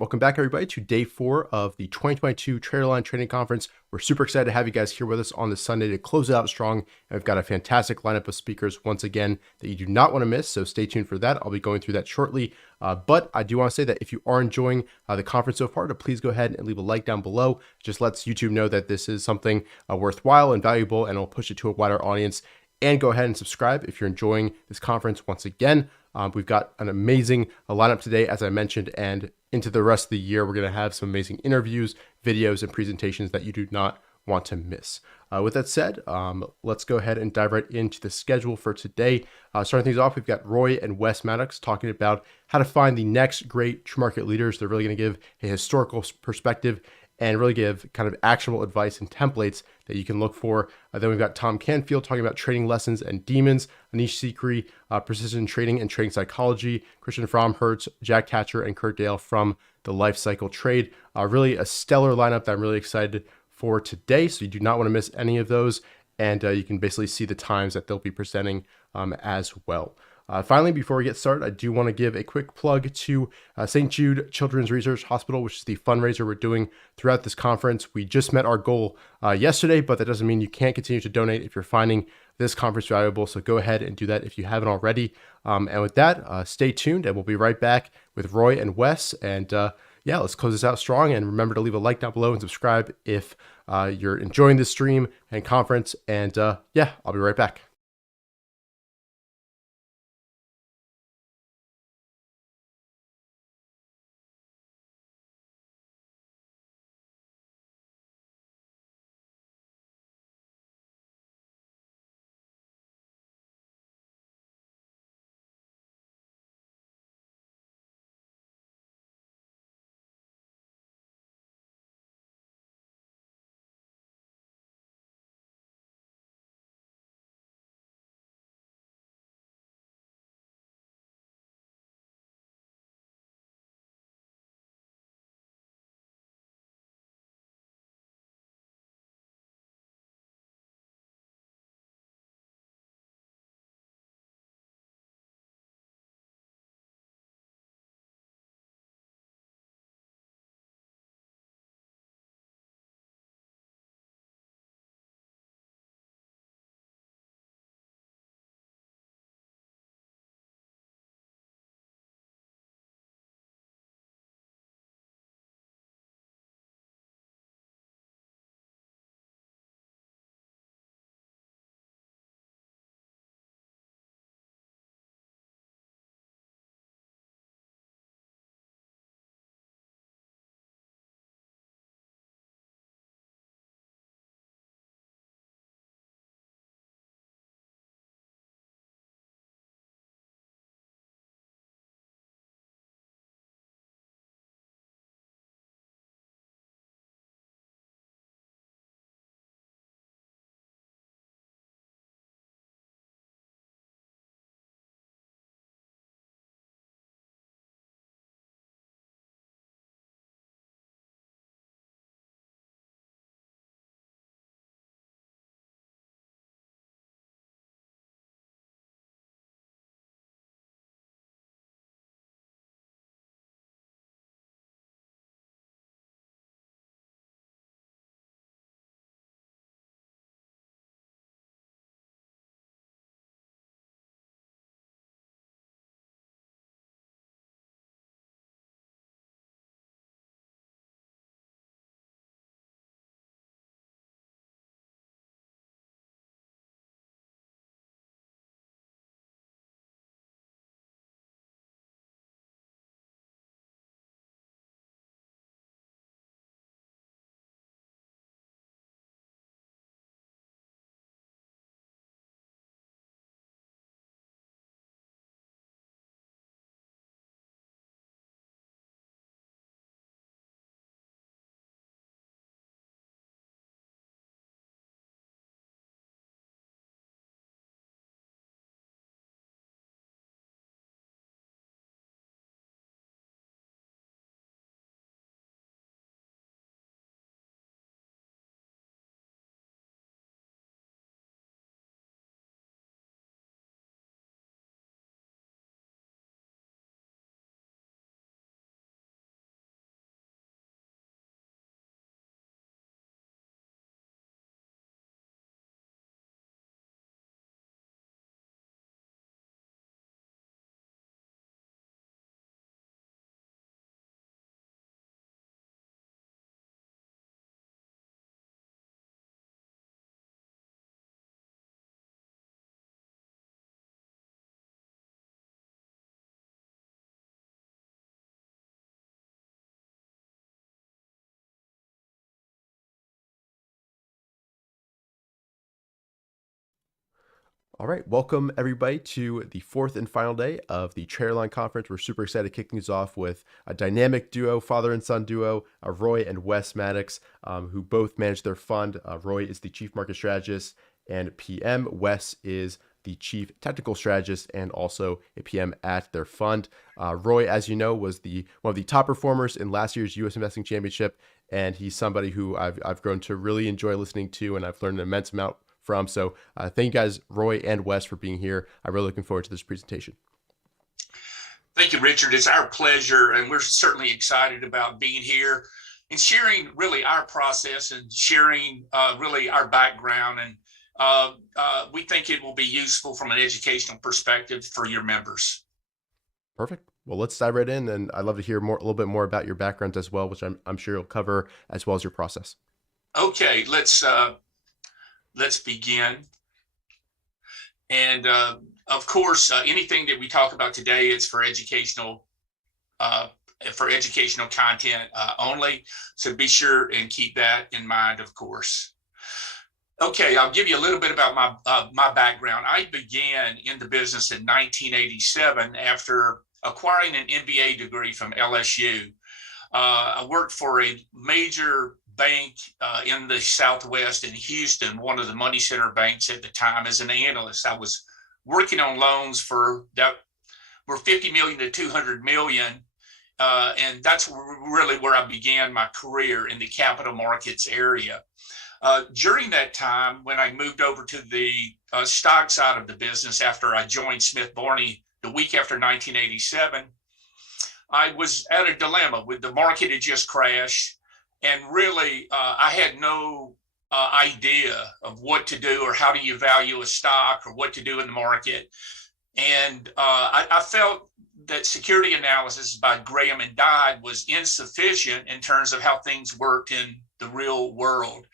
welcome back everybody to day 4 of the 2022 TraderLion Trading Conference. We're super excited to have you guys here with us on this Sunday to close it out strong. And we've got a fantastic lineup of speakers once again that you do not want to miss, so stay tuned for that. I'll be going through that shortly. But I do want to say that if you are enjoying the conference so far, to please go ahead and leave a like down below. It just lets YouTube know that this is something worthwhile and valuable, and it'll push it to a wider audience. And go ahead and subscribe if you're enjoying this conference once again. We've got an amazing lineup today, as I mentioned, and into the rest of the year, we're going to have some amazing interviews, videos, and presentations that you do not want to miss. With that said, let's go ahead and dive right into the schedule for today. Starting things off, we've got Roy and Wes Mattox talking about how to find the next great true market leaders. They're really going to give a historical perspective and really give kind of actionable advice and templates that you can look for. Then we've got Tom Canfield talking about trading lessons and demons, Anish Sikri, precision trading and trading psychology, Christian Fromhertz, Jack Tacher, and Daill from the Life Cycle Trade. Really a stellar lineup that I'm really excited for today, so you do not want to miss any of those. And you can basically see the times that they'll be presenting as well. Finally, before we get started, I do want to give a quick plug to St. Jude Children's Research Hospital, which is the fundraiser we're doing throughout this conference. We just met our goal yesterday, but that doesn't mean you can't continue to donate if you're finding this conference valuable. So go ahead and do that if you haven't already. And with that, stay tuned, and we'll be right back with Roy and Wes. And yeah, let's close this out strong. And remember to leave a like down below and subscribe if you're enjoying this stream and conference. And yeah, I'll be right back. All right, welcome everybody to the fourth and final day of the TraderLion Conference. We're super excited to kick things off with a dynamic duo, father and son duo, Roy and Wes Mattox, who both manage their fund. Roy is the chief market strategist and PM. Wes is the chief technical strategist and also a PM at their fund. Roy, as you know, was one of the top performers in last year's U.S. Investing Championship, and he's somebody who I've grown to really enjoy listening to, and I've learned an immense amount from. So thank you guys, Roy and Wes, for being here. I'm really looking forward to this presentation. Thank you, Richard. It's our pleasure, and we're certainly excited about being here and sharing really our process and sharing really our background. And we think it will be useful from an educational perspective for your members. Perfect. Well, let's dive right in, and I'd love to hear a little bit more about your background as well, which I'm sure you'll cover, as well as your process. Okay, let's begin. And of course, anything that we talk about today is for educational content only. So be sure and keep that in mind, of course. Okay, I'll give you a little bit about my background. I began in the business in 1987 after acquiring an MBA degree from LSU. I worked for a major bank in the Southwest in Houston, one of the money center banks at the time, as an analyst. I was working on loans that were 50 million to 200 million. And that's really where I began my career in the capital markets area. During that time, when I moved over to the stock side of the business after I joined Smith Barney the week after 1987, I was at a dilemma. With the market had just crashed, and really I had no idea of what to do or how do you value a stock or what to do in the market. And I felt that security analysis by Graham and Daill was insufficient in terms of how things worked in the real world.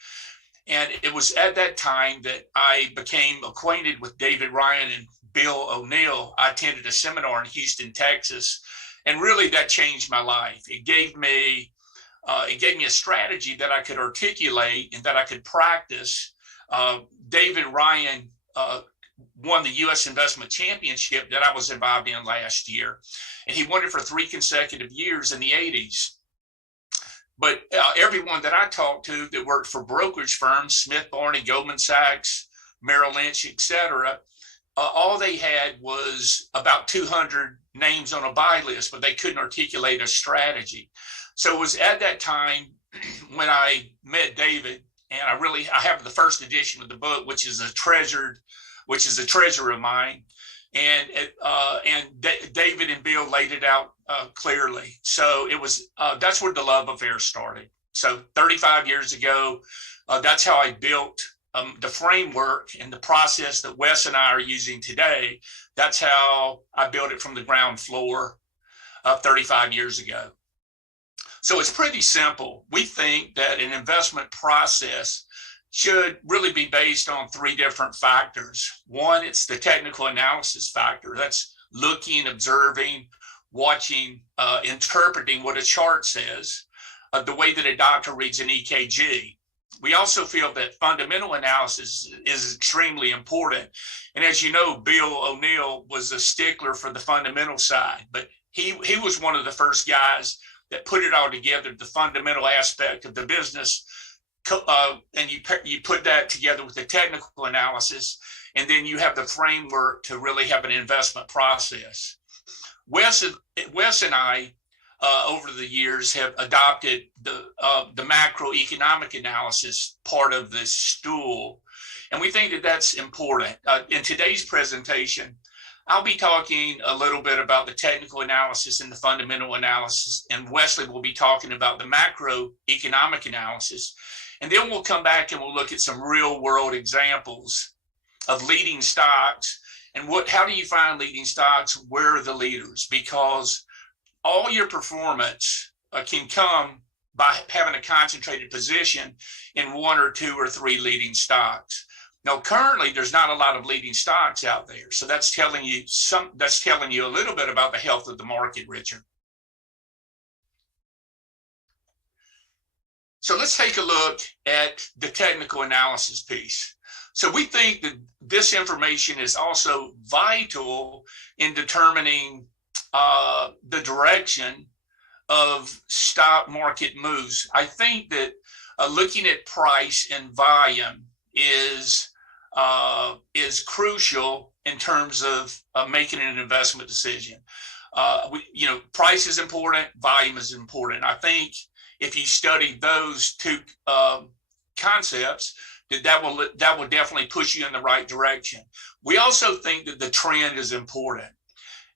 And it was at that time that I became acquainted with David Ryan and Bill O'Neill. I attended a seminar in Houston, Texas, and really that changed my life. It gave me a strategy that I could articulate and that I could practice. David Ryan won the U.S. Investment Championship that I was involved in last year, and he won it for 3 consecutive years in the 80s. But everyone that I talked to that worked for brokerage firms, Smith Barney, Goldman Sachs, Merrill Lynch, et cetera, all they had was about 200 names on a buy list, but they couldn't articulate a strategy. So it was at that time when I met David, and I have the first edition of the book, which is a treasure of mine. And David and Bill laid it out clearly. So it was that's where the love affair started. So 35 years ago, that's how I built the framework and the process that Wes and I are using today. That's how I built it from the ground floor 35 years ago. So it's pretty simple. We think that an investment process should really be based on 3 different factors. One, it's the technical analysis factor. That's looking, observing, watching, interpreting what a chart says, the way that a doctor reads an EKG. We also feel that fundamental analysis is extremely important. And as you know, Bill O'Neill was a stickler for the fundamental side, but he was one of the first guys that put it all together, the fundamental aspect of the business. And you put that together with the technical analysis, and then you have the framework to really have an investment process. Wes and I, over the years, have adopted the macroeconomic analysis part of this stool, and we think that that's important. In today's presentation, I'll be talking a little bit about the technical analysis and the fundamental analysis, and Wesley will be talking about the macroeconomic analysis. And then we'll come back and we'll look at some real world examples of leading stocks and how do you find leading stocks? Where are the leaders? Because all your performance can come by having a concentrated position in 1 or 2 or 3 leading stocks. Now, currently, there's not a lot of leading stocks out there. So that's telling you a little bit about the health of the market, Richard. So let's take a look at the technical analysis piece. So we think that this information is also vital in determining the direction of stock market moves. I think that looking at price and volume is crucial in terms of making an investment decision. Price is important, volume is important. I think if you study those two concepts, that will definitely push you in the right direction. We also think that the trend is important.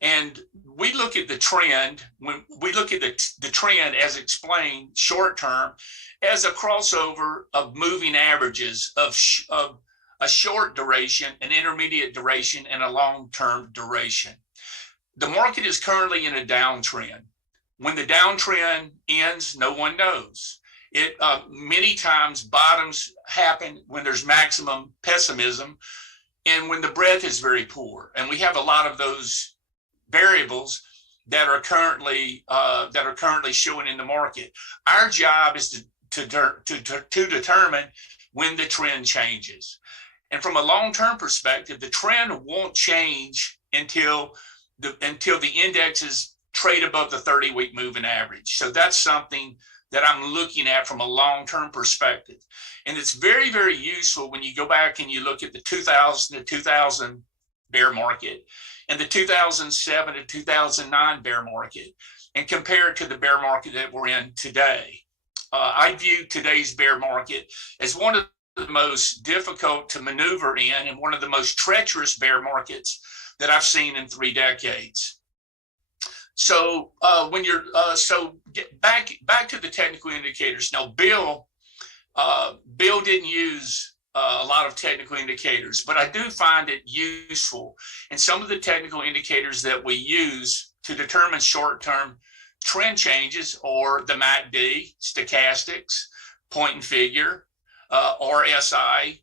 And we look at the trend, when we look at the trend as explained short term, as a crossover of moving averages of a short duration, an intermediate duration, and a long-term duration. The market is currently in a downtrend. When the downtrend ends, no one knows. It many times bottoms happen when there's maximum pessimism and when the breadth is very poor. And we have a lot of those variables that are currently showing in the market. Our job is to determine when the trend changes. And from a long-term perspective, the trend won't change until the indexes trade above the 30-week moving average. So that's something that I'm looking at from a long-term perspective. And it's very, very useful when you go back and you look at the 2000 to 2000 bear market and the 2007 to 2009 bear market and compare it to the bear market that we're in today. I view today's bear market as one of the most difficult to maneuver in and one of the most treacherous bear markets that I've seen in 3 decades. So get back to the technical indicators. Now, Bill didn't use a lot of technical indicators, but I do find it useful. And some of the technical indicators that we use to determine short-term trend changes are the MACD, stochastics, point and figure, RSI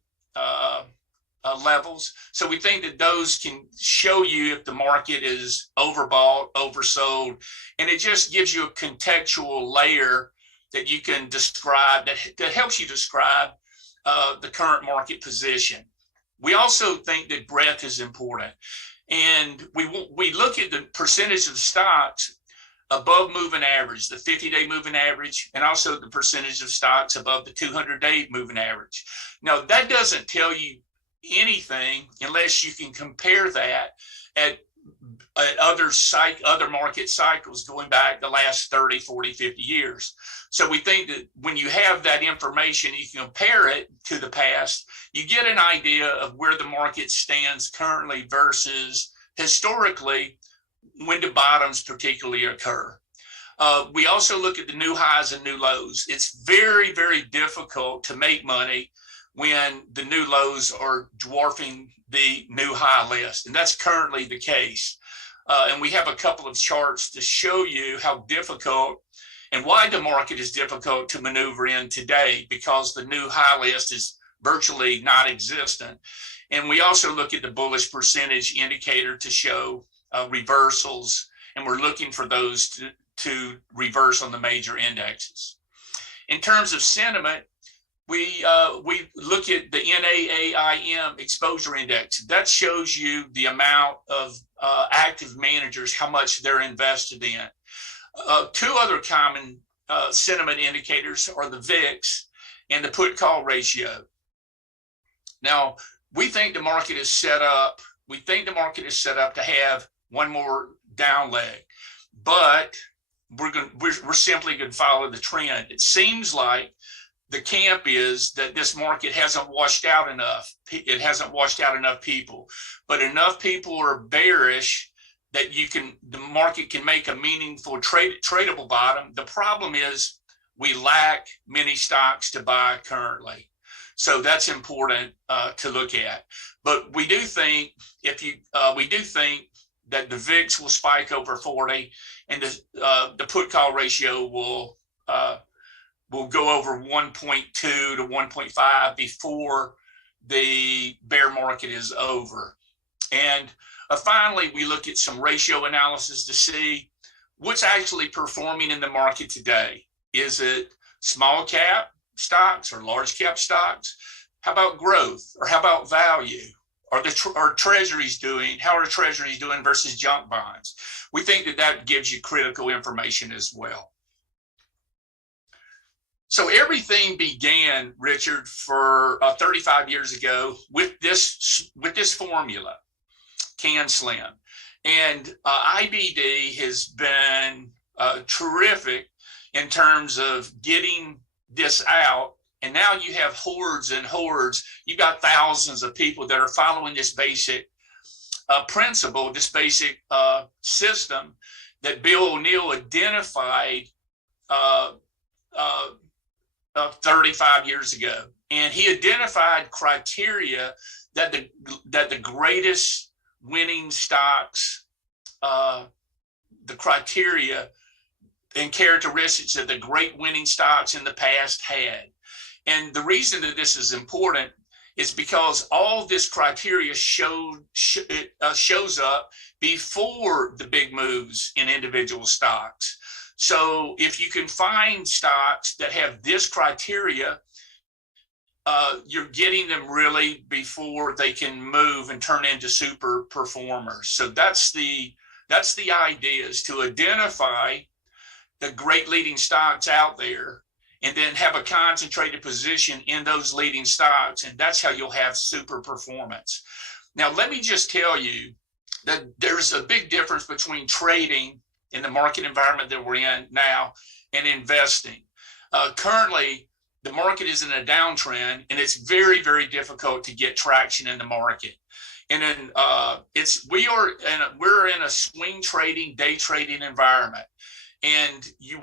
levels. So we think that those can show you if the market is overbought, oversold, and it just gives you a contextual layer that you can describe, that helps you describe the current market position. We also think that breadth is important. And we look at the percentage of stocks above moving average, the 50-day moving average, and also the percentage of stocks above the 200-day moving average. Now, that doesn't tell you anything unless you can compare that at other market cycles going back the last 30, 40, 50 years. So we think that when you have that information, you can compare it to the past, you get an idea of where the market stands currently versus historically when the bottoms particularly occur. We also look at the new highs and new lows. It's very, very difficult to make money when the new lows are dwarfing the new high list. And that's currently the case. And we have a couple of charts to show you how difficult and why the market is difficult to maneuver in today, because the new high list is virtually non-existent. And we also look at the bullish percentage indicator to show reversals, and we're looking for those to reverse on the major indexes. In terms of sentiment, we look at the NAAIM exposure index. That shows you the amount of active managers, how much they're invested in. 2 other common sentiment indicators are the VIX and the put-call ratio. Now, we think the market is set up. We think the market is set up to have one more down leg, but we're simply going to follow the trend. It seems like the camp is that this market hasn't washed out enough. It hasn't washed out enough people, but enough people are bearish that the market can make a meaningful tradable bottom. The problem is we lack many stocks to buy currently. So that's important to look at. But we do think that the VIX will spike over 40, and the put call ratio will go over 1.2 to 1.5 before the bear market is over. And finally, we look at some ratio analysis to see what's actually performing in the market today. Is it small cap stocks or large cap stocks? How about growth? Or how about value? Are treasuries doing, how are treasuries doing versus junk bonds? We think that that gives you critical information as well. So everything began, Richard, for 35 years ago with this formula, CanSlim. And IBD has been terrific in terms of getting this out. And now you have hordes and hordes. You got thousands of people that are following this basic principle, this basic system that Bill O'Neill identified 35 years ago. And he identified criteria that the greatest winning stocks, the criteria and characteristics that the great winning stocks in the past had. And the reason that this is important is because all this criteria shows up before the big moves in individual stocks. So if you can find stocks that have this criteria, you're getting them really before they can move and turn into super performers. So that's the idea, is to identify the great leading stocks out there and then have a concentrated position in those leading stocks. And that's how you'll have super performance. Now, let me just tell you that there's a big difference between trading in the market environment that we're in now and investing. Currently, the market is in a downtrend, and it's very, very difficult to get traction in the market. And then we're in a swing trading, day trading environment. And you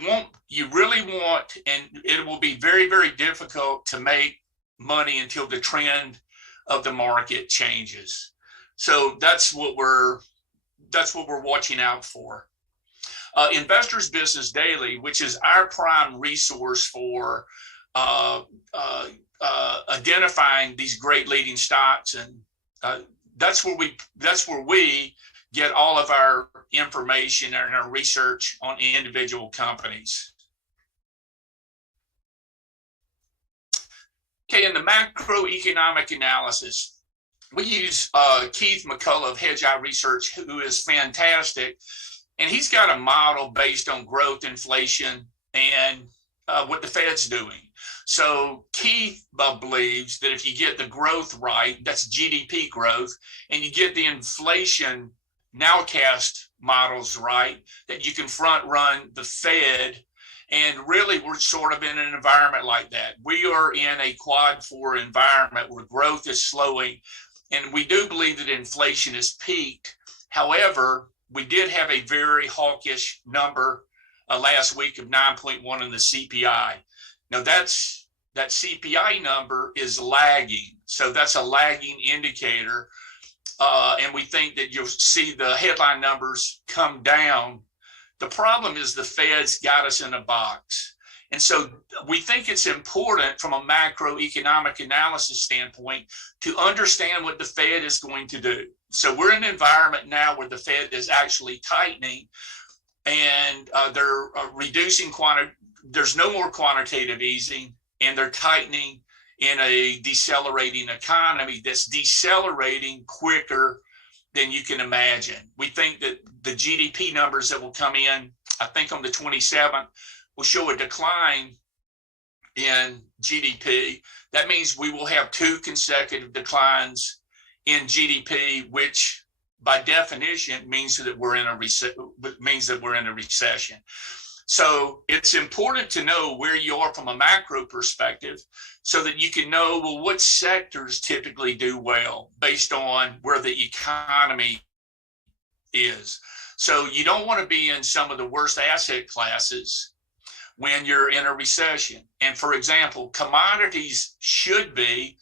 really want, and it will be very, very difficult to make money until the trend of the market changes. So that's what we're watching out for. Investors Business Daily, which is our prime resource for identifying these great leading stocks, and that's where we get all of our information and our research on individual companies. Okay, in the macroeconomic analysis, we use Keith McCullough of Hedge Eye Research, who is fantastic, and he's got a model based on growth, inflation, and what the Fed's doing. So Keith believes that if you get the growth right, that's GDP growth, and you get the inflation nowcast models right, that you can front run the Fed. And really, we're sort of in an environment like that. We are in a quad 4 environment where growth is slowing, and we do believe that inflation has peaked. However, we did have a very hawkish number last week of 9.1 in the CPI. Now that CPI number is lagging. So that's a lagging indicator. And we think that you'll see the headline numbers come down. The problem is the Fed's got us in a box. And so we think it's important from a macroeconomic analysis standpoint to understand what the Fed is going to do. So we're in an environment now where the Fed is actually tightening, and they're reducing there's no more quantitative easing, and they're tightening in a decelerating economy that's decelerating quicker than you can imagine. We think that the GDP numbers that will come in, I think on the 27th, will show a decline in GDP. That means we will have 2 consecutive declines in GDP, which by definition means that we're in a recession. So it's important to know where you are from a macro perspective so that you can know, well, what sectors typically do well based on where the economy is. So you don't want to be in some of the worst asset classes when you're in a recession. And for example, commodities should be,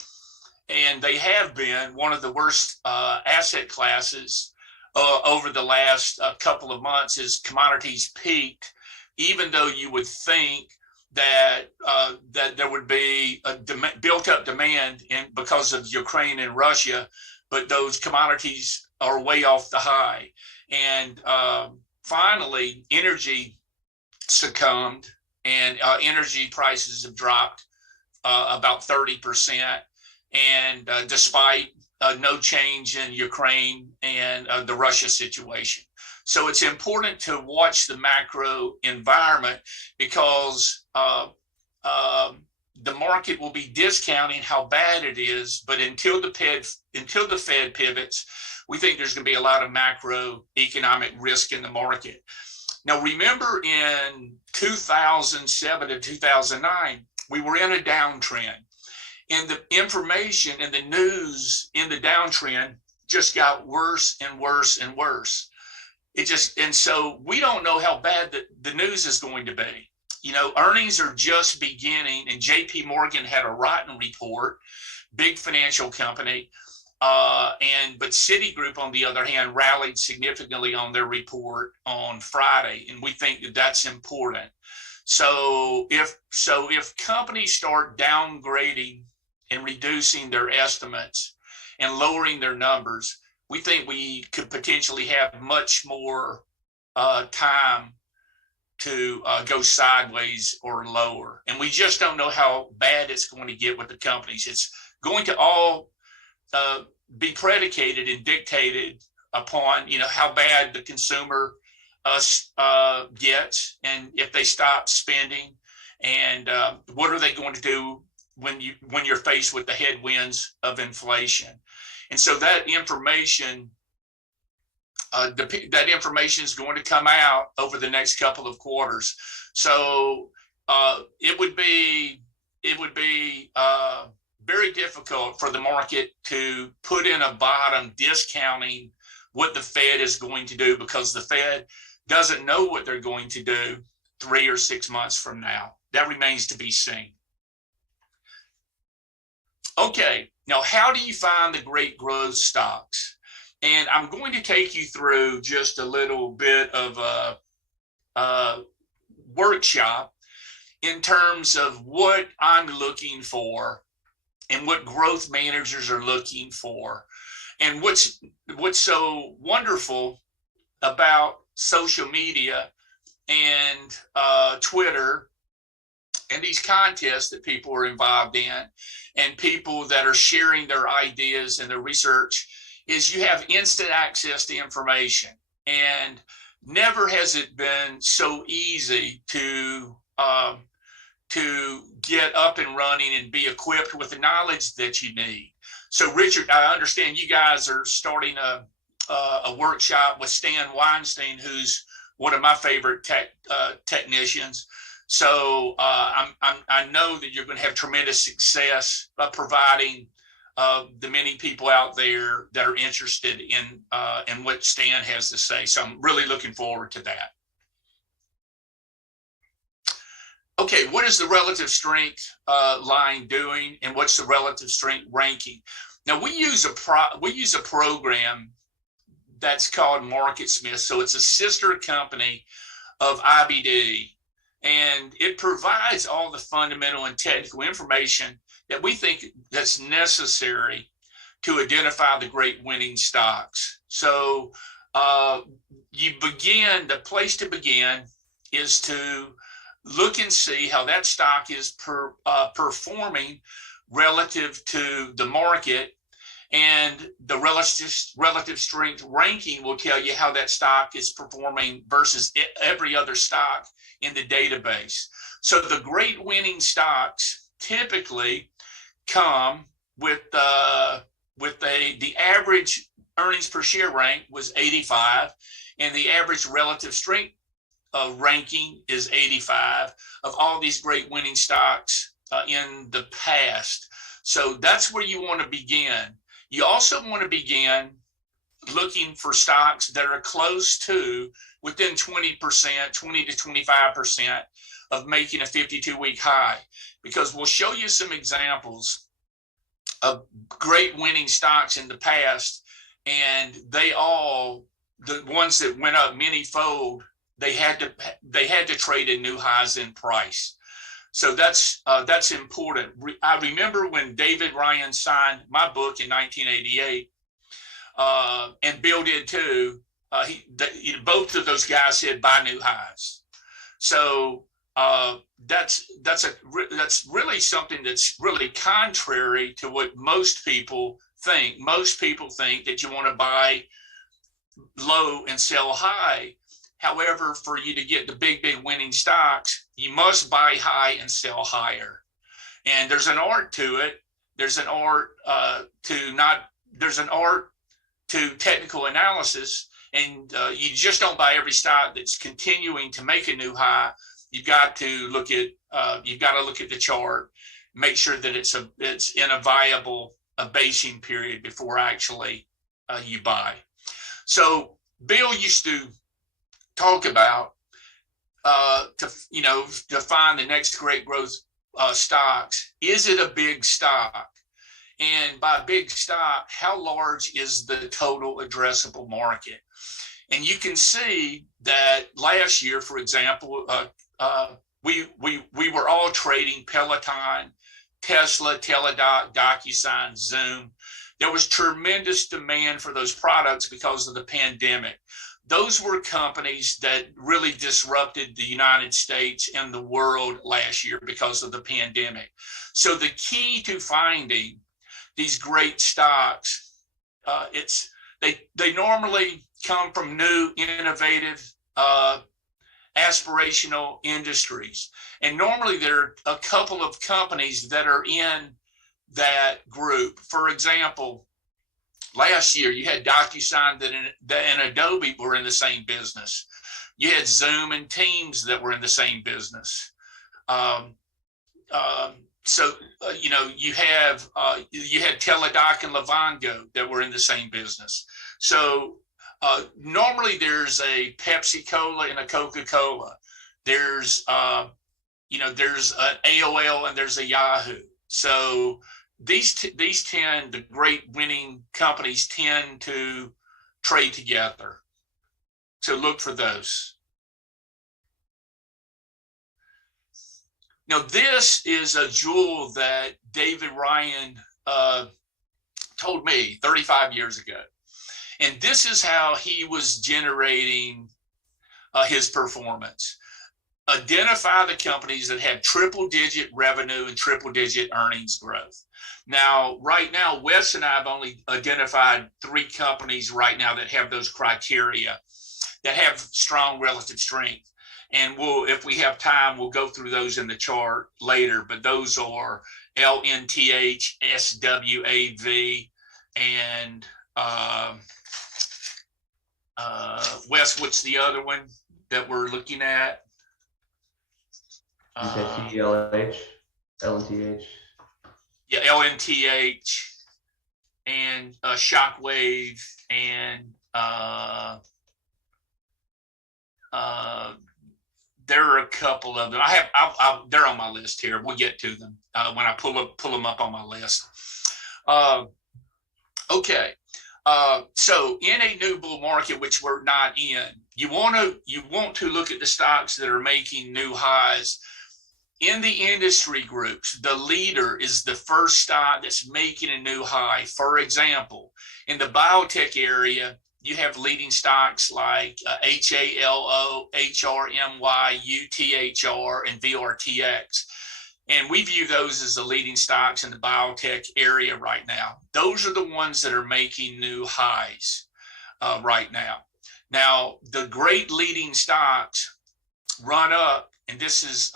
and they have been, one of the worst asset classes over the last couple of months as commodities peaked, even though you would think that there would be a built up demand because of Ukraine and Russia, but those commodities are way off the high. And finally, energy succumbed, and energy prices have dropped about 30%. and despite no change in Ukraine and the Russia situation. So it's important to watch the macro environment because the market will be discounting how bad it is, but until the Fed pivots, we think there's going to be a lot of macroeconomic risk in the market. Now, remember in 2007 to 2009, we were in a downtrend, and the information and the news in the downtrend just got worse and worse and worse. And so we don't know how bad the news is going to be. You know, earnings are just beginning, and JP Morgan had a rotten report, big financial company. But Citigroup, on the other hand, rallied significantly on their report on Friday, and we think that that's important. So if companies start downgrading and reducing their estimates and lowering their numbers, we think we could potentially have much more time to go sideways or lower. And we just don't know how bad it's going to get with the companies. It's going to all be predicated and dictated upon, you know, how bad the consumer gets, and if they stop spending, and what are they going to do when you're faced with the headwinds of inflation. And so that information is going to come out over the next couple of quarters. So it would be very difficult for the market to put in a bottom discounting what the Fed is going to do, because the Fed doesn't know what they're going to do 3 or 6 months from now. That remains to be seen. Okay, now how do you find the great growth stocks? And I'm going to take you through just a little bit of a workshop in terms of what I'm looking for and what growth managers are looking for. And what's so wonderful about social media and Twitter and these contests that people are involved in, and people that are sharing their ideas and their research, is you have instant access to information. And never has it been so easy to get up and running and be equipped with the knowledge that you need. So Richard, I understand you guys are starting a workshop with Stan Weinstein, who's one of my favorite technicians. So I know that you're going to have tremendous success providing the many people out there that are interested in what Stan has to say. So I'm really looking forward to that. Okay, what is the relative strength line doing, and what's the relative strength ranking? Now we use a program that's called MarketSmith. So it's a sister company of IBD, and it provides all the fundamental and technical information that we think that's necessary to identify the great winning stocks. So the place to begin is to look and see how that stock is performing relative to the market, and the relative strength ranking will tell you how that stock is performing versus every other stock in the database. So the great winning stocks typically come with the average earnings per share rank was 85, and the average relative strength ranking is 85 of all these great winning stocks in the past. So that's where you want to begin. You also want to begin looking for stocks that are close to within 20%, 20 to 25% of making a 52-week high, because we'll show you some examples of great winning stocks in the past, and the ones that went up many-fold, they had to trade in new highs in price. So that's important. I remember when David Ryan signed my book in 1988, and Bill did too. Both of those guys said buy new highs. So that's really something that's really contrary to what most people think. Most people think that you want to buy low and sell high. However, for you to get the big winning stocks, you must buy high and sell higher. And there's an art to it. There's an art to technical analysis. And you just don't buy every stock that's continuing to make a new high. You've got to look at the chart, make sure that it's in a viable basing period before actually you buy. So Bill used to talk about to find the next great growth stocks. Is it a big stock? And by big stock, how large is the total addressable market? And you can see that last year, for example, we were all trading Peloton, Tesla, Teladoc, DocuSign, Zoom. There was tremendous demand for those products because of the pandemic. Those were companies that really disrupted the United States and the world last year because of the pandemic. So the key to finding these great stocks, they normally come from new, innovative, aspirational industries. And normally there are a couple of companies that are in that group. For example, last year you had DocuSign and Adobe were in the same business. You had Zoom and Teams that were in the same business. You had Teladoc and Livongo that were in the same business. So normally there's a Pepsi-Cola and a Coca-Cola. There's an AOL and there's a Yahoo. So the great winning companies tend to trade together. So look for those. Now, this is a jewel that David Ryan told me 35 years ago. And this is how he was generating his performance. Identify the companies that have triple-digit revenue and triple-digit earnings growth. Now, right now, Wes and I have only identified 3 companies right now that have those criteria, that have strong relative strength. And if we have time, we'll go through those in the chart later. But those are LNTH, SWAV, and Wes, what's the other one that we're looking at? You said TELH, LNTH. Yeah, LNTH and Shockwave and there are a couple of them. They're on my list here. We'll get to them when I pull them up on my list. Okay. So in a new bull market, which we're not in, you want to look at the stocks that are making new highs. In the industry groups, the leader is the first stock that's making a new high. For example, in the biotech area, you have leading stocks like HALO, HRMY, UTHR, and VRTX. And we view those as the leading stocks in the biotech area right now. Those are the ones that are making new highs right now. Now, the great leading stocks run up, and this is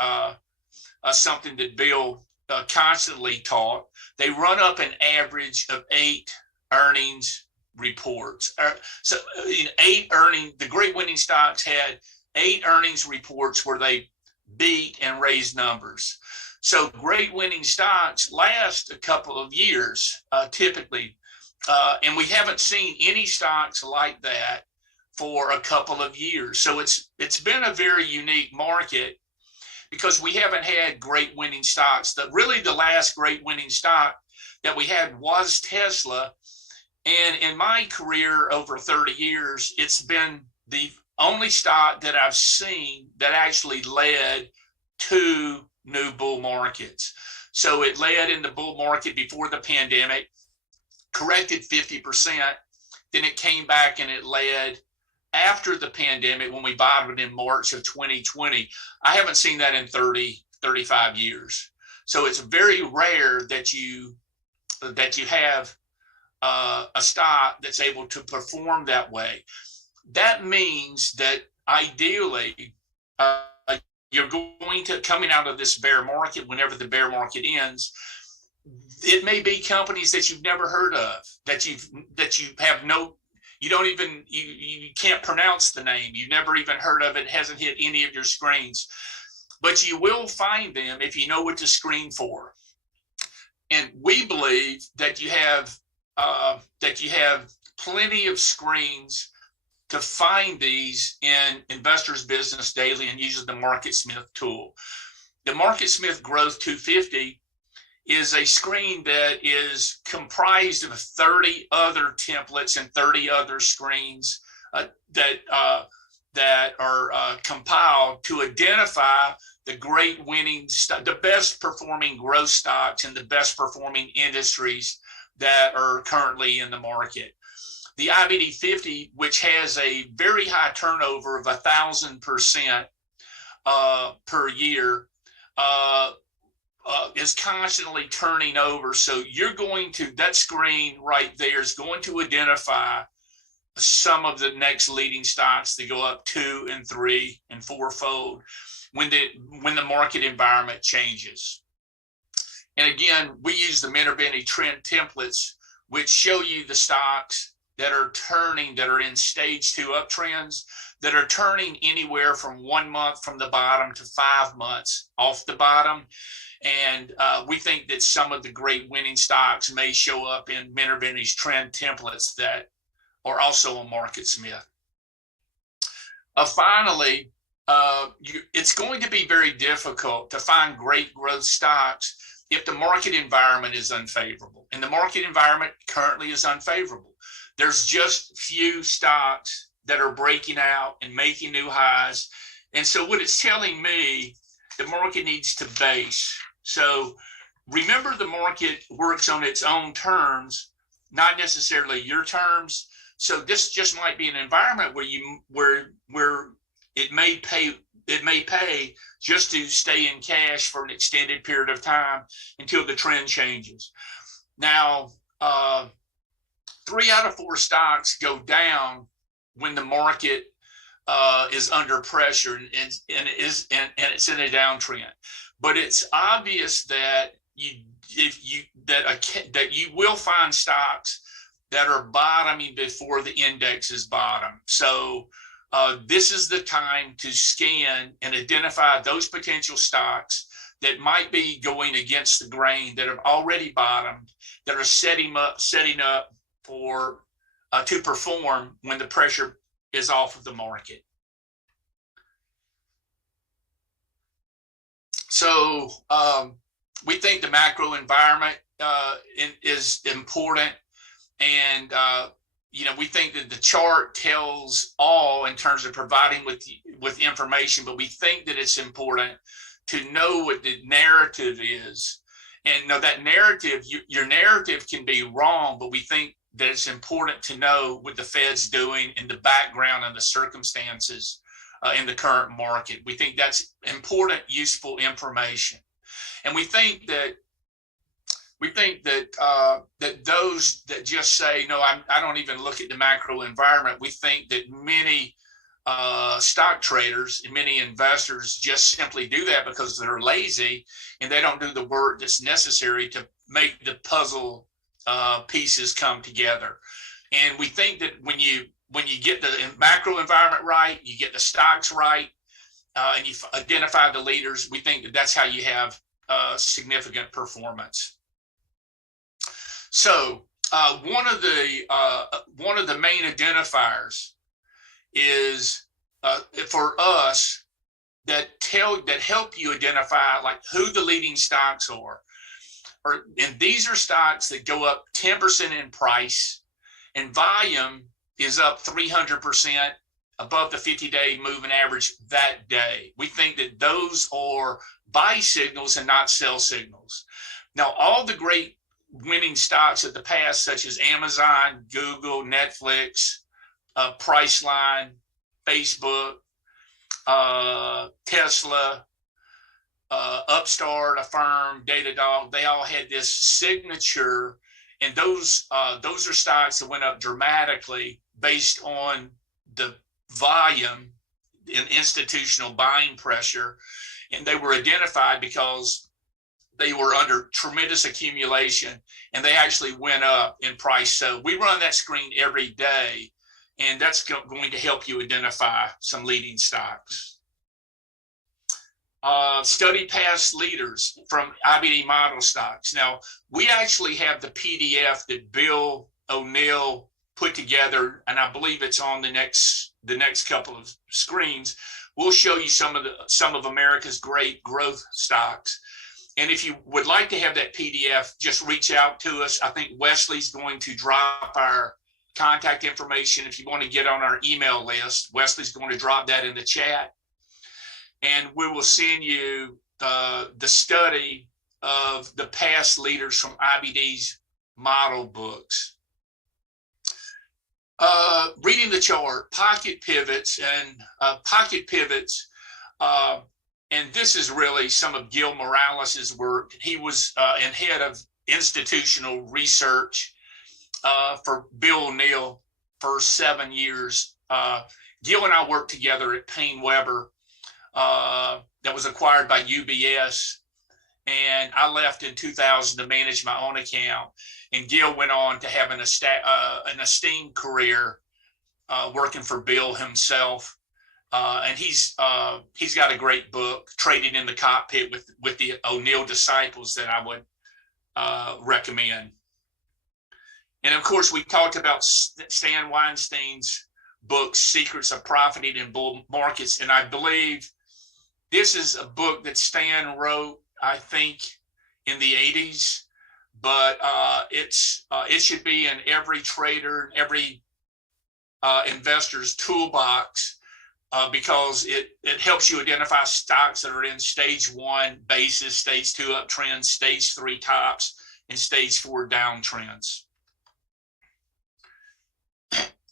something that Bill constantly taught. They run up an average of 8 earnings reports. So the great winning stocks had 8 earnings reports where they beat and raised numbers. So great winning stocks last a couple of years typically, and we haven't seen any stocks like that for a couple of years. So it's been a very unique market because we haven't had great winning stocks. The last great winning stock that we had was Tesla. And in my career over 30 years, it's been the only stock that I've seen that actually led to new bull markets. So it led in the bull market before the pandemic, corrected 50%, then it came back and it led after the pandemic, when we bottomed in March of 2020, I haven't seen that in 30, 35 years. So it's very rare that you have a stock that's able to perform that way. That means that ideally, you're going to, coming out of this bear market, whenever the bear market ends, it may be companies that you've never heard of, that you have no, you don't even, you can't pronounce the name, you've never even heard of it, hasn't hit any of your screens, but you will find them if you know what to screen for. And we believe that you have plenty of screens to find these in Investors Business Daily and using the MarketSmith tool. The MarketSmith Growth 250 is a screen that is comprised of 30 other templates and 30 other screens that are compiled to identify the great winning, the best performing growth stocks and the best performing industries that are currently in the market. The IBD 50, which has a very high turnover of 1,000% per year, is constantly turning over. So you're going to, that screen right there is going to identify some of the next leading stocks that go up 2 and 3 and 4-fold when the market environment changes. And again, we use the Minervini trend templates, which show you the stocks that are turning, that are in stage 2 uptrends, that are turning anywhere from 1 month from the bottom to 5 months off the bottom. And we think that some of the great winning stocks may show up in Minervini's trend templates that are also on MarketSmith. Finally, it's going to be very difficult to find great growth stocks if the market environment is unfavorable. And the market environment currently is unfavorable. There's just few stocks that are breaking out and making new highs. And so what it's telling me, the market needs to base. So remember, the market works on its own terms, not necessarily your terms. So this just might be an environment where it may pay just to stay in cash for an extended period of time until the trend changes. Now, 3 out of 4 stocks go down when the market is under pressure and it's in a downtrend. But it's obvious that you will find stocks that are bottoming before the index is bottom. So this is the time to scan and identify those potential stocks that might be going against the grain, that have already bottomed, that are setting up for to perform when the pressure is off of the market. So we think the macro environment is important, and we think that the chart tells all in terms of providing with information, but we think that it's important to know what the narrative is. And know that narrative, your narrative can be wrong, but we think that it's important to know what the Fed's doing in the background and the circumstances in the current market. We think that's important, useful information. And we think that that those that just say, no, I don't even look at the macro environment, we think that many stock traders and many investors just simply do that because they're lazy and they don't do the work that's necessary to make the puzzle pieces come together. And we think that when you get the macro environment right, you get the stocks right, and you identify the leaders, we think that that's how you have significant performance. So one of the main identifiers is for us that help you identify like who the leading stocks are. And these are stocks that go up 10% in price, and volume is up 300% above the 50-day moving average that day. We think that those are buy signals and not sell signals. Now, all the great winning stocks of the past, such as Amazon, Google, Netflix, Priceline, Facebook, Tesla, Upstart, Affirm, Datadog, they all had this signature, and those are stocks that went up dramatically based on the volume in institutional buying pressure, and they were identified because they were under tremendous accumulation, and they actually went up in price. So we run that screen every day, and that's going to help you identify some leading stocks. Study past leaders from IBD model stocks. Now, we actually have the PDF that Bill O'Neill put together, and I believe it's on the next couple of screens. We'll show you some of America's great growth stocks. And if you would like to have that PDF, just reach out to us. I think Wesley's going to drop our contact information. If you want to get on our email list, Wesley's going to drop that in the chat. And we will send you the study of the past leaders from IBD's model books. Reading the chart, pocket pivots, and and this is really some of Gil Morales's work. He was in head of institutional research for Bill O'Neill for 7 years. Gil and I worked together at Payne Weber. That was acquired by UBS, and I left in 2000 to manage my own account. And Gil went on to have an esteemed career working for Bill himself, and he's got a great book, Trading in the Cockpit with the O'Neill Disciples, that I would recommend. And of course, we talked about Stan Weinstein's book, Secrets of Profiting in Bull Markets, and I believe this is a book that Stan wrote, I think, in the 80s, but it should be in every trader, every investor's toolbox, because it helps you identify stocks that are in stage 1 basis, stage 2 uptrends, stage 3 tops, and stage 4 downtrends.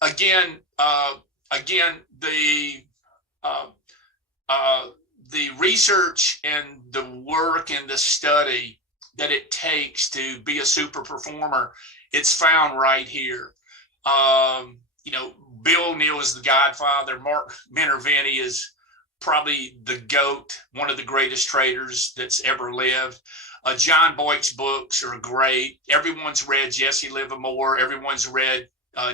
Again, the research and the work and the study that it takes to be a super performer, it's found right here. Bill O'Neill is the godfather. Mark Minervini is probably the GOAT, one of the greatest traders that's ever lived. John Boyd's books are great. Everyone's read Jesse Livermore. Everyone's read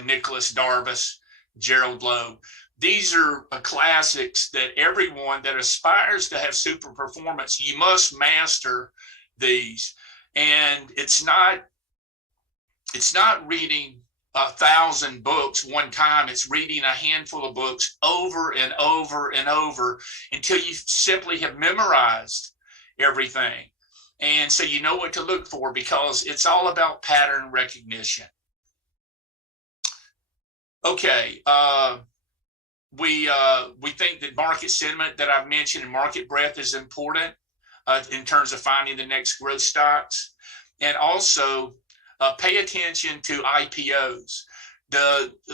Nicholas Darvas, Gerald Loeb. These are classics that everyone that aspires to have super performance, you must master these. And it's not reading 1,000 books one time. It's reading a handful of books over and over and over until you simply have memorized everything. And so you know what to look for, because it's all about pattern recognition. Okay. We think that market sentiment that I've mentioned and market breadth is important in terms of finding the next growth stocks. And also pay attention to IPOs.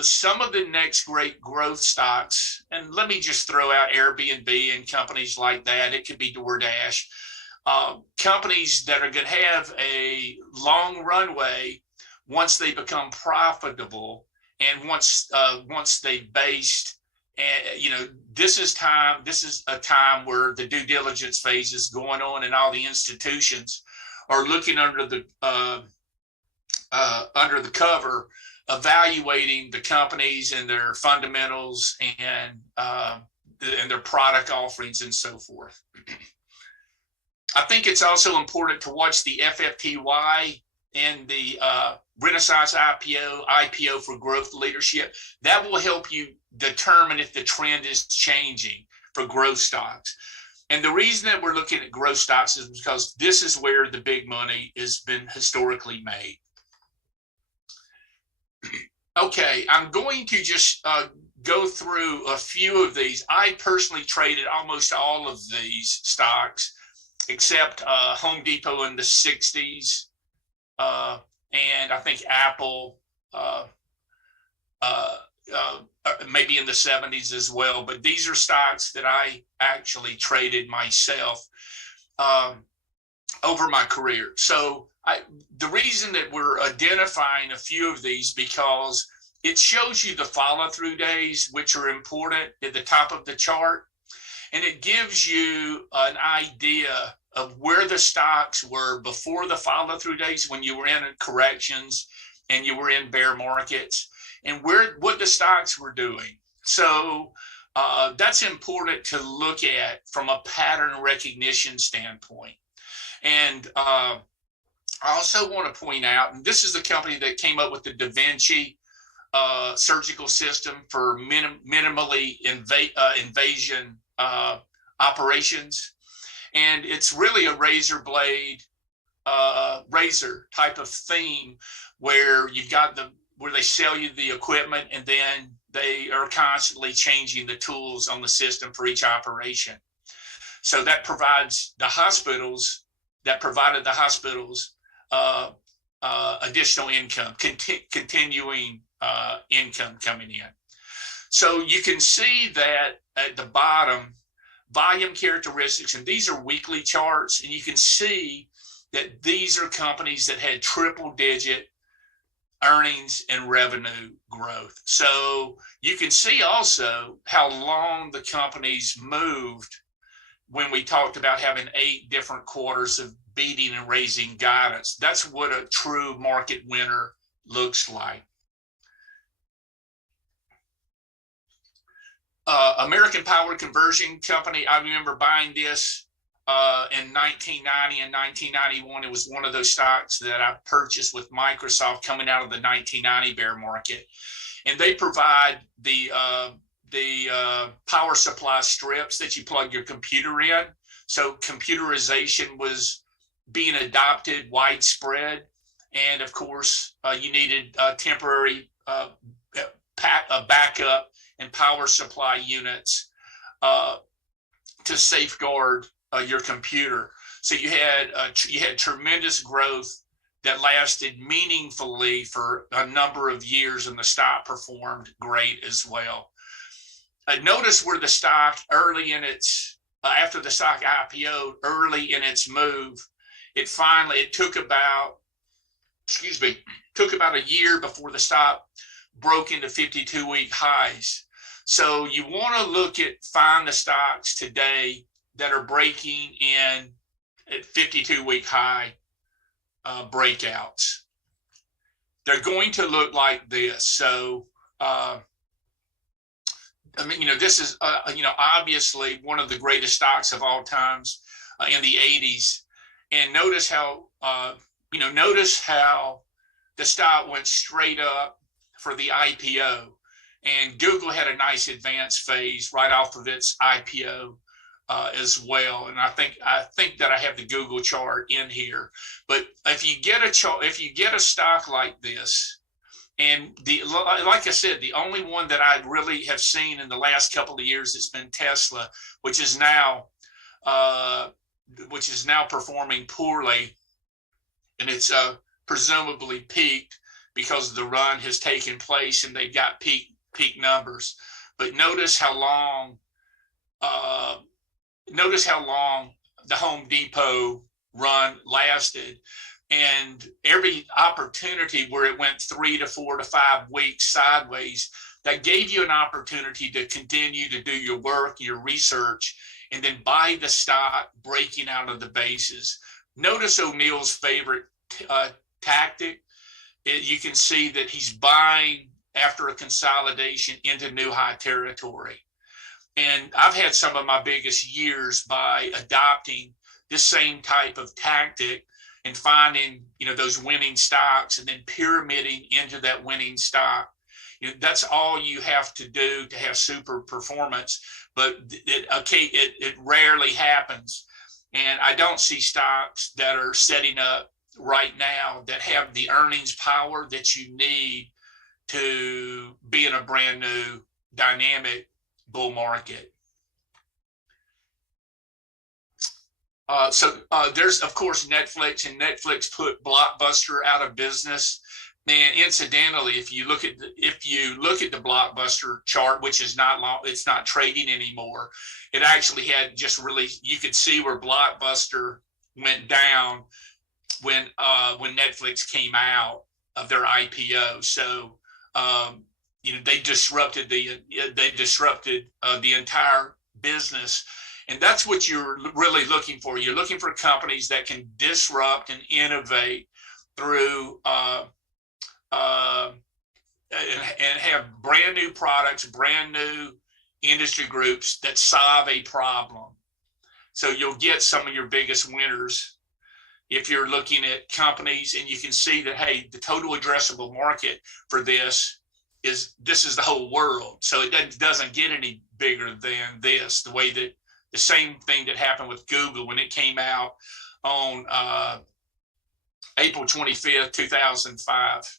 Some of the next great growth stocks, and let me just throw out Airbnb and companies like that. It could be DoorDash. Companies that are going to have a long runway once they become profitable, and once they've based. And this is a time where the due diligence phase is going on, and all the institutions are looking under the cover, evaluating the companies and their fundamentals and their product offerings and so forth. I think it's also important to watch the FFTY and the Renaissance IPO for growth leadership. That will help you determine if the trend is changing for growth stocks. And the reason that we're looking at growth stocks is because this is where the big money has been historically made. Okay, I'm going to just go through a few of these. I personally traded almost all of these stocks, except Home Depot in the 60s, and I think Apple maybe in the 70s as well. But these are stocks that I actually traded myself over my career. So the reason that we're identifying a few of these, because it shows you the follow-through days, which are important at the top of the chart. And it gives you an idea of where the stocks were before the follow-through days, when you were in corrections and you were in bear markets, and what the stocks were doing. So that's important to look at from a pattern recognition standpoint. And I also want to point out, and this is the company that came up with the Da Vinci surgical system for minimally invasion operations. And it's really a razor blade, razor type of theme, where you've got where they sell you the equipment, and then they are constantly changing the tools on the system for each operation. So that provided the hospitals additional income, continuing income coming in. So you can see that at the bottom, volume characteristics, and these are weekly charts, and you can see that these are companies that had triple-digit earnings and revenue growth. So you can see also how long the companies moved when we talked about having 8 different quarters of beating and raising guidance. That's what a true market winner looks like. American Power Conversion Company, I remember buying this in 1990 and 1991. It was one of those stocks that I purchased with Microsoft coming out of the 1990 bear market. And they provide the power supply strips that you plug your computer in. So computerization was being adopted widespread. And of course, you needed temporary backup and power supply units to safeguard your computer. So you had tremendous growth that lasted meaningfully for a number of years, and the stock performed great as well. Notice where the stock early in its after the stock IPO, early in its move, it took about a year before the stock broke into 52-week highs. So you want to find the stocks today that are breaking in at 52-week high breakouts. They're going to look like this. So, this is, obviously one of the greatest stocks of all times in the 80s. And notice how the stock went straight up for the IPO. And Google had a nice advance phase right off of its IPO as well. And I think that I have the Google chart in here. But if you get a stock like this, and like I said, the only one that I really have seen in the last couple of years has been Tesla, which is now performing poorly, and it's presumably peaked because the run has taken place and they've got peak numbers. But notice how long the Home Depot run lasted, and every opportunity where it went 3 to 4 to 5 weeks sideways, that gave you an opportunity to continue to do your work, your research, and then buy the stock breaking out of the bases. Notice O'Neill's favorite tactic. You can see that he's buying after a consolidation into new high territory. And I've had some of my biggest years by adopting this same type of tactic and finding, those winning stocks and then pyramiding into that winning stock. That's all you have to do to have super performance, but it rarely happens. And I don't see stocks that are setting up right now that have the earnings power that you need to be in a brand new dynamic bull market. So there's, of course, Netflix, and Netflix put Blockbuster out of business And incidentally, if you look at the blockbuster chart, which is not long, it's not trading anymore. It actually had just really, you could see where Blockbuster went down when Netflix came out of their IPO. So they disrupted the entire business, and that's what you're really looking for. You're looking for companies that can disrupt and innovate through and have brand new products, brand new industry groups that solve a problem. So you'll get some of your biggest winners if you're looking at companies, and you can see that, hey, the total addressable market for this is the whole world. So it doesn't get any bigger than this. The way that the same thing that happened with Google when it came out on April 25th, 2005.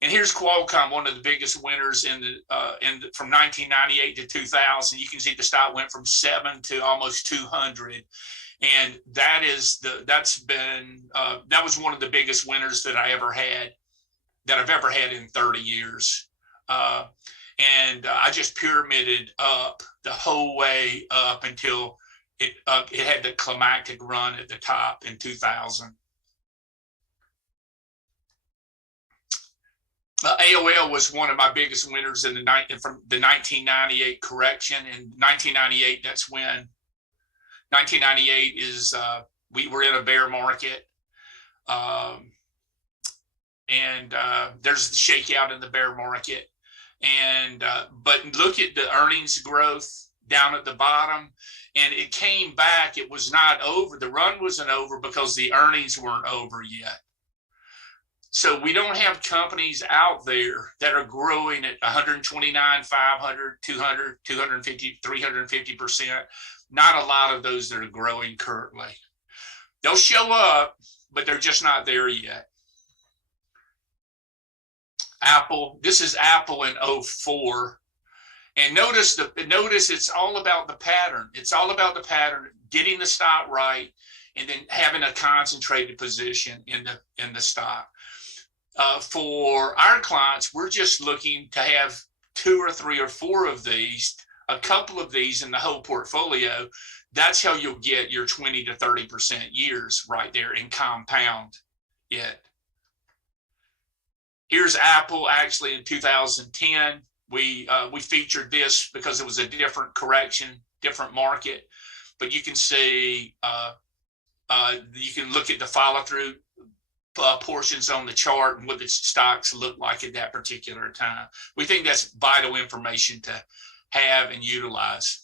And here's Qualcomm, one of the biggest winners from 1998 to 2000. You can see the stock went from 7 to almost 200, and that was one of the biggest winners that I've ever had in 30 years. And I just pyramided up the whole way up until it had the climactic run at the top in 2000. AOL was one of my biggest winners from the 1998 correction. In 1998, that's when 1998 is we were in a bear market, and there's the shakeout in the bear market. And but look at the earnings growth down at the bottom, and it came back. It was not over. The run wasn't over because the earnings weren't over yet. So we don't have companies out there that are growing at 129, 500, 200, 250, 350%. Not a lot of those that are growing currently. They'll show up, but they're just not there yet. Apple, this is Apple in 04. And notice it's all about the pattern. It's all about the pattern, getting the stock right, and then having a concentrated position in the stock. For our clients, we're just looking to have 2 or 3 or 4 of these, a couple of these in the whole portfolio. That's how you'll get your 20 to 30% years right there and compound it. Here's Apple. Actually, in 2010, we featured this because it was a different correction, different market. But you can see, you can look at the follow-through portions on the chart and what the stocks look like at that particular time. We think that's vital information to have and utilize.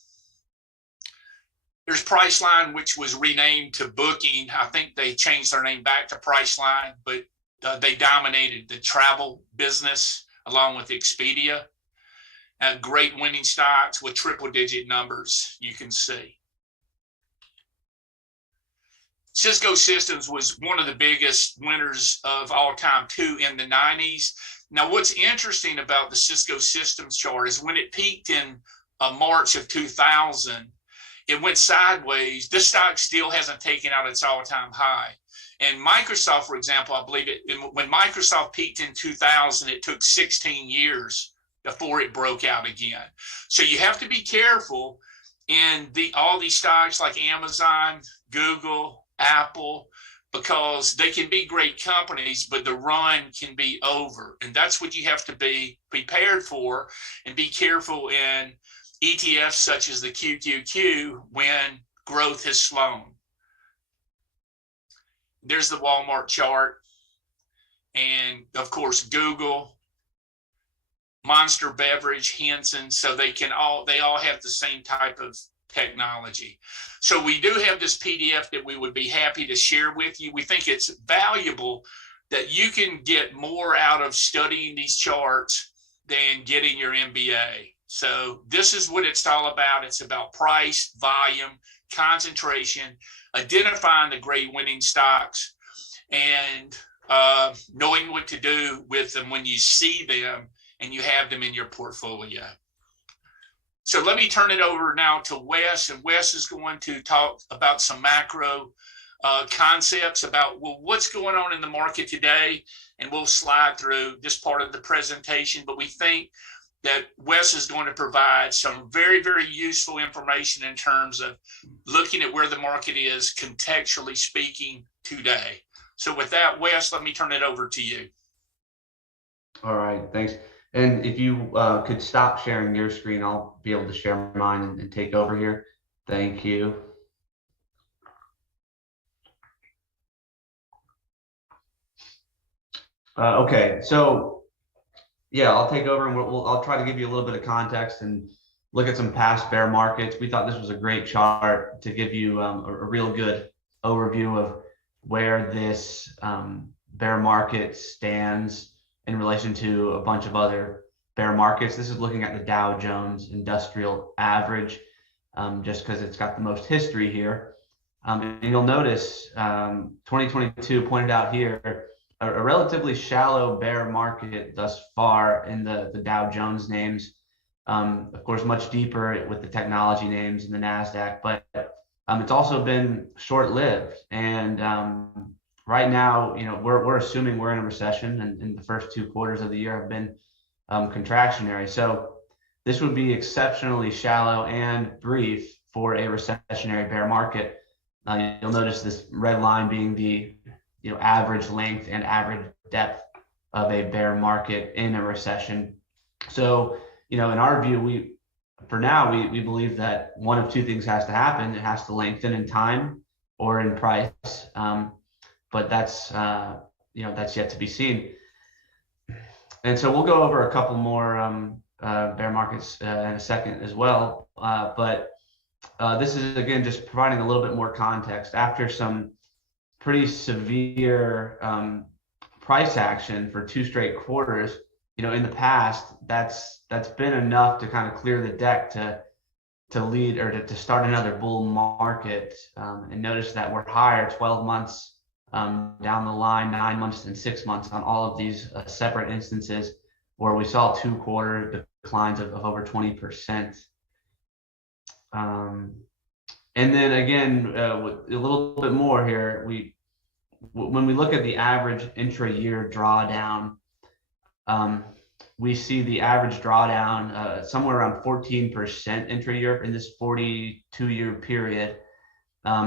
There's Priceline, which was renamed to Booking. I think they changed their name back to Priceline, but they dominated the travel business along with Expedia. Great winning stocks with triple-digit numbers, you can see. Cisco Systems was one of the biggest winners of all time too in the 90s. Now, what's interesting about the Cisco Systems chart is when it peaked in March of 2000, it went sideways. This stock still hasn't taken out its all-time high. And Microsoft, for example, I believe when Microsoft peaked in 2000, it took 16 years before it broke out again. So you have to be careful in all these stocks like Amazon, Google, Apple, because they can be great companies, but the run can be over. And that's what you have to be prepared for, and be careful in ETFs such as the QQQ when growth has slowed. There's the Walmart chart. And of course, Google, Monster Beverage, Henson. So they all have the same type of technology. So we do have this PDF that we would be happy to share with you. We think it's valuable that you can get more out of studying these charts than getting your MBA. So this is what it's all about. It's about price, volume, concentration, identifying the great winning stocks, and knowing what to do with them when you see them and you have them in your portfolio. So let me turn it over now to Wes, and Wes is going to talk about some macro concepts about, well, what's going on in the market today, and we'll slide through this part of the presentation. But we think that Wes is going to provide some very, very useful information in terms of looking at where the market is contextually speaking today. So with that, Wes, let me turn it over to you. All right, thanks. And if you could stop sharing your screen, I'll be able to share mine and take over here. Thank you. Okay, so yeah, I'll take over and I'll try to give you a little bit of context and look at some past bear markets. We thought this was a great chart to give you a real good overview of where this bear market stands in relation to a bunch of other bear markets. This is looking at the Dow Jones Industrial Average, just because it's got the most history here. And you'll notice 2022 pointed out here, a relatively shallow bear market thus far in the Dow Jones names. Of course, much deeper with the technology names in the NASDAQ, but it's also been short-lived. And right now, we're assuming we're in a recession, and the first 2 quarters of the year have been contractionary. So this would be exceptionally shallow and brief for a recessionary bear market. You'll notice this red line being the average length and average depth of a bear market in a recession. So, in our view, we believe that one of 2 things has to happen. It has to lengthen in time or in price. But that's yet to be seen. And so we'll go over a couple more bear markets in a second as well. But this is, again, just providing a little bit more context. After some pretty severe price action for 2 straight quarters, in the past, that's been enough to kind of clear the deck to lead or to start another bull market. And notice that we're higher 12 months down the line, 9 months and 6 months on all of these separate instances where we saw 2 quarter declines of over 20%. And then again, with a little bit more here, when we look at the average intra-year drawdown, we see the average drawdown somewhere around 14% intra-year in this 42-year period.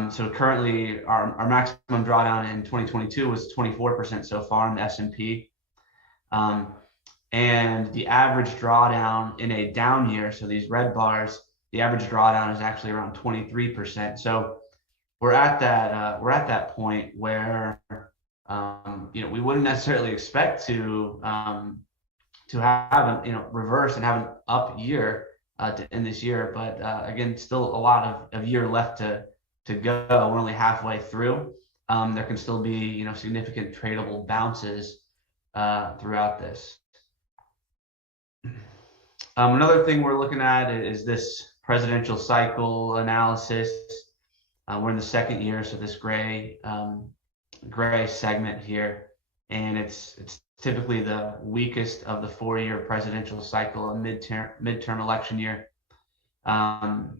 So currently, our maximum drawdown in 2022 was 24% so far in the S&P. And the average drawdown in a down year, so these red bars, the average drawdown is actually around 23%. So we're at that point where we wouldn't necessarily expect to have reverse and have an up year in this year, but again, still a lot of year left to go. We're only halfway through. There can still be significant tradable bounces throughout this. Another thing we're looking at is this presidential cycle analysis. We're in the 2nd year, so this gray segment here, and it's typically the weakest of the 4-year presidential cycle, a midterm election year. And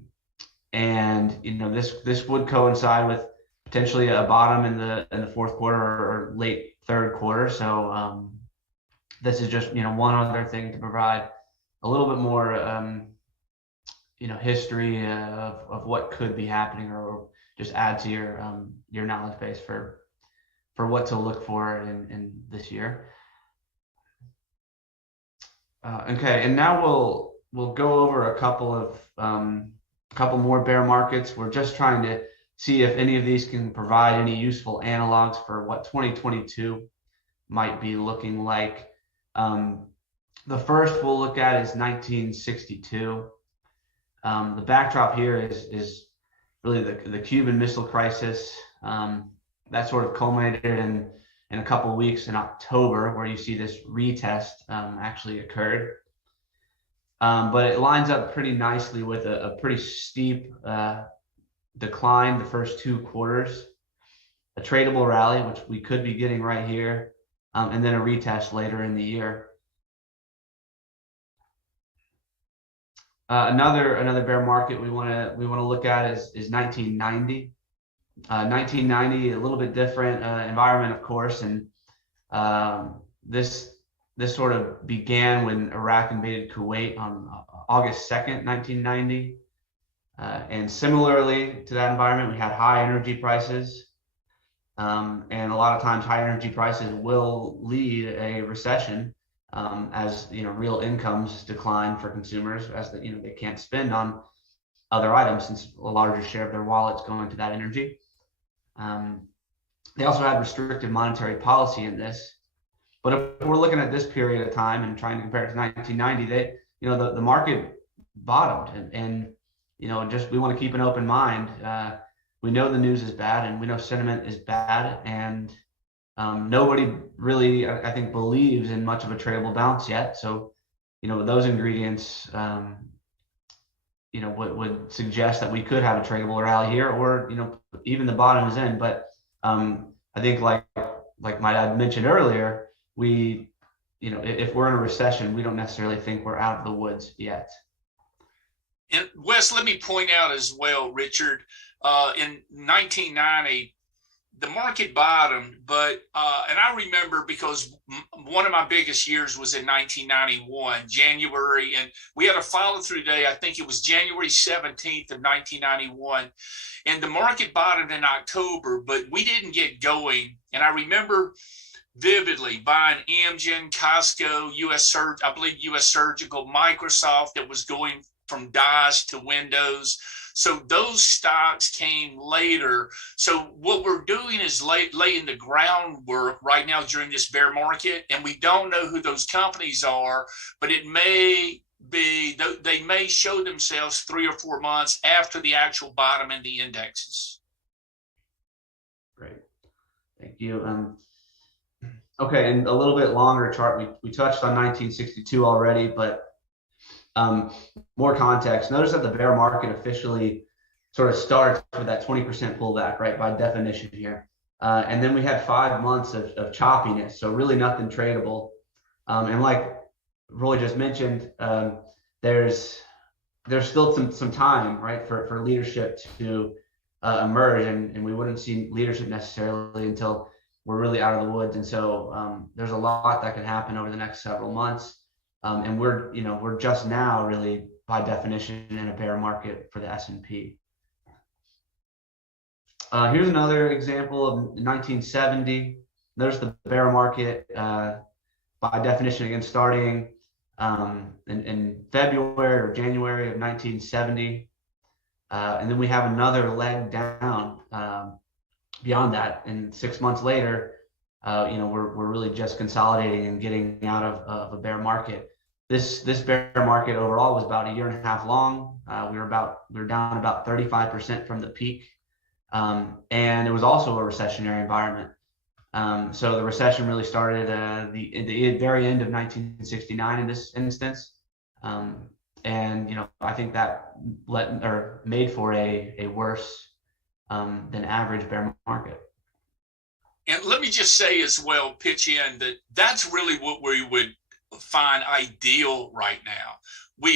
this would coincide with potentially a bottom in the 4th quarter or late 3rd quarter. So this is just one other thing to provide a little bit more history of what could be happening, or just add to your knowledge base for what to look for in this year. Okay, and now we'll go over a couple more bear markets. We're just trying to see if any of these can provide any useful analogs for what 2022 might be looking like. The first we'll look at is 1962. The backdrop here is really the Cuban Missile Crisis. That sort of culminated in a couple of weeks in October, where you see this retest actually occurred. But it lines up pretty nicely with a pretty steep decline the first 2 quarters, a tradable rally, which we could be getting right here, and then a retest later in the year. Another bear market we want to look at is 1990. 1990, a little bit different environment, of course, and this sort of began when Iraq invaded Kuwait on August 2nd, 1990. And similarly to that environment, we had high energy prices. And a lot of times high energy prices will lead a recession as real incomes decline for consumers, as they can't spend on other items since a larger share of their wallets go into that energy. They also had restrictive monetary policy in this. But if we're looking at this period of time and trying to compare it to 1990, the market bottomed, and just we want to keep an open mind. We know the news is bad, and we know sentiment is bad, and nobody really, I think, believes in much of a tradable bounce yet. So, those ingredients, would suggest that we could have a tradable rally here, or even the bottom is in. But I think, like my dad mentioned earlier, if we're in a recession, we don't necessarily think we're out of the woods yet. And Wes, let me point out as well, Richard, in 1990, the market bottomed, but and I remember because one of my biggest years was in 1991, January, and we had a follow-through day. I think it was January 17th of 1991, and the market bottomed in October, but we didn't get going. And I remember vividly buying Amgen, Costco, I believe US Surgical, Microsoft, that was going from DOS to Windows. So those stocks came later. So what we're doing is laying the groundwork right now during this bear market, and we don't know who those companies are, but it may be, they may show themselves 3 or 4 months after the actual bottom in the indexes. Great, thank you. Okay, and a little bit longer chart. We touched on 1962 already, but more context. Notice that the bear market officially sort of starts with that 20% pullback, right, by definition here. And then we had 5 months of choppiness, so really nothing tradable. And like Roy just mentioned, there's still some time, right, for leadership to emerge, and we wouldn't see leadership necessarily until we're really out of the woods. And so there's a lot that can happen over the next several months. And we're just now really by definition in a bear market for the S&P. Here's another example of 1970. There's the bear market by definition, again, starting in February or January of 1970. And then we have another leg down beyond that. And 6 months later, we're really just consolidating and getting out of a bear market. This bear market overall was about 1.5 years long. We were down about 35% from the peak, and it was also a recessionary environment. So the recession really started at the very end of 1969 in this instance, and I think that made for a worse than average bear market. And let me just say as well, pitch in that's really what we would find ideal right now.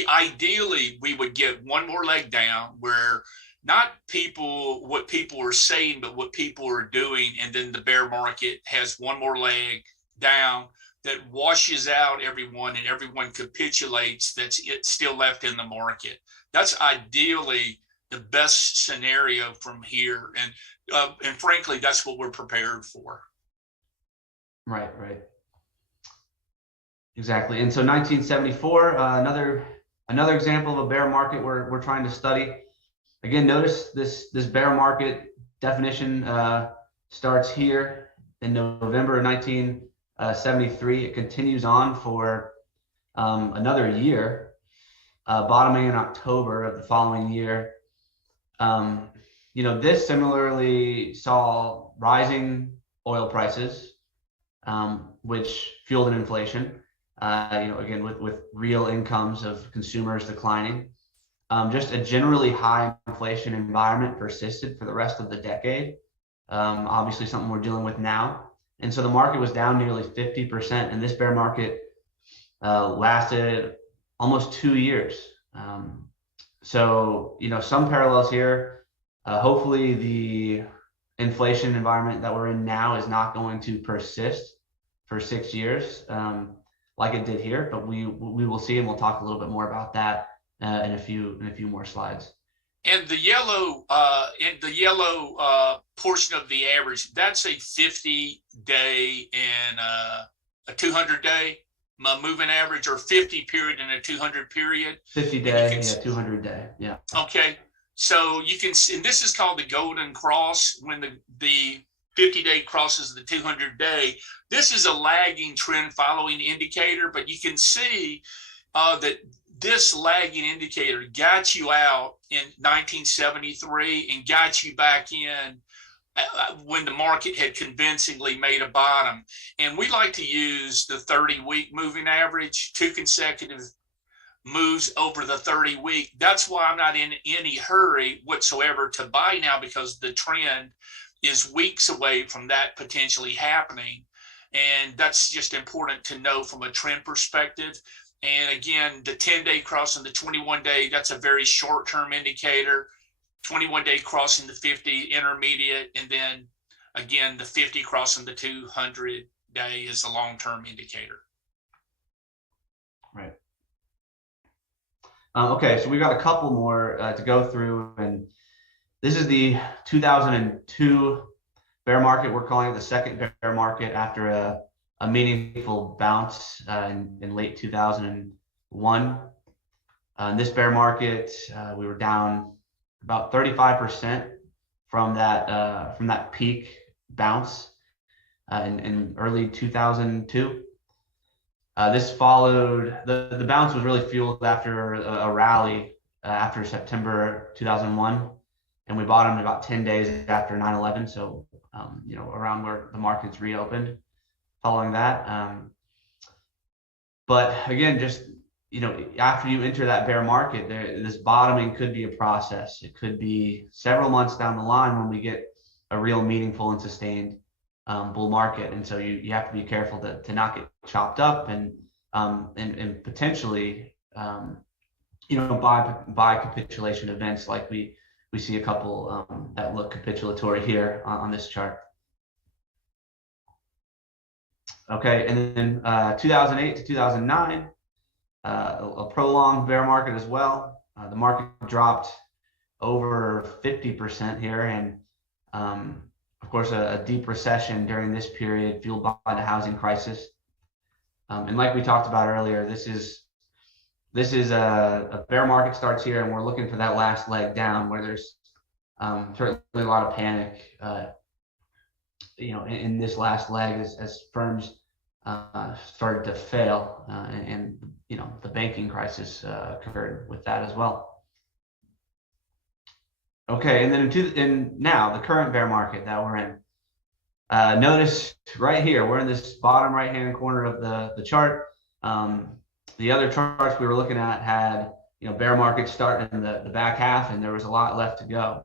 Ideally we would get one more leg down, where not what people are saying, but what people are doing, and then the bear market has one more leg down that washes out everyone, and everyone capitulates. That's it still left in the market. That's ideally the best scenario from here, and frankly, that's what we're prepared for. Right. Exactly. And so 1974, another example of a bear market we're trying to study. Again, notice this bear market definition starts here in November of 1973. It continues on for another year, bottoming in October of the following year. This similarly saw rising oil prices, which fueled an inflation. Again, with real incomes of consumers declining. Just a generally high inflation environment persisted for the rest of the decade. Obviously something we're dealing with now. And so the market was down nearly 50%, and this bear market lasted almost 2 years. So, some parallels here. Hopefully inflation environment that we're in now is not going to persist for 6 years like it did here, but we will see, and we'll talk a little bit more about that in a few more slides. And the yellow portion of the average, that's a 50-day and a 200-day moving average, or 50 period and a 200 period. 50-day, 200-day, yeah. Okay, so you can see, and this is called the golden cross, when the 50-day crosses the 200-day. This is a lagging trend following indicator, but you can see that this lagging indicator got you out in 1973 and got you back in when the market had convincingly made a bottom. And we like to use the 30-week moving average, 2 consecutive moves over the 30-week. That's why I'm not in any hurry whatsoever to buy now, because the trend is weeks away from that potentially happening. And that's just important to know from a trend perspective. And again, the 10-day crossing the 21-day, that's a very short-term indicator. 21-day crossing the 50 intermediate, and then again, the 50 crossing the 200-day is a long-term indicator. Right. Okay, so we've got a couple more to go through, and this is the 2002 bear market. We're calling it the second bear market after a meaningful bounce in late 2001. In this bear market, we were down about 35% from that peak bounce in early 2002. This followed, the bounce was really fueled after a rally after September 2001, and we bottomed about 10 days after 9/11. So, around where the markets reopened following that. But again, just, after you enter that bear market, this bottoming could be a process. It could be several months down the line when we get a real meaningful and sustained bull market. And so you have to be careful to not get chopped up and potentially, buy capitulation events like we see a couple that look capitulatory here on this chart. Okay, and then 2008 to 2009, a prolonged bear market as well. The market dropped over 50% here, and of course a deep recession during this period fueled by the housing crisis. And like we talked about earlier, this is a bear market starts here, and we're looking for that last leg down where there's certainly a lot of panic in this last leg as firms started to fail, and the banking crisis occurred with that as well. Okay, and then now the current bear market that we're in. Notice right here, we're in this bottom right-hand corner of the chart. The other charts we were looking at had bear market starting in the back half, and there was a lot left to go.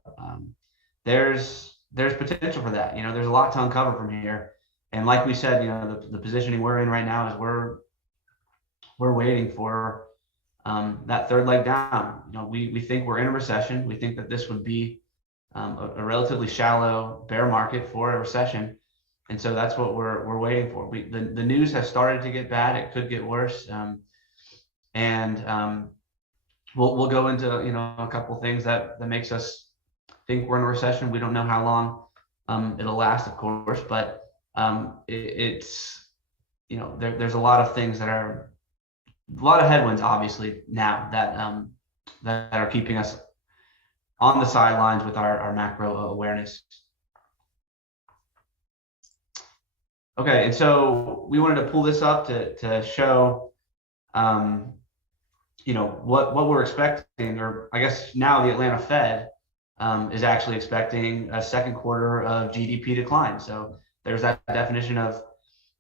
There's potential for that. There's a lot to uncover from here. And like we said, the positioning we're in right now is we're waiting for that third leg down. We think we're in a recession. We think that this would be a relatively shallow bear market for a recession, and so that's what we're waiting for. The news has started to get bad. It could get worse, and we'll go into a couple things that makes us think we're in a recession. We don't know how long it'll last, of course, but it's there's a lot of things a lot of headwinds obviously now that are keeping us on the sidelines with our macro awareness. Okay, and so we wanted to pull this up to show what we're expecting, or I guess now the Atlanta Fed is actually expecting a second quarter of GDP decline. So there's that definition of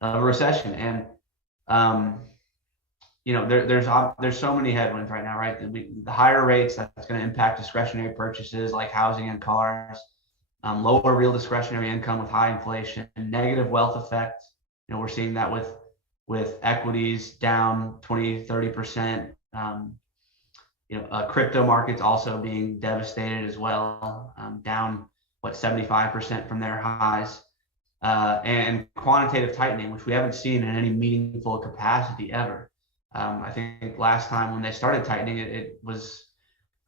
a recession, and there's so many headwinds right now, right? The higher rates, that's going to impact discretionary purchases like housing and cars, lower real discretionary income with high inflation, and negative wealth effect. We're seeing that with equities down 20-30%. Crypto markets also being devastated as well, down 75% from their highs, and quantitative tightening, which we haven't seen in any meaningful capacity ever. I think last time when they started tightening, it was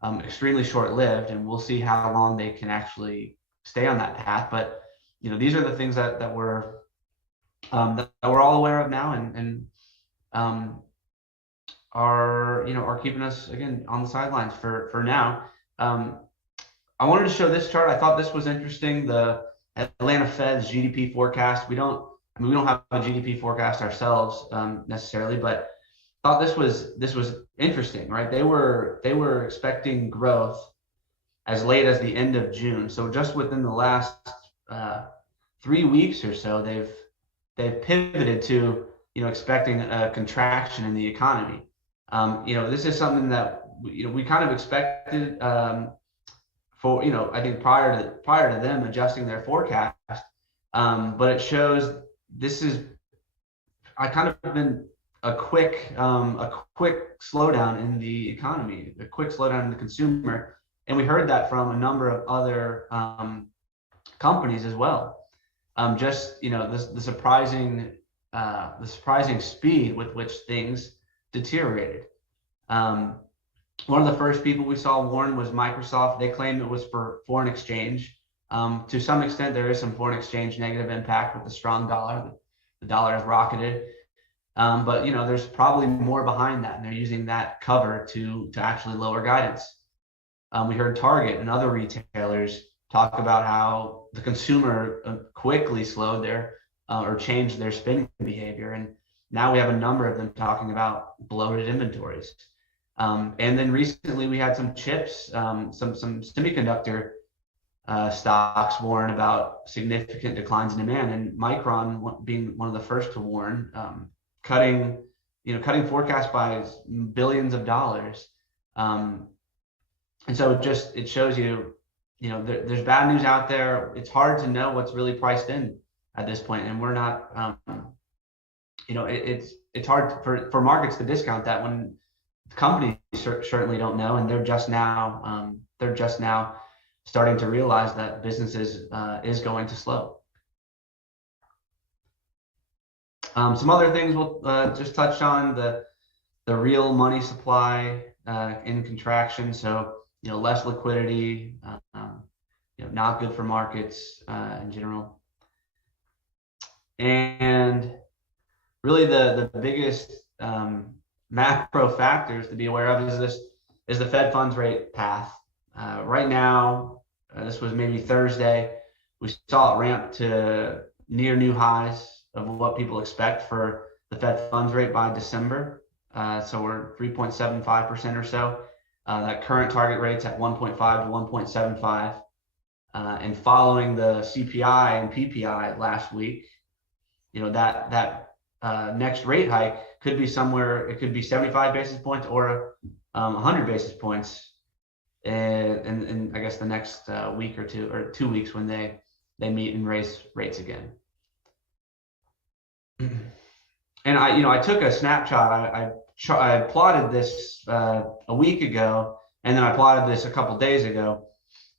extremely short-lived, and we'll see how long they can actually stay on that path. But these are the things that we're all aware of now, and are keeping us again on the sidelines for now. I wanted to show this chart. I thought this was interesting. The Atlanta Fed's GDP forecast. We don't have a GDP forecast ourselves necessarily, but thought this was interesting, right? They were expecting growth as late as the end of June. So just within the last 3 weeks or so, they've pivoted to expecting a contraction in the economy. This is something that we kind of expected for I think prior to them adjusting their forecast, but it shows I kind of been a quick slowdown in the economy, a quick slowdown in the consumer, and we heard that from a number of other companies as well. The surprising speed with which things deteriorated. One of the first people we saw warn was Microsoft. They claimed it was for foreign exchange. To some extent, there is some foreign exchange negative impact with the strong dollar. The dollar has rocketed. But there's probably more behind that, and they're using that cover to actually lower guidance. We heard Target and other retailers talk about how the consumer quickly slowed their or changed their spending behavior, and now we have a number of them talking about bloated inventories. And then recently we had some chips, some semiconductor stocks warn about significant declines in demand, and Micron being one of the first to warn, cutting forecasts by billions of dollars. And so it shows there's bad news out there. It's hard to know what's really priced in at this point, and we're not. It's hard for markets to discount that when companies certainly don't know, and they're just now starting to realize that business is going to slow. Some other things we'll just touch on: the real money supply in contraction. So less liquidity, not good for markets in general. And really the biggest macro factors to be aware of is the Fed funds rate path. Right now, this was maybe Thursday, we saw it ramp to near new highs of what people expect for the Fed funds rate by December. So we're 3.75% or so. That current target rate's at 1.5 to 1.75. And following the CPI and PPI last week, that next rate hike could be somewhere. It could be 75 basis points or 100 basis points, in I guess the next week or 2 weeks when they meet and raise rates again. And I took a snapshot. I plotted this a week ago, and then I plotted this a couple days ago,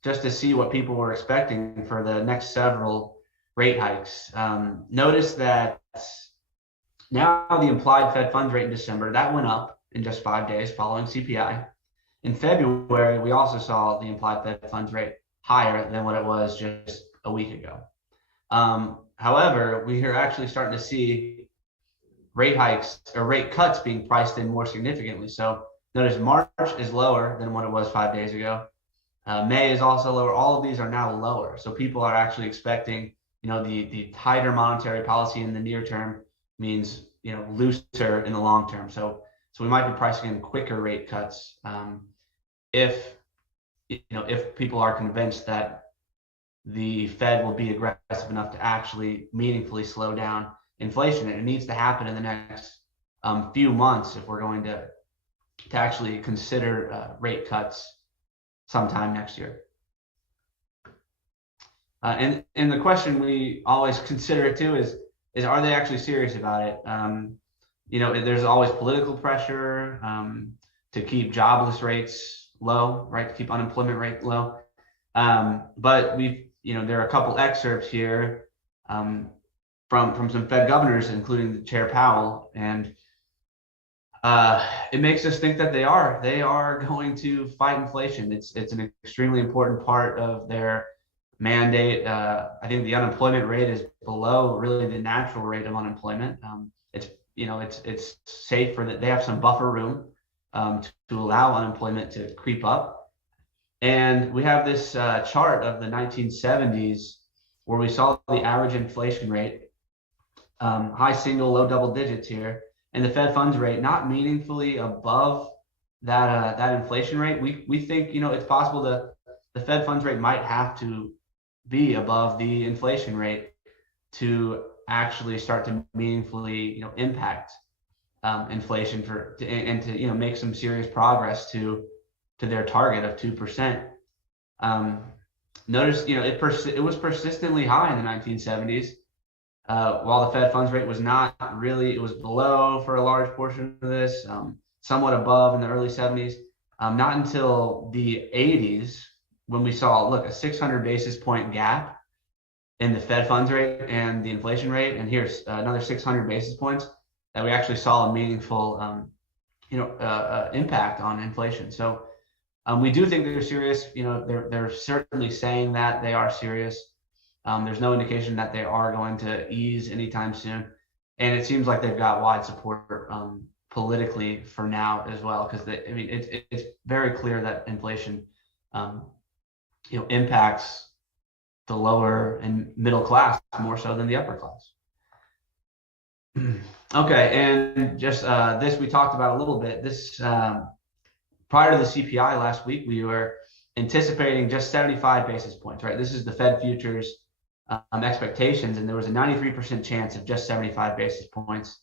just to see what people were expecting for the next several rate hikes. Notice that now the implied Fed funds rate in December, that went up in just 5 days following CPI. In February, we also saw the implied Fed funds rate higher than what it was just a week ago. However, we are actually starting to see rate hikes or rate cuts being priced in more significantly. So notice March is lower than what it was 5 days ago. May is also lower. All of these are now lower. So people are actually expecting, the tighter monetary policy in the near term means, looser in the long term. So we might be pricing in quicker rate cuts if people are convinced that the Fed will be aggressive enough to actually meaningfully slow down inflation. And it needs to happen in the next few months if we're going to actually consider rate cuts sometime next year. And the question we always consider too is are they actually serious about it? There's always political pressure to keep jobless rates low, right? To keep unemployment rate low. But we've there are a couple excerpts here from some Fed governors, including the Chair Powell, and it makes us think that they are going to fight inflation. It's an extremely important part of their mandate. I think the unemployment rate is below really the natural rate of unemployment. It's safe for that. They have some buffer room to allow unemployment to creep up. And we have this chart of the 1970s where we saw the average inflation rate, high single, low double digits here, and the Fed funds rate not meaningfully above that inflation rate. We think it's possible that the Fed funds rate might have to be above the inflation rate to actually start to meaningfully impact inflation and to make some serious progress to their target of 2%. Notice it was persistently high in the 1970s. While the Fed funds rate was not really, it was below for a large portion of this, somewhat above in the early 70s. Not until the 80s when we saw, a 600 basis point gap in the Fed funds rate and the inflation rate, and here's another 600 basis points, that we actually saw a meaningful, impact on inflation. So we do think they're serious. They're certainly saying that they are serious. There's no indication that they are going to ease anytime soon. And it seems like they've got wide support politically for now as well, because it's very clear that inflation impacts the lower and middle class more so than the upper class. Okay, and just this we talked about a little bit. This prior to the CPI last week, we were anticipating just 75 basis points, right? This is the Fed futures expectations, and there was a 93% chance of just 75 basis points.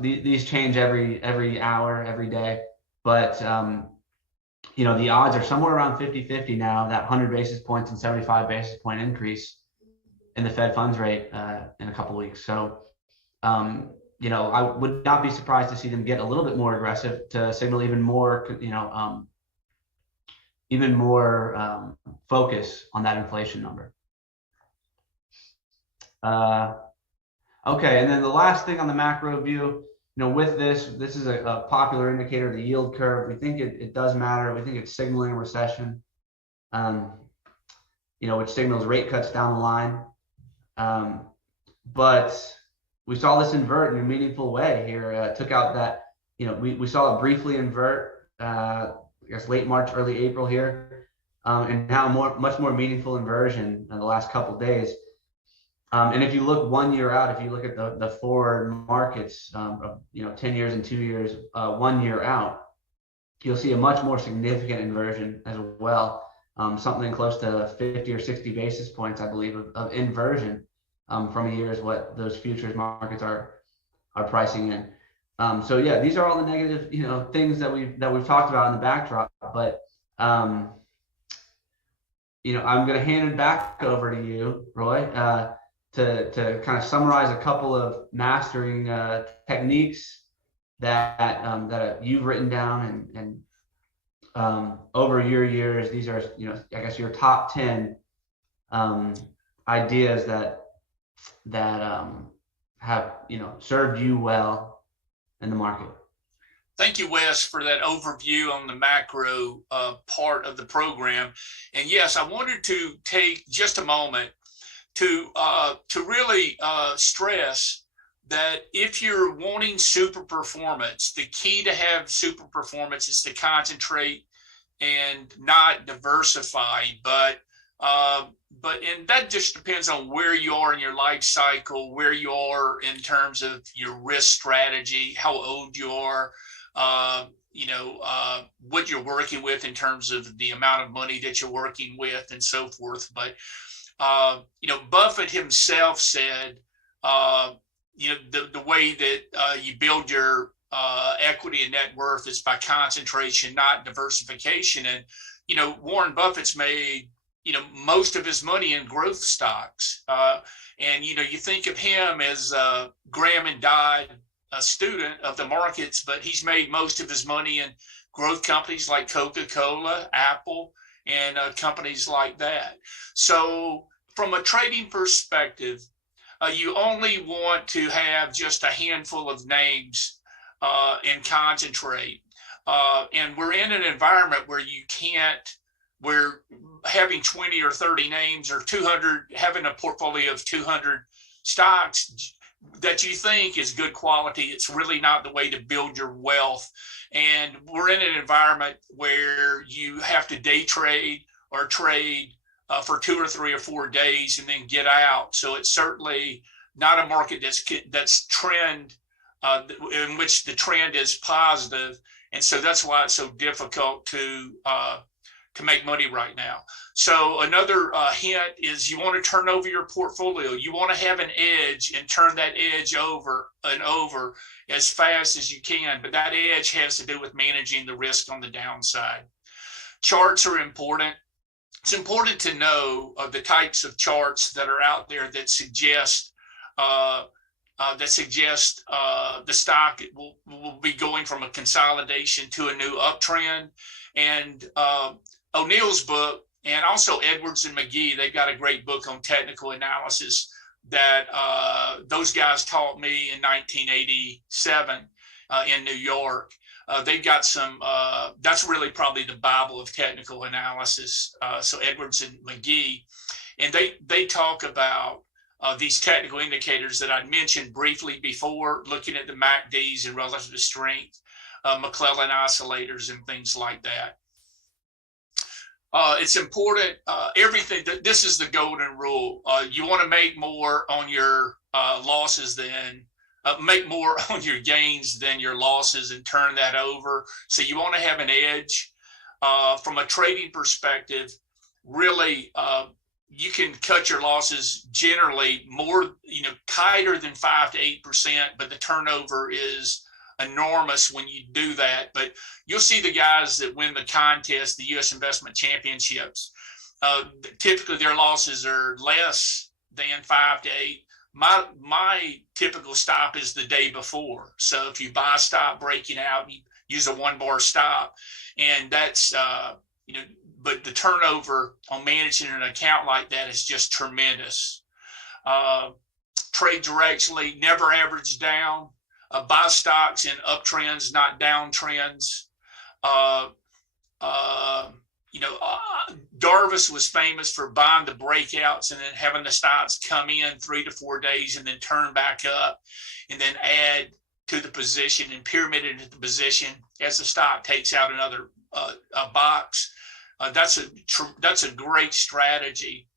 These change every hour, every day, but the odds are somewhere around 50-50 now, that 100 basis points and 75 basis point increase in the Fed funds rate in a couple of weeks. So, I would not be surprised to see them get a little bit more aggressive to signal even more, focus on that inflation number. Okay, and then the last thing on the macro view, with this is a popular indicator, the yield curve. We think it does matter. We think it's signaling a recession, which signals rate cuts down the line. But we saw this invert in a meaningful way here. Took out that, we saw it briefly invert, I guess late March, early April here, and now much more meaningful inversion in the last couple of days. And if you look 1 year out, if you look at the forward markets, 10 years and 2 years, 1 year out, you'll see a much more significant inversion as well. Something close to 50 or 60 basis points, I believe, of inversion from a year is what those futures markets are pricing in. So yeah, these are all the negative, things that we've talked about in the backdrop. But I'm going to hand it back over to you, Roy, to kind of summarize a couple of mastering techniques that you've written down and over your years. These are, I guess your top 10 ideas that have served you well in the market. Thank you, Wes, for that overview on the macro part of the program. And yes, I wanted to take just a moment to really stress that if you're wanting super performance, the key to have super performance is to concentrate and not diversify. But and that just depends on where you are in your life cycle, where you are in terms of your risk strategy, how old you are, what you're working with in terms of the amount of money that you're working with and so forth. But, Buffett himself said, the way that you build your equity and net worth is by concentration, not diversification. And, Warren Buffett's made, most of his money in growth stocks. And, you think of him as Graham and Dodd, a student of the markets, but he's made most of his money in growth companies like Coca-Cola, Apple, and companies like that. So from a trading perspective, you only want to have just a handful of names and concentrate. And we're in an environment where we're having 20 or 30 names or 200, having a portfolio of 200 stocks that you think is good quality. It's really not the way to build your wealth. And we're in an environment where you have to day trade or trade for 2 or 3 or 4 days and then get out. So it's certainly not a market that's trend, in which the trend is positive. And so that's why it's so difficult to make money right now. So another hint is you want to turn over your portfolio. You want to have an edge and turn that edge over and over as fast as you can. But that edge has to do with managing the risk on the downside. Charts are important. It's important to know the types of charts that are out there that suggest the stock will be going from a consolidation to a new uptrend. And O'Neill's book, and also Edwards and McGee, they've got a great book on technical analysis that those guys taught me in 1987 in New York. They've got some, that's really probably the Bible of technical analysis. So Edwards and McGee, and they talk about these technical indicators that I mentioned briefly before, looking at the MACDs and relative strength, McClellan oscillators and things like that. It's important, everything, this is the golden rule. You want to make more on your losses than, make more on your gains than your losses and turn that over. So you want to have an edge. From a trading perspective, really, you can cut your losses generally more, tighter than 5 to 8%, but the turnover is enormous when you do that. But you'll see the guys that win the contest, the U.S. Investment Championships, typically their losses are less than 5 to 8. My typical stop is the day before. So if you buy a stop breaking out, you use a 1-bar stop, and that's but the turnover on managing an account like that is just tremendous. Trade directionally, never average down. Buy stocks in uptrends, not downtrends. Darvis was famous for buying the breakouts and then having the stocks come in 3 to 4 days and then turn back up and then add to the position and pyramid into the position as the stock takes out another box. That's a great strategy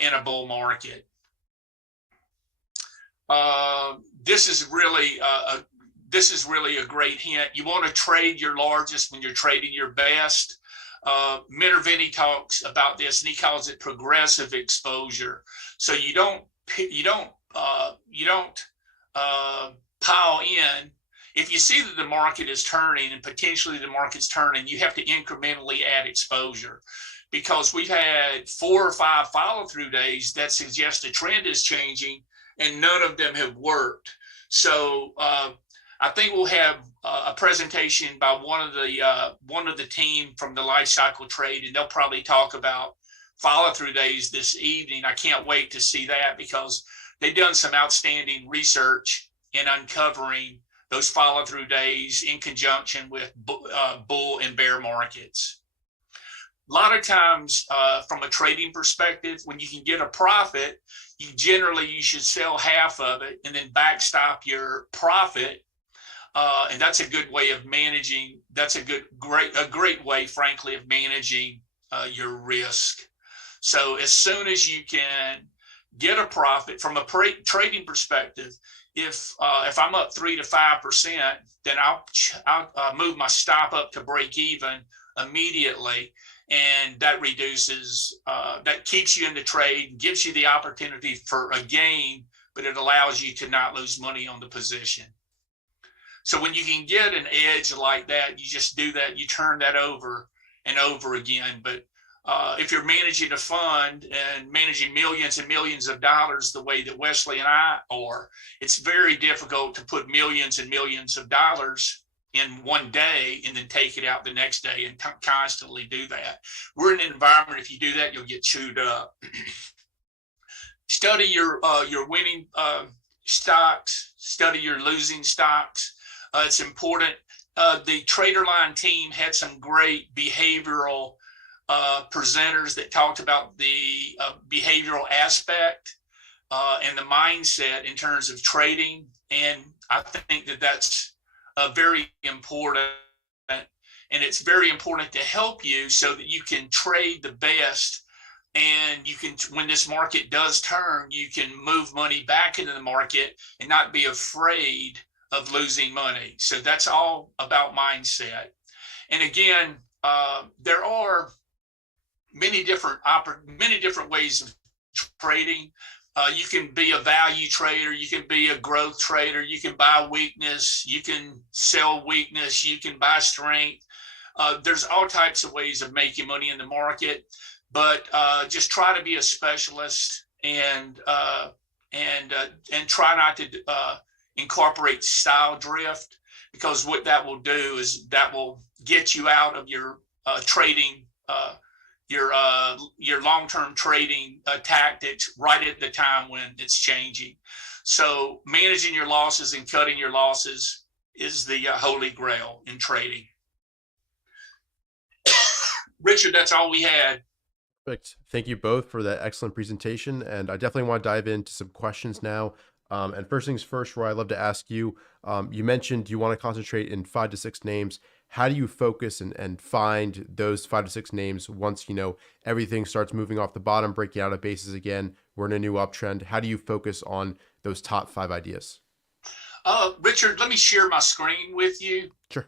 in a bull market. This is really a great hint. You want to trade your largest when you're trading your best. Minervini talks about this, and he calls it progressive exposure. So you don't pile in. If you see that the market is turning and potentially the market's turning, you have to incrementally add exposure, because we've had 4 or 5 follow-through days that suggest a trend is changing, and none of them have worked. So I think we'll have a presentation by one of the team from the life cycle trade, and they'll probably talk about follow-through days this evening. I can't wait to see that, because they've done some outstanding research in uncovering those follow-through days in conjunction with bull and bear markets. A lot of times, from a trading perspective, when you can get a profit, you should sell half of it and then backstop your profit. And that's a good way of managing. That's a great way, frankly, of managing your risk. So as soon as you can get a profit from a trading perspective, if I'm up 3 to 5%, then I'll move my stop up to break even immediately, and that reduces, that keeps you in the trade, gives you the opportunity for a gain, but it allows you to not lose money on the position. So when you can get an edge like that, you just do that, you turn that over and over again. But if you're managing a fund and managing millions and millions of dollars the way that Wesley and I are, it's very difficult to put millions and millions of dollars in one day and then take it out the next day and constantly do that. We're in an environment, if you do that, you'll get chewed up. Study your winning stocks, study your losing stocks. It's important. The TraderLion team had some great behavioral presenters that talked about the behavioral aspect and the mindset in terms of trading. And I think that that's very important. And it's very important to help you so that you can trade the best. And you can, when this market does turn, you can move money back into the market and not be afraid of losing money. So that's all about mindset. And again, there are many different ways of trading. You can be a value trader, you can be a growth trader, you can buy weakness, you can sell weakness, you can buy strength. There's all types of ways of making money in the market, but just try to be a specialist and try not to incorporate style drift, because what that will do is that will get you out of your trading, your long-term trading tactics right at the time when it's changing. So managing your losses and cutting your losses is the holy grail in trading. Richard, that's all we had. Perfect. Thank you both for that excellent presentation. And I definitely want to dive into some questions now. And first things first, Roy, I'd love to ask you, you mentioned you want to concentrate in 5 to 6 names. How do you focus and find those 5 to 6 names once, everything starts moving off the bottom, breaking out of bases again, we're in a new uptrend? How do you focus on those top 5 ideas? Richard, let me share my screen with you. Sure.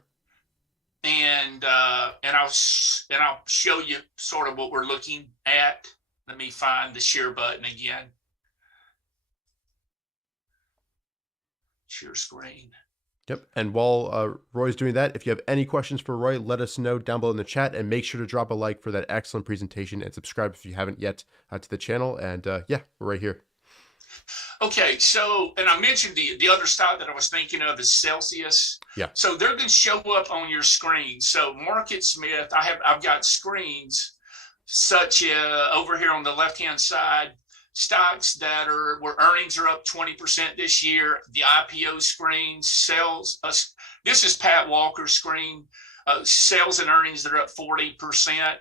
And I'll show you sort of what we're looking at. Let me find the share button again. Share screen. Yep. And while Roy's doing that, if you have any questions for Roy, let us know down below in the chat, and make sure to drop a like for that excellent presentation and subscribe if you haven't yet to the channel. And yeah, we're right here. Okay, so, and I mentioned the other stock that I was thinking of is Celsius. Yeah. So they're going to show up on your screen. So Market Smith, I've got screens such over here on the left-hand side, stocks that where earnings are up 20% this year. The IPO screen, sales. This is Pat Walker's screen. Sales and earnings that are up 40%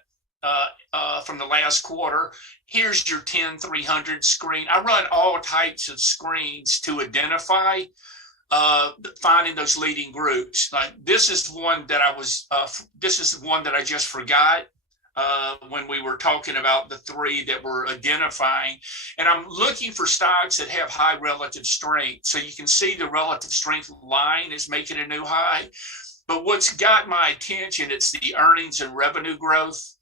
from the last quarter. Here's your 10-300 screen. I run all types of screens to identify finding those leading groups. Like this is one that I just forgot when we were talking about the 3 that we're identifying. And I'm looking for stocks that have high relative strength. So you can see the relative strength line is making a new high. But what's got my attention, it's the earnings and revenue growth.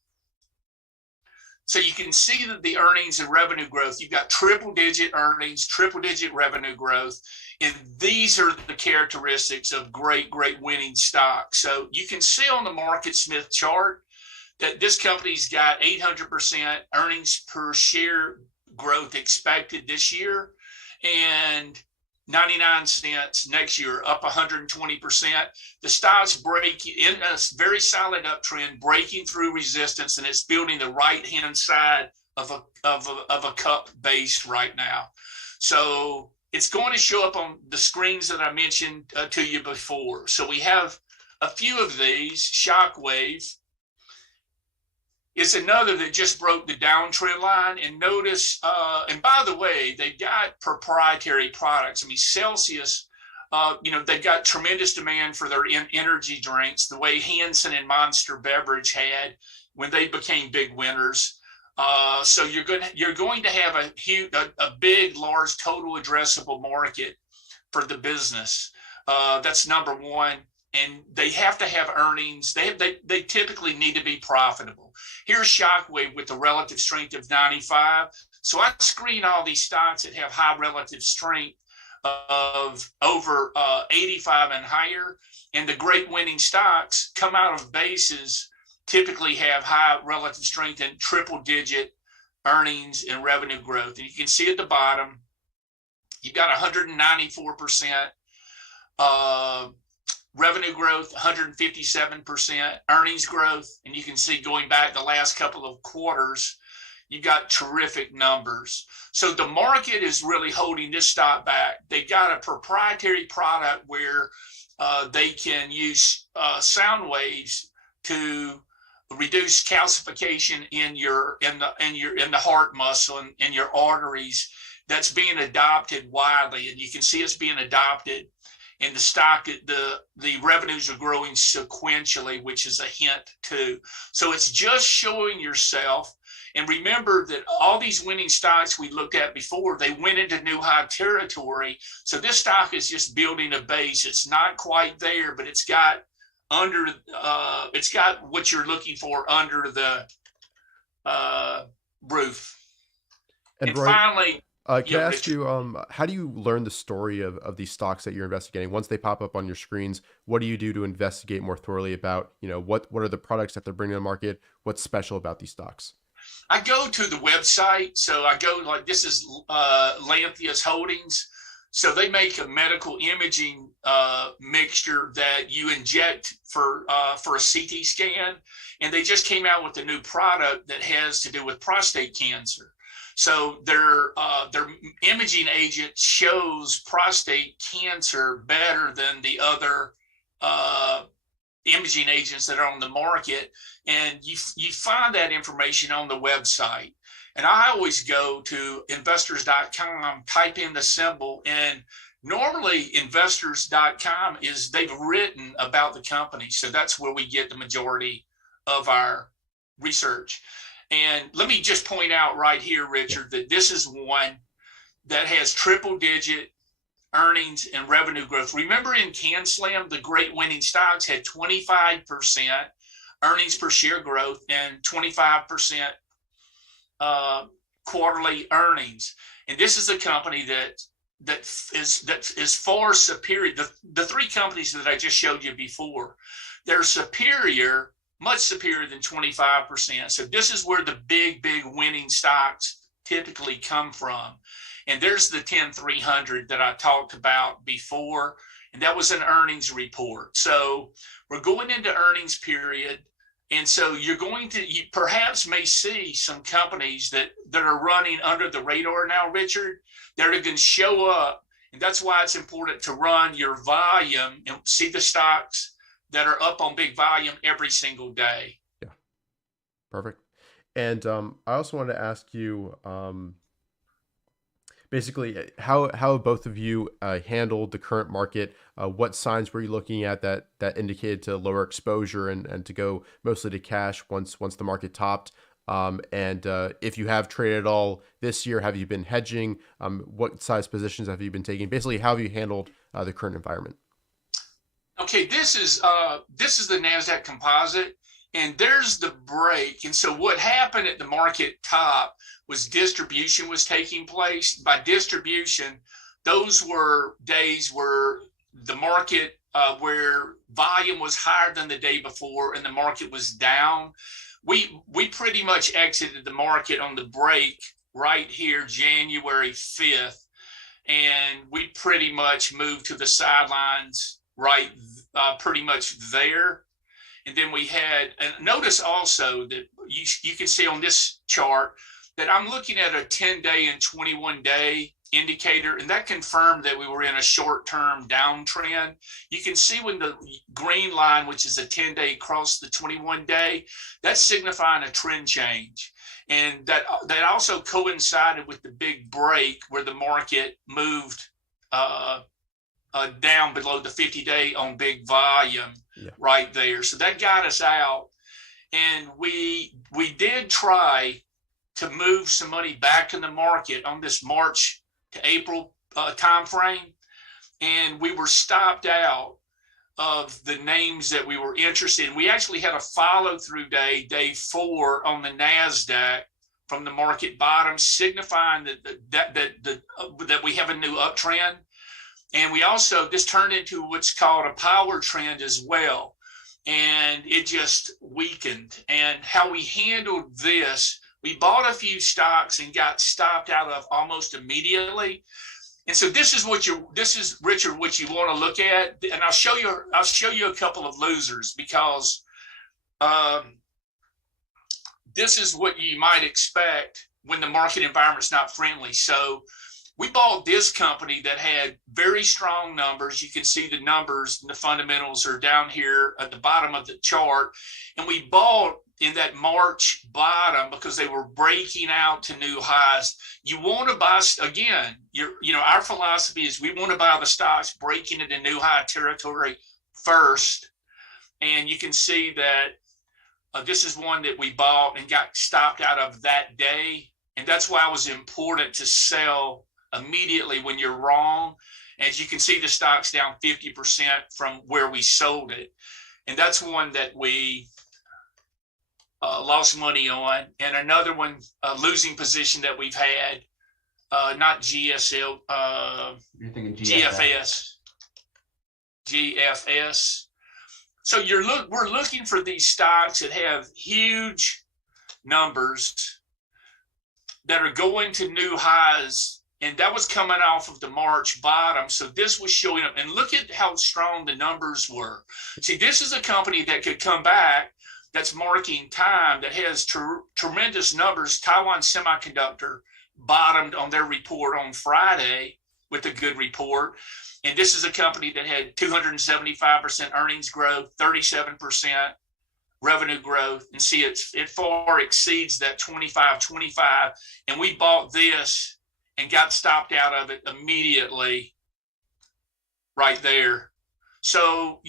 So you can see that the earnings and revenue growth, you've got triple-digit earnings, triple-digit revenue growth, and these are the characteristics of great winning stocks. So you can see on the Market Smith chart that this company's got 800% earnings per share growth expected this year, and 99 cents next year, up 120%. The stock's breaking in a very solid uptrend, breaking through resistance, and it's building the right-hand side of a cup base right now. So it's going to show up on the screens that I mentioned to you before. So we have a few of these. Shockwave is another that just broke the downtrend line. And notice, and by the way, they've got proprietary products. I mean, Celsius, they've got tremendous demand for their energy drinks, the way Hansen and Monster Beverage had when they became big winners. So you're going to have a big, large total addressable market for the business. That's number one. And they have to have earnings. They typically need to be profitable. Here's Shockwave with the relative strength of 95. So I screen all these stocks that have high relative strength of over 85 and higher. And the great winning stocks come out of bases, typically have high relative strength and triple-digit earnings and revenue growth. And you can see at the bottom, you've got 194% revenue growth, 157%, earnings growth. And you can see going back the last couple of quarters, you got terrific numbers. So the market is really holding this stock back. They got a proprietary product where they can use sound waves to reduce calcification in the heart muscle and in your arteries. That's being adopted widely, and you can see it's being adopted. And the stock, the revenues are growing sequentially, which is a hint too. So it's just showing yourself. And remember that all these winning stocks we looked at before, they went into new high territory. So this stock is just building a base. It's not quite there, but it's got what you're looking for under the roof. And finally, can I ask you, how do you learn the story of these stocks that you're investigating? Once they pop up on your screens, what do you do to investigate more thoroughly about, what are the products that they're bringing to the market? What's special about these stocks? I go to the website. So I go this is Lantheus Holdings. So they make a medical imaging mixture that you inject for a CT scan. And they just came out with a new product that has to do with prostate cancer. So their imaging agent shows prostate cancer better than the other imaging agents that are on the market. And you find that information on the website. And I always go to investors.com, type in the symbol, and normally investors.com they've written about the company. So that's where we get the majority of our research. And let me just point out right here, Richard, that this is one that has triple digit earnings and revenue growth. Remember in CanSlam, the great winning stocks had 25% earnings per share growth and 25% quarterly earnings. And this is a company that is far superior. The three companies that I just showed you before, they're superior, much superior than 25%. So this is where the big winning stocks typically come from. And there's the 10-300 that I talked about before, and that was an earnings report. So we're going into earnings period. And so you perhaps may see some companies that are running under the radar now, Richard, that are going to show up. And that's why it's important to run your volume and see the stocks that are up on big volume every single day. Yeah, perfect. And I also wanted to ask you, basically, how both of you handled the current market. What signs were you looking at that indicated to lower exposure and to go mostly to cash once the market topped? And if you have traded at all this year, have you been hedging? What size positions have you been taking? Basically, how have you handled the current environment? Okay, this is the NASDAQ composite, and there's the break. And so what happened at the market top was distribution was taking place. By distribution, those were days where the market, where volume was higher than the day before and the market was down. We pretty much exited the market on the break right here, January 5th, and we pretty much moved to the sidelines right pretty much there. And then we had, and notice also that you can see on this chart that I'm looking at a 10-day and 21-day indicator, and that confirmed that we were in a short-term downtrend. You can see when the green line, which is a 10-day, crossed the 21-day, that's signifying a trend change. And that also coincided with the big break where the market moved down below the 50-day on big volume right there. So that got us out. And we did try to move some money back in the market on this March to April timeframe. And we were stopped out of the names that we were interested in. We actually had a follow-through day 4 on the NASDAQ from the market bottom, signifying that we have a new uptrend. And we also, this turned into what's called a power trend as well. And it just weakened. And how we handled this, we bought a few stocks and got stopped out of almost immediately. And so this is Richard, what you want to look at. And I'll show you a couple of losers, because this is what you might expect when the market environment's not friendly. So we bought this company that had very strong numbers. You can see the numbers and the fundamentals are down here at the bottom of the chart. And we bought in that March bottom because they were breaking out to new highs. You want to buy, again, our philosophy is we want to buy the stocks breaking into new high territory first. And you can see that this is one that we bought and got stopped out of that day. And that's why it was important to sell immediately when you're wrong. As you can see, the stock's down 50% from where we sold it. And that's one that we lost money on. And another one, losing position that we've had, not GSL, You're thinking GFS. So we're looking for these stocks that have huge numbers that are going to new highs. And that was coming off of the March bottom. So this was showing up. And look at how strong the numbers were. See, this is a company that could come back, that's marking time, that has tremendous numbers. Taiwan Semiconductor bottomed on their report on Friday with a good report. And this is a company that had 275% earnings growth, 37% revenue growth. And see, it far exceeds that 25. And we bought this and got stopped out of it immediately right there. So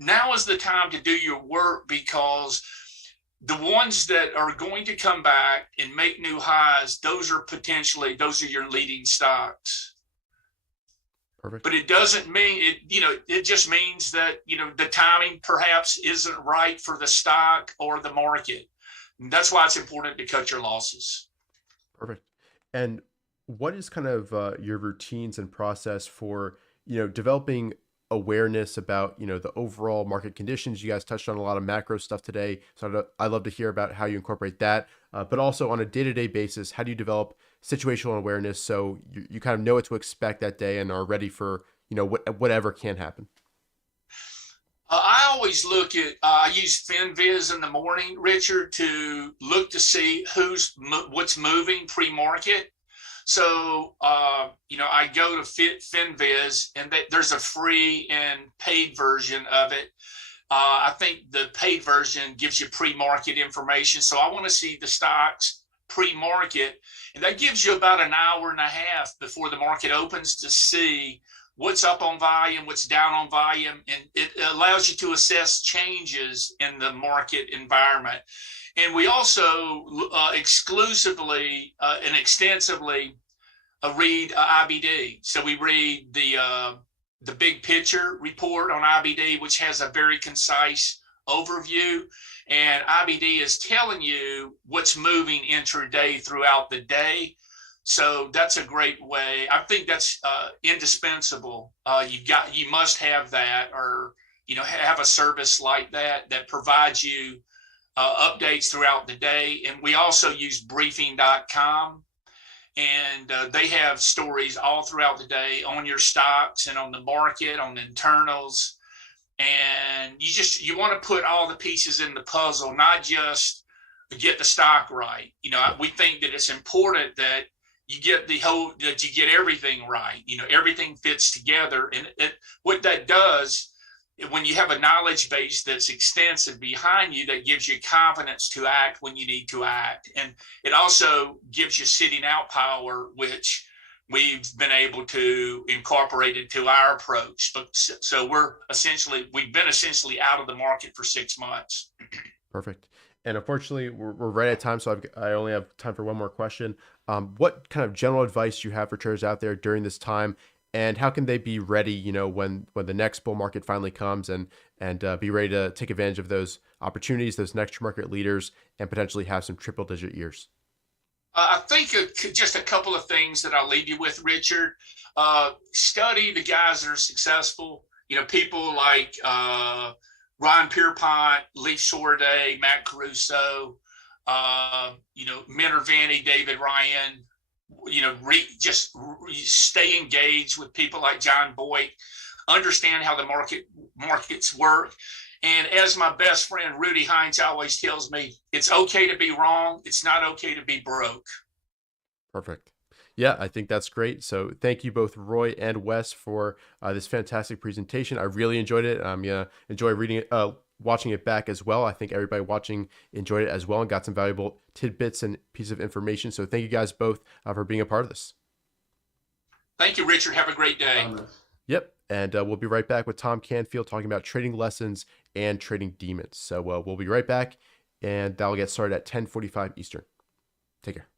now is the time to do your work, because the ones that are going to come back and make new highs, those are your leading stocks. Perfect. But it doesn't mean it just means that, the timing perhaps isn't right for the stock or the market. And that's why it's important to cut your losses. Perfect. And what is kind of your routines and process for, developing awareness about, the overall market conditions? You guys touched on a lot of macro stuff today. So I'd love to hear about how you incorporate that, but also on a day-to-day basis, how do you develop situational awareness so you kind of know what to expect that day and are ready for, whatever can happen? I always look at, I use FinViz in the morning, Richard, to look to see what's moving pre-market. So, I go to FinViz, and there's a free and paid version of it. I think the paid version gives you pre-market information. So I want to see the stocks pre-market, and that gives you about an hour and a half before the market opens to see what's up on volume, what's down on volume, and it allows you to assess changes in the market environment. And we also exclusively and extensively read IBD. So we read the big picture report on IBD, which has a very concise overview. And IBD is telling you what's moving intraday throughout the day. So that's a great way. I think that's indispensable. You must have that, or have a service like that provides you updates throughout the day. And we also use briefing.com, and they have stories all throughout the day on your stocks and on the market, on the internals. And you want to put all the pieces in the puzzle, not just get the stock right. We think that it's important that you get that you get everything right. Everything fits together. And what that does, when you have a knowledge base that's extensive behind you, that gives you confidence to act when you need to act. And it also gives you sitting out power, which we've been able to incorporate into our approach. So we've been essentially out of the market for 6 months. Perfect. And unfortunately, we're right at time, so I only have time for one more question. What kind of general advice do you have for traders out there during this time, and how can they be ready, when the next bull market finally comes, and be ready to take advantage of those opportunities, those next market leaders, and potentially have some triple-digit years? I think just a couple of things that I'll leave you with, Richard. Study the guys that are successful. People like Ron Pierpont, Lee Sorday, Matt Caruso, Minter Vanny, David Ryan, just stay engaged with people like John Boyd, understand how the markets work. And as my best friend Rudy Hines always tells me, it's okay to be wrong. It's not okay to be broke. Perfect. Yeah, I think that's great. So thank you both, Roy and Wes, for this fantastic presentation. I really enjoyed it. I'm gonna enjoy reading it, watching it back as well. I think everybody watching enjoyed it as well and got some valuable tidbits and pieces of information. So thank you guys both for being a part of this. Thank you, Richard. Have a great day. Yep. And we'll be right back with Tom Canfield talking about trading lessons and trading demons. So we'll be right back, and that'll get started at 10:45 Eastern. Take care.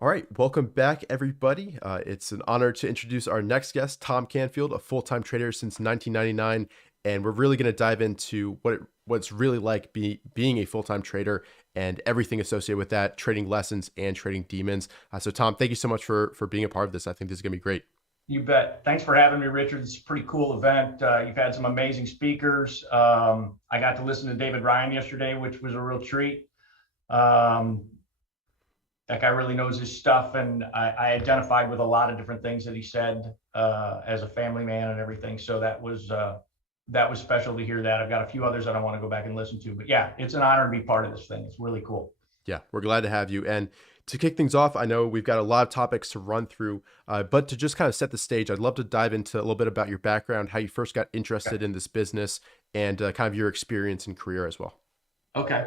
All right, welcome back, everybody. It's an honor to introduce our next guest, Tom Canfield, a full-time trader since 1999, and we're really going to dive into what's really like being a full-time trader and everything associated with that, trading lessons and trading demons. So, Tom, thank you so much for being a part of this. I think this is going to be great. You bet. Thanks for having me, Richard. It's a pretty cool event. You've had some amazing speakers. I got to listen to David Ryan yesterday, which was a real treat. That guy really knows his stuff, and I identified with a lot of different things that he said as a family man and everything. So that was special to hear that. I've got a few others that I want to go back and listen to, but yeah, it's an honor to be part of this thing. It's really cool. Yeah, we're glad to have you. And to kick things off, I know we've got a lot of topics to run through, but to just kind of set the stage, I'd love to dive into a little bit about your background, how you first got interested in this business, and kind of your experience and career as well. Okay.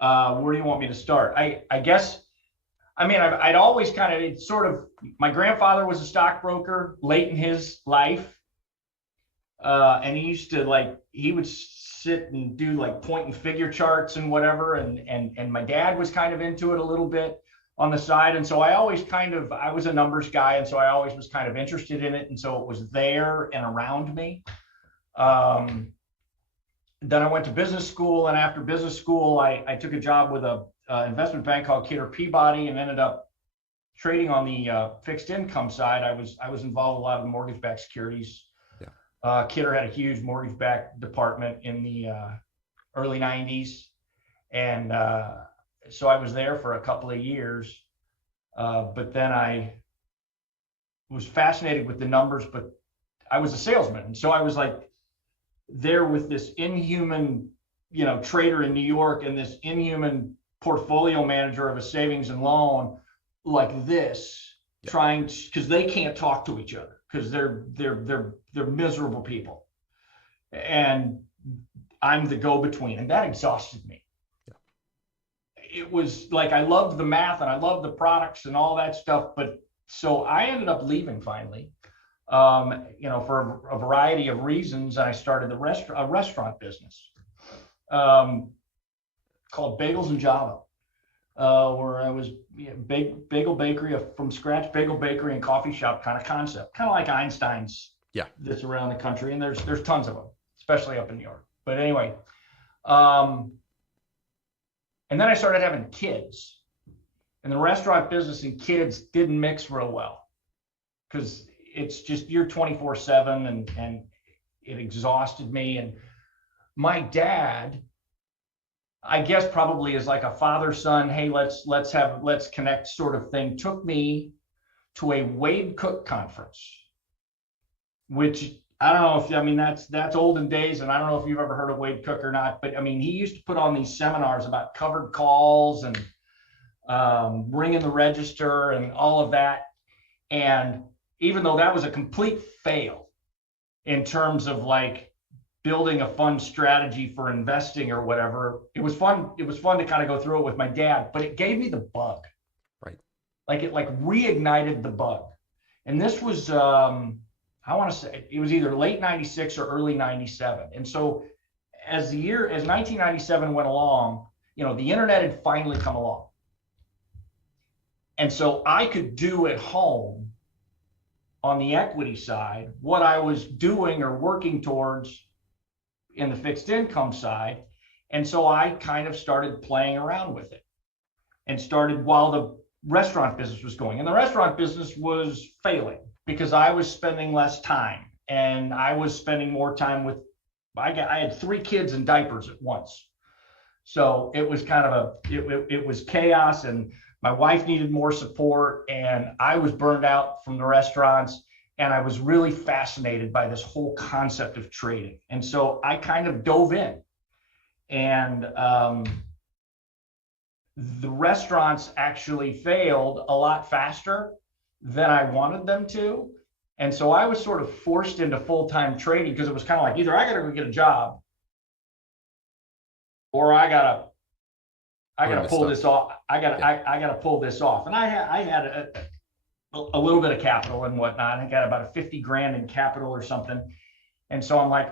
Where do you want me to start? I guess, I mean, I'd always kind of, it's sort of, my grandfather was a stockbroker late in his life. And he used to he would sit and do like point and figure charts and whatever. And my dad was kind of into it a little bit on the side. And so I always I was a numbers guy. And so I always was kind of interested in it. And so it was there and around me. Then I went to business school. And after business school, I took a job with a investment bank called Kidder Peabody and ended up trading on the fixed income side. I was involved in a lot of mortgage-backed securities. Yeah. Kidder had a huge mortgage-backed department in the early 90s. And so I was there for a couple of years. But then I was fascinated with the numbers, but I was a salesman. And so I was like there with this inhuman, trader in New York and this inhuman portfolio manager of a savings and loan like this, yeah, trying to, because they can't talk to each other because they're miserable people, and I'm the go-between, and that exhausted me. Yeah. It was like I loved the math and I loved the products and all that stuff, but so I ended up leaving finally, for a variety of reasons, and I started a restaurant business. Called Bagels and Java, where I was bagel bakery, from scratch bagel bakery and coffee shop kind of concept, kind of like Einstein's. Yeah, that's around the country, and there's tons of them, especially up in New York. But anyway, and then I started having kids, and the restaurant business and kids didn't mix real well because it's just you're 24/7, and it exhausted me. And my dad, I guess probably is like a father-son, hey, let's connect sort of thing, took me to a Wade Cook conference, which I don't know if, that's olden days, and I don't know if you've ever heard of Wade Cook or not, but he used to put on these seminars about covered calls and ringing the register and all of that. And even though that was a complete fail in terms of building a fund strategy for investing or whatever, it was fun to kind of go through it with my dad, but it gave me the bug. Right. It reignited the bug. And this was, I want to say it was either late 96 or early 97. And so as 1997 went along, the internet had finally come along. And so I could do at home on the equity side what I was doing or working towards in the fixed income side. And so I kind of started playing around with it and started while the restaurant business was going. And the restaurant business was failing because I was spending less time, and I was spending more time with, I had 3 kids in diapers at once. So it was kind of it was chaos, and my wife needed more support, and I was burned out from the restaurants. And I was really fascinated by this whole concept of trading. And so I kind of dove in. And the restaurants actually failed a lot faster than I wanted them to. And so I was sort of forced into full-time trading because it was kind of like either I got to go get a job or I got to pull this off. I got to pull this off. And I had a little bit of capital and whatnot. I got about 50 grand in capital or something. And so I'm like,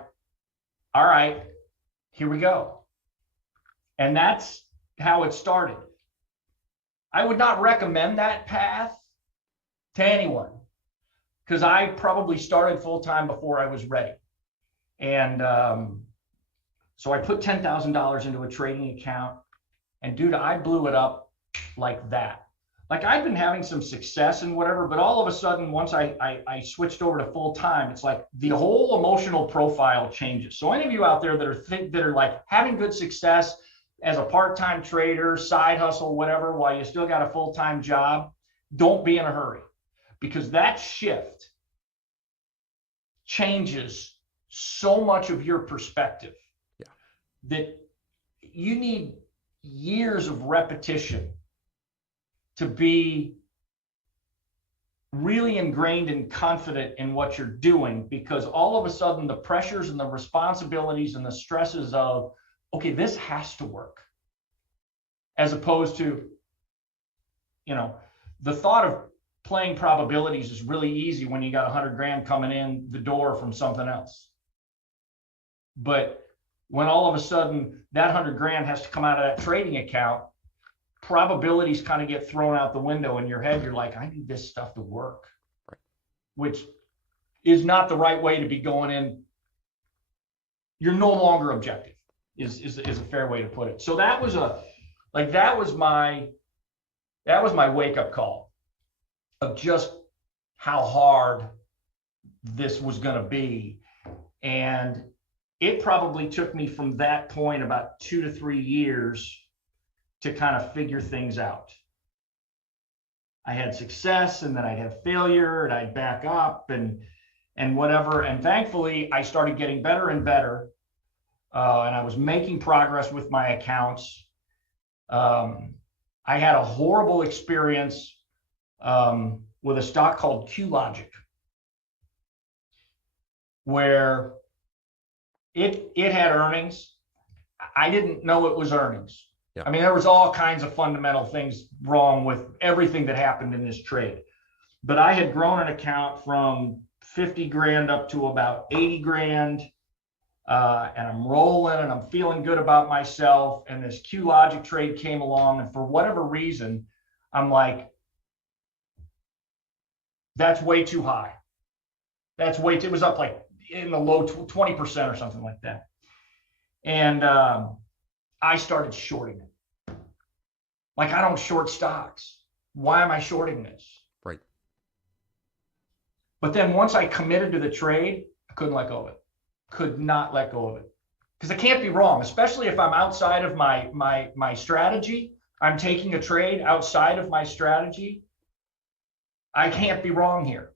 all right, here we go. And that's how it started. I would not recommend that path to anyone, because I probably started full-time before I was ready. And so I put $10,000 into a trading account, and dude, I blew it up like that. Like, I've been having some success and whatever, but all of a sudden, once I switched over to full-time, it's like the whole emotional profile changes. So any of you out there that are like having good success as a part-time trader, side hustle, whatever, while you still got a full-time job, don't be in a hurry, because that shift changes so much of your perspective that you need years of repetition to be really ingrained and confident in what you're doing, because all of a sudden the pressures and the responsibilities and the stresses of, okay, this has to work, as opposed to, you know, the thought of playing probabilities is really easy when you got 100 grand coming in the door from something else. But when all of a sudden that 100 grand has to come out of that trading account, probabilities kind of get thrown out the window in your head. You're like, I need this stuff to work, which is not the right way to be going in. You're no longer objective is a fair way to put it. So that was my wake-up call of just how hard this was going to be. And it probably took me from that point about 2 to 3 years to kind of figure things out. I had success, and then I'd have failure, and I'd back up and whatever. And thankfully, I started getting better and better. And I was making progress with my accounts. I had a horrible experience with a stock called QLogic, where it had earnings. I didn't know it was earnings. Yeah. I mean, there was all kinds of fundamental things wrong with everything that happened in this trade. But I had grown an account from 50 grand up to about 80 grand. And I'm rolling and I'm feeling good about myself. And this QLogic trade came along, and for whatever reason, I'm like, that's way too high. It was up like in the low 20% or something like that. And I started shorting it. Like, I don't short stocks. Why am I shorting this? Right. But then once I committed to the trade, I couldn't let go of it. Could not let go of it, because I can't be wrong, especially if I'm outside of my strategy. I'm taking a trade outside of my strategy. I can't be wrong here.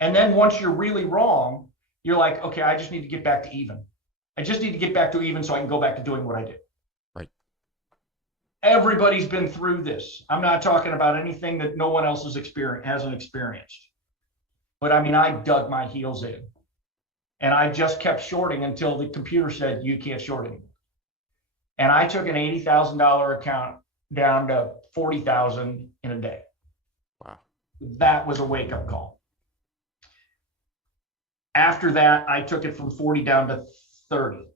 And then once you're really wrong, you're like, okay, I just need to get back to even. I just need to get back to even so I can go back to doing what I did. Right. Everybody's been through this. I'm not talking about anything that no one else hasn't experienced. But I mean, I dug my heels in. And I just kept shorting until the computer said, you can't short anymore. And I took an $80,000 account down to 40,000 in a day. Wow. That was a wake-up call. After that, I took it from 40 down to 30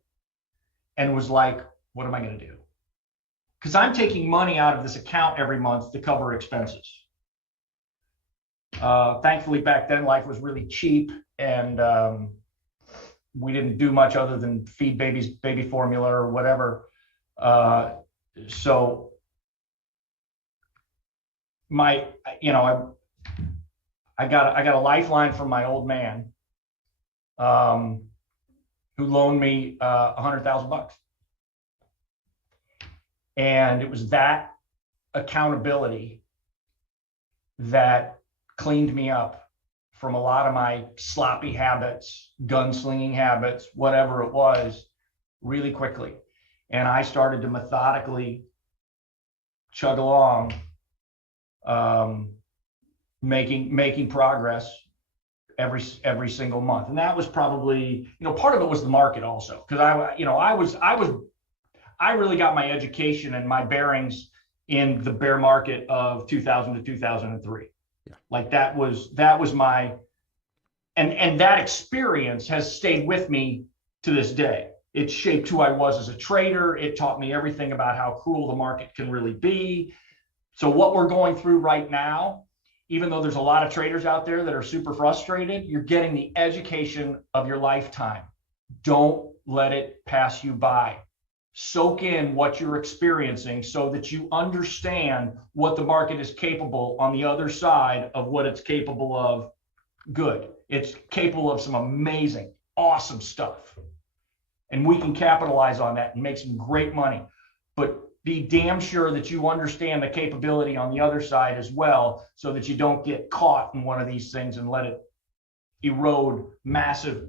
and was like, what am I going to do? Because I'm taking money out of this account every month to cover expenses. Thankfully, back then, life was really cheap, and we didn't do much other than feed baby formula or whatever. So I got a lifeline from my old man, who loaned me $100,000. And it was that accountability that cleaned me up from a lot of my sloppy habits, gunslinging habits, whatever it was, really quickly. And I started to methodically chug along, making progress every single month. And that was probably, part of it was the market also, because I really got my education and my bearings in the bear market of 2000 to 2003. Yeah. Like that was my, and that experience has stayed with me to this day. It shaped who I was as a trader. It taught me everything about how cruel the market can really be. So what we're going through right now, even though there's a lot of traders out there that are super frustrated, you're getting the education of your lifetime. Don't let it pass you by. Soak in what you're experiencing so that you understand what the market is capable on the other side of what it's capable of. Good. It's capable of some amazing, awesome stuff. And we can capitalize on that and make some great money. But be damn sure that you understand the capability on the other side as well, so that you don't get caught in one of these things and let it erode massive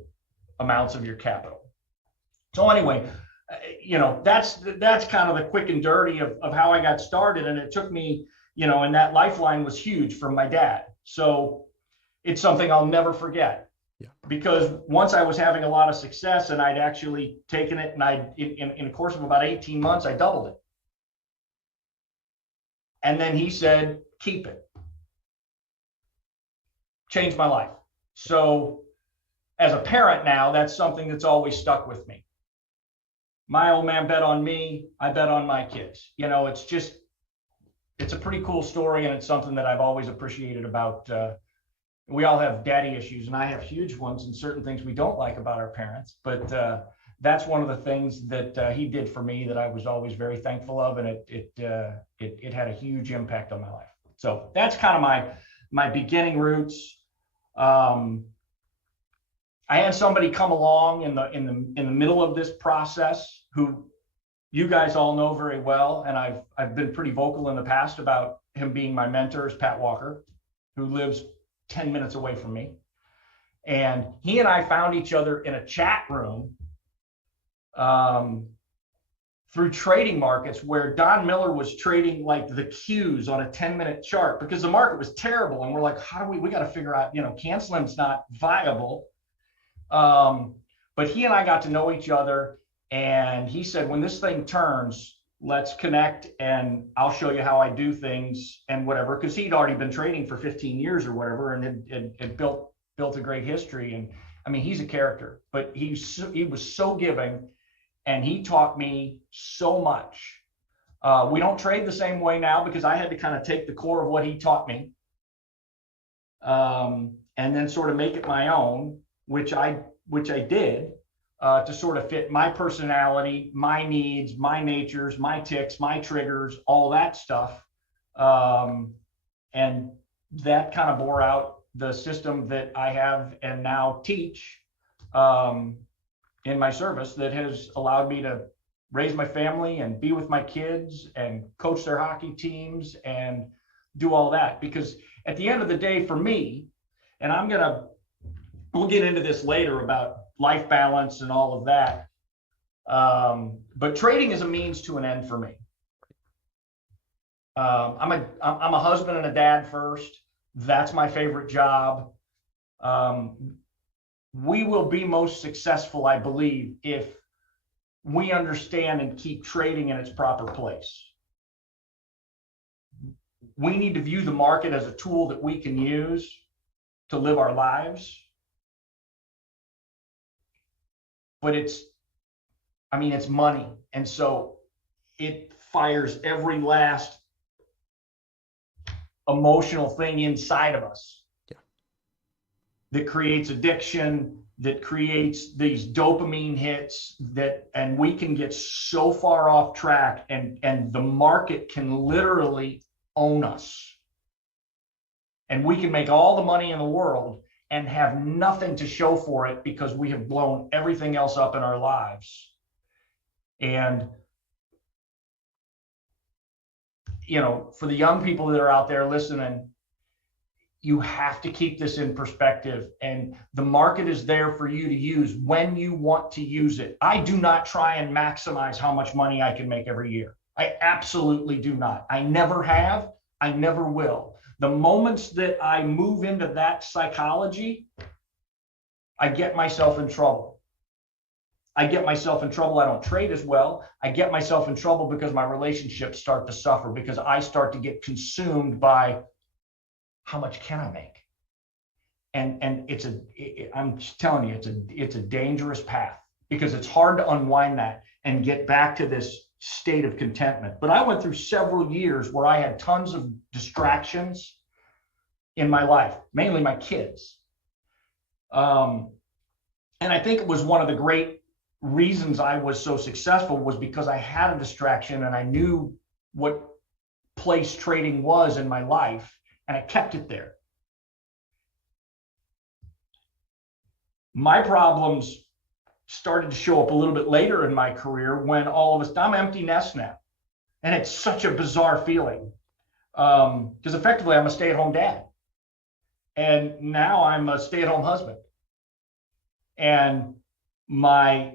amounts of your capital. So anyway, that's kind of the quick and dirty of how I got started. And it took me, and that lifeline was huge from my dad. So it's something I'll never forget. Yeah. Because once I was having a lot of success and I'd actually taken it, and in a course of about 18 months, I doubled it. And then he said, keep it. Changed my life. So as a parent now, that's something that's always stuck with me. My old man bet on me, I bet on my kids. It's a pretty cool story, and it's something that I've always appreciated about, we all have daddy issues, and I have huge ones, and certain things we don't like about our parents, but that's one of the things that he did for me that I was always very thankful of, and it had a huge impact on my life. So that's kind of my beginning roots. I had somebody come along in the middle of this process who you guys all know very well, and I've been pretty vocal in the past about him being my mentor, is Pat Walker, who lives 10 minutes away from me. And he and I found each other in a chat room through trading markets, where Don Miller was trading like the Qs on a 10-minute chart because the market was terrible. And we're like, we got to figure out, canceling's not viable. But he and I got to know each other, and he said, when this thing turns, let's connect and I'll show you how I do things and whatever. Cause he'd already been trading for 15 years or whatever, and had built a great history. And I mean, he's a character, but he was so giving, and he taught me so much. We don't trade the same way now because I had to kind of take the core of what he taught me, and then sort of make it my own, which I did, to sort of fit my personality, my needs, my natures, my ticks, my triggers, all that stuff. And that kind of bore out the system that I have and now teach in my service, that has allowed me to raise my family and be with my kids and coach their hockey teams and do all that. Because at the end of the day, for me, and we'll get into this later about life balance and all of that. But trading is a means to an end for me. I'm a husband and a dad first. That's my favorite job. We will be most successful, I believe, if we understand and keep trading in its proper place. We need to view the market as a tool that we can use to live our lives. But it's money. And so it fires every last emotional thing inside of us. Yeah. That creates addiction, that creates these dopamine hits, and we can get so far off track, and the market can literally own us. And we can make all the money in the world and have nothing to show for it because we have blown everything else up in our lives. And, for the young people that are out there listening, you have to keep this in perspective, and the market is there for you to use when you want to use it. I do not try and maximize how much money I can make every year. I absolutely do not. I never have. I never will. The moments that I move into that psychology, I get myself in trouble. I don't trade as well. I get myself in trouble because my relationships start to suffer, because I start to get consumed by how much can I make? And I'm just telling you, it's a dangerous path, because it's hard to unwind that and get back to this state of contentment. But I went through several years where I had tons of distractions in my life, mainly my kids. And I think it was one of the great reasons I was so successful was because I had a distraction and I knew what place trading was in my life, and I kept it there. My problems started to show up a little bit later in my career when all of us, I'm empty nest now. And it's such a bizarre feeling because effectively I'm a stay-at-home dad. And now I'm a stay-at-home husband. And my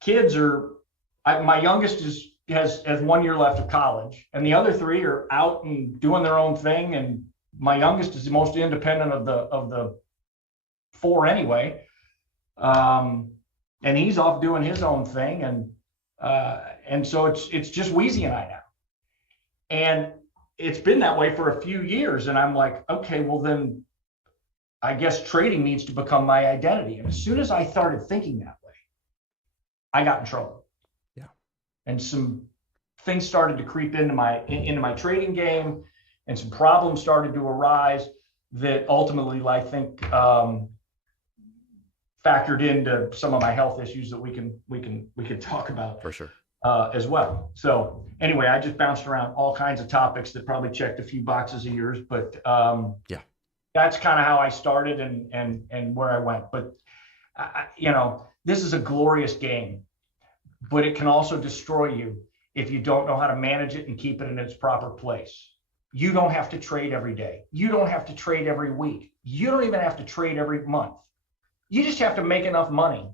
kids are, my youngest has 1 year left of college, and the other 3 are out and doing their own thing. And my youngest is the most independent of the 4 anyway. And he's off doing his own thing. And so it's just Weezy and I now. And it's been that way for a few years. And I'm like, okay, well then I guess trading needs to become my identity. And as soon as I started thinking that way, I got in trouble. Yeah. And some things started to creep into my trading game, and some problems started to arise that ultimately I think factored into some of my health issues that we can talk about For sure. as well. So anyway, I just bounced around all kinds of topics that probably checked a few boxes of yours, but yeah, that's kind of how I started and where I went. But this is a glorious game, but it can also destroy you if you don't know how to manage it and keep it in its proper place. You don't have to trade every day. You don't have to trade every week. You don't even have to trade every month. You just have to make enough money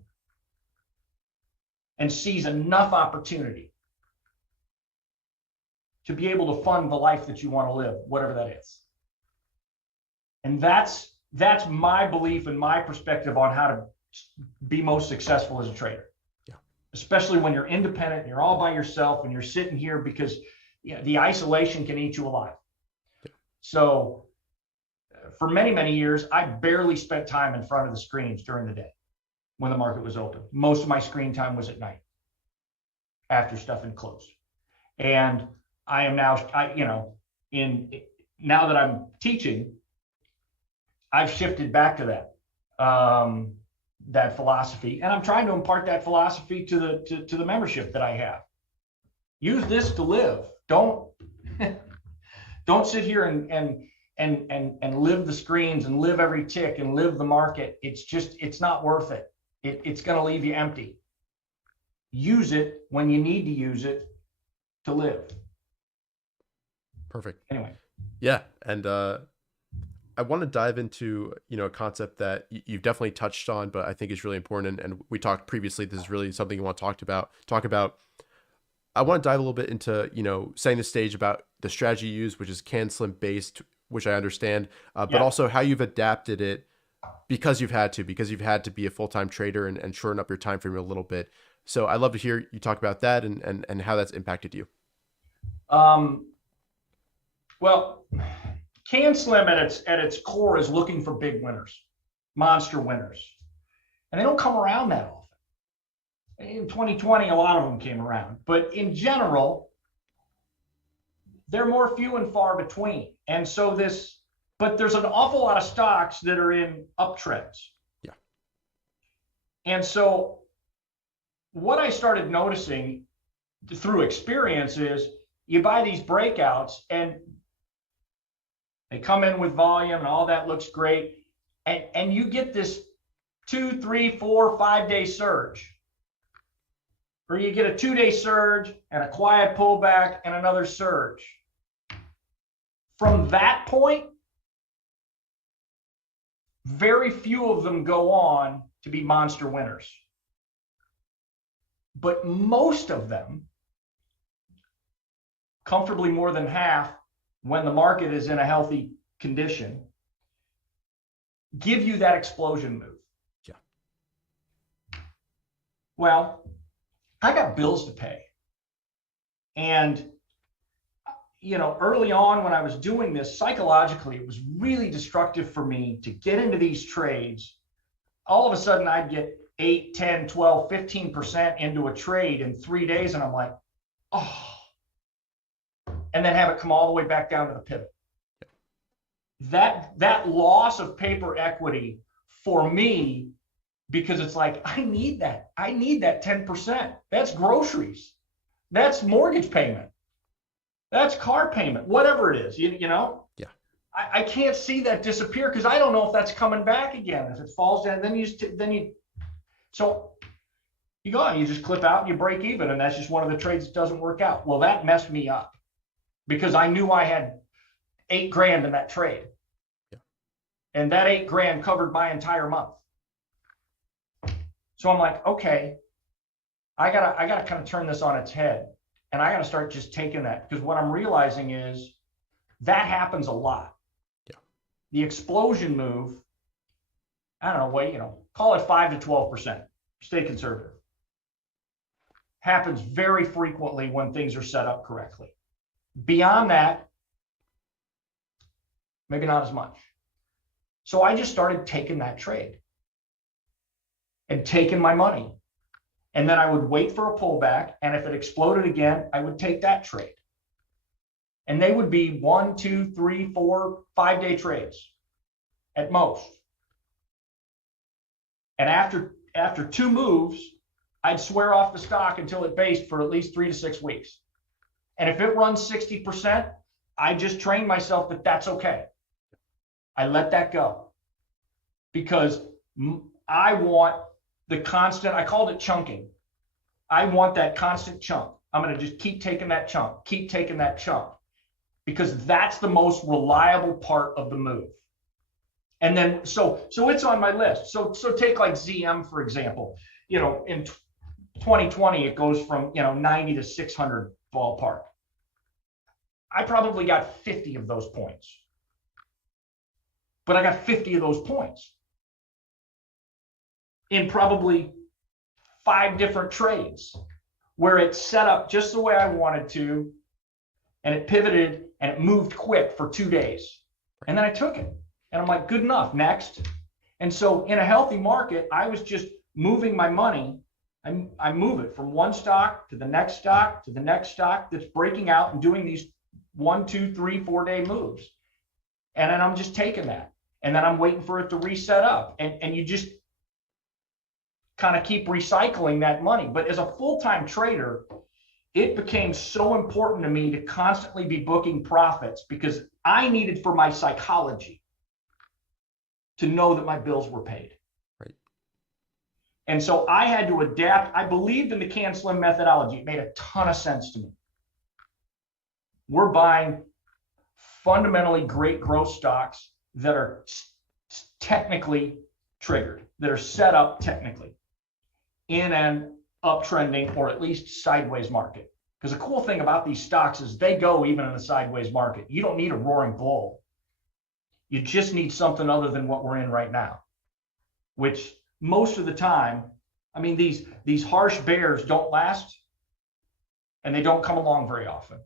and seize enough opportunity to be able to fund the life that you want to live, whatever that is. And that's my belief and my perspective on how to be most successful as a trader. Yeah. Especially when you're independent and you're all by yourself and you're sitting here, because the isolation can eat you alive. Yeah. So for many, many years, I barely spent time in front of the screens during the day when the market was open. Most of my screen time was at night after stuff had closed. And I am now, now that I'm teaching, I've shifted back to that philosophy, and I'm trying to impart that philosophy to the membership that I have. Use this to live. Don't sit here and live the screens and live every tick and live the market. It's not worth it. It's going to leave you empty. Use it when you need to use it to live. Perfect. Anyway. Yeah. And I want to dive into, a concept that you've definitely touched on, but I think is really important. And we talked previously, this is really something you want to talk about. I want to dive a little bit into, setting the stage about the strategy you use, which is CanSlim based, which I understand, but also how you've adapted it because you've had to be a full-time trader and shorten up your time frame a little bit. So I'd love to hear you talk about that and how that's impacted you. Well, CanSlim at its core is looking for big winners, monster winners, and they don't come around that often. In 2020, a lot of them came around, but in general, they're more few and far between. And so but there's an awful lot of stocks that are in uptrends. Yeah. And so what I started noticing through experience is you buy these breakouts and they come in with volume and all that looks great. And you get this 2, 3, 4, 5 day surge. Or you get a 2-day surge and a quiet pullback and another surge. From that point, very few of them go on to be monster winners. But most of them, comfortably more than half, when the market is in a healthy condition, give you that explosion move. Yeah. Well, I got bills to pay. And, early on when I was doing this, psychologically, it was really destructive for me to get into these trades. All of a sudden, I'd get 8, 10, 12, 15% into a trade in 3 days. And I'm like, oh, and then have it come all the way back down to the pivot. That loss of paper equity for me, because it's like, I need that 10%. That's groceries, that's mortgage payment, that's car payment, whatever it is, you know. Yeah. I can't see that disappear, because I don't know if that's coming back again. If it falls down, then you so you go out, you just clip out and you break even, and that's just one of the trades that doesn't work out. Well, that messed me up, because I knew I had $8,000 in that trade. Yeah. And that $8,000 covered my entire month. So I'm like, okay, I gotta kind of turn this on its head, and I gotta start just taking that, because what I'm realizing is that happens a lot. Yeah. The explosion move, I don't know, what, call it 5 to 12%. Stay conservative. Happens very frequently when things are set up correctly. Beyond that, maybe not as much. So I just started taking that trade and taking my money. And then I would wait for a pullback. And if it exploded again, I would take that trade. And they would be 1, 2, 3, 4, 5-day trades at most. And after 2 moves, I'd swear off the stock until it based for at least 3 to 6 weeks. And if it runs 60%, I just train myself that that's okay. I let that go, because I want the constant, I called it chunking. I want that constant chunk. I'm going to just keep taking that chunk, because that's the most reliable part of the move. And then, so it's on my list. So take like ZM, for example, in 2020, it goes from, 90 to 600 ballpark. I probably got 50 of those points, but I got 50 of those points in probably 5 different trades where it set up just the way I wanted to, and it pivoted and it moved quick for 2 days. And then I took it, and I'm like, good enough, next. And so in a healthy market, I was just moving my money. I move it from one stock to the next stock to the next stock that's breaking out and doing these 1, 2, 3, 4-day moves. And then I'm just taking that. And then I'm waiting for it to reset up. And you just kind of keep recycling that money. But as a full-time trader, it became so important to me to constantly be booking profits, because I needed, for my psychology, to know that my bills were paid. Right. And so I had to adapt. I believed in the Can Slim methodology. It made a ton of sense to me. We're buying fundamentally great growth stocks that are technically triggered, that are set up technically in an uptrending or at least sideways market. Because the cool thing about these stocks is they go even in a sideways market. You don't need a roaring bull. You just need something other than what we're in right now, which most of the time, I mean, these harsh bears don't last, and they don't come along very often.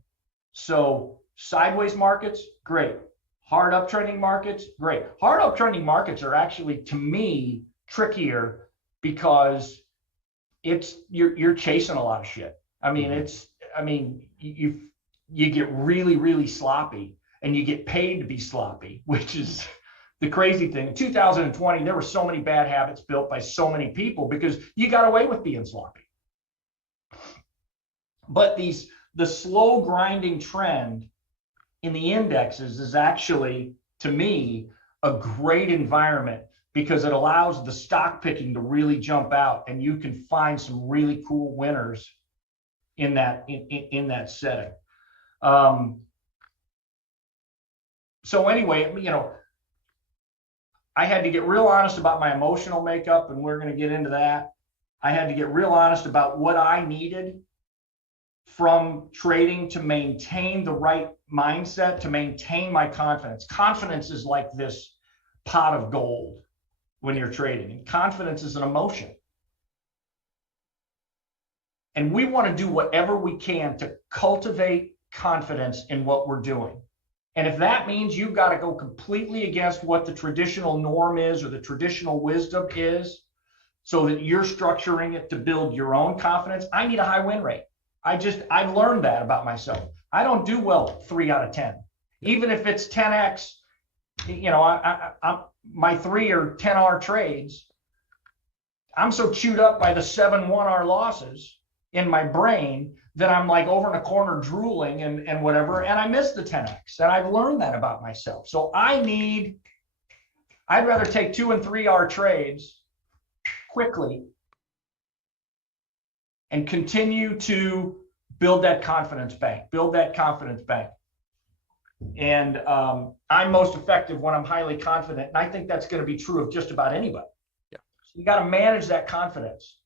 So sideways markets, great. Hard uptrending markets, great. Hard uptrending markets are actually, to me, trickier, because you're chasing a lot of shit. I mean, you get really, really sloppy, and you get paid to be sloppy, which is the crazy thing. In 2020, there were so many bad habits built by so many people because you got away with being sloppy. But the slow grinding trend in the indexes is actually, to me, a great environment, because it allows the stock picking to really jump out, and you can find some really cool winners in that setting. So anyway, I had to get real honest about my emotional makeup, and we're going to get into that. I had to get real honest about what I needed from trading to maintain the right mindset, to maintain my confidence. Confidence is like this pot of gold when you're trading, and confidence is an emotion. And we want to do whatever we can to cultivate confidence in what we're doing. And if that means you've got to go completely against what the traditional norm is or the traditional wisdom is, so that you're structuring it to build your own confidence, I need a high win rate. I've learned that about myself. I don't do well 3 out of 10, even if it's 10x. You know, I'm my 3 or 10R trades. I'm so chewed up by the 7 1R losses in my brain that I'm like over in a corner drooling and whatever, and I miss the 10x. And I've learned that about myself. So I'd rather take 2 and 3R trades quickly and continue to build that confidence bank, And I'm most effective when I'm highly confident. And I think that's going to be true of just about anybody. Yeah. So you got to manage that confidence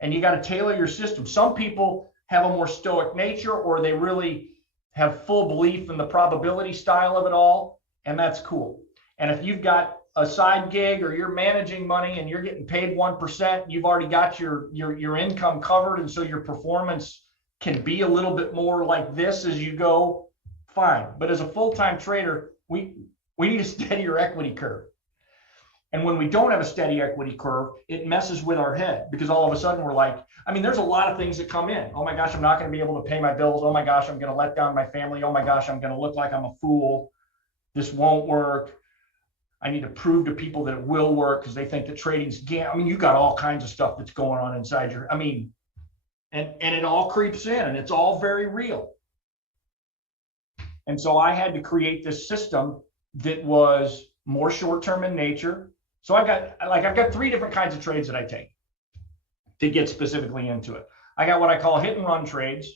and you got to tailor your system. Some people have a more stoic nature, or they really have full belief in the probability style of it all. And that's cool. And if you've got a side gig or you're managing money and you're getting paid 1%, you've already got your income covered. And so your performance can be a little bit more like this as you go, fine. But as a full-time trader, we need a steadier equity curve. And when we don't have a steady equity curve, it messes with our head, because all of a sudden we're like, I mean, there's a lot of things that come in. Oh my gosh, I'm not going to be able to pay my bills. Oh my gosh, I'm going to let down my family. Oh my gosh, I'm going to look like I'm a fool. This won't work. I need to prove to people that it will work because they think that trading's I mean, you got all kinds of stuff that's going on inside your, I mean, and it all creeps in and it's all very real. And so I had to create this system that was more short-term in nature. So I've got 3 different kinds of trades that I take to get specifically into it. I got what I call hit and run trades.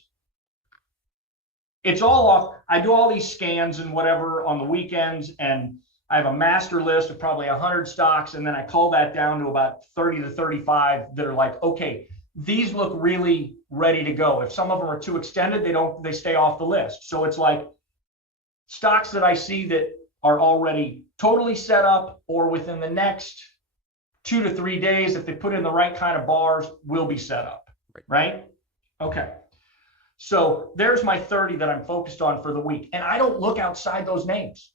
It's all off. I do all these scans and whatever on the weekends, and I have a master list of probably 100 stocks, and then I cull that down to about 30 to 35 that are like, okay, these look really ready to go. If some of them are too extended, they stay off the list. So it's like stocks that I see that are already totally set up, or within the next 2 to 3 days, if they put in the right kind of bars, will be set up, right? Okay. So there's my 30 that I'm focused on for the week. And I don't look outside those names.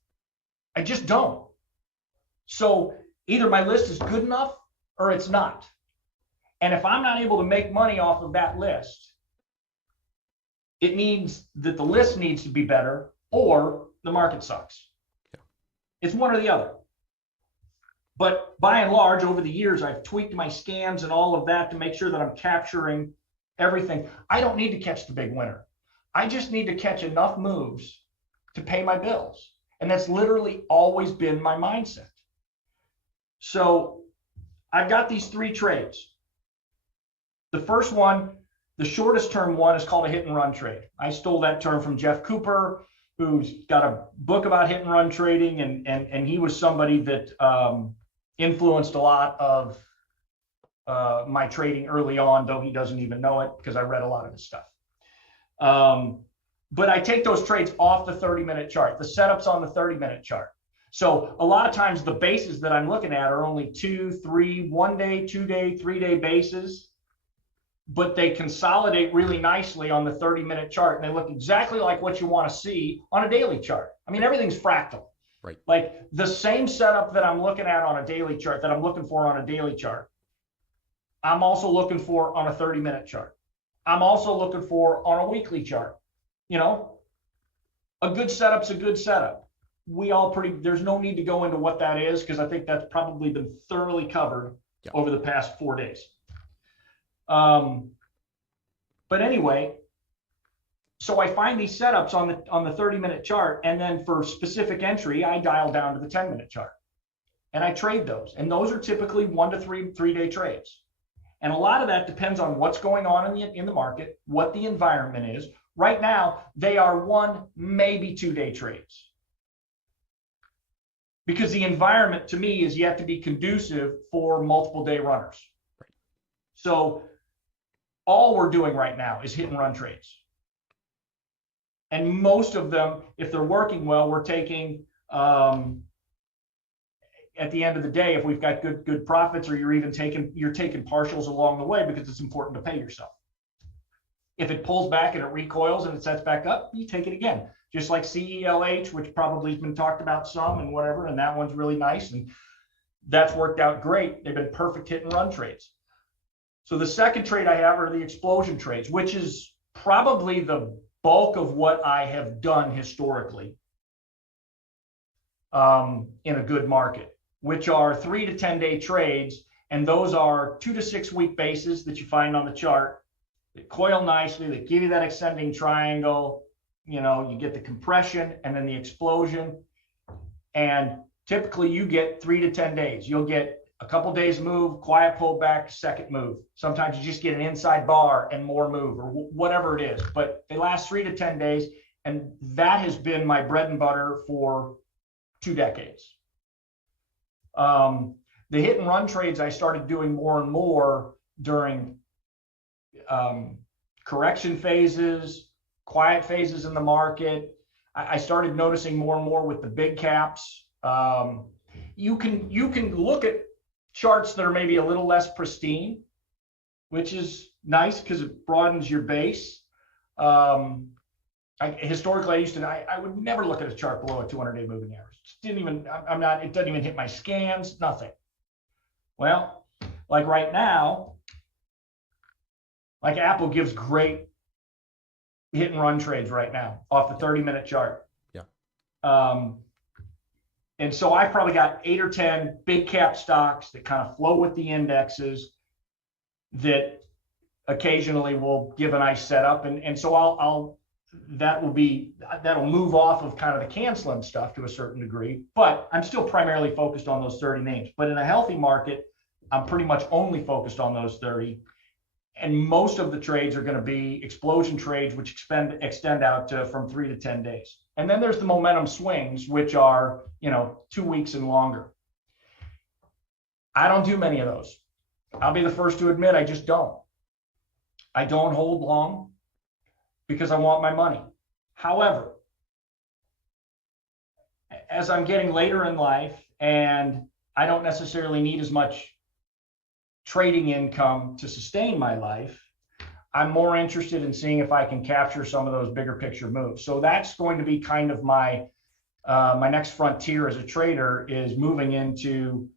I just don't. So either my list is good enough or it's not. And if I'm not able to make money off of that list, it means that the list needs to be better or the market sucks. Yeah. It's one or the other. But by and large, over the years, I've tweaked my scans and all of that to make sure that I'm capturing everything. I don't need to catch the big winner. I just need to catch enough moves to pay my bills. And that's literally always been my mindset. So I've got these 3 trades. The first one, the shortest term one, is called a hit and run trade. I stole that term from Jeff Cooper, who's got a book about hit and run trading. And he was somebody that influenced a lot of my trading early on, though he doesn't even know it because I read a lot of his stuff. But I take those trades off the 30-minute chart. The setup's on the 30-minute chart. So a lot of times the bases that I'm looking at are only 2, 3, 1 day, 2 day, 3 day bases, but they consolidate really nicely on the 30-minute chart. And they look exactly like what you want to see on a daily chart. I mean, everything's fractal. Right. Like the same setup that I'm looking at on a daily chart, that I'm looking for on a daily chart, I'm also looking for on a 30-minute chart. I'm also looking for on a weekly chart. You know, a good setup's a good setup. There's no need to go into what that is, because I think that's probably been thoroughly covered over the past 4 days. But anyway, so I find these setups on the 30-minute chart, and then for specific entry, I dial down to the 10-minute chart, and I trade those. And those are typically 1 to 3 day trades. And a lot of that depends on what's going on in the market, what the environment is. Right now, they are 1, maybe 2 day trades. Because the environment to me is yet to be conducive for multiple day runners. Right. So all we're doing right now is hit and run trades. And most of them, if they're working well, we're taking, at the end of the day, if we've got good profits, or you're taking partials along the way, because it's important to pay yourself. If it pulls back and it recoils and it sets back up, you take it again. Just like CELH, which probably has been talked about some and whatever, and that one's really nice. And that's worked out great. They've been perfect hit and run trades. So the second trade I have are the explosion trades, which is probably the bulk of what I have done historically in a good market, which are 3 to 10 day trades. And those are 2 to 6 week bases that you find on the chart that coil nicely, that give you that ascending triangle. You know, you get the compression and then the explosion. And typically you get 3 to 10 days. You'll get a couple days move, quiet pullback, second move. Sometimes you just get an inside bar and more move, or whatever it is. But they last 3 to 10 days. And that has been my bread and butter for 2 decades. The hit and run trades I started doing more and more during correction phases, quiet phases in the market. I started noticing more and more with the big caps. You can look at charts that are maybe a little less pristine, which is nice because it broadens your base. Historically, I would never look at a chart below a 200-day moving average. It doesn't even hit my scans, nothing. Well, like right now, like Apple gives great hit and run trades right now off the 30-minute chart. Yeah. And so I've probably got 8 or 10 big cap stocks that kind of flow with the indexes that occasionally will give a nice setup. And so that'll move off of kind of the canceling stuff to a certain degree, but I'm still primarily focused on those 30 names. But in a healthy market, I'm pretty much only focused on those 30. And most of the trades are going to be explosion trades, which extend out to from 3 to 10 days. And then there's the momentum swings, which are, 2 weeks and longer. I don't do many of those. I'll be the first to admit I just don't. I don't hold long because I want my money. However, as I'm getting later in life and I don't necessarily need as much trading income to sustain my life, I'm more interested in seeing if I can capture some of those bigger picture moves. So that's going to be kind of my next frontier as a trader, is moving into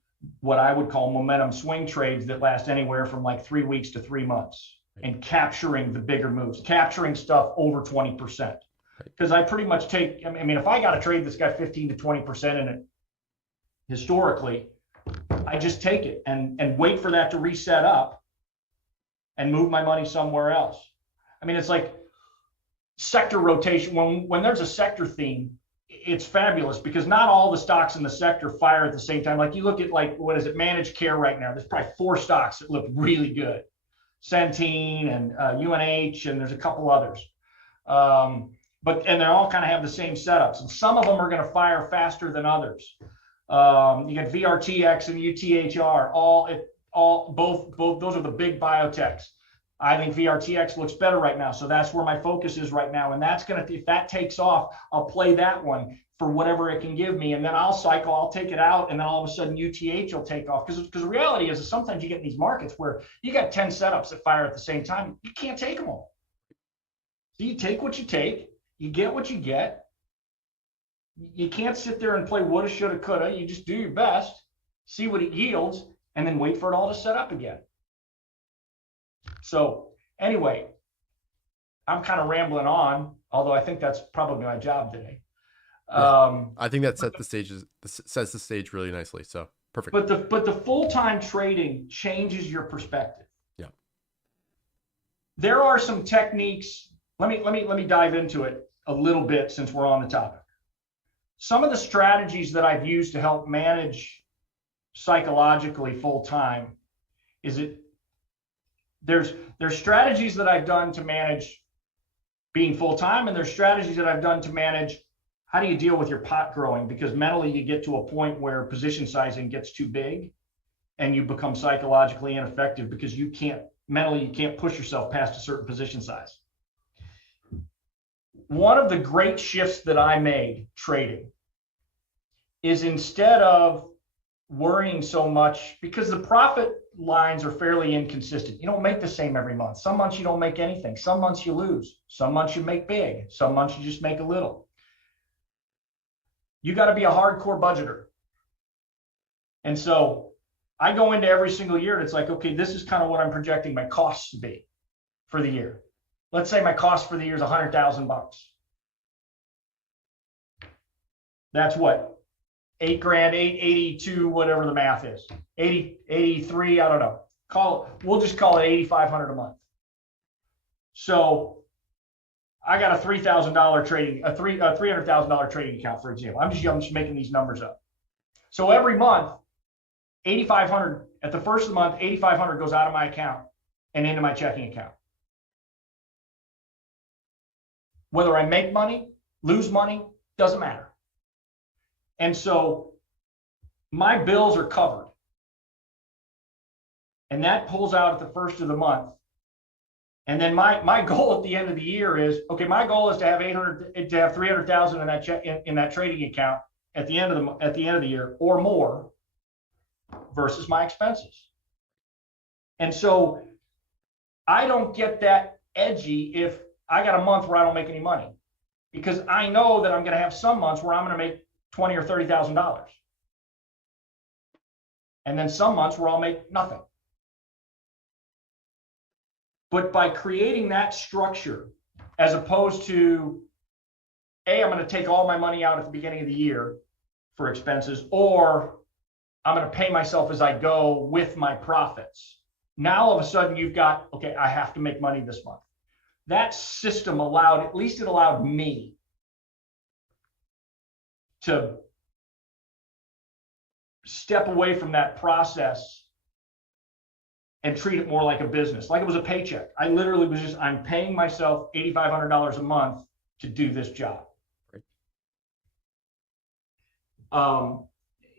what I would call momentum swing trades that last anywhere from like 3 weeks to 3 months, and capturing the bigger moves, capturing stuff over 20%. Because I pretty much take, if I got a trade that's got 15 to 20% in it historically, I just take it and wait for that to reset up and move my money somewhere else. It's like sector rotation. When there's a sector theme, it's fabulous because not all the stocks in the sector fire at the same time. Like you look at managed care right now, there's probably 4 stocks that look really good. Centene and UNH, and there's a couple others. And they all kind of have the same setups, and some of them are going to fire faster than others. You got VRTX and UTHR, both those are the big biotechs. I think VRTX looks better right now, so that's where my focus is right now. And that's if that takes off, I'll play that one for whatever it can give me, and then I'll take it out, and then all of a sudden UTH will take off. Because the reality is sometimes you get in these markets where you got 10 setups that fire at the same time. You can't take them all. So you take what you take, you get what you get. You can't sit there and play woulda, shoulda, coulda. You just do your best, see what it yields, and then wait for it all to set up again. So anyway, I'm kind of rambling on, although I think that's probably my job today. I think that sets the stage really nicely. So perfect. But the full-time trading changes your perspective. Yeah. There are some techniques. Let me dive into it a little bit since we're on the topic. Some of the strategies that I've used to help manage psychologically full-time there's strategies that I've done to manage being full-time, and there's strategies that I've done to manage how do you deal with your pot growing, because mentally you get to a point where position sizing gets too big and you become psychologically ineffective because you can't push yourself past a certain position size. One of the great shifts that I made trading is, instead of worrying so much, because the profit lines are fairly inconsistent. You don't make the same every month. Some months you don't make anything. Some months you lose. Some months you make big. Some months you just make a little. You got to be a hardcore budgeter. And so I go into every single year and it's like, okay, this is kind of what I'm projecting my costs to be for the year. let's say my cost for the year is $100,000. That's what, 8 grand, 882, whatever the math is, 80, 83, I don't know. We'll just call it 8,500 a month. So I got a $3,000 trading, a $300,000 trading account, for example. I'm just making these numbers up. So every month, 8,500 at the first of the month, 8,500 goes out of my account and into my checking account. Whether I make money, lose money, doesn't matter. And so my bills are covered. And that pulls out at the first of the month. And then my goal at the end of the year is, okay, my goal is to have 300,000 in that in that trading account at the end of the year or more versus my expenses. And so I don't get that edgy if I got a month where I don't make any money, because I know that I'm going to have some months where I'm going to make $20,000 or $30,000. And then some months where I'll make nothing. But by creating that structure, as opposed to, I'm going to take all my money out at the beginning of the year for expenses, or I'm going to pay myself as I go with my profits. Now, all of a sudden, you've got, okay, I have to make money this month. That system allowed, at least it allowed me to step away from that process and treat it more like a business, like it was a paycheck. I literally was just, I'm paying myself $8,500 a month to do this job. Right.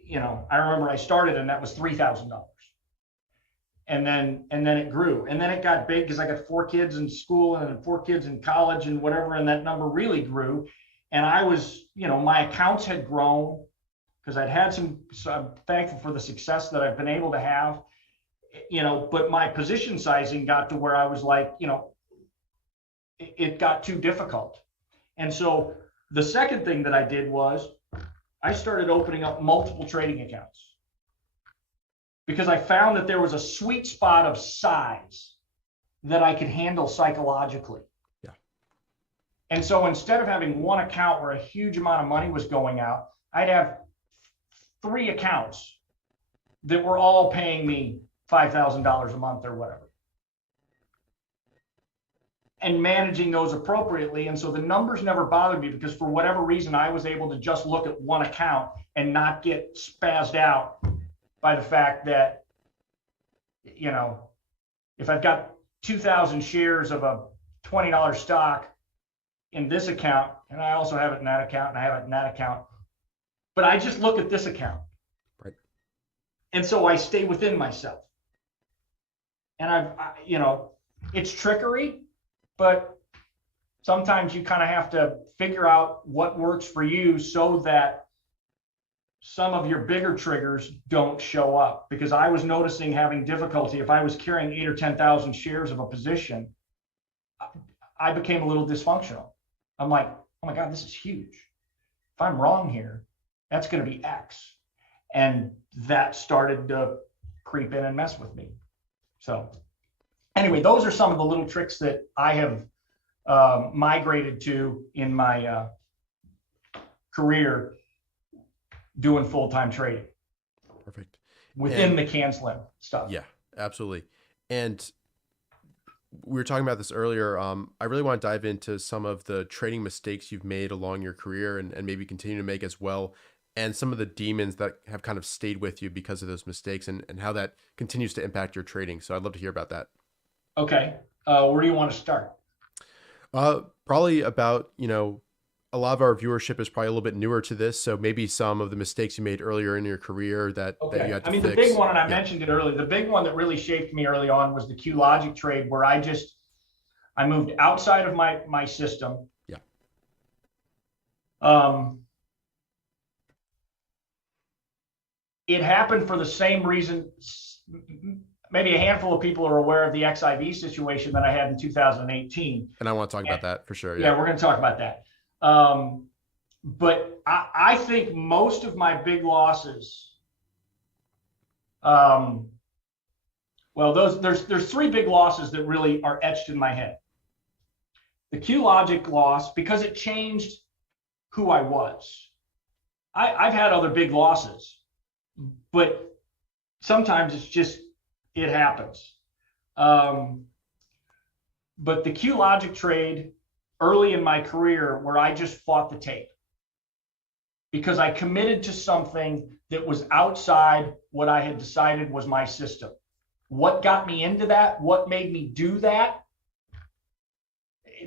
You know, I remember I started and that was $3,000. And then it grew. And then it got big because I got 4 kids in school and then 4 kids in college and whatever. And that number really grew. And I was, you know, my accounts had grown because I'd had so I'm thankful for the success that I've been able to have. You know, but my position sizing got to where I was like, you know, it got too difficult. And so the second thing that I did was I started opening up multiple trading accounts because I found that there was a sweet spot of size that I could handle psychologically. Yeah. And so instead of having one account where a huge amount of money was going out, I'd have 3 accounts that were all paying me $5,000 a month or whatever, and managing those appropriately. And so the numbers never bothered me because for whatever reason, I was able to just look at one account and not get spazzed out by the fact that, you know, if I've got 2,000 shares of a $20 stock in this account, and I also have it in that account, and I have it in that account, but I just look at this account. Right. And so I stay within myself. And you know, it's trickery, but sometimes you kind of have to figure out what works for you so that some of your bigger triggers don't show up. Because I was noticing having difficulty if I was carrying 8 or 10,000 shares of a position, I became a little dysfunctional. I'm like, oh my God, this is huge. If I'm wrong here, that's going to be X. And that started to creep in and mess with me. So anyway, those are some of the little tricks that I have migrated to in my career doing full-time trading. Perfect. Within the CanSlim stuff. Yeah, absolutely. And we were talking about this earlier. I really want to dive into some of the trading mistakes you've made along your career and maybe continue to make as well, and some of the demons that have kind of stayed with you because of those mistakes and how that continues to impact your trading. So I'd love to hear about that. Okay. Where do you want to start? Probably about, you know, a lot of our viewership is probably a little bit newer to this. So maybe some of the mistakes you made earlier in your career that you had to fix. The big one, and I mentioned it earlier, the big one that really shaped me early on was the Q Logic trade, where I moved outside of my system. Yeah. It happened for the same reason. Maybe a handful of people are aware of the XIV situation that I had in 2018. And I want to talk about that for sure. Yeah, we're going to talk about that. But I think most of my big losses, well, there's 3 big losses that really are etched in my head. The Q Logic loss, because it changed who I was. I've had other big losses, but sometimes it's just, it happens. But the Q Logic trade early in my career, where I just fought the tape because I committed to something that was outside what I had decided was my system. What got me into that? What made me do that?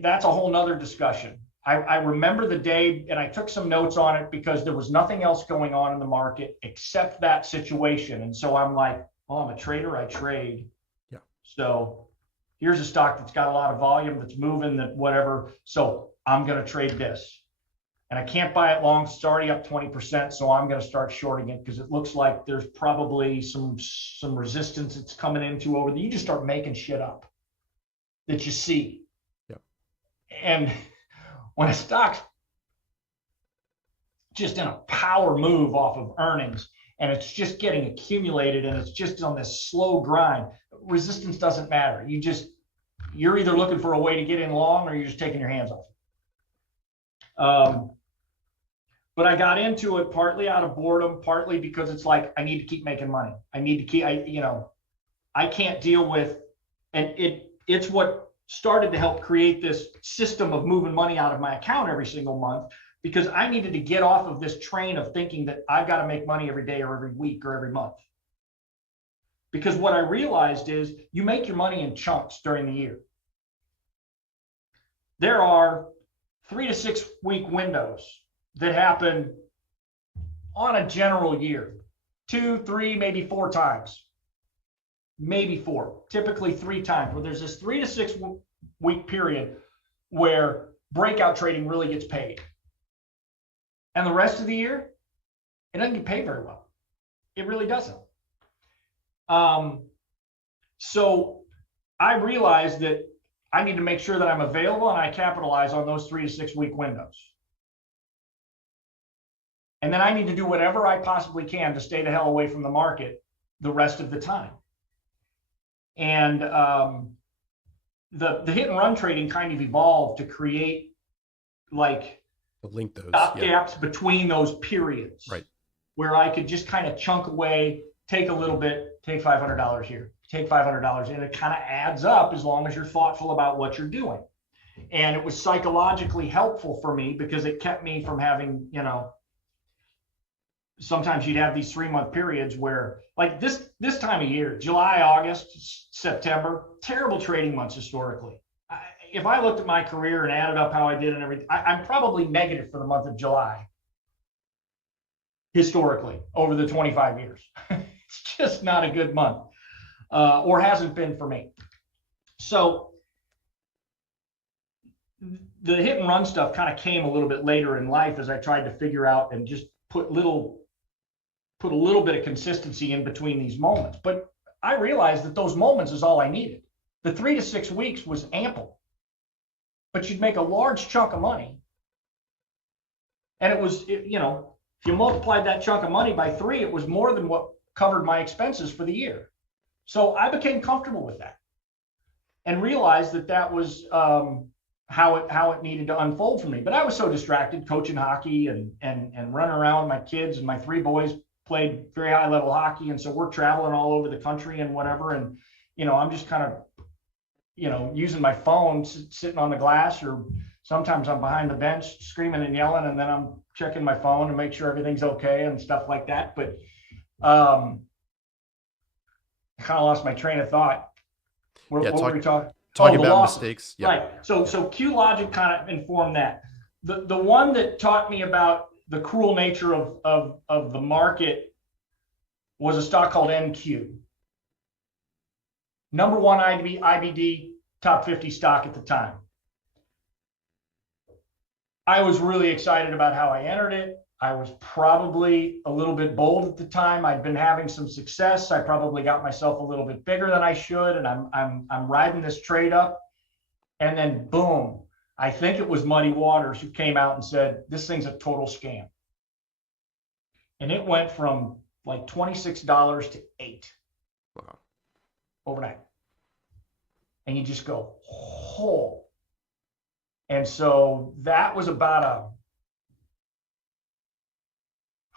That's a whole nother discussion. I remember the day, and I took some notes on it because there was nothing else going on in the market except that situation. And so I'm like, oh, I'm a trader, I trade. Yeah. So here's a stock that's got a lot of volume, that's moving, that whatever. So I'm going to trade this. And I can't buy it long. It's already up 20%. So I'm going to start shorting it because it looks like there's probably some resistance it's coming into over there. You just start making shit up that you see. And when a stock's just in a power move off of earnings and it's just getting accumulated and it's just on this slow grind, resistance doesn't matter. You're either looking for a way to get in long or you're just taking your hands off. But I got into it partly out of boredom, partly because it's like, I need to keep making money. I need to keep, I can't deal with, and it's what started to help create this system of moving money out of my account every single month, because I needed to get off of this train of thinking that I've got to make money every day or every week or every month. Because what I realized is you make your money in chunks during the year. There are 3 to 6 week windows that happen on a general year, 2, 3, maybe 4 times. Maybe 4, typically 3 times, where there's this 3 to 6 week period where breakout trading really gets paid. And the rest of the year, it doesn't get paid very well. It really doesn't. So I realized that I need to make sure that I'm available and I capitalize on those 3 to 6 week windows. And then I need to do whatever I possibly can to stay the hell away from the market the rest of the time. And the hit and run trading kind of evolved to create like link those stop gaps between those periods, right, where I could just kind of chunk away, take a little bit, take $500 here, take $500, and it kind of adds up as long as you're thoughtful about what you're doing. And it was psychologically helpful for me because it kept me from having, sometimes you'd have these 3-month periods where, like this time of year, July, August, September, terrible trading months historically. If I looked at my career and added up how I did and everything, I'm probably negative for the month of July historically over the 25 years. It's just not a good month, or hasn't been for me. So the hit and run stuff kind of came a little bit later in life as I tried to figure out and just put a little bit of consistency in between these moments. But I realized that those moments is all I needed. The 3 to 6 weeks was ample, but you'd make a large chunk of money. And it was, if you multiplied that chunk of money by 3, it was more than what covered my expenses for the year. So I became comfortable with that and realized that that was how it needed to unfold for me. But I was so distracted coaching hockey and running around. My kids and my 3 boys played very high level hockey. And so we're traveling all over the country and whatever. And, I'm just kind of, using my phone, sitting on the glass, or sometimes I'm behind the bench screaming and yelling, and then I'm checking my phone to make sure everything's okay and stuff like that. But I kind of lost my train of thought. What were we talking? Talking about mistakes. Yeah. Right. So Q Logic kind of informed that. The one that taught me about the cruel nature of the market was a stock called NQ. Number 1 IBD top 50 stock at the time. I was really excited about how I entered it. I was probably a little bit bold at the time. I'd been having some success. I probably got myself a little bit bigger than I should, and I'm riding this trade up. And then boom, I think it was Muddy Waters who came out and said, this thing's a total scam. And it went from like $26 to $8. Wow. Overnight. And you just go, oh. And so that was about a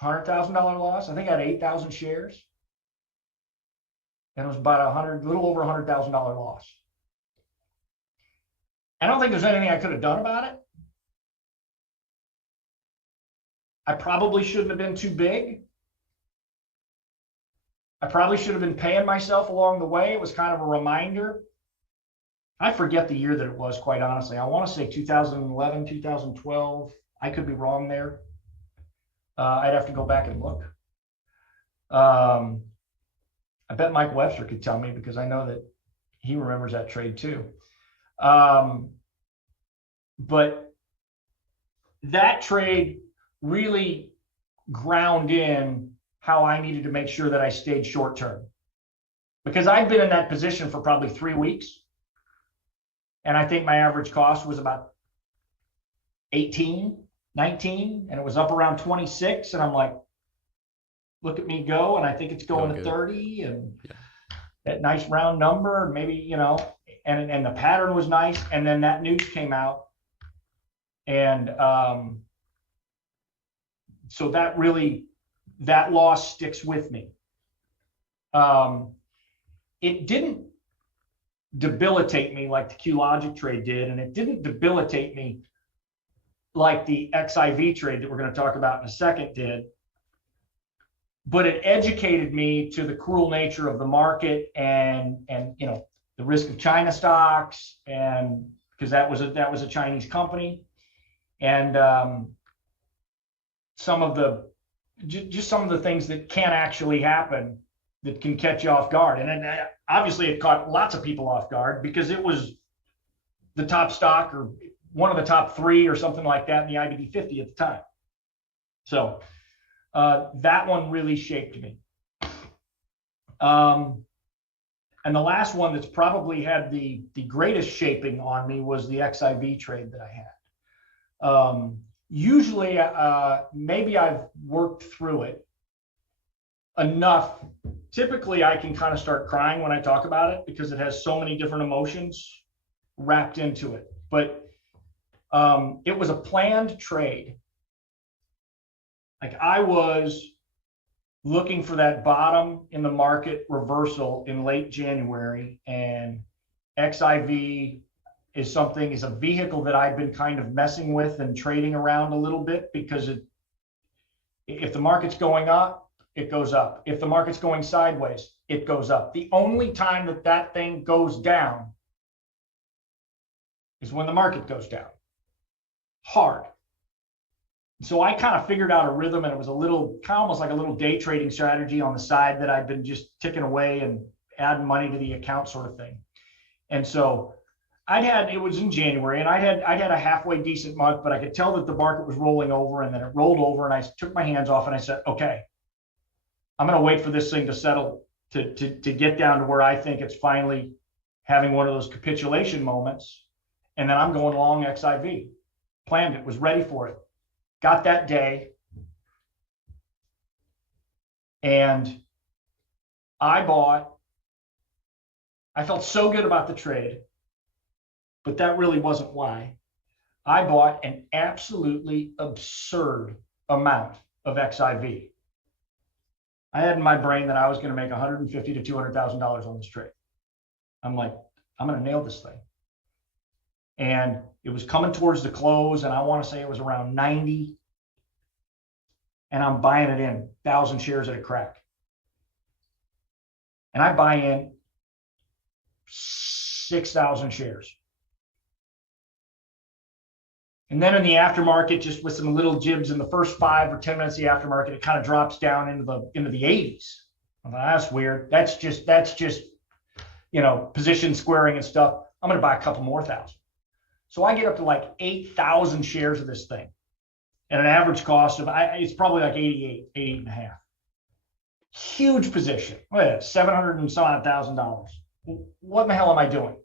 $100,000 loss. I think I had 8,000 shares. And it was about a little over $100,000 loss. I don't think there's anything I could have done about it. I probably shouldn't have been too big. I probably should have been paying myself along the way. It was kind of a reminder. I forget the year that it was, quite honestly. I want to say 2011, 2012. I could be wrong there. I'd have to go back and look. I bet Mike Webster could tell me, because I know that he remembers that trade too. But that trade really ground in how I needed to make sure that I stayed short term, because I'd been in that position for probably 3 weeks. And I think my average cost was about 18, 19, and it was up around 26. And I'm like, look at me go. And I think it's going to 30, and that nice round number, maybe, you know, and the pattern was nice. And then that news came out. And so that loss sticks with me. It didn't debilitate me like the QLogic trade did, and it didn't debilitate me like the XIV trade that we're going to talk about in a second did, but it educated me to the cruel nature of the market and you know, the risk of China stocks, and because that was a Chinese company, and some of the things that can actually happen that can catch you off guard. And obviously it caught lots of people off guard, because it was the top stock, or one of the top 3 or something like that in the IBD 50 at the time. So that one really shaped me. And the last one that's probably had the greatest shaping on me was the XIV trade that I had. Usually, maybe I've worked through it enough. Typically, I can kind of start crying when I talk about it, because it has so many different emotions wrapped into it. But it was a planned trade. Like, I was looking for that bottom in the market reversal in late January, and XIV is a vehicle that I've been kind of messing with and trading around a little bit, because if the market's going up, it goes up. If the market's going sideways, it goes up. The only time that thing goes down is when the market goes down hard. So I kind of figured out a rhythm, and it was almost like a little day trading strategy on the side that I've been just ticking away and adding money to the account, sort of thing. And so it was in January, and I had a halfway decent month, but I could tell that the market was rolling over, and then it rolled over, and I took my hands off, and I said, okay, I'm going to wait for this thing to settle, to get down to where I think it's finally having one of those capitulation moments. And then I'm going long XIV. Planned it, was ready for it. Got that day. And I felt so good about the trade, but that really wasn't why. I bought an absolutely absurd amount of XIV. I had in my brain that I was going to make $150,000 to $200,000 on this trade. I'm like, I'm going to nail this thing. And it was coming towards the close, and I want to say it was around 90. And I'm buying it in 1,000 shares at a crack. And I buy in 6,000 shares. And then in the aftermarket, just with some little jibs in the first 5 or 10 minutes of the aftermarket, it kind of drops down into the 80s. I thought, that's weird. That's just, you know, position squaring and stuff. I'm going to buy a couple more thousand. So I get up to like 8,000 shares of this thing at an average cost of, it's probably like 88 and a half. Huge position. $700 and some odd $1,000. What in the hell am I doing?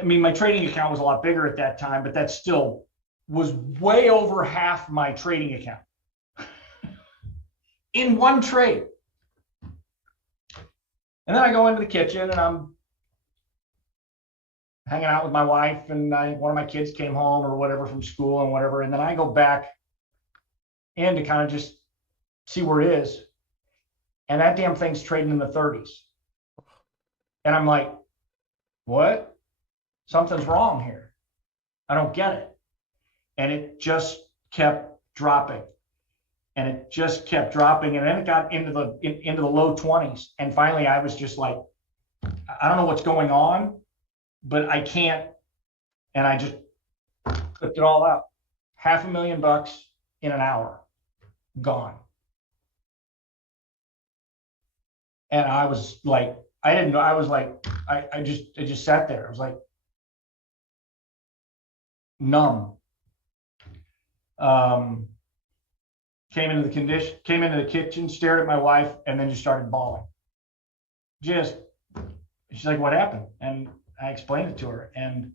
I mean, my trading account was a lot bigger at that time, but that still was way over half my trading account in one trade. And then I go into the kitchen, and hanging out with my wife, and one of my kids came home or whatever from school and whatever. And then I go back in to kind of just see where it is. And that damn thing's trading in the 30s. And I'm like, what? Something's wrong here. I don't get it. And it just kept dropping. And it just kept dropping. And then it got into the low 20s. And finally I was just like, I don't know what's going on, but I can't. And I just clipped it all out. $500,000 in an hour, gone. And I was like, I didn't know. I was like, I just sat there. I was like numb. Came into the kitchen, stared at my wife, and then just started bawling. She's like, what happened? And I explained it to her, and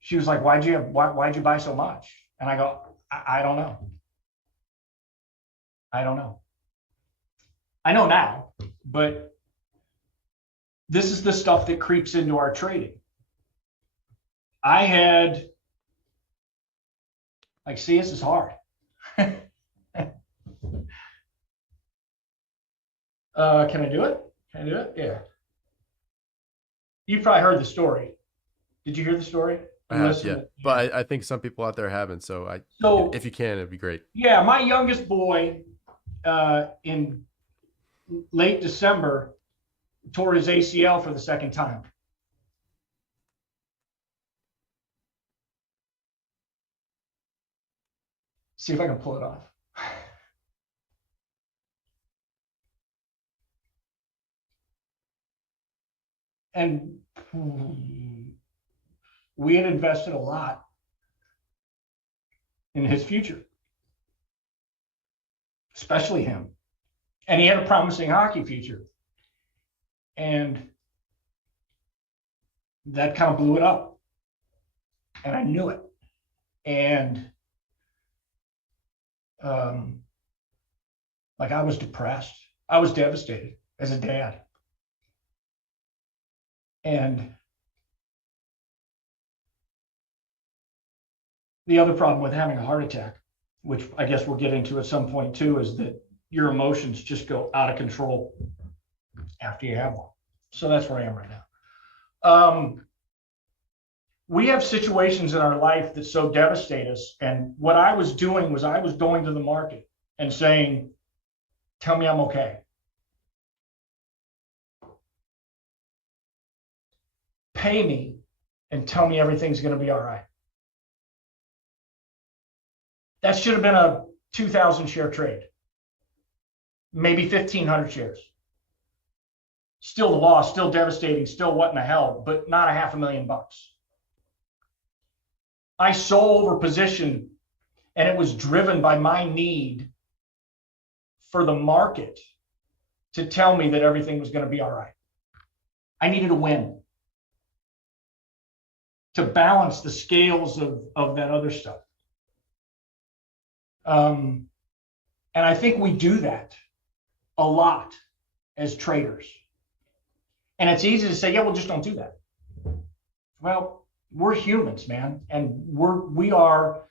she was like, why'd you buy so much? And I go, I don't know. I don't know. I know now, but this is the stuff that creeps into our trading. I had, like, see, this is hard. Can I do it? Can I do it? Yeah. You probably heard the story. Did you hear the story? Yeah, but I think some people out there haven't. So if you can, it'd be great. Yeah, my youngest boy in late December tore his ACL for the second time. See if I can pull it off. And we had invested a lot in his future, especially him. And he had a promising hockey future. And that kind of blew it up. And I knew it. And like, I was depressed. I was devastated as a dad. And the other problem with having a heart attack, which I guess we'll get into at some point too, is that your emotions just go out of control after you have one. So that's where I am right now. We have situations in our life that so devastate us. And what I was doing was I was going to the market and saying, tell me I'm okay. Pay me and tell me everything's going to be all right. That should have been a 2,000 share trade, maybe 1,500 shares. Still the loss, still devastating, still what in the hell, but not $500,000. I so overpositioned, and it was driven by my need for the market to tell me that everything was going to be all right. I needed a win to balance the scales of that other stuff. And I think we do that a lot as traders. And it's easy to say, yeah, well, just don't do that. Well, we're humans, man. And we are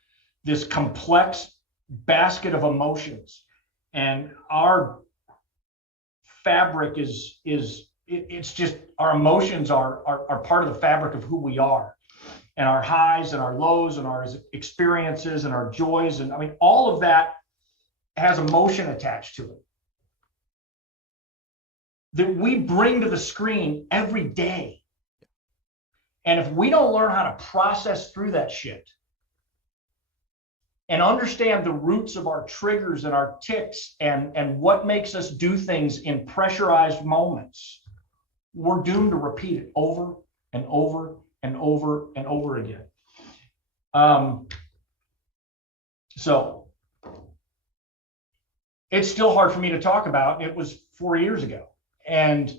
this complex basket of emotions. And our fabric it's just, our emotions are part of the fabric of who we are. And our highs and our lows and our experiences and our joys. And I mean, all of that has emotion attached to it that we bring to the screen every day. And if we don't learn how to process through that shit and understand the roots of our triggers and our ticks and what makes us do things in pressurized moments, we're doomed to repeat it over and over and over and over again. So it's still hard for me to talk about. It was 4 years ago. And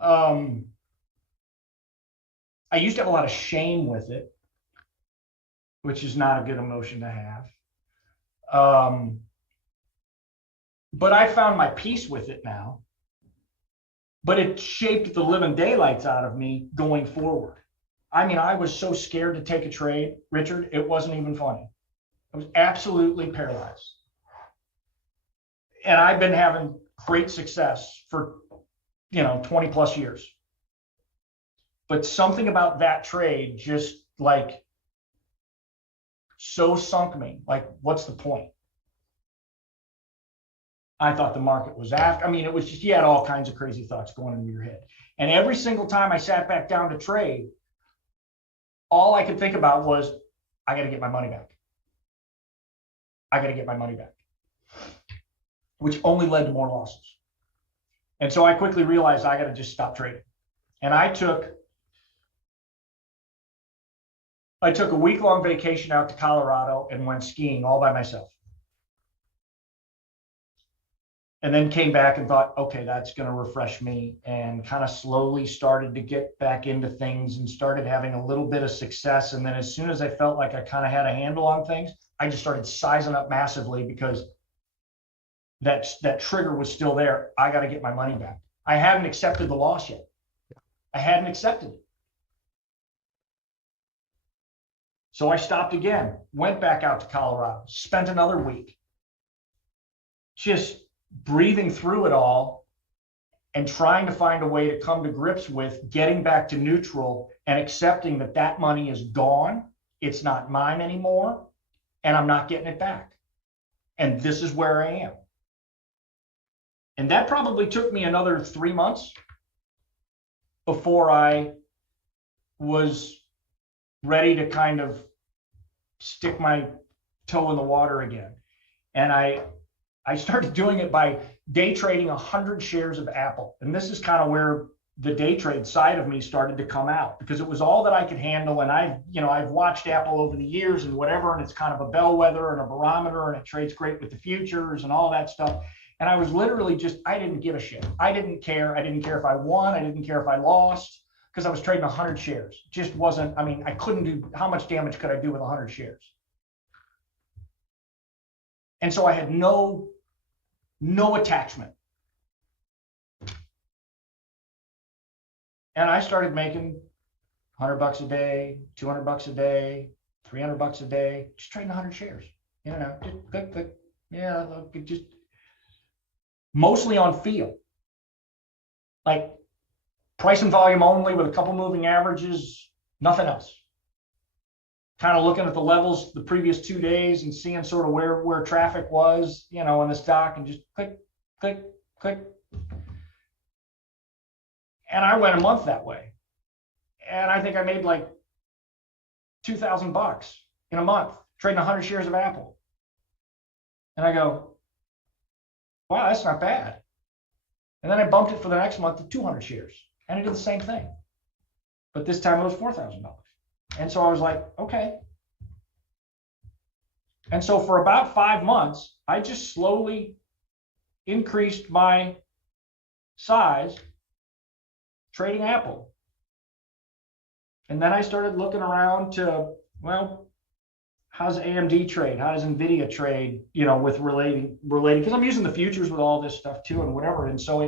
I used to have a lot of shame with it, which is not a good emotion to have. But I found my peace with it now. But it shaped the living daylights out of me going forward. I mean, I was so scared to take a trade, Richard, it wasn't even funny. I was absolutely paralyzed. And I've been having great success for, 20 plus years. But something about that trade just like so sunk me. Like, what's the point? I thought the market was after. I mean, it was just, you had all kinds of crazy thoughts going into your head. And every single time I sat back down to trade, all I could think about was, I got to get my money back. I got to get my money back, which only led to more losses. And so I quickly realized I got to just stop trading. And I took a week-long vacation out to Colorado and went skiing all by myself. And then came back and thought, okay, that's going to refresh me, and kind of slowly started to get back into things and started having a little bit of success. And then as soon as I felt like I kind of had a handle on things, I just started sizing up massively because that trigger was still there. I got to get my money back. I hadn't accepted the loss yet. I hadn't accepted it. So I stopped again, went back out to Colorado, spent another week just breathing through it all and trying to find a way to come to grips with getting back to neutral and accepting that that money is gone. It's not mine anymore, and I'm not getting it back. And this is where I am. And that probably took me another 3 months before I was ready to kind of stick my toe in the water again. And I started doing it by day trading 100 shares of Apple. And this is kind of where the day trade side of me started to come out, because it was all that I could handle. And I've watched Apple over the years and whatever, and it's kind of a bellwether and a barometer, and it trades great with the futures and all that stuff. And I was literally I didn't give a shit. I didn't care. I didn't care if I won. I didn't care if I lost, because I was trading 100 shares. Just wasn't, I mean, I couldn't do, how much damage could I do with 100 shares? And so I had no attachment. And I started making $100 a day, $200 a day, $300 a day, just trading 100 shares. Just click. Yeah, just mostly on feel. Like price and volume only with a couple moving averages, nothing else. Kind of looking at the levels the previous 2 days and seeing sort of where traffic was, in the stock, and just click. And I went a month that way. And I think I made like $2,000 in a month trading 100 shares of Apple. And I go, wow, that's not bad. And then I bumped it for the next month to 200 shares. And I did the same thing. But this time it was $4,000. And so I was like, okay. And so for about 5 months, I just slowly increased my size trading Apple. And then I started looking around to, well, how's AMD trade? How does NVIDIA trade, with relating, because I'm using the futures with all this stuff too and whatever. And so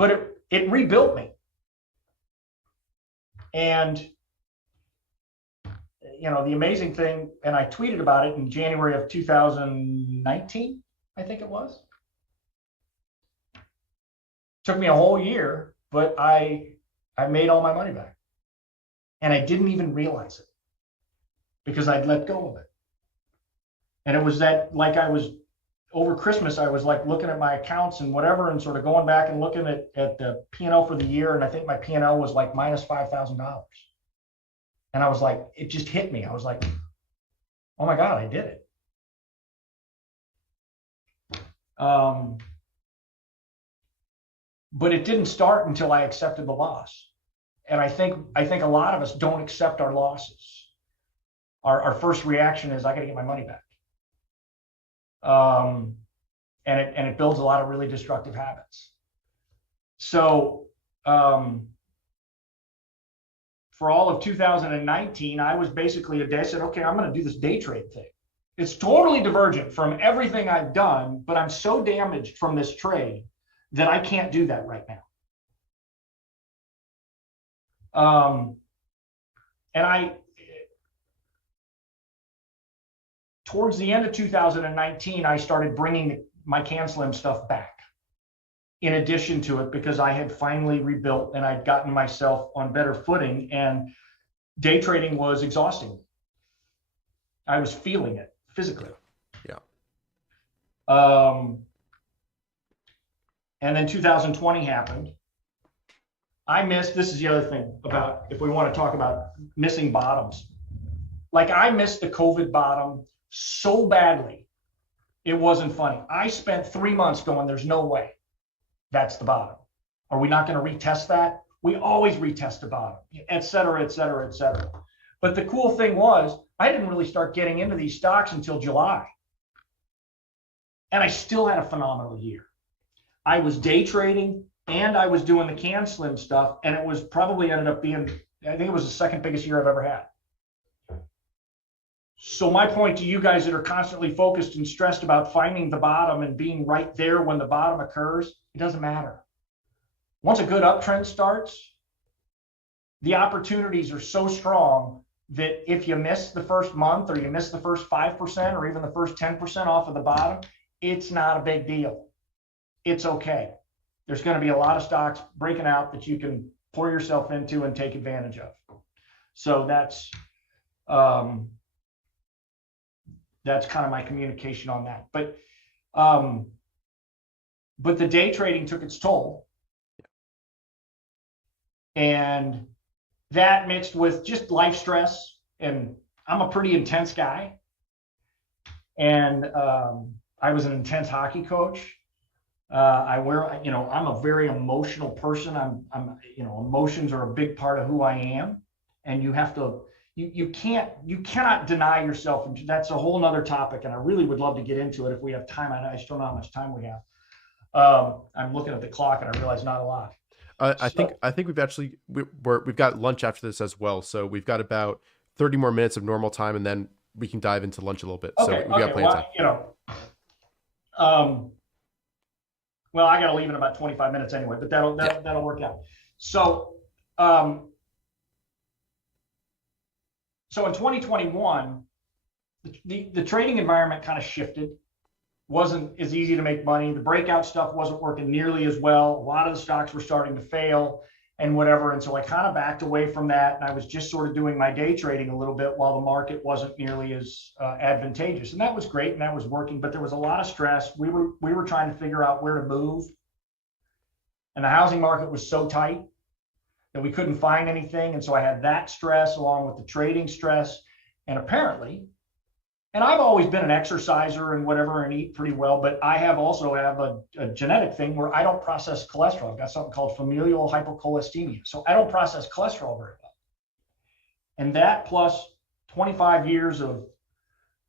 it rebuilt me. And the amazing thing, and I tweeted about it in January of 2019, I think it was. Took me a whole year, but I made all my money back. And I didn't even realize it because I'd let go of it. And it was that, like, over Christmas, I was like looking at my accounts and whatever, and sort of going back and looking at the P&L for the year. And I think my P&L was like minus $5,000. And I was like, it just hit me. I was like, oh my God, I did it. But it didn't start until I accepted the loss. And I think a lot of us don't accept our losses. Our first reaction is, I got to get my money back. And it builds a lot of really destructive habits. So for all of 2019, I was basically I said, okay, I'm going to do this day trade thing. It's totally divergent from everything I've done, but I'm so damaged from this trade that I can't do that right now. And towards the end of 2019, I started bringing my CanSlim stuff back in addition to it, because I had finally rebuilt and I'd gotten myself on better footing, and day trading was exhausting. I was feeling it physically. Yeah. And then 2020 happened. This is the other thing about, if we want to talk about missing bottoms. Like, I missed the COVID bottom so badly, it wasn't funny. I spent 3 months going, there's no way that's the bottom. Are we not going to retest that? We always retest the bottom, et cetera, et cetera, et cetera. But the cool thing was, I didn't really start getting into these stocks until July. And I still had a phenomenal year. I was day trading and I was doing the CanSlim stuff, and it was probably ended up being, I think it was the second biggest year I've ever had. So my point to you guys that are constantly focused and stressed about finding the bottom and being right there when the bottom occurs, it doesn't matter. Once a good uptrend starts, the opportunities are so strong that if you miss the first month, or you miss the first 5%, or even the first 10% off of the bottom, it's not a big deal. It's okay. There's going to be a lot of stocks breaking out that you can pour yourself into and take advantage of. So that's kind of my communication on that. But the day trading took its toll, and that mixed with just life stress, and I'm a pretty intense guy, and I was an intense hockey coach. I'm a very emotional person. Emotions are a big part of who I am, and you have to, you cannot deny yourself. And that's a whole nother topic, and I really would love to get into it if we have time. I just don't know how much time we have. I'm looking at the clock and I realize not a lot. I think we've got lunch after this as well. So we've got about 30 more minutes of normal time, and then we can dive into lunch a little bit. Okay, so we got plenty of time. Well, I got to leave in about 25 minutes anyway, but that'll work out. So in 2021, the trading environment kind of shifted. Wasn't as easy to make money. The breakout stuff wasn't working nearly as well. A lot of the stocks were starting to fail and whatever. And so I kind of backed away from that. And I was just sort of doing my day trading a little bit while the market wasn't nearly as advantageous. And that was great. And that was working, but there was a lot of stress. We were trying to figure out where to move. And the housing market was so tight that we couldn't find anything. And so I had that stress along with the trading stress. And apparently, and I've always been an exerciser and whatever and eat pretty well, but I also have a genetic thing where I don't process cholesterol. I've got something called familial hypercholesteremia. So I don't process cholesterol very well. And that plus 25 years of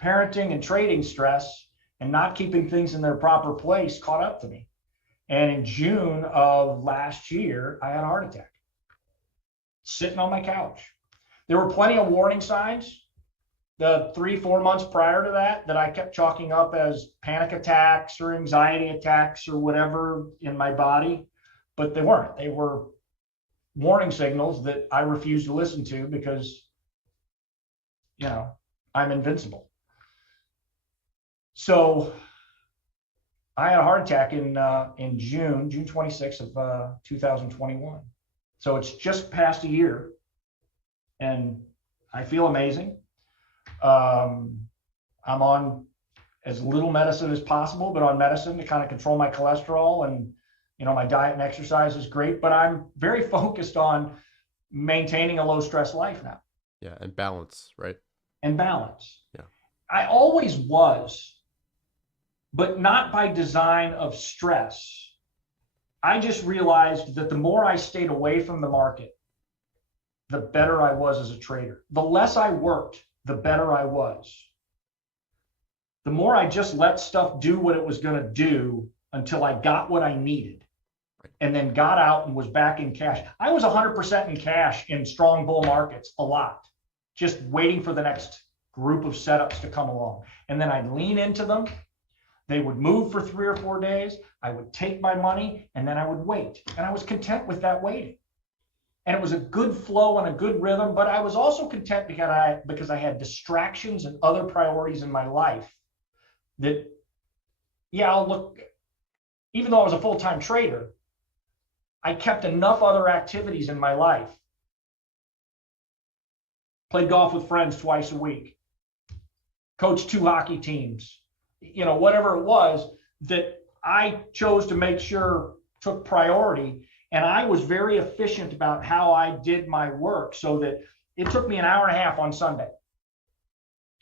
parenting and trading stress and not keeping things in their proper place caught up to me. And in June of last year, I had a heart attack sitting on my couch. There were plenty of warning signs the 3-4 months prior to that I kept chalking up as panic attacks or anxiety attacks or whatever in my body, but they weren't. They were warning signals that I refused to listen to because, I'm invincible. So I had a heart attack in June 26th of 2021. So it's just past a year, and I feel amazing. I'm on as little medicine as possible, but on medicine to kind of control my cholesterol, and my diet and exercise is great, but I'm very focused on maintaining a low stress life now. Yeah. And balance, right? And balance. Yeah. I always was, but not by design of stress. I just realized that the more I stayed away from the market, the better I was as a trader. The less I worked, the better I was. The more I just let stuff do what it was going to do until I got what I needed, and then got out and was back in cash. I was 100% in cash in strong bull markets a lot, just waiting for the next group of setups to come along. And then I'd lean into them. They would move for 3 or 4 days. I would take my money and then I would wait. And I was content with that waiting. and it was a good flow and a good rhythm, but I was also content because I had distractions and other priorities in my life that, even though I was a full-time trader, I kept enough other activities in my life. Played golf with friends twice a week, coached 2 hockey teams, whatever it was that I chose to make sure took priority. And I was very efficient about how I did my work, so that it took me an hour and a half on Sunday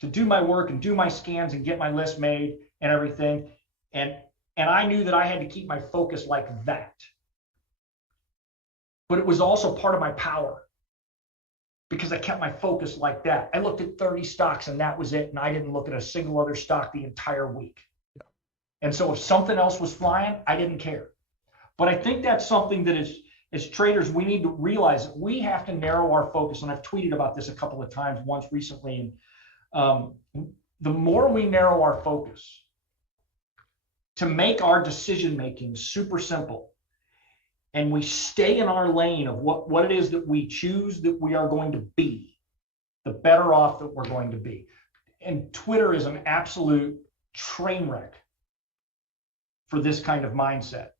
to do my work and do my scans and get my list made and everything. And I knew that I had to keep my focus like that. But it was also part of my power, because I kept my focus like that. I looked at 30 stocks and that was it. And I didn't look at a single other stock the entire week. Yeah. And so if something else was flying, I didn't care. But I think that's something that as traders, we need to realize that we have to narrow our focus. And I've tweeted about this a couple of times, once recently. And the more we narrow our focus to make our decision-making super simple, and we stay in our lane of what it is that we choose that we are going to be, the better off that we're going to be. And Twitter is an absolute train wreck for this kind of mindset,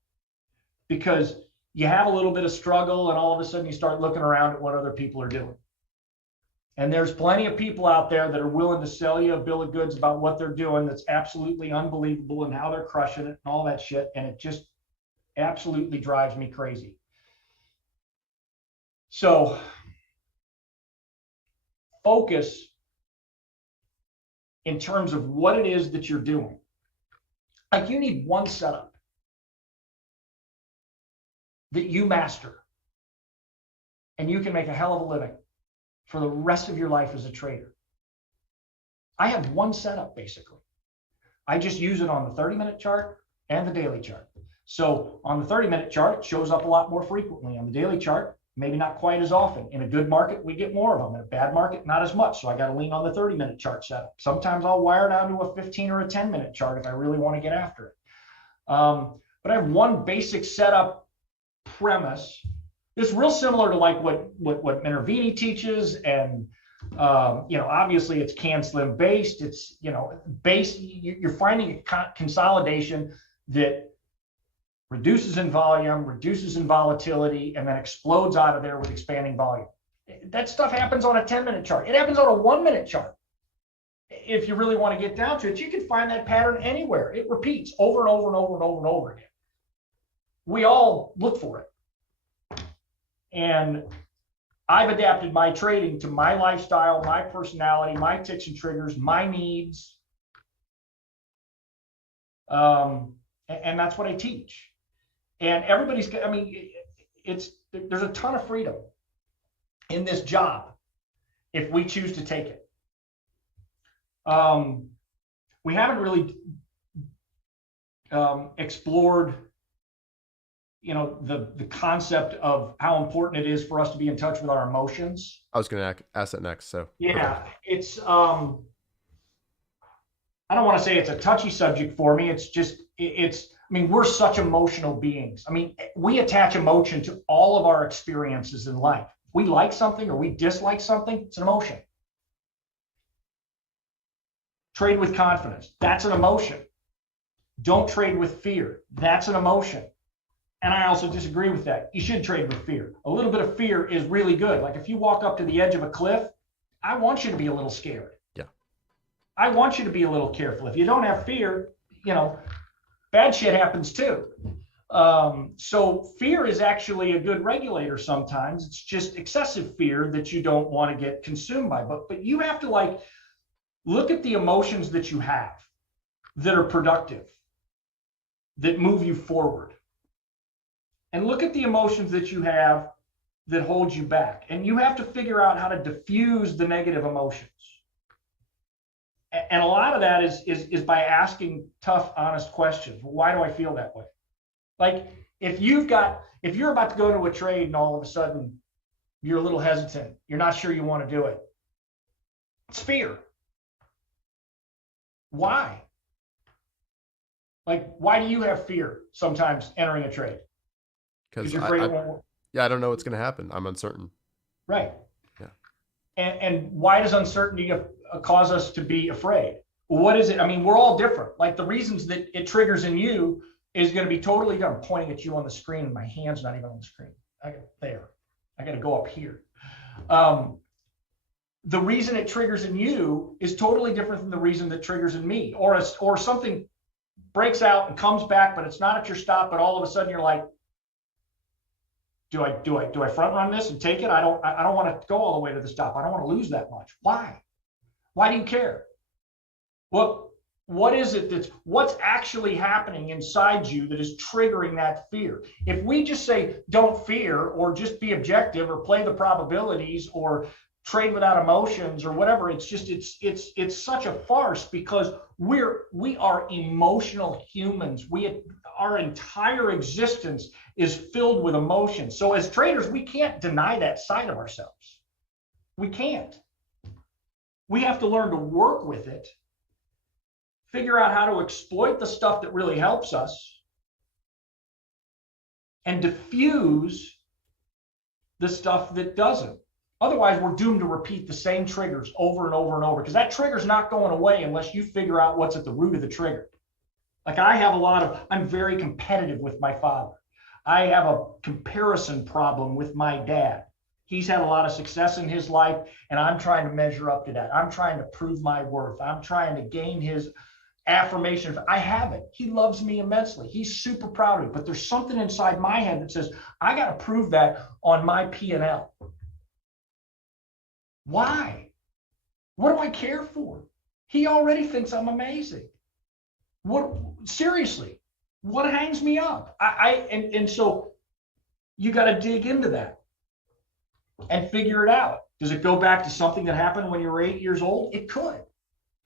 because you have a little bit of struggle and all of a sudden you start looking around at what other people are doing. And there's plenty of people out there that are willing to sell you a bill of goods about what they're doing that's absolutely unbelievable and how they're crushing it and all that shit. And it just absolutely drives me crazy. So focus in terms of what it is that you're doing. Like, you need one setup that you master, and you can make a hell of a living for the rest of your life as a trader. I have one setup, basically. I just use it on the 30-minute chart and the daily chart. So on the 30-minute chart, it shows up a lot more frequently. On the daily chart, maybe not quite as often. In a good market, we get more of them. In a bad market, not as much. So I got to lean on the 30-minute chart setup. Sometimes I'll wire down to a 15 or a 10-minute chart if I really want to get after it. But I have one basic setup premise. It's real similar to like what Minervini teaches, and obviously it's CAN-SLIM based. It's you're finding a consolidation that reduces in volume, reduces in volatility, and then explodes out of there with expanding volume. That stuff happens on a 10-minute chart. It happens on a 1-minute chart. If you really want to get down to it, you can find that pattern anywhere. It repeats over and over and over and over and over again. We all look for it. And I've adapted my trading to my lifestyle, my personality, my ticks and triggers, my needs. And that's what I teach. And everybody's, there's a ton of freedom in this job if we choose to take it. We haven't really explored the concept of how important it is for us to be in touch with our emotions. I was going to ask that next. So yeah, it's I don't want to say it's a touchy subject for me. It's just we're such emotional beings. We attach emotion to all of our experiences in life. We like something or we dislike something, it's an emotion. Trade with confidence, that's an emotion. Don't trade with fear, that's an emotion. And I also disagree with that. You should trade with fear. A little bit of fear is really good. Like if you walk up to the edge of a cliff, I want you to be a little scared. Yeah. I want you to be a little careful. If you don't have fear, bad shit happens too. So fear is actually a good regulator sometimes. It's just excessive fear that you don't want to get consumed by. But you have to look at the emotions that you have that are productive, that move you forward. And look at the emotions that you have that hold you back. And you have to figure out how to diffuse the negative emotions. And a lot of that is by asking tough, honest questions. Why do I feel that way? Like if you're about to go into a trade and all of a sudden you're a little hesitant, you're not sure you want to do it. It's fear. Why? Like, why do you have fear sometimes entering a trade? Because Yeah, I don't know what's going to happen. I'm uncertain. Right. Yeah. And why does uncertainty cause us to be afraid? What is it? I mean, we're all different. Like the reasons that it triggers in you is going to be totally different. I'm pointing at you on the screen and my hand's not even on the screen. I got to go up here. The reason it triggers in you is totally different than the reason that triggers in me. Or something breaks out and comes back, but it's not at your stop. But all of a sudden you're like, do I front run this and take it? I don't want to go all the way to the stop. I don't want to lose that much. Why? Why do you care? Well, what is it what's actually happening inside you that is triggering that fear? If we just say, don't fear, or just be objective, or play the probabilities, or trade without emotions, or whatever, it's such a farce, because we are emotional humans. Our entire existence is filled with emotions. So as traders, we can't deny that side of ourselves. We can't. We have to learn to work with it, figure out how to exploit the stuff that really helps us, and diffuse the stuff that doesn't. Otherwise, we're doomed to repeat the same triggers over and over and over, because that trigger's not going away unless you figure out what's at the root of the trigger. Like I'm very competitive with my father. I have a comparison problem with my dad. He's had a lot of success in his life, and I'm trying to measure up to that. I'm trying to prove my worth. I'm trying to gain his affirmation. I have it. He loves me immensely. He's super proud of me, but there's something inside my head that says, I got to prove that on my P&L. Why? What do I care for? He already thinks I'm amazing. Seriously, what hangs me up? And so you got to dig into that and figure it out. Does it go back to something that happened when you were 8 years old? It could.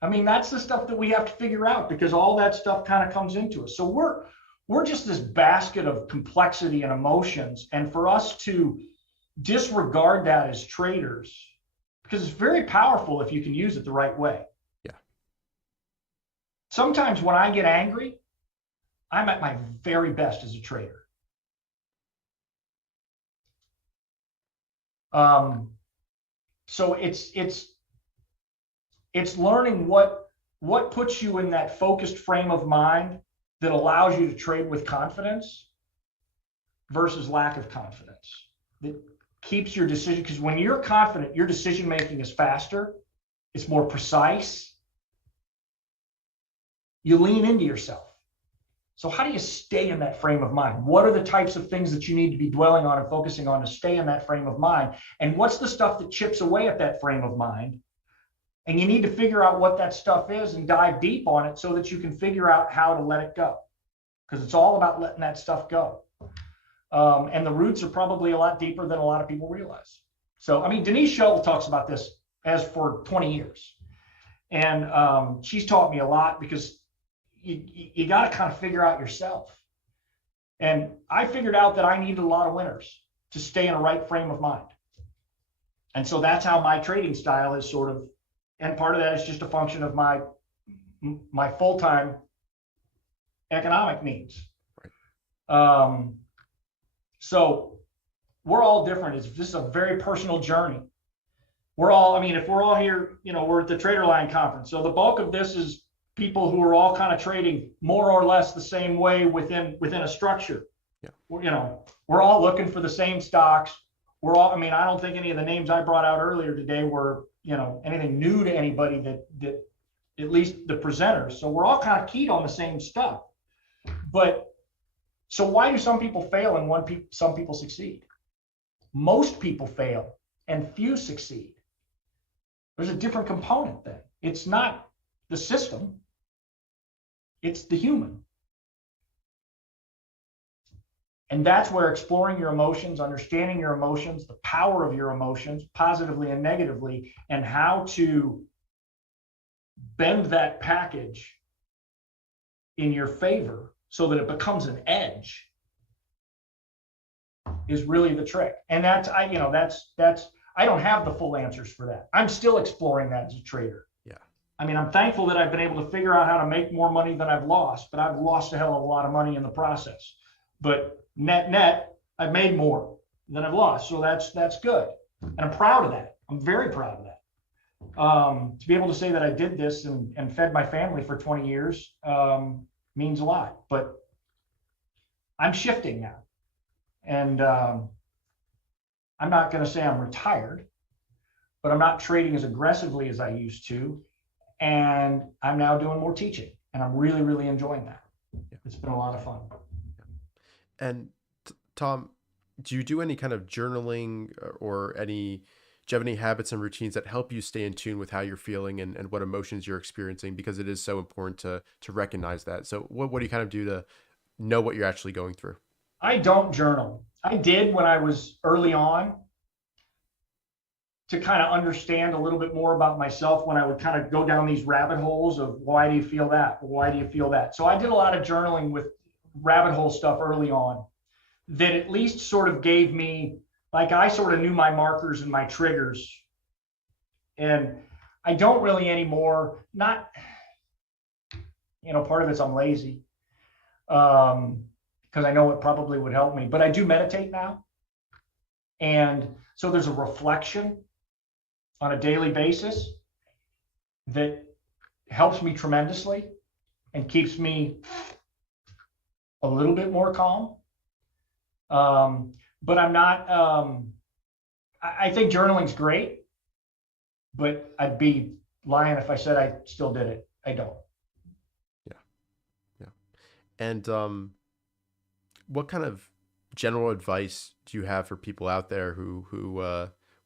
I mean, that's the stuff that we have to figure out, because all that stuff kind of comes into us. So we're just this basket of complexity and emotions. And for us to disregard that as traders, because it's very powerful if you can use it the right way. Yeah. Sometimes when I get angry, I'm at my very best as a trader. So it's learning what puts you in that focused frame of mind that allows you to trade with confidence versus lack of confidence. That keeps your decision, because when you're confident, your decision making is faster, it's more precise. You lean into yourself. So how do you stay in that frame of mind? What are the types of things that you need to be dwelling on and focusing on to stay in that frame of mind? And what's the stuff that chips away at that frame of mind? And you need to figure out what that stuff is and dive deep on it so that you can figure out how to let it go. Because it's all about letting that stuff go. And the roots are probably a lot deeper than a lot of people realize. So, I mean, Denise Scholl talks about this as for 20 years. And she's taught me a lot, because you got to kind of figure out yourself. And I figured out that I needed a lot of winners to stay in a right frame of mind. And so that's how my trading style is sort of, and part of that is just a function of my full-time economic needs. Right. So we're all different. This is a very personal journey. We're all, I mean, if we're all here, we're at the TraderLion Conference. So the bulk of this is people who are all kind of trading more or less the same way within a structure. Yeah. We're all looking for the same stocks. We're all, I mean, I don't think any of the names I brought out earlier today were, anything new to anybody that at least the presenters. So we're all kind of keyed on the same stuff. But so why do some people fail and some people succeed? Most people fail and few succeed. There's a different component then. It's not the system, it's the human. And that's where exploring your emotions, understanding your emotions, the power of your emotions, positively and negatively, and how to bend that package in your favor so that it becomes an edge, is really the trick. And that's I don't have the full answers for that. I'm still exploring that as a trader. Yeah. I mean, I'm thankful that I've been able to figure out how to make more money than I've lost, but I've lost a hell of a lot of money in the process. But net, I've made more than I've lost. So that's good. And I'm proud of that. I'm very proud of that. To be able to say that I did this and fed my family for 20 years means a lot. But I'm shifting now. And I'm not going to say I'm retired, but I'm not trading as aggressively as I used to. And I'm now doing more teaching. And I'm really, really enjoying that. It's been a lot of fun. And Tom, do you do any kind of journaling or do you have any habits and routines that help you stay in tune with how you're feeling and what emotions you're experiencing? Because it is so important to recognize that. So what do you kind of do to know what you're actually going through? I don't journal. I did when I was early on to kind of understand a little bit more about myself, when I would kind of go down these rabbit holes of why do you feel that? Why do you feel that? So I did a lot of journaling with rabbit hole stuff early on that at least sort of gave me, like, I sort of knew my markers and my triggers. And I don't really anymore, not, part of it's I'm lazy, because I know it probably would help me, but I do meditate now. And so there's a reflection on a daily basis that helps me tremendously and keeps me a little bit more calm. But I'm not, I think journaling's great, but I'd be lying if I said I still did it. I don't. Yeah. And what kind of general advice do you have for people out there who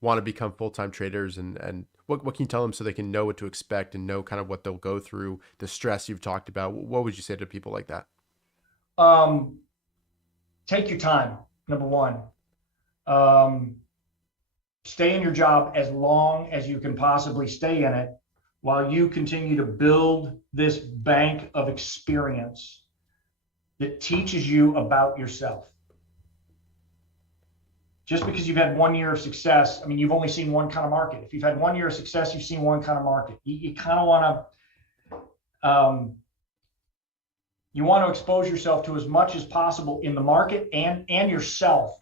want to become full-time traders, and what can you tell them so they can know what to expect and know kind of what they'll go through, the stress you've talked about? What would you say to people like that? Take your time, number one. Stay in your job as long as you can possibly stay in it while you continue to build this bank of experience that teaches you about yourself. Just because you've had 1 year of success, I mean, you've only seen one kind of market. If you've had 1 year of success, you've seen one kind of market. You kind of want to, you want to expose yourself to as much as possible in the market and yourself.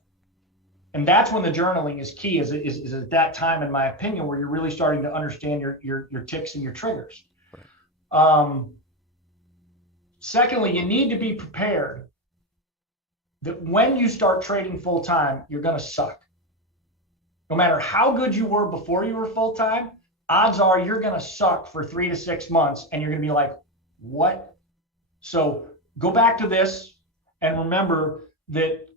And that's when the journaling is key, is at that time, in my opinion, where you're really starting to understand your ticks and your triggers. Right. Secondly, you need to be prepared that when you start trading full time, you're going to suck. No matter how good you were before you were full time, odds are you're going to suck for 3 to 6 months, and you're going to be like, what? So go back to this and remember that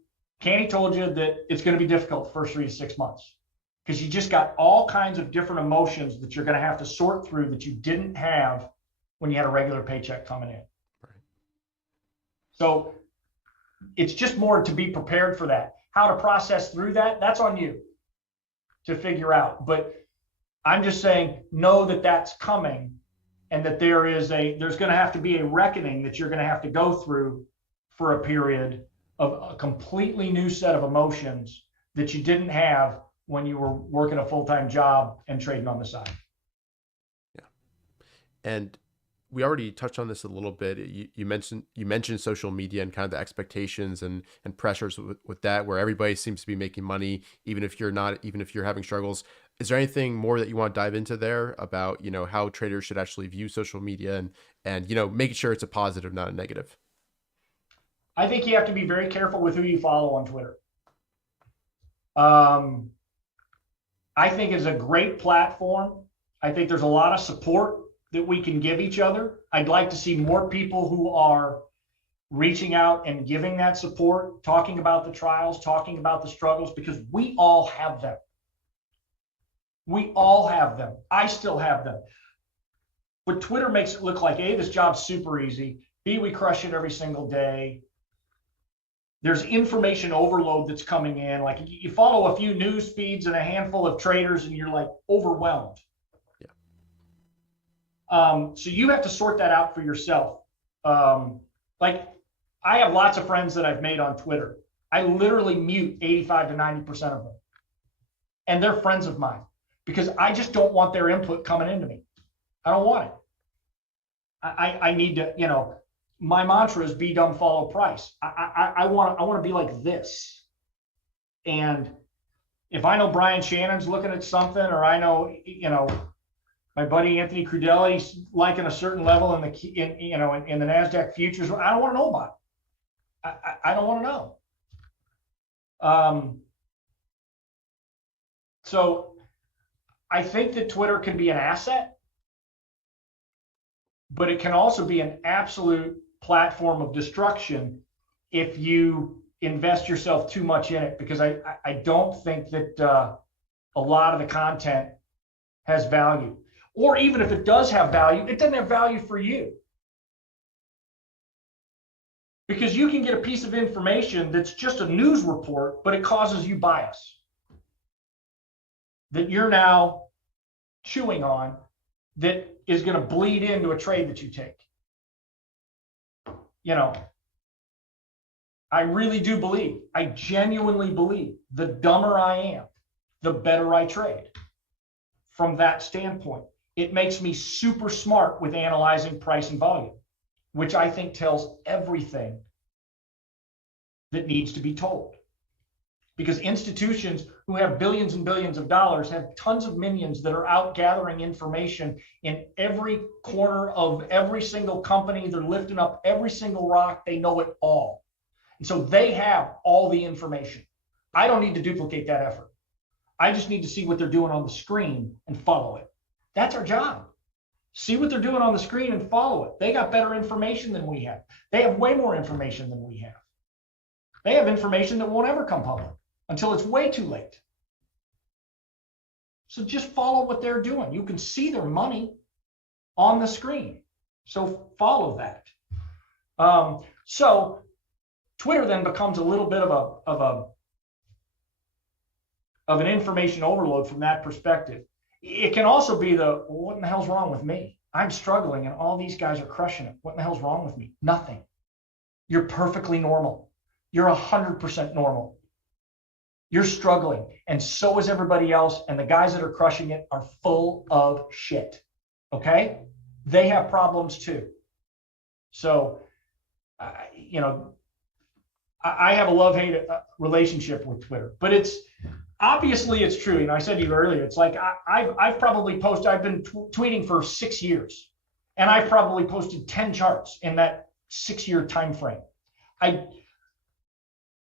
Canny told you that it's going to be difficult the first 3 to 6 months, because you just got all kinds of different emotions that you're going to have to sort through that you didn't have when you had a regular paycheck coming in. Right. So it's just more to be prepared for that. How to process through that, that's on you to figure out. But I'm just saying, know that that's coming, and that there's going to have to be a reckoning that you're going to have to go through for a period of a completely new set of emotions that you didn't have when you were working a full-time job and trading on the side. Yeah. And we already touched on this a little bit. You mentioned social media and kind of the expectations and pressures with that, where everybody seems to be making money, even if you're not, even if you're having struggles. Is there anything more that you want to dive into there about, how traders should actually view social media and making sure it's a positive, not a negative? I think you have to be very careful with who you follow on Twitter. I think it's a great platform. I think there's a lot of support that we can give each other. I'd like to see more people who are reaching out and giving that support, talking about the trials, talking about the struggles, because we all have them. We all have them. I still have them. But Twitter makes it look like, A, this job's super easy. B, we crush it every single day. There's information overload that's coming in. Like, you follow a few news feeds and a handful of traders and you're like overwhelmed. So you have to sort that out for yourself. Like, I have lots of friends that I've made on Twitter. I literally mute 85 to 90% of them. And they're friends of mine because I just don't want their input coming into me. I don't want it. I need to, my mantra is be dumb, follow price. I want to be like this. And if I know Brian Shannon's looking at something, or I know, my buddy Anthony Crudelli's liking a certain level in the NASDAQ futures, I don't want to know about it. I don't want to know. So I think that Twitter can be an asset, but it can also be an absolute platform of destruction if you invest yourself too much in it, because I don't think that a lot of the content has value. Or even if it does have value, it doesn't have value for you. Because you can get a piece of information that's just a news report, but it causes you bias that you're now chewing on, that is going to bleed into a trade that you take. I really do believe, I genuinely believe, the dumber I am, the better I trade. From that standpoint, it makes me super smart with analyzing price and volume, which I think tells everything that needs to be told. Because institutions who have billions and billions of dollars have tons of minions that are out gathering information in every corner of every single company. They're lifting up every single rock. They know it all. And so they have all the information. I don't need to duplicate that effort. I just need to see what they're doing on the screen and follow it. That's our job. See what they're doing on the screen and follow it. They got better information than we have. They have way more information than we have. They have information that won't ever come public until it's way too late. So just follow what they're doing. You can see their money on the screen. So follow that. So Twitter then becomes a little bit of an information overload from that perspective. It can also be what in the hell's wrong with me? I'm struggling and all these guys are crushing it. What in the hell's wrong with me? Nothing. You're perfectly normal. You're 100% normal. You're struggling, and so is everybody else, and the guys that are crushing it are full of shit, okay? They have problems too. So, I have a love-hate relationship with Twitter, but it's true. I said to you earlier, it's like I've probably posted, I've been tweeting for 6 years, and I've probably posted 10 charts in that 6-year time frame.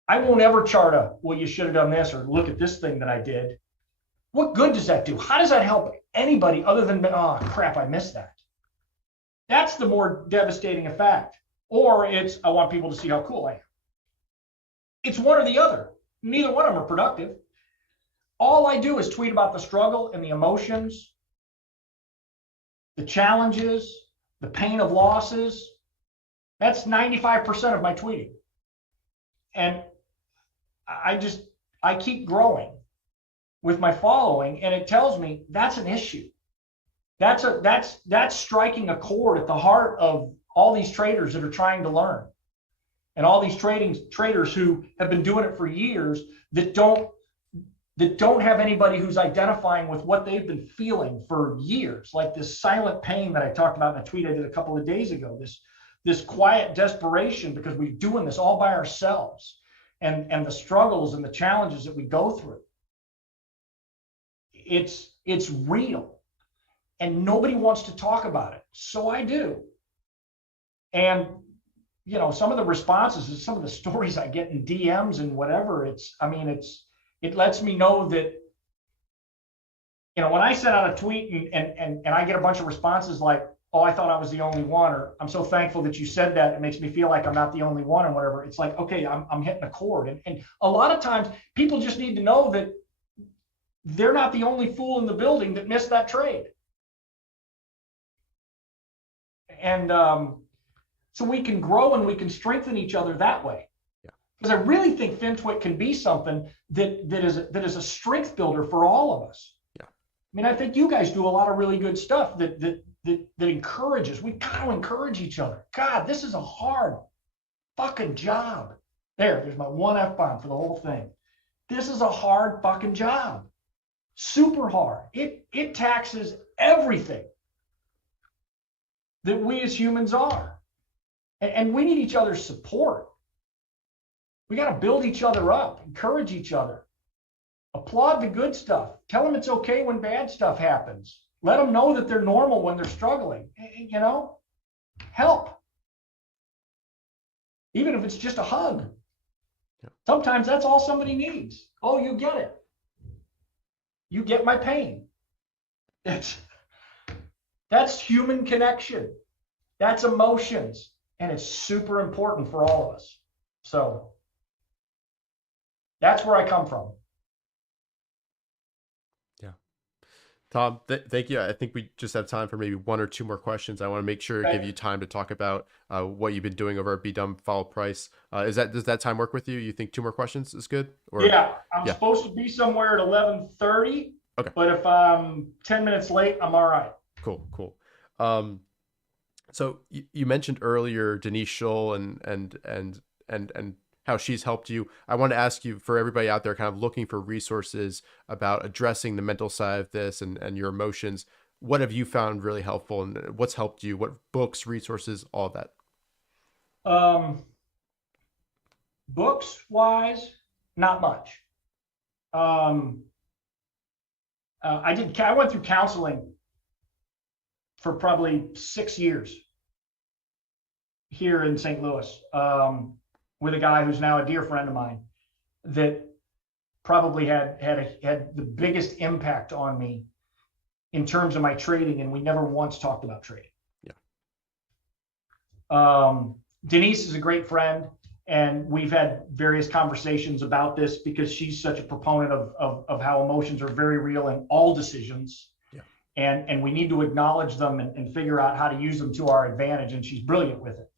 I won't ever chart well, you should have done this, or look at this thing that I did. What good does that do? How does that help anybody other than, oh crap, I missed that? That's the more devastating effect. Or it's, I want people to see how cool I am. It's one or the other. Neither one of them are productive. All I do is tweet about the struggle and the emotions, the challenges, the pain of losses. That's 95% of my tweeting. And I keep growing with my following, and it tells me that's an issue. That's striking a chord at the heart of all these traders that are trying to learn, and all these traders who have been doing it for years that don't have anybody who's identifying with what they've been feeling for years, like this silent pain that I talked about in a tweet I did a couple of days ago, this quiet desperation because we're doing this all by ourselves, and the struggles and the challenges that we go through. It's real, and nobody wants to talk about it. So I do. And some of the responses and some of the stories I get in DMs and whatever, it lets me know that, when I send out a tweet and I get a bunch of responses like, oh, I thought I was the only one, or I'm so thankful that you said that, it makes me feel like I'm not the only one, or whatever. It's like, okay, I'm hitting a chord. And a lot of times people just need to know that they're not the only fool in the building that missed that trade. And so we can grow and we can strengthen each other that way. Because I really think FinTwit can be something that is a strength builder for all of us. Yeah. I mean, I think you guys do a lot of really good stuff that encourages. We got to encourage each other. God, this is a hard fucking job. There's my one F-bomb for the whole thing. This is a hard fucking job. Super hard. It taxes everything that we as humans are. And we need each other's support. We got to build each other up, encourage each other, applaud the good stuff, tell them it's okay when bad stuff happens, let them know that they're normal when they're struggling, you know, help. Even if it's just a hug. Yeah. Sometimes that's all somebody needs. Oh, you get it. You get my pain. That's human connection. That's emotions. And it's super important for all of us. So that's where I come from. Yeah. Tom, thank you. I think we just have time for maybe one or two more questions. I want to make sure to give you time to talk about what you've been doing over at Be Dumb Follow Price. Does that time work with you? You think two more questions is good? Or, yeah, I'm supposed to be somewhere at 11:30. Okay. But if I'm 10 minutes late, I'm all right. Cool. So you mentioned earlier Denise Schull and how she's helped you. I want to ask you, for everybody out there kind of looking for resources about addressing the mental side of this and your emotions, what have you found really helpful, and what's helped you? What books, resources, all of that? Books wise, not much. I went through counseling for probably 6 years here in St. Louis, with a guy who's now a dear friend of mine that probably had the biggest impact on me in terms of my trading, and we never once talked about trading. Yeah. Denise is a great friend, and we've had various conversations about this because she's such a proponent of how emotions are very real in all decisions. Yeah. And we need to acknowledge them and figure out how to use them to our advantage. And she's brilliant with it.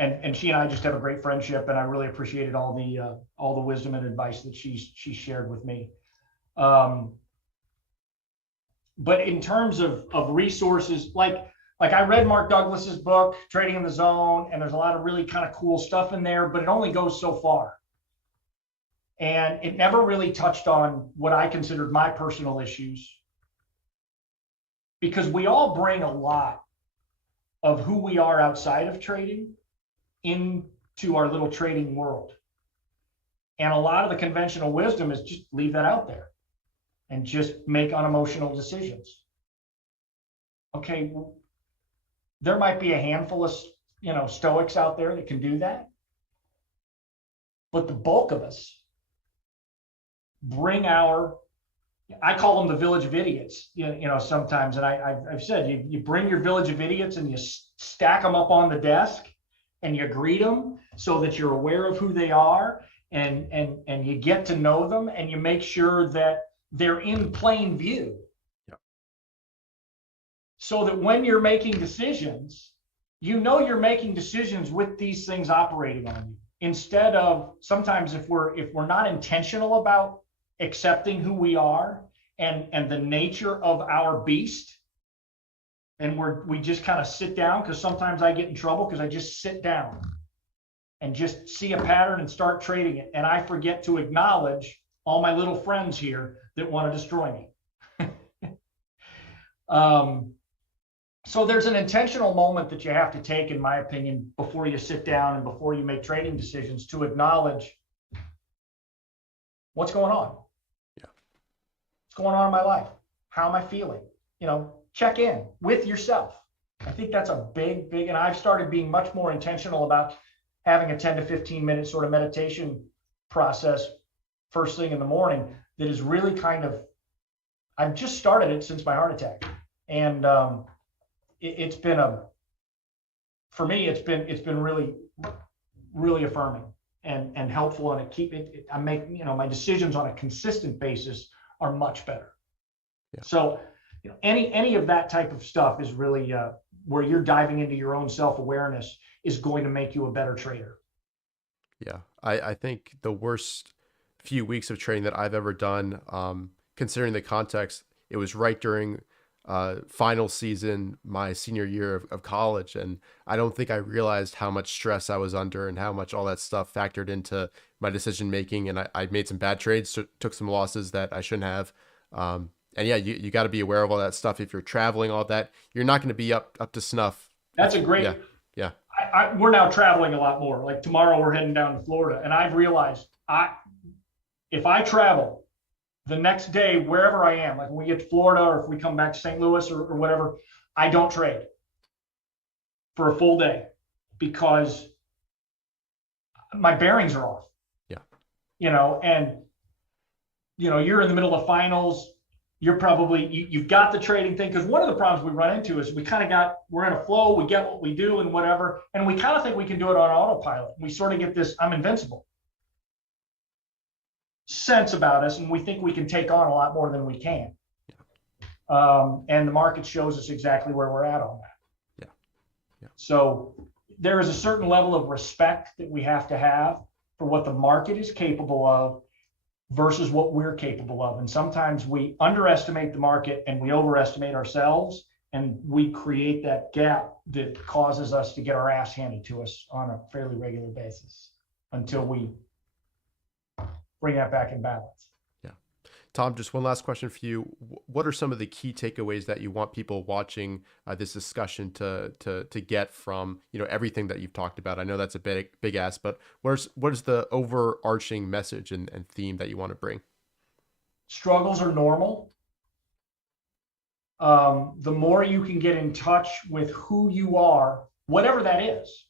And she and I just have a great friendship, and I really appreciated all the wisdom and advice that she shared with me. But in terms of resources, like I read Mark Douglas's book, Trading in the Zone, and there's a lot of really kind of cool stuff in there, but it only goes so far. And it never really touched on what I considered my personal issues, because we all bring a lot of who we are outside of trading into our little trading world. And a lot of the conventional wisdom is just leave that out there and just make unemotional decisions. Okay, there might be a handful of stoics out there that can do that, but the bulk of us bring I call them the village of idiots, sometimes. And I've said, you bring your village of idiots and you stack them up on the desk and you greet them so that you're aware of who they are, and you get to know them, and you make sure that they're in plain view. So that when you're making decisions, you're making decisions with these things operating on you. Instead of, sometimes if we're not intentional about accepting who we are and the nature of our beast, and we just kind of sit down, because sometimes I get in trouble because I just sit down and just see a pattern and start trading it, and I forget to acknowledge all my little friends here that want to destroy me. So there's an intentional moment that you have to take, in my opinion, before you sit down and before you make trading decisions, to acknowledge what's going on. Yeah. What's going on in my life? How am I feeling? Check in with yourself. I think that's a big, and I've started being much more intentional about having a 10 to 15 minute sort of meditation process first thing in the morning that is really I've just started it since my heart attack. And, it's been for me, it's been really, really affirming and helpful, and I make, my decisions on a consistent basis are much better. Yeah. So, any of that type of stuff is really where you're diving into your own self-awareness is going to make you a better trader. Yeah. I think the worst few weeks of trading that I've ever done, considering the context, it was right during final season, my senior year of college. And I don't think I realized how much stress I was under and how much all that stuff factored into my decision making. And I made some bad trades, took some losses that I shouldn't have. And yeah, you got to be aware of all that stuff. If you're traveling, all that, you're not going to be up to snuff. That's a great, yeah. we're now traveling a lot more. Like tomorrow we're heading down to Florida, and I've realized if I travel the next day, wherever I am, like when we get to Florida or if we come back to St. Louis or whatever, I don't trade for a full day because my bearings are off. Yeah. And you're in the middle of finals. You're probably, you've got the trading thing. Because one of the problems we run into is we're in a flow, we get what we do and whatever. And we kind of think we can do it on autopilot. We sort of get this, I'm invincible sense about us. And we think we can take on a lot more than we can. And the market shows us exactly where we're at on that. Yeah. So there is a certain level of respect that we have to have for what the market is capable of versus what we're capable of. And sometimes we underestimate the market and we overestimate ourselves, and we create that gap that causes us to get our ass handed to us on a fairly regular basis until we bring that back in balance. Yeah. Tom, just one last question for you. What are some of the key takeaways that you want people watching this discussion to get from, everything that you've talked about? I know that's a big ask, but what is the overarching message and theme that you want to bring? Struggles are normal. The more you can get in touch with who you are, whatever that is,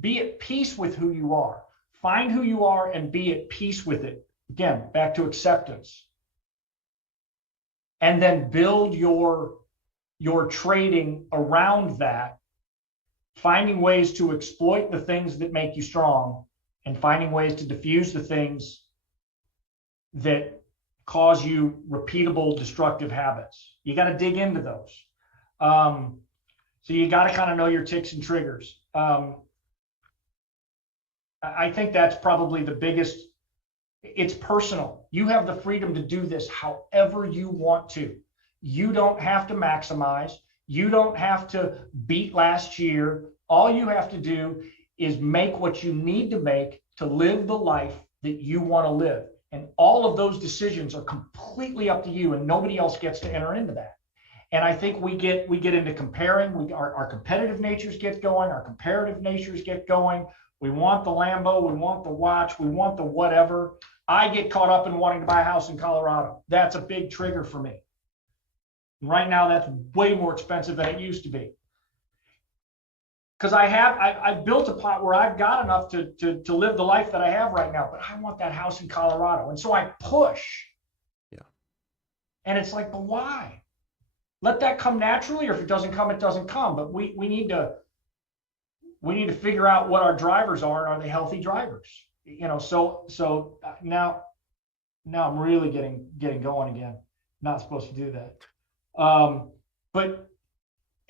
be at peace with who you are. Find who you are and be at peace with it. Again, back to acceptance. And then build your trading around that, finding ways to exploit the things that make you strong and finding ways to diffuse the things that cause you repeatable destructive habits. You got to dig into those. So you got to kind of know your ticks and triggers. I think that's probably the biggest. It's personal. You have the freedom to do this however you want to. You don't have to maximize. You don't have to beat last year. All you have to do is make what you need to make to live the life that you want to live. And all of those decisions are completely up to you, and nobody else gets to enter into that. And I think we get into comparing. Our competitive natures get going. Our comparative natures get going. We want the Lambo. We want the watch. We want the whatever. I get caught up in wanting to buy a house in Colorado. That's a big trigger for me. And right now, that's way more expensive than it used to be. Because I've built a pot where I've got enough to live the life that I have right now, but I want that house in Colorado. And so I push. Yeah. And it's like, but why? Let that come naturally, or if it doesn't come, it doesn't come. But we need to figure out what our drivers are, and are they healthy drivers? So now I'm really getting going again. Not supposed to do that. But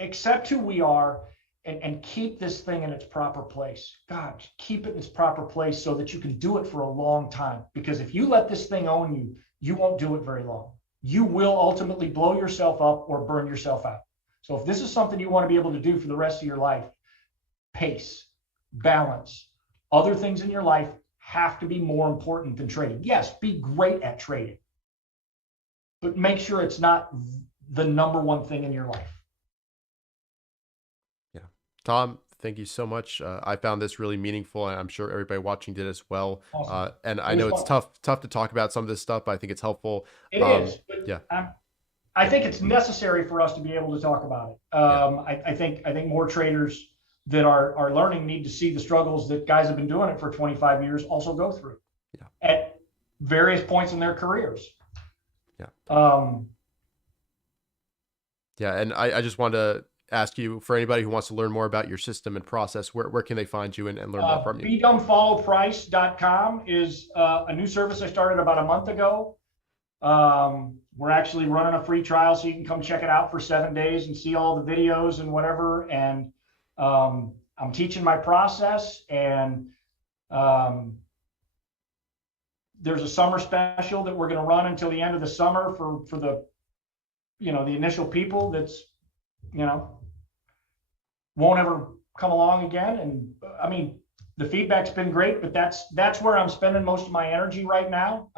accept who we are and keep this thing in its proper place. God, keep it in its proper place so that you can do it for a long time. Because if you let this thing own you, you won't do it very long. You will ultimately blow yourself up or burn yourself out. So if this is something you want to be able to do for the rest of your life, pace, balance, other things in your life have to be more important than trading. Yes, be great at trading, but make sure it's not the number one thing in your life. Yeah. Tom, thank you so much. I found this really meaningful, and I'm sure everybody watching did as well. Awesome. And I know it's tough to talk about some of this stuff, but I think it's helpful. It is. But yeah. I think it's necessary for us to be able to talk about it. I think more traders that are learning need to see the struggles that guys have been doing it for 25 years also go through at various points in their careers. Yeah. Yeah. And I just wanted to ask you, for anybody who wants to learn more about your system and process, where can they find you and learn more from you? BeDumbFollowPrice.com is a new service I started about a month ago. We're actually running a free trial, so you can come check it out for 7 days and see all the videos and whatever. And I'm teaching my process, and there's a summer special that we're going to run until the end of the summer for the the initial people that's won't ever come along again. And I mean, the feedback's been great, but that's where I'm spending most of my energy right now.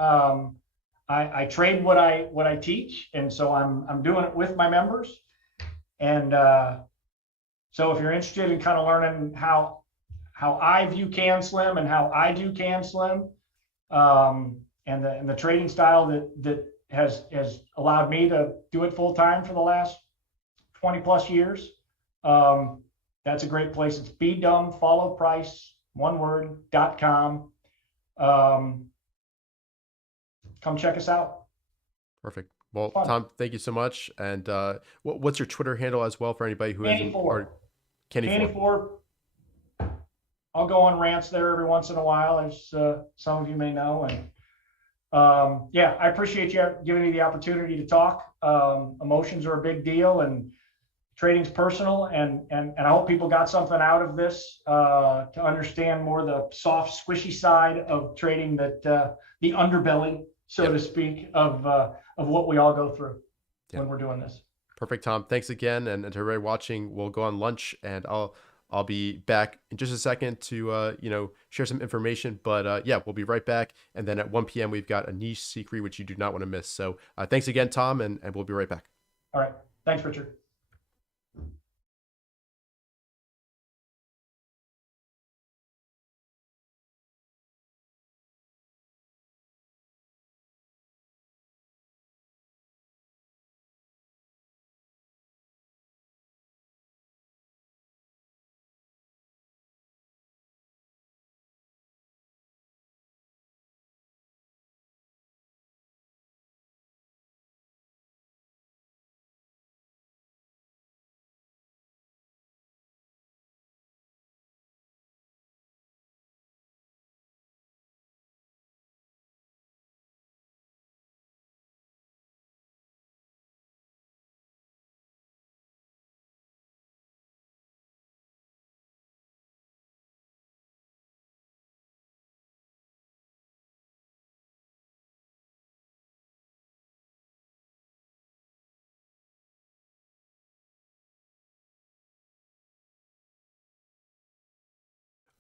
I trade what I teach, and so I'm doing it with my members, and So if you're interested in kind of learning how I view CanSlim and how I do CanSlim, and the trading style that has allowed me to do it full time for the last 20 plus years, that's a great place. It's bedumbfollowprice.com. Come check us out. Perfect. Well, Fun. Tom, thank you so much. And what's your Twitter handle as well for anybody who hasn't? Canny4. I'll go on rants there every once in a while, as some of you may know. And yeah, I appreciate you giving me the opportunity to talk. Emotions are a big deal, and trading's personal. And I hope people got something out of this to understand more the soft, squishy side of trading, that the underbelly, so to speak, of what we all go through when we're doing this. Perfect, Tom. Thanks again. And to everybody watching, we'll go on lunch, and I'll be back in just a second to share some information. But yeah, we'll be right back. And then at 1 p.m. we've got Anish Sikri, which you do not want to miss. So thanks again, Tom, and we'll be right back. All right. Thanks, Richard.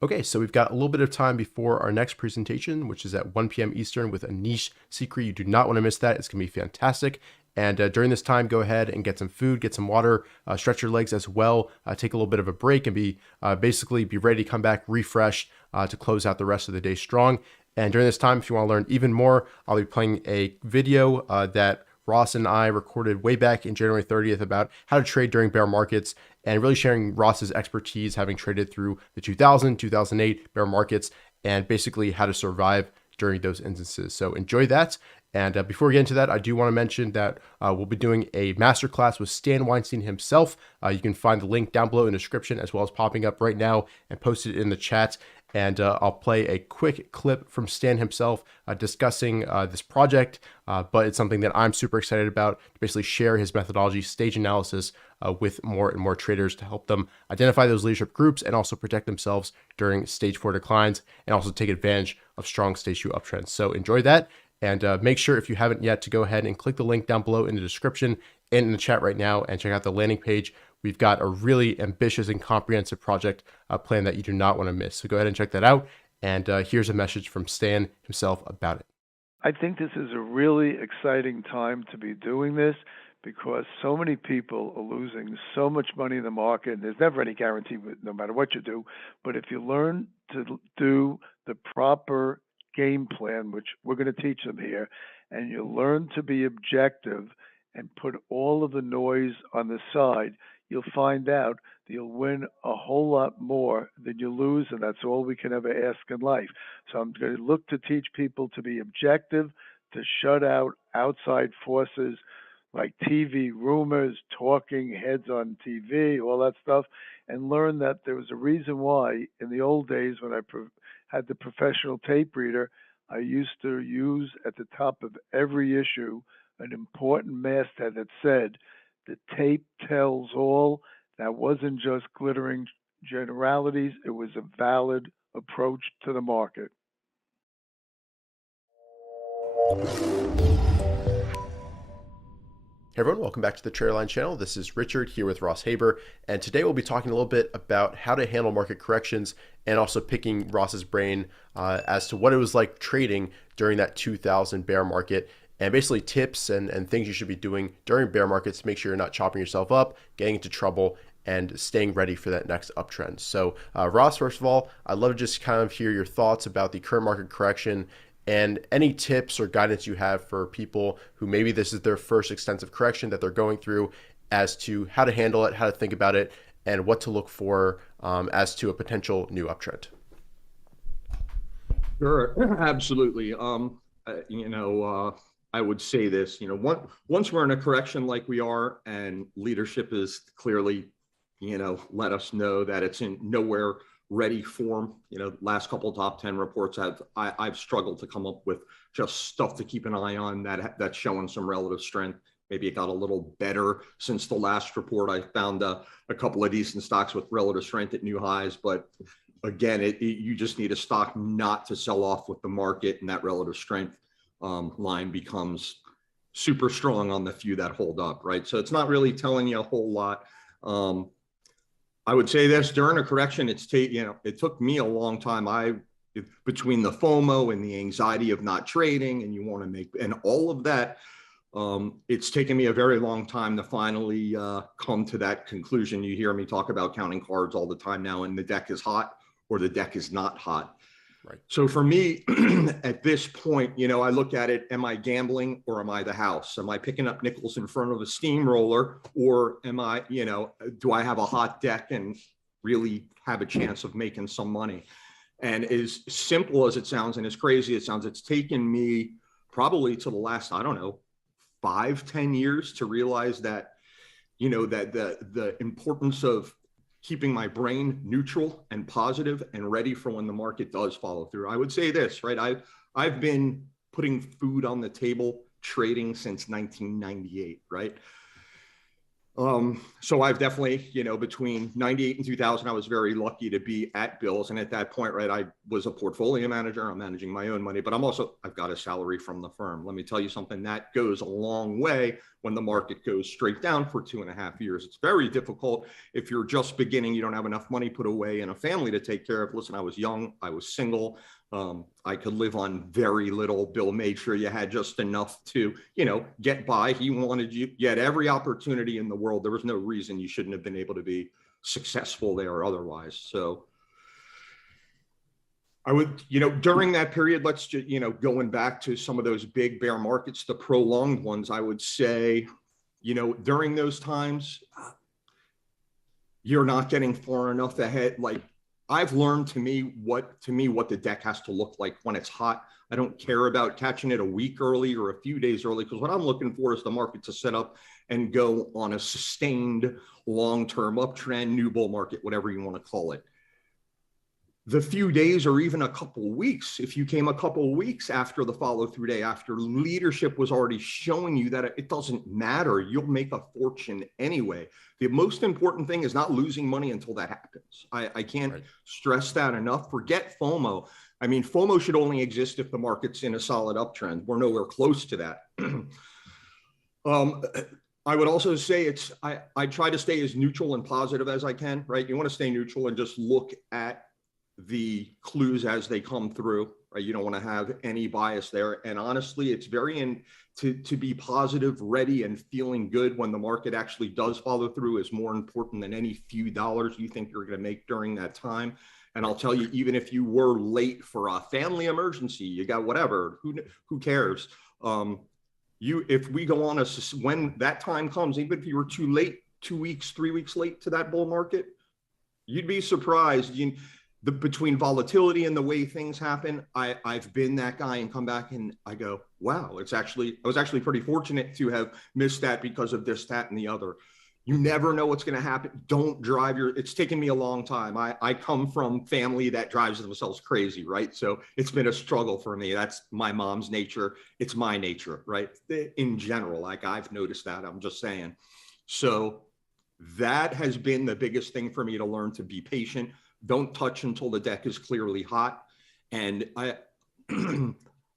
Okay, so we've got a little bit of time before our next presentation, which is at 1 p.m. Eastern with Anish Sikri. You do not want to miss that. It's going to be fantastic. And during this time, go ahead and get some food, get some water, stretch your legs as well, take a little bit of a break, and basically be ready to come back refreshed to close out the rest of the day strong. And during this time, if you want to learn even more, I'll be playing a video that Ross and I recorded way back in January 30th about how to trade during bear markets, and really sharing Ross's expertise, having traded through the 2000, 2008 bear markets, and basically how to survive during those instances. So enjoy that. And before we get into that, I do want to mention that we'll be doing a masterclass with Stan Weinstein himself. You can find the link down below in the description, as well as popping up right now and post it in the chat. And I'll play a quick clip from Stan himself discussing this project, but it's something that I'm super excited about, to basically share his methodology, stage analysis with more and more traders to help them identify those leadership groups and also protect themselves during stage 4 declines, and also take advantage of strong stage 2 uptrends. So enjoy that. And make sure, if you haven't yet, to go ahead and click the link down below in the description and in the chat right now, and check out the landing page. We've got a really ambitious and comprehensive project plan that you do not want to miss. So go ahead and check that out. And here's a message from Stan himself about it. I think this is a really exciting time to be doing this, because so many people are losing so much money in the market. And there's never any guarantee, no matter what you do. But if you learn to do the proper game plan, which we're going to teach them here, and you learn to be objective and put all of the noise on the side, you'll find out that you'll win a whole lot more than you lose, and that's all we can ever ask in life. So I'm going to look to teach people to be objective, to shut out outside forces like TV rumors, talking heads on TV, all that stuff, and learn that there was a reason why in the old days when I had the professional tape reader, I used to use at the top of every issue an important masthead that said, "The tape tells all." That wasn't just glittering generalities. It was a valid approach to the market. Hey everyone, welcome back to the TraderLion channel. This is Richard here with Ross Haber, and today we'll be talking a little bit about how to handle market corrections, and also picking Ross's brain as to what it was like trading during that 2000 bear market, and basically tips and things you should be doing during bear markets to make sure you're not chopping yourself up, getting into trouble, and staying ready for that next uptrend. So Ross, first of all, I'd love to just kind of hear your thoughts about the current market correction and any tips or guidance you have for people who maybe this is their first extensive correction that they're going through, as to how to handle it, how to think about it, and what to look for as to a potential new uptrend. Sure, absolutely. I would say this, once we're in a correction like we are, and leadership is clearly, let us know that it's in nowhere ready form. Last couple of top 10 reports I've struggled to come up with just stuff to keep an eye on that's showing some relative strength. Maybe it got a little better since the last report. I found a couple of decent stocks with relative strength at new highs, but again, you just need a stock not to sell off with the market, and that relative strength line becomes super strong on the few that hold up, right? So it's not really telling you a whole lot. I would say this: during a correction, it took me a long time. Between the FOMO and the anxiety of not trading, and you want to make, and all of that, it's taken me a very long time to finally come to that conclusion. You hear me talk about counting cards all the time now, and the deck is hot or the deck is not hot. Right. So for me, at this point, I look at it: am I gambling or am I the house? Am I picking up nickels in front of a steamroller, or am I, do I have a hot deck and really have a chance of making some money? And as simple as it sounds, and as crazy as it sounds, it's taken me probably to the last, 5-10 years to realize that, that the importance of keeping my brain neutral and positive and ready for when the market does follow through. I would say this, right? I've been putting food on the table trading since 1998, right? So I've definitely, between 98 and 2000, I was very lucky to be at Bill's. And at that point, right, I was a portfolio manager. I'm managing my own money, but I've got a salary from the firm. Let me tell you something, that goes a long way when the market goes straight down for 2.5 years. It's very difficult if you're just beginning, you don't have enough money put away and a family to take care of. Listen, I was young, I was single. I could live on very little. Bill made sure you had just enough to, get by. He wanted you had every opportunity in the world. There was no reason you shouldn't have been able to be successful there or otherwise. So I would, during that period, let's just, going back to some of those big bear markets, the prolonged ones, I would say, during those times, you're not getting far enough ahead. Like, I've learned what the deck has to look like when it's hot. I don't care about catching it a week early or a few days early, because what I'm looking for is the market to set up and go on a sustained long-term uptrend, new bull market, whatever you want to call it. The few days or even a couple of weeks, if you came a couple of weeks after the follow-through day, after leadership was already showing you that it doesn't matter, you'll make a fortune anyway. The most important thing is not losing money until that happens. I can't stress that enough. Forget FOMO. I mean, FOMO should only exist if the market's in a solid uptrend. We're nowhere close to that. I would also say I try to stay as neutral and positive as I can, right? You want to stay neutral and just look at the clues as they come through, right? You don't want to have any bias there. And honestly, it's to be positive, ready, and feeling good when the market actually does follow through is more important than any few dollars you think you're going to make during that time. And I'll tell you, even if you were late for a family emergency, you got whatever, who cares? If we go on when that time comes, even if you were too late, 2 weeks, 3 weeks late to that bull market, you'd be surprised. Between volatility and the way things happen, I've been that guy and come back and I go, wow, I was actually pretty fortunate to have missed that because of this, that, and the other. You never know what's going to happen. Don't drive it's taken me a long time. I come from family that drives themselves crazy, right? So it's been a struggle for me. That's my mom's nature. It's my nature, right? In general, like, I've noticed that. I'm just saying. So that has been the biggest thing for me, to learn to be patient. Don't touch until the deck is clearly hot. And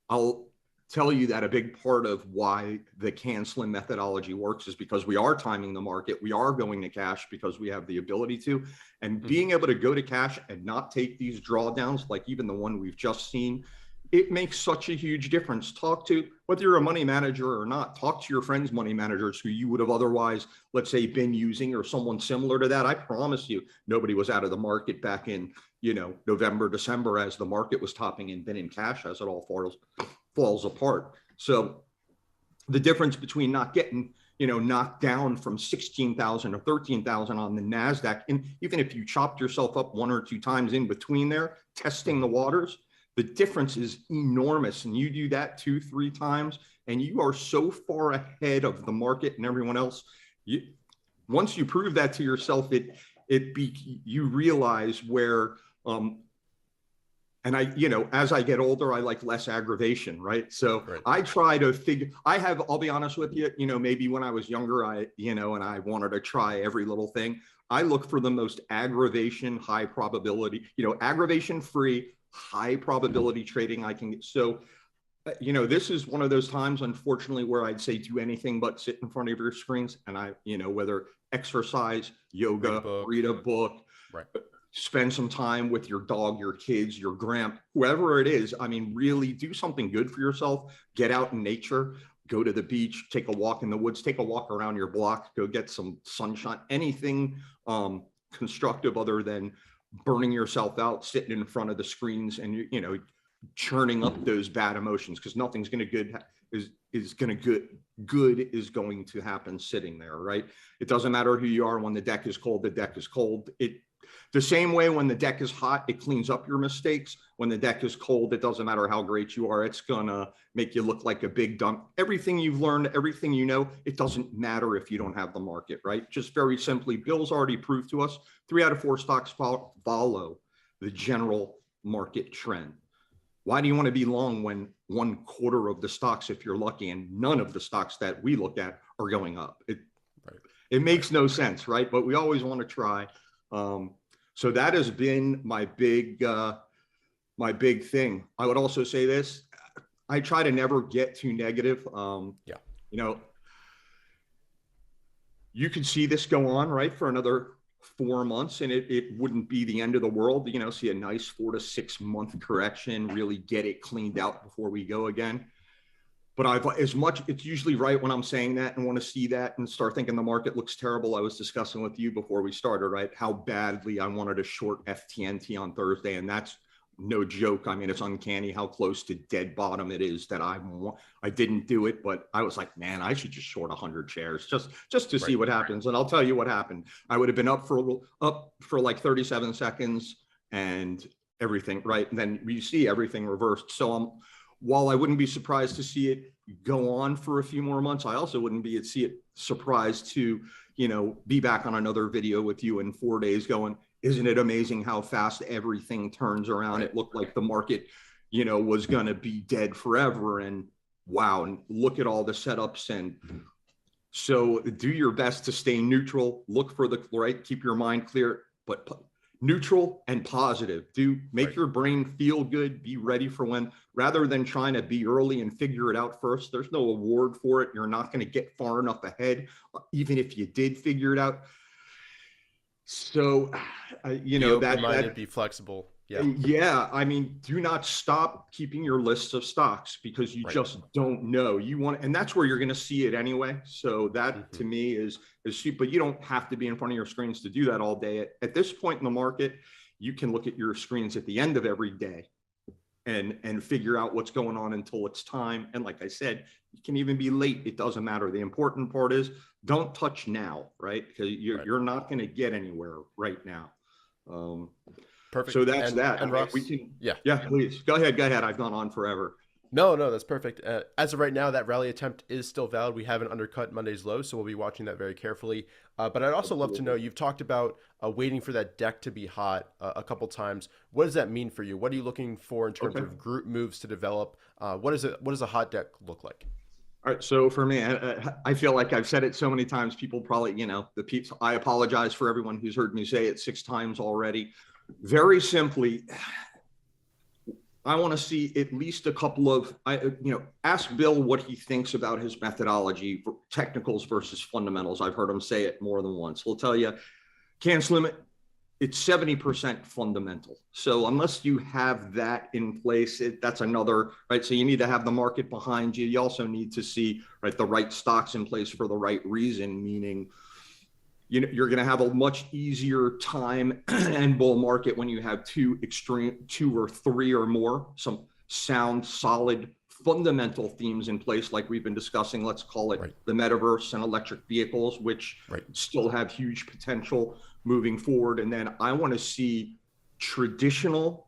I'll tell you that a big part of why the canceling methodology works is because we are timing the market. We are going to cash because we have the ability to. And being able to go to cash and not take these drawdowns, like even the one we've just seen, it makes such a huge difference. Talk to, whether you're a money manager or not, talk to your friends' money managers who you would have otherwise, let's say, been using, or someone similar to that. I promise you, nobody was out of the market back in, November, December, as the market was topping and been in cash as it all falls apart. So the difference between not getting, knocked down from 16,000 or 13,000 on the NASDAQ, and even if you chopped yourself up one or two times in between there, testing the waters, the difference is enormous. And you do that 2-3 times, and you are so far ahead of the market and everyone else. Once you prove that to yourself, you realize where, and as I get older, I like less aggravation, right? So right. I try to figure, I'll be honest with you, maybe when I was younger, and I wanted to try every little thing. I look for the most aggravation, high probability, aggravation free, high probability trading I can get. So, this is one of those times, unfortunately, where I'd say do anything but sit in front of your screens. And whether exercise, yoga, read a book, right. Spend some time with your dog, your kids, your whoever it is. I mean, really do something good for yourself. Get out in nature, go to the beach, take a walk in the woods, take a walk around your block, go get some sunshine, anything constructive other than burning yourself out, sitting in front of the screens and, churning up those bad emotions, because nothing's going to good is going to happen sitting there, right? It doesn't matter who you are. When the deck is cold, the deck is cold. The same way when the deck is hot, it cleans up your mistakes. When the deck is cold, it doesn't matter how great you are. It's going to make you look like a big dump. Everything you've learned, everything it doesn't matter if you don't have the market, right? Just very simply, Bill's already proved to us 3 out of 4 stocks follow the general market trend. Why do you want to be long when 1/4 of the stocks, if you're lucky, and none of the stocks that we look at are going up? It makes no sense, right? But we always want to try. So that has been my big thing. I would also say this: I try to never get too negative. You could see this go on, right, for another 4 months, and it wouldn't be the end of the world. See a nice 4 to 6 month correction, really get it cleaned out before we go again. But it's usually right when I'm saying that and want to see that and start thinking the market looks terrible. I was discussing with you before we started, right, how badly I wanted to short FTNT on Thursday. And that's no joke. I mean, it's uncanny how close to dead bottom it is that I didn't do it, but I was like, man, I should just short 100 shares just to see what happens. And I'll tell you what happened. I would have been up for like 37 seconds and everything, right? And then you see everything reversed. So while I wouldn't be surprised to see it go on for a few more months, I also wouldn't be surprised to, be back on another video with you in 4 days going, isn't it amazing how fast everything turns around? It looked like the market, was going to be dead forever. And wow, and look at all the setups. And so do your best to stay neutral, look for the right, keep your mind clear, but neutral and positive. Make your brain feel good, be ready for when, rather than trying to be early and figure it out first. There's no award for it. You're not going to get far enough ahead, even if you did figure it out. So, be flexible. Yeah. I mean, do not stop keeping your lists of stocks, because you just don't know. And that's where you're going to see it anyway. So that to me is but you don't have to be in front of your screens to do that all day. At this point in the market, you can look at your screens at the end of every day and figure out what's going on until it's time. And like I said, you can even be late. It doesn't matter. The important part is don't touch now, right? Because you're not going to get anywhere right now. Perfect. So that's that. And Ross, please go ahead. I've gone on forever. No, that's perfect. As of right now, that rally attempt is still valid. We haven't undercut Monday's low, so we'll be watching that very carefully. But I'd also love to know, you've talked about waiting for that deck to be hot a couple times. What does that mean for you? What are you looking for in terms of group moves to develop? What does a hot deck look like? All right. So for me, I feel like I've said it so many times, people probably, the peeps, I apologize for everyone who's heard me say it 6 times already. Very simply, I want to see at least a couple of, ask Bill what he thinks about his methodology for technicals versus fundamentals. I've heard him say it more than once. He'll tell you, can't slim it, it's 70% fundamental. So unless you have that in place, that's another, right? So you need to have the market behind you. You also need to see, right, the right stocks in place for the right reason, meaning, you know, you're going to have a much easier time and bull market when you have two or three or more, some sound, solid, fundamental themes in place, like we've been discussing. Let's call it the metaverse and electric vehicles, which still have huge potential moving forward. And then I want to see traditional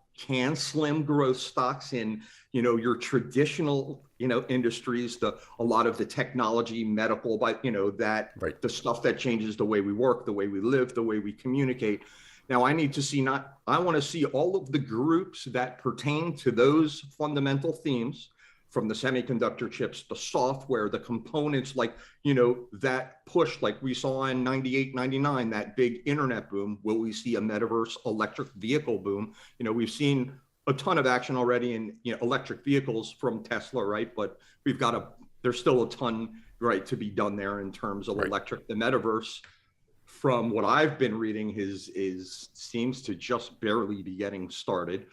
slim growth stocks in, you know, your traditional, you know, industries, a lot of the technology, medical, but, you know, that the stuff that changes the way we work, the way we live, the way we communicate. Now I need to see I want to see all of the groups that pertain to those fundamental themes, from the semiconductor chips, the software, the components, like, you know, that push like we saw in 98, 99, that big internet boom. Will we see a metaverse electric vehicle boom? You know, we've seen a ton of action already in, you know, electric vehicles from Tesla, right? But there's still a ton, right, to be done there in terms of electric. The metaverse, from what I've been reading, seems to just barely be getting started.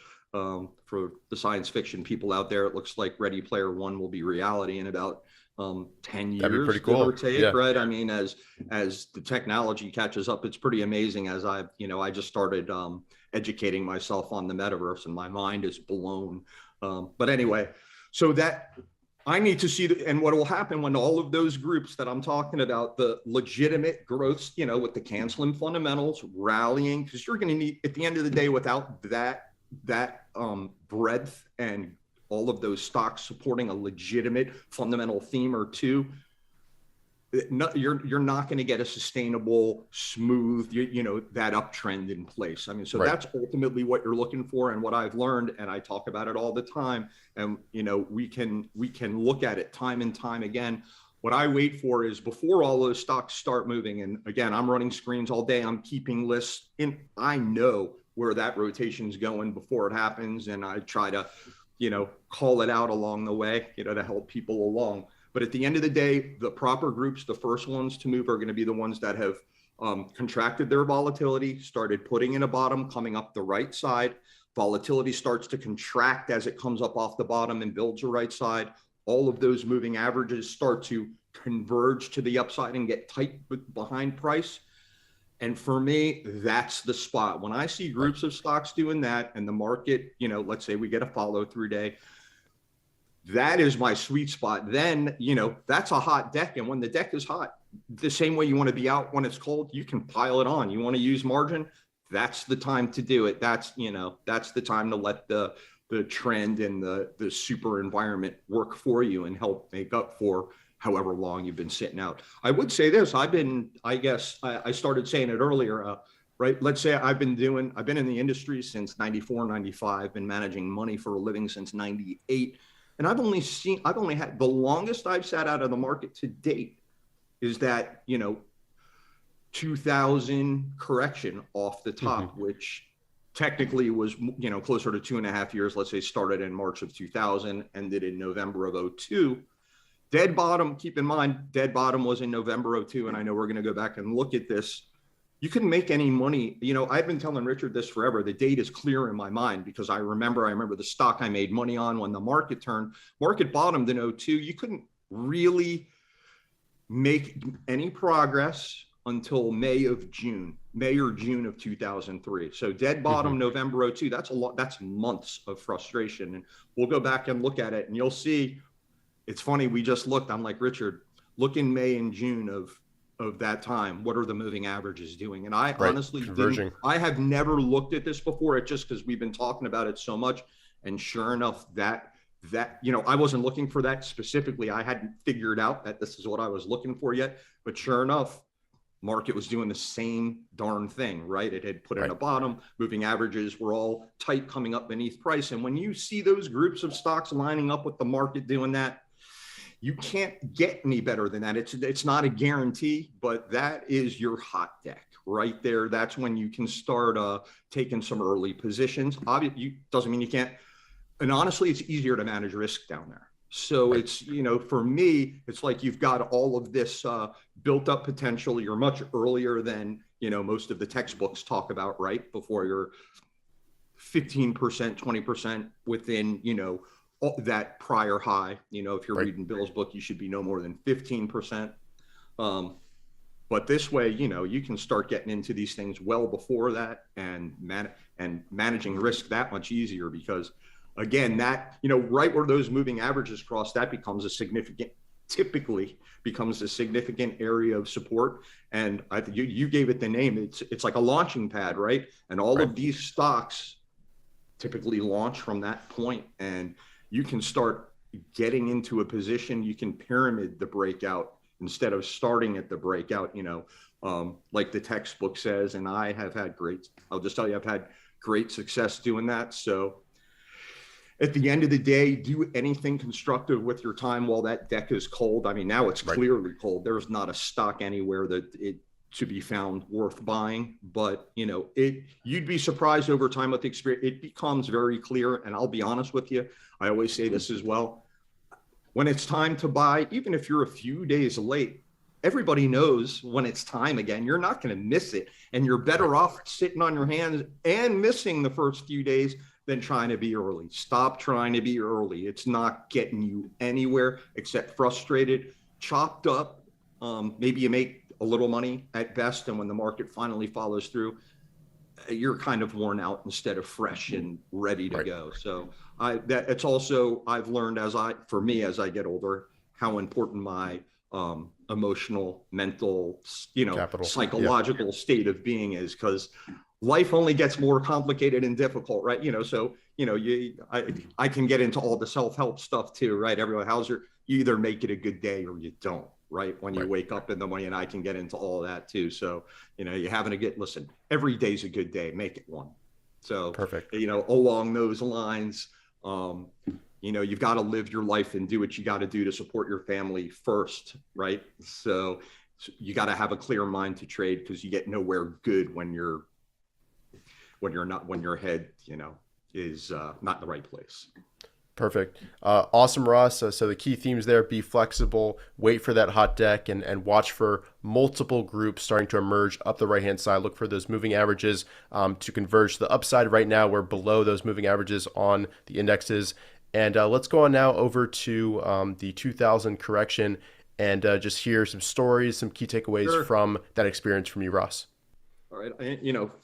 For the science fiction people out there, it looks like Ready Player One will be reality in about 10 years. That'd be pretty cool. Right? I mean, as the technology catches up, it's pretty amazing. As I just started educating myself on the metaverse, and my mind is blown. But anyway, so that I need to see and what will happen when all of those groups that I'm talking about, the legitimate growths, you know, with the canceling fundamentals rallying, because you're going to need, at the end of the day, without that breadth and all of those stocks supporting a legitimate fundamental theme or two, you're not going to get a sustainable, smooth, you know, that uptrend in place. I mean, so that's ultimately what you're looking for, and what I've learned, and I talk about it all the time. And, you know, we can look at it time and time again. What I wait for is, before all those stocks start moving, and again, I'm running screens all day, I'm keeping lists in, I know where that rotation's going before it happens, and I try to, you know, call it out along the way, you know, to help people along. But at the end of the day, the proper groups, the first ones to move, are going to be the ones that have contracted their volatility, started putting in a bottom, coming up the right side. Volatility starts to contract as it comes up off the bottom and builds the right side. All of those moving averages start to converge to the upside and get tight behind price. And for me, that's the spot. When I see groups of stocks doing that, and the market, you know, let's say we get a follow through day, that is my sweet spot. Then, you know, that's a hot deck. And when the deck is hot, the same way you want to be out when it's cold, you can pile it on. You want to use margin, that's the time to do it. That's, you know, that's the time to let the trend and the super environment work for you and help make up for however long you've been sitting out. I would say this, I started saying it earlier, right? Let's say I've been in the industry since 94, 95, been managing money for a living since 98. And I've only had, the longest I've sat out of the market to date is that, you know, 2000 correction off the top, which technically was, you know, closer to 2.5 years. Let's say started in March of 2000, ended in November of 02. Dead bottom, keep in mind, dead bottom was in November of 02. And I know we're going to go back and look at this. You couldn't make any money. You know, I've been telling Richard this forever. The date is clear in my mind, because I remember the stock I made money on when the market turned. Market bottomed in 02. You couldn't really make any progress until May or June of 2003. So dead bottom, November 02, that's a lot. That's months of frustration. And we'll go back and look at it, and you'll see. It's funny, we just looked, I'm like, Richard, look in May and June of that time. What are the moving averages doing? And I honestly didn't, I have never looked at this before. It just, because we've been talking about it so much. And sure enough, that, you know, I wasn't looking for that specifically. I hadn't figured out that this is what I was looking for yet, but sure enough, market was doing the same darn thing, right? It had put in a bottom, moving averages were all tight, coming up beneath price. And when you see those groups of stocks lining up with the market doing that, you can't get any better than that. It's not a guarantee, but that is your hot deck right there. That's when you can start taking some early positions. Obviously, doesn't mean you can't. And honestly, it's easier to manage risk down there. So Right. it's, for me, it's like you've got all of this built up potential. You're much earlier than, most of the textbooks talk about, right? Before you're 15%, 20% within, that prior high. If you're Right. reading Bill's book, you should be no more than 15%. But this way, you can start getting into these things well before that and managing risk that much easier because, again, that, right where those moving averages cross, that typically becomes a significant area of support. And I think you gave it the name. It's like a launching pad, right? And all of these stocks typically launch from that point, and you can start getting into a position. You can pyramid the breakout instead of starting at the breakout, like the textbook says. And I'll just tell you, I've had great success doing that. So at the end of the day, do anything constructive with your time while that deck is cold. I mean, now it's clearly cold. There's not a stock anywhere that it to be found worth buying, but you'd be surprised over time with the experience. It becomes very clear. And I'll be honest with you, I always say this as well. When it's time to buy, even if you're a few days late, everybody knows when it's time again. You're not going to miss it. And you're better off sitting on your hands and missing the first few days than trying to be early. Stop trying to be early. It's not getting you anywhere except frustrated, chopped up. Maybe you make a little money at best. And when the market finally follows through, you're kind of worn out instead of fresh and ready to go. So it's also, I've learned as I get older, how important my emotional, mental, Capital. psychological state of being is, because life only gets more complicated and difficult, right? So, I can get into all the self-help stuff too, right? Everyone, you either make it a good day or you don't, right? When you wake up in the morning, and I can get into all that too. So, you're having to listen, every day's a good day, make it one. So Perfect. Along those lines, you've got to live your life and do what you got to do to support your family first, right? So you got to have a clear mind to trade, because you get nowhere good when your head, is not in the right place. Perfect. Awesome, Ross. So the key themes there: be flexible, wait for that hot deck, and watch for multiple groups starting to emerge up the right-hand side. Look for those moving averages to converge to the upside. Right now, we're below those moving averages on the indexes. And let's go on now over to the 2000 correction and just hear some stories, some key takeaways from that experience from you, Ross. All right.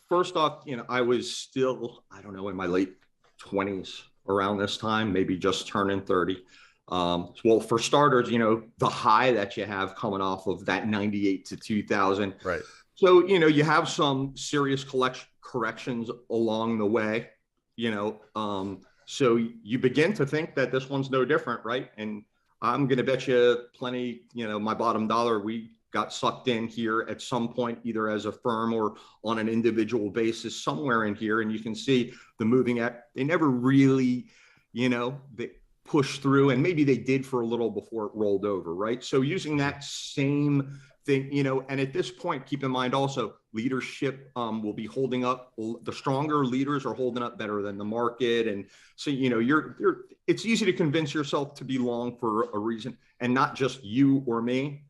First off, I was still, I don't know, in my late 20s around this time, maybe just turning 30. Well, for starters, the high that you have coming off of that 98 to 2000. Right. So, you have some serious corrections along the way, so you begin to think that this one's no different, right? And I'm going to bet you plenty, my bottom dollar, we got sucked in here at some point, either as a firm or on an individual basis, somewhere in here. And you can see the moving they never really, they pushed through, and maybe they did for a little before it rolled over, right? So using that same thing, and at this point, keep in mind also, leadership will be holding up. The stronger leaders are holding up better than the market. And so, it's easy to convince yourself to be long for a reason, and not just you or me.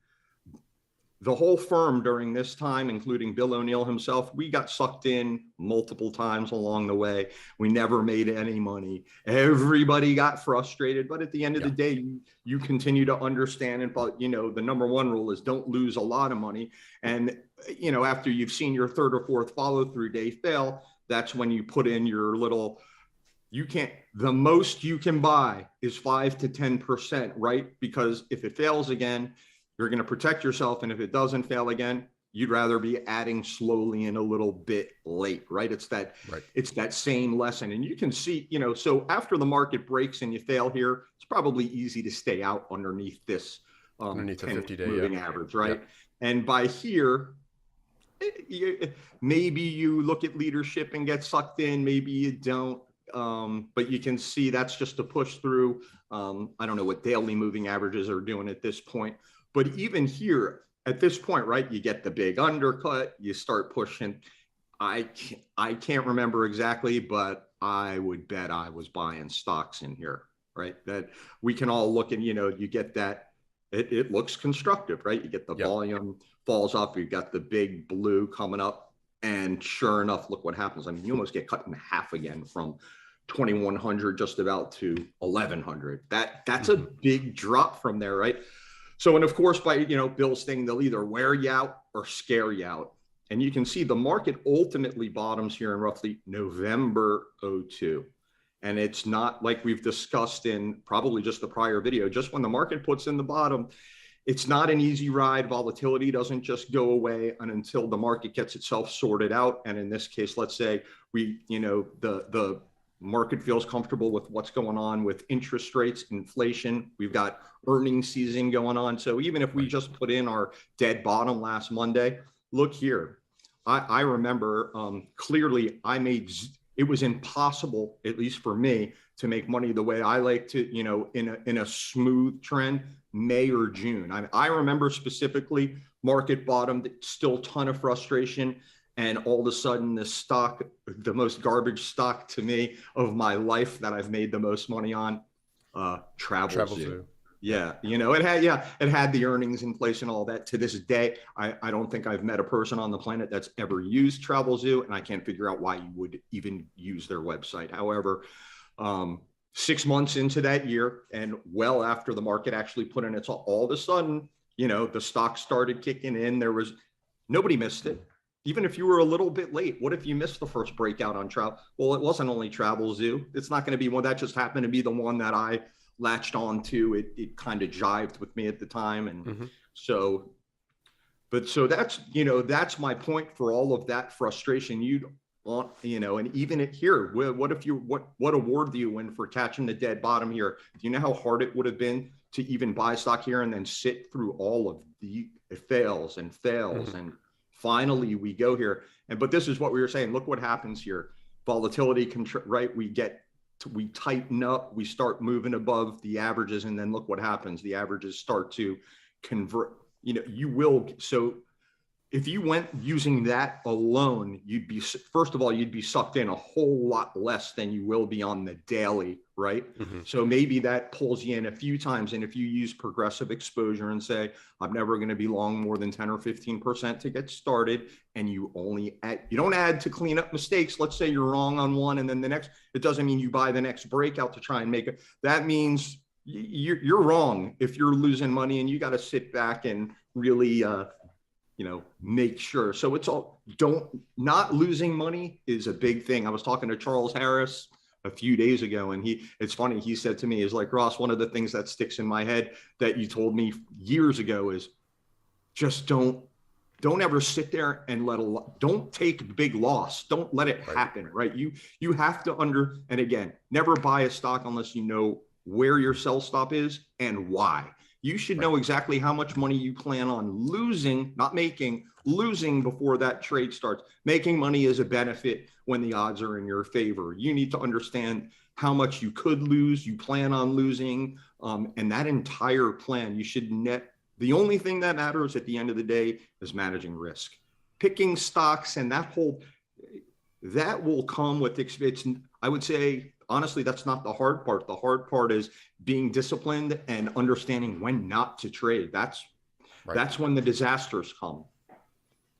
The whole firm during this time, including Bill O'Neill himself, we got sucked in multiple times along the way. We never made any money. Everybody got frustrated. But at the end of the day, you continue to understand. And, the number one rule is don't lose a lot of money. And, after you've seen your third or fourth follow through day fail, that's when you put in your little, the most you can buy is 5 to 10%, right? Because if it fails again, you're going to protect yourself. And if it doesn't fail again, you'd rather be adding slowly and a little bit late, right? It's that same lesson. And you can see, so after the market breaks and you fail here, it's probably easy to stay out underneath this underneath the 50-day moving average, right? And by here, maybe you look at leadership and get sucked in, maybe you don't. But you can see that's just a push through. I don't know what daily moving averages are doing at this point. But even here at this point, right, you get the big undercut, you start pushing. I can't remember exactly, but I would bet I was buying stocks in here. right? That we can all look and, you get that, it looks constructive, right? You get the volume falls off, you got the big blue coming up, and sure enough, look what happens. I mean, you almost get cut in half again from 2,100 just about to 1,100. That's a big drop from there, right? So, and of course, by, Bill's thing, they'll either wear you out or scare you out. And you can see the market ultimately bottoms here in roughly November 02. And it's not like we've discussed in probably just the prior video, just when the market puts in the bottom, it's not an easy ride. Volatility doesn't just go away until the market gets itself sorted out. And in this case, let's say the market feels comfortable with what's going on with interest rates, inflation. We've got earnings season going on. So even if we just put in our dead bottom last Monday, look here. I remember clearly it was impossible, at least for me, to make money the way I like to, in a smooth trend, May or June. I remember specifically market bottom, still ton of frustration. And all of a sudden the stock, the most garbage stock to me of my life that I've made the most money on, Travel. Yeah. It had the earnings, inflation, all that. To this day, I don't think I've met a person on the planet that's ever used TravelZoo, and I can't figure out why you would even use their website. However, 6 months into that year, and well after the market actually put in its all of a sudden, the stock started kicking in. Nobody missed it. Even if you were a little bit late, what if you missed the first breakout on travel? Well, it wasn't only TravelZoo. It's not going to be one that just happened to be the one that I latched on to. It kind of jived with me at the time. And so that's my point for all of that frustration. And even here, what award do you win for catching the dead bottom here? Do you know how hard it would have been to even buy stock here and then sit through all of it fails and and finally we go here. But this is what we were saying. Look what happens here. Volatility, right? We tighten up, we start moving above the averages, and then look what happens. The averages start to convert. So if you went using that alone, first of all, you'd be sucked in a whole lot less than you will be on the daily, right? So maybe that pulls you in a few times. And if you use progressive exposure and say, I'm never going to be long more than 10 or 15% to get started, and you don't add to clean up mistakes. Let's say you're wrong on one, and then the next, it doesn't mean you buy the next breakout to try and make it. That means you're wrong if you're losing money, and you got to sit back and really, make sure. So not losing money is a big thing. I was talking to Charles Harris a few days ago, and it's funny. He said to me, is like, Ross, one of the things that sticks in my head that you told me years ago is just don't ever sit there and don't take big loss. Don't let it happen. Right. You have to and again, never buy a stock unless you know where your sell stop is and why. You should know exactly how much money you plan on losing, not making, losing before that trade starts. Making money is a benefit when the odds are in your favor. You need to understand how much you could lose, you plan on losing, and that entire plan, you should the only thing that matters at the end of the day is managing risk. Picking stocks and that will come with experience. I would say, honestly, that's not the hard part. The hard part is being disciplined and understanding when not to trade. That's when the disasters come.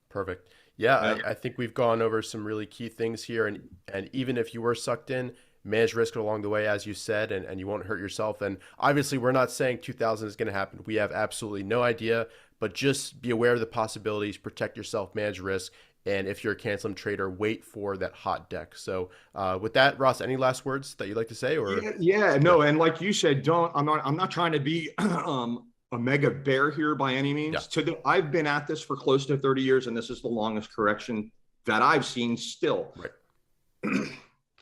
Perfect. Yeah, I think we've gone over some really key things here. And even if you were sucked in, manage risk along the way, as you said, and you won't hurt yourself. And obviously, we're not saying 2000 is going to happen. We have absolutely no idea, but just be aware of the possibilities, protect yourself, manage risk. And if you're a canceling trader, wait for that hot deck. So with that, Ross, any last words that you'd like to say? Or no. And like you said, I'm not trying to be a mega bear here by any means. I've been at this for close to 30 years, and this is the longest correction that I've seen still. Right.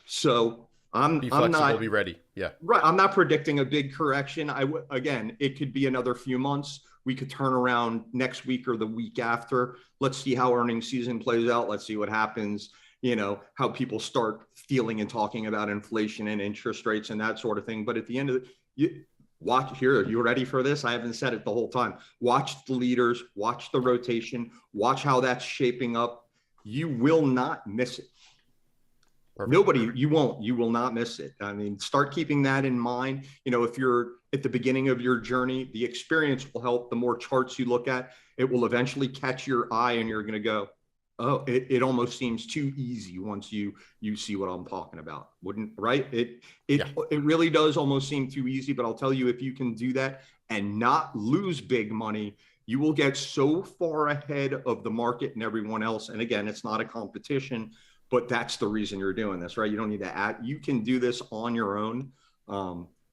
So be flexible, be ready. Yeah. Right. I'm not predicting a big correction. Again, it could be another few months. We could turn around next week or the week after. Let's see how earnings season plays out. Let's see what happens, how people start feeling and talking about inflation and interest rates and that sort of thing. But at the end of watch here, you ready for this? I haven't said it the whole time. Watch the leaders, watch the rotation, watch how that's shaping up. You will not miss it. Nobody, you will not miss it. I mean, start keeping that in mind. If you're at the beginning of your journey, the experience will help. The more charts you look at, it will eventually catch your eye and you're going to go, oh, it almost seems too easy once you see what I'm talking about. Right? It really does almost seem too easy, but I'll tell you, if you can do that and not lose big money, you will get so far ahead of the market and everyone else. And again, it's not a competition, but that's the reason you're doing this, right? You don't need to add, you can do this on your own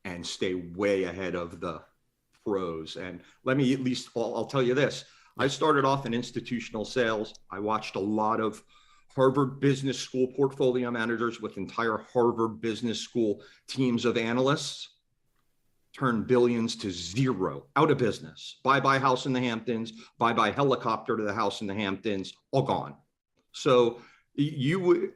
and stay way ahead of the pros. And let me at least, I'll tell you this. I started off in institutional sales. I watched a lot of Harvard Business School portfolio managers with entire Harvard Business School teams of analysts turn billions to zero, out of business. Bye-bye house in the Hamptons, bye-bye helicopter to the house in the Hamptons, all gone. So your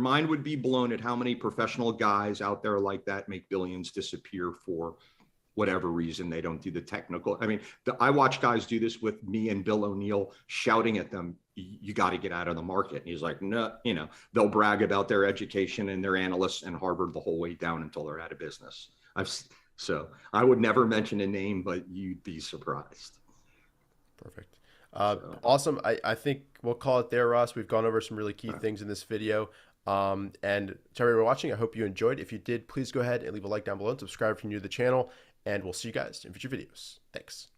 mind would be blown at how many professional guys out there like that make billions disappear for whatever reason. They don't do the technical. I mean, I watch guys do this with me and Bill O'Neill shouting at them, you got to get out of the market. And he's like, no, they'll brag about their education and their analysts and Harvard the whole way down until they're out of business. So I would never mention a name, but you'd be surprised. Perfect. Awesome. I think we'll call it there, Ross. We've gone over some really key things in this video. And to everyone watching, I hope you enjoyed. If you did, please go ahead and leave a like down below and subscribe if you're new to the channel. And we'll see you guys in future videos. Thanks.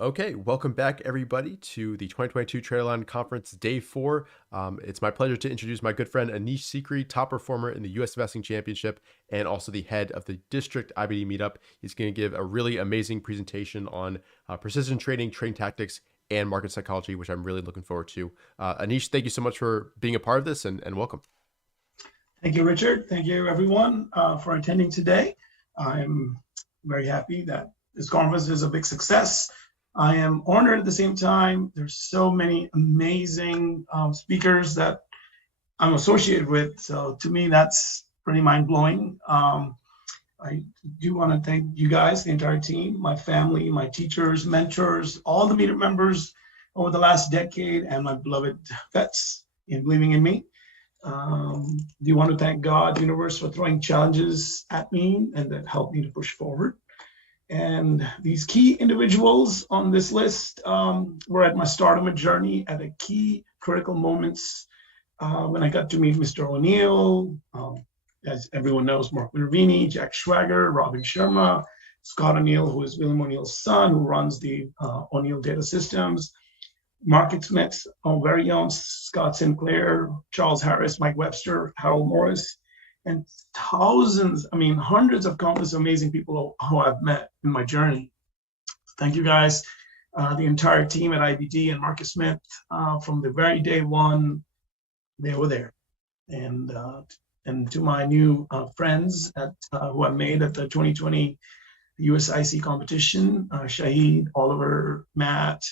Okay, welcome back everybody to the 2022 TraderLion Conference Day 4. It's my pleasure to introduce my good friend Anish Sikri, top performer in the U.S. Investing Championship and also the head of the District IBD Meetup. He's going to give a really amazing presentation on precision trading, trading tactics, and market psychology, which I'm really looking forward to. Anish, thank you so much for being a part of this and welcome. Thank you, Richard. Thank you, everyone, for attending today. I'm very happy that this conference is a big success. I am honored at the same time. There's so many amazing speakers that I'm associated with. So to me, that's pretty mind-blowing. I do want to thank you guys, the entire team, my family, my teachers, mentors, all the meetup members over the last decade, and my beloved vets in believing in me. Do want to thank God, universe, for throwing challenges at me and that helped me to push forward. And these key individuals on this list were at my start of my journey at a key critical moments when I got to meet Mr. O'Neill, as everyone knows, Mark Minervini, Jack Schwager, Robin Sharma, Scott O'Neill, who is William O'Neill's son, who runs the O'Neill Data Systems, Market Smith, very young Scott Sinclair, Charles Harris, Mike Webster, Harold Morris, and thousands, I mean, hundreds of countless amazing people who I've met in my journey. Thank you guys, the entire team at IBD and Market Smith, from the very day one, they were there. And to my new friends who I made at the 2020 USIC competition, Shahid, Oliver, Matt,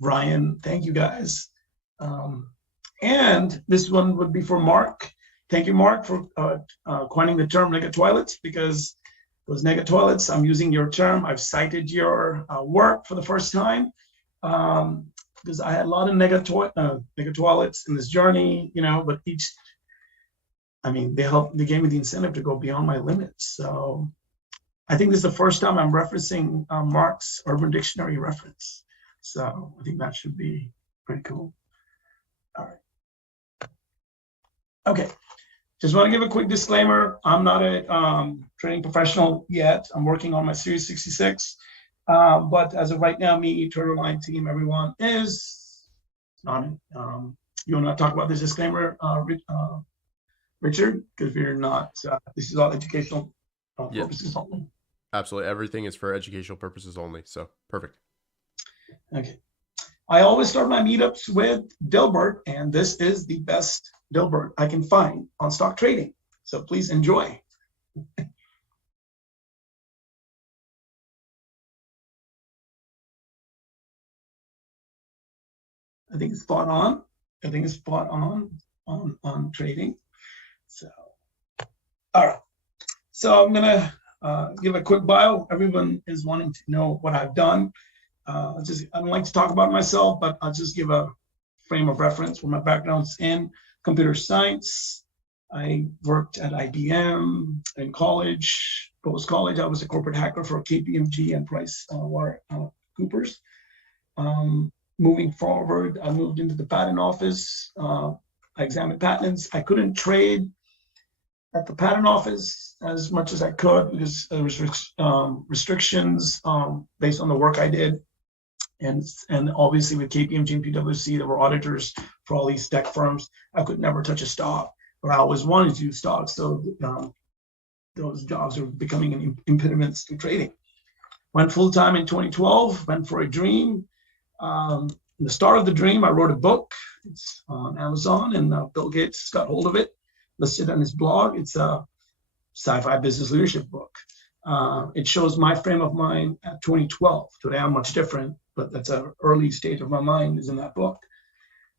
Ryan, thank you guys. And this one would be for Mark. Thank you, Mark, for coining the term nega toilets, because those nega toilets, I'm using your term. I've cited your work for the first time because I had a lot of nega toilets in this journey, but they gave me the incentive to go beyond my limits. So I think this is the first time I'm referencing Mark's Urban Dictionary reference. So I think that should be pretty cool. All right. Okay. Just want to give a quick disclaimer. I'm not a trading professional yet. I'm working on my Series 66. But as of right now, me, TraderLion team, everyone is not. You want to talk about this disclaimer, Richard? Because we're not. This is all educational purposes only. Absolutely. Everything is for educational purposes only. So perfect. Okay. I always start my meetups with Dilbert, and this is the best Dilbert I can find on stock trading. So please enjoy. I think it's spot on. I think it's spot on trading. So, all right. So I'm gonna give a quick bio. Everyone is wanting to know what I've done. I don't like to talk about myself, but I'll just give a frame of reference where my background's in computer science. I worked at IBM in college. Post-college, I was a corporate hacker for KPMG and Price Coopers. Moving forward, I moved into the patent office. I examined patents. I couldn't trade at the patent office as much as I could because there was restrictions based on the work I did. And obviously with KPMG and PwC, there were auditors for all these tech firms. I could never touch a stock, but I always wanted to do stocks. So those jobs are becoming impediments to trading. Went full-time in 2012, went for a dream. The start of the dream, I wrote a book. It's on Amazon, and Bill Gates got hold of it, listed on his blog. It's a sci-fi business leadership book. It shows my frame of mind at 2012. Today, I'm much different, but that's an early stage of my mind is in that book.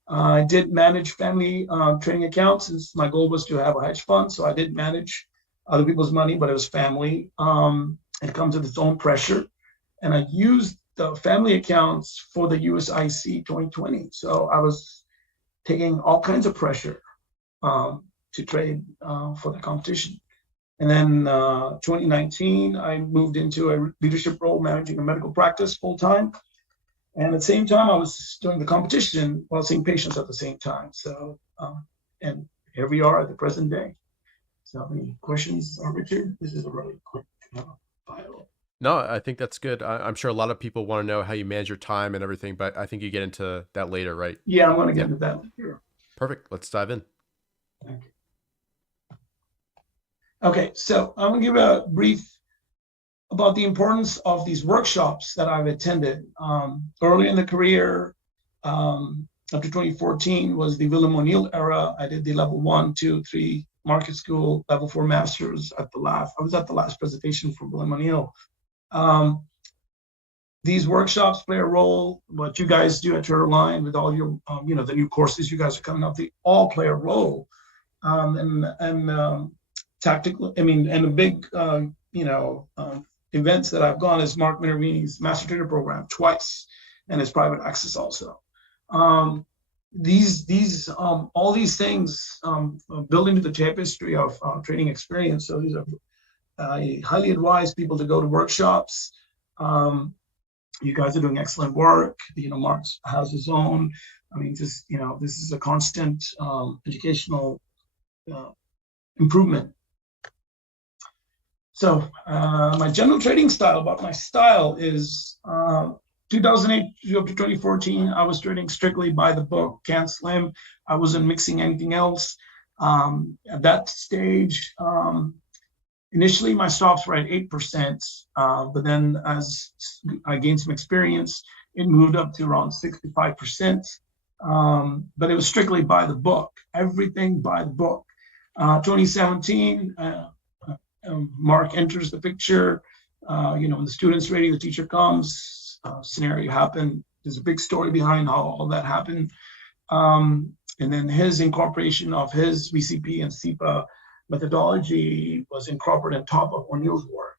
I did manage family trading accounts since my goal was to have a hedge fund. So I did manage other people's money, but it was family. It comes with its own pressure. And I used the family accounts for the USIC 2020. So I was taking all kinds of pressure to trade for the competition. And then 2019, I moved into a leadership role, managing a medical practice full time. And at the same time, I was doing the competition while seeing patients at the same time. So, and here we are at the present day. So any questions, Richard? This is a really quick bio. No, I think that's good. I'm sure a lot of people want to know how you manage your time and everything, but I think you get into that later, right? Yeah, I'm going to get into that later. Perfect. Let's dive in. Thank you. Okay, so I'm going to give a brief about the importance of these workshops that I've attended. Early in the career, up to 2014 was the William O'Neill era. I did the level 1, 2, 3 market school, level 4 masters at the last. I was at the last presentation for William O'Neill. These workshops play a role. What you guys do at TraderLion with all your, the new courses you guys are coming up, they all play a role. Tactical, and a big, events that I've gone is Mark Minervini's Master Trader program twice, and his private access also. All these things build into the tapestry of trading experience. So these are, I highly advise people to go to workshops. You guys are doing excellent work. Mark has his own. This is a constant educational improvement. So my general trading style, about my style is 2008 up to 2014, I was trading strictly by the book, can't slim. I wasn't mixing anything else. At that stage, initially my stops were at 8%, but then as I gained some experience, it moved up to around 65%. But it was strictly by the book, everything by the book. 2017, Mark enters the picture. When the student's ready, the teacher comes. Scenario happened. There's a big story behind how all that happened. And then his incorporation of his VCP and SEPA methodology was incorporated on top of O'Neill's work.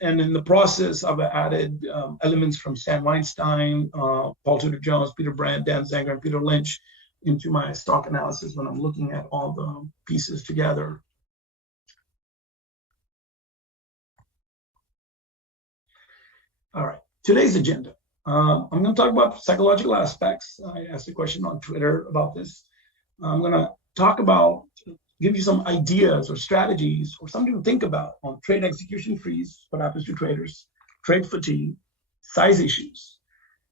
And in the process, I've added elements from Stan Weinstein, Paul Tudor Jones, Peter Brandt, Dan Zanger, and Peter Lynch into my stock analysis when I'm looking at all the pieces together. All right, today's agenda. I'm going to talk about psychological aspects. I asked a question on Twitter about this. I'm going to talk about, give you some ideas or strategies or something to think about on trade execution freeze, what happens to traders, trade fatigue, size issues,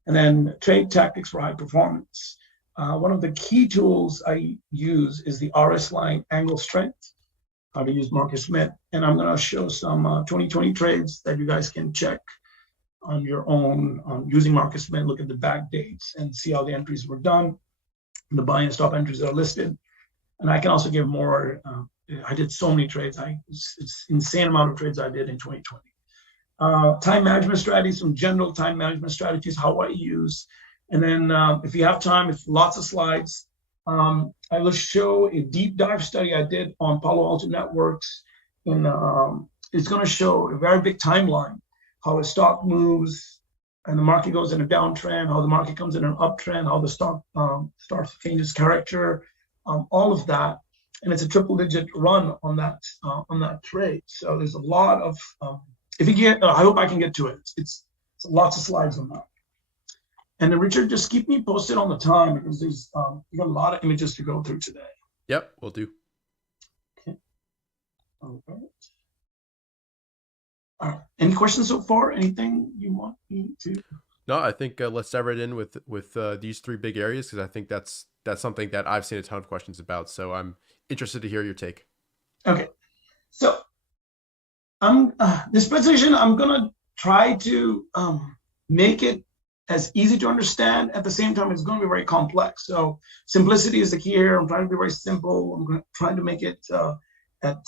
and then trade tactics for high performance. One of the key tools I use is the RS line angle strength, how to use Marcus Smith. And I'm going to show some 2020 trades that you guys can check on your own using Marcus Smith, look at the back dates and see how the entries were done. The buy and stop entries are listed. And I can also give more, I did so many trades. It's insane amount of trades I did in 2020. Time management strategies, some general time management strategies, how I use. And then if you have time, it's lots of slides. I will show a deep dive study I did on Palo Alto Networks. And it's gonna show a very big timeline, how a stock moves and the market goes in a downtrend, how the market comes in an uptrend, how the stock starts to change its character, all of that. And it's a triple-digit run on that trade. So there's a lot of, if you get, I hope I can get to it. It's lots of slides on that. And then Richard, just keep me posted on the time because there's we got a lot of images to go through today. Yep, we'll do. Okay. All right. All right. Any questions so far? Anything you want me to? No, I think let's dive right in with these three big areas because I think that's something that I've seen a ton of questions about. So I'm interested to hear your take. Okay, so this presentation I'm gonna try to make it as easy to understand. At the same time, it's going to be very complex. So simplicity is the key here. I'm trying to be very simple. I'm trying to make it at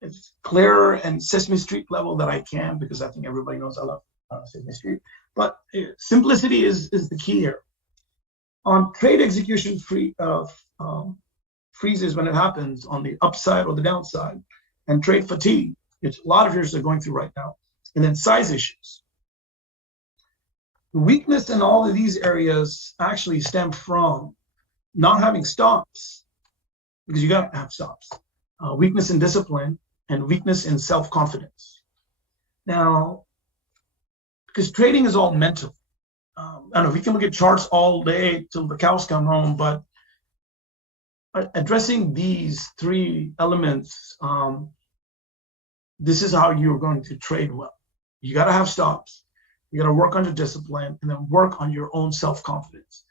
as clear and Sesame Street level that I can, because I think everybody knows I love Sesame Street. But simplicity is the key here. On trade execution freezes when it happens on the upside or the downside, and trade fatigue, which a lot of traders are going through right now, and then size issues. The weakness in all of these areas actually stem from not having stops, because you got to have stops. Weakness in discipline and weakness in self-confidence. Now, because trading is all mental. I don't know, we can look at charts all day till the cows come home, but addressing these three elements, this is how you're going to trade well. you got to have stops. You got to work on your discipline and then work on your own self-confidence.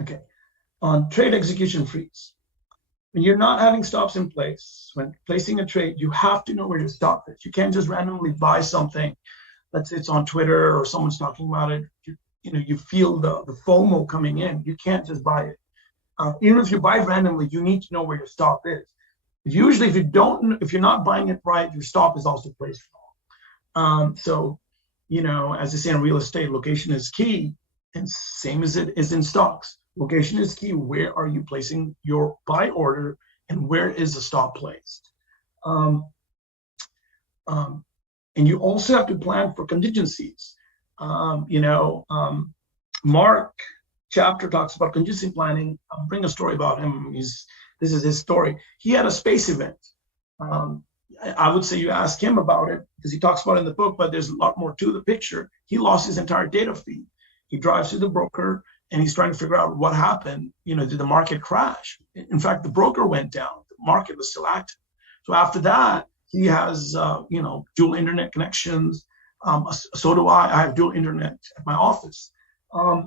Okay, on trade execution freeze. When you're not having stops in place, when placing a trade, you have to know where your stop is. You can't just randomly buy something. Let's say it's on Twitter or someone's talking about it. You feel the FOMO coming in. You can't just buy it. Even if you buy randomly, you need to know where your stop is. Usually, if you're not buying it right, your stop is also placed wrong. So, as they say in real estate, location is key, and same as it is in stocks. Location is key. Where are you placing your buy order, and where is the stop placed? And you also have to plan for contingencies. Mark chapter talks about contingency planning. I'll bring a story about him. This is his story. He had a space event. I would say you ask him about it because he talks about it in the book, but there's a lot more to the picture. He lost his entire data feed. He drives to the broker and he's trying to figure out what happened. Did the market crash? In fact, the broker went down. The market was still active. So after that, he has, dual internet connections. So do I. I have dual internet at my office.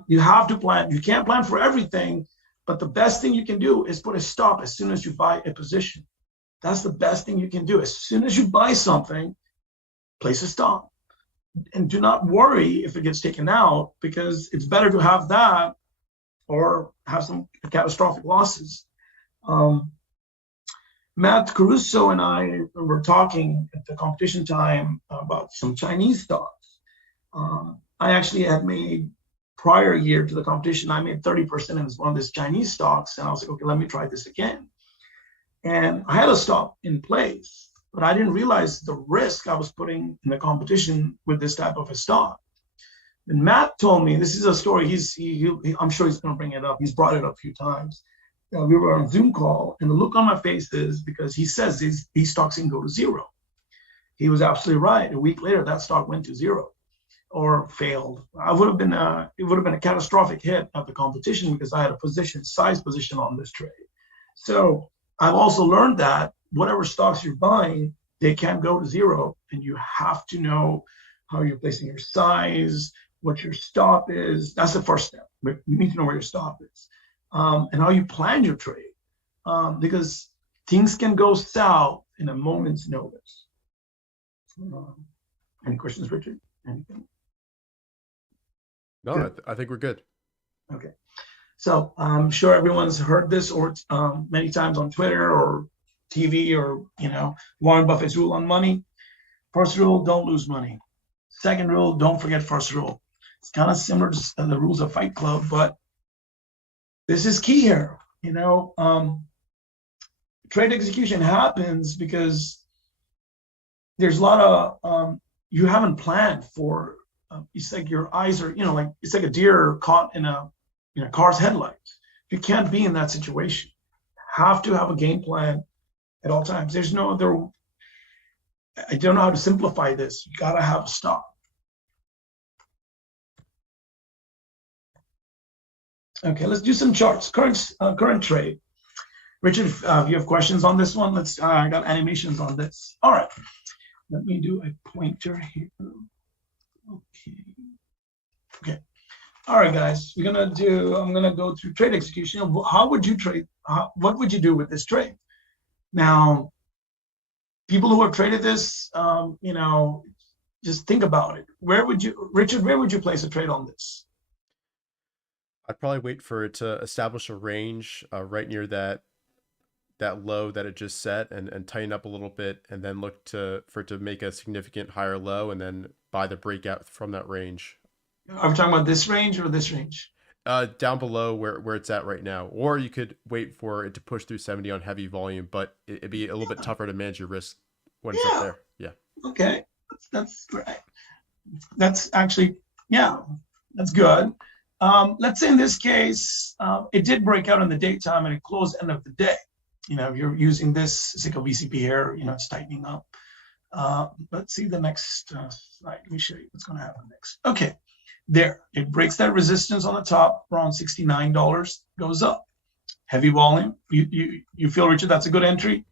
You have to plan. You can't plan for everything, but the best thing you can do is put a stop as soon as you buy a position. That's the best thing you can do. As soon as you buy something, place a stop. And do not worry if it gets taken out, because it's better to have that or have some catastrophic losses. Matt Caruso and I were talking at the competition time about some Chinese stocks. I actually had made prior year to the competition, I made 30% in one of these Chinese stocks. And I was like, okay, let me try this again. And I had a stop in place, but I didn't realize the risk I was putting in the competition with this type of a stock. And Matt told me, this is a story, I'm sure he's going to bring it up. He's brought it up a few times. We were on a Zoom call, and the look on my face is because he says these stocks can go to zero. He was absolutely right. A week later, that stock went to zero or failed. It would have been a catastrophic hit at the competition because I had a size position on this trade. So I've also learned that whatever stocks you're buying, they can go to zero, and you have to know how you're placing your size, what your stop is. That's the first step. You need to know where your stop is, and how you plan your trade, because things can go south in a moment's notice. Any questions, Richard? Anything? No, I think we're good. Okay. So I'm sure everyone's heard this or many times on Twitter or TV or, Warren Buffett's rule on money. First rule, don't lose money. Second rule, don't forget first rule. It's kind of similar to the rules of Fight Club, but this is key here. Trade execution happens because there's a lot of, you haven't planned for, it's like your eyes are, it's like a deer caught in a car's headlights. You can't be in that situation. You have to have a game plan at all times. There's no other, I don't know how to simplify this. You gotta have a stop. Okay, let's do some charts. Current trade. Richard, if you have questions on this one, I got animations on this. All right, let me do a pointer here. Okay. All right, guys, I'm gonna go through trade execution. How would you trade? What would you do with this trade? Now, people who have traded this, just think about it. Richard, where would you place a trade on this? I'd probably wait for it to establish a range right near that low that it just set and tighten up a little bit, and then look for it to make a significant higher low and then buy the breakout from that range. Are we talking about this range or this range? Down below where it's at right now. Or you could wait for it to push through 70 on heavy volume, but it'd be a little bit tougher to manage your risk when it's up there. Yeah. Okay, that's great. That's actually, that's good. Let's say in this case, it did break out in the daytime and it closed end of the day. If you're using this cycle VCP here, it's tightening up. Let's see the next slide. Let me show you what's going to happen next. Okay, there. It breaks that resistance on the top around $69, goes up. heavy volume. You feel, Richard, that's a good entry?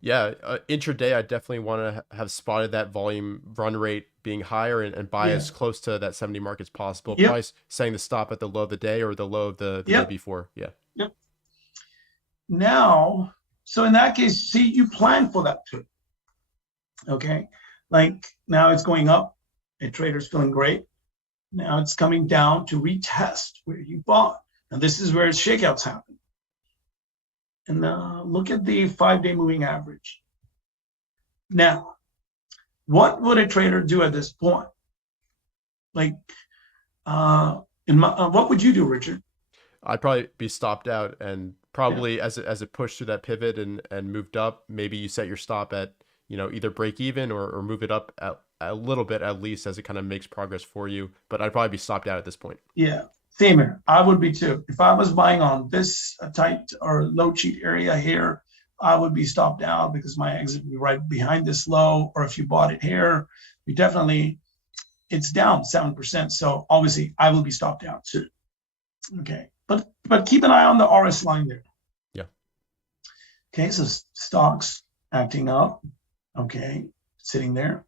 Yeah, intraday, I definitely want to have spotted that volume run rate being higher and buy as close to that 70 mark as possible. Yep. Probably setting the stop at the low of the day or the low of the day before. Yeah. Yep. Now, so in that case, see, you plan for that too. Okay. Like now it's going up. A trader's feeling great. Now it's coming down to retest where you bought. And this is where shakeouts happen. And look at the 5-day moving average. Now, what would a trader do at this point? Like, what would you do, Richard? I'd probably be stopped out, and probably as it pushed through that pivot and moved up, maybe you set your stop at, either break even or move it up a little bit at least as it kind of makes progress for you. But I'd probably be stopped out at this point. Yeah. Same here. I would be too. If I was buying on this tight or low cheat area here, I would be stopped out because my exit would be right behind this low. Or if you bought it here, it's down 7%. So obviously I will be stopped out too. Okay. But keep an eye on the RS line there. Yeah. Okay. So stocks acting up. Okay. Sitting there.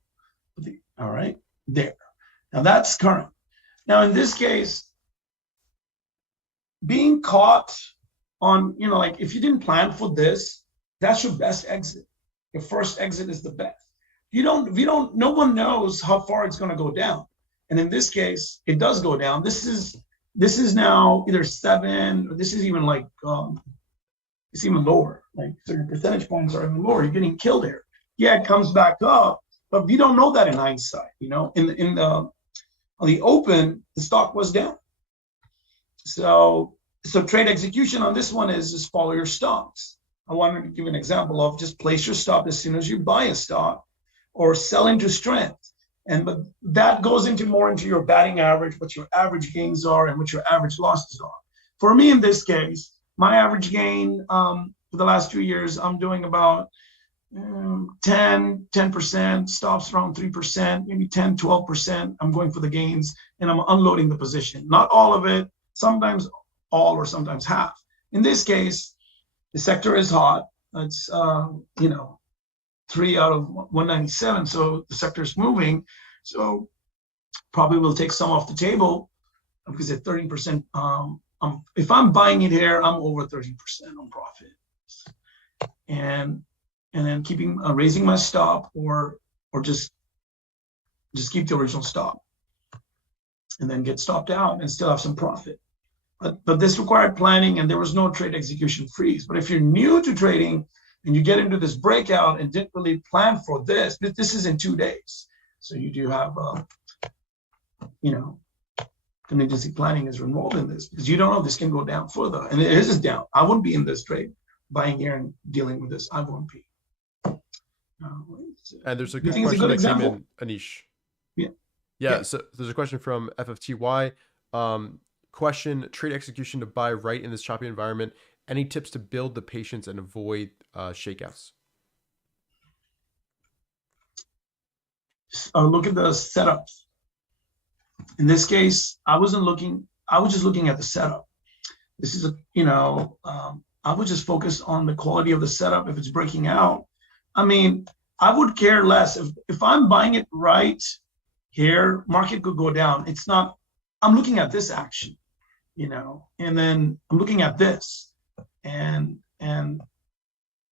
All right. There. Now that's current. Now in this case, being caught on, like if you didn't plan for this, that's your best exit. Your first exit is the best. No one knows how far it's going to go down. And in this case, it does go down. This is now either 7, or this is even like, it's even lower. Like, so your percentage points are even lower. You're getting killed here. Yeah, it comes back up, but we don't know that in hindsight, on the open, the stock was down. So trade execution on this one is just follow your stops. I wanted to give an example of just place your stop as soon as you buy a stock or sell into strength. But that goes more into your batting average, what your average gains are and what your average losses are. For me, in this case, my average gain for the last 2 years, I'm doing about 10%, stops around 3%, maybe 10, 12%. I'm going for the gains and I'm unloading the position. Not all of it. Sometimes all or sometimes half. In this case, the sector is hot. It's 3 out of 197. So the sector is moving. So probably will take some off the table because at 30%. If I'm buying it here, I'm over 30% on profit. And then keeping raising my stop or just keep the original stop and then get stopped out and still have some profit. But this required planning and there was no trade execution freeze. But if you're new to trading and you get into this breakout and didn't really plan for this is in 2 days. So you do have, contingency planning is involved in this because you don't know this can go down further. And it is down. I wouldn't be in this trade buying here and dealing with this. I won't be. And there's a good question that came in, Anish. Yeah. So there's a question from FFTY. Question: trade execution to buy right in this choppy environment. Any tips to build the patience and avoid shakeouts? Look at the setups. In this case, I was just looking at the setup. This is I would just focus on the quality of the setup. If it's breaking out, I would care less if I'm buying it right here. Market could go down. It's not. I'm looking at this action, and then I'm looking at this, and I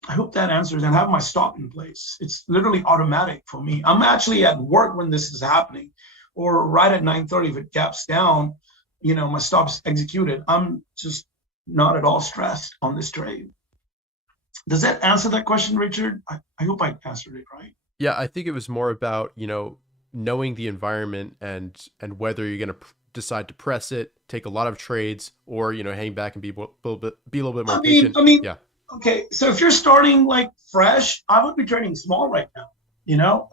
hope that answers. And have my stop in place. It's literally automatic for me. I'm actually at work when this is happening, or right at 9:30 if it gaps down, my stop's executed. I'm just not at all stressed on this trade. Does that answer that question, Richard? I hope I answered it right. Yeah, I think it was more about, knowing the environment and whether you're going to decide to press it, take a lot of trades, or, hang back and be a little bit more patient. Yeah. Okay. So if you're starting like fresh, I would be trading small right now,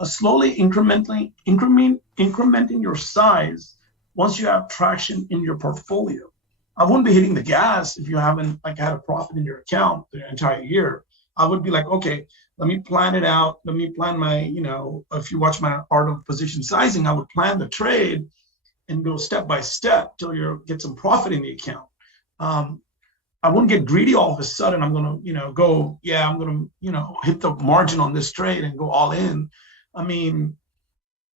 slowly incrementing your size once you have traction in your portfolio. I wouldn't be hitting the gas if you haven't had a profit in your account the entire year. I would be like, okay, let me plan it out. Let me plan my, if you watch my art of position sizing, I would plan the trade and go step by step till you get some profit in the account. I wouldn't get greedy all of a sudden. I'm going to, go, yeah, I'm going to, hit the margin on this trade and go all in. I mean,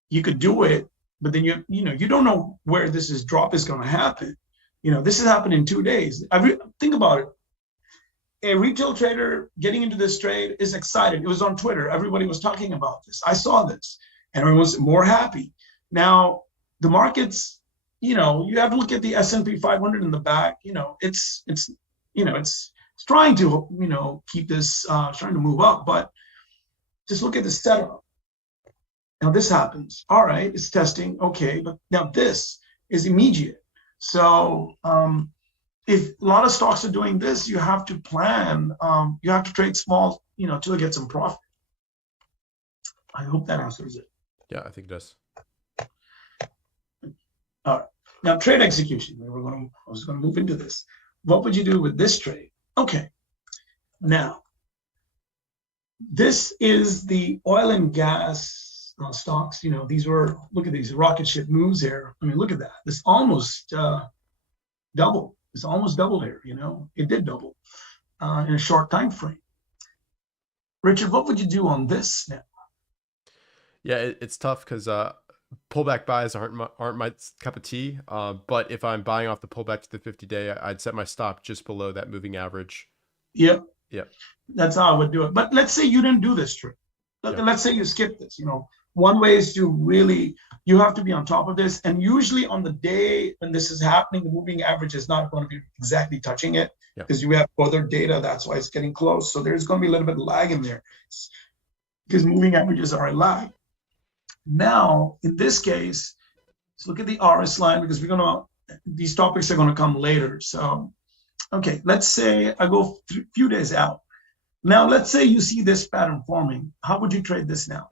you could do it, but then you don't know where this drop is going to happen. This has happened in 2 days. Think about it. A retail trader getting into this trade is excited. It was on Twitter. Everybody was talking about this. I saw this, and everyone was more happy. Now, the markets, you have to look at the S&P 500 in the back. It's trying to, keep this, trying to move up, but just look at the setup. Now this happens. All right, it's testing. Okay, but now this is immediate. So if a lot of stocks are doing this, you have to plan. You have to trade small, till you get some profit. I hope that answers it. Yeah, I think it does. All right. Now trade execution. I was going to move into this. What would you do with this trade? Okay. Now, this is the oil and gas stocks. Look at these rocket ship moves here. I mean, look at that. This almost doubled. It's almost doubled here. It did double in a short time frame. Richard, what would you do on this now? Yeah, it's tough because pullback buys aren't my cup of tea. But if I'm buying off the pullback to the 50-day, I'd set my stop just below that moving average. Yep. Yep. That's how I would do it. But let's say you didn't do this trade. Let's say you skip this. One way is to you have to be on top of this. And usually on the day when this is happening, the moving average is not going to be exactly touching it because you have other data. That's why it's getting close. So there's going to be a little bit of lag in there because moving averages are a lag. Now, in this case, let's look at the RS line because these topics are going to come later. So, okay, let's say I go a few days out. Now, let's say you see this pattern forming. How would you trade this now?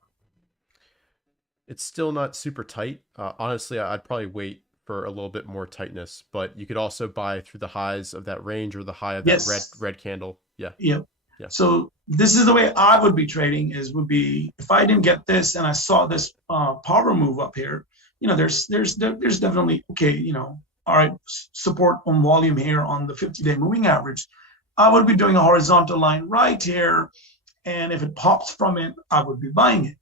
It's still not super tight. Honestly, I'd probably wait for a little bit more tightness, but you could also buy through the highs of that range or the high of that red candle. Yeah. Yeah. So this is the way I would be trading would be if I didn't get this and I saw this power move up here, there's definitely, okay, all right, support on volume here on the 50-day moving average. I would be doing a horizontal line right here. And if it pops from it, I would be buying it.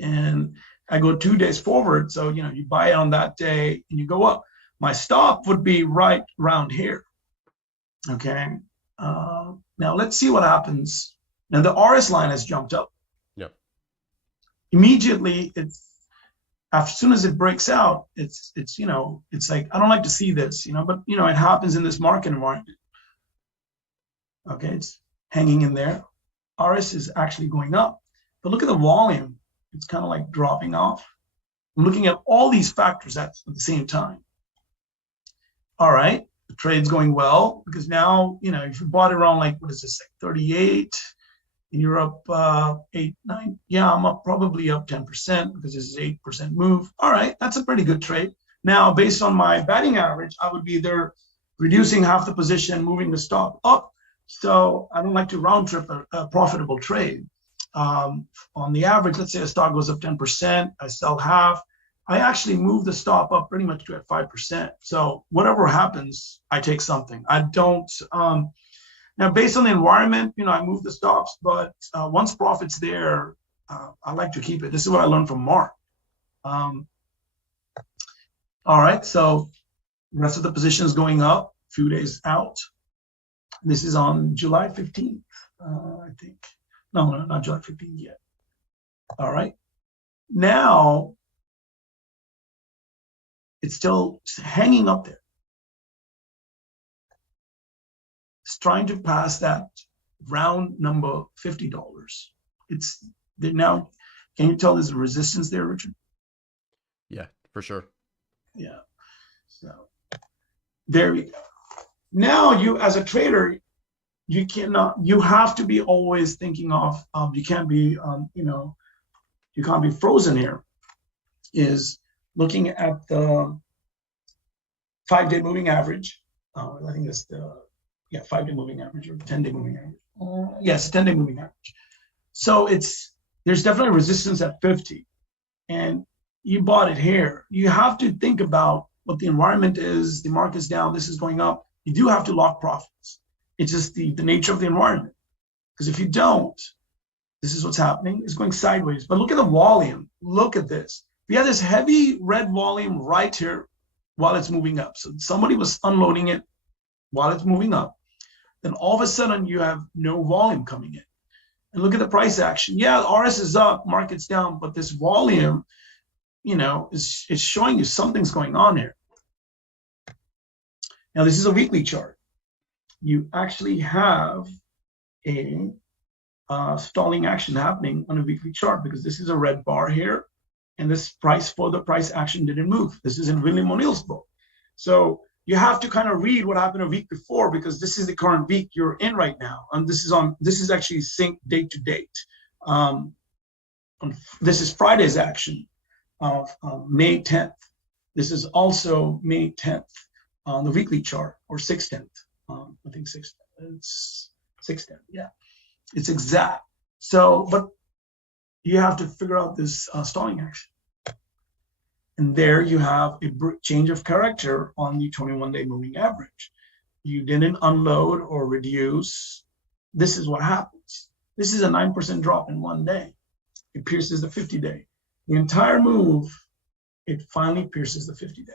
And I go 2 days forward. So, you buy it on that day and you go up. My stop would be right around here. Okay. Now let's see what happens. Now the RS line has jumped up. Yep. Immediately, as soon as it breaks out, it's like, I don't like to see this, but it happens in this market environment. Okay, it's hanging in there. RS is actually going up, but look at the volume. It's kind of like dropping off. I'm looking at all these factors at the same time. All right. The trade's going well because now, if you bought it around like 38 and you're up 8, 9. Yeah, I'm probably up 10% because this is 8% move. All right, that's a pretty good trade. Now, based on my batting average, I would be either reducing half the position, moving the stop up. So I don't like to round trip a profitable trade. On the average, let's say a stock goes up 10%, I sell half. I actually move the stop up pretty much to at 5%. So whatever happens, I take something. I don't, now based on the environment, I move the stops, but once profit's there, I like to keep it. This is what I learned from Mark. All right, so the rest of the position is going up, a few days out. This is on July 15th, I think. No, not July 15th yet. All right, now, it's still hanging up there. It's trying to pass that round number $50. It's now, can you tell there's a resistance there, Richard? Yeah, for sure. Yeah. So there we go. Now you as a trader, you have to be always thinking of, you can't be, you can't be frozen here, is looking at the 5-day moving average. I think it's the 5-day moving average or 10-day moving average. Yes, 10-day moving average. So there's definitely resistance at 50, and you bought it here. You have to think about what the environment is. The market's down. This is going up. You do have to lock profits. It's just the nature of the environment. Because if you don't, this is what's happening. It's going sideways. But look at the volume. Look at this. We have this heavy red volume right here while it's moving up. So somebody was unloading it while it's moving up. Then all of a sudden you have no volume coming in. And look at the price action. Yeah, the RS is up, market's down, but this volume, is showing you something's going on here. Now this is a weekly chart. You actually have a stalling action happening on a weekly chart because this is a red bar here, and this price action didn't move. This is in William O'Neill's book. So you have to kind of read what happened a week before because this is the current week you're in right now. And this is actually synced date to date. This is Friday's action of May 10th. This is also May 10th on the weekly chart, or 6/10. I think 6th. It's 6/10. Yeah, it's exact. So, but you have to figure out this stalling action. And there you have a change of character on the 21-day moving average. You didn't unload or reduce. This is what happens. This is a 9% drop in one day. It pierces the 50-day. The entire move, it finally pierces the 50-day.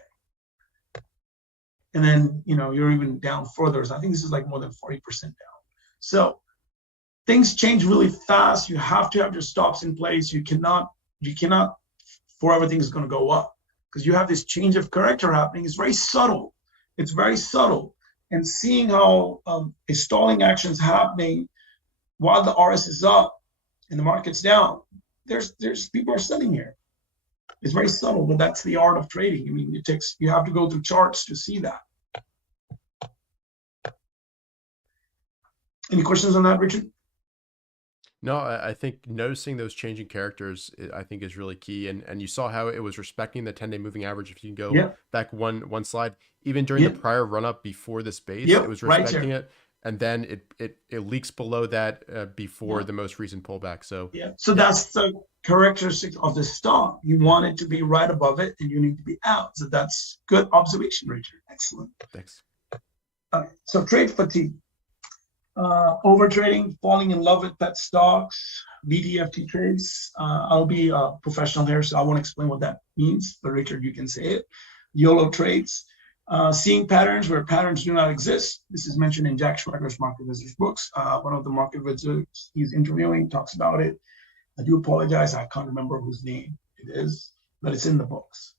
And then, you're even down further. So I think this is like more than 40% down. So things change really fast. You have to have your stops in place. You cannot for everything's going to go up because you have this change of character happening. It's very subtle. It's very subtle. And seeing how a stalling action is happening while the RS is up and the market's down, there's people are sitting here. It's very subtle, but that's the art of trading. I mean, you have to go through charts to see that. Any questions on that, Richard? No, I think noticing those changing characters, I think, is really key. And you saw how it was respecting the 10-day moving average. If you can go back one slide, even during the prior run up before this base, it was respecting it. And then it leaks below that before the most recent pullback. So so that's the characteristic of the stock. You want it to be right above it, and you need to be out. So that's good observation, Richard. Excellent. Thanks. So trade fatigue. Over trading, falling in love with pet stocks, BTFT trades. I'll be a professional here, so I won't explain what that means, but Richard, you can say it. YOLO trades, seeing patterns where patterns do not exist. This is mentioned in Jack Schwager's Market Wizards books. One of the market wizards he's interviewing talks about it. I do apologize, I can't remember whose name it is, but it's in the books.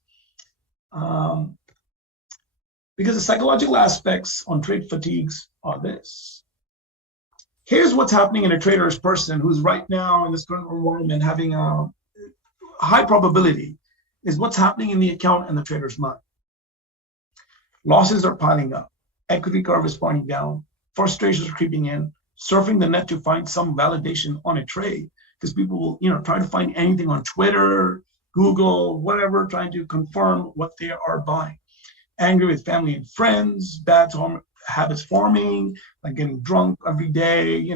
Because the psychological aspects on trade fatigues are this. Here's what's happening in a trader's person who's right now in this current environment having a high probability is what's happening in the account and the trader's mind. Losses are piling up. Equity curve is pointing down. Frustrations are creeping in. Surfing the net to find some validation on a trade because people will, try to find anything on Twitter, Google, whatever, trying to confirm what they are buying. Angry with family and friends, bad habits forming, like getting drunk every day,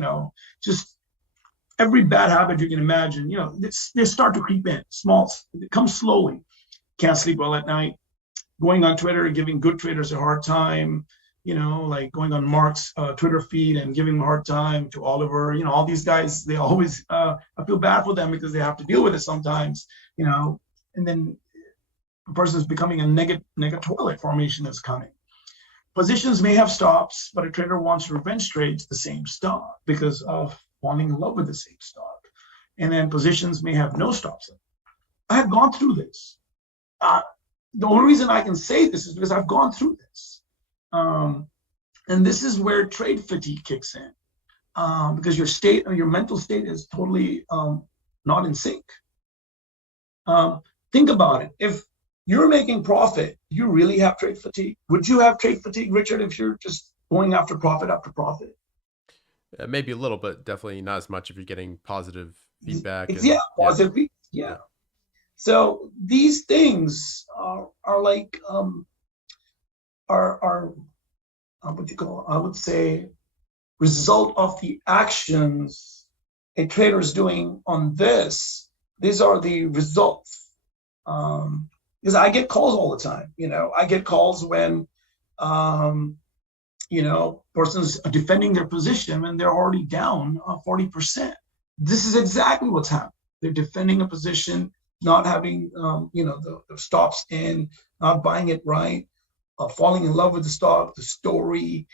just every bad habit you can imagine, they start to creep in, small, it comes slowly. Can't sleep well at night, going on Twitter and giving good traders a hard time, like going on Mark's Twitter feed and giving him a hard time to Oliver, all these guys, they always, I feel bad for them because they have to deal with it sometimes, and then the person is becoming a negative formation is coming. Positions may have stops, but a trader wants to revenge trade the same stock because of falling in love with the same stock. And then positions may have no stops. I have gone through this. The only reason I can say this is because I've gone through this. And this is where trade fatigue kicks in because your mental state is totally not in sync. Think about it. If you're making profit, you really have trade fatigue. Would you have trade fatigue, Richard, if you're just going after profit after profit? Maybe a little, but definitely not as much if you're getting positive feedback. Positive. Yeah. So these things are like are what you call, I would say, result of the actions a trader is doing on this. These are the results. Because I get calls all the time. I get calls when, person's defending their position and they're already down 40%. This is exactly what's happening. They're defending a position, not having, the stops in, not buying it right, falling in love with the stock, the story.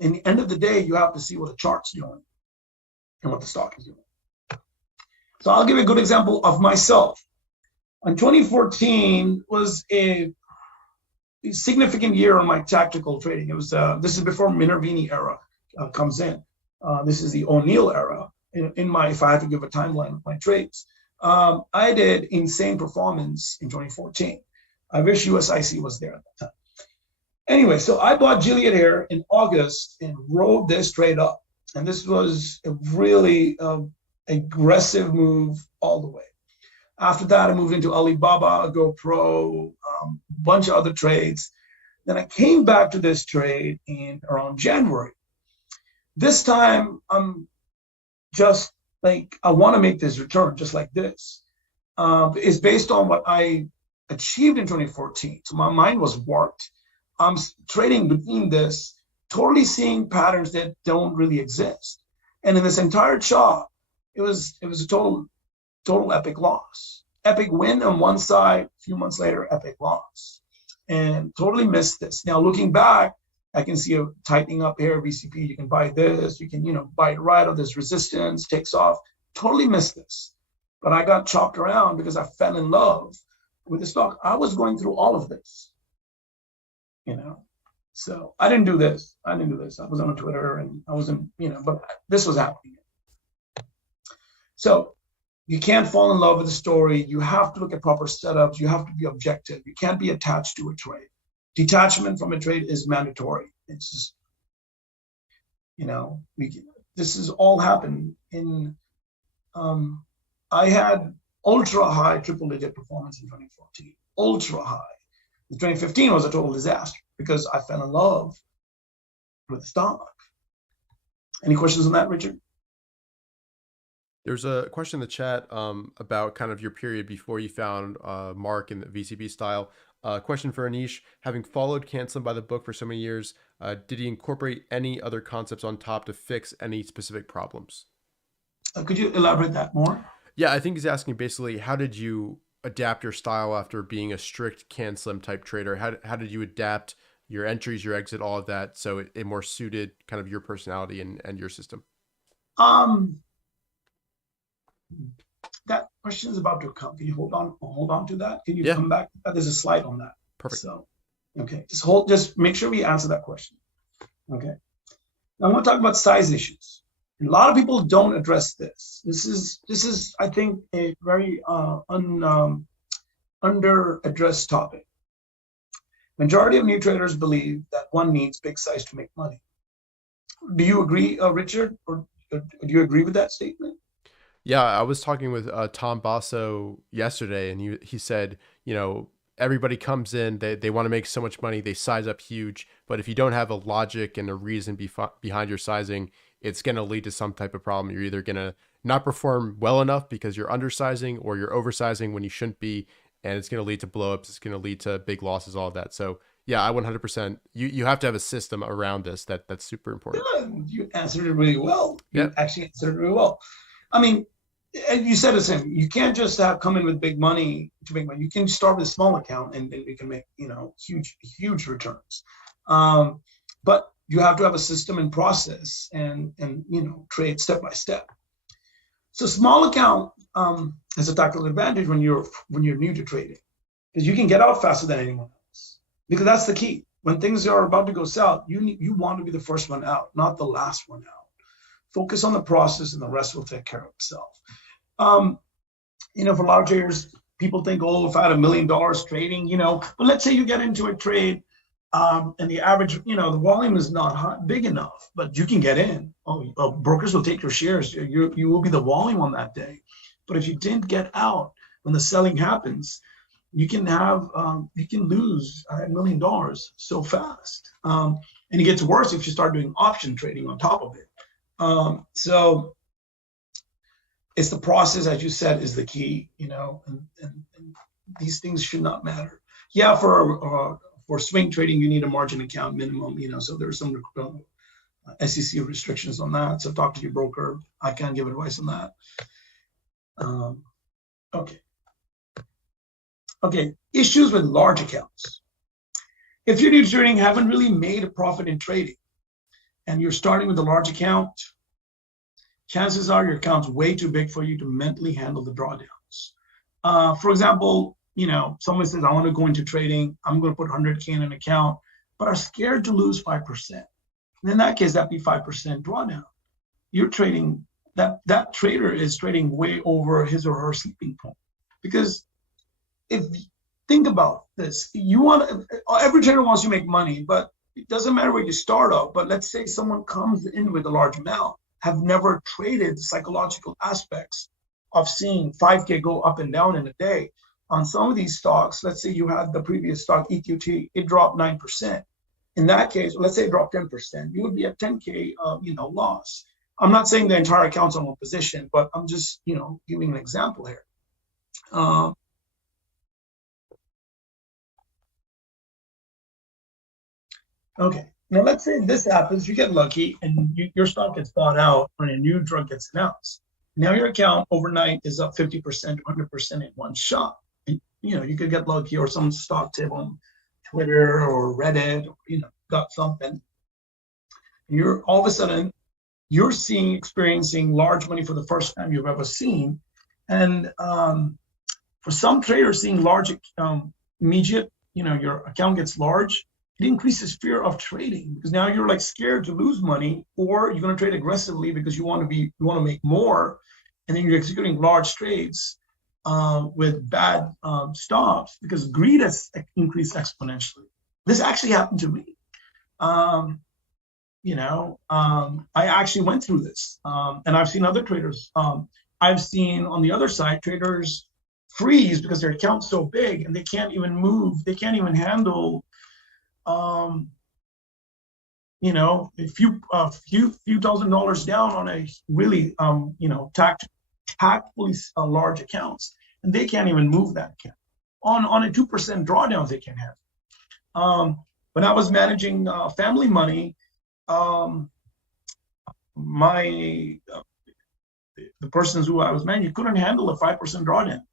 In the end of the day, you have to see what the chart's doing and what the stock is doing. So I'll give you a good example of myself. In 2014 was a significant year on my tactical trading. It was this is before Minervini era comes in. This is the O'Neill era. If I had to give a timeline of my trades, I did insane performance in 2014. I wish USIC was there at that time. Anyway, so I bought Gilead here in August and rode this trade up, and this was a really aggressive move all the way. After that, I moved into Alibaba, GoPro, bunch of other trades. Then I came back to this trade in around January. This time, I'm just like, I want to make this return just like this. It's based on what I achieved in 2014. So my mind was warped. I'm trading between this, totally seeing patterns that don't really exist. And in this entire chart, it was a total epic loss. Epic win on one side, a few months later, epic loss. And totally missed this. Now looking back, I can see a tightening up here, VCP, you can buy this, you can, buy it right on this resistance, takes off. Totally missed this. But I got chopped around because I fell in love with the stock. I was going through all of this, So I didn't do this. I was on Twitter and I wasn't, but this was happening. So you can't fall in love with the story. You have to look at proper setups. You have to be objective. You can't be attached to a trade. Detachment from a trade is mandatory. It's just, this has all happened in, I had ultra high triple digit performance in 2014, ultra high. In 2015 was a total disaster because I fell in love with the stock. Any questions on that, Richard? There's a question in the chat about kind of your period before you found Mark in the VCB style. Question for Anish: having followed Canceling by the book for so many years, did he incorporate any other concepts on top to fix any specific problems? Could you elaborate that more? Yeah, I think he's asking basically, how did you adapt your style after being a strict Canceling type trader? How did you adapt your entries, your exit, all of that, so it more suited kind of your personality and your system? That question is about to come. Can you hold on to that? Can you come back? There's a slide on that. Perfect. So, okay, just make sure we answer that question. Okay. Now I want to talk about size issues. A lot of people don't address this. This is I think a very under addressed topic. Majority of new traders believe that one needs big size to make money. Do you agree, Richard, or do you agree with that statement? Yeah, I was talking with Tom Basso yesterday, and he said, everybody comes in, they want to make so much money, they size up huge, but if you don't have a logic and a reason behind your sizing, it's going to lead to some type of problem. You're either going to not perform well enough because you're undersizing, or you're oversizing when you shouldn't be, and it's going to lead to blowups, it's going to lead to big losses, all of that. So yeah, I 100%, you have to have a system around this. That's super important. You answered it really well. Yeah. You actually answered it really well. I mean, you said the same. You can't just come in with big money to make money. You can start with a small account and you can make, huge returns. But you have to have a system and process and trade step by step. So small account has a tactical advantage when you're new to trading, because you can get out faster than anyone else. Because that's the key. When things are about to go south, you want to be the first one out, not the last one out. Focus on the process and the rest will take care of itself. For a lot of traders, people think, if I had $1 million trading, but let's say you get into a trade and the average, the volume is not big enough, but you can get in. Brokers will take your shares. You will be the volume on that day. But if you didn't get out when the selling happens, you can lose $1 million so fast. And it gets worse if you start doing option trading on top of it. So it's the process, as you said, is the key, and these things should not matter. Yeah, for for swing trading, you need a margin account minimum, so there's some SEC restrictions on that. So talk to your broker. I can't give advice on that. Okay, issues with large accounts. If you're new to trading, haven't really made a profit in trading, and you're starting with a large account, chances are your account's way too big for you to mentally handle the drawdowns. For example, someone says, I want to go into trading, I'm going to put 100K in an account, but are scared to lose 5%. In that case, that'd be 5% drawdown. You're trading, that trader is trading way over his or her sleeping point. Because if think about this, every trader wants to make money, but it doesn't matter where you start off. But let's say someone comes in with a large amount, have never traded the psychological aspects of seeing 5K go up and down in a day. On some of these stocks, let's say you had the previous stock, EQT, it dropped 9%. In that case, let's say it dropped 10%, you would be at 10K, loss. I'm not saying the entire account's on one position, but I'm just, giving an example here. Okay, now let's say this happens, you get lucky and your stock gets bought out when a new drug gets announced. Now your account overnight is up 50%, 100% in one shot. And, you could get lucky, or some stock tip on Twitter or Reddit, or, got something. You're all of a sudden, you're experiencing large money for the first time you've ever seen. And for some traders, seeing large immediate, your account gets large, it increases fear of trading, because now you're like scared to lose money, or you're going to trade aggressively because you want to make more, and then you're executing large trades with bad stops because greed has increased exponentially. This actually happened to me. I actually went through this, and I've seen other traders. I've seen on the other side traders freeze because their account's so big and they can't even move. They can't even handle. A few $1,000s down on a really, tactfully large accounts, and they can't even move that account. On a 2% drawdown, they can have. When I was managing family money, the persons who I was managing couldn't handle a 5% drawdown.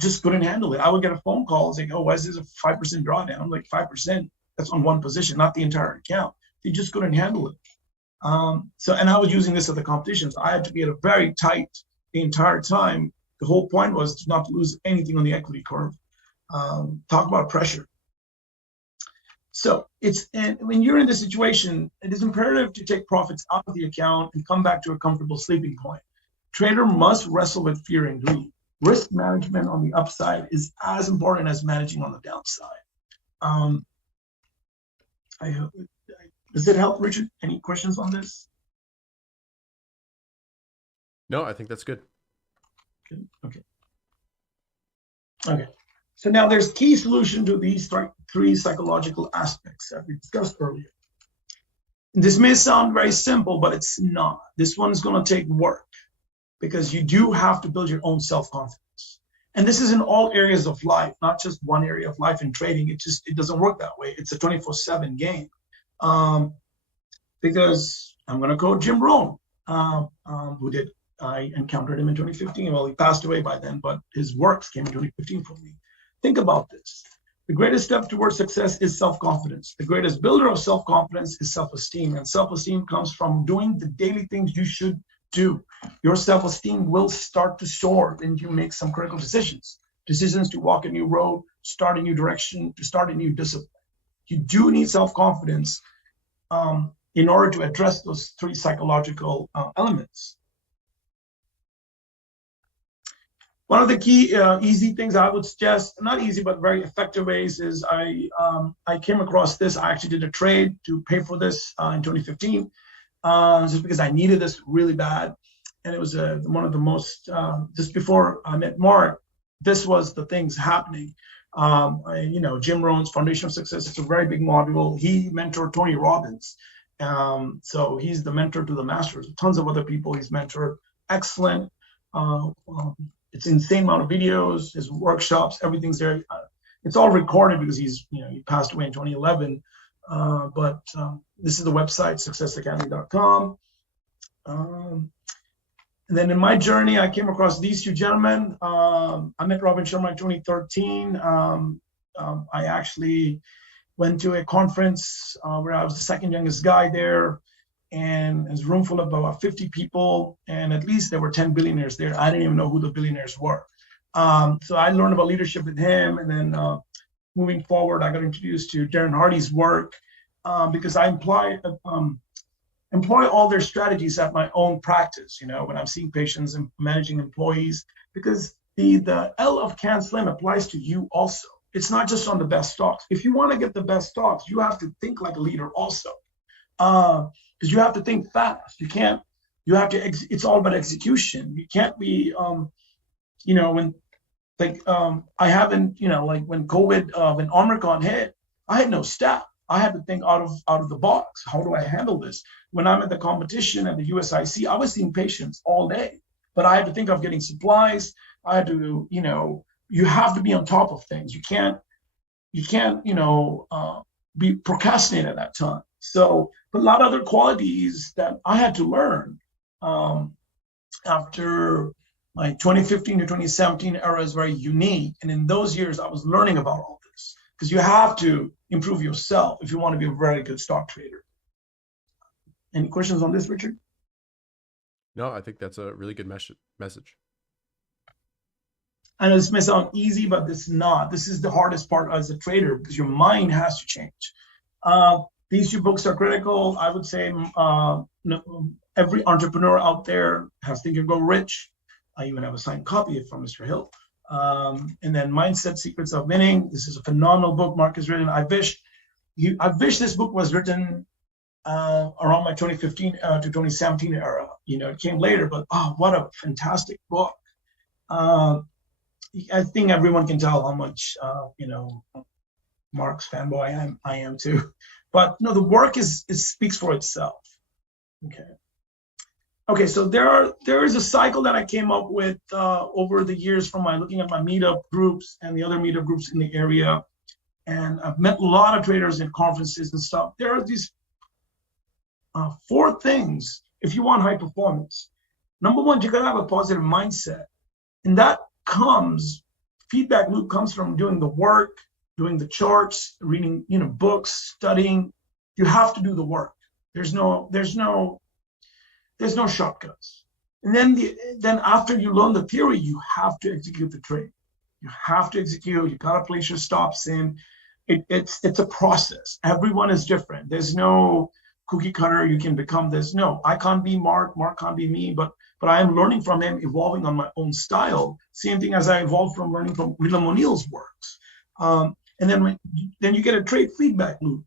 Just couldn't handle it. I would get a phone call saying, "Oh, why is this a 5% drawdown?" I'm like, 5%, that's on one position, not the entire account. They just couldn't handle it. And I was using this at the competitions. I had to be at a very tight the entire time. The whole point was not to lose anything on the equity curve. Talk about pressure. So when you're in this situation, it is imperative to take profits out of the account and come back to a comfortable sleeping point. Trader must wrestle with fear and greed. Risk management on the upside is as important as managing on the downside. Does it help, Richard? Any questions on this? No, I think that's good. Okay. So now there's key solution to these three psychological aspects that we discussed earlier. And this may sound very simple, but it's not. This one's going to take work, because you do have to build your own self-confidence. And this is in all areas of life, not just one area of life in trading. It doesn't work that way. It's a 24/7 game. Because I'm going to quote Jim Rohn, I encountered him in 2015. Well, he passed away by then, but his works came in 2015 for me. Think about this. The greatest step towards success is self-confidence. The greatest builder of self-confidence is self-esteem. And self-esteem comes from doing the daily things you should do. Your self-esteem will start to soar when you make some critical decisions to walk a new road, start a new direction, to start a new discipline. You do need self-confidence in order to address those three psychological elements. One of the key easy things I would suggest, not easy, but very effective ways, is I came across this. I actually did a trade to pay for this in 2015, just because I needed this really bad. And it was one of the most, just before I met Mark, this was the things happening. Jim Rohn's Foundation of Success, it's a very big module. He mentored Tony Robbins. So he's the mentor to the masters. Tons of other people he's mentored. Excellent. It's an insane amount of videos, his workshops, everything's there. It's all recorded because he passed away in 2011. But this is the website, successacademy.com. And then in my journey, I came across these two gentlemen. I met Robin Sharma in 2013. I actually went to a conference where I was the second youngest guy there, and it was a room full of about 50 people, and at least there were 10 billionaires there. I didn't even know who the billionaires were. So I learned about leadership with him, and then moving forward, I got introduced to Darren Hardy's work because I employ all their strategies at my own practice, when I'm seeing patients and managing employees, because the L of Can Slim applies to you also. It's not just on the best stocks. If you want to get the best stocks, you have to think like a leader also, because you have to think fast. It's all about execution. You can't be, I haven't, like when COVID, when Omicron hit, I had no staff. I had to think out of the box. How do I handle this? When I'm at the competition at the USIC, I was seeing patients all day, but I had to think of getting supplies. I had to, you have to be on top of things. You can't, be procrastinating at that time. So, but a lot of other qualities that I had to learn after my 2015 to 2017 era is very unique. And in those years, I was learning about all this, because you have to improve yourself if you want to be a very good stock trader. Any questions on this, Richard? No, I think that's a really good message. I know this may sound easy, but this is not. This is the hardest part as a trader, because your mind has to change. These two books are critical. I would say every entrepreneur out there has Think and Grow Rich. I even have a signed copy from Mr. Hill. And then Mindset Secrets of Winning. This is a phenomenal book Mark has written. I wish this book was written around my 2015 to 2017 era. It came later, but what a fantastic book. I think everyone can tell how much Mark's fanboy I am too. But the work speaks for itself. Okay, so there is a cycle that I came up with over the years from looking at my meetup groups and the other meetup groups in the area. And I've met a lot of traders in conferences and stuff. There are these 4 things if you want high performance. Number one, you gotta have a positive mindset. And that feedback loop comes from doing the work, doing the charts, reading, books, studying. You have to do the work. There's no shortcuts. And then after you learn the theory, you have to execute the trade. You have to execute. You gotta place your stops in. It's a process. Everyone is different. There's no cookie cutter you can become. I can't be Mark. Mark can't be me. But I am learning from him, evolving on my own style. Same thing as I evolved from learning from William O'Neill's works. And then you get a trade feedback loop.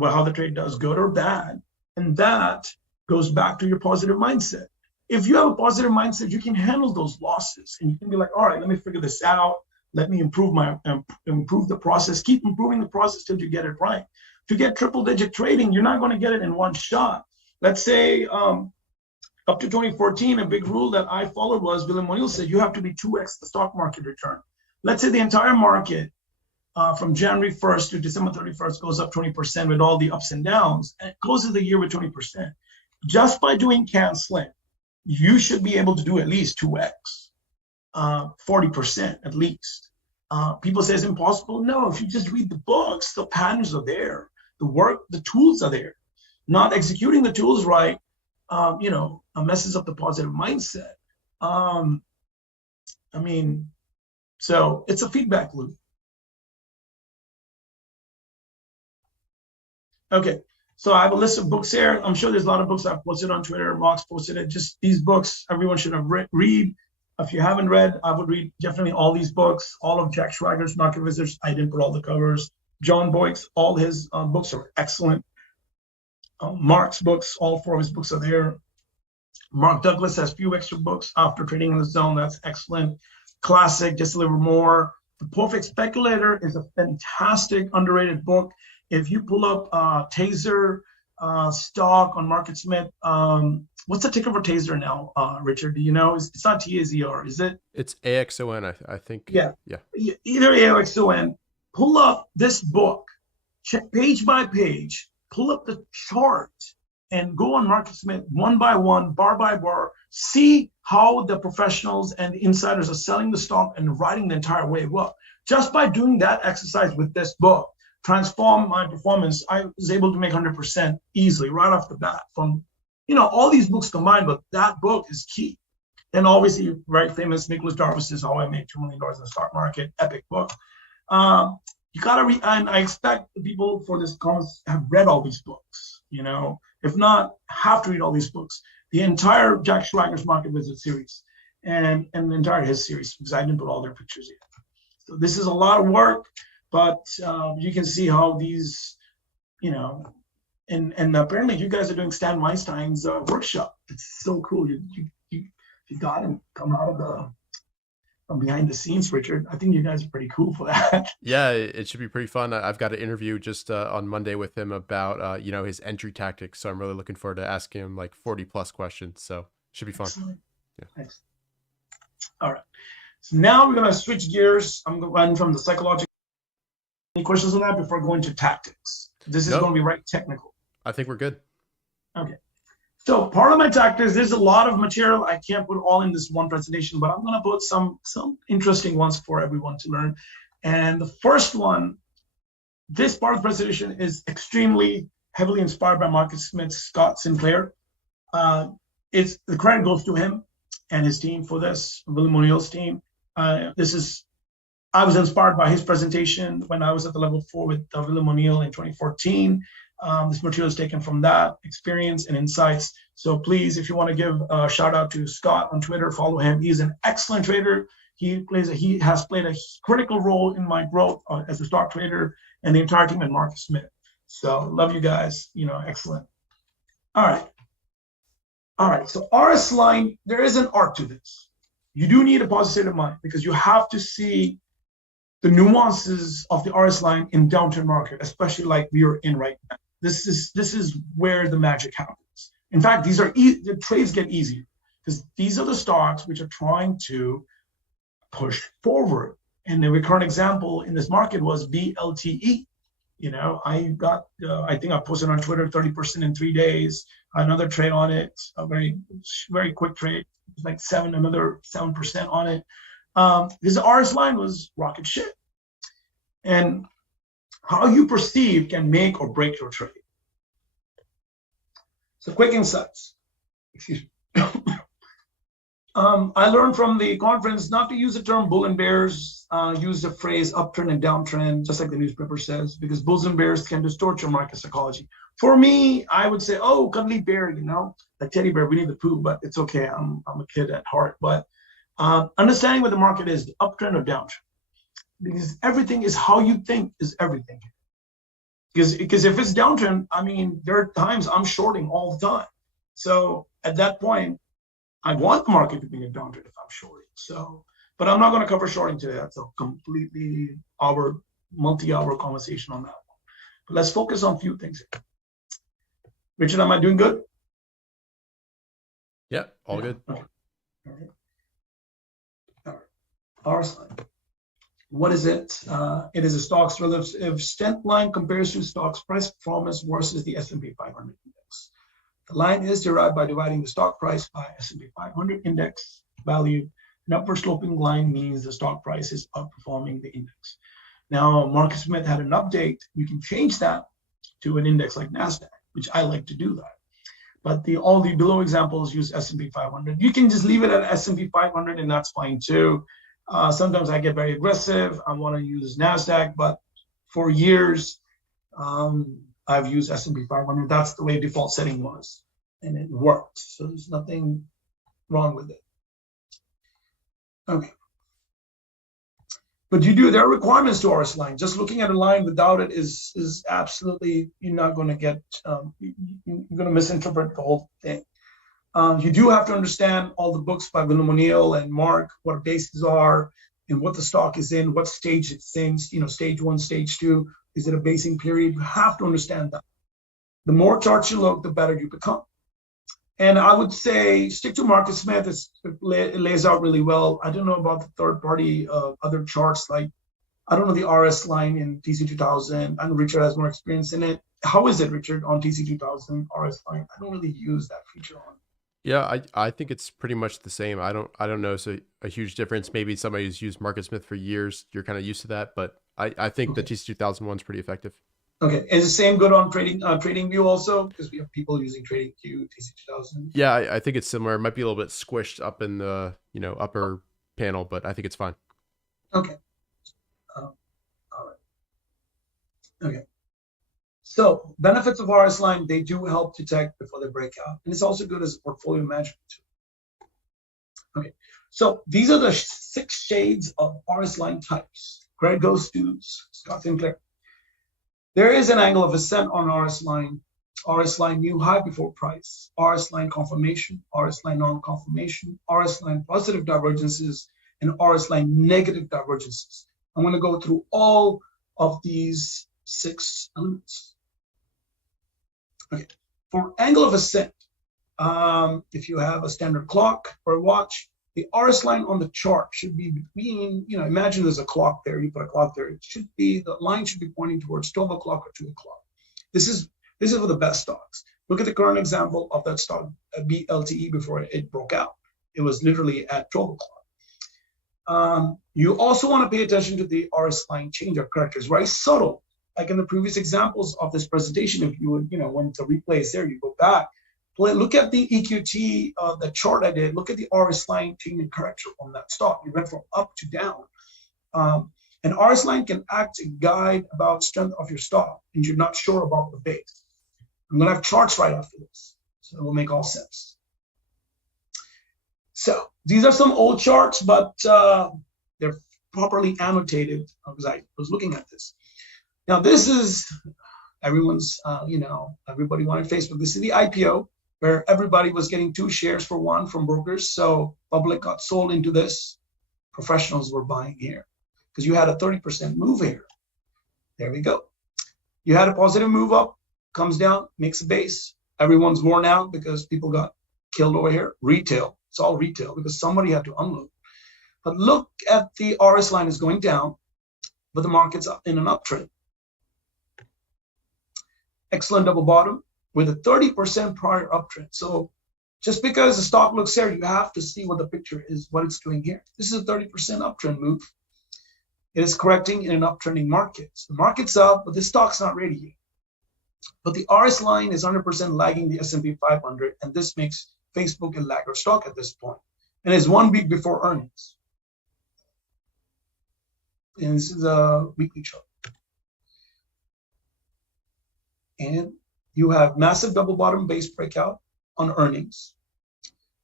How the trade does, good or bad, and that goes back to your positive mindset. If you have a positive mindset, you can handle those losses, and you can be like, all right, let me figure this out. Let me improve the process. Keep improving the process till you get it right. To get triple-digit trading, you're not going to get it in one shot. Let's say up to 2014, a big rule that I followed was William O'Neill said you have to be 2x the stock market return. Let's say the entire market from January 1st to December 31st goes up 20% with all the ups and downs, and it closes the year with 20%. Just by doing Can Slim, you should be able to do at least 2x, 40% at least. People say it's impossible. No, if you just read the books, the patterns are there. The work, the tools are there. Not executing the tools right, messes up the positive mindset. So it's a feedback loop. Okay, so I have a list of books here. I'm sure there's a lot of books I've posted on Twitter. Mark's posted it. Just these books, everyone should have read. If you haven't read, I would read definitely all these books. All of Jack Schwager's Market Wizards. I didn't put all the covers. John Boyd's, all his books are excellent. Mark's books, all 4 of his books are there. Mark Douglas has a few extra books. After Trading in the Zone, that's excellent. Classic, Just a Little More. The Perfect Speculator is a fantastic, underrated book. If you pull up Tacher, stock on MarketSmith. What's the ticker for Taser now, Richard? Do you know? It's not TAZR, is it? It's AXON, I think. Yeah. Yeah. Either AXON. Pull up this book, check page by page, pull up the chart, and go on MarketSmith one by one, bar by bar, see how the professionals and the insiders are selling the stock and riding the entire wave up. Just by doing that exercise with this book, transform my performance. I was able to make 100% easily right off the bat from, all these books combined, but that book is key. And obviously, right, famous Nicholas Jarvis's How I Made $2 Million in the Stock Market, epic book. You gotta read, and I expect the people for this conference have read all these books, if not, have to read all these books. The entire Jack Schwager's Market Visit series and the entire his series, because I didn't put all their pictures yet. So this is a lot of work, but you can see how these, and apparently you guys are doing Stan Weinstein's workshop. It's so cool. You got him come out of from behind the scenes, Richard. I think you guys are pretty cool for that. Yeah, it should be pretty fun. I've got an interview just on Monday with him about his entry tactics. So I'm really looking forward to asking him like 40+ questions. So should be fun. Excellent. Yeah. Excellent. All right. So now we're gonna switch gears. I'm gonna run from the psychological. Any questions on that before going to tactics? This is going to be right technical. I think we're good. Okay. So part of my tactics, there's a lot of material. I can't put all in this one presentation, but I'm going to put some interesting ones for everyone to learn. And the first one, this part of the presentation is extremely heavily inspired by MarketSmith's Scott Sinclair. The credit goes to him and his team for this, William O'Neill's team. I was inspired by his presentation when I was at the level 4 with William O'Neill in 2014. This material is taken from that experience and insights. So please, if you want to give a shout out to Scott on Twitter, follow him. He's an excellent trader. He has played a critical role in my growth as a stock trader and the entire team at MarketSmith. So love you guys. Excellent. All right. So RS line, there is an art to this. You do need a positive state of mind because you have to see the nuances of the RS line in downturn market, especially like we are in right now. This is where the magic happens. In fact, the trades get easier because these are the stocks which are trying to push forward. And the current example in this market was BLTE. I think I posted on Twitter 30% in 3 days. Another trade on it, a very, very quick trade, like another 7% on it. This RS line was rocket ship. And how you perceive can make or break your trade. So quick insights. Excuse me. I learned from the conference not to use the term bull and bears, use the phrase uptrend and downtrend, just like the newspaper says, because bulls and bears can distort your market psychology. For me, I would say, oh, cuddly bear, like teddy bear, Winnie the Pooh, but it's okay. I'm a kid at heart. But understanding what the market is, the uptrend or downtrend. Because everything is how you think is everything. Because if it's downtrend, there are times I'm shorting all the time. So at that point, I want the market to be a downtrend if I'm shorting. So, but I'm not going to cover shorting today. That's a completely multi-hour conversation on that one. But let's focus on a few things here. Richard, am I doing good? Yeah, all good. Okay. All right. RS line. What is it? It is a stock's relative strength line compares to stock's price performance versus the S&P 500 index. The line is derived by dividing the stock price by S&P 500 index value. An upward sloping line means the stock price is outperforming the index. Now, MarketSmith had an update. You can change that to an index like NASDAQ, which I like to do that. But all the below examples use S&P 500. You can just leave it at S&P 500 and that's fine too. Sometimes I get very aggressive. I want to use NASDAQ, but for years, I've used S&P 500. That's the way default setting was, and it worked. So there's nothing wrong with it. Okay. But there are requirements to RS line. Just looking at a line without it is absolutely, you're not going to get, you're going to misinterpret the whole thing. You do have to understand all the books by William O'Neill and Mark, what bases are and what the stock is in, what stage it's in, stage 1, stage 2. Is it a basing period? You have to understand that. The more charts you look, the better you become. And I would say stick to Marcus Smith. It lays out really well. I don't know about the third party other charts, like I don't know the RS line in TC2000. I know Richard has more experience in it. How is it, Richard, on TC2000 RS line? I don't really use that feature on. Yeah, I think it's pretty much the same. I don't know so a huge difference. Maybe somebody who's used Market Smith for years, you're kind of used to that, but I think the TC2000 one's pretty effective. Okay, is the same good on Trading View also? Because we have people using Trading View, TC2000. Yeah, I think it's similar. It might be a little bit squished up in the upper panel, but I think it's fine. Okay. All right. Okay. So benefits of RS line, they do help detect before they break out, and it's also good as a portfolio management tool. Okay, so these are the 6 shades of RS line types. Credit goes to Scott Sinclair. There is an angle of ascent on RS line new high before price, RS line confirmation, RS line non-confirmation, RS line positive divergences, and RS line negative divergences. I'm going to go through all of these 6 elements. Okay, for angle of ascent, if you have a standard clock or a watch, the RS line on the chart should be between, imagine there's a clock there, you put a clock there, the line should be pointing towards 12 o'clock or 2 o'clock. This is for the best stocks. Look at the current example of that stock, BLTE, before it broke out. It was literally at 12 o'clock. You also want to pay attention to the RS line change of characters, very subtle. Like in the previous examples of this presentation, if you would, when the replay is there, you go back, look at the EQT, the chart I did, look at the RS line change in character on that stock. It went from up to down. And RS line can act to guide about strength of your stock, and you're not sure about the base. I'm going to have charts right after this, so it will make all sense. So these are some old charts, but they're properly annotated because I was looking at this. Now, this is everyone's, everybody wanted Facebook. This is the IPO where everybody was getting 2 shares for 1 from brokers. So public got sold into this. Professionals were buying here because you had a 30% move here. There we go. You had a positive move up, comes down, makes a base. Everyone's worn out because people got killed over here. Retail, it's all retail because somebody had to unload. But look at the RS line is going down, but the market's up in an uptrend. Excellent double bottom with a 30% prior uptrend. So just because the stock looks here, you have to see what the picture is, what it's doing here. This is a 30% uptrend move. It is correcting in an uptrending market. So the market's up, but the stock's not ready yet. But the RS line is 100% lagging the S&P 500, and this makes Facebook a laggard stock at this point. And it's 1 week before earnings. And this is a weekly chart. And you have massive double bottom base breakout on earnings.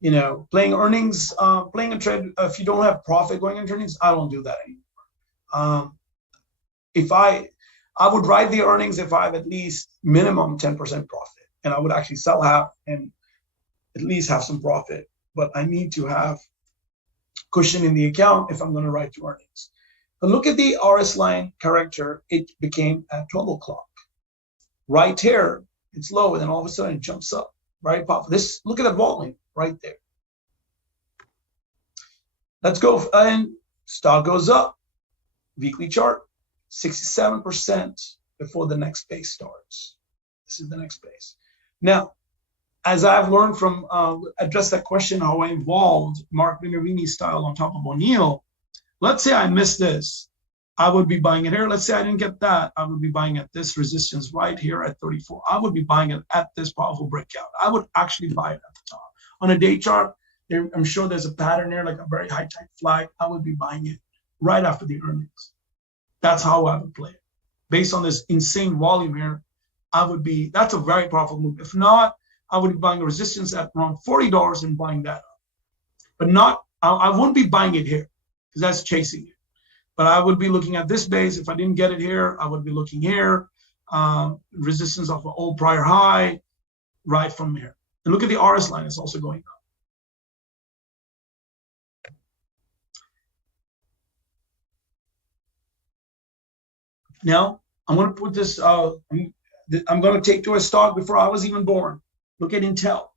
Playing earnings, playing a trade, if you don't have profit going into earnings, I don't do that anymore. If I would ride the earnings if I have at least minimum 10% profit, and I would actually sell half and at least have some profit. But I need to have cushion in the account if I'm going to ride to earnings. But look at the RS line character. It became at 12 o'clock. Right here, it's low, and then all of a sudden it jumps up. Right, pop. Look at the volume right there. Let's go, and stock goes up. Weekly chart, 67% before the next base starts. This is the next base. Now, as I've learned from address that question, how I involved Mark Minervini style on top of O'Neill. Let's say I missed this. I would be buying it here. Let's say I didn't get that. I would be buying at this resistance right here at 34. I would be buying it at this powerful breakout. I would actually buy it at the top. On a day chart, I'm sure there's a pattern there, like a very high type flag. I would be buying it right after the earnings. That's how I would play it. Based on this insane volume here, that's a very powerful move. If not, I would be buying a resistance at around $40 and buying that up. But I wouldn't be buying it here because that's chasing it. But I would be looking at this base. If I didn't get it here, I would be looking here. Resistance of an old prior high right from here. And look at the RS line. It's also going up. Now, I'm going to put this, I'm going to take to a stock before I was even born. Look at Intel.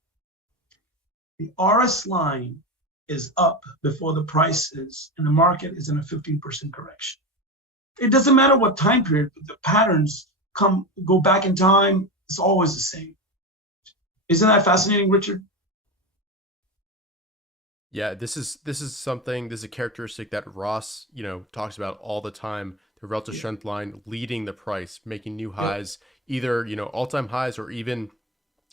The RS line is up before the price is, and the market is in a 15% correction. It doesn't matter what time period, but the patterns go back in time. It's always the same. Isn't that fascinating, Richard? Yeah, this is a characteristic that Ross, talks about all the time. The relative strength line leading the price, making new highs, either, all-time highs, or even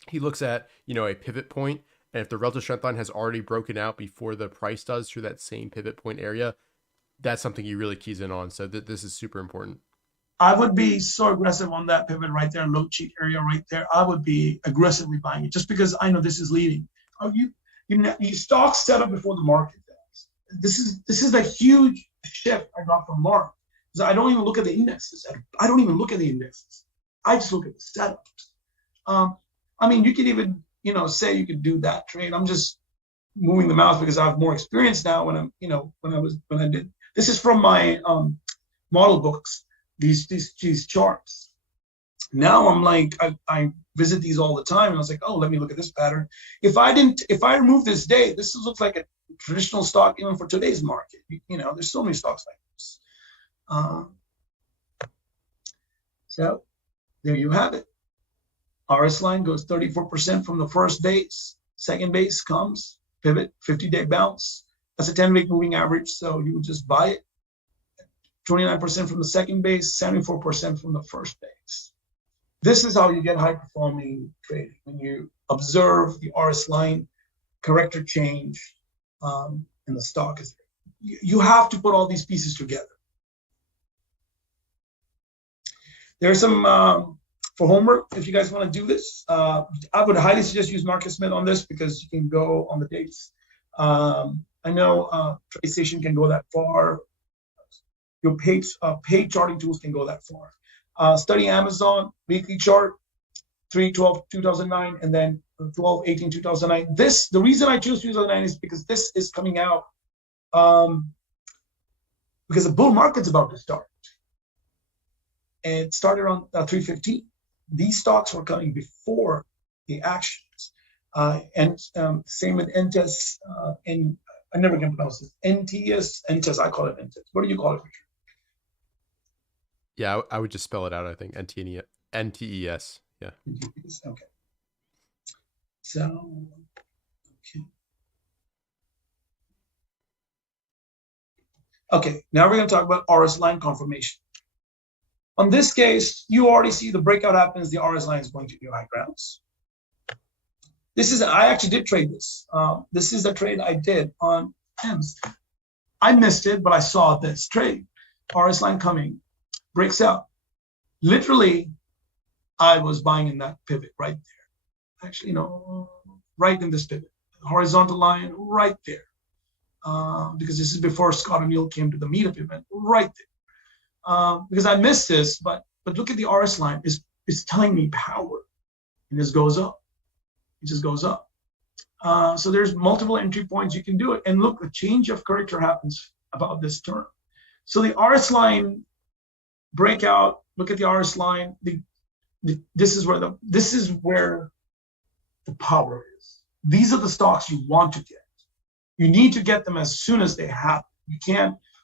he looks at, a pivot point. And if the relative strength line has already broken out before the price does through that same pivot point area, that's something he really keys in on. So this is super important. I would be so aggressive on that pivot right there, low cheat area right there. I would be aggressively buying it just because I know this is leading. Oh, you stocks set up before the market does. This is a huge shift I got from Mark. I don't even look at the indexes. I don't even look at the indexes. I just look at the setups. I mean, you can even, say you could do that trade. I'm just moving the mouse because I have more experience now when I did. This is from my model books, these charts. Now I'm like, I visit these all the time, and I was like, oh, let me look at this pattern. If I remove this day, this looks like a traditional stock even for today's market. There's so many stocks like this. So there you have it. RS line goes 34% from the first base. Second base comes, pivot, 50-day bounce. That's a 10-week moving average, so you would just buy it. 29% from the second base, 74% from the first base. This is how you get high-performing trading, when you observe the RS line, character change, and the stock is there. You have to put all these pieces together. There's some, for homework, if you guys want to do this, I would highly suggest use Marcus Smith on this because you can go on the dates. I know TradeStation can go that far. Your paid charting tools can go that far. Study Amazon, weekly chart, 3/12/2009, and then 12/18/2009. The reason I choose 2009 is because this is coming out because the bull market's about to start. And it started on 3:15. These stocks were coming before the actions. And same with NTS, and I never can pronounce it. NTS, I call it NTS. What do you call it, Richard? Yeah, I would just spell it out, I think. NTES. Yeah. NTES, okay. So, okay. Okay, now we're going to talk about RS line confirmation. On this case, you already see the breakout happens, the RS line is going to be high grounds. I actually did trade this. This is a trade I did on EMS. I missed it, but I saw this trade. RS line coming, breaks out. Literally, I was buying in that pivot right there. Actually, no, right in this pivot. Horizontal line right there. Because this is before Scott O'Neill came to the meetup event, right there. Because I missed this, but look at the RS line. It's telling me power. And this goes up. It just goes up. So there's multiple entry points you can do it. And look, the change of character happens about this term. So the RS line breakout, look at the RS line. This is where the power is. These are the stocks you want to get. You need to get them as soon as they happen.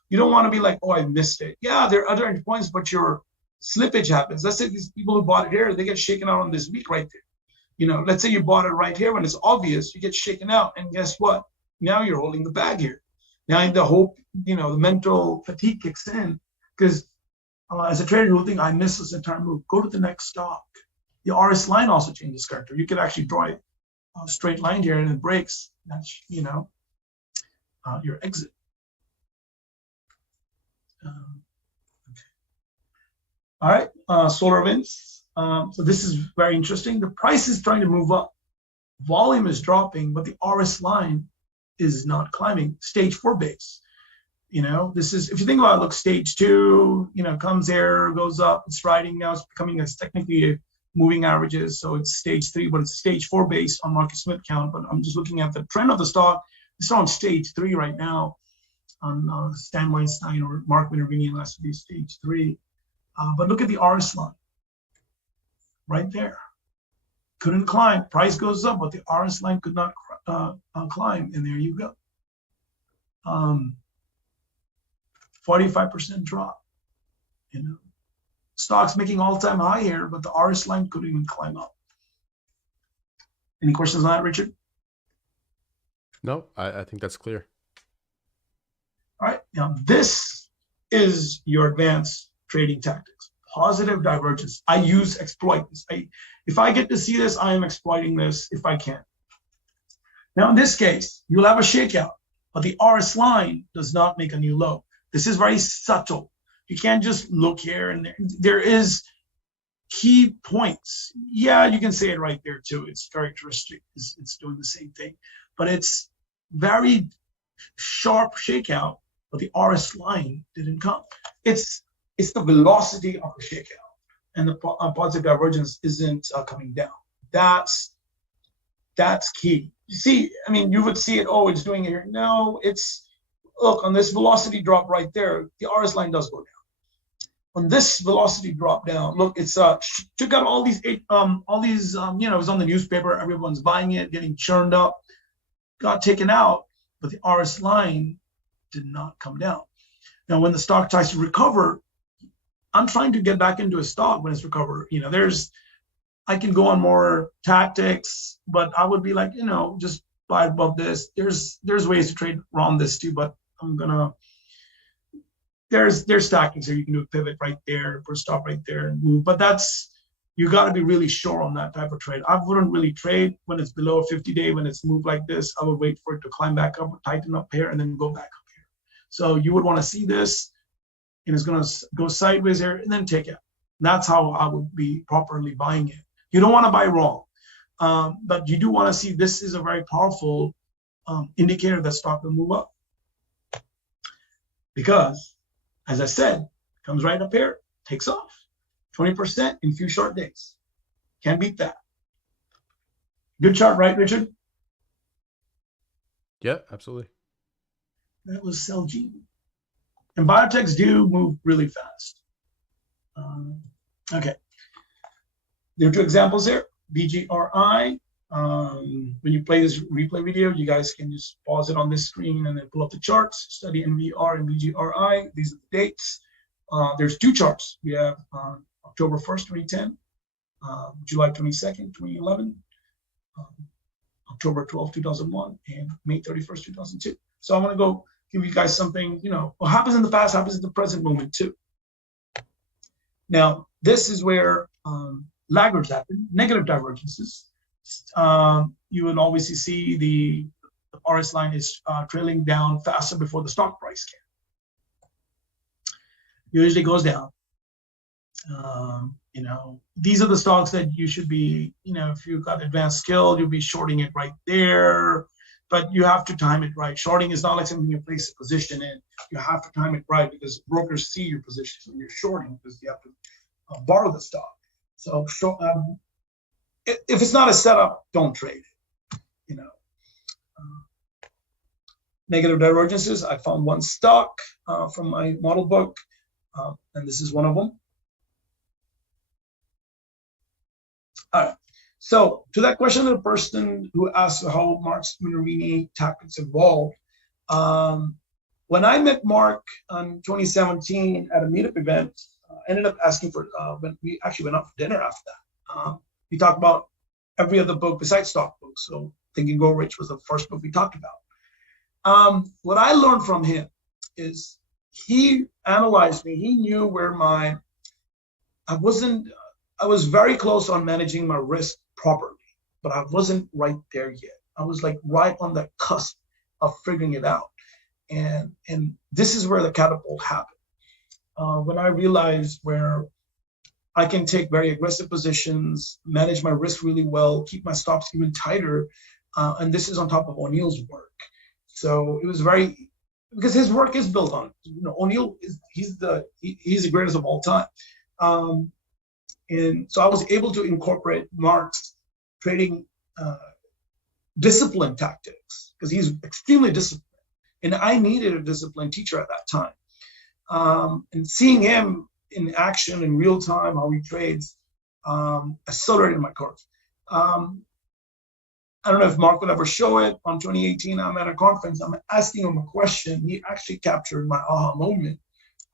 You don't want to be like, oh, I missed it. Yeah, there are other entry points, but your slippage happens. Let's say these people who bought it here, they get shaken out on this week right there. Let's say you bought it right here when it's obvious, you get shaken out. And guess what? Now you're holding the bag here. Now the hope, the mental fatigue kicks in because as a trader, you'll think I missed this entire move. Go to the next stock. The RS line also changes character. You can actually draw a straight line here and it breaks. That's, your exit. Okay. All right, solar winds. So this is very interesting. The price is trying to move up. Volume is dropping, but the RS line is not climbing. Stage 4 base. This is, if you think about it, look, stage 2, comes here, goes up, it's riding now, it's becoming technically a moving averages. So it's stage 3, but it's stage 4 base on Marcus Smith count. But I'm just looking at the trend of the stock. It's on stage 3 right now on Stan Weinstein or Mark Minervini last week, stage 3. But look at the RS line. right there. Couldn't climb. Price goes up, but the RS line could not climb, and there you go. 45% drop. You know, stocks making all-time high here, but the RS line couldn't even climb up. Any questions on that, Richard? No, I think that's clear. All right, now this is your advanced trading tactics. Positive divergence. I exploit this. If I get to see this, I am exploiting this if I can. Now in this case, you'll have a shakeout, but the RS line does not make a new low. This is very subtle. You can't just look here and there. There is key points. Yeah, you can say it right there too. It's characteristic. It's doing the same thing, but it's very sharp shakeout, but the RS line didn't come. It's the velocity of the shakeout, and the positive divergence isn't coming down. That's key. You see, I mean, you would see it. Oh, it's doing it here. No, look on this velocity drop right there. The RS line does go down. On this velocity drop down, look, it's took out all these it was on the newspaper. Everyone's buying it, getting churned up, got taken out, but the RS line did not come down. Now, when the stock tries to recover, I'm trying to get back into a stock when it's recovered. You know, I can go on more tactics, but I would be like, just buy above this. There's ways to trade around this too, but there's tactics here. You can do a pivot right there, put a stop right there and move. But you got to be really sure on that type of trade. I wouldn't really trade when it's below a 50-day, when it's moved like this. I would wait for it to climb back up, tighten up here, and then go back up here. So you would want to see this, and it's going to go sideways here and then take it. That's how I would be properly buying it. You don't want to buy wrong, but you do want to see this is a very powerful indicator that stock will move up. Because, as I said, it comes right up here, takes off, 20% in a few short days. Can't beat that. Good chart, right, Richard? Yeah, absolutely. That was Celgene. And biotechs do move really fast. Okay. There are two examples here. BGRI. When you play this replay video, you guys can just pause it on this screen and then pull up the charts, study NVR and BGRI. These are the dates. There's two charts. We have October 1st, 2010, July 22nd, 2011, October 12th, 2001, and May 31st, 2002. So I'm going to go give you guys something, what happens in the past happens in the present moment too. Now, this is where laggards happen, negative divergences. You would always see the RS line is trailing down faster before the stock price can. Usually goes down. These are the stocks that you should be, if you've got advanced skill, you'll be shorting it right there, but you have to time it right. Shorting is not like something you place a position in. You have to time it right because brokers see your position when you're shorting because you have to borrow the stock. So if it's not a setup, don't trade it. Negative divergences. I found one stock from my model book, and this is one of them. All right. So to that question of the person who asked how Mark's Minerini tactics evolved, when I met Mark in 2017 at a meetup event, I ended up asking for, when we actually went out for dinner after that. We talked about every other book besides stock books. So Think and Grow Rich was the first book we talked about. What I learned from him is he analyzed me. He knew where I was very close on managing my risk properly, but I wasn't right there yet. I was like right on the cusp of figuring it out. And this is where the catapult happened. When I realized where I can take very aggressive positions, manage my risk really well, keep my stops even tighter, and this is on top of O'Neill's work. So it was because his work is built on it. O'Neill he's the greatest of all time. And so I was able to incorporate Mark's trading discipline tactics because he's extremely disciplined. And I needed a disciplined teacher at that time. And seeing him in action in real time, how he trades, accelerated my curve. I don't know if Mark will ever show it. On 2018, I'm at a conference. I'm asking him a question. He actually captured my aha moment.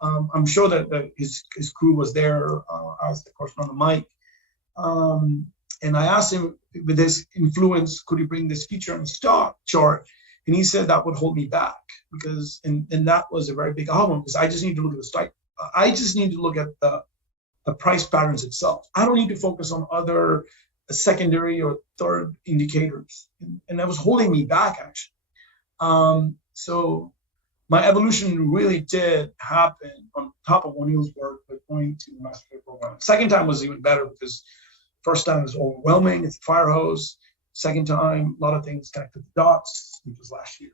I'm sure that his crew was there. I was the person on the mic. And I asked him, with his influence, could he bring this feature on the stock chart? And he said that would hold me back because, and that was a very big aha moment, because I just need to look at the stock. I just need to look at the price patterns itself. I don't need to focus on other secondary or third indicators. And that was holding me back, actually. So my evolution really did happen on top of O'Neill's work, but going to the Masterclass program. Second time was even better because first time was overwhelming. It's a fire hose. Second time, a lot of things connected the dots, which was last year.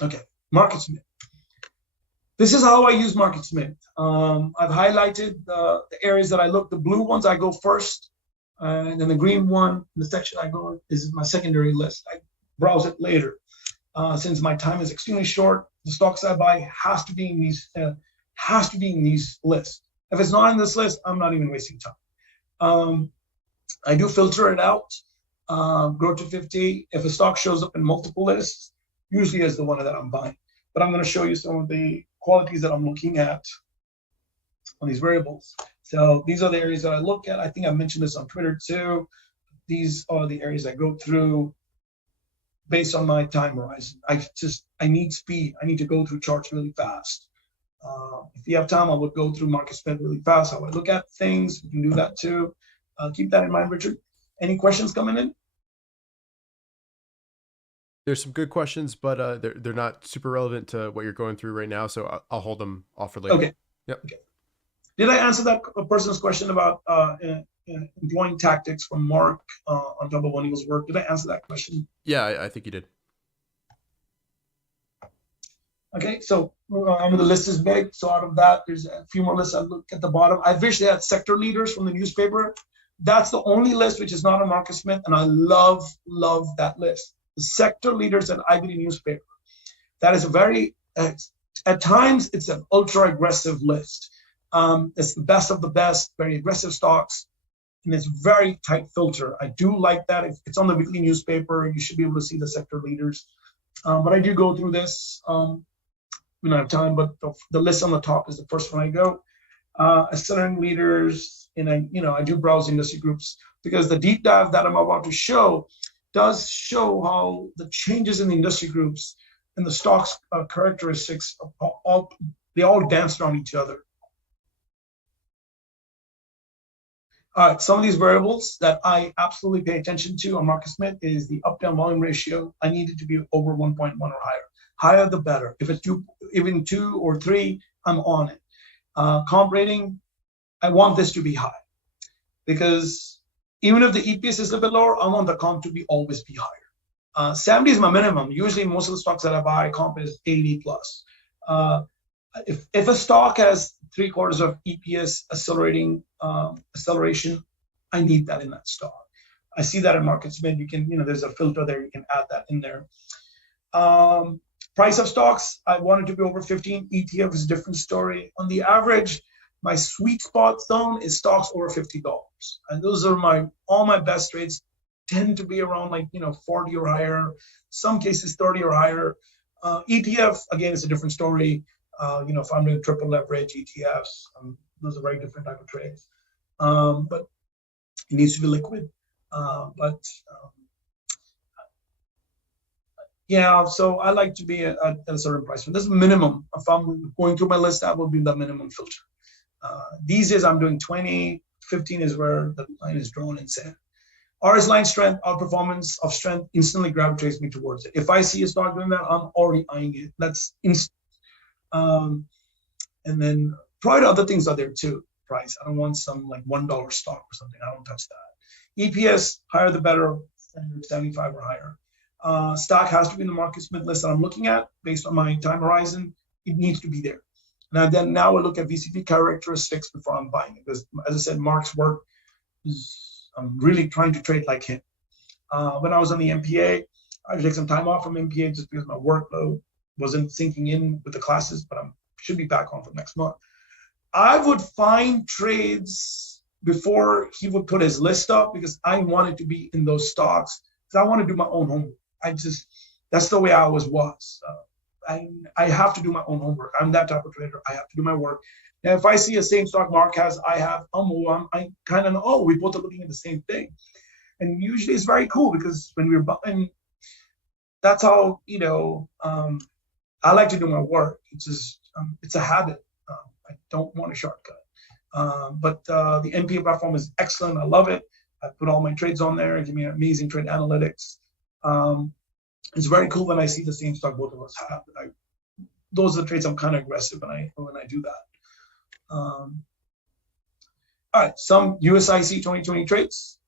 Okay, MarketSmith. This is how I use MarketSmith. I've highlighted the areas that I look. The blue ones I go first, and then the green one, the section I go is my secondary list. I browse it later. Since my time is extremely short, the stocks I buy has to be in these lists. If it's not in this list, I'm not even wasting time. I do filter it out, grow to 50. If a stock shows up in multiple lists, usually is the one that I'm buying. But I'm going to show you some of the qualities that I'm looking at on these variables. So these are the areas that I look at. I think I mentioned this on Twitter too. These are the areas I go through based on my time horizon. I need speed. I need to go through charts really fast. If you have time, I would go through MarketSmith really fast. How I look at things, you can do that too. Keep that in mind, Richard. Any questions coming in? There's some good questions, but they're not super relevant to what you're going through right now, so I'll hold them off for later. Okay. Yep. Okay. Did I answer that person's question about employing tactics from Mark on top of O'Neill's work? Did I answer that question? Yeah, I think you did. Okay, so I mean, the list is big. So out of that, there's a few more lists I look at the bottom. I wish they had sector leaders from the newspaper. That's the only list which is not on MarketSmith, and I love that list. The sector leaders at IBD newspaper. That is a very, at times, it's an ultra aggressive list. It's the best of the best, very aggressive stocks, and it's very tight filter. I do like that. If it's on the weekly newspaper, you should be able to see the sector leaders. But I do go through this. We don't have time, but the list on the top is the first one I go. Certain leaders, and I do browse industry groups because the deep dive that I'm about to show does show how the changes in the industry groups and the stocks characteristics they all dance around each other. All right, some of these variables that I absolutely pay attention to on MarketSmith is the up-down volume ratio. I need it to be over 1.1 or higher. Higher the better. If it's even 2 or 3, I'm on it. Comp rating, I want this to be high because even if the EPS is a bit lower, I want the comp to always be higher. 70 is my minimum. Usually most of the stocks that I buy, comp is 80 plus. If a stock has 3/4 of EPS acceleration, I need that in that stock. I see that in MarketSmith. You can, there's a filter there. You can add that in there. Price of stocks, I want it to be over 15. ETF is a different story. On the average, my sweet spot zone is stocks over $50. And those are all my best trades tend to be around 40 or higher, some cases 30 or higher. ETF, again, is a different story. If I'm doing triple leverage ETFs, those are very different type of trades. But it needs to be liquid. Yeah, so I like to be at a certain price. This is minimum. If I'm going through my list, that will be the minimum filter. These days I'm doing 20, 15 is where the line is drawn in sand. RS line strength, outperformance of strength instantly gravitates me towards it. If I see a stock doing that, I'm already eyeing it. That's instant. And then probably other things are there too. Price. I don't want some $1 stock or something. I don't touch that. EPS, higher the better, 75 or higher. Stock has to be in the MarketSmith list that I'm looking at based on my time horizon. It needs to be there. And now I look at VCP characteristics before I'm buying it. Because as I said, Mark's work I'm really trying to trade like him. When I was on the MPA, I had to take some time off from MPA just because my workload wasn't sinking in with the classes, but I should be back on for next month. I would find trades before he would put his list up because I wanted to be in those stocks because I want to do my own homework. That's the way I always was. I have to do my own homework. I'm that type of trader. I have to do my work. Now, if I see a same stock Mark has, I'll move on. I kind of know, oh, we both are looking at the same thing. And usually it's very cool because when we're buying, that's how, I like to do my work. It's just, it's a habit. I don't want a shortcut. But the NPA platform is excellent. I love it. I put all my trades on there. Give me amazing trade analytics. It's very cool when I see the same stock both of us have. Those are the trades I'm kind of aggressive when I do that. All right, some USIC 2020 trades.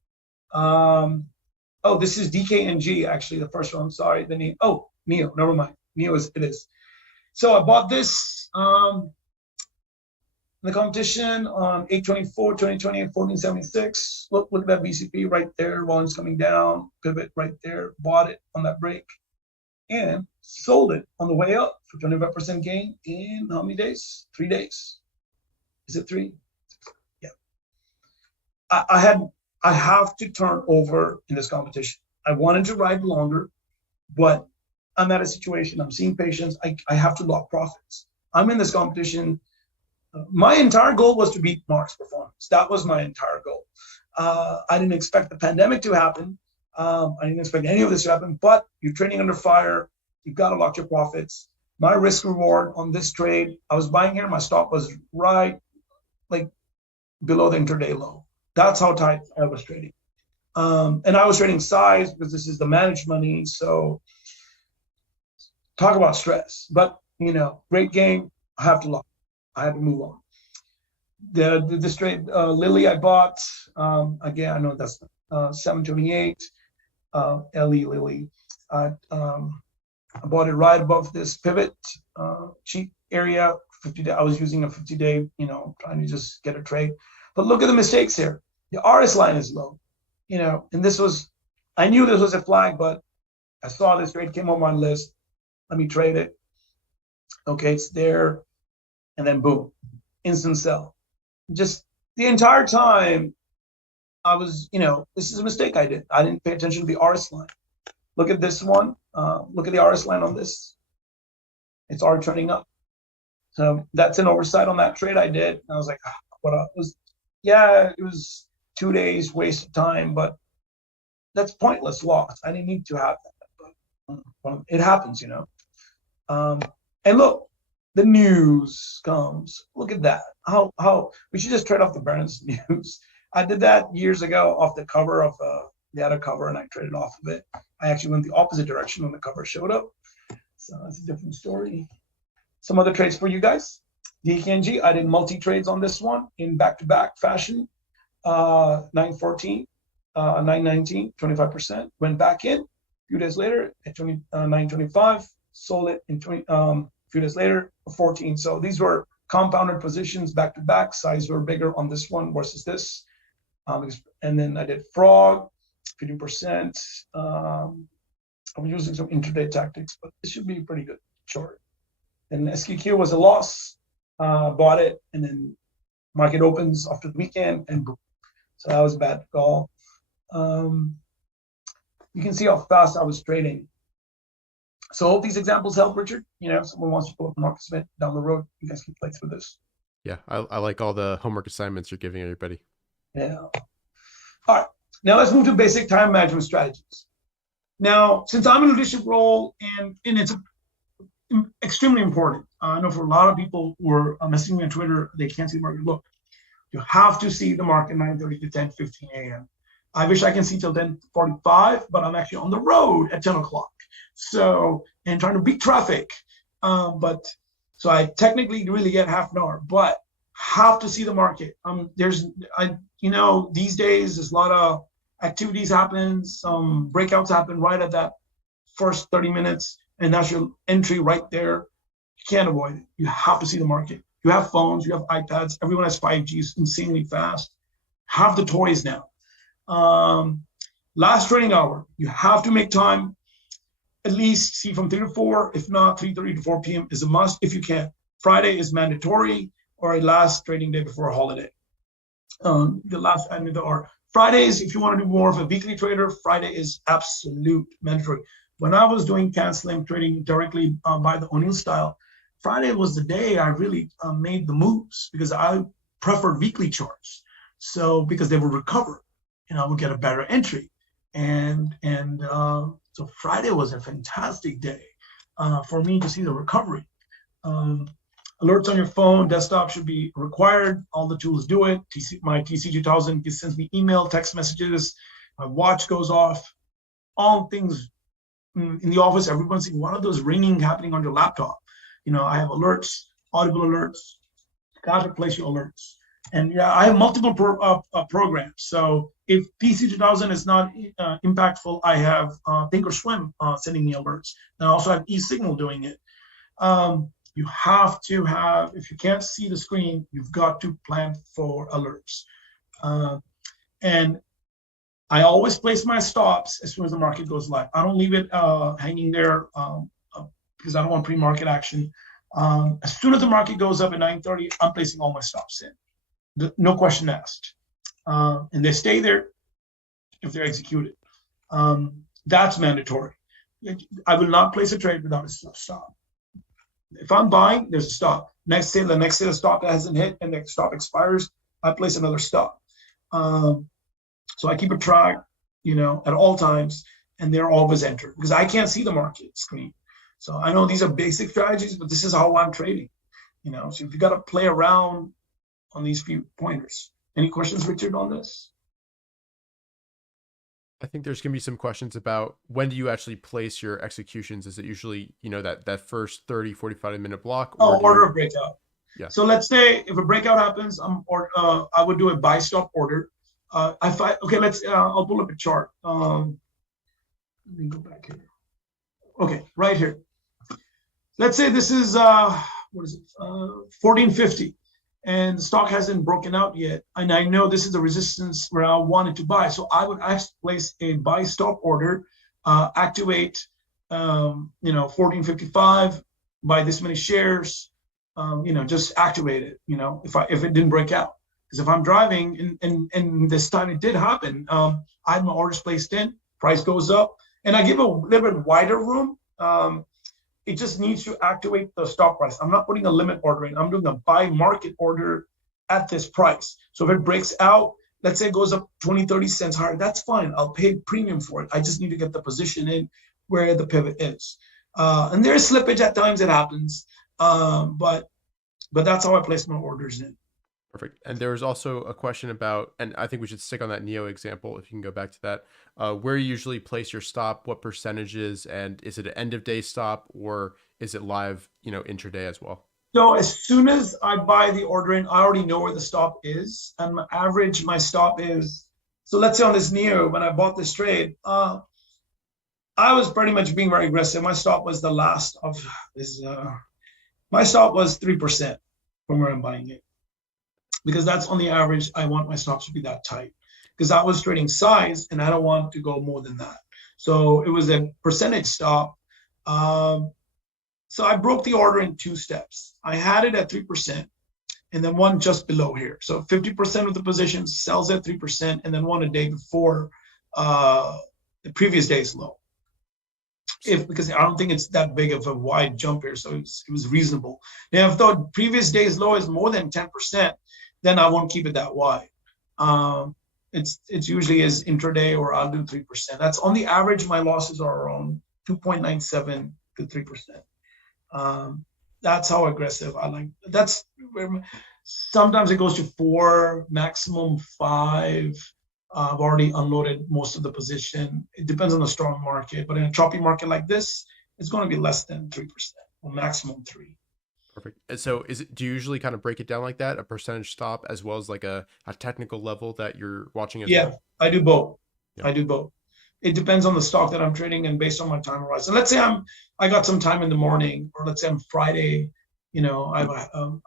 Oh, this is DKNG, actually, the first one. I'm sorry, the name. Oh, NEO, never mind. NEO it is. So I bought this in the competition on 8/24/2020 at 14.76. Look at that VCP right there. Volume's coming down. Pivot right there. Bought it on that break and sold it on the way up for 25% gain in how many days? 3 days. Is it 3? Yeah. I have to turn over in this competition. I wanted to ride longer, but I'm at a situation. I'm seeing patients. I have to lock profits. I'm in this competition. My entire goal was to beat Mark's performance. That was my entire goal. I didn't expect the pandemic to happen. I didn't expect any of this to happen, but you're trading under fire. You've got to lock your profits. My risk reward on this trade, I was buying here. My stop was right below the intraday low. That's how tight I was trading. And I was trading size because this is the managed money. So talk about stress. But, great game. I have to lock. I have to move on. This trade, Lily, I bought. Again, I know that's 728. LE Lily. I bought it right above this pivot cheap area. 50-day. I was using a 50-day, trying to just get a trade. But look at the mistakes here. The RS line is low, and I knew this was a flag, but I saw this trade came on my list. Let me trade it. Okay, it's there. And then boom, instant sell. Just the entire time I was, this is a mistake I did. I didn't pay attention to the RS line. Look at this one. Look at the RS line on this. It's already turning up. So that's an oversight on that trade I did. And I was like, what up? It was 2 days waste of time, but that's pointless loss. I didn't need to have that, but it happens, And look, the news comes. Look at that. How we should just trade off the Barron's news. I did that years ago off the cover of they had a cover and I traded off of it. I actually went the opposite direction when the cover showed up. So that's a different story. Some other trades for you guys. DKNG, I did multi-trades on this one in back-to-back fashion. 914, 919, 25%. Went back in a few days later at 925. Sold it in a few days later for 14. So these were compounded positions back-to-back. Size were bigger on this one versus this. And then I did Frog, 50%. I'm using some intraday tactics, but this should be pretty good short. And SQQ was a loss. Bought it, and then market opens after the weekend, and boom. So that was a bad call. You can see how fast I was trading. So I hope these examples help, Richard. If someone wants to pull up Marcus Smith down the road, you guys can play through this. Yeah, I like all the homework assignments you're giving everybody. Yeah. All right. Now let's move to basic time management strategies. Now, since I'm in a leadership role, and it's extremely important. I know for a lot of people who are messaging me on Twitter, they can't see the market. Look, you have to see the market 9:30 to 10:15 a.m. I wish I can see till 10:45, but I'm actually on the road at 10 o'clock. So, and trying to beat traffic. So I technically really get half an hour, but have to see the market. These days there's a lot of activities happen. Some breakouts happen right at that first 30 minutes. And that's your entry right there. You can't avoid it. You have to see the market. You have phones, you have iPads. Everyone has 5G, it's insanely fast. Have the toys now. Last trading hour, you have to make time. At least see from 3 to 4. If not, 3:30 to 4 p.m. is a must if you can. Friday is mandatory. or a last trading day before a holiday. Or Fridays, if you want to do more of a weekly trader, Friday is absolute mandatory. When I was doing canceling trading directly by the O'Neill style, Friday was the day I really made the moves because I preferred weekly charts. So because they would recover and I would get a better entry. So Friday was a fantastic day for me to see the recovery. Alerts on your phone, desktop should be required. All the tools do it. My TC2000 sends me email, text messages. My watch goes off. All things in the office, everyone's seeing one of those ringing happening on your laptop. I have alerts, audible alerts, contact place your alerts. And yeah, I have multiple programs. So if TC2000 is not impactful, I have Thinkorswim sending me alerts. And I also have eSignal doing it. You have to have, if you can't see the screen, you've got to plan for alerts. And I always place my stops as soon as the market goes live. I don't leave it hanging there because I don't want pre-market action. As soon as the market goes up at 9:30, I'm placing all my stops in. No question asked. And they stay there if they're executed. That's mandatory. I will not place a trade without a stop. If I'm buying, there's a stop. The next day the stop hasn't hit and the stop expires, I place another stop. So I keep a track, at all times, and they're always entered because I can't see the market screen. So I know these are basic strategies, but this is how I'm trading. So if you got to play around on these few pointers. Any questions, Richard, on this? I think there's going to be some questions about when do you actually place your executions? Is it usually, that first 30, 45-minute block? Order of breakout. Yeah. So let's say if a breakout happens, I would do a buy stop order. I'll pull up a chart. Let me go back here. Okay, right here. Let's say this is, 1450. And the stock hasn't broken out yet. And I know this is the resistance where I wanted to buy. So I would actually place a buy stop order, activate, 1455, buy this many shares, just activate it, if it didn't break out. Because if I'm driving and this time it did happen, I have my orders placed in, price goes up, and I give a little bit wider room. It just needs to activate the stop price. I'm not putting a limit order in. I'm doing a buy market order at this price. So if it breaks out, let's say it goes up 20, 30 cents higher, that's fine. I'll pay premium for it. I just need to get the position in where the pivot is. And there's slippage at times, it happens. But that's how I place my orders in. Perfect. And there was also a question about, and I think we should stick on that NEO example, if you can go back to that, where you usually place your stop, what percentages, and is it an end of day stop or is it live, intraday as well? So as soon as I buy the order in, I already know where the stop is. And my stop is, so let's say on this NEO, when I bought this trade, I was pretty much being very aggressive. My stop was the last of this, my stop was 3% from where I'm buying it. Because that's on the average, I want my stops to be that tight. Because I was trading size and I don't want to go more than that. So it was a percentage stop. So I broke the order in 2 steps. I had it at 3% and then one just below here. So 50% of the position sells at 3% and then one a day before the previous day's low. Because I don't think it's that big of a wide jump here, so it was reasonable. Now, if the previous day's low is more than 10%, then I won't keep it that wide. It's usually is intraday or I'll do 3%. That's on the average. My losses are around 2.97 to 3%. That's how aggressive I like. That's where sometimes it goes to 4, maximum 5. I've already unloaded most of the position. It depends on the strong market, but in a choppy market like this, it's going to be less than 3% or maximum 3. Perfect. And so do you usually kind of break it down like that, a percentage stop as well as like a technical level that you're watching? Yeah, I do both. Yeah. I do both. It depends on the stock that I'm trading and based on my time horizon. Let's say I got some time in the morning, or let's say I'm Friday, I'm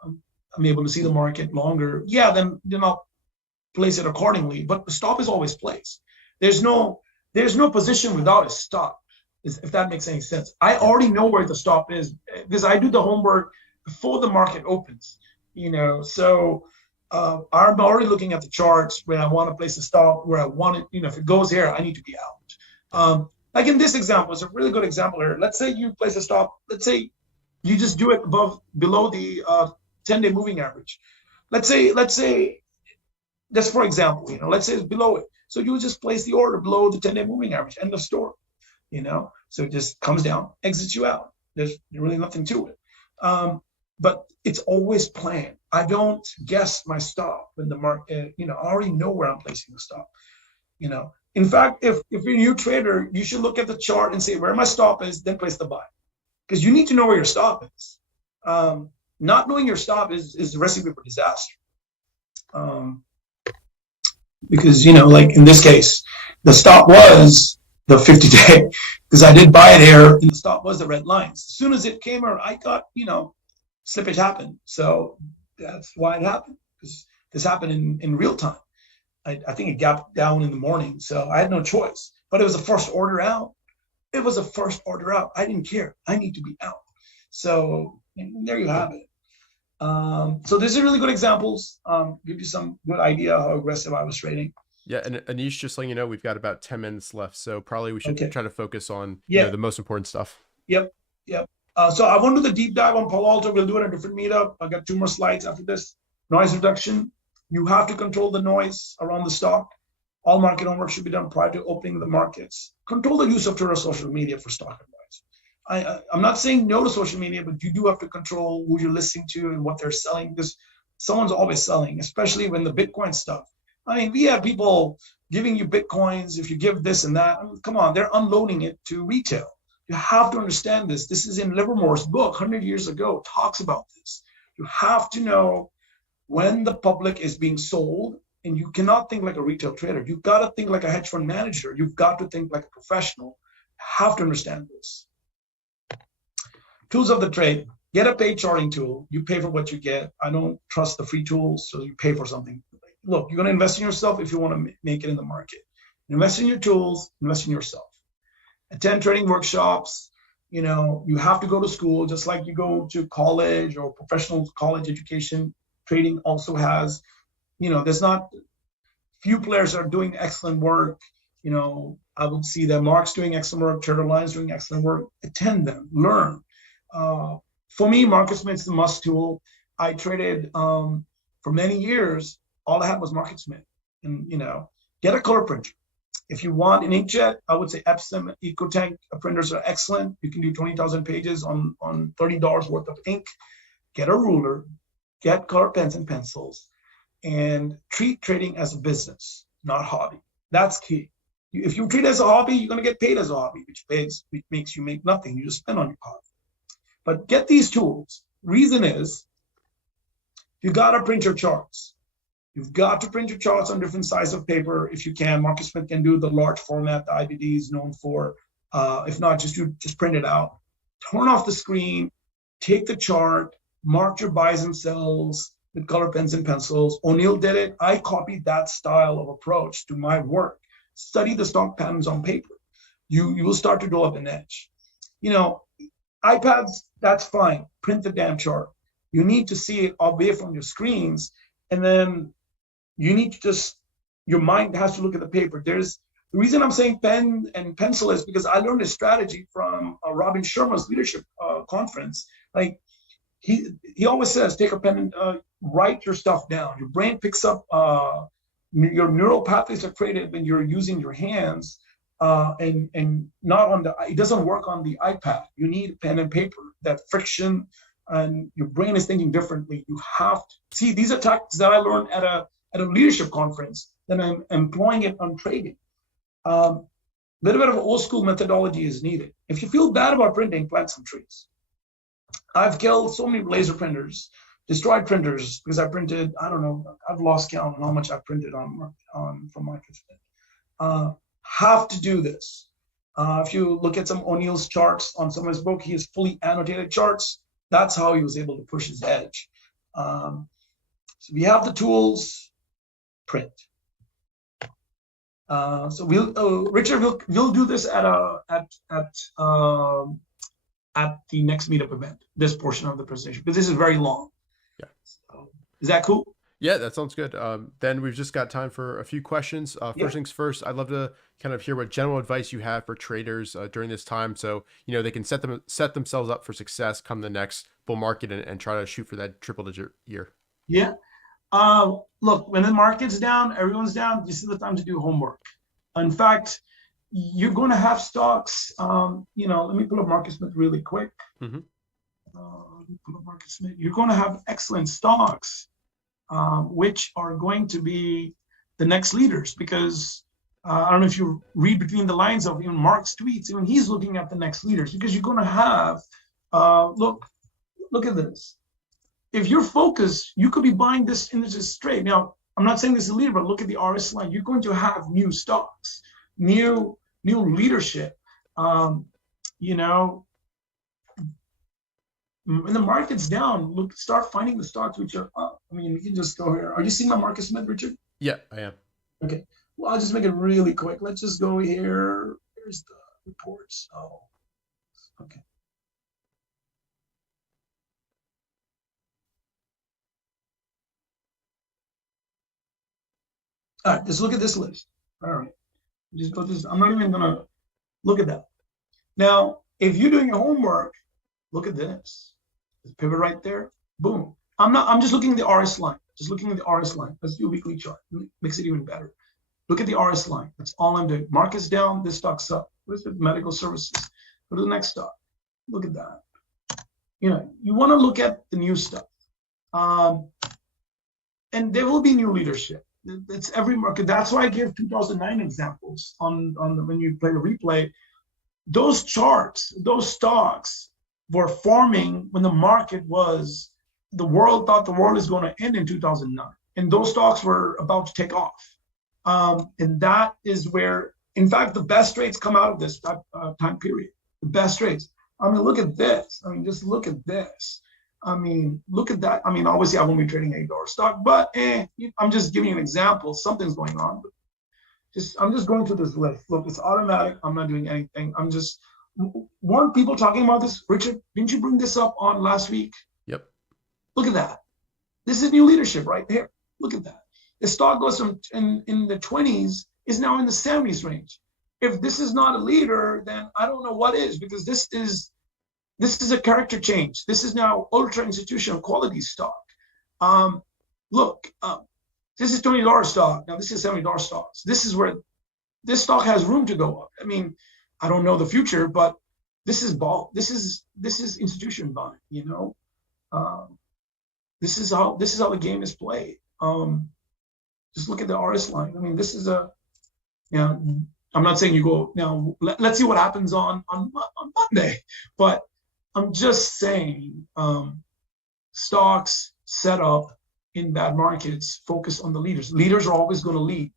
able to see the market longer. Yeah, then I'll place it accordingly, but the stop is always placed. There's no position without a stop, if that makes any sense. I already know where the stop is because I do the homework before the market opens. So I'm already looking at the charts where I want to place a stop, where I want it, if it goes here, I need to be out. Like in this example, it's a really good example here. Let's say you place a stop. Let's say you just do it below the 10-day moving average. Let's say, just for example, let's say it's below it. So you just place the order below the 10-day moving average, end of story, So it just comes down, exits you out. There's really nothing to it. But it's always planned. I don't guess my stop when the market, I already know where I'm placing the stop, In fact, if you're a new trader, you should look at the chart and say where my stop is, then place the buy. Because you need to know where your stop is. Not knowing your stop is a recipe for disaster. Because, like in this case, the stop was the 50-day, because I did buy it here, and the stop was the red lines. As soon as it came here, I got, slippage happened. So that's why it happened, because this happened in real time. I think it gapped down in the morning, so I had no choice. But it was the first order out. It was the first order out. I didn't care. I need to be out. So there you have it. So these are really good examples. Give you some good idea how aggressive I was trading. Yeah, and Anish, just letting you know, we've got about 10 minutes left, so probably we should try to focus on the most important stuff. Yep. So I want to do the deep dive on Palo Alto. We'll do it in a different meetup. I got 2 more slides after this. Noise reduction. You have to control the noise around the stock. All market homework should be done prior to opening the markets. Control the use of Twitter social media for stock advice. I'm not saying no to social media, but you do have to control who you're listening to and what they're selling, because someone's always selling, especially when the Bitcoin stuff. We have people giving you Bitcoins if you give this and that. Come on, they're unloading it to retail. You have to understand this. This is in Livermore's book 100 years ago, talks about this. You have to know when the public is being sold, and you cannot think like a retail trader. You've got to think like a hedge fund manager. You've got to think like a professional. You have to understand this. Tools of the trade. Get a paid charting tool. You pay for what you get. I don't trust the free tools, so you pay for something. Look, you're going to invest in yourself if you want to make it in the market. Invest in your tools, invest in yourself. Attend trading workshops. You have to go to school, just like you go to college or professional college education. Trading also has, there's not few players are doing excellent work. I would see that Mark's doing excellent work, TraderLion's doing excellent work. Attend them, learn. For me, MarketSmith is the must tool. I traded for many years. All I had was MarketSmith, and get a color printer. If you want an inkjet, I would say Epson, EcoTank printers are excellent. You can do 20,000 pages on $30 worth of ink. Get a ruler, get color pens and pencils, and treat trading as a business, not hobby. That's key. If you treat it as a hobby, you're going to get paid as a hobby, which makes you make nothing. You just spend on your hobby. But get these tools. Reason is, you got to print your charts. You've got to print your charts on different sizes of paper if you can. MarketSmith can do the large format the IBD is known for. If not, just print it out. Turn off the screen, take the chart, mark your buys and sells with color pens and pencils. O'Neill did it. I copied that style of approach to my work. Study the stock patterns on paper. You will start to develop an edge. iPads, that's fine. Print the damn chart. You need to see it away from your screens, and then you need to your mind has to look at the paper. The reason I'm saying pen and pencil is because I learned a strategy from Robin Sharma's leadership conference. Like he always says, take a pen and write your stuff down. Your brain picks up, your neural pathways are created when you're using your hands and not on it doesn't work on the iPad. You need pen and paper, that friction, and your brain is thinking differently. You have to see, these are tactics that I learned at a leadership conference, then I'm employing it on trading. Little bit of old school methodology is needed. If you feel bad about printing, plant some trees. I've killed so many laser printers, destroyed printers, because I printed, I don't know, I've lost count on how much I printed from MarketSmith. Have to do this. If you look at some O'Neill's charts on some of his book, he has fully annotated charts. That's how he was able to push his edge. So we have the tools, print. So Richard, we'll do this at the next meetup event, this portion of the presentation, because this is very long. Yeah. So, is that cool? Yeah, that sounds good. Then we've just got time for a few questions. Yeah. First things first, I'd love to kind of hear what general advice you have for traders during this time, so they can set themselves up for success come the next bull market and try to shoot for that triple-digit year. Yeah. Look, when the market's down, everyone's down. This is the time to do homework. In fact, you're going to have stocks. Let me pull up Market Smith really quick. Mm-hmm. Let me pull up Market Smith. You're going to have excellent stocks, which are going to be the next leaders, because I don't know if you read between the lines of even Mark's tweets, even he's looking at the next leaders, because you're going to have, look at this. If you're focused, you could be buying this industry straight. Now, I'm not saying this is a leader, but look at the RS line. You're going to have new stocks, new leadership. When the market's down, start finding the stocks which are up. I mean, you can just go here. Are you seeing my Market Smith, Richard? Yeah, I am. Okay. Well, I'll just make it really quick. Let's just go here. Here's the reports. Oh, okay. All right, just look at this list. All right. Just go this. I'm not even gonna look at that. Now, if you're doing your homework, look at this. This pivot right there. Boom. I'm just looking at the RS line. Just looking at the RS line. Let's do a weekly chart. Makes it even better. Look at the RS line. That's all I'm doing. Market's down, this stock's up. What is it? Medical services. Go to the next stock. Look at that. You want to look at the new stuff. And there will be new leadership. It's every market. That's why I gave 2009 examples on when you play the replay. Those charts, those stocks were forming when the market was, the world thought the world is going to end in 2009. And those stocks were about to take off. And that is where, in fact, the best rates come out of this time period. The best rates. I mean, look at this. I mean, just look at this. I mean, look at that. I mean, obviously, I won't be trading $8 stock, but I'm just giving you an example. Something's going on. But I'm just going through this list. Look, it's automatic. I'm not doing anything. Weren't people talking about this? Richard, didn't you bring this up on last week? Yep. Look at that. This is new leadership right there. Look at that. The stock goes from in the 20s is now in the 70s range. If this is not a leader, then I don't know what is, because this is a character change. This is now ultra institutional quality stock. Look, this is $20 stock. Now this is $70 stocks. This is where this stock has room to go up. I mean, I don't know the future, but this is This is institution buying. This is how the game is played. Just look at the RS line. I mean, this is I'm not saying you go now. Let's see what happens on Monday, but I'm just saying stocks set up in bad markets focus on the leaders. Leaders are always going to lead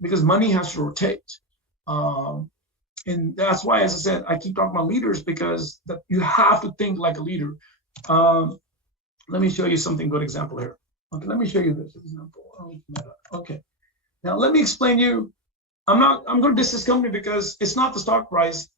because money has to rotate. And that's why, as I said, I keep talking about leaders, because you have to think like a leader. Let me show you something good example here. Okay, let me show you this example. Okay, now let me explain you. I'm going to diss this company because it's not the stock price.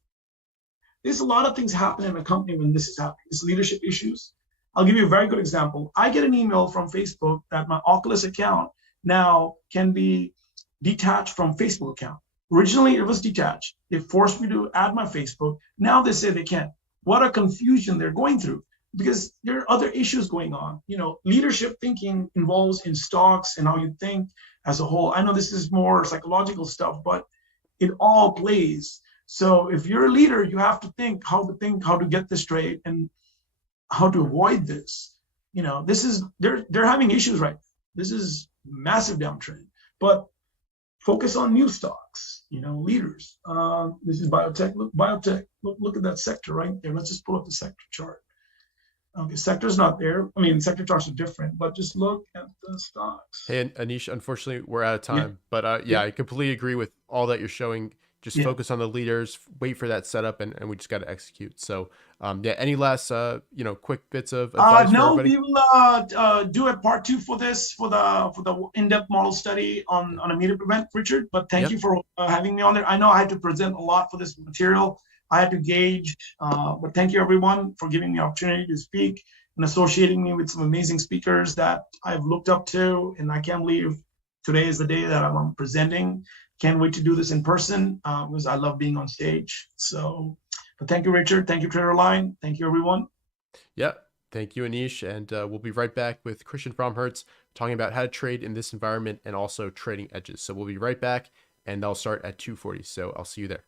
There's a lot of things happen in a company when this is happening. It's leadership issues. I'll give you a very good example. I get an email from Facebook that my Oculus account now can be detached from Facebook account. Originally, it was detached. They forced me to add my Facebook. Now they say they can't. What a confusion they're going through, because there are other issues going on. Leadership thinking involves in stocks and how you think as a whole. I know this is more psychological stuff, but it all plays. So if you're a leader, you have to think how to get this straight and how to avoid this. They're having issues right now. This is massive downtrend, but focus on new stocks, leaders. This is biotech. Look, biotech. Look at that sector right there. Let's just pull up the sector chart. Okay, sector's not there. I mean, sector charts are different, but just look at the stocks. Hey, Anish, unfortunately, we're out of time. Yeah. But I completely agree with all that you're showing. Just focus on the leaders, wait for that setup, and we just got to execute. So, any last, quick bits of advice for everybody? We will do a part 2 for this, for the in-depth model study on a meetup event, Richard. But thank you for having me on there. I know I had to present a lot for this material. I had to gauge, but thank you everyone for giving me the opportunity to speak. and associating me with some amazing speakers that I've looked up to. And I can't believe today is the day that I'm presenting. Can't wait to do this in person because I love being on stage. So, but thank you, Richard. Thank you, TraderLion. Thank you, everyone. Yeah. Thank you, Anish. And we'll be right back with Christian Fromhertz talking about how to trade in this environment and also trading edges. So we'll be right back, and they'll start at 2:40. So I'll see you there.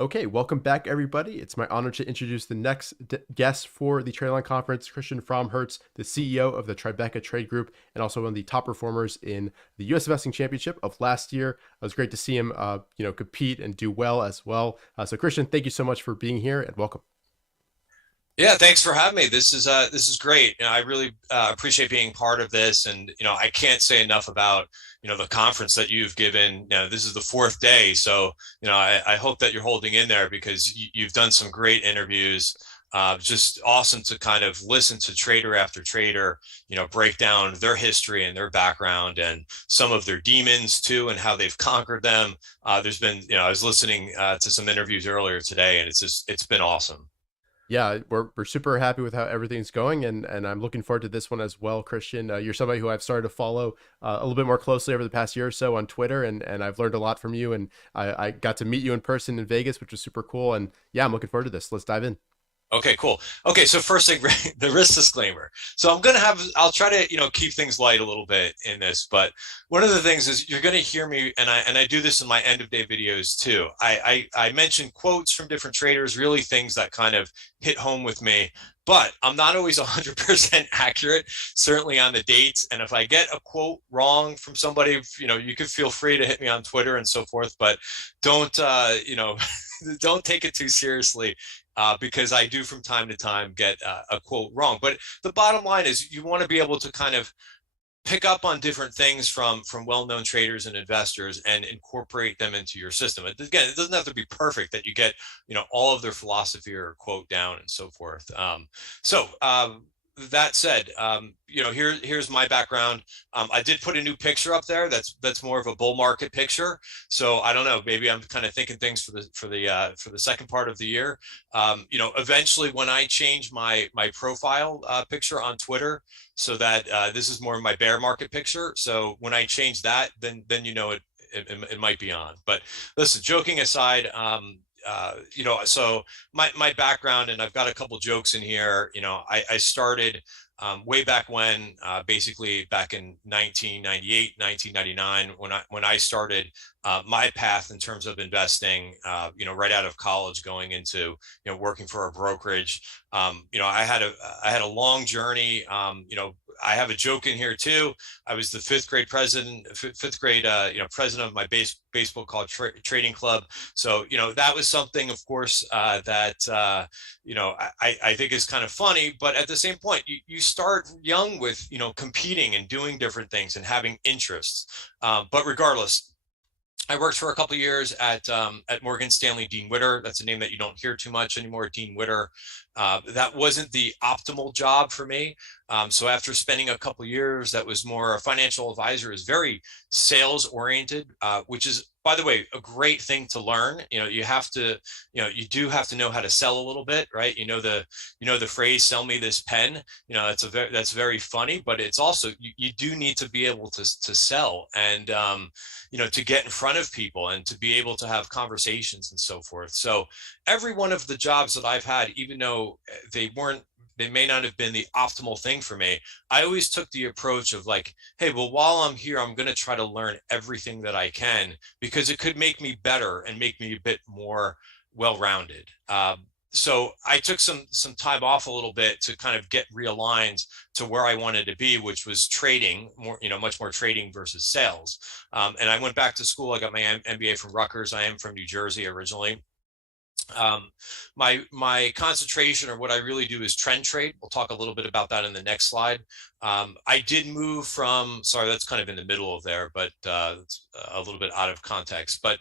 Okay, welcome back, everybody. It's my honor to introduce the next guest for the TraderLion Conference, Christian Fromhertz, the CEO of the Tribeca Trade Group, and also one of the top performers in the U.S. Investing Championship of last year. It was great to see him, compete and do well as well. So, Christian, thank you so much for being here, and welcome. Yeah, thanks for having me. This is great. I really appreciate being part of this, and I can't say enough about the conference that you've given. This is the 4th day, so I hope that you're holding in there, because you've done some great interviews. Just awesome to kind of listen to trader after trader, break down their history and their background and some of their demons too, and how they've conquered them. There's been, I was listening to some interviews earlier today, and it's been awesome. Yeah, we're super happy with how everything's going, and I'm looking forward to this one as well, Christian. You're somebody who I've started to follow a little bit more closely over the past year or so on Twitter, and I've learned a lot from you, and I got to meet you in person in Vegas, which was super cool, and yeah, I'm looking forward to this. Let's dive in. Okay, cool. Okay, so first thing, the risk disclaimer. So I'll try to, keep things light a little bit in this, but one of the things is you're going to hear me, and I do this in my end of day videos too. I mention quotes from different traders, really things that kind of hit home with me, but I'm not always 100% accurate, certainly on the dates. And if I get a quote wrong from somebody, you can feel free to hit me on Twitter and so forth, but don't, don't take it too seriously. Because I do from time to time get a quote wrong. But the bottom line is you want to be able to kind of pick up on different things from well-known traders and investors and incorporate them into your system. Again, it doesn't have to be perfect that you get, all of their philosophy or quote down and so forth. That said, here's my background. I did put a new picture up there. That's more of a bull market picture. So I don't know. Maybe I'm kind of thinking things for the second part of the year. Eventually, when I change my profile picture on Twitter, so that this is more of my bear market picture. So when I change that, then it might be on. But listen, joking aside. So my background, and I've got a couple jokes in here, I started way back when, basically back in 1998, 1999, when I started my path in terms of investing, right out of college, going into, working for a brokerage. I had a long journey. I have a joke in here too. I was the fifth grade president of my baseball club trading club. So, that was something, of course, that, I think is kind of funny, but at the same point, you start young with, competing and doing different things and having interests. But regardless, I worked for a couple of years at Morgan Stanley Dean Witter. That's a name that you don't hear too much anymore, Dean Witter. That wasn't the optimal job for me. So after spending a couple of years, that was more a financial advisor, is very sales oriented, which is, by the way, a great thing to learn. You do have to know how to sell a little bit, right? The phrase "sell me this pen." That's very funny, but it's also, you do need to be able to sell and, to get in front of people and to be able to have conversations and so forth. So every one of the jobs that I've had, even though they may not have been the optimal thing for me, I always took the approach of like, hey, well, while I'm here, I'm going to try to learn everything that I can, because it could make me better and make me a bit more well-rounded. So I took some time off a little bit to kind of get realigned to where I wanted to be, which was trading, more, much more trading versus sales. And I went back to school. I got my MBA from Rutgers. I am from New Jersey originally. My concentration, or what I really do, is trend trade. We'll talk a little bit about that in the next slide. I did move from, sorry, that's kind of in the middle of there, but it's a little bit out of context. But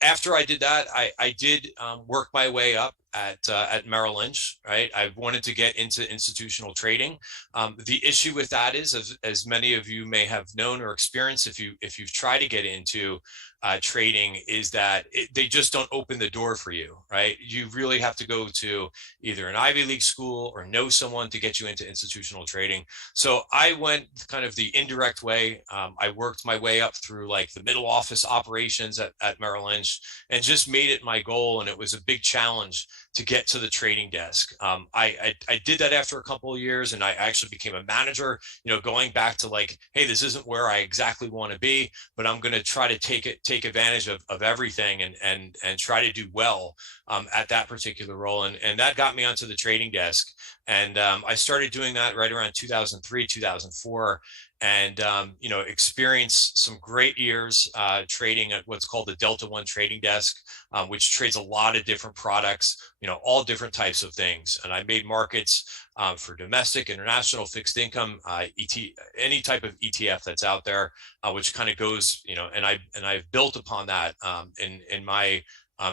after I did that, I did work my way up at Merrill Lynch, right? I wanted to get into institutional trading. The issue with that is, as many of you may have known or experienced, if you've tried to get into trading, is that they just don't open the door for you, right? You really have to go to either an Ivy League school or know someone to get you into institutional trading. So I went kind of the indirect way. I worked my way up through like the middle office operations at Merrill Lynch, and just made it my goal. And it was a big challenge to get to the trading desk. I did that after a couple of years, and I actually became a manager, going back to like, hey, this isn't where I exactly want to be, but I'm going to try to take advantage of everything and try to do well at that particular role. And that got me onto the trading desk. And I started doing that right around 2003, 2004, and experienced some great years trading at what's called the Delta One trading desk, which trades a lot of different products, all different types of things. And I made markets for domestic, international, fixed income, any type of ETF that's out there, which kind of goes, and I've built upon that in my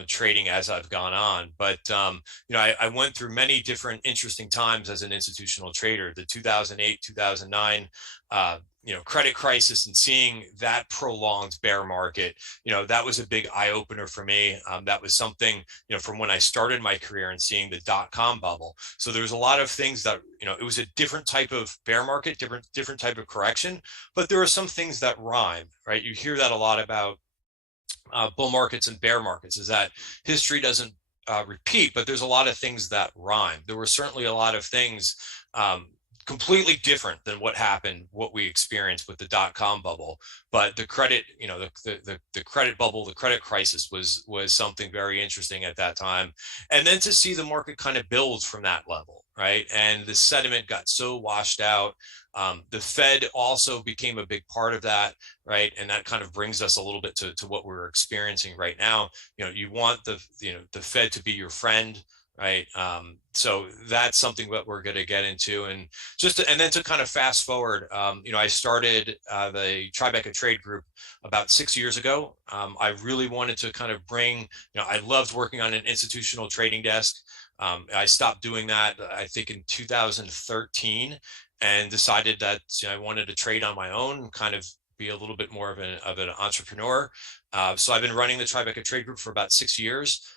trading as I've gone on. But, I went through many different interesting times as an institutional trader. The 2008, 2009, credit crisis, and seeing that prolonged bear market, that was a big eye opener for me. That was something, from when I started my career and seeing the dot-com bubble. So there's a lot of things that, it was a different type of bear market, different type of correction, but there are some things that rhyme, right? You hear that a lot about bull markets and bear markets, is that history doesn't repeat, but there's a lot of things that rhyme. There were certainly a lot of things completely different than what we experienced with the dot-com bubble. But the credit, the credit bubble, the credit crisis was something very interesting at that time. And then to see the market kind of build from that level, right? And the sentiment got so washed out. The Fed also became a big part of that, right? And that kind of brings us a little bit to what we're experiencing right now. You want the Fed to be your friend, right? So that's something that we're going to get into. And then to kind of fast forward, I started the Tribeca Trade Group about 6 years ago. I really wanted to kind of bring, I loved working on an institutional trading desk. I stopped doing that, I think, in 2013, and decided that I wanted to trade on my own, kind of be a little bit more of an entrepreneur. So I've been running the Tribeca Trade Group for about 6 years.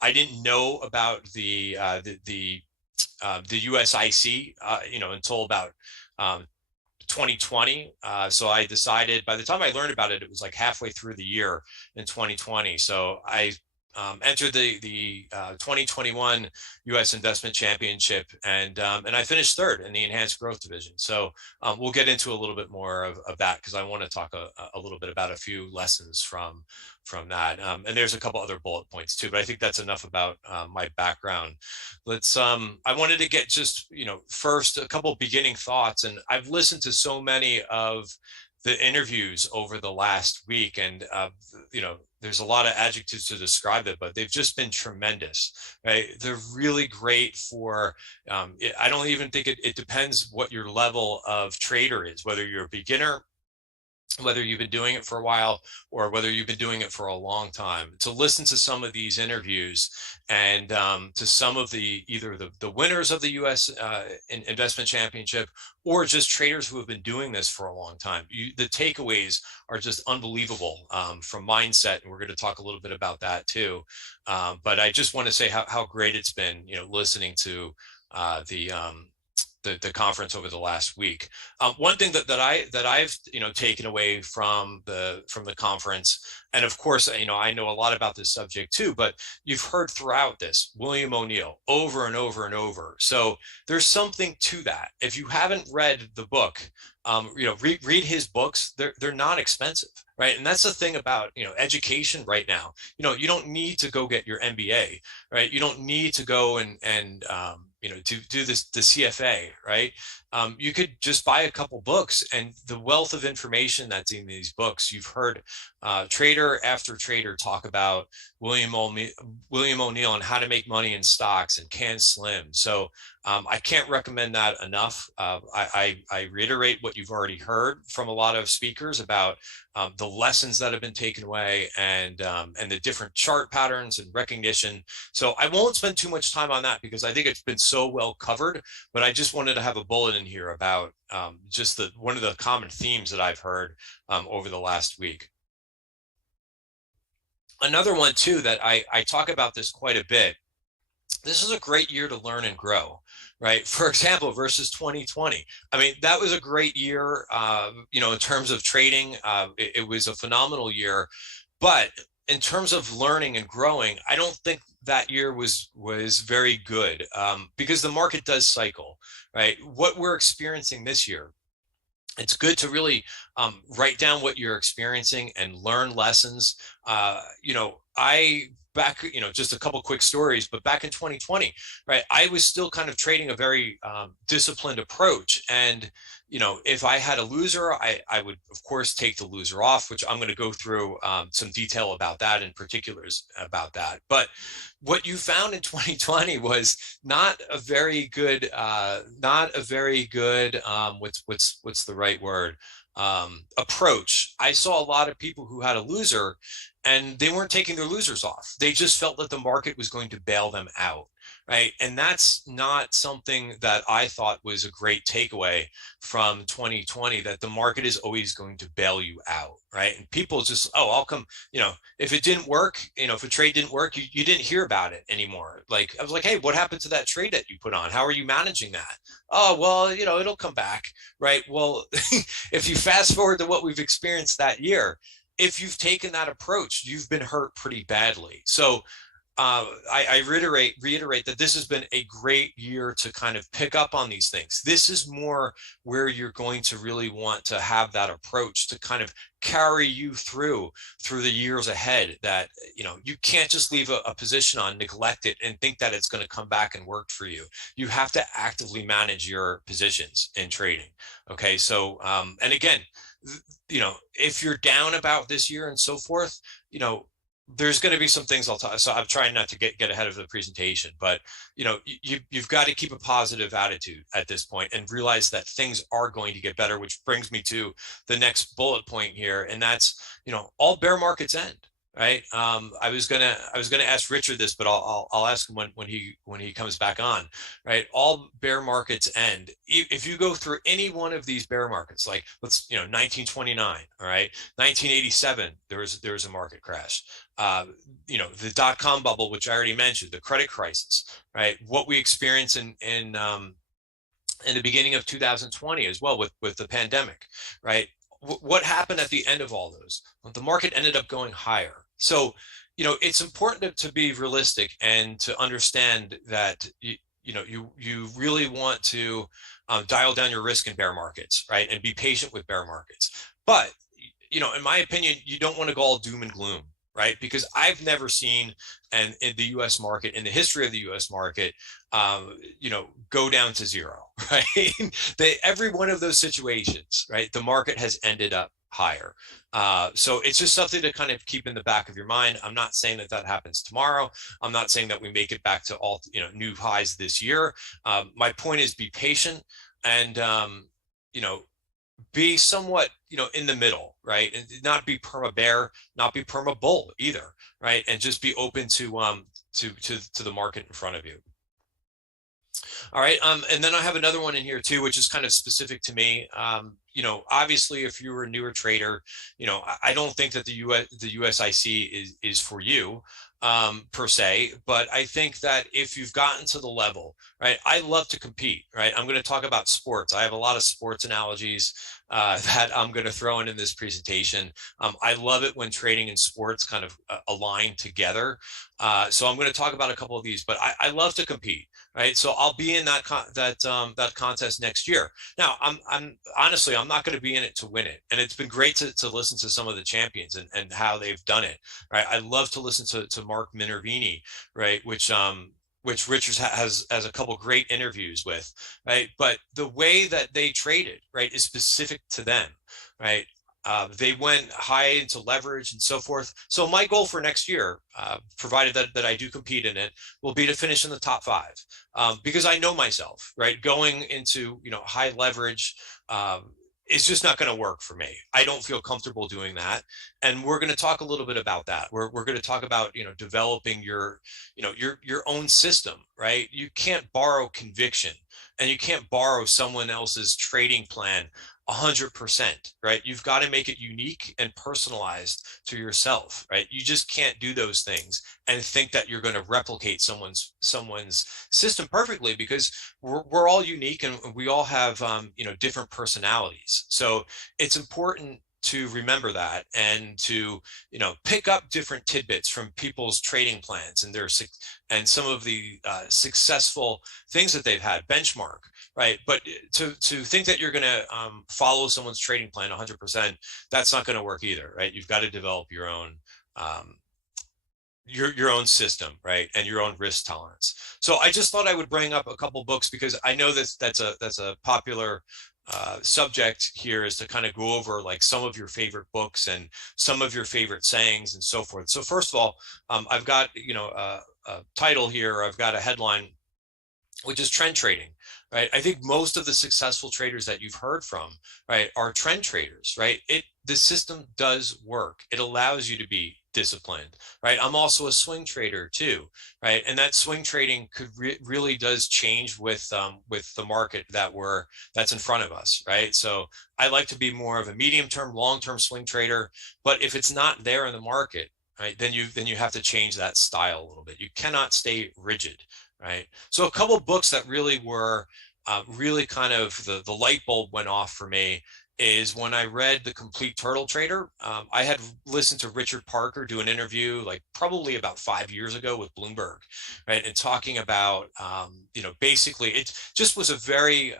I didn't know about the USIC, until about 2020. So I decided, by the time I learned about it, it was like halfway through the year in 2020. So I entered the 2021 U.S. Investment Championship, and I finished third in the Enhanced Growth Division. So we'll get into a little bit more of that, because I want to talk a little bit about a few lessons from that. And there's a couple other bullet points too, but I think that's enough about my background. I wanted to get just, first a couple of beginning thoughts. And I've listened to so many of the interviews over the last week, and there's a lot of adjectives to describe it, but they've just been tremendous, right? They're really great for, I don't even think it depends what your level of trader is, whether you're a beginner, whether you've been doing it for a while, or whether you've been doing it for a long time. To listen to some of these interviews and to some of either the winners of the U.S. Investment Championship, or just traders who have been doing this for a long time. The takeaways are just unbelievable from mindset, and we're going to talk a little bit about that too. But I just want to say how great it's been, listening to the conference over the last week. One thing that I've taken away from the conference, and of course I know a lot about this subject too, but you've heard throughout this William O'Neill over and over and over. So there's something to that. If you haven't read the book, read his books. They're not expensive, right? And that's the thing about education right now. You don't need to go get your MBA, right? You don't need to go and do the CFA, right? You could just buy a couple books, and the wealth of information that's in these books. You've heard trader after trader talk about William O'Neill and how to make money in stocks and Can Slim. So I can't recommend that enough. I reiterate what you've already heard from a lot of speakers about the lessons that have been taken away, and the different chart patterns and recognition. So I won't spend too much time on that, because I think it's been so well covered, but I just wanted to have a bullet in here about just one of the common themes that I've heard over the last week. Another one too, that I talk about this quite a bit, this is a great year to learn and grow, right? For example, versus 2020. I mean, that was a great year, you know, in terms of trading. It was a phenomenal year, but in terms of learning and growing, I don't think that year was very good, because the market does cycle, right? What we're experiencing this year, it's good to really write down what you're experiencing and learn lessons. You know, you know, just a couple quick stories, but back in 2020, right, I was still kind of trading a very disciplined approach. And, you know, if I had a loser, I would, of course, take the loser off, which I'm going to go through some detail about that, in particulars about that. But what you found in 2020 was not a very good, what's the right word? Approach. I saw a lot of people who had a loser and they weren't taking their losers off. They just felt that the market was going to bail them out, right? And that's not something that I thought was a great takeaway from 2020, that the market is always going to bail you out, right? And people just, oh, I'll come, you know, if it didn't work, you know, if a trade didn't work, you didn't hear about it anymore. Like, I was like, hey, what happened to that trade that you put on? How are you managing that? Oh, well, you know, it'll come back, right? Well, if you fast forward to what we've experienced that year, if you've taken that approach, you've been hurt pretty badly. So I reiterate that this has been a great year to kind of pick up on these things. This is more where you're going to really want to have that approach to kind of carry you through the years ahead. That, you know, you can't just leave a position on, neglect it, and think that it's going to come back and work for you. You have to actively manage your positions in trading. Okay, so and again, you know, if you're down about this year and so forth, you know, there's going to be some things I'll talk. So I'm trying not to get ahead of the presentation, but you know, you've got to keep a positive attitude at this point and realize that things are going to get better, which brings me to the next bullet point here. And that's, you know, all bear markets end. Right. I was gonna ask Richard this, but I'll ask him when he comes back on. Right. All bear markets end. If you go through any one of these bear markets, like 1929, all right, 1987, there was a market crash. You know, the dot-com bubble, which I already mentioned, the credit crisis, right? What we experienced in the beginning of 2020 as well with the pandemic, right? What happened at the end of all those? Well, the market ended up going higher. So, you know, it's important to be realistic and to understand that you really want to dial down your risk in bear markets, right? And be patient with bear markets. But, you know, in my opinion, you don't want to go all doom and gloom, right? Because I've never seen, and in the U.S. market, in the history of the U.S. market, you know, go down to zero, right? Every one of those situations, right, the market has ended up higher. So it's just something to kind of keep in the back of your mind. I'm not saying that happens tomorrow. I'm not saying that we make it back to all, you know, new highs this year. My point is, be patient and, you know, be somewhat, you know, in the middle, right? And not be perma bear, not be perma bull either, right? And just be open to the market in front of you. All right. And then I have another one in here too, which is kind of specific to me. You know, obviously, if you were a newer trader, you know, I don't think that the USIC is for you per se, but I think that if you've gotten to the level, right, I love to compete, right? I'm going to talk about sports. I have a lot of sports analogies that I'm going to throw in this presentation. I love it when trading and sports kind of align together. So I'm going to talk about a couple of these, but I love to compete. Right, so I'll be in that contest next year. Now, I'm honestly, I'm not going to be in it to win it, and it's been great to listen to some of the champions and how they've done it. Right, I love to listen to Mark Minervini, right, which Richard has a couple great interviews with. Right, but the way that they traded, right, is specific to them. Right. They went high into leverage and so forth. So my goal for next year, provided that I do compete in it, will be to finish in the top 5, because I know myself, right? Going into, you know, high leverage is just not going to work for me. I don't feel comfortable doing that, and we're going to talk a little bit about that. We're going to talk about, you know, developing your own system, right? You can't borrow conviction, and you can't borrow someone else's trading plan 100%, right? You've got to make it unique and personalized to yourself, right? You just can't do those things and think that you're going to replicate someone's system perfectly, because we're all unique and we all have different personalities. So it's important to remember that, and to pick up different tidbits from people's trading plans and some of the successful things that they've had, benchmark, right? But to think that you're going to follow someone's trading plan 100%, that's not going to work either, right? You've got to develop your own system, right, and your own risk tolerance. So I just thought I would bring up a couple books, because I know that's a popular subject here, is to kind of go over like some of your favorite books and some of your favorite sayings and so forth. So first of all, I've got a title here, I've got a headline, which is trend trading, right? I think most of the successful traders that you've heard from, right, are trend traders, right? The system does work. It allows you to be disciplined, right? I'm also a swing trader too, right? And that swing trading really does change with the market that's in front of us, right? So I like to be more of a medium-term, long-term swing trader, but if it's not there in the market, right, then you have to change that style a little bit. You cannot stay rigid, right? So a couple of books that really were really kind of the light bulb went off for me is when I read The Complete Turtle Trader. I had listened to Richard Parker do an interview like probably about 5 years ago with Bloomberg, right? And talking about, basically it just was a very,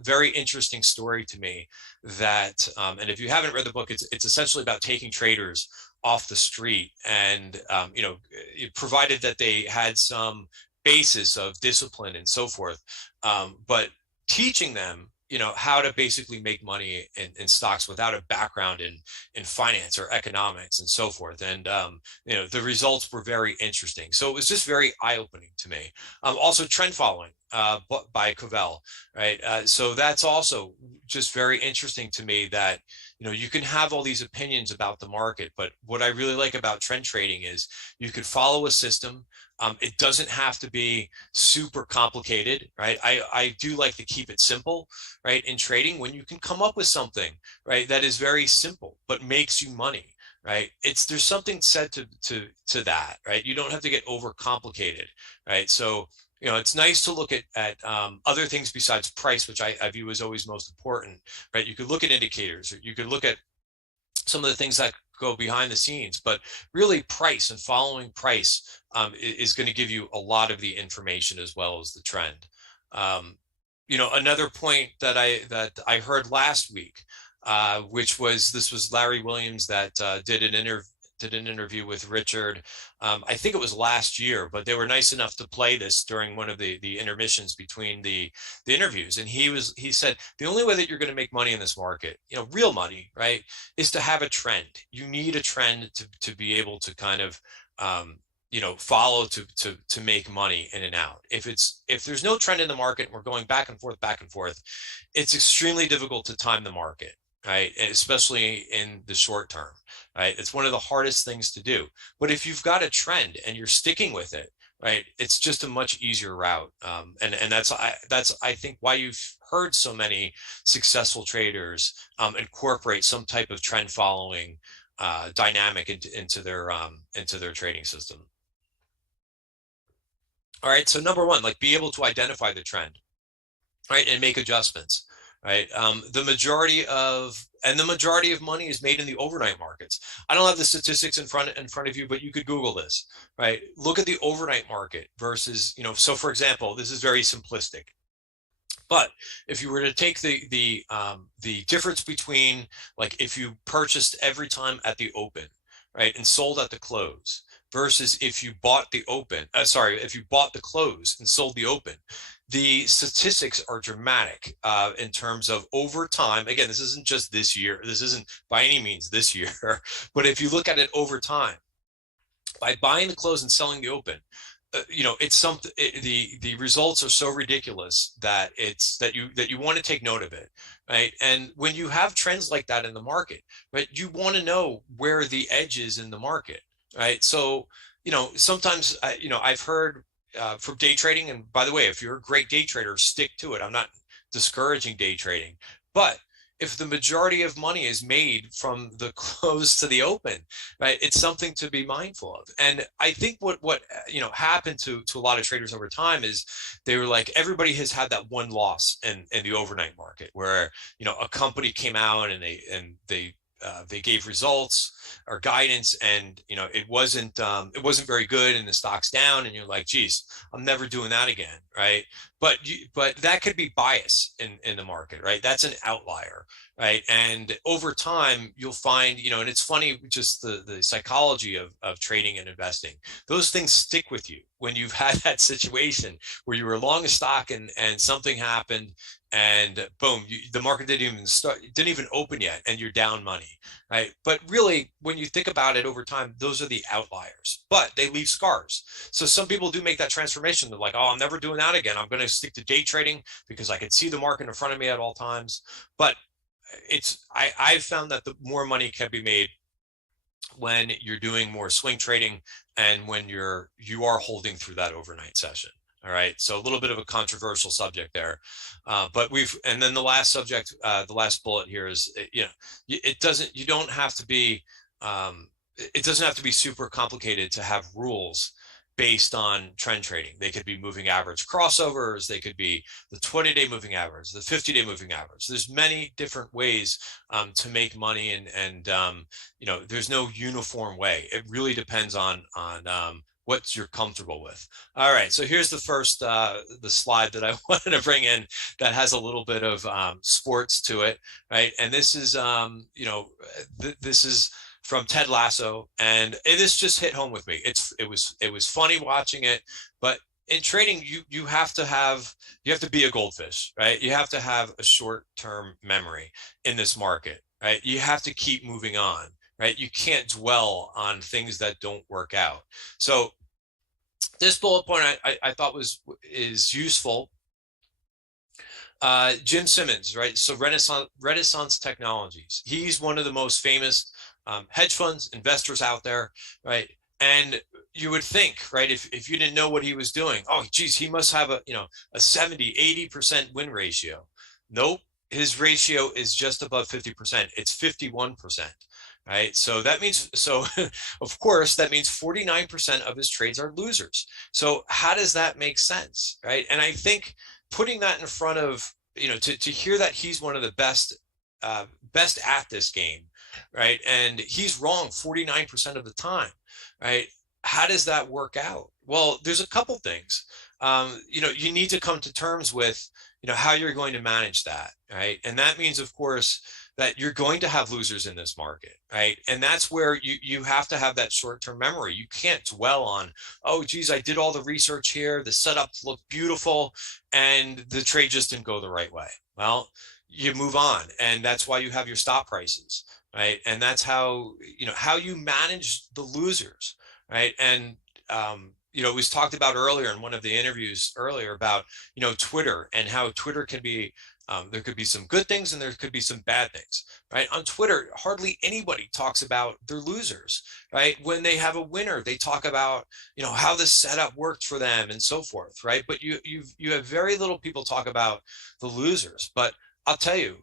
very interesting story to me that, and if you haven't read the book, it's essentially about taking traders off the street and, provided that they had some basis of discipline and so forth, but teaching them how to basically make money in stocks without a background in finance or economics and so forth. And, the results were very interesting. So it was just very eye-opening to me. Also trend following by Cavell, right? So that's also just very interesting to me that, you can have all these opinions about the market, but what I really like about trend trading is you could follow a system. It doesn't have to be super complicated, right? I do like to keep it simple, right? In trading, when you can come up with something, right, that is very simple, but makes you money, right? There's something said to that, right? You don't have to get overcomplicated, right? So, it's nice to look at other things besides price, which I view as always most important, right? You could look at indicators, or you could look at some of the things that go behind the scenes, but really price and following price is going to give you a lot of the information as well as the trend. Another point that I heard last week, which was Larry Williams that did an interview with Richard. I think it was last year, but they were nice enough to play this during one of the intermissions between the interviews. And he said, the only way that you're going to make money in this market, real money, right, is to have a trend. You need a trend to be able to kind of, follow to make money in and out. If there's no trend in the market, and we're going back and forth, it's extremely difficult to time the market, right? Especially in the short term, right? It's one of the hardest things to do. But if you've got a trend and you're sticking with it, right, it's just a much easier route. And that's I think why you've heard so many successful traders incorporate some type of trend following dynamic into their trading system. All right, so number one, like be able to identify the trend, right, and make adjustments. Right. The majority of money is made in the overnight markets. I don't have the statistics in front of you, but you could Google this, right? Look at the overnight market versus, so for example, this is very simplistic, but if you were to take the difference between, like, if you purchased every time at the open, right, and sold at the close, versus if you bought the close and sold the open, the statistics are dramatic in terms of over time. Again, this isn't just this year. This isn't by any means this year, but if you look at it over time, by buying the close and selling the open, it's something. The results are so ridiculous that you want to take note of it, right? And when you have trends like that in the market, right, you want to know where the edge is in the market, right? So, sometimes I've heard. For day trading, and by the way, if you're a great day trader, stick to it. I'm not discouraging day trading, but if the majority of money is made from the close to the open, right? It's something to be mindful of. And I think what happened to a lot of traders over time is they were like, everybody has had that one loss in the overnight market where, a company came out and they gave results or guidance, and it wasn't very good, and the stock's down, and you're like, geez, I'm never doing that again, right? But that could be bias in the market, right? That's an outlier, right? And over time, you'll find, and it's funny, just the psychology of trading and investing. Those things stick with you when you've had that situation where you were long a stock and something happened, and boom, the market didn't even open yet, and you're down money, right? But really, when you think about it over time, those are the outliers, but they leave scars. So some people do make that transformation. They're like, oh, I'm never doing that again. I'm going to stick to day trading because I can see the market in front of me at all times. But I've found that the more money can be made when you're doing more swing trading and when you are holding through that overnight session. All right, so a little bit of a controversial subject there, but and then the last subject, the last bullet here is, it doesn't have to be super complicated to have rules based on trend trading. They could be moving average crossovers. They could be the 20-day moving average, the 50-day moving average. There's many different ways to make money, and there's no uniform way. It really depends on what you're comfortable with. All right, so here's the first the slide that I wanted to bring in that has a little bit of sports to it, right? And this is this is from Ted Lasso, and this just hit home with me. It was funny watching it, but in trading, you have to be a goldfish, right? You have to have a short-term memory in this market, right? You have to keep moving on, right? You can't dwell on things that don't work out. So this bullet point I thought is useful. Jim Simmons, right? So Renaissance Technologies. He's one of the most famous hedge funds investors out there, right? And you would think, right, if you didn't know what he was doing, oh, geez, he must have a 70-80% win ratio. Nope, his ratio is just above 50%. It's 51%. Right. So that means, of course, that means 49% of his trades are losers. So how does that make sense? Right. And I think putting that in front of, to hear that he's one of the best at this game. Right. And he's wrong 49% of the time. Right. How does that work out? Well, there's a couple things. You need to come to terms with, how you're going to manage that. Right. And that means, of course, that you're going to have losers in this market, right? And that's where you have to have that short-term memory. You can't dwell on, oh, geez, I did all the research here, the setup looked beautiful, and the trade just didn't go the right way. Well, you move on, and that's why you have your stop prices, right? And that's how you manage the losers, right? And it was talked about earlier in one of the interviews earlier about, Twitter and how Twitter can be, there could be some good things and there could be some bad things, right? On Twitter, hardly anybody talks about their losers, right? When they have a winner, they talk about, how the setup worked for them and so forth, right? But you have very little people talk about the losers. But I'll tell you,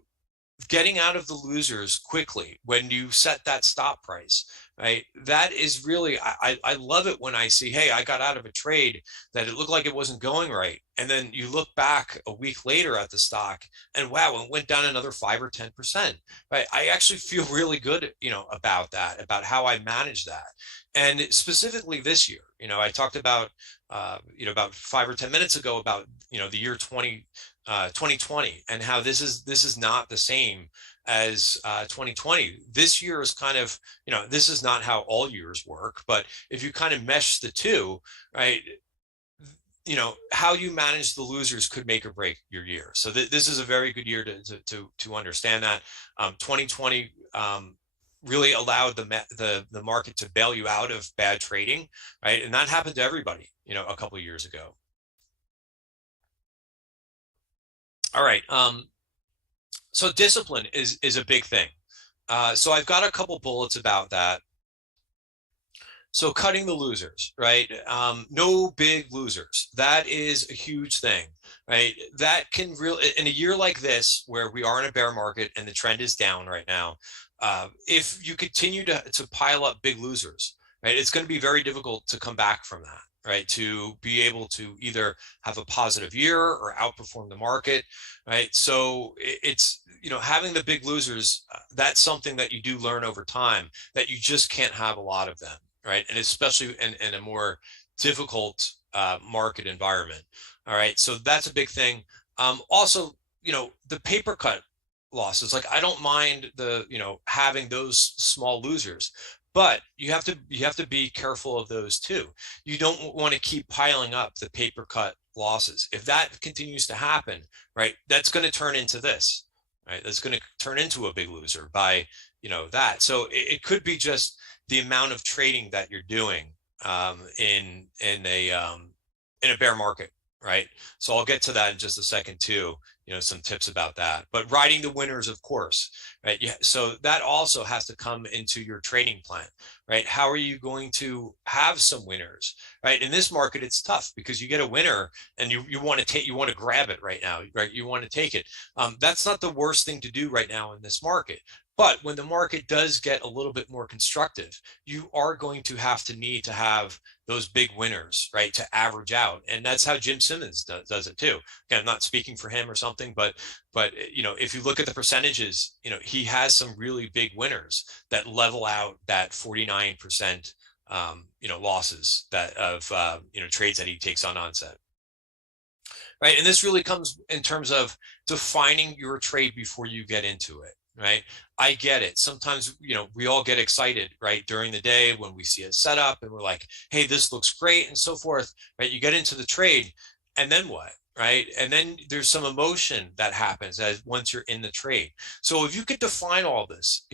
getting out of the losers quickly when you set that stop price, right? That is really, I love it when I see, hey, I got out of a trade that it looked like it wasn't going right. And then you look back a week later at the stock and wow, it went down another 5 or 10%, right? I actually feel really good, about that, about how I manage that. And specifically this year, I talked about, about 5 or 10 minutes ago about, the year 2020 and how this is not the same as 2020. This year is kind of, this is not how all years work, but if you kind of mesh the two, right, how you manage the losers could make or break your year. So this is a very good year to understand that. 2020 really allowed the market to bail you out of bad trading, right? And that happened to everybody, a couple of years ago. All right. So discipline is a big thing. So I've got a couple bullets about that. So cutting the losers, right? No big losers. That is a huge thing, right? That can really, in a year like this, where we are in a bear market and the trend is down right now, if you continue to pile up big losers, right, it's going to be very difficult to come back from that, right? To be able to either have a positive year or outperform the market, right? So it's, having the big losers, that's something that you do learn over time, that you just can't have a lot of them, right? And especially in a more difficult market environment. All right, so that's a big thing. Also, the paper cut losses, like I don't mind the, having those small losers, but you have to be careful of those too. You don't want to keep piling up the paper cut losses. If that continues to happen, right, that's going to turn into this, right? That's going to turn into a big loser by, that. So it could be just the amount of trading that you're doing in a bear market, right? So I'll get to that in just a second too, some tips about that. But riding the winners, of course, right? Yeah. So that also has to come into your trading plan, right? How are you going to have some winners, right? In this market, it's tough because you get a winner and you want to grab it right now, right? You want to take it. That's not the worst thing to do right now in this market. But when the market does get a little bit more constructive, you are going to need to have those big winners, right, to average out. And that's how Jim Simmons does it too. Again, I'm not speaking for him or something, but if you look at the percentages, he has some really big winners that level out that 49%, losses that of, trades that he takes on onset. Right. And this really comes in terms of defining your trade before you get into it. Right. I get it. Sometimes, we all get excited, right, during the day when we see a setup and we're like, hey, this looks great and so forth. Right. You get into the trade and then what? Right. And then there's some emotion that happens once you're in the trade. So if you could define all this,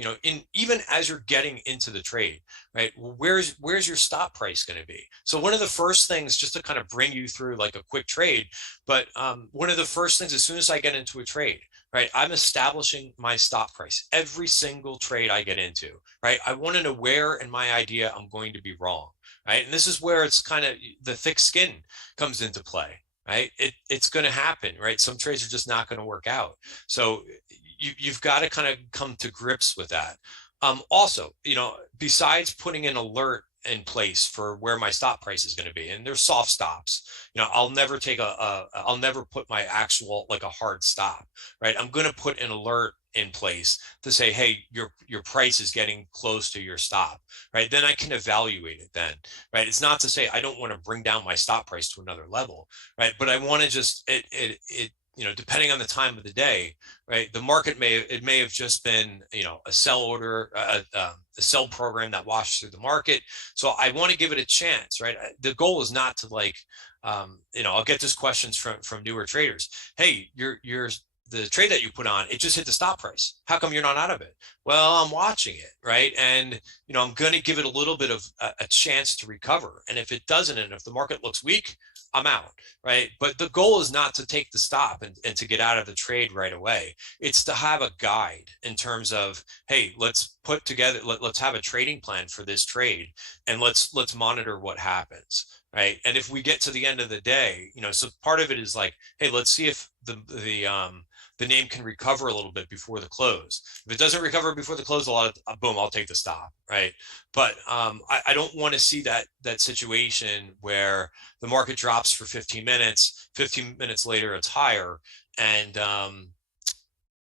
even as you're getting into the trade, right, where's your stop price going to be? So one of the first things, just to kind of bring you through like a quick trade, but one of the first things, as soon as I get into a trade, right, I'm establishing my stop price every single trade I get into, right? I want to know where in my idea I'm going to be wrong, right? And this is where it's kind of the thick skin comes into play, right? It's going to happen, right? Some trades are just not going to work out. So you've got to kind of come to grips with that. Also, besides putting an alert in place for where my stop price is going to be, and there's soft stops, I'll never put my actual, like a hard stop, right? I'm going to put an alert in place to say, hey, your price is getting close to your stop, right? Then I can evaluate it then, right? It's not to say I don't want to bring down my stop price to another level, right? But I want to just, depending on the time of the day, right? The market may have just been, a sell order, a sell program that washed through the market. So I want to give it a chance, right? The goal is not to I'll get these questions from newer traders. Hey, the trade that you put on, it just hit the stop price. How come you're not out of it? Well, I'm watching it, right? And, I'm going to give it a little bit of a chance to recover. And if it doesn't, and if the market looks weak, I'm out, right? But the goal is not to take the stop and to get out of the trade right away. It's to have a guide in terms of, hey, let's put together, let's have a trading plan for this trade, and let's monitor what happens, right? And if we get to the end of the day, so part of it is like, hey, let's see if the name can recover a little bit before the close. If it doesn't recover before the close, boom, I'll take the stop, right? But I don't want to see that situation where the market drops for 15 minutes, 15 minutes later it's higher, and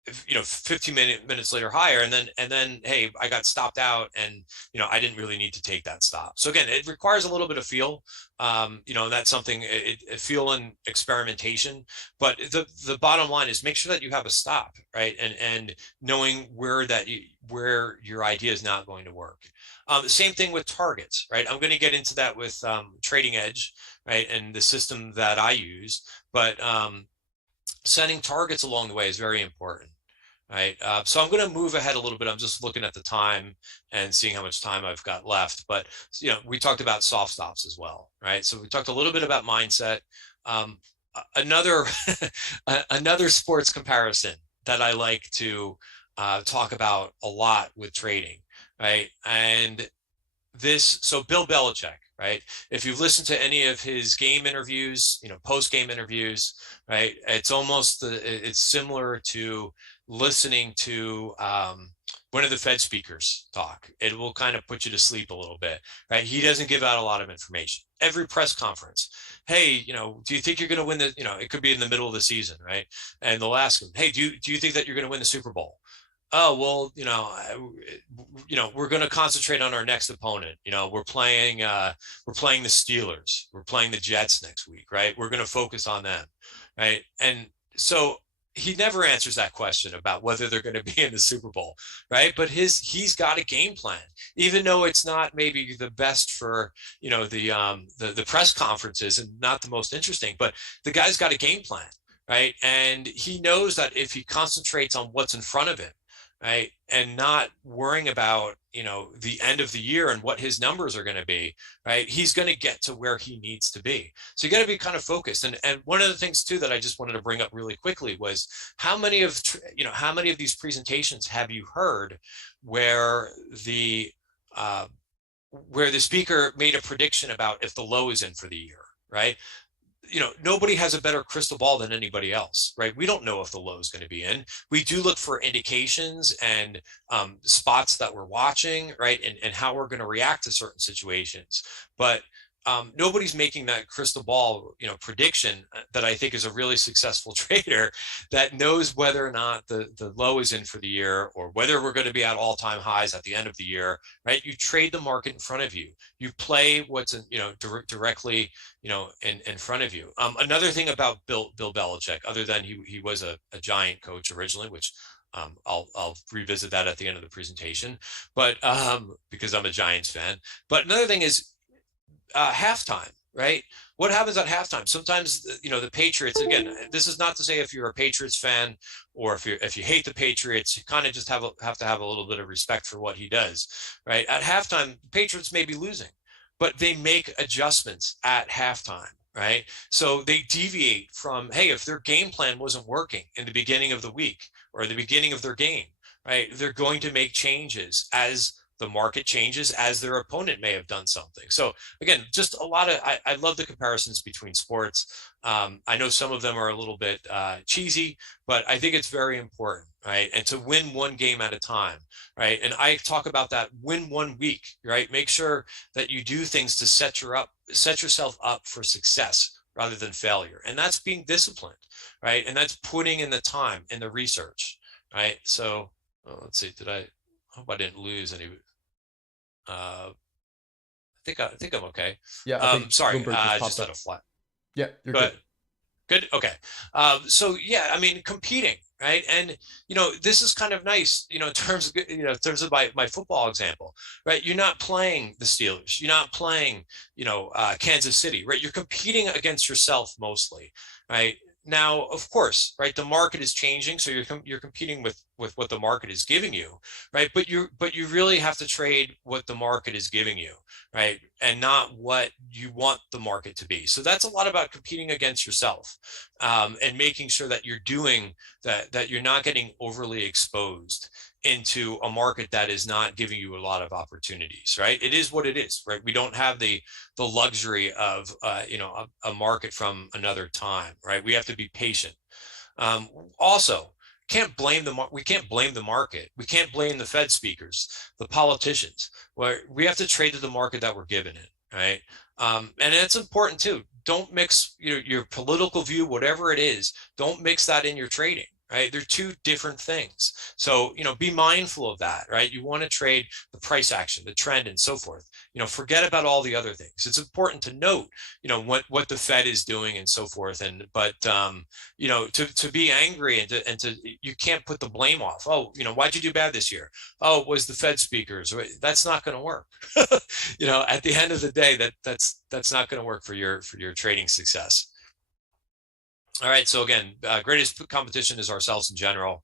15 minutes later higher, and then hey, I got stopped out, and I didn't really need to take that stop. So again, it requires a little bit of feel, that's something, feel and experimentation. But the bottom line is make sure that you have a stop, right? And knowing where your idea is not going to work. The same thing with targets, right? I'm going to get into that with Trading Edge, right, and the system that I use, but setting targets along the way is very important. Right. So I'm going to move ahead a little bit. I'm just looking at the time and seeing how much time I've got left. But, we talked about soft stops as well. Right. So we talked a little bit about mindset. Another sports comparison that I like to talk about a lot with trading. Right. And so Bill Belichick, right? If you've listened to any of his game interviews, post-game interviews, right? It's similar to listening to one of the Fed speakers talk. It will kind of put you to sleep a little bit, right? He doesn't give out a lot of information. Every press conference, hey, do you think you're going to win the, it could be in the middle of the season, right? And they'll ask him, hey, do you think that you're going to win the Super Bowl? Oh, well, we're going to concentrate on our next opponent. We're playing the Steelers. We're playing the Jets next week, right? We're going to focus on them, right? And so he never answers that question about whether they're going to be in the Super Bowl, right? But he's got a game plan, even though it's not maybe the best for the press conferences and not the most interesting. But the guy's got a game plan, right? And he knows that if he concentrates on what's in front of him, right, and not worrying about the end of the year and what his numbers are going to be, right, he's going to get to where he needs to be. So you got to be kind of focused. And one of the things too that I just wanted to bring up really quickly was how many of these presentations have you heard where the speaker made a prediction about if the low is in for the year, right? Nobody has a better crystal ball than anybody else, right? We don't know if the low is going to be in. We do look for indications and spots that we're watching, right? And how we're going to react to certain situations. But nobody's making that crystal ball, prediction that I think is a really successful trader that knows whether or not the low is in for the year or whether we're going to be at all-time highs at the end of the year, right? You trade the market in front of you. You play what's in, directly, in front of you. Another thing about Bill Belichick, other than he was a Giant coach originally, which I'll revisit that at the end of the presentation, but because I'm a Giants fan. But another thing is, halftime, right? What happens at halftime? Sometimes, the Patriots, again, this is not to say if you're a Patriots fan or if you hate the Patriots, you kind of just have to have a little bit of respect for what he does, right? At halftime, the Patriots may be losing, but they make adjustments at halftime, right? So they deviate from, hey, if their game plan wasn't working in the beginning of the week or the beginning of their game, right? They're going to make changes as the market changes, as their opponent may have done something. So again, just a lot of, I love the comparisons between sports. I know some of them are a little bit cheesy, but I think it's very important, right? And to win one game at a time, right? And I talk about that, win 1 week, right? Make sure that you do things to set yourself up for success rather than failure. And that's being disciplined, right? And that's putting in the time and the research, right? So let's see, I hope I didn't lose any. I think I'm okay. Yeah. Sorry, just had a flat. Yeah, you're good. Good. Okay. So yeah, I mean, competing, right? And this is kind of nice, in terms of my football example, right? You're not playing the Steelers. You're not playing, Kansas City, right? You're competing against yourself mostly, right? Now, of course, right, the market is changing, so you're competing with what the market is giving you, right? But you really have to trade what the market is giving you, right, and not what you want the market to be. So that's a lot about competing against yourself, and making sure that you're doing that you're not getting overly exposed into a market that is not giving you a lot of opportunities, right? It is what it is, right? We don't have the luxury of, a market from another time, right? We have to be patient. Also, we can't blame the market. We can't blame the Fed speakers, the politicians. We have to trade to the market that we're given it, right? And it's important too. Don't mix your political view, whatever it is, don't mix that in your trading. Right? They're two different things. So, be mindful of that, right? You want to trade the price action, the trend, and so forth. Forget about all the other things. It's important to note, what the Fed is doing and so forth. But to be angry and to you can't put the blame off. Oh, why'd you do bad this year? Oh, it was the Fed speakers. That's not going to work. At the end of the day, that's not going to work for your trading success. All right. So again, greatest competition is ourselves in general.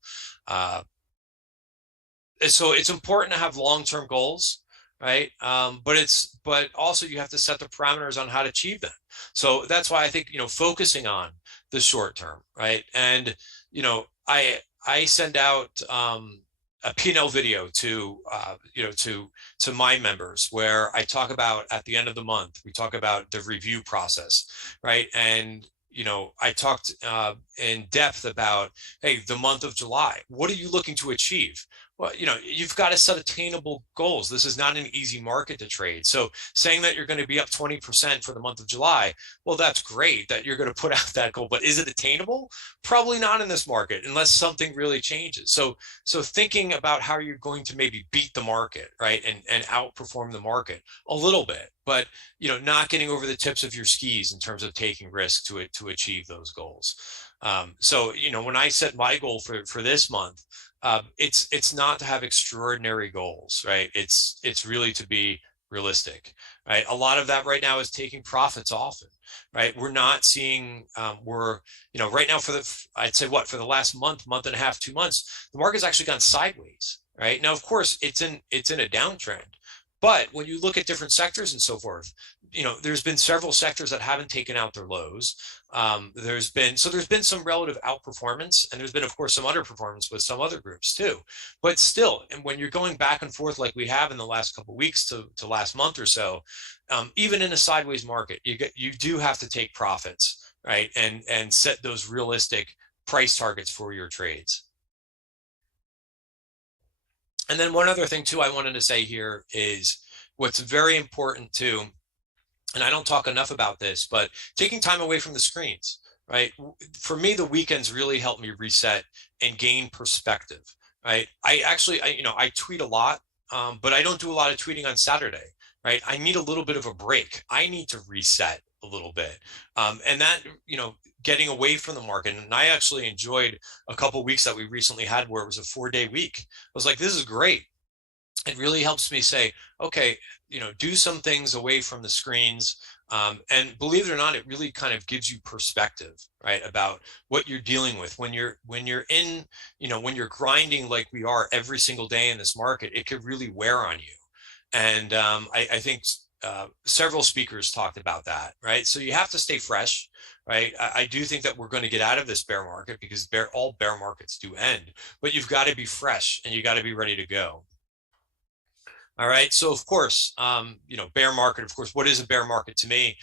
So it's important to have long-term goals, right? But also you have to set the parameters on how to achieve them. So that's why I think, focusing on the short term, right? And, I send out, a P&L video to to my members, where I talk about at the end of the month, we talk about the review process, right? And I talked in depth about, hey, the month of July, what are you looking to achieve? Well, you've got to set attainable goals. This is not an easy market to trade. So saying that you're going to be up 20% for the month of July, well, that's great that you're going to put out that goal, but is it attainable? Probably not in this market unless something really changes. So thinking about how you're going to maybe beat the market, right? And outperform the market a little bit, but not getting over the tips of your skis in terms of taking risk to achieve those goals. So when I set my goal for this month, it's not to have extraordinary goals, right? It's really to be realistic, right? A lot of that right now is taking profits often, right? We're not seeing, right now I'd say for the last month and a half, 2 months, the market's actually gone sideways, right? Now, of course, it's in a downtrend, but when you look at different sectors and so forth, there's been several sectors that haven't taken out their lows. There's been some relative outperformance, and there's been, of course, some underperformance with some other groups too. But still, and when you're going back and forth like we have in the last couple of weeks to last month or so, even in a sideways market, you do have to take profits, right? And set those realistic price targets for your trades. And then one other thing too I wanted to say here is what's very important too, and I don't talk enough about this, but taking time away from the screens, right? For me, the weekends really help me reset and gain perspective, right? I tweet a lot, but I don't do a lot of tweeting on Saturday, right? I need a little bit of a break. I need to reset a little bit. And that, getting away from the market. And I actually enjoyed a couple of weeks that we recently had where it was a 4-day week. I was like, this is great. It really helps me say, okay, do some things away from the screens. And believe it or not, it really kind of gives you perspective, right, about what you're dealing with when you're in, when you're grinding like we are every single day in this market. It could really wear on you. And I think several speakers talked about that, right? So you have to stay fresh, right? I do think that we're going to get out of this bear market because all bear markets do end, but you've got to be fresh and you got to be ready to go. All right. So of course, bear market, of course, what is a bear market to me?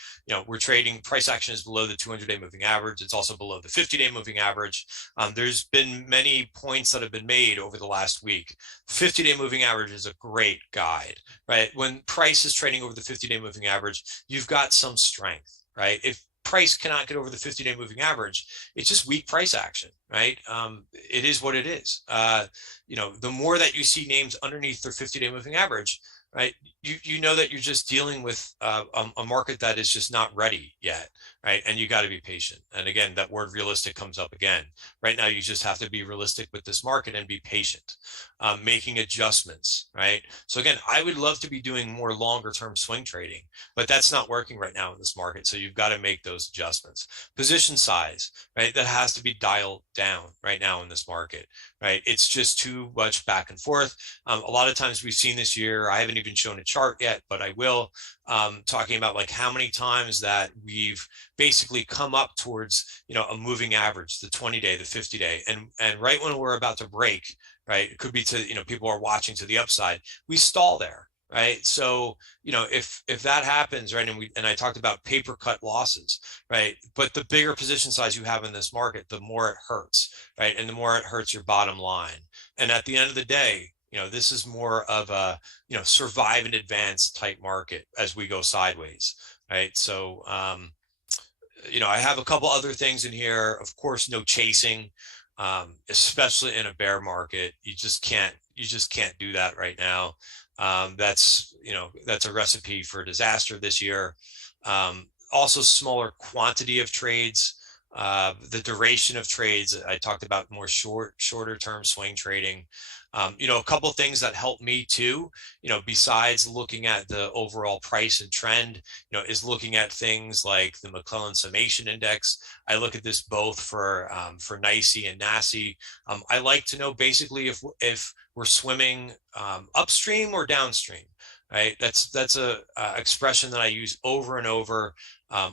We're trading, price action is below the 200-day moving average. It's also below the 50-day moving average. There's been many points that have been made over the last week. 50-day moving average is a great guide, right? When price is trading over the 50-day moving average, you've got some strength, right? If price cannot get over the 50-day moving average, it's just weak price action, right? It is what it is. The more that you see names underneath their 50-day moving average, right, you know that you're just dealing with a market that is just not ready yet, right? And you got to be patient. And again, that word realistic comes up again. Right now, you just have to be realistic with this market and be patient, making adjustments, right? So again, I would love to be doing more longer term swing trading, but that's not working right now in this market. So you've got to make those adjustments. Position size, right? That has to be dialed down right now in this market, right? It's just too much back and forth. A lot of times we've seen this year, I haven't even shown a chart yet, but I will, talking about like how many times that we've basically come up towards, a moving average, the 20-day, the 50-day, and right when we're about to break, right, it could be to, people are watching to the upside, we stall there, right? So, if that happens, right, and I talked about paper cut losses, right, but the bigger position size you have in this market, the more it hurts, right, and the more it hurts your bottom line. And at the end of the day, this is more of a, survive and advance type market as we go sideways, right? So, I have a couple other things in here. Of course, no chasing, especially in a bear market. You just can't do that right now. That's a recipe for disaster this year. Also smaller quantity of trades, the duration of trades. I talked about more shorter term swing trading. A couple of things that help me too, besides looking at the overall price and trend, is looking at things like the McClellan Summation Index. I look at this both for NYSE and NASI. I like to know basically if we're swimming upstream or downstream. right? That's a expression that I use over and over.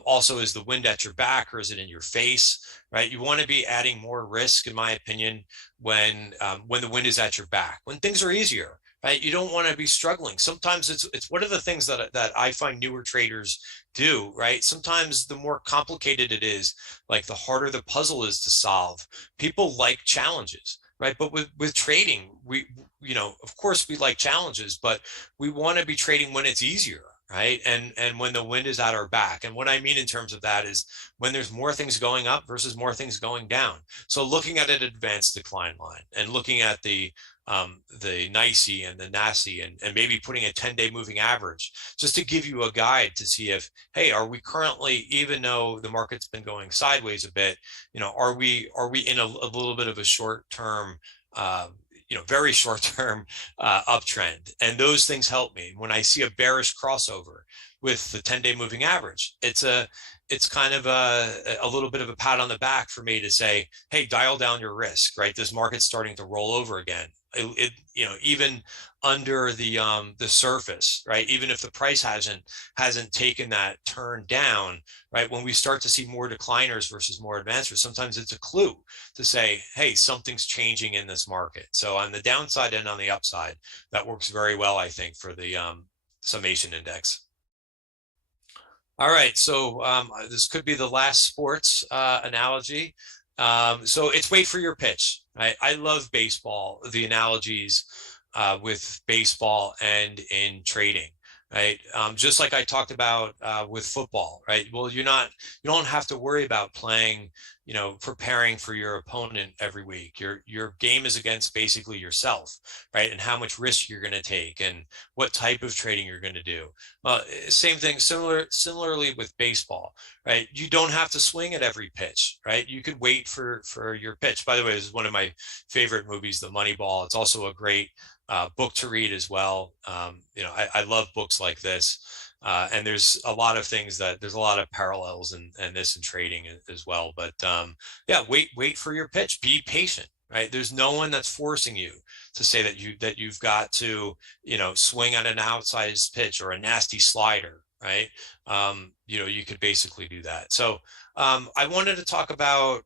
Also, is the wind at your back or is it in your face, right? You want to be adding more risk, in my opinion, when the wind is at your back. When things are easier, right? You don't want to be struggling. Sometimes it's one of the things that I find newer traders do, right? Sometimes the more complicated it is, like the harder the puzzle is to solve. People like challenges, right? But with trading, of course we like challenges, but we want to be trading when it's easier, right? And when the wind is at our back. And what I mean in terms of that is when there's more things going up versus more things going down. So looking at an advanced decline line and looking at the NICE and the NASI and maybe putting a 10-day moving average just to give you a guide to see if, hey, are we currently, even though the market's been going sideways a bit, are we in a little bit of a short-term, very short-term uptrend? And those things help me. When I see a bearish crossover with the 10-day moving average, it's kind of a little bit of a pat on the back for me to say, hey, dial down your risk, right? This market's starting to roll over again. Even under the surface, right? Even if the price hasn't taken that turn down, right? When we start to see more decliners versus more advancers, sometimes it's a clue to say, hey, something's changing in this market. So on the downside and on the upside, that works very well, I think, for the summation index. All right, so this could be the last sports analogy. So it's wait for your pitch. I love baseball, the analogies with baseball and in trading, right? Just like I talked about with football, right? Well, you don't have to worry about playing, preparing for your opponent every week. Your game is against basically yourself, right? And how much risk you're going to take and what type of trading you're going to do. Same thing, similarly with baseball, right? You don't have to swing at every pitch, right? You could wait for your pitch. By the way, this is one of my favorite movies, The Moneyball. It's also a great book to read as well. I love books like this. And there's a lot of things there's a lot of parallels in this in trading as well. But yeah, wait for your pitch. Be patient, right? There's no one that's forcing you to say that you've got to, swing on an outsized pitch or a nasty slider, right? You could basically do that. So I wanted to talk about,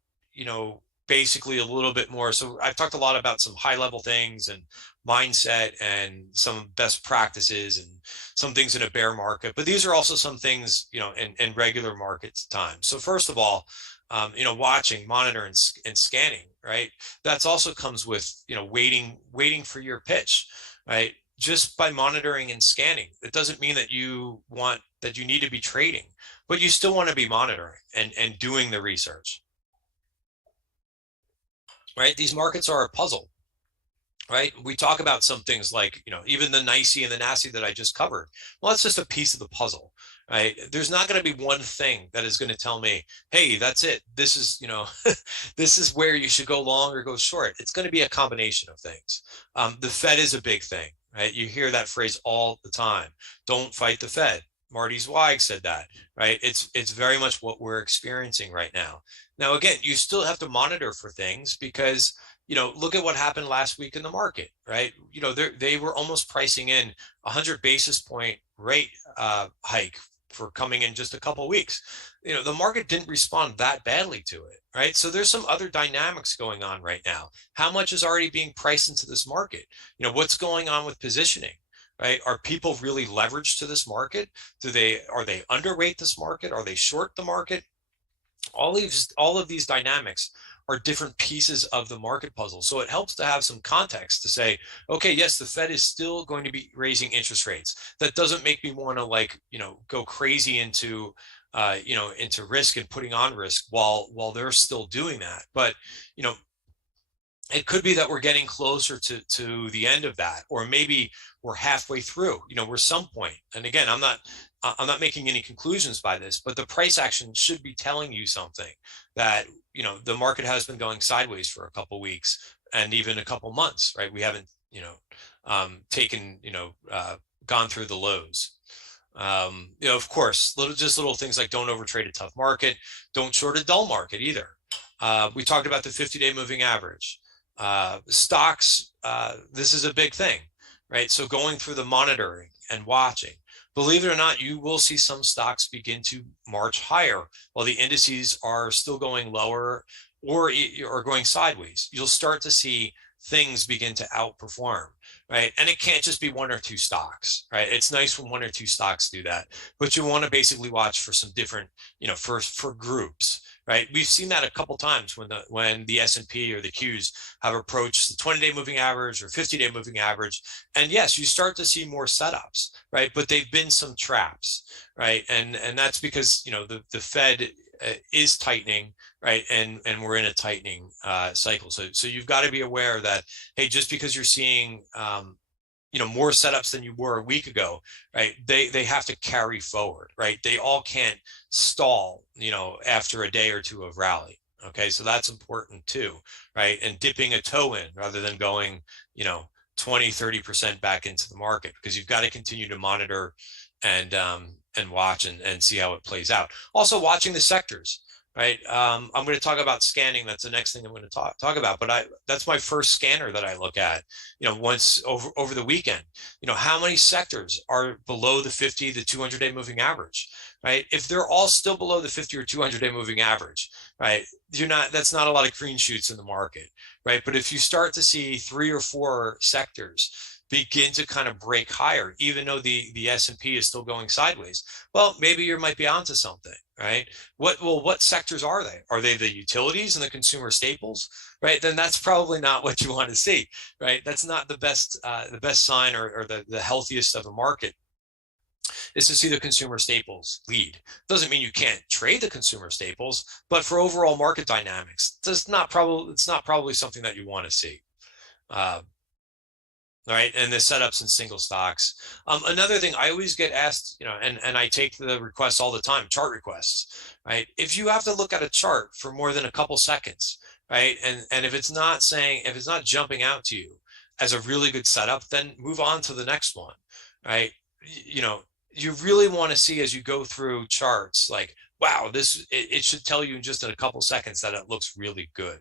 basically a little bit more. So I've talked a lot about some high level things and mindset and some best practices and some things in a bear market, but these are also some things, in regular markets times. So first of all, watching, monitoring, and scanning, right? That's also comes with, waiting for your pitch, right? Just by monitoring and scanning, it doesn't mean that you need to be trading, but you still want to be monitoring and doing the research. Right? These markets are a puzzle, right? We talk about some things like, even the NICE and the NASI that I just covered. Well, that's just a piece of the puzzle, right? There's not going to be one thing that is going to tell me, hey, that's it. This is, this is where you should go long or go short. It's going to be a combination of things. The Fed is a big thing, right? You hear that phrase all the time. Don't fight the Fed. Marty Zweig said that, right? It's very much what we're experiencing right now. Now, again, you still have to monitor for things because, look at what happened last week in the market, right? They were almost pricing in 100 basis point rate hike for coming in just a couple of weeks. The market didn't respond that badly to it, right? So there's some other dynamics going on right now. How much is already being priced into this market? What's going on with positioning? Right? Are people really leveraged to this market? Are they underweight this market? Are they short the market? All of these dynamics are different pieces of the market puzzle. So it helps to have some context to say, okay, yes, the Fed is still going to be raising interest rates. That doesn't make me want to go crazy into risk and putting on risk while they're still doing that. But, it could be that we're getting closer to the end of that, or maybe we're halfway through, we're some point. And again, I'm not making any conclusions by this, but the price action should be telling you something that, the market has been going sideways for a couple of weeks and even a couple months, right? We haven't, gone through the lows. Of course, little things like don't overtrade a tough market, don't short a dull market either. We talked about the 50-day moving average. Stocks, this is a big thing, right? So going through the monitoring and watching, believe it or not, you will see some stocks begin to march higher while the indices are still going lower or going sideways. You'll start to see things begin to outperform, right? And it can't just be one or two stocks, right? It's nice when one or two stocks do that, but you want to basically watch for some different, for groups, right? We've seen that a couple times when the S&P or the Qs have approached the 20-day moving average or 50-day moving average. And yes, you start to see more setups, right? But they've been some traps, right? And that's because, the Fed is tightening, right? And we're in a tightening cycle. So you've got to be aware that, hey, just because you're seeing, more setups than you were a week ago, right? They have to carry forward, right? They all can't stall, after a day or two of rally. Okay. So that's important too, right? And dipping a toe in rather than going, 20-30% back into the market, because you've got to continue to monitor and watch and see how it plays out. Also watching the sectors, right? I'm going to talk about scanning. That's the next thing I'm going to talk about, but that's my first scanner that I look at, once over the weekend. How many sectors are below the 50, the 200-day moving average, right? If they're all still below the 50 or 200-day moving average, right? That's not a lot of green shoots in the market, right? But if you start to see 3 or 4 sectors begin to kind of break higher, even though the S&P is still going sideways, well, maybe you might be onto something, right? What sectors are they? Are they the utilities and the consumer staples, right? Then that's probably not what you want to see, right? That's not the best sign or the healthiest of a market, is to see the consumer staples lead. Doesn't mean you can't trade the consumer staples, but for overall market dynamics, it's not probably something that you want to see. All right, and the setups in single stocks. Another thing I always get asked, and I take the requests all the time, chart requests, right? If you have to look at a chart for more than a couple seconds, right, and if it's not jumping out to you as a really good setup, then move on to the next one, right? You really want to see, as you go through charts, like, wow, it should tell you just in a couple seconds that it looks really good,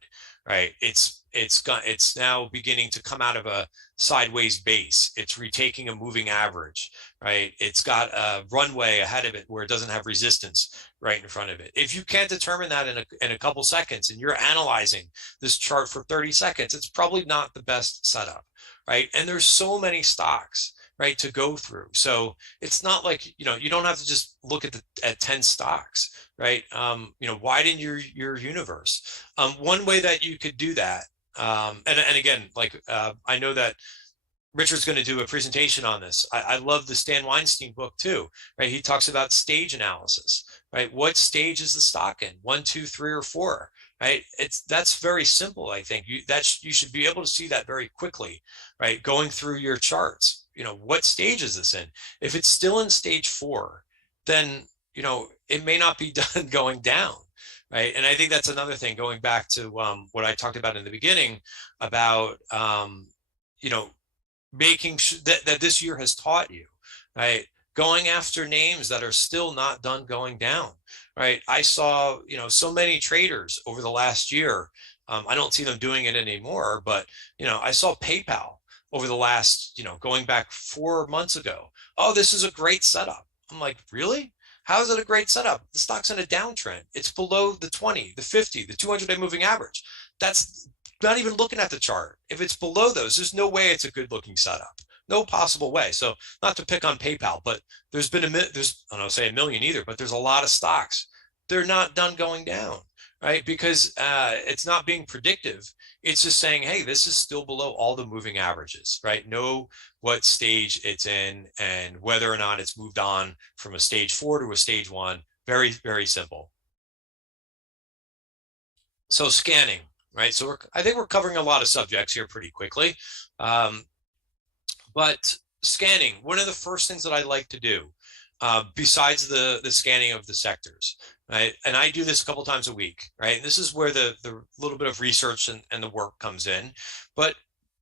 right? It's now beginning to come out of a sideways base. It's retaking a moving average, right? It's got a runway ahead of it where it doesn't have resistance right in front of it. If you can't determine that in a couple seconds, and you're analyzing this chart for 30 seconds, it's probably not the best setup, right? And there's so many stocks, right, to go through. So it's not like, you don't have to just look at 10 stocks, right? Widen your universe. One way that you could do that, and again, like, I know that Richard's going to do a presentation on this. I love the Stan Weinstein book too, right? He talks about stage analysis, right? What stage is the stock in? 1, 2, 3, or 4, right? That's very simple. I think you should be able to see that very quickly, right? Going through your charts, what stage is this in? If it's still in stage 4, then, it may not be done going down, right? And I think that's another thing, going back to what I talked about in the beginning about, making sure that this year has taught you, right? Going after names that are still not done going down, right? I saw, so many traders over the last year. I don't see them doing it anymore, but, I saw PayPal over the last, going back 4 months ago. Oh, this is a great setup. I'm like, really? How is it a great setup? The stock's in a downtrend. It's below the 20, the 50, the 200-day moving average. That's not even looking at the chart. If it's below those, there's no way it's a good looking setup. No possible way. So not to pick on PayPal, but there's been I don't say a million either, but there's a lot of stocks. They're not done going down, right? Because it's not being predictive. It's just saying, hey, this is still below all the moving averages, right? Know what stage it's in and whether or not it's moved on from a stage 4 to a stage 1. Very, very simple. So scanning, right? So I think we're covering a lot of subjects here pretty quickly. But scanning, one of the first things that I like to do, besides the scanning of the sectors, right? And I do this a couple times a week, right? This is where the little bit of research and the work comes in. But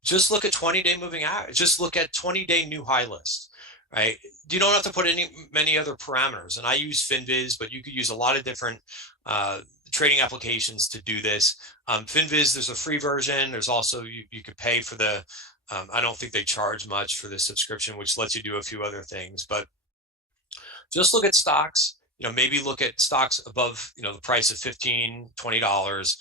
just look at 20-day moving average. Just look at 20-day new high list, right? You don't have to put many other parameters. And I use FinViz, but you could use a lot of different trading applications to do this. FinViz, there's a free version. There's also, you could pay for the I don't think they charge much for the subscription, which lets you do a few other things, but just look at stocks. Maybe look at stocks above, the price of $15, $20.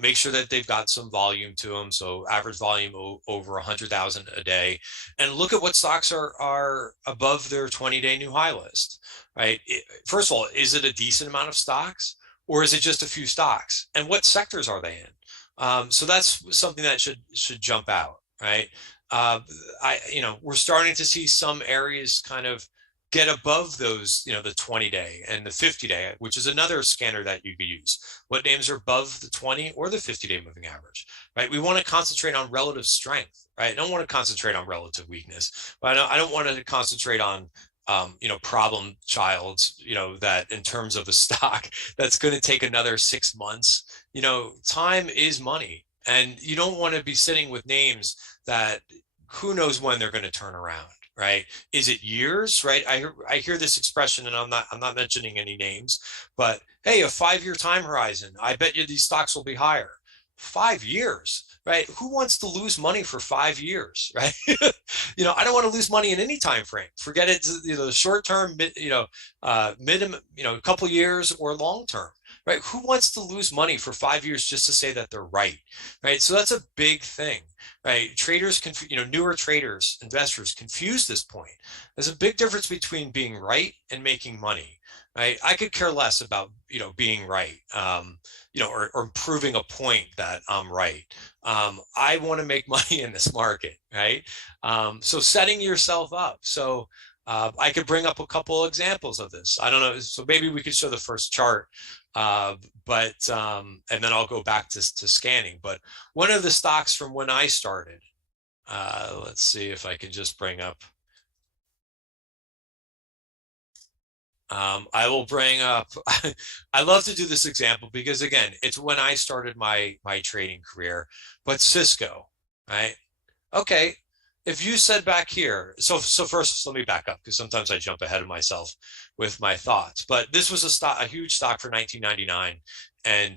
Make sure that they've got some volume to them. So average volume over 100,000 a day, and look at what stocks are above their 20-day new high list, right? First of all, is it a decent amount of stocks, or is it just a few stocks? And what sectors are they in? So that's something that should jump out, right? We're starting to see some areas kind of get above those, the 20-day and the 50-day, which is another scanner that you could use. What names are above the 20 or the 50-day moving average, right? We want to concentrate on relative strength, right? I don't want to concentrate on relative weakness, but I don't want to concentrate on, problem childs, that in terms of a stock that's going to take another 6 months. Time is money, and you don't want to be sitting with names that who knows when they're going to turn around. Right? Is it years? Right? I hear this expression, and I'm not mentioning any names, but hey, a 5-year time horizon. I bet you these stocks will be higher. 5 years, right? Who wants to lose money for 5 years, right? I don't want to lose money in any time frame. Forget it, the short term, a couple years or long term. Right? Who wants to lose money for 5 years just to say that they're right? Right? So that's a big thing, right? Traders, newer traders, investors confuse this point. There's a big difference between being right and making money, right? I could care less about, being right, or proving a point that I'm right. I want to make money in this market, right? So setting yourself up. So I could bring up a couple examples of this. I don't know. So maybe we could show the first chart. And then I'll go back to scanning. But one of the stocks from when I started, let's see if I can just bring up. I will bring up. I love to do this example because again, it's when I started my trading career. But Cisco, right? Okay. If you said back here, so first let me back up because sometimes I jump ahead of myself with my thoughts. But this was a huge stock for 1999 and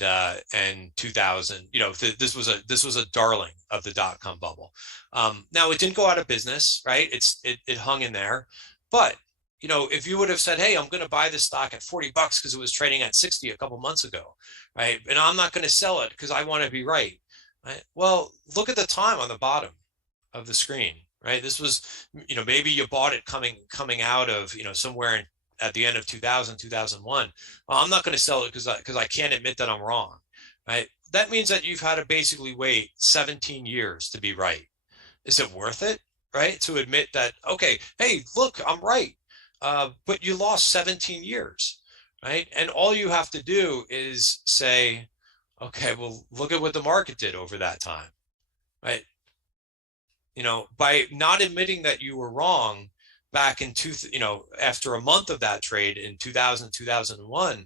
2000. This was a darling of the dot-com bubble. Now it didn't go out of business, right? It hung in there, but if you would have said, hey, I'm going to buy this stock at $40 because it was trading at 60 a couple months ago, right? And I'm not going to sell it because I want to be right. Well, look at the time on the bottom of the screen, right? This was, maybe you bought it coming out of, somewhere at the end of 2000, 2001. Well, I'm not going to sell it because I can't admit that I'm wrong, right? That means that you've had to basically wait 17 years to be right. Is it worth it, right? To admit that, okay, hey, look, I'm right. But you lost 17 years, right? And all you have to do is say, okay, well, look at what the market did over that time, right? By not admitting that you were wrong back in after a month of that trade in 2000, 2001,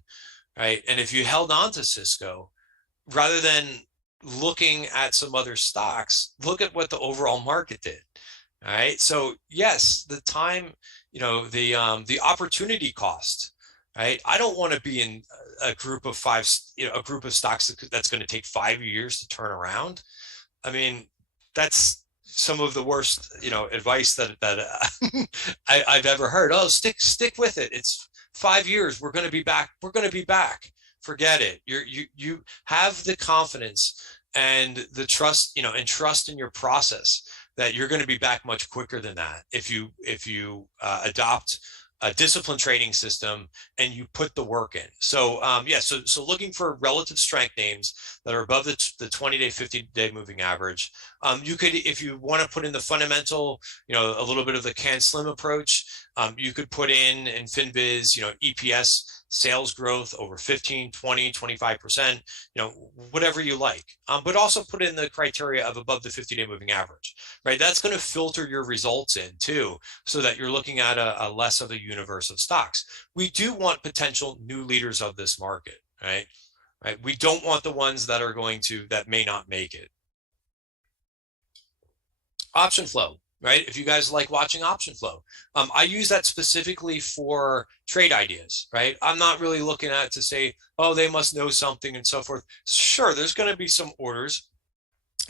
right? And if you held on to Cisco, rather than looking at some other stocks, look at what the overall market did. All right. So yes, the time, the opportunity cost, right? I don't want to be in a group of a group of stocks that's going to take 5 years to turn around. I mean, that's some of the worst, advice that I've ever heard. Oh, stick with it. It's 5 years. We're going to be back. We're going to be back. Forget it. You have the confidence and the trust, and trust in your process that you're going to be back much quicker than that if you adopt a disciplined trading system and you put the work in. So so looking for relative strength names that are above the 20-day, 50-day moving average. You could, if you want to put in the fundamental, a little bit of the Can Slim approach, you could put in FinViz, EPS sales growth over 15, 20, 25%, whatever you like, but also put in the criteria of above the 50-day moving average, right? That's going to filter your results in too, so that you're looking at a less of a universe of stocks. We do want potential new leaders of this market, right? We don't want the ones that are that may not make it. Option flow. Right? If you guys like watching option flow, I use that specifically for trade ideas, right? I'm not really looking at it to say, oh, they must know something and so forth. Sure, there's going to be some orders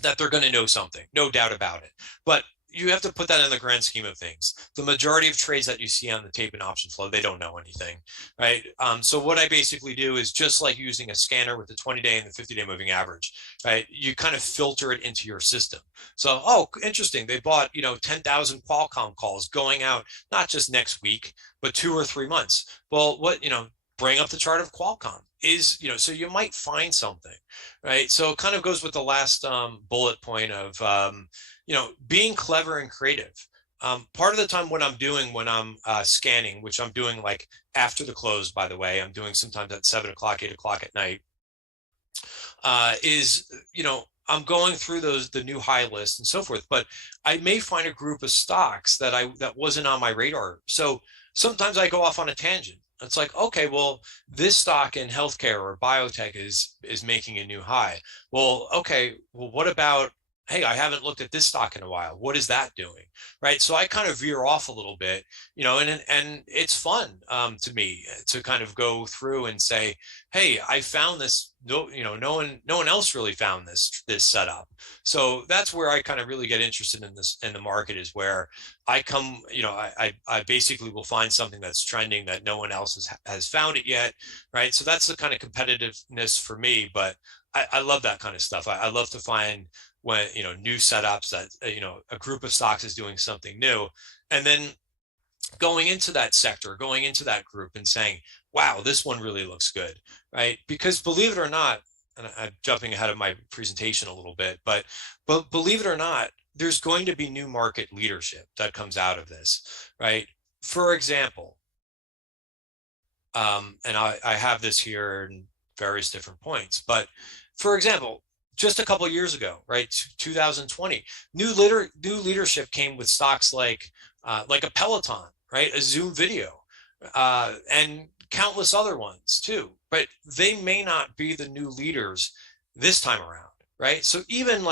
that they're going to know something, no doubt about it. But you have to put that in the grand scheme of things. The majority of trades that you see on the tape and option flow, they don't know anything, right? So what I basically do is just like using a scanner with the 20-day and the 50-day moving average, right? You kind of filter it into your system. So, oh, interesting. They bought, 10,000 Qualcomm calls going out, not just next week, but 2 or 3 months. Well, bring up the chart of Qualcomm is, so you might find something, right? So it kind of goes with the last bullet point of, being clever and creative. Part of the time what I'm doing when I'm scanning, which I'm doing like after the close, by the way, I'm doing sometimes at 7 o'clock, 8 o'clock at night, is, I'm going through the new high list and so forth, but I may find a group of stocks that wasn't on my radar. So sometimes I go off on a tangent. It's like, okay, well, this stock in healthcare or biotech is making a new high. Well, okay, well, what about, hey, I haven't looked at this stock in a while. What is that doing? Right. So I kind of veer off a little bit, and it's fun to me to kind of go through and say, hey, I found this. No one else really found this setup. So that's where I kind of really get interested in the market, is where I come, I basically will find something that's trending that no one else has found it yet. Right. So that's the kind of competitiveness for me. But I love that kind of stuff. I love to find when, new setups that, a group of stocks is doing something new, and then going into that sector, going into that group and saying, wow, this one really looks good, right? Because believe it or not, and I'm jumping ahead of my presentation a little bit, but believe it or not, there's going to be new market leadership that comes out of this, right? For example, and I have this here in various different points, but for example, just a couple of years ago, right, 2020, new leadership came with stocks like a Peloton, right, a Zoom Video, and countless other ones too. But they may not be the new leaders this time around, right? So even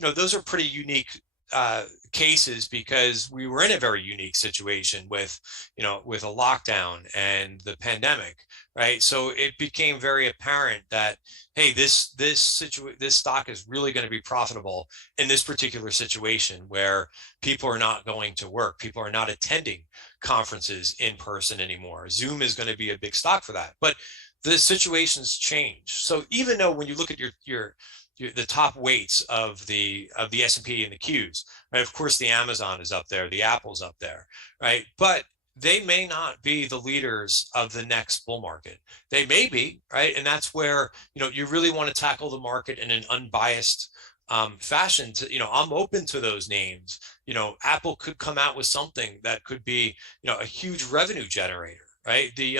those are pretty unique cases, because we were in a very unique situation with a lockdown and the pandemic, right? So it became very apparent that, hey, this stock is really going to be profitable in this particular situation where people are not going to work, people are not attending conferences in person anymore. Zoom is going to be a big stock for that, but the situation's changed. So even though when you look at the top weights of the S&P and the Qs, right? Of course, the Amazon is up there, the Apple's up there, right? But they may not be the leaders of the next bull market. They may be, right? And that's where, you really want to tackle the market in an unbiased fashion. I'm open to those names. Apple could come out with something that could be, a huge revenue generator, right? The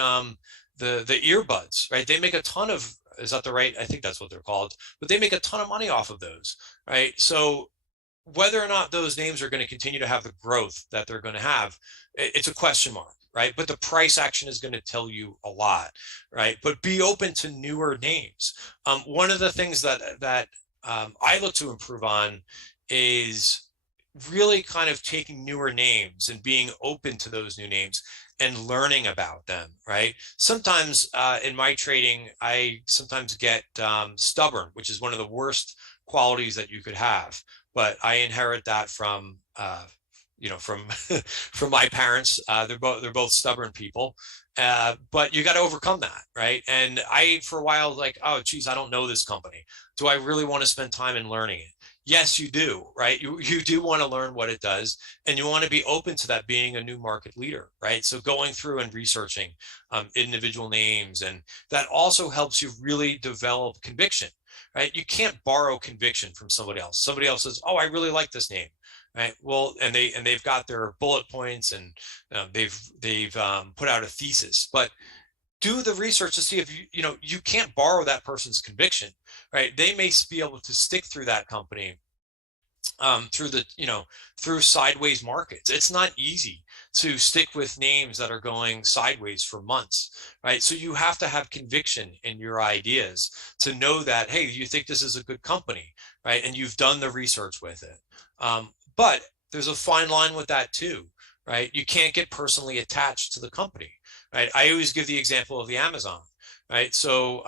earbuds, right? They make a ton of, is that the right? I think that's what they're called, but they make a ton of money off of those, right? So whether or not those names are going to continue to have the growth that they're going to have, it's a question mark, right? But the price action is going to tell you a lot, right? But be open to newer names. One of the things that I look to improve on is really kind of taking newer names and being open to those new names and learning about them, right? Sometimes in my trading, I sometimes get stubborn, which is one of the worst qualities that you could have. But I inherit that from from my parents. They're both stubborn people, but you got to overcome that, right? And I, for a while, like, oh, geez, I don't know this company. Do I really want to spend time in learning it? Yes, you do, right? You do want to learn what it does, and you want to be open to that being a new market leader, right? So going through and researching individual names, and that also helps you really develop conviction, right? You can't borrow conviction from somebody else. Somebody else says, "Oh, I really like this name," right? Well, and they've got their bullet points, and they've put out a thesis, but do the research to see if you can't borrow that person's conviction, right? They may be able to stick through that company through sideways markets. It's not easy to stick with names that are going sideways for months, right? So you have to have conviction in your ideas to know that, hey, you think this is a good company, right? And you've done the research with it. But there's a fine line with that too, right? You can't get personally attached to the company, right? I always give the example of the Amazon, right? So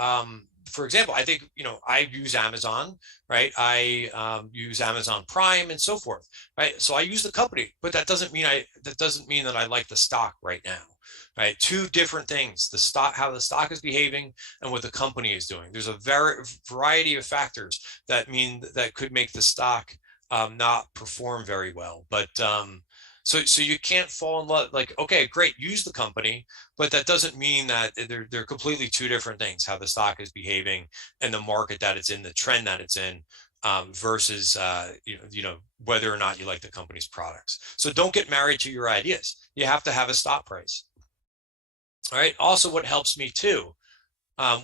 for example, I think, I use Amazon, right? I use Amazon Prime and so forth, right? So I use the company, but that doesn't mean that I like the stock right now, right? Two different things: the stock, how the stock is behaving, and what the company is doing. There's a variety of factors that could make the stock not perform very well, but so you can't fall in love. Like, okay, great, use the company, but that doesn't mean that they're completely two different things: how the stock is behaving and the market that it's in, the trend that it's in, versus whether or not you like the company's products. So don't get married to your ideas. You have to have a stop price. All right. Also, what helps me too,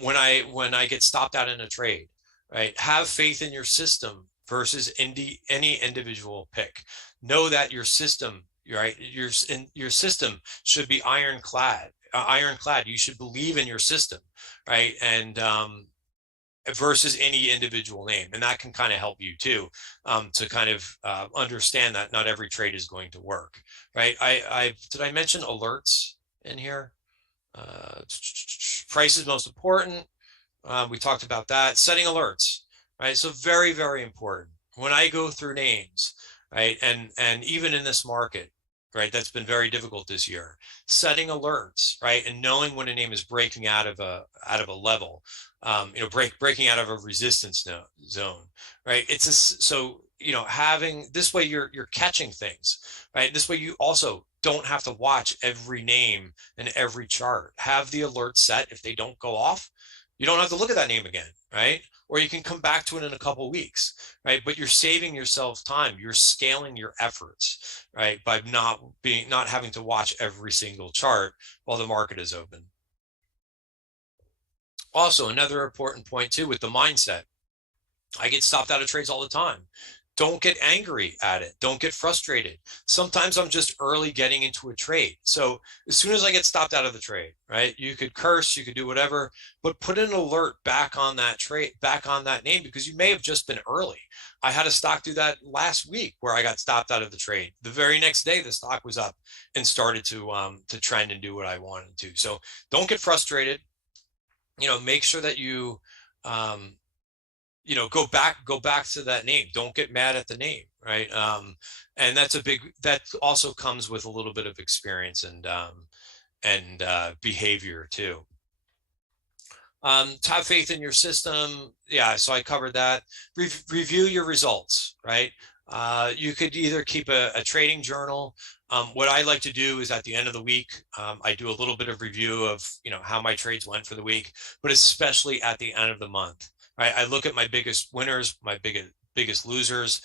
when I get stopped out in a trade, right? Have faith in your system versus any individual pick. Know that your system, right? Your system should be ironclad. You should believe in your system, right? And versus any individual name, and that can kind of help you too, to kind of understand that not every trade is going to work, right? Did I mention alerts in here? Price is most important. We talked about that. Setting alerts, right? So very, very important. When I go through names, right, and even in this market, right, that's been very difficult this year. Setting alerts, right, and knowing when a name is breaking out of a level, breaking out of a resistance zone, right? Having this way, you're catching things, right? This way, you also don't have to watch every name and every chart. Have the alert set. If they don't go off, you don't have to look at that name again, right? Or you can come back to it in a couple of weeks, right? But you're saving yourself time. You're scaling your efforts, right? By not having to watch every single chart while the market is open. Also, another important point too, with the mindset, I get stopped out of trades all the time. Don't get angry at it. Don't get frustrated. Sometimes I'm just early getting into a trade. So as soon as I get stopped out of the trade, right, you could curse, you could do whatever, but put an alert back on that trade, back on that name, because you may have just been early. I had a stock do that last week where I got stopped out of the trade. The very next day, the stock was up and started to trend and do what I wanted to. So don't get frustrated. Make sure that you, go back to that name. Don't get mad at the name, right? And that also comes with a little bit of experience and behavior too. Have faith in your system. Yeah, so I covered that. Review your results, right? You could either keep a trading journal. What I like to do is at the end of the week, I do a little bit of review of how my trades went for the week, but especially at the end of the month. Right, I look at my biggest winners, my biggest losers.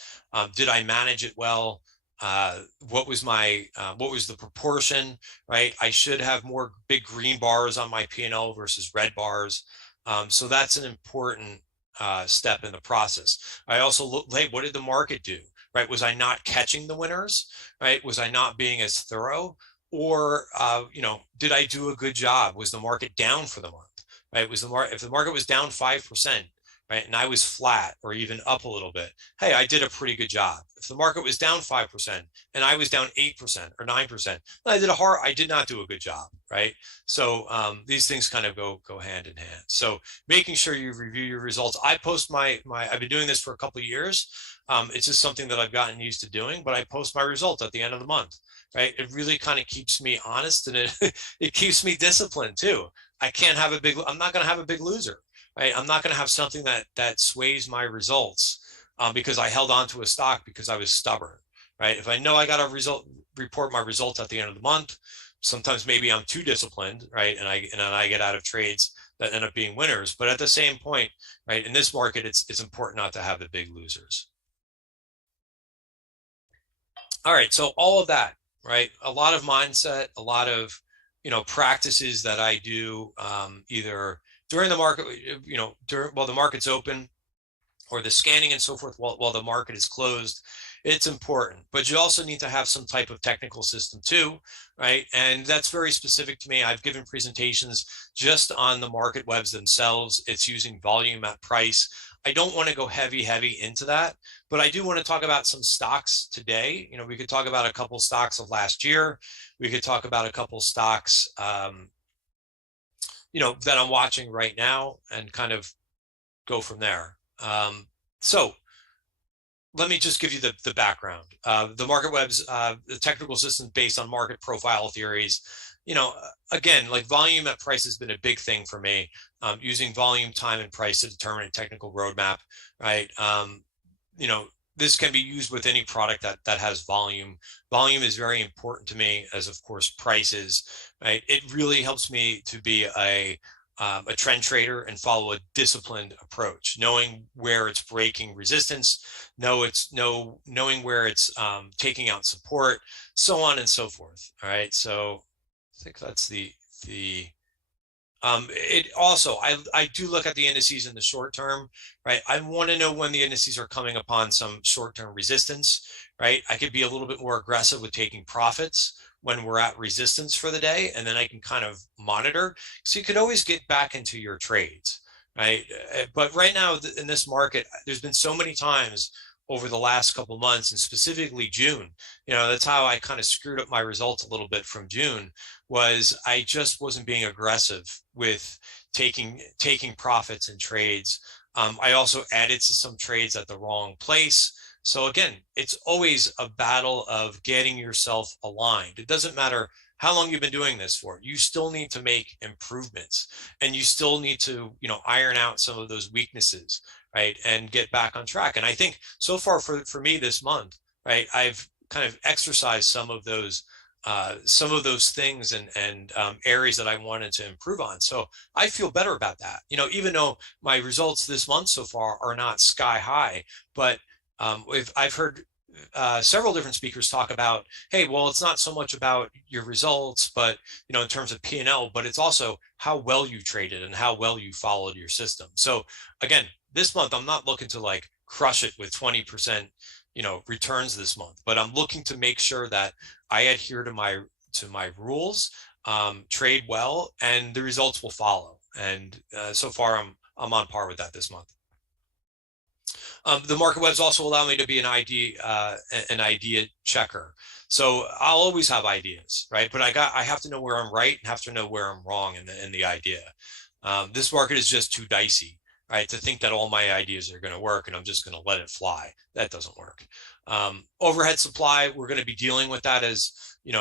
Did I manage it well? What was the proportion? Right, I should have more big green bars on my P&L versus red bars. So that's an important step in the process. I also look, hey, what did the market do? Right, was I not catching the winners? Right, was I not being as thorough? Or did I do a good job? Was the market down for the month? Right, if the market was down 5%, right, and I was flat or even up a little bit, hey, I did a pretty good job. If the market was down 5% and I was down 8% or 9%, I did not do a good job, right? So these things kind of go hand in hand. So making sure you review your results. I post I've been doing this for a couple of years. It's just something that I've gotten used to doing, but I post my results at the end of the month, right? It really kind of keeps me honest, and it keeps me disciplined too. I'm not going to have a big loser, right? I'm not going to have something that sways my results because I held on to a stock because I was stubborn, right? If I know I got to report my results at the end of the month, sometimes maybe I'm too disciplined, right? And I get out of trades that end up being winners. But at the same point, right, in this market, it's important not to have the big losers. All right, so all of that, right? A lot of mindset, a lot of practices that I do either during the market, while the market's open, or the scanning and so forth while the market is closed. It's important, but you also need to have some type of technical system too, right? And that's very specific to me. I've given presentations just on the market webs themselves. It's using volume at price. I don't want to go heavy into that, but I do want to talk about some stocks today. We could talk about a couple stocks of last year. We could talk about a couple stocks, that I'm watching right now and kind of go from there. So let me just give you the background. The market webs, the technical system based on market profile theories. Again, like volume at price has been a big thing for me. Using volume, time, and price to determine a technical roadmap, right? This can be used with any product that has volume. Volume is very important to me, as of course price is, right? It really helps me to be a trend trader and follow a disciplined approach, knowing where it's breaking resistance, knowing where it's taking out support, so on and so forth. All right, so I think that's it also, I do look at the indices in the short term, right? I want to know when the indices are coming upon some short-term resistance, right? I could be a little bit more aggressive with taking profits when we're at resistance for the day, and then I can kind of monitor. So you could always get back into your trades, right? But right now in this market, there's been so many times over the last couple of months, and specifically June, that's how I kind of screwed up my results a little bit from June, was I just wasn't being aggressive with taking profits in trades. I also added to some trades at the wrong place. So again, it's always a battle of getting yourself aligned. It doesn't matter how long you've been doing this for. You still need to make improvements, and you still need to, iron out some of those weaknesses, right, and get back on track. And I think so far for me this month, right, I've kind of exercised some of those things and areas that I wanted to improve on. So I feel better about that. Even though my results this month so far are not sky high, but I've heard several different speakers talk about, hey, well, it's not so much about your results, but in terms of P&L, but it's also how well you traded and how well you followed your system. So again, this month I'm not looking to like crush it with 20% returns this month, but I'm looking to make sure that I adhere to my rules, trade well, and the results will follow. And so far I'm on par with that this month. The market webs also allow me to be an idea checker. So I'll always have ideas, right? But I have to know where I'm right and have to know where I'm wrong in the idea. This market is just too dicey, right, to think that all my ideas are going to work and I'm just going to let it fly. That doesn't work. Overhead supply, we're going to be dealing with that as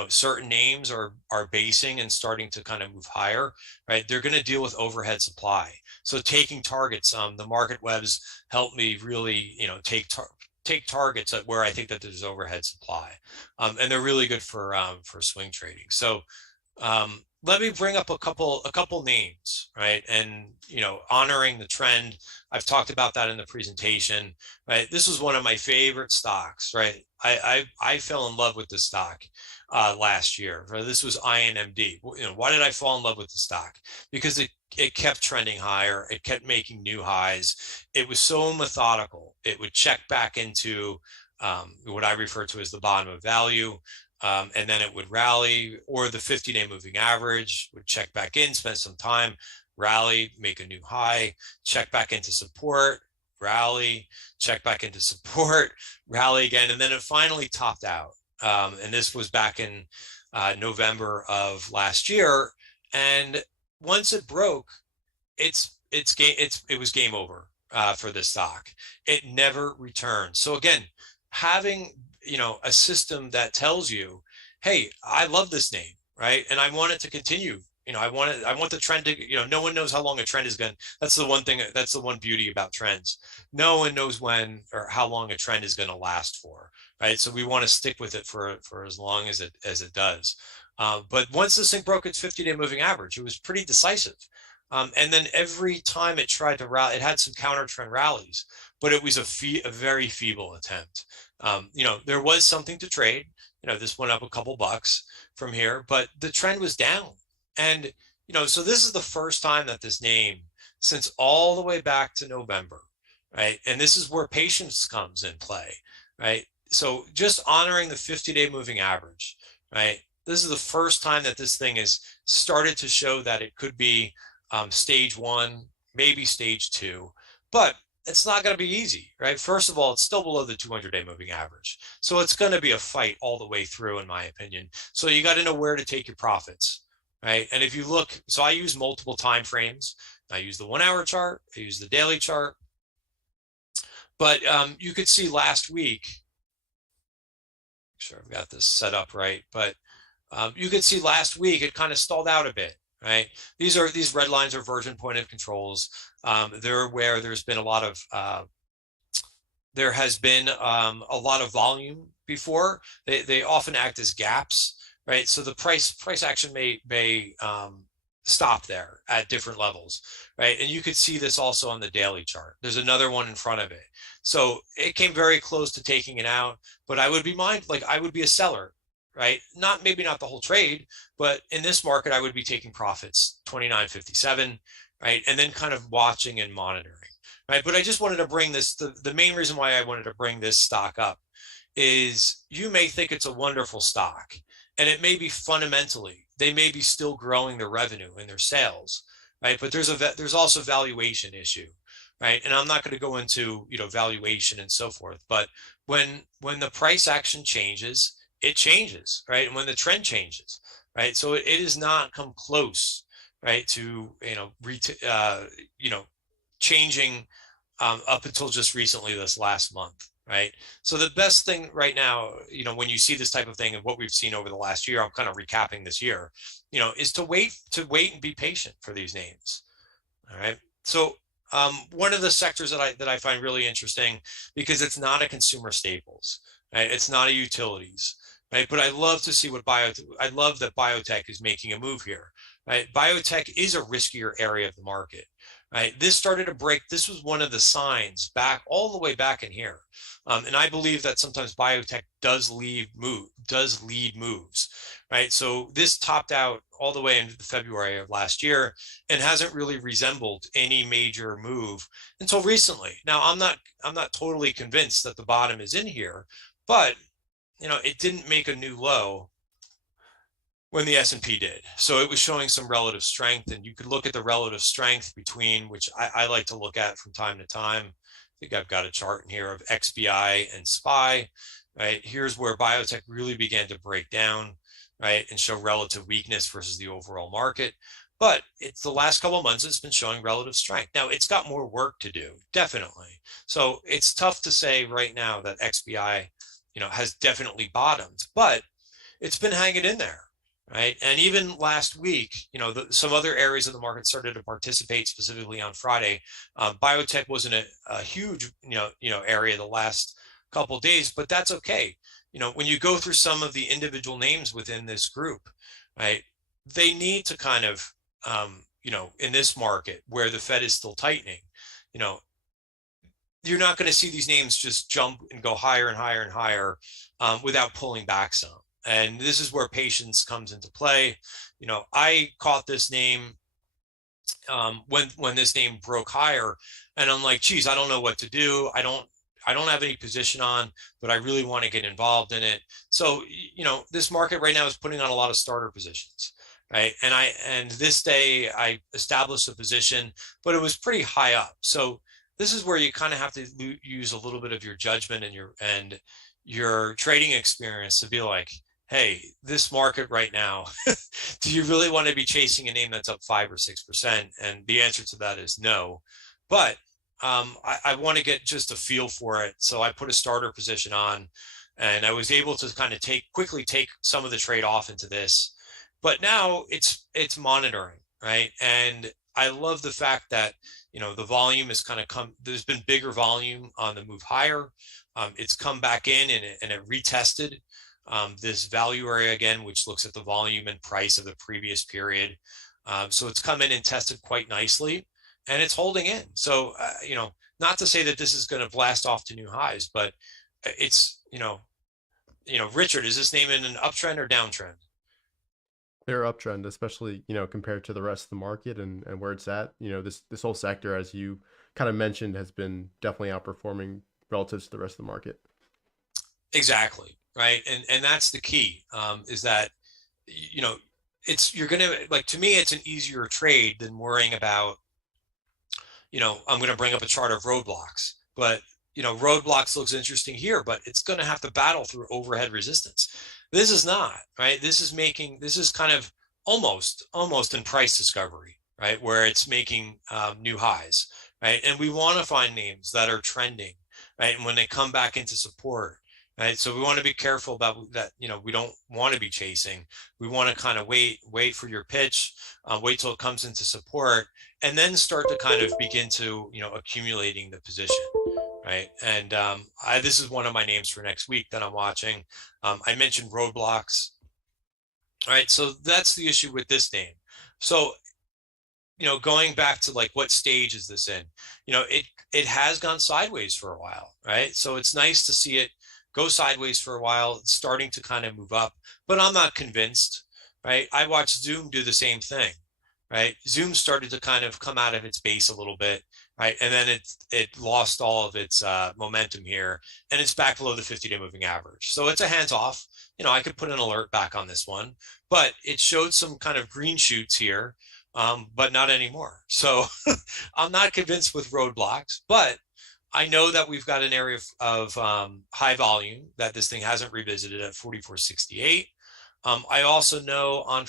certain names are basing and starting to kind of move higher, right? They're going to deal with overhead supply. So taking targets, the market webs help me really, take targets at where I think that there's overhead supply, and they're really good for swing trading. So let me bring up a couple names, right? And honoring the trend. I've talked about that in the presentation, right? This was one of my favorite stocks, right? I fell in love with this stock last year. This was INMD. Why did I fall in love with the stock? Because it kept trending higher. It kept making new highs. It was so methodical. It would check back into what I refer to as the bottom of value. And then it would rally, or the 50-day moving average would check back in, spend some time, rally, make a new high, check back into support, rally, check back into support, rally again, and then it finally topped out. And this was back in November of last year. And once it broke, it was game over for the stock. It never returned. So again, having a system that tells you, hey, I love this name, right? And I want it to continue. I want the trend to, no one knows how long a trend is going. That's the one beauty about trends. No one knows when or how long a trend is going to last for, right? So we want to stick with it for as long as it does. But once this thing broke its 50-day moving average, it was pretty decisive. And then every time it tried to rally, it had some counter trend rallies, but it was a very feeble attempt. There was something to trade. This went up a couple bucks from here, but the trend was down. And, so this is the first time that this name, since all the way back to November, right? And this is where patience comes in play, right? So just honoring the 50-day moving average, right? This is the first time that this thing has started to show that it could be stage 1, maybe stage 2, but it's not going to be easy, right? First of all, it's still below the 200-day moving average. So it's going to be a fight all the way through, in my opinion. So you got to know where to take your profits, right? And if you look, so I use multiple time frames I use the 1 hour chart. I use the daily chart. But you could see last week, make sure I've got this set up right, but you could see last week it kind of stalled out a bit, right? These red lines are version point of controls. They're where there's been a lot of there has been a lot of volume before. They often act as gaps, right? So the price action may stop there at different levels, right? And you could see this also on the daily chart. There's another one in front of it. So it came very close to taking it out, but I would be I would be a seller, right? Maybe not the whole trade, but in this market, I would be taking profits, 29.57, right? And then kind of watching and monitoring, right? But I just wanted to bring this, the main reason why I wanted to bring this stock up is you may think it's a wonderful stock, and it may be fundamentally, they may be still growing their revenue and their sales, right? But there's also valuation issue, right? And I'm not going to go into, valuation and so forth, but when the price action changes, it changes, right? And when the trend changes, right? So it has not come close, right, to, changing up until just recently this last month, right? So the best thing right now, when you see this type of thing and what we've seen over the last year, I'm kind of recapping this year, is to wait and be patient for these names. All right. So one of the sectors that I find really interesting, because it's not a consumer staples, right? It's not a utilities, right? But I love to see I love that biotech is making a move here, right? Biotech is a riskier area of the market, right? This started to break. This was one of the signs all the way back in here. And I believe that sometimes biotech does lead moves, right? So this topped out all the way into February of last year and hasn't really resembled any major move until recently. Now, I'm not totally convinced that the bottom is in here, but it didn't make a new low when the S&P did. So it was showing some relative strength, and you could look at the relative strength between, which I like to look at from time to time. I think I've got a chart in here of XBI and SPY, right? Here's where biotech really began to break down, right, and show relative weakness versus the overall market. But it's the last couple of months, it's been showing relative strength. Now, it's got more work to do, definitely. So it's tough to say right now that XBI, has definitely bottomed, but it's been hanging in there, right? And even last week, some other areas of the market started to participate, specifically on Friday. Biotech wasn't a huge, area the last couple of days, but that's okay. When you go through some of the individual names within this group, right, they need to kind of, in this market where the Fed is still tightening, you're not going to see these names just jump and go higher and higher and higher without pulling back some. And this is where patience comes into play. I caught this name when this name broke higher, and I'm like, geez, I don't know what to do. I don't have any position on, but I really want to get involved in it. So, this market right now is putting on a lot of starter positions, right? And this day I established a position, but it was pretty high up. So this is where you kind of have to use a little bit of your judgment and your trading experience to be like, hey, this market right now, do you really want to be chasing a name that's up 5 or 6%? And the answer to that is no. But I want to get just a feel for it. So I put a starter position on, and I was able to kind of quickly take some of the trade off into this. But now it's monitoring, right? And I love the fact that, the volume has kind of there's been bigger volume on the move higher. It's come back in and it retested this value area again, which looks at the volume and price of the previous period. So it's come in and tested quite nicely, and it's holding in. So, not to say that this is going to blast off to new highs, but it's, Richard, is this name in an uptrend or downtrend? They're uptrend, especially, compared to the rest of the market and where it's at. This whole sector, as you kind of mentioned, has been definitely outperforming relative to the rest of the market. Exactly. Right. And that's the key, is that, you're going to, to me, it's an easier trade than worrying about, I'm going to bring up a chart of roadblocks, but, roadblocks looks interesting here, but it's going to have to battle through overhead resistance. This is not, right. This is kind of almost in price discovery, right, where it's making new highs, right? And we want to find names that are trending, right? And when they come back into support, right? So we want to be careful about that. You know, we don't want to be chasing. We want to kind of wait for your pitch, wait till it comes into support, and then start to kind of begin to, you know, accumulating the position, right? And this is one of my names for next week that I'm watching. I mentioned roadblocks. All right, so that's the issue with this name. So, you know, going back to like, what stage is this in? You know, it has gone sideways for a while, right? So it's nice to see it go sideways for a while. It's starting to kind of move up, but I'm not convinced, right? I watched Zoom do the same thing, right? Zoom started to kind of come out of its base a little bit, right? And then it lost all of its momentum here, and it's back below the 50-day moving average. So it's a hands off. You know, I could put an alert back on this one, but it showed some kind of green shoots here, but not anymore. So I'm not convinced with roadblocks, but I know that we've got an area of high volume that this thing hasn't revisited at 44.68. I also know on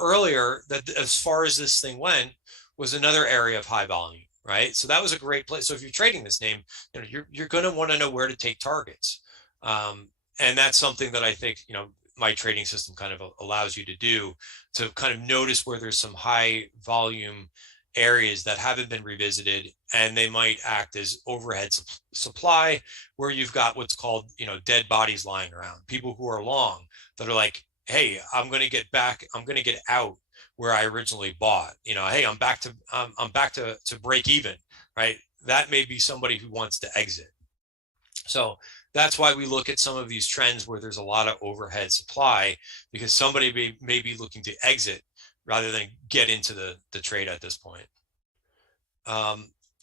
earlier that as far as this thing went was another area of high volume, right? So that was a great place. So if you're trading this name, you know, you're going to want to know where to take targets. And that's something that I think, you know, my trading system kind of allows you to do, to kind of notice where there's some high volume areas that haven't been revisited, and they might act as overhead supply, where you've got what's called, you know, dead bodies lying around, people who are long that are like, hey, I'm going to get back, I'm going to get out where I originally bought, you know, hey, I'm back to break even, right? That may be somebody who wants to exit. So that's why we look at some of these trends where there's a lot of overhead supply, because somebody may be looking to exit rather than get into the trade at this point.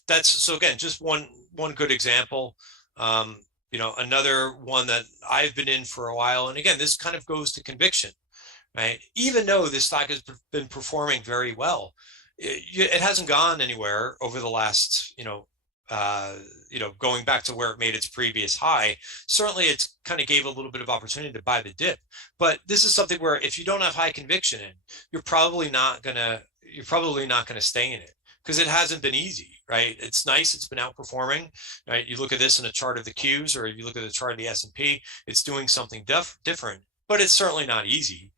That's, so again, just one good example. You know, another one that I've been in for a while, and again, this kind of goes to conviction, right? Even though this stock has been performing very well, it hasn't gone anywhere over the last, you know, going back to where it made its previous high. Certainly it's kind of gave a little bit of opportunity to buy the dip, but this is something where if you don't have high conviction in, you're probably not gonna stay in it, because it hasn't been easy, right? It's nice, it's been outperforming, right? You look at this in a chart of the Qs, or you look at the chart of the S&P, it's doing something different, but it's certainly not easy.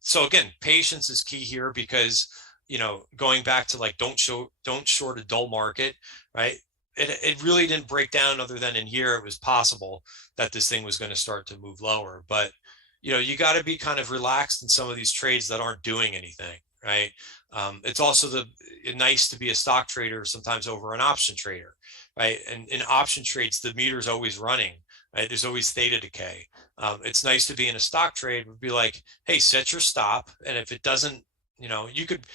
So again, patience is key here, because, you know, going back to like, don't short a dull market, right? It really didn't break down, other than in here it was possible that this thing was going to start to move lower. But, you know, you got to be kind of relaxed in some of these trades that aren't doing anything, right? It's also nice to be a stock trader sometimes over an option trader, right? And in option trades, the meter's always running, right? There's always theta decay. It's nice to be in a stock trade, would be like, hey, set your stop, and if it doesn't, you know, you could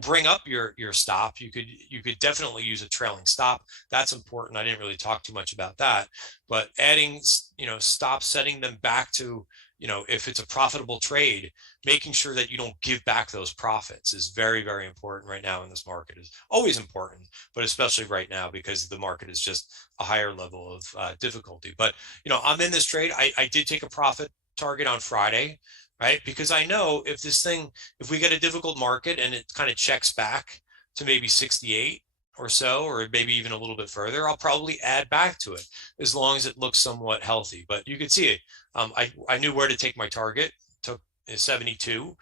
bring up your stop. You could definitely use a trailing stop. That's important. I didn't really talk too much about that, but adding, you know, stop, setting them back to, you know, if it's a profitable trade, making sure that you don't give back those profits is very, very important right now in this market. Is always important, but especially right now, because the market is just a higher level of difficulty. But, you know, I'm in this trade. I did take a profit target on Friday, right? Because I know if we get a difficult market and it kind of checks back to maybe 68 or so, or maybe even a little bit further, I'll probably add back to it, as long as it looks somewhat healthy. But you can see it. I knew where to take my target. Took 72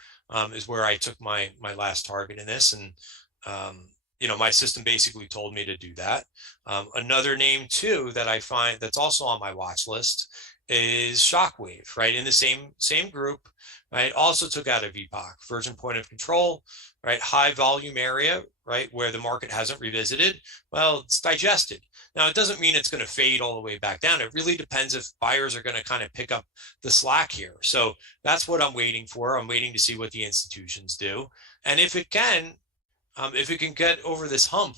is where I took my last target in this, and you know, my system basically told me to do that. Another name too that I find that's also on my watch list is Shockwave, right? In the same group, right? Also took out a VPOC, virgin point of control, right? High volume area, right? Where the market hasn't revisited. Well, it's digested. Now, it doesn't mean it's going to fade all the way back down. It really depends if buyers are going to kind of pick up the slack here. So that's what I'm waiting for. I'm waiting to see what the institutions do. And if it can get over this hump,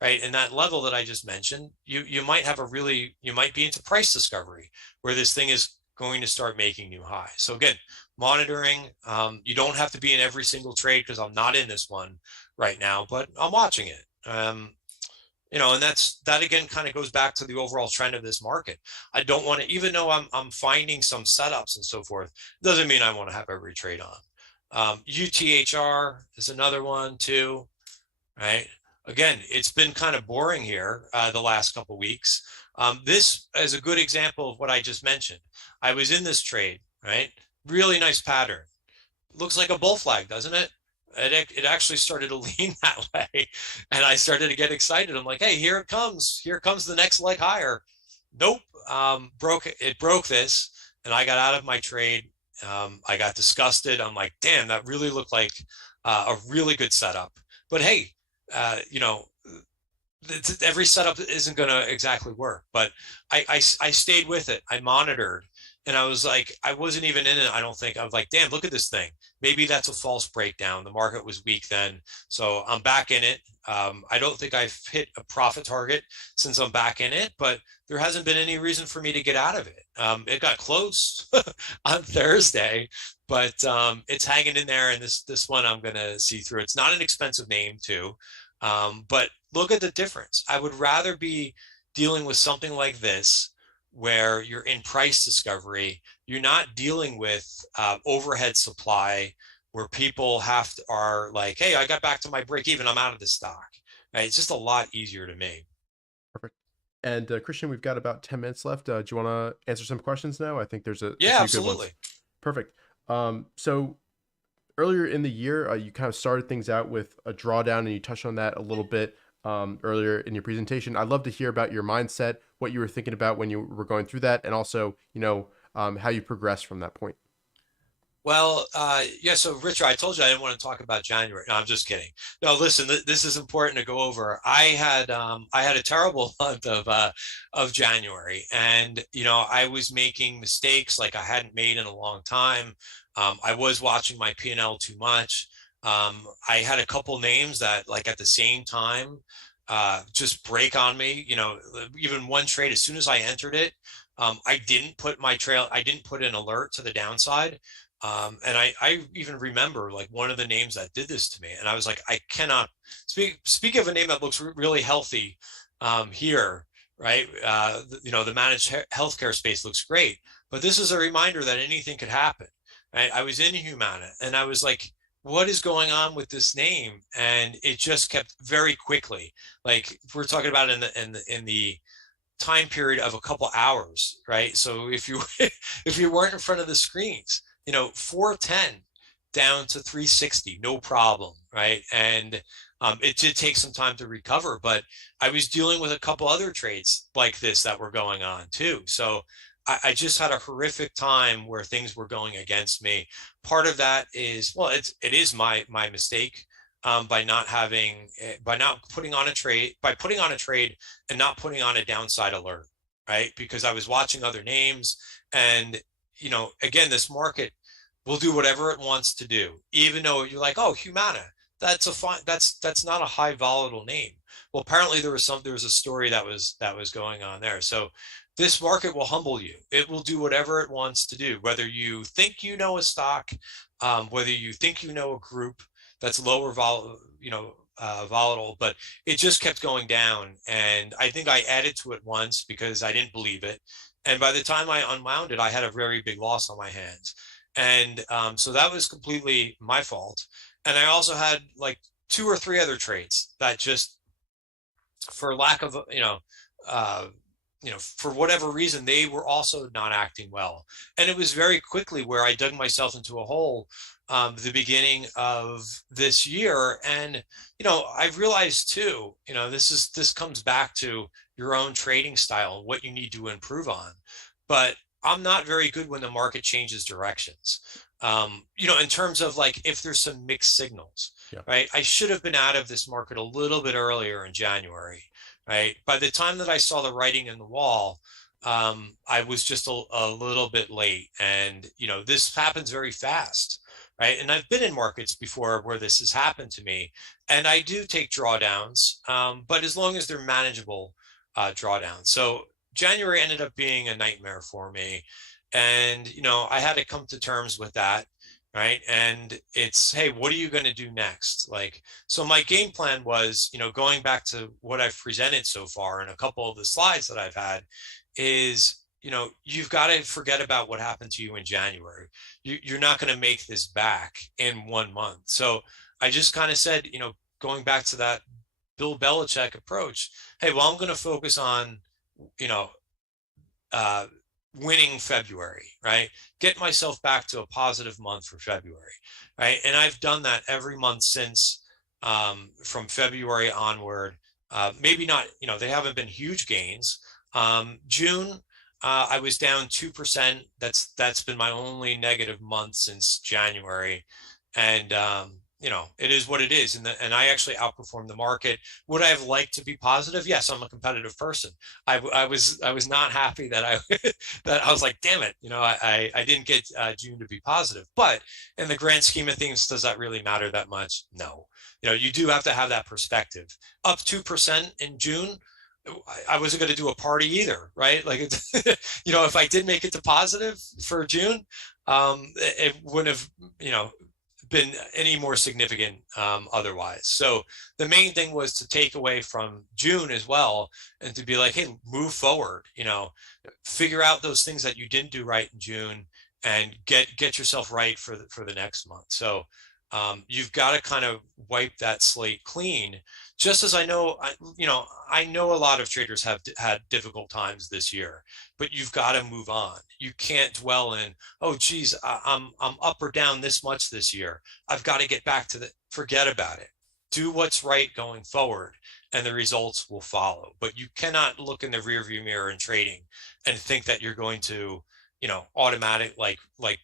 right, and that level that I just mentioned, you might have you might be into price discovery, where this thing is going to start making new highs. So again, monitoring, you don't have to be in every single trade, because I'm not in this one right now, but I'm watching it. You know, and that again kind of goes back to the overall trend of this market. I don't want to, even though I'm finding some setups and so forth, doesn't mean I want to have every trade on. UTHR is another one too, right? Again, it's been kind of boring here the last couple of weeks. This is a good example of what I just mentioned. I was in this trade, right? Really nice pattern. Looks like a bull flag, doesn't it? It actually started to lean that way. And I started to get excited. I'm like, hey, here it comes. Here comes the next leg higher. Nope. It broke this. And I got out of my trade. I got disgusted. I'm like, damn, that really looked like a really good setup. But hey, you know, every setup isn't going to exactly work. But I stayed with it. I monitored. And I was like, I wasn't even in it, I don't think. I was like, damn, look at this thing. Maybe that's a false breakdown. The market was weak then. So I'm back in it. I don't think I've hit a profit target since I'm back in it, but there hasn't been any reason for me to get out of it. It got close on Thursday, but it's hanging in there. And this one I'm going to see through. It's not an expensive name too. But look at the difference. I would rather be dealing with something like this, where you're in price discovery. You're not dealing with overhead supply where people are like, hey, I got back to my break even, I'm out of the stock. Right? It's just a lot easier to me. Perfect. And Christian, we've got about 10 minutes left. Do you want to answer some questions now? I think there's a yeah, few absolutely. good ones. Perfect. So earlier in the year, you kind of started things out with a drawdown, and you touched on that a little bit earlier in your presentation. I'd love to hear about your mindset, what you were thinking about when you were going through that, and also, how you progressed from that point. Well, yeah. So Richard, I told you I didn't want to talk about January. No, I'm just kidding. No, listen, this is important to go over. I had a terrible month of January, and I was making mistakes like I hadn't made in a long time. I was watching my P&L too much. I had a couple names that, like, at the same time, just break on me. Even one trade, as soon as I entered it, I didn't put an alert to the downside. And I even remember, like, one of the names that did this to me, and I was like, I cannot speak of a name that looks really healthy here, right? The managed healthcare space looks great, but this is a reminder that anything could happen. Right? I was in Humana, and I was like, what is going on with this name? And it just kept very quickly. Like, we're talking about in the time period of a couple hours, right? So if you weren't in front of the screens, 410 down to 360, no problem, right? And it did take some time to recover, but I was dealing with a couple other trades like this that were going on too. So I just had a horrific time where things were going against me. Part of that is, well, it is my mistake by not putting on a trade and not putting on a downside alert, right? Because I was watching other names, and again, this market will do whatever it wants to do, even though you're like, oh, Humana, that's not a high volatile name. Well, apparently there was a story that was going on there. So this market will humble you. It will do whatever it wants to do, whether you think you know a stock, whether you think you know a group that's lower volatile, but it just kept going down. And I think I added to it once because I didn't believe it. And by the time I unwound it, I had a very big loss on my hands. And so that was completely my fault. And I also had like 2 or 3 other trades that just, for lack of, for whatever reason, they were also not acting well. And it was very quickly where I dug myself into a hole the beginning of this year. And, I've realized too, this comes back to your own trading style and what you need to improve on. But I'm not very good when the market changes directions. In terms of, like, if there's some mixed signals, right? I should have been out of this market a little bit earlier in January. Right. By the time that I saw the writing in the wall, I was just a little bit late. And, this happens very fast. Right. And I've been in markets before where this has happened to me. And I do take drawdowns, but as long as they're manageable drawdowns. So January ended up being a nightmare for me. And, I had to come to terms with that. Right. And it's, hey, what are you going to do next? Like, so my game plan was, going back to what I've presented so far and a couple of the slides that I've had is, you've got to forget about what happened to you in January. You're not going to make this back in 1 month. So I just kind of said, going back to that Bill Belichick approach, hey, well, I'm going to focus on, winning February, right? Get myself back to a positive month for February, right? And I've done that every month since, from February onward. Maybe not, they haven't been huge gains. June, I was down 2%. That's been my only negative month since January. And, it is what it is. And I actually outperformed the market. Would I have liked to be positive? Yes, I'm a competitive person. I was not happy that I was like, damn it, I didn't get June to be positive. But in the grand scheme of things, does that really matter that much? No. You do have to have that perspective. Up 2% in June, I wasn't going to do a party either, right? Like, if I did make it to positive for June, it wouldn't have, been any more significant otherwise. So the main thing was to take away from June as well, and to be like, hey, move forward, figure out those things that you didn't do right in June, and get yourself right for the next month. So you've got to kind of wipe that slate clean. Just as I know a lot of traders have had difficult times this year, but you've got to move on. You can't dwell in, oh, geez, I'm up or down this much this year. I've got to get back to forget about it. Do what's right going forward, and the results will follow. But you cannot look in the rearview mirror in trading and think that you're going to, automatic like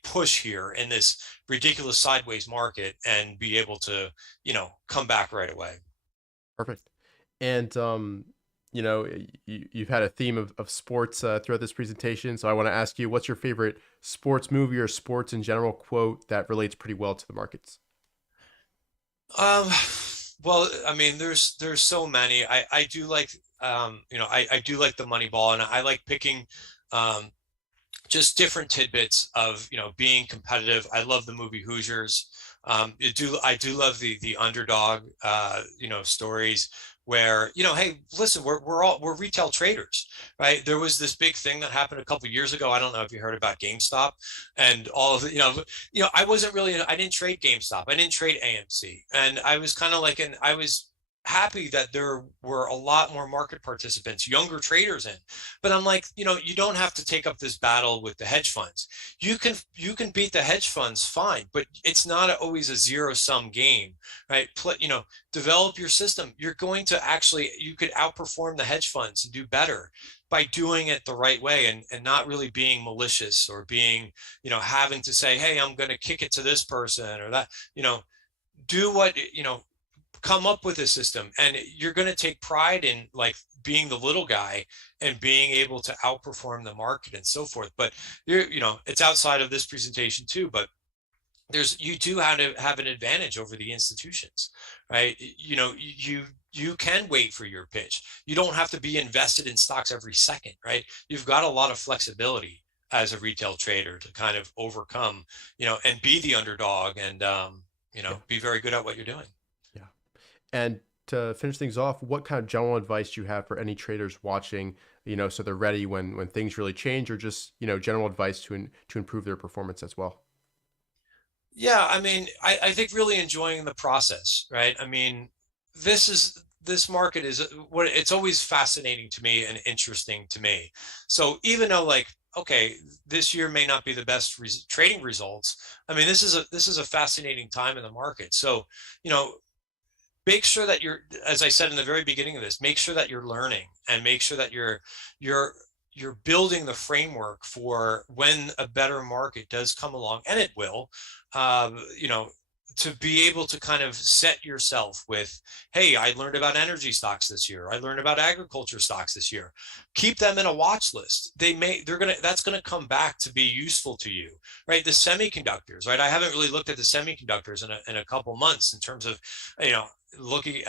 push here in this ridiculous sideways market and be able to, come back right away. Perfect. And, you've had a theme of sports throughout this presentation. So I want to ask you, what's your favorite sports movie or sports in general quote that relates pretty well to the markets? Well, I mean, there's so many. I do like, I do like the Moneyball, and I like picking, just different tidbits of, being competitive. I love the movie Hoosiers. I do love the underdog, stories where, hey, listen, we're retail traders, right? There was this big thing that happened a couple of years ago. I don't know if you heard about GameStop and all of it, I didn't trade GameStop. I didn't trade AMC. And I was kind of like, I was happy that there were a lot more market participants, younger traders in. But I'm like, you don't have to take up this battle with the hedge funds. You can beat the hedge funds fine, but it's not always a zero-sum game, right? Develop your system. You're going to you could outperform the hedge funds and do better by doing it the right way, and not really being malicious or being, having to say, hey, I'm going to kick it to this person or that, do what, come up with a system, and you're going to take pride in like being the little guy and being able to outperform the market and so forth. But it's outside of this presentation too, but you do have to have an advantage over the institutions, right? You can wait for your pitch. You don't have to be invested in stocks every second, right? You've got a lot of flexibility as a retail trader to kind of overcome, and be the underdog and, be very good at what you're doing. And to finish things off, what kind of general advice do you have for any traders watching, so they're ready when things really change, or just, general advice to improve their performance as well? Yeah, I mean, I think really enjoying the process, right? I mean, this market it's always fascinating to me and interesting to me. So even though okay, this year may not be the best trading results, I mean, this is a fascinating time in the market. So, make sure that as I said in the very beginning of this, make sure that you're learning, and make sure that you're building the framework for when a better market does come along, and it will, to be able to kind of set yourself with, hey, I learned about energy stocks this year. I learned about agriculture stocks this year. Keep them in a watch list. That's going to come back to be useful to you, right? The semiconductors, right? I haven't really looked at the semiconductors in a couple months in terms of, looking,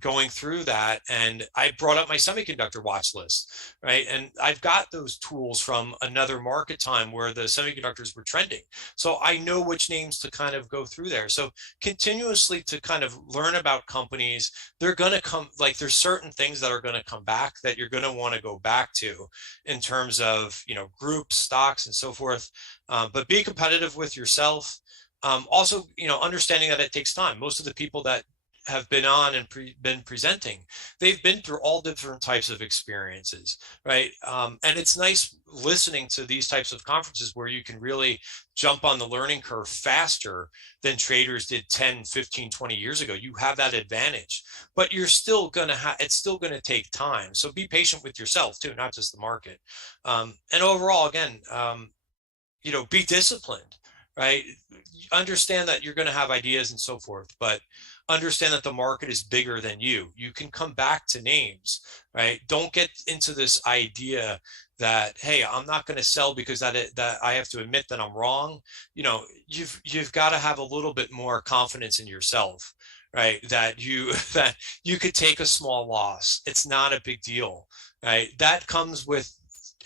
going through that, and I brought up my semiconductor watch list, right? And I've got those tools from another market time where the semiconductors were trending. So I know which names to kind of go through there. So continuously to kind of learn about companies, they're going to come, like there's certain things that are going to come back that you're going to want to go back to in terms of, groups, stocks, and so forth. But be competitive with yourself. Also, understanding that it takes time. Most of the people that have been on and been presenting, they've been through all different types of experiences, right? And it's nice listening to these types of conferences where you can really jump on the learning curve faster than traders did 10, 15, 20 years ago. You have that advantage, but you're still going to have, it's still going to take time. So be patient with yourself too, not just the market. And overall, again, be disciplined, right? Understand that you're going to have ideas and so forth, but understand that the market is bigger than you. You can come back to names, right? Don't get into this idea that, hey, I'm not going to sell because that I have to admit that I'm wrong. You've got to have a little bit more confidence in yourself, right? That you could take a small loss. It's not a big deal, right? That comes with,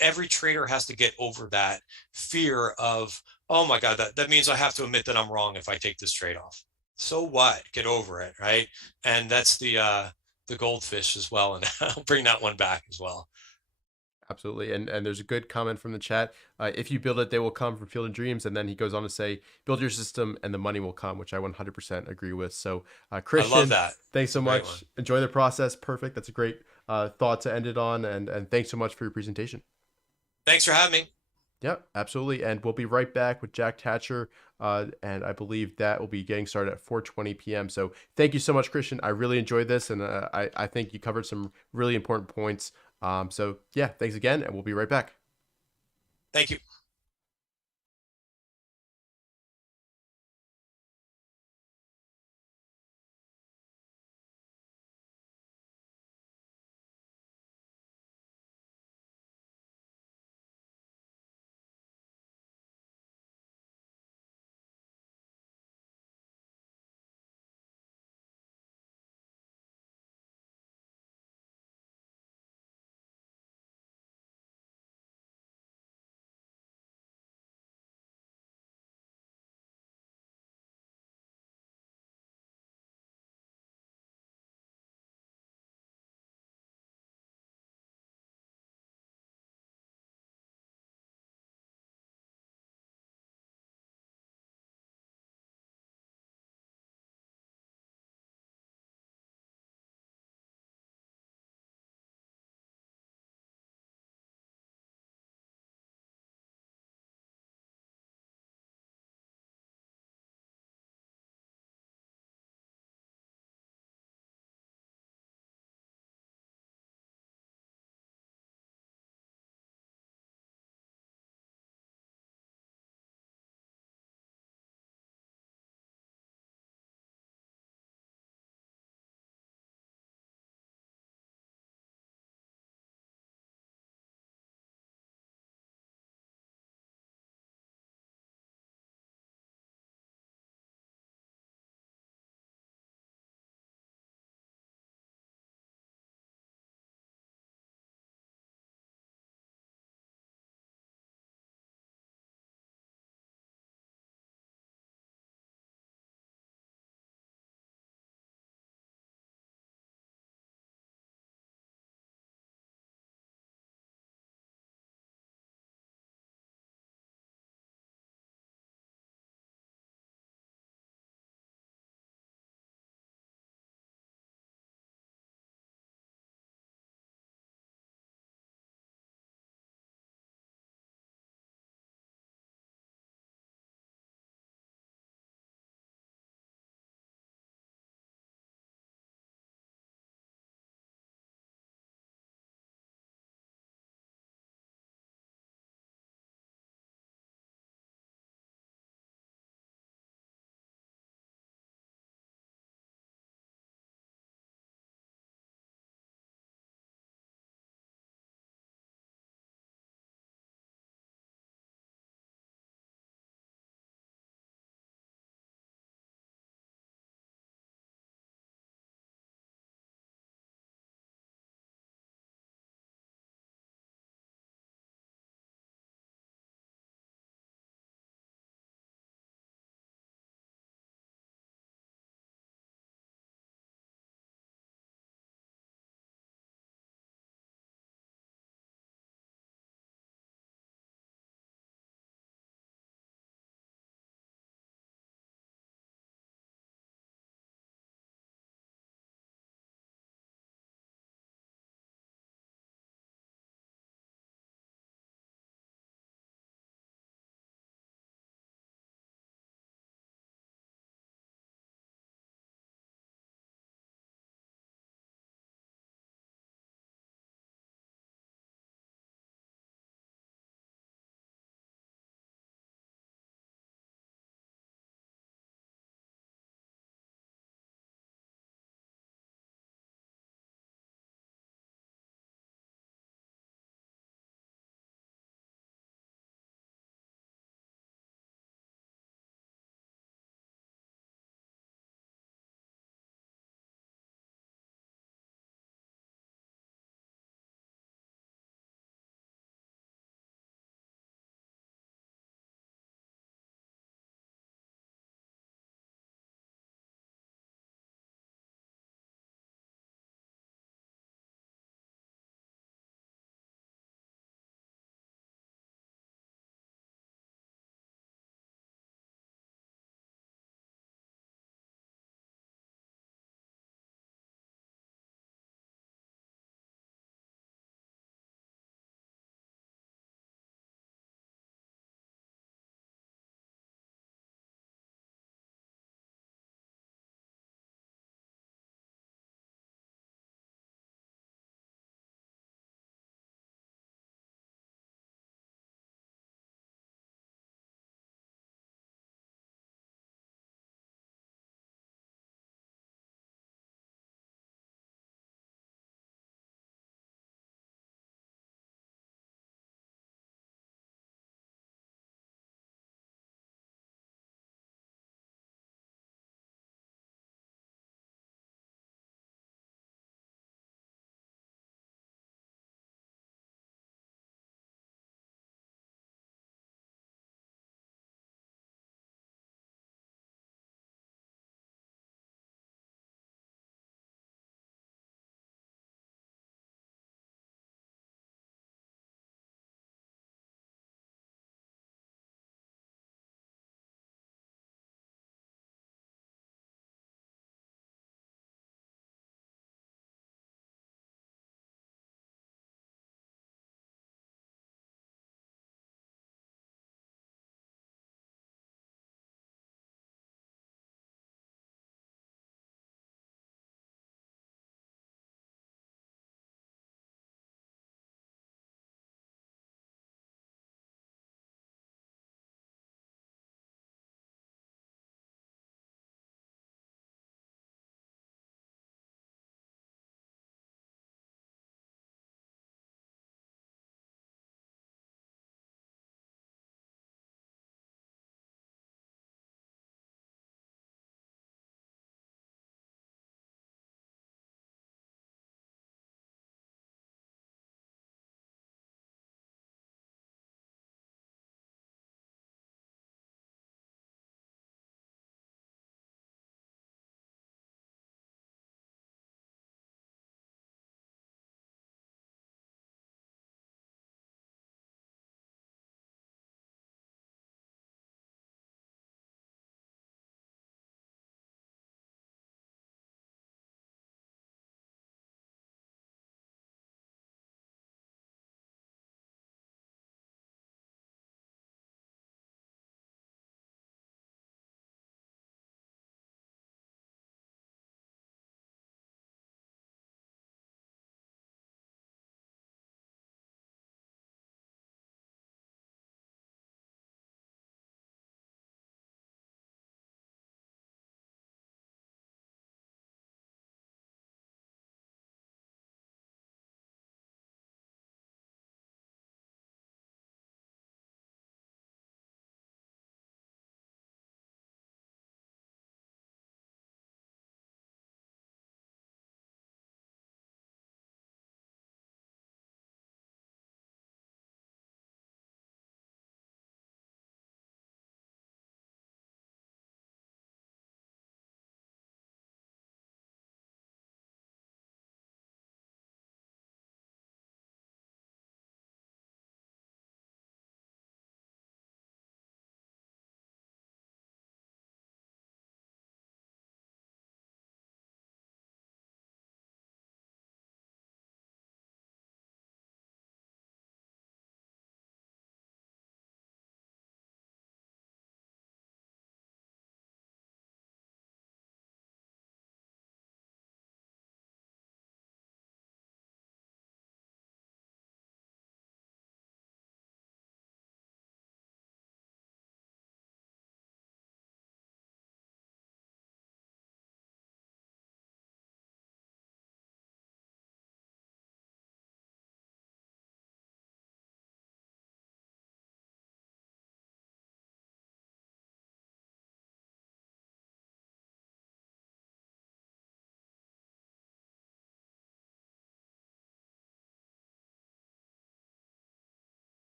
every trader has to get over that fear of, oh my God, that means I have to admit that I'm wrong if I take this trade off. So what? Get over it, right? And that's the goldfish as well, and I'll bring that one back as well. Absolutely. And there's a good comment from the chat. If you build it, they will come from Field of Dreams. And then he goes on to say, build your system and the money will come, which I 100% agree with. So Christian, I love that. Thanks so Great much. one. Enjoy the process. Perfect. That's a great thought to end it on. And thanks so much for your presentation. Thanks for having me. Yep, absolutely. And we'll be right back with Jack Tacher. And I believe that will be getting started at 4:20 p.m. So thank you so much, Christian. I really enjoyed this. And I think you covered some really important points. So yeah, thanks again. And we'll be right back. Thank you.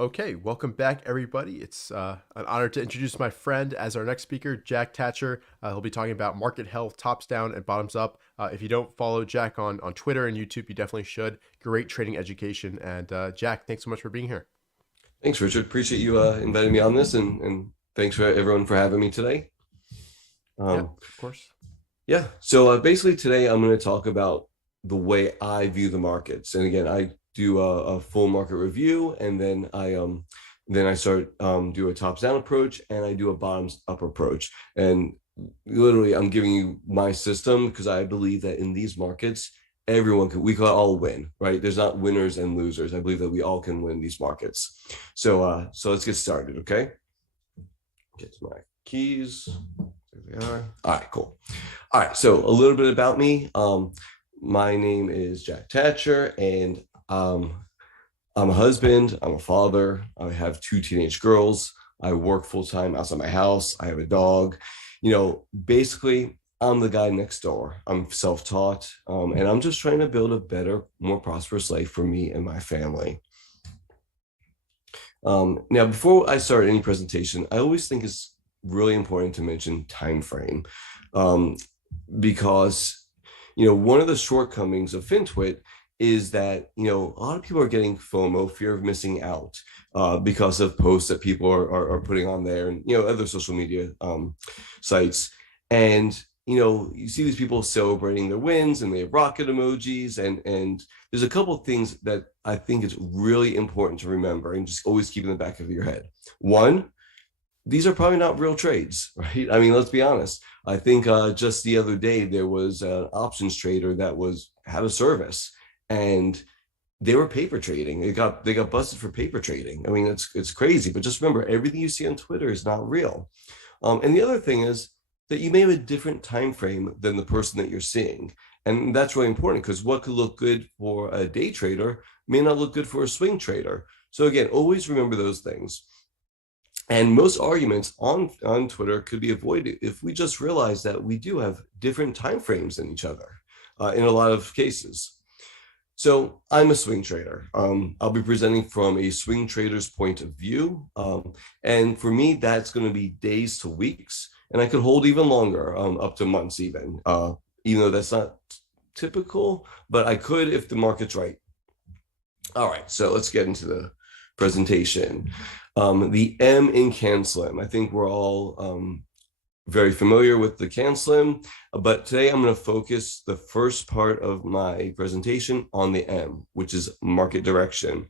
Okay, welcome back, everybody. It's an honor to introduce my friend as our next speaker, Jack Tacher. He'll be talking about market health, tops down and bottoms up. If you don't follow Jack on Twitter and YouTube, you definitely should. Great trading education. And Jack, thanks so much for being here. Thanks, Richard. Appreciate you inviting me on this, and thanks for everyone for having me today. Yeah, of course. Yeah. So basically today I'm going to talk about the way I view the markets. And again, I do a full market review, and then I start do a tops down approach, and I do a bottoms up approach. And literally I'm giving you my system because I believe that in these markets, we can all win, right? There's not winners and losers. I believe that we all can win these markets. So let's get started, okay? Get to my keys. There they are. All right, cool. All right, so a little bit about me. My name is Jack Tacher, and I'm a husband, I'm a father, I have 2 teenage girls, I work full-time outside my house, I have a dog. Basically, I'm the guy next door. I'm self-taught, and I'm just trying to build a better, more prosperous life for me and my family. Now, before I start any presentation, I always think it's really important to mention time frame, because one of the shortcomings of FinTwit is that a lot of people are getting FOMO, fear of missing out, because of posts that people are putting on there, and other social media sites. And you see these people celebrating their wins, and they have rocket emojis, and there's a couple of things that I think is really important to remember and just always keep in the back of your head. One, these are probably not real trades, right? I mean, let's be honest. I think just the other day there was an options trader that had a service, and they were paper trading. They got busted for paper trading. I mean, it's crazy. But just remember, everything you see on Twitter is not real. And the other thing is that you may have a different time frame than the person that you're seeing, and that's really important, because what could look good for a day trader may not look good for a swing trader. So again, always remember those things. And most arguments on Twitter could be avoided if we just realize that we do have different time frames than each other in a lot of cases. So I'm a swing trader. I'll be presenting from a swing trader's point of view. And for me, that's going to be days to weeks. And I could hold even longer, up to months even though that's not typical, but I could if the market's right. All right, so let's get into the presentation. The M in CanSlim. I think we're all very familiar with the CanSlim, but today I'm going to focus the first part of my presentation on the M, which is market direction.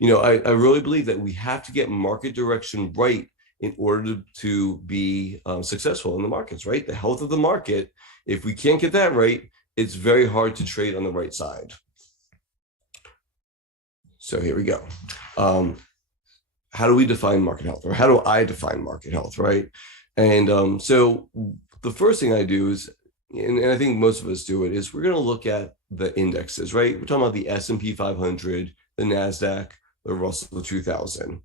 I really believe that we have to get market direction right in order to be successful in the markets, right? The health of the market, if we can't get that right, it's very hard to trade on the right side. So here we go. How do we define market health, or how do I define market health, right? And so the first thing I do is, and I think most of us do it, is we're going to look at the indexes, right? We're talking about the S&P 500, the NASDAQ, the Russell 2000.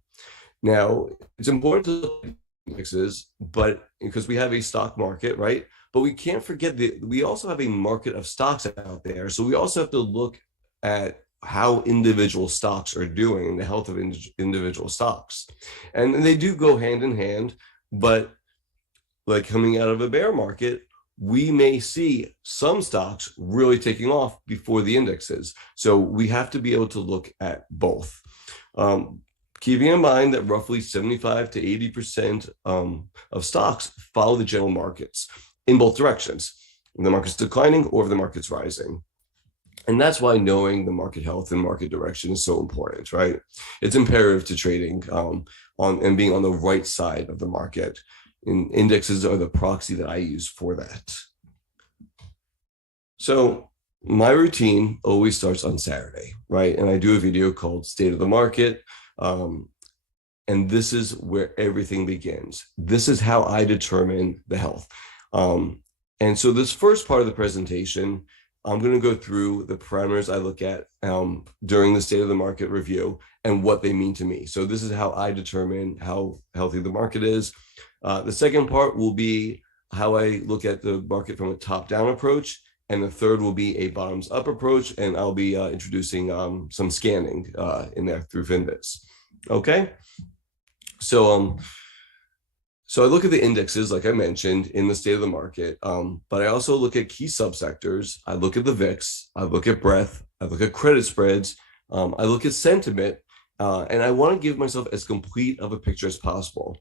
Now, it's important to look at indexes, but because we have a stock market, right? But we can't forget that we also have a market of stocks out there. So we also have to look at how individual stocks are doing and the health of individual stocks. And they do go hand in hand, but like coming out of a bear market, we may see some stocks really taking off before the indexes. So we have to be able to look at both. Keeping in mind that roughly 75 to 80% of stocks follow the general markets in both directions. If the market's declining or if the market's rising. And that's why knowing the market health and market direction is so important, right? It's imperative to trading and being on the right side of the market. And indexes are the proxy that I use for that. So my routine always starts on Saturday, right? And I do a video called State of the Market. And this is where everything begins. This is how I determine the health. And so this first part of the presentation, I'm going to go through the parameters I look at during the State of the Market review and what they mean to me. So this is how I determine how healthy the market is. The second part will be how I look at the market from a top-down approach. And the third will be a bottoms-up approach. And I'll be introducing some scanning in there through Finbits. Okay. So so I look at the indexes, like I mentioned, in the state of the market, but I also look at key subsectors. I look at the VIX, I look at breadth, I look at credit spreads, I look at sentiment, and I want to give myself as complete of a picture as possible.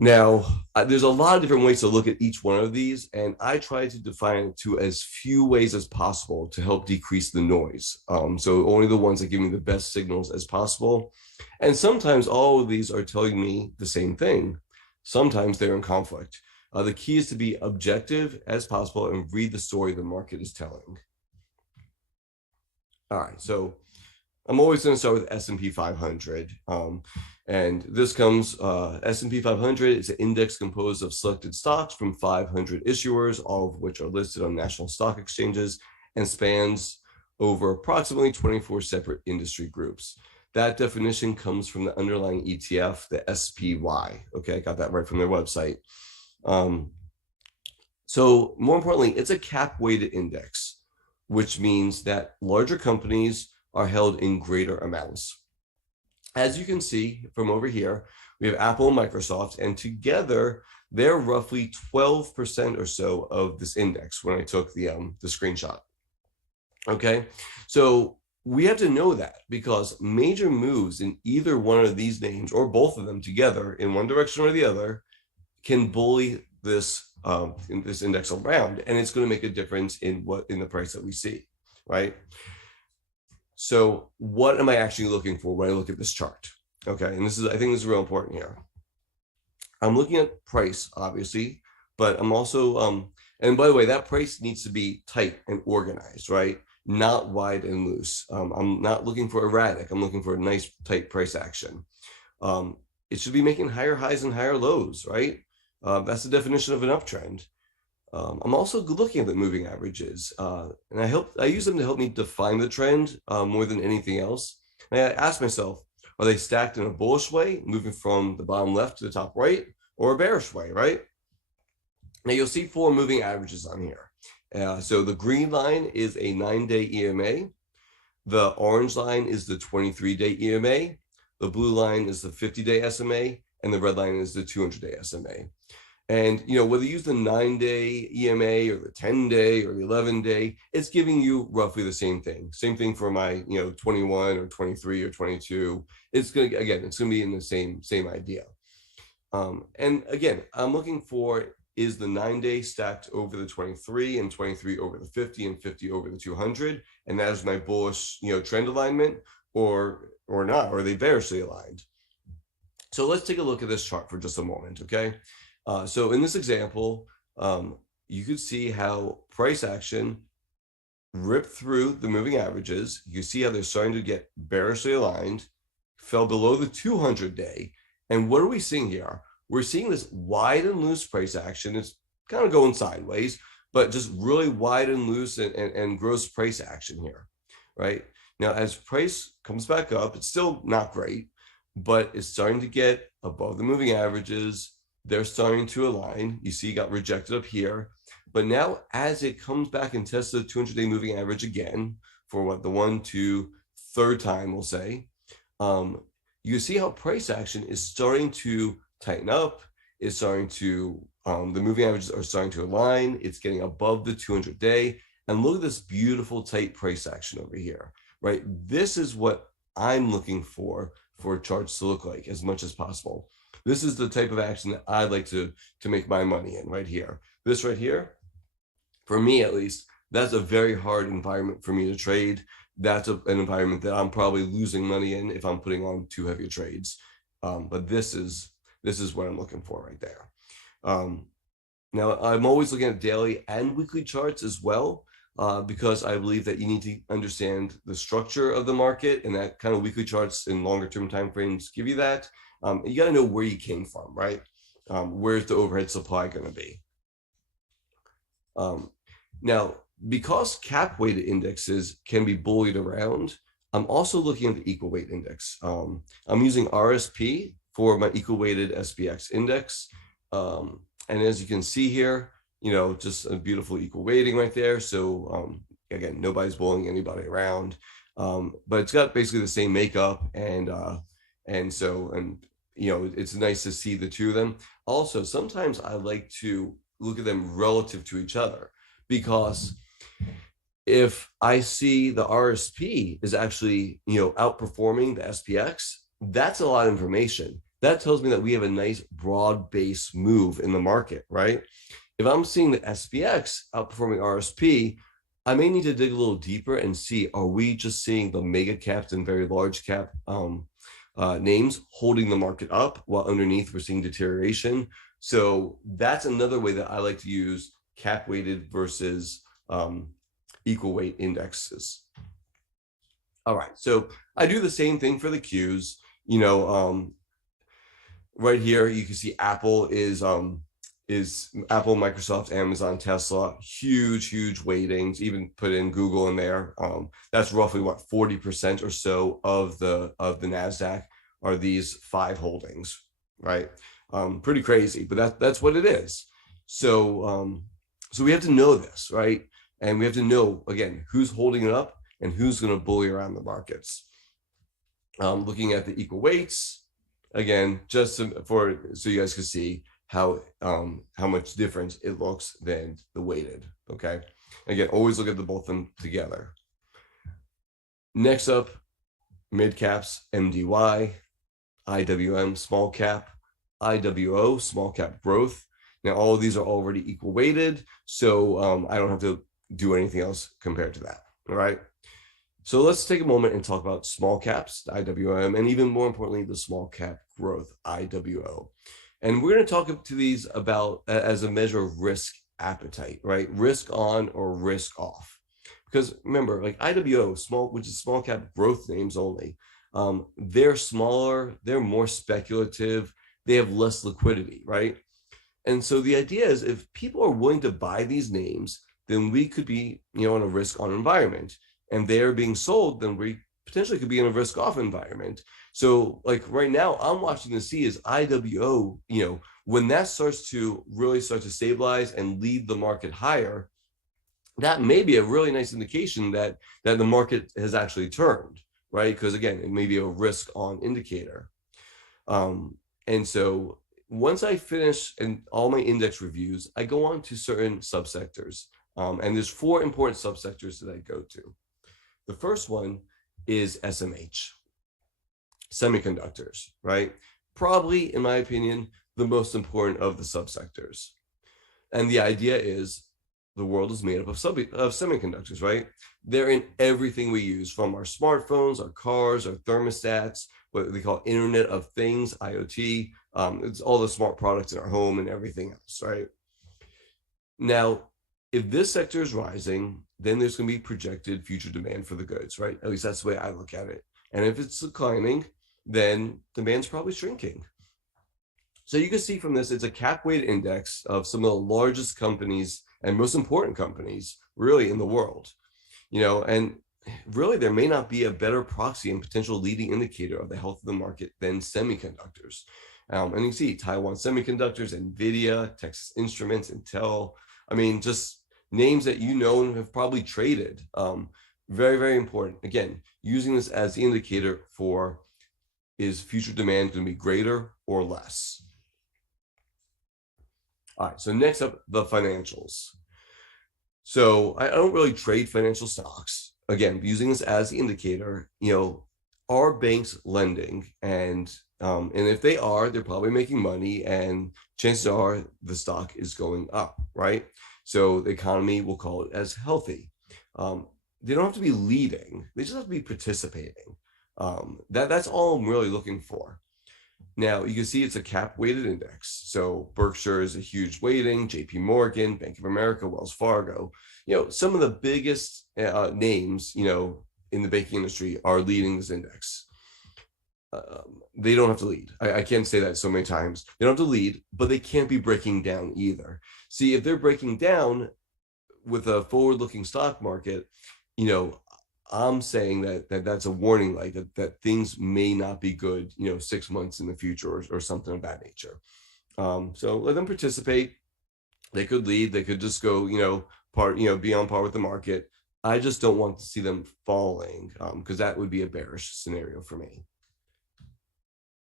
Now, there's a lot of different ways to look at each one of these, and I try to define it to as few ways as possible to help decrease the noise. So only the ones that give me the best signals as possible. And sometimes all of these are telling me the same thing. Sometimes they're in conflict. The key is to be objective as possible and read the story the market is telling. All right, so I'm always going to start with S&P 500. And this comes, S&P 500 is an index composed of selected stocks from 500 issuers, all of which are listed on national stock exchanges, and spans over approximately 24 separate industry groups. That definition comes from the underlying ETF, the SPY. Okay, I got that right from their website. So more importantly, it's a cap-weighted index, which means that larger companies are held in greater amounts. As you can see from over here, we have Apple and Microsoft, and together they're roughly 12% or so of this index when I took the screenshot. Okay, so we have to know that because major moves in either one of these names or both of them together in one direction or the other can bully this this index around, and it's going to make a difference in the price that we see, right? So what am I actually looking for when I look at this chart? Okay, and I think this is real important here. I'm looking at price, obviously, but I'm also, and by the way, that price needs to be tight and organized, right? Not wide and loose. I'm not looking for erratic. I'm looking for a nice tight price action. It should be making higher highs and higher lows, right? That's the definition of an uptrend. I'm also looking at the moving averages, and I use them to help me define the trend more than anything else. And I ask myself, are they stacked in a bullish way, moving from the bottom left to the top right, or a bearish way, right? Now you'll see 4 moving averages on here. So the green line is a 9-day EMA. The orange line is the 23-day EMA. The blue line is the 50-day SMA, and the red line is the 200-day SMA. And, you know, whether you use the 9-day EMA or the 10-day or the 11-day, it's giving you roughly the same thing. Same thing for my, 21 or 23 or 22. It's going to, again, it's going to be in the same idea. And again, I'm looking for, is the 9-day stacked over the 23 and 23 over the 50 and 50 over the 200? And that is my bullish, trend alignment or not, or are they bearishly aligned? So let's take a look at this chart for just a moment, okay? So in this example, you could see how price action ripped through the moving averages. You see how they're starting to get bearishly aligned, fell below the 200-day. And what are we seeing here? We're seeing this wide and loose price action. It's kind of going sideways, but just really wide and loose and gross price action here, right? Now, as price comes back up, it's still not great, but it's starting to get above the moving averages. They're starting to align. You see, it got rejected up here. But now, as it comes back and tests the 200-day moving average again for the 1, 2, 3rd time, we'll say, you see how price action is starting to tighten up. It's starting to, the moving averages are starting to align. It's getting above the 200-day. And look at this beautiful tight price action over here, right? This is what I'm looking for charts to look like as much as possible. This is the type of action that I like to make my money in right here. This right here, for me at least, that's a very hard environment for me to trade. That's an environment that I'm probably losing money in if I'm putting on too heavy trades. But this is what I'm looking for right there. Now, I'm always looking at daily and weekly charts as well, because I believe that you need to understand the structure of the market, and that kind of weekly charts in longer term timeframes give you that. You got to know where you came from, right? Where's the overhead supply going to be? Now, because cap weighted indexes can be bullied around, I'm also looking at the equal weight index. I'm using RSP for my equal weighted SPX index. And as you can see here, just a beautiful equal weighting right there. So again, nobody's bullying anybody around, but it's got basically the same makeup and And so, and it's nice to see the two of them. Also, sometimes I like to look at them relative to each other, because if I see the RSP is actually, outperforming the SPX, that's a lot of information. That tells me that we have a nice broad base move in the market, right? If I'm seeing the SPX outperforming RSP, I may need to dig a little deeper and see, are we just seeing the mega caps and very large cap names holding the market up, while underneath we're seeing deterioration? So that's another way that I like to use cap weighted versus equal weight indexes. All right, so I do the same thing for the Qs. Right here you can see Apple is Apple, Microsoft, Amazon, Tesla, huge weightings. Even put in Google in there. That's roughly what, 40% or so of the NASDAQ are these 5 holdings, right? Pretty crazy, but that's what it is. So we have to know this, right? And we have to know, again, who's holding it up and who's going to bully around the markets. Looking at the equal weights, again, just so you guys can see how much difference it looks than the weighted, okay? Again, always look at both of them together. Next up, mid caps, MDY, IWM, small cap, IWO, small cap growth. Now, all of these are already equal weighted, so I don't have to do anything else compared to that, all right? So let's take a moment and talk about small caps, the IWM, and even more importantly, the small cap growth, IWO. And we're going to talk to these about as a measure of risk appetite, right? Risk on or risk off. Because remember, like IWO, which is small cap growth names only, they're smaller, they're more speculative, they have less liquidity, right? And so the idea is, if people are willing to buy these names, then we could be, in a risk on environment. And they're being sold, then we potentially could be in a risk off environment. So like right now, I'm watching to see is IWO, when that starts to really start to stabilize and lead the market higher, that may be a really nice indication that the market has actually turned, right? Because again, it may be a risk on indicator. And so once I finish all my index reviews, I go on to certain subsectors. And there's 4 important subsectors that I go to. The first one is SMH, semiconductors, right? Probably, in my opinion, the most important of the subsectors. And the idea is the world is made up of semiconductors, right? They're in everything we use, from our smartphones, our cars, our thermostats, what they call Internet of Things, IoT. It's all the smart products in our home and everything else, right? Now, if this sector is rising, then there's going to be projected future demand for the goods, right? At least that's the way I look at it. And if it's declining, then demand's probably shrinking. So you can see from this, it's a cap-weighted index of some of the largest companies and most important companies really in the world. And really there may not be a better proxy and potential leading indicator of the health of the market than semiconductors. And you can see Taiwan Semiconductors, NVIDIA, Texas Instruments, Intel. I mean, just names that and have probably traded. Very, very important. Again, using this as the indicator for, is future demand going to be greater or less? All right, so next up, the financials. So I don't really trade financial stocks. Again, using this as the indicator, are banks lending? And if they are, they're probably making money, and chances are the stock is going up, right? So the economy will call it as healthy. They don't have to be leading; they just have to be participating. That's all I'm really looking for. Now you can see it's a cap-weighted index. So Berkshire is a huge weighting. J.P. Morgan, Bank of America, Wells Fargo. Some of the biggest names, in the banking industry are leading this index. They don't have to lead. I can't say that so many times. They don't have to lead, but they can't be breaking down either. See, if they're breaking down with a forward-looking stock market, I'm saying that's a warning light that things may not be good, 6 months in the future or something of that nature. So let them participate. They could lead. They could just go, be on par with the market. I just don't want to see them falling, because that would be a bearish scenario for me.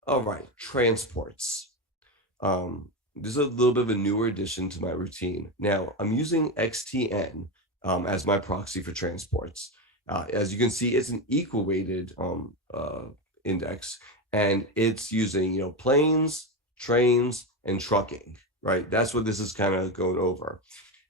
All right, transports. This is a little bit of a newer addition to my routine. Now, I'm using XTN as my proxy for transports. As you can see, it's an equal weighted index, and it's using planes, trains, and trucking, right? That's what this is kind of going over.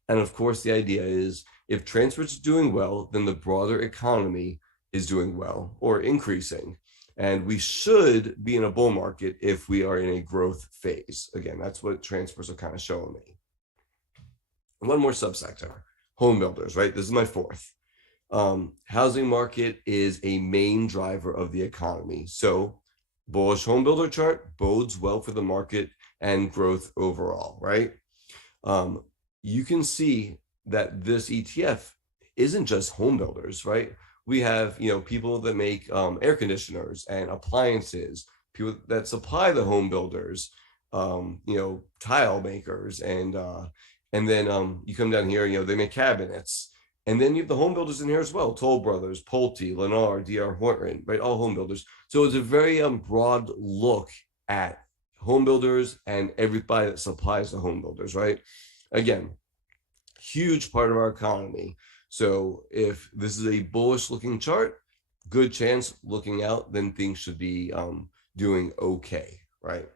And of course, the idea is if transports is doing well, then the broader economy is doing well or increasing. And we should be in a bull market if we are in a growth phase. Again, that's what transports are kind of showing me. One more subsector, home builders, right? This is my fourth. Housing market is a main driver of the economy. So bullish home builder chart bodes well for the market and growth overall, right? You can see that this ETF isn't just home builders, right? We have, people that make air conditioners and appliances, people that supply the home builders, tile makers, and then you come down here, they make cabinets, and then you have the home builders in here as well: Toll Brothers, Pulte, Lennar, D.R. Horton, right? All home builders. So it's a very broad look at home builders and everybody that supplies the home builders, right? Again, huge part of our economy. So if this is a bullish looking chart, good chance looking out, then things should be doing okay, right?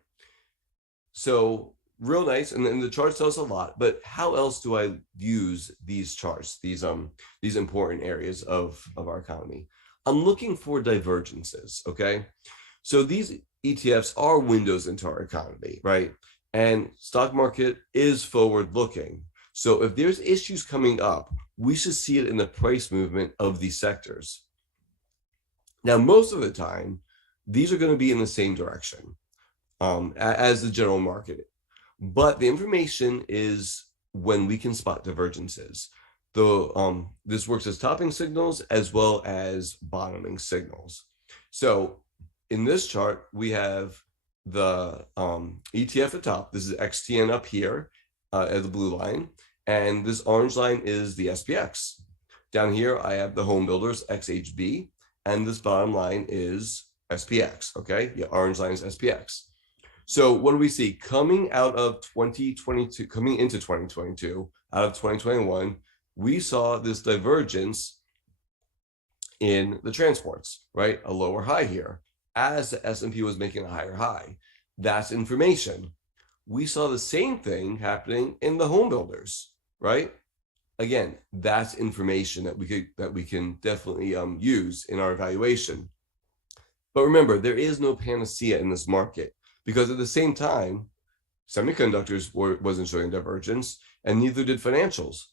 So real nice, and then the charts tell us a lot, but how else do I use these charts, these important areas of our economy? I'm looking for divergences, okay? So these ETFs are windows into our economy, right? And stock market is forward looking. So if there's issues coming up, we should see it in the price movement of these sectors. Now, most of the time, these are going to be in the same direction as the general market. But the information is when we can spot divergences. This works as topping signals as well as bottoming signals. So in this chart, we have the ETF at top. This is XTN up here as the blue line. And this orange line is the SPX. Down here, I have the home builders, XHB, and this bottom line is SPX, okay? Yeah, orange line is SPX. So what do we see? Coming out of 2022, coming into 2022, out of 2021, we saw this divergence in the transports, right? A lower high here, as the S&P was making a higher high. That's information. We saw the same thing happening in the home builders, right? Again, that's information that we can definitely use in our evaluation. But remember, there is no panacea in this market, because at the same time, semiconductors wasn't showing divergence, and neither did financials.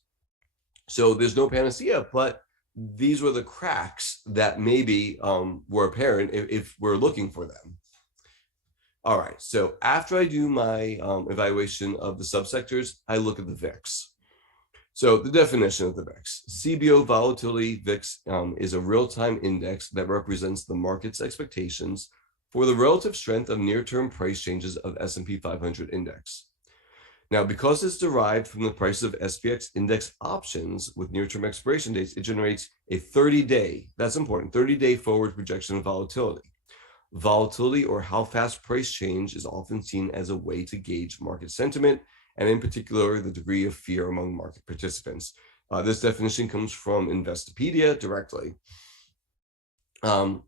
So there's no panacea, but these were the cracks that maybe were apparent if we're looking for them. All right, so after I do my evaluation of the subsectors, I look at the VIX. So the definition of the VIX: CBO volatility VIX is a real-time index that represents the market's expectations for the relative strength of near-term price changes of S&P 500 index. Now, because it's derived from the price of SPX index options with near-term expiration dates, it generates a 30-day, that's important, 30-day forward projection of volatility. Volatility, or how fast price change, is often seen as a way to gauge market sentiment, and in particular, the degree of fear among market participants. This definition comes from Investopedia directly. Well,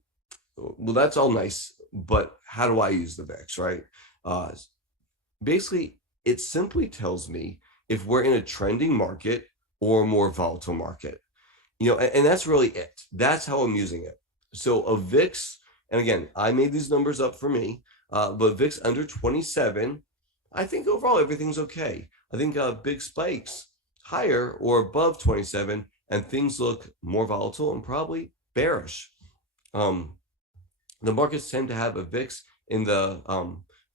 that's all nice, but how do I use the VIX, right? Basically, it simply tells me if we're in a trending market or a more volatile market. And that's really it. That's how I'm using it. So a VIX, and again, I made these numbers up for me, but VIX under 27, I think overall everything's okay. I think big spikes higher or above 27, and things look more volatile and probably bearish. The markets tend to have a VIX in the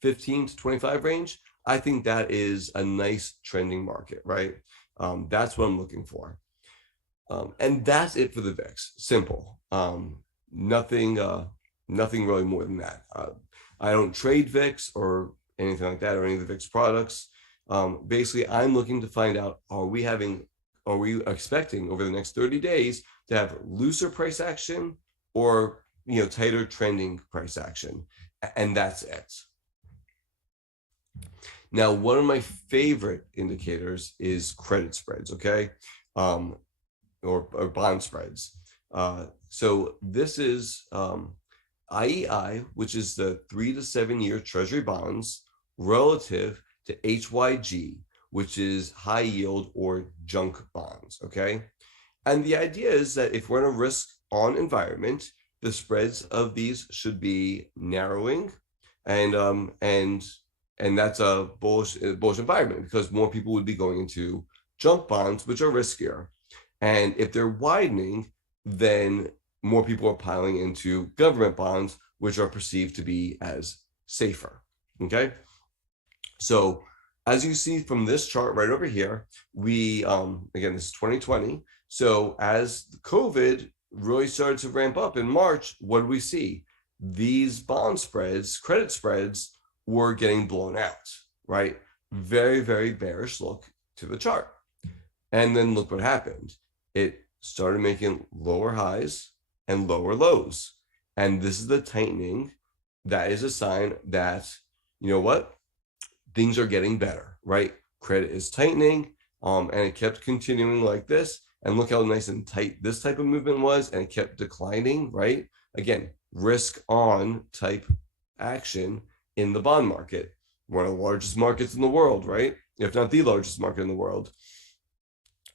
15 to 25 range. I think that is a nice trending market, right? That's what I'm looking for. And that's it for the VIX. Simple. Nothing really more than that. I don't trade VIX or anything like that, or any of the VIX products. Basically, I'm looking to find out, are we expecting over the next 30 days to have looser price action or tighter trending price action? and that's it. Now, one of my favorite indicators is credit spreads, okay? Or bond spreads. So this is IEI, which is the 3 to 7 year treasury bonds relative to HYG, which is high yield or junk bonds, okay? And the idea is that if we're in a risk on environment, the spreads of these should be narrowing, and that's a bullish environment because more people would be going into junk bonds, which are riskier. And if they're widening, then more people are piling into government bonds, which are perceived to be as safer. Okay. So as you see from this chart right over here, we, again, this is 2020. So as COVID really started to ramp up in March, what do we see? These bond spreads, credit spreads, were getting blown out, right? Very, very bearish look to the chart. And then look what happened. It started making lower highs and lower lows. And this is the tightening. That is a sign that, you know what? Things are getting better, right? Credit is tightening, and it kept continuing like this. And look how nice and tight this type of movement was, and it kept declining, right? Again, risk on type action in the bond market, one of the largest markets in the world, right? If not the largest market in the world.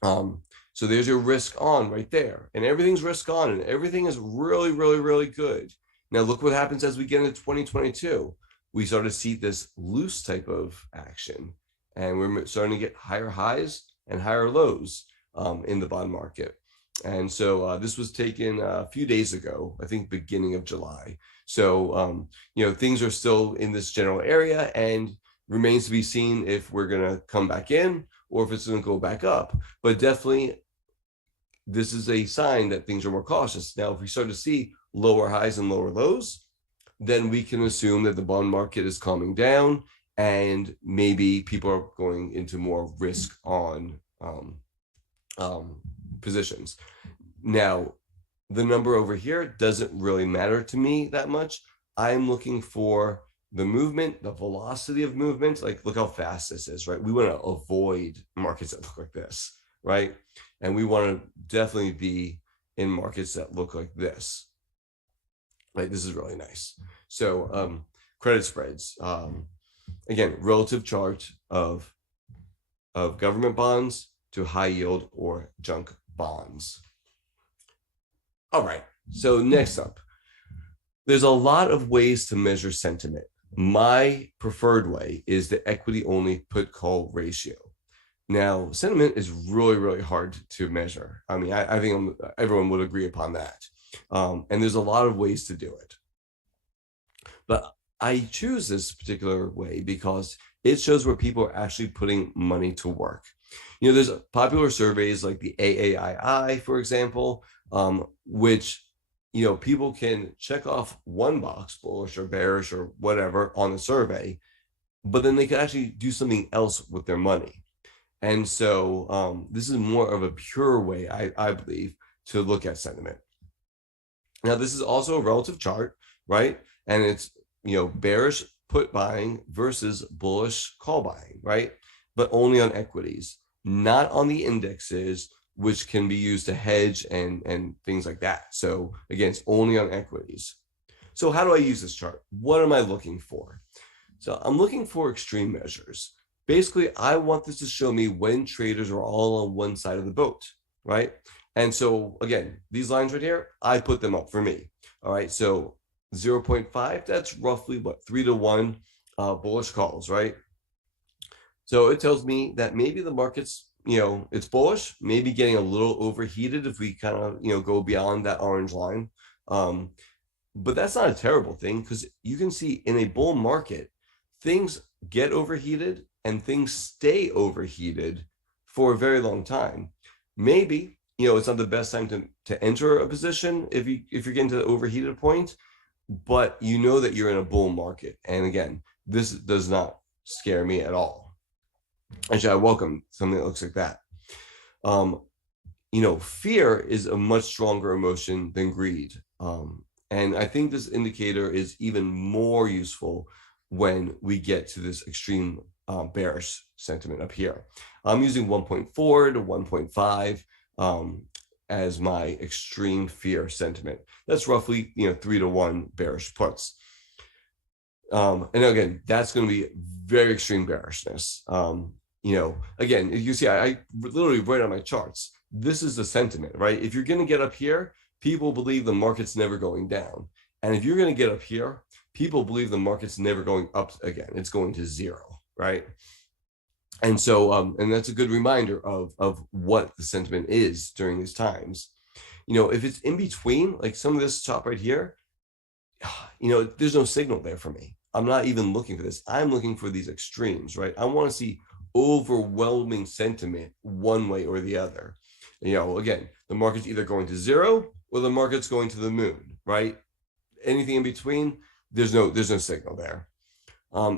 So there's your risk on right there, and everything's risk on, and everything is really, really, really good. Now look what happens as we get into 2022. We start to see this loose type of action, and we're starting to get higher highs and higher lows in the bond market. And so this was taken a few days ago, I think beginning of July. So, you know, things are still in this general area, and remains to be seen if we're going to come back in or if it's going to go back up. But definitely, this is a sign that things are more cautious. Now, if we start to see lower highs and lower lows, then we can assume that the bond market is calming down, and maybe people are going into more risk on positions. Now, the number over here doesn't really matter to me that much. I'm looking for the movement, the velocity of movement. Like, look how fast this is, right? We want to avoid markets that look like this, right? And we want to definitely be in markets that look like this. Like, this is really nice. So credit spreads, again, relative chart of government bonds to high yield or junk bonds. All right, so next up, there's a lot of ways to measure sentiment. My preferred way is the equity only put call ratio. Now, sentiment is really, really hard to measure. I mean, I think everyone would agree upon that. And there's a lot of ways to do it. But I choose this particular way because it shows where people are actually putting money to work. You know, there's popular surveys like the AAII, for example, which, you know, people can check off one box, bullish or bearish or whatever, on the survey, but then they can actually do something else with their money. And so this is more of a pure way, I believe, to look at sentiment. Now, this is also a relative chart, right? And it's, you know, bearish put buying versus bullish call buying, right? But only on equities, not on the indexes, which can be used to hedge and things like that. So again, it's only on equities. So how do I use this chart? What am I looking for? So I'm looking for extreme measures. Basically, I want this to show me when traders are all on one side of the boat, right? And so again, these lines right here, I put them up for me. All right, so 0.5, that's roughly what, 3 to 1 bullish calls, right? So it tells me that maybe the market's, you know, it's bullish, maybe getting a little overheated if we kind of, you know, go beyond that orange line. But that's not a terrible thing, because you can see in a bull market, things get overheated and things stay overheated for a very long time. Maybe, you know, it's not the best time to enter a position if you're getting to the overheated point, but you know that you're in a bull market. And again, this does not scare me at all. Actually, I welcome something that looks like that. You know, fear is a much stronger emotion than greed. And I think this indicator is even more useful when we get to this extreme bearish sentiment up here. I'm using 1.4 to 1.5 as my extreme fear sentiment. That's roughly 3 to 1 bearish puts. And again, that's going to be very extreme bearishness. Again, you see, I literally write on my charts. This is the sentiment, right? If you're going to get up here, people believe the market's never going down. And if you're going to get up here, people believe the market's never going up again. It's going to zero, right? And so, and that's a good reminder of what the sentiment is during these times. If it's in between, like some of this chop right here, there's no signal there for me. I'm not even looking for this. I'm looking for these extremes, right? I want to see overwhelming sentiment one way or the other. Again, the market's either going to zero or the market's going to the moon, right? Anything in between, there's no signal there.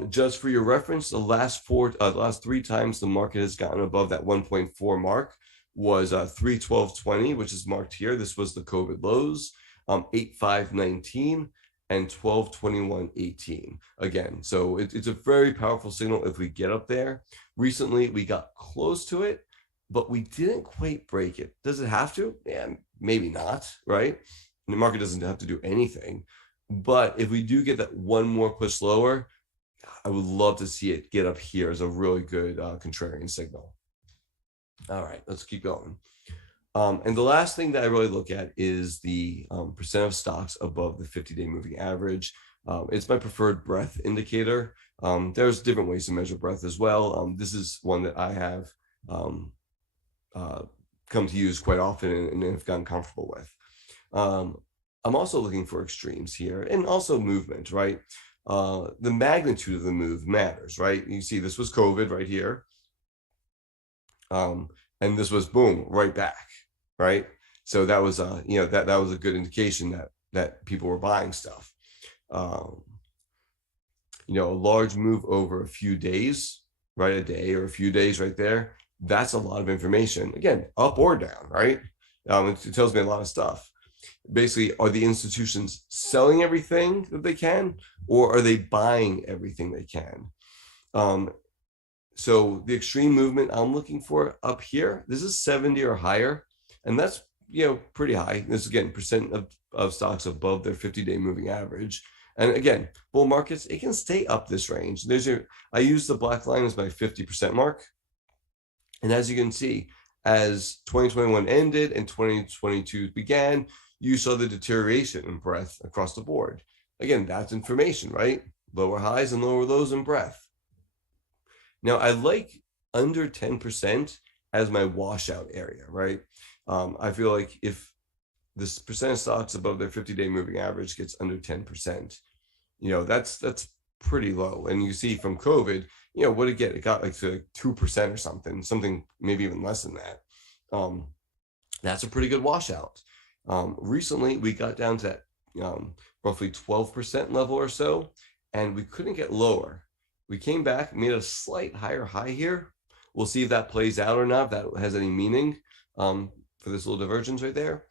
Just for your reference, the last 3 times the market has gotten above that 1.4 mark was 3/12/20, which is marked here. This was the COVID lows, 8/5/19 and 12/21/18. Again, so it's a very powerful signal if we get up there. Recently, we got close to it, but we didn't quite break it. Does it have to? Yeah, maybe not, right? And the market doesn't have to do anything. But if we do get that one more push lower, I would love to see it get up here as a really good contrarian signal. All right, let's keep going. And the last thing that I really look at is the percent of stocks above the 50-day moving average. It's my preferred breadth indicator. There's different ways to measure breadth as well. This is one that I have come to use quite often and have gotten comfortable with. I'm also looking for extremes here and also movement, right? The magnitude of the move matters, right? You see, this was COVID right here. And this was boom, right back, right? So that was that was a good indication that people were buying stuff. A large move over a few days, right? A day or a few days right there. That's a lot of information. Again, up or down, right? It tells me a lot of stuff. Basically, are the institutions selling everything that they can, or are they buying everything they can? So the extreme movement I'm looking for up here, this is 70 or higher, and that's pretty high. This is again percent of stocks above their 50-day moving average. And again, bull markets, it can stay up this range. I use the black line as my 50% mark, and as you can see, as 2021 ended and 2022 began, you saw the deterioration in breadth across the board. Again, that's information, right? Lower highs and lower lows in breadth. Now, I like under 10% as my washout area, right? I feel like if this percent of stocks above their 50-day moving average gets under 10%, that's pretty low. And you see from COVID, what did it get? It got like to 2% or something maybe even less than that. That's a pretty good washout. Recently, we got down to roughly 12% level or so, and we couldn't get lower. We came back, made a slight higher high here. We'll see if that plays out or not, if that has any meaning for this little divergence right there.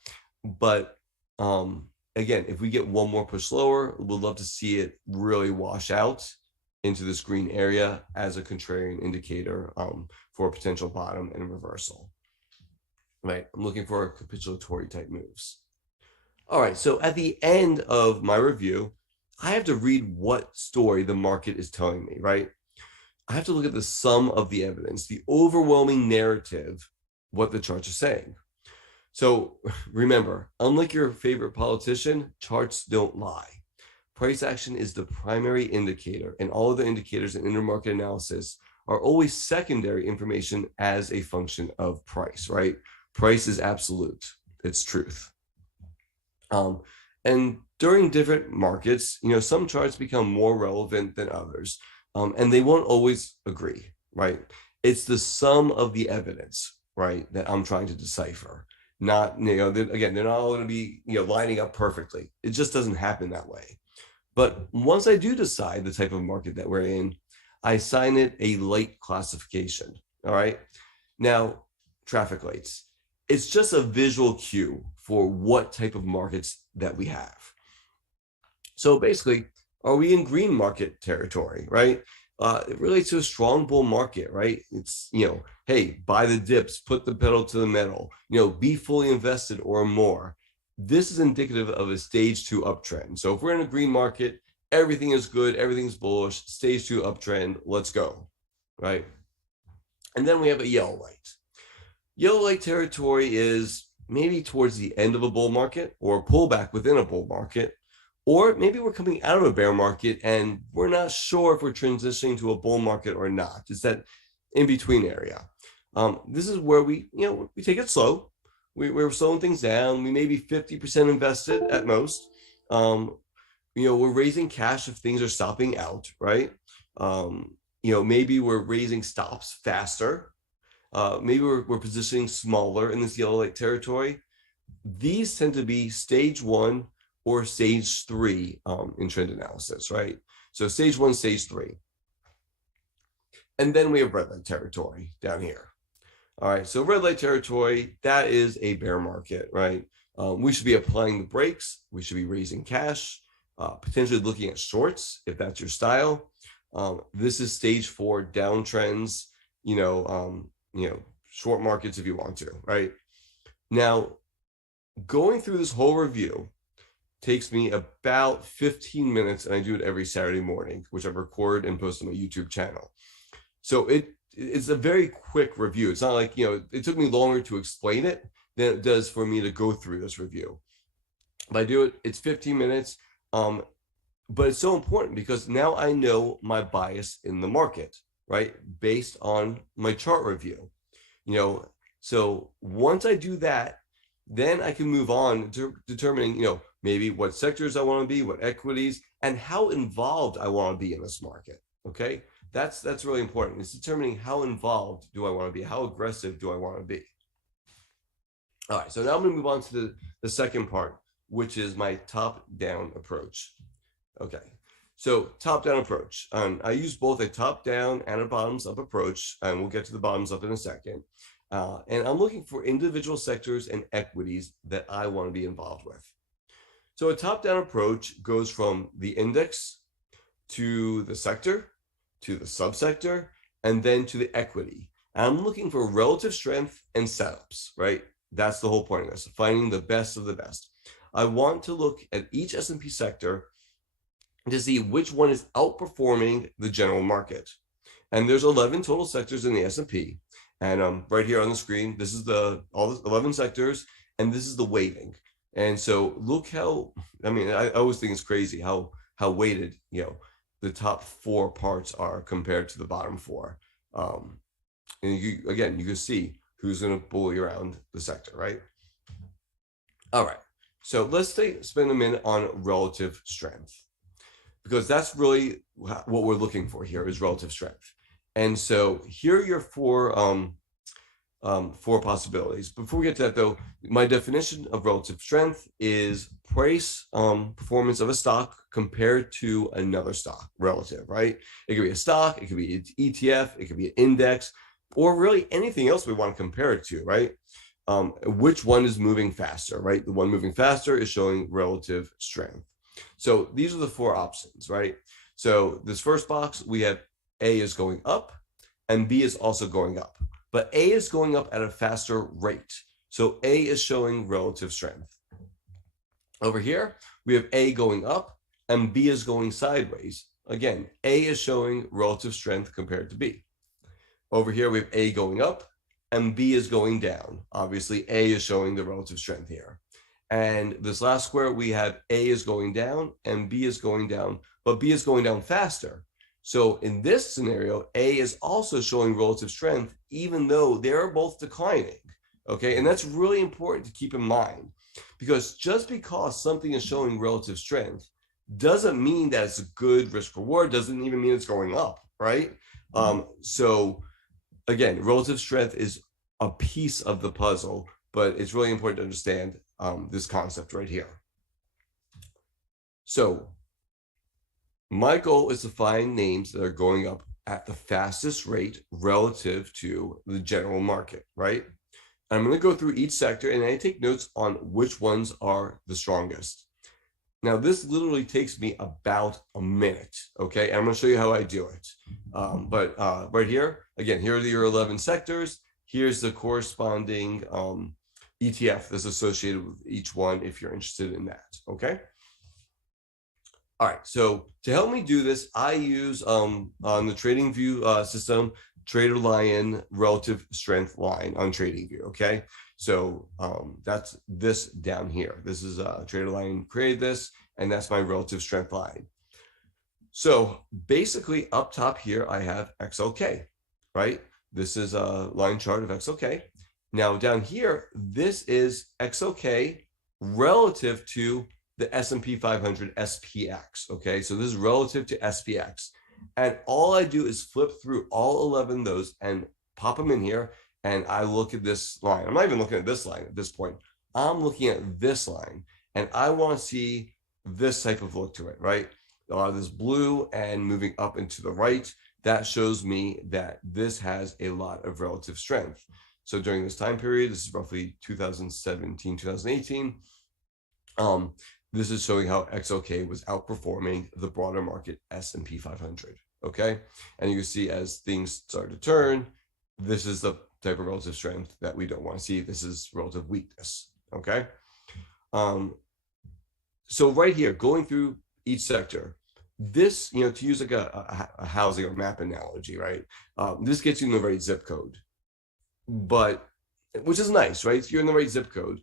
But again, if we get one more push lower, we'd love to see it really wash out into this green area as a contrarian indicator for a potential bottom and reversal. Right, I'm looking for capitulatory type moves. All right, so at the end of my review, I have to read what story the market is telling me, right? I have to look at the sum of the evidence, the overwhelming narrative, what the charts are saying. So remember, unlike your favorite politician, charts don't lie. Price action is the primary indicator, and all of the indicators in intermarket analysis are always secondary information as a function of price, right? Price is absolute, it's truth. And during different markets, some charts become more relevant than others, and they won't always agree, right? It's the sum of the evidence, right, that I'm trying to decipher. Not, again, they're not all going to be, lining up perfectly. It just doesn't happen that way. But once I do decide the type of market that we're in, I assign it a light classification, all right? Now, traffic lights. It's just a visual cue for what type of markets that we have. So basically, are we in green market territory, right? It relates to a strong bull market, right? It's, hey, buy the dips, put the pedal to the metal, be fully invested or more. This is indicative of a stage 2 uptrend. So if we're in a green market, everything is good, everything's bullish, stage 2 uptrend, let's go, right? And then we have a yellow light. Yellow light territory is maybe towards the end of a bull market or a pullback within a bull market. Or maybe we're coming out of a bear market and we're not sure if we're transitioning to a bull market or not. It's that in-between area. This is where we take it slow. We're slowing things down. We may be 50% invested at most. We're raising cash if things are stopping out, right? Maybe we're raising stops faster. Maybe we're positioning smaller in this yellow light territory. These tend to be stage 1 or stage 3 in trend analysis, right? So stage 1, stage 3. And then we have red light territory down here. All right, so red light territory, that is a bear market, right? We should be applying the brakes. We should be raising cash, potentially looking at shorts if that's your style. This is stage 4 downtrends, short markets if you want to, right? Now, going through this whole review takes me about 15 minutes, and I do it every Saturday morning, which I record and post on my YouTube channel. So it's a very quick review. It's not like, it took me longer to explain it than it does for me to go through this review. If I do it, it's 15 minutes. But it's so important because now I know my bias in the market, right? Based on my chart review, so once I do that, then I can move on to determining, maybe what sectors I want to be, what equities, and how involved I want to be in this market. Okay, that's really important. It's determining how involved do I want to be, how aggressive do I want to be. All right, so now I'm going to move on to the second part, which is my top-down approach. Okay, so top-down approach. I use both a top-down and a bottoms-up approach, and we'll get to the bottoms-up in a second. And I'm looking for individual sectors and equities that I want to be involved with. So a top-down approach goes from the index to the sector, to the subsector, and then to the equity. And I'm looking for relative strength and setups, right? That's the whole point of this, finding the best of the best. I want to look at each S&P sector to see which one is outperforming the general market. And there's 11 total sectors in the S&P. And right here on the screen, this is all the 11 sectors, and this is the weighting. And so look how, I always think it's crazy how weighted, the top 4 parts are compared to the bottom 4. And you can see who's going to bully around the sector, right? All right. So let's spend a minute on relative strength, because that's really what we're looking for here is relative strength. And so here are your 4 possibilities. Before we get to that, though, my definition of relative strength is price performance of a stock compared to another stock, relative, right? It could be a stock, it could be an ETF, it could be an index, or really anything else we want to compare it to, right? Which one is moving faster, right? The one moving faster is showing relative strength. So these are the 4 options, right? So this first box, we have A is going up and B is also going up, but A is going up at a faster rate. So A is showing relative strength. Over here, we have A going up and B is going sideways. Again, A is showing relative strength compared to B. Over here, we have A going up and B is going down. Obviously, A is showing the relative strength here. And this last square, we have A is going down and B is going down, but B is going down faster. So in this scenario, A is also showing relative strength, even though they're both declining. Okay, and that's really important to keep in mind, because just because something is showing relative strength doesn't mean that it's a good risk reward, doesn't even mean it's going up, right? So again, relative strength is a piece of the puzzle, but it's really important to understand this concept right here. So my goal is to find names that are going up at the fastest rate relative to the general market, right? I'm going to go through each sector and I take notes on which ones are the strongest. Now, this literally takes me about a minute, okay? And I'm gonna show you how I do it. Right here, again, here are your 11 sectors. Here's the corresponding ETF that's associated with each one if you're interested in that, okay? All right, so to help me do this, I use on the TradingView system, TraderLion relative strength line on TradingView, okay? So that's this down here. This is TraderLion created this, and that's my relative strength line. So basically up top here, I have XLK, right? This is a line chart of XLK. Now down here, this is XLK relative to the S&P 500 SPX, okay? So this is relative to SPX. And all I do is flip through all 11 of those and pop them in here, and I look at this line. I'm not even looking at this line at this point. I'm looking at this line, and I want to see this type of look to it, right? This blue and moving up and to the right, that shows me that this has a lot of relative strength. So during this time period, this is roughly 2017, 2018, this is showing how XLK was outperforming the broader market S&P 500, okay? And you can see as things start to turn, this is the type of relative strength that we don't want to see. This is relative weakness, okay? So right here, going through each sector, this, to use like a housing or map analogy, right? This gets you in the right zip code, but which is nice, right? So you're in the right zip code,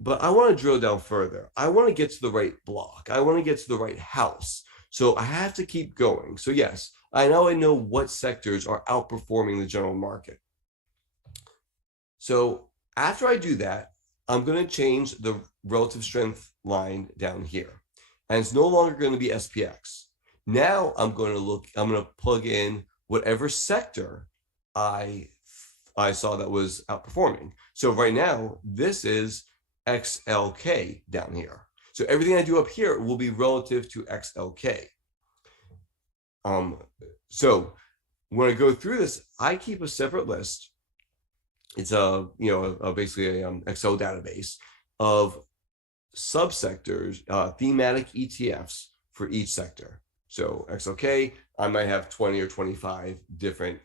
but I want to drill down further. I want to get to the right block. I want to get to the right house. So I have to keep going. So yes, I know what sectors are outperforming the general market. So after I do that, I'm going to change the relative strength line down here. And it's no longer going to be SPX. Now I'm going to plug in whatever sector I saw that was outperforming. So right now, this is XLK down here. So everything I do up here will be relative to XLK. So when I go through this, I keep a separate list. It's basically an Excel database of subsectors, thematic ETFs for each sector. So XLK, I might have 20 or 25 different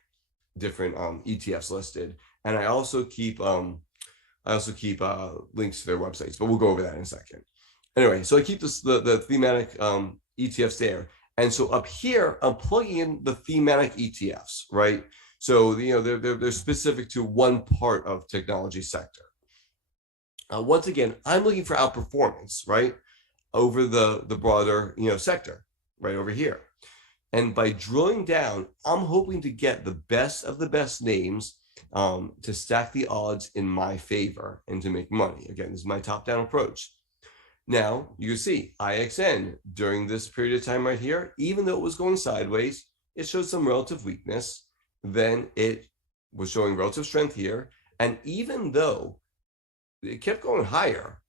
ETFs listed, and I also keep links to their websites, but we'll go over that in a second. Anyway, so I keep the thematic ETFs there, and so up here I'm plugging in the thematic ETFs, right? So they're specific to one part of technology sector. Once again, I'm looking for outperformance, right, over the broader sector, right over here. And by drilling down, I'm hoping to get the best of the best names to stack the odds in my favor and to make money. Again, this is my top-down approach. Now, you see IXN during this period of time right here, even though it was going sideways, it showed some relative weakness. Then it was showing relative strength here. And even though it kept going higher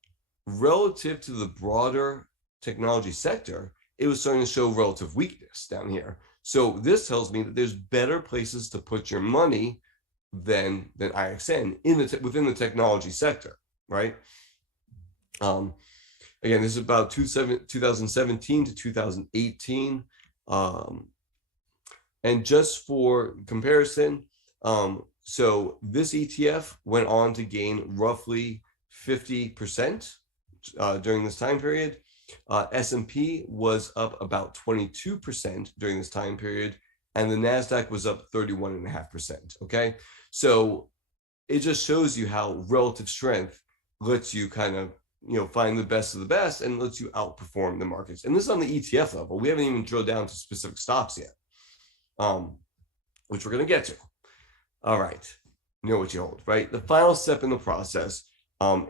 relative to the broader technology sector, it was starting to show relative weakness down here. So this tells me that there's better places to put your money than IXN within the technology sector, right? Again, this is about 2017 to 2018. And just for comparison, so this ETF went on to gain roughly 50% during this time period. S&P was up about 22% during this time period, and the NASDAQ was up 31.5%, okay? So it just shows you how relative strength lets you kind of, find the best of the best and lets you outperform the markets. And this is on the ETF level. We haven't even drilled down to specific stocks yet, which we're going to get to. All right, know what you hold, right? The final step in the process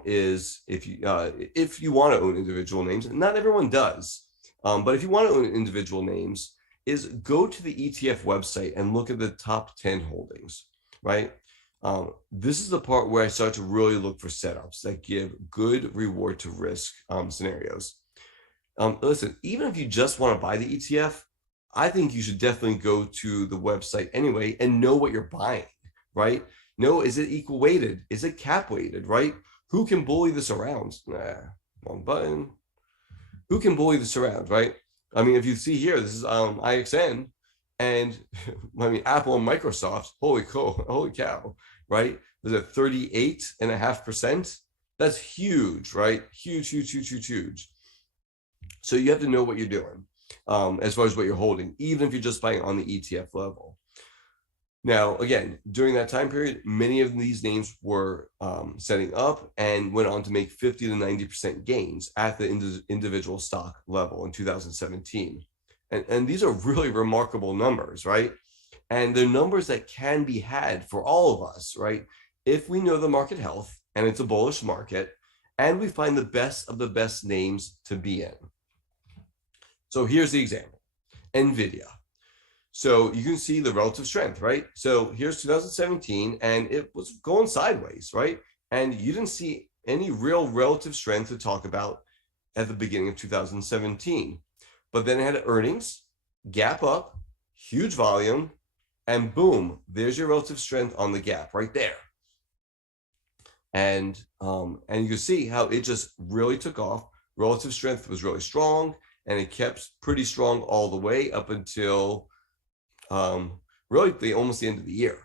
is if you want to own individual names, and not everyone does, but if you want to own individual names, is go to the ETF website and look at the top 10 holdings, right? This is the part where I start to really look for setups that give good reward to risk scenarios. Listen, even if you just want to buy the ETF, I think you should definitely go to the website anyway and know what you're buying, right? Know, is it equal weighted? Is it cap weighted, right? Who can bully this around? Wrong button. who can bully this around, right? I mean, if you see here, this is IXN, and I mean, Apple and Microsoft, holy cow, right? There's a 38.5%. That's huge, right? Huge. So you have to know what you're doing as far as what you're holding, even if you're just buying on the ETF level. Now, again, during that time period, many of these names were setting up and went on to make 50 to 90% gains at the individual stock level in 2017. And these are really remarkable numbers, right? And they're numbers that can be had for all of us, right? If we know the market health and it's a bullish market, and we find the best of the best names to be in. So here's the example, NVIDIA. So you can see the relative strength, right? So here's 2017, and it was going sideways, right? And you didn't see any real relative strength to talk about at the beginning of 2017. But then it had earnings, gap up, huge volume, and boom, there's your relative strength on the gap right there. And you can see how it just really took off. Relative strength was really strong, and it kept pretty strong all the way up until really almost the end of the year.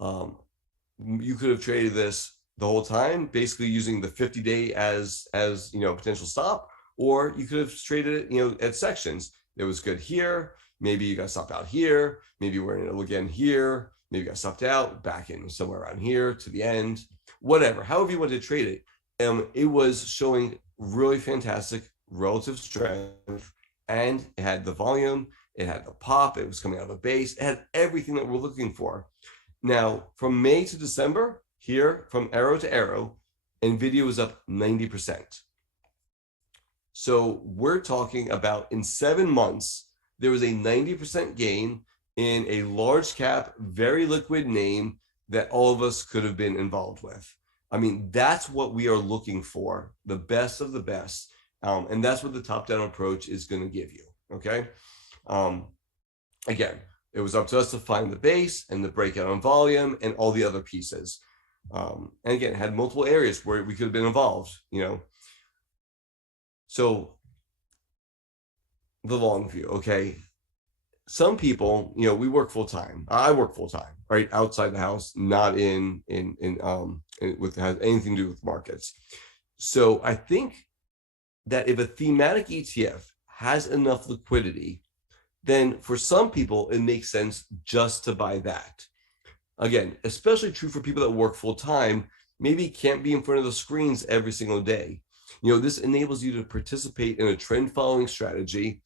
You could have traded this the whole time, basically using the 50-day as potential stop, or you could have traded it at sections. It was good here, maybe you got stopped out here, maybe we're in it again here, maybe you got stopped out back in somewhere around here to the end, whatever, however you want to trade it. It was showing really fantastic relative strength, and it had the volume, it had the pop, it was coming out of a base, it had everything that we're looking for. Now, from May to December, here, from arrow to arrow, NVIDIA was up 90%. So we're talking about in 7 months, there was a 90% gain in a large cap, very liquid name that all of us could have been involved with. I mean, that's what we are looking for, the best of the best. And that's what the top-down approach is going to give you, okay? Again, it was up to us to find the base and the breakout on volume and all the other pieces. And again, it had multiple areas where we could have been involved, So the long view, okay? Some people, we work full time. I work full time, right? Outside the house, not with has anything to do with markets. So I think that if a thematic ETF has enough liquidity, then for some people, it makes sense just to buy that. Again, especially true for people that work full time, maybe can't be in front of the screens every single day. This enables you to participate in a trend following strategy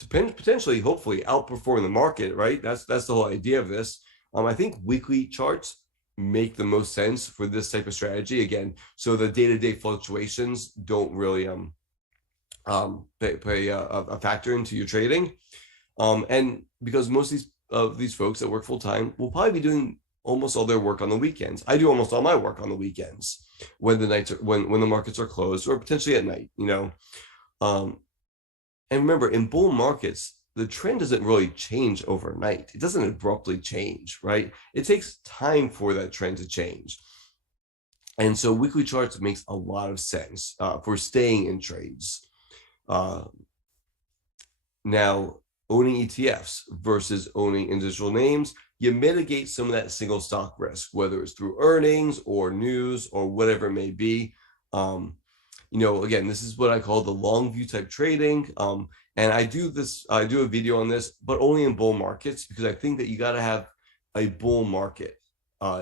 to potentially, hopefully outperform the market, right? That's the whole idea of this. I think weekly charts make the most sense for this type of strategy. Again, so the day-to-day fluctuations don't really play a factor into your trading. And because most of these folks that work full time will probably be doing almost all their work on the weekends. I do almost all my work on the weekends when the markets are closed, or potentially at night, And remember, in bull markets, the trend doesn't really change overnight. It doesn't abruptly change, right? It takes time for that trend to change. And so weekly charts makes a lot of sense for staying in trades. Now, owning ETFs versus owning individual names, you mitigate some of that single stock risk, whether it's through earnings or news or whatever it may be. Again, this is what I call the long view type trading. And I do a video on this, but only in bull markets, because I think that you got to have a bull market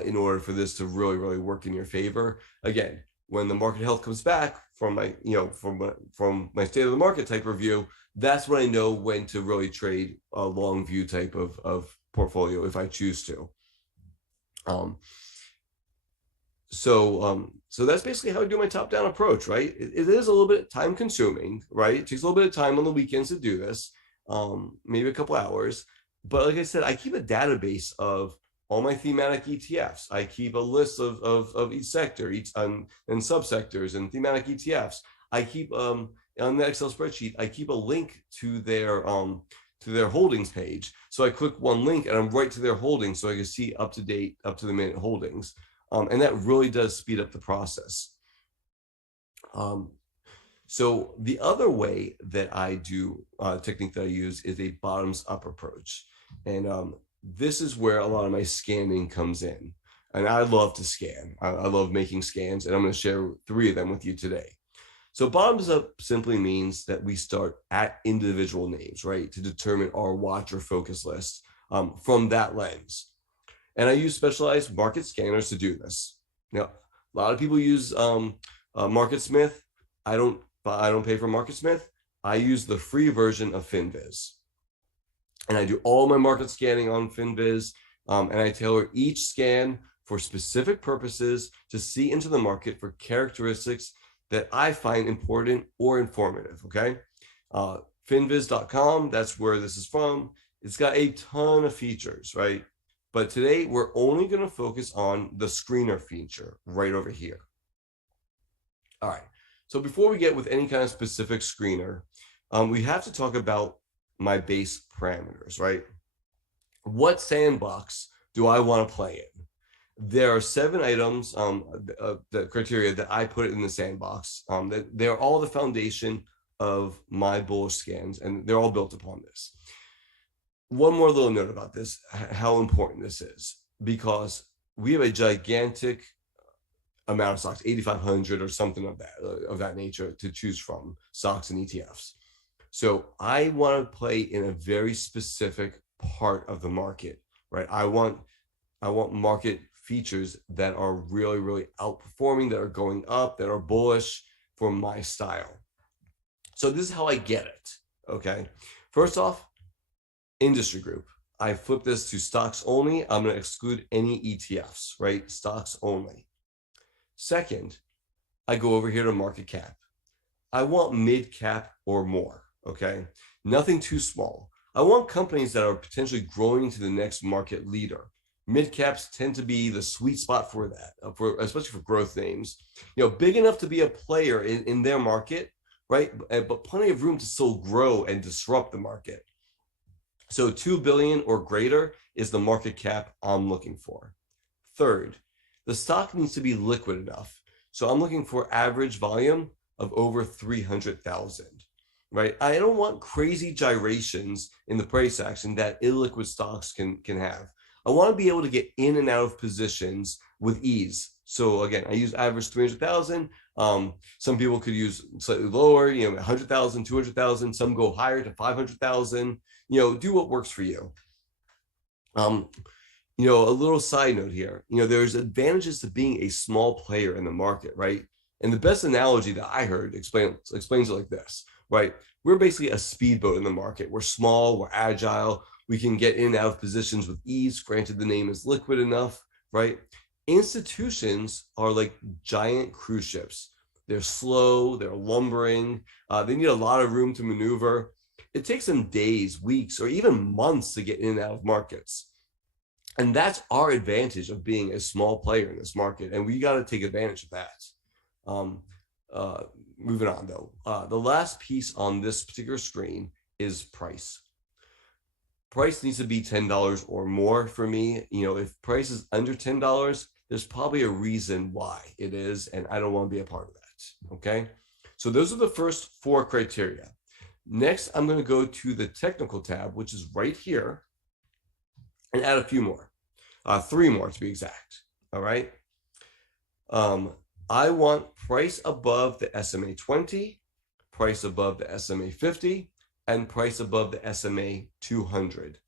in order for this to really, really work in your favor. Again, when the market health comes back from my state of the market type review, that's when I know when to really trade a long view type of portfolio if I choose to. So that's basically how I do my top-down approach, right? It is a little bit time consuming, right? It takes a little bit of time on the weekends to do this, maybe a couple hours. But like I said, I keep a database of all my thematic ETFs. I keep a list of each sector, and subsectors and thematic ETFs. I keep on the Excel spreadsheet, I keep a link to their holdings page. So I click one link and I'm right to their holdings, so I can see up to date, up to the minute holdings. And that really does speed up the process. So the other way that I do technique that I use is a bottoms up approach. And this is where a lot of my scanning comes in. And I love to scan. I love making scans, and I'm going to share 3 of them with you today. So bottoms up simply means that we start at individual names, right, to determine our watch or focus list from that lens. And I use specialized market scanners to do this. Now, a lot of people use MarketSmith. I don't pay for MarketSmith. I use the free version of FinViz. And I do all my market scanning on FinViz, and I tailor each scan for specific purposes to see into the market for characteristics that I find important or informative, okay? Finviz.com, that's where this is from. It's got a ton of features, right? But today we're only gonna focus on the screener feature right over here. All right, so before we get with any kind of specific screener, we have to talk about my base parameters, right? What sandbox do I wanna play in? There are 7 items, the criteria that I put in the sandbox. That they're all the foundation of my bullish scans, and they're all built upon this. One more little note about this, how important this is, because we have a gigantic amount of stocks, 8,500 or something of that nature to choose from, stocks and ETFs. So I want to play in a very specific part of the market, right? I want market features that are really, really outperforming, that are going up, that are bullish for my style. So this is how I get it, okay? First off, industry group. I flip this to stocks only. I'm going to exclude any ETFs, right? Stocks only. Second, I go over here to market cap. I want mid cap or more, okay? Nothing too small. I want companies that are potentially growing to the next market leader. Mid caps tend to be the sweet spot for that, especially for growth names. You know, big enough to be a player in their market, right? But plenty of room to still grow and disrupt the market. So 2 billion or greater is the market cap I'm looking for. Third, the stock needs to be liquid enough. So I'm looking for average volume of over 300,000, right? I don't want crazy gyrations in the price action that illiquid stocks can have. I want to be able to get in and out of positions with ease. So again, I use average 300,000. Some people could use slightly lower, 100,000, 200,000. Some go higher to 500,000. Do what works for you. A little side note here. There's advantages to being a small player in the market, right? And the best analogy that I heard explains it like this, right? We're basically a speedboat in the market. We're small, we're agile. We can get in and out of positions with ease. Granted, the name is liquid enough, right? Institutions are like giant cruise ships. They're slow, they're lumbering. They need a lot of room to maneuver. It takes them days, weeks, or even months to get in and out of markets. And that's our advantage of being a small player in this market. And we got to take advantage of that. Moving on though, the last piece on this particular screen is price. Price needs to be $10 or more for me. If price is under $10, there's probably a reason why it is, and I don't want to be a part of that, okay? So those are the first 4 criteria. Next, I'm going to go to the technical tab, which is right here, and add a few more, 3 more to be exact, all right? I want price above the SMA 20, price above the SMA 50, and price above the SMA 200.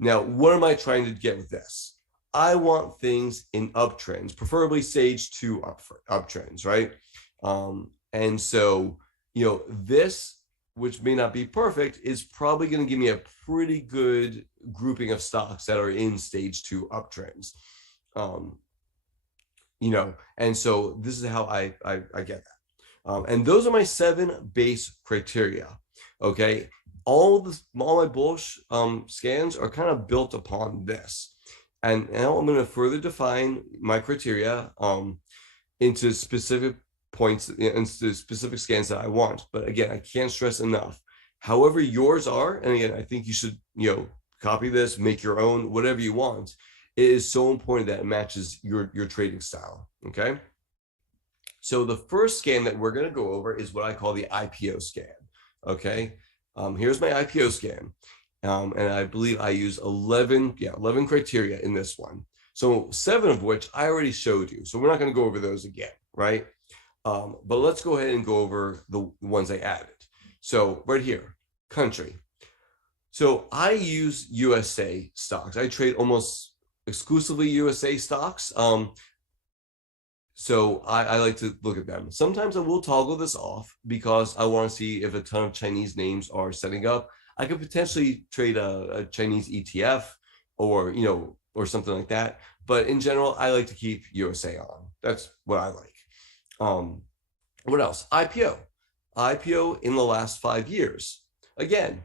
Now, what am I trying to get with this? I want things in uptrends, preferably stage 2 uptrends, right? And so, this, which may not be perfect, is probably going to give me a pretty good grouping of stocks that are in stage 2 uptrends. And so this is how I get that. And those are my 7 base criteria, okay? All my bullish scans are kind of built upon this. And now I'm going to further define my criteria into specific points, into specific scans that I want. But again, I can't stress enough. However yours are, and again, I think you should, copy this, make your own, whatever you want. It is so important that it matches your trading style, okay? So the first scan that we're going to go over is what I call the IPO scan. Okay. Here's my IPO scan. And I believe I use 11 criteria in this one. So 7 of which I already showed you. So we're not going to go over those again, right? But let's go ahead and go over the ones I added. So right here, country. So I use USA stocks. I trade almost exclusively USA stocks. So I like to look at them. Sometimes I will toggle this off because I want to see if a ton of Chinese names are setting up. I could potentially trade a Chinese ETF or, or something like that. But in general, I like to keep USA on. That's what I like. What else? IPO in the last 5 years. Again,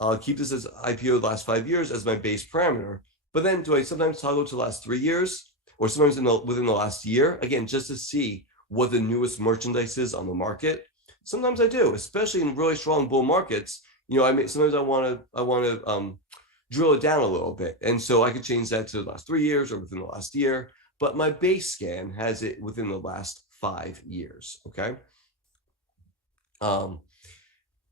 I'll keep this as IPO the last 5 years as my base parameter. But then do I sometimes toggle to the last 3 years or sometimes within the last year? Again, just to see what the newest merchandise is on the market. Sometimes I do, especially in really strong bull markets. Sometimes I want to drill it down a little bit. And so I could change that to the last 3 years or within the last year. But my base scan has it within the last 5 years. Okay.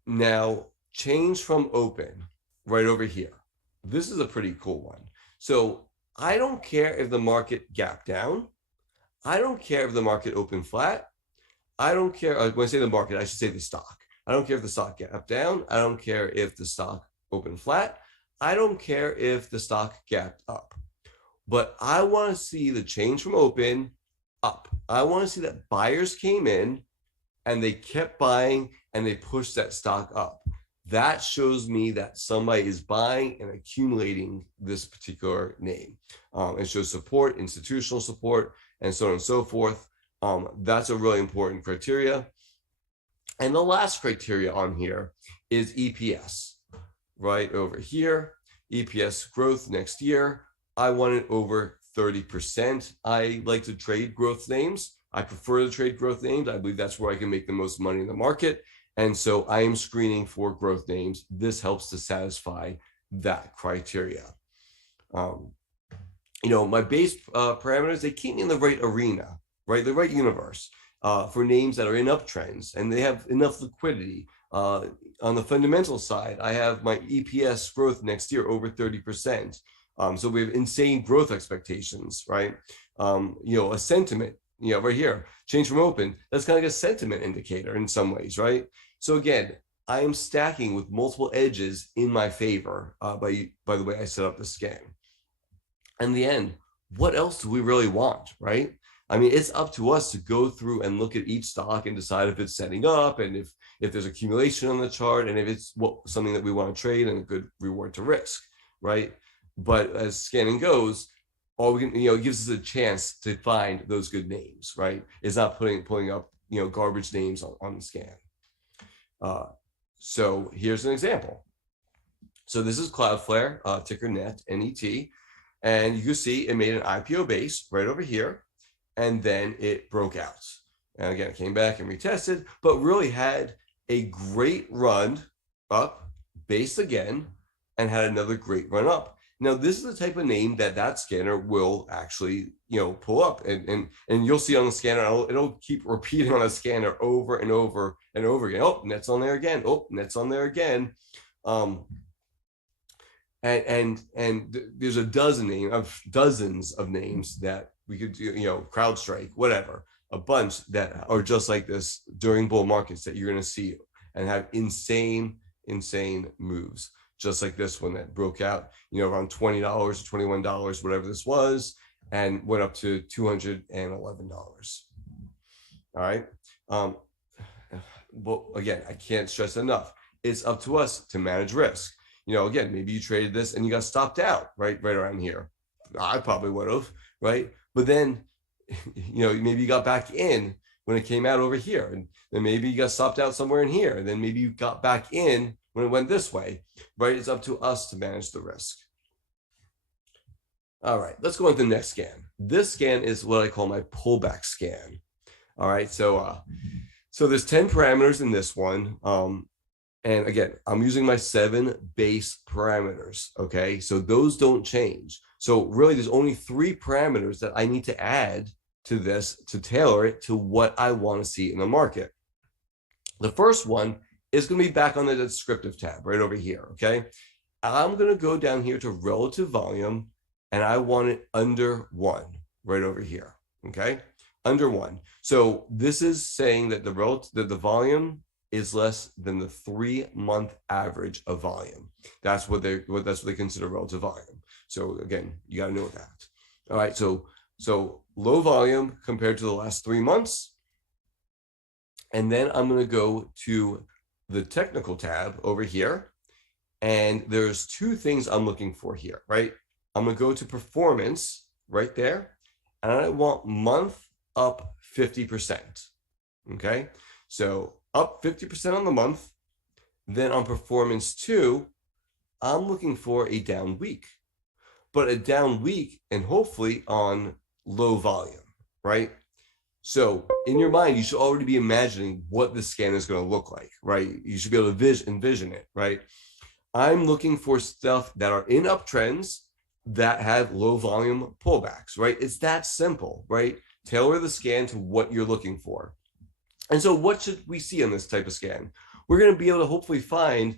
Now, change from open right over here. This is a pretty cool one. So I don't care if the market gapped down. I don't care if the market opened flat. I don't care. When I say the market, I should say the stock. I don't care if the stock gapped down. I don't care if the stock opened flat. I don't care if the stock gapped up. But I want to see the change from open up. I want to see that buyers came in and they kept buying and they pushed that stock up. That shows me that somebody is buying and accumulating this particular name. It shows support, institutional support, and so on and so forth. That's a really important criteria. And the last criteria on here is EPS. Right over here, EPS growth next year. I want it over 30%. I like to trade growth names. I prefer to trade growth names. I believe that's where I can make the most money in the market. And so I am screening for growth names. This helps to satisfy that criteria. My base parameters, they keep me in the right arena, right? The right universe for names that are in uptrends and they have enough liquidity. On the fundamental side, I have my EPS growth next year over 30%. So we have insane growth expectations, right? A sentiment, right here, change from open, that's kind of like a sentiment indicator in some ways, right? So again, I am stacking with multiple edges in my favor by the way I set up the scan. In the end, what else do we really want, right? I mean, it's up to us to go through and look at each stock and decide if it's setting up and if there's accumulation on the chart and if it's something that we want to trade and a good reward to risk, right? But as scanning goes, all we can, it gives us a chance to find those good names, right? It's not pulling up, garbage names on the scan. So here's an example. So this is Cloudflare, ticker NET, NET. And you can see it made an IPO base right over here. And then it broke out. And again, it came back and retested, but really had a great run up, base again, and had another great run up. Now, this is the type of name that scanner will actually, pull up. And you'll see on the scanner, it'll keep repeating on the scanner over and over and over again. Oh, net's on there again. Oh, net's on there again. And there's dozens of names that we could do, CrowdStrike, whatever, a bunch that are just like this during bull markets that you're going to see and have insane moves, just like this one that broke out, around $20 or $21, whatever this was, and went up to $211. All right. Well, again, I can't stress enough. It's up to us to manage risk. Again, maybe you traded this and you got stopped out right around here. I probably would have, right? But then, maybe you got back in when it came out over here, and then maybe you got stopped out somewhere in here, and then maybe you got back in when it went this way, right? It's up to us to manage the risk. All right, let's go on to the next scan. This scan is what I call my pullback scan. All right, so there's 10 parameters in this one. And again, I'm using my 7 base parameters, okay? So those don't change. So really, there's only 3 parameters that I need to add to this to tailor it to what I want to see in the market. The first one is going to be back on the descriptive tab right over here. Okay. I'm going to go down here to relative volume, and I want it under 1 right over here. Okay. Under 1. So this is saying that the volume is less than the 3-month average of volume. That's what they consider relative volume. So again, you got to know that. All right. So low volume compared to the last 3 months. And then I'm going to go to the technical tab over here. And there's 2 things I'm looking for here, right? I'm going to go to performance right there. And I want month up 50%. Okay. So up 50% on the month. Then on performance 2, I'm looking for a down week, but a down week and hopefully on low volume, right? So in your mind, you should already be imagining what the scan is going to look like, right? You should be able to envision it, right? I'm looking for stuff that are in uptrends that have low volume pullbacks, right? It's that simple, right? Tailor the scan to what you're looking for. And so what should we see on this type of scan? We're going to be able to hopefully find,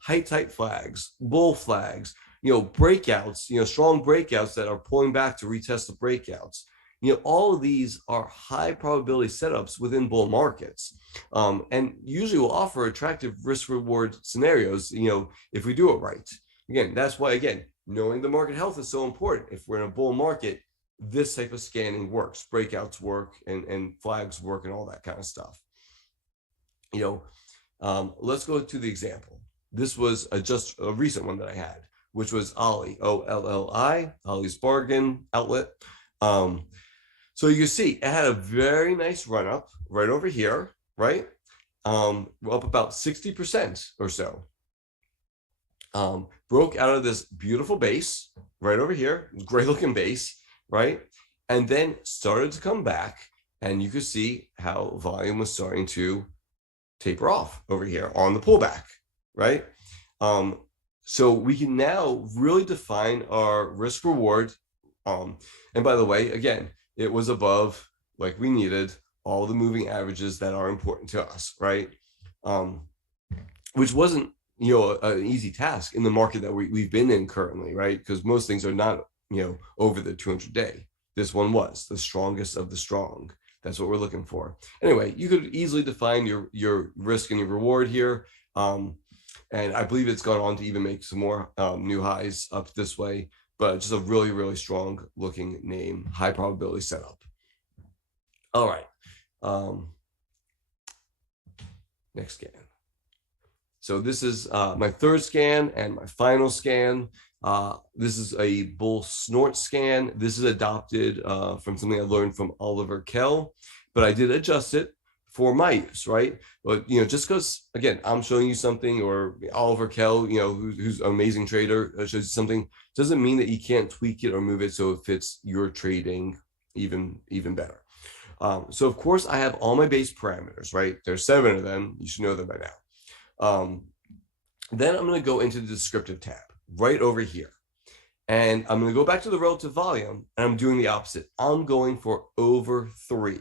height type flags, bull flags, breakouts, strong breakouts that are pulling back to retest the breakouts. All of these are high probability setups within bull markets, and usually will offer attractive risk reward scenarios, if we do it right. Again, that's why, knowing the market health is so important. If we're in a bull market, this type of scanning works, breakouts work, and flags work, and all that kind of stuff. Let's go to the example. This was just a recent one that I had, which was Ollie, OLLI, Ollie's bargain outlet. So you see, it had a very nice run up right over here, right? Up about 60% or so. Broke out of this beautiful base right over here, great looking base, right? And then started to come back, and you could see how volume was starting to taper off over here on the pullback, right? So we can now really define our risk reward. And by the way, again, it was above, like we needed, all the moving averages that are important to us, right? Which wasn't, an easy task in the market that we've been in currently, right? Because most things are not, over the 200-day. This one was the strongest of the strong. That's what we're looking for. Anyway, you could easily define your risk and your reward here. And I believe it's gone on to even make some more new highs up this way, but just a really, really strong looking name, high probability setup. All right. Next scan. So this is my third scan and my final scan. This is a bull snort scan. This is adopted from something I learned from Oliver Kell, but I did adjust it for my use, right? But, just because, again, I'm showing you something, or Oliver Kell, who's an amazing trader, shows you something, doesn't mean that you can't tweak it or move it so it fits your trading even better. So of course I have all my base parameters, right? There's 7 of them. You should know them by now. Then I'm going to go into the descriptive tab right over here. And I'm going to go back to the relative volume, and I'm doing the opposite. I'm going for over 3.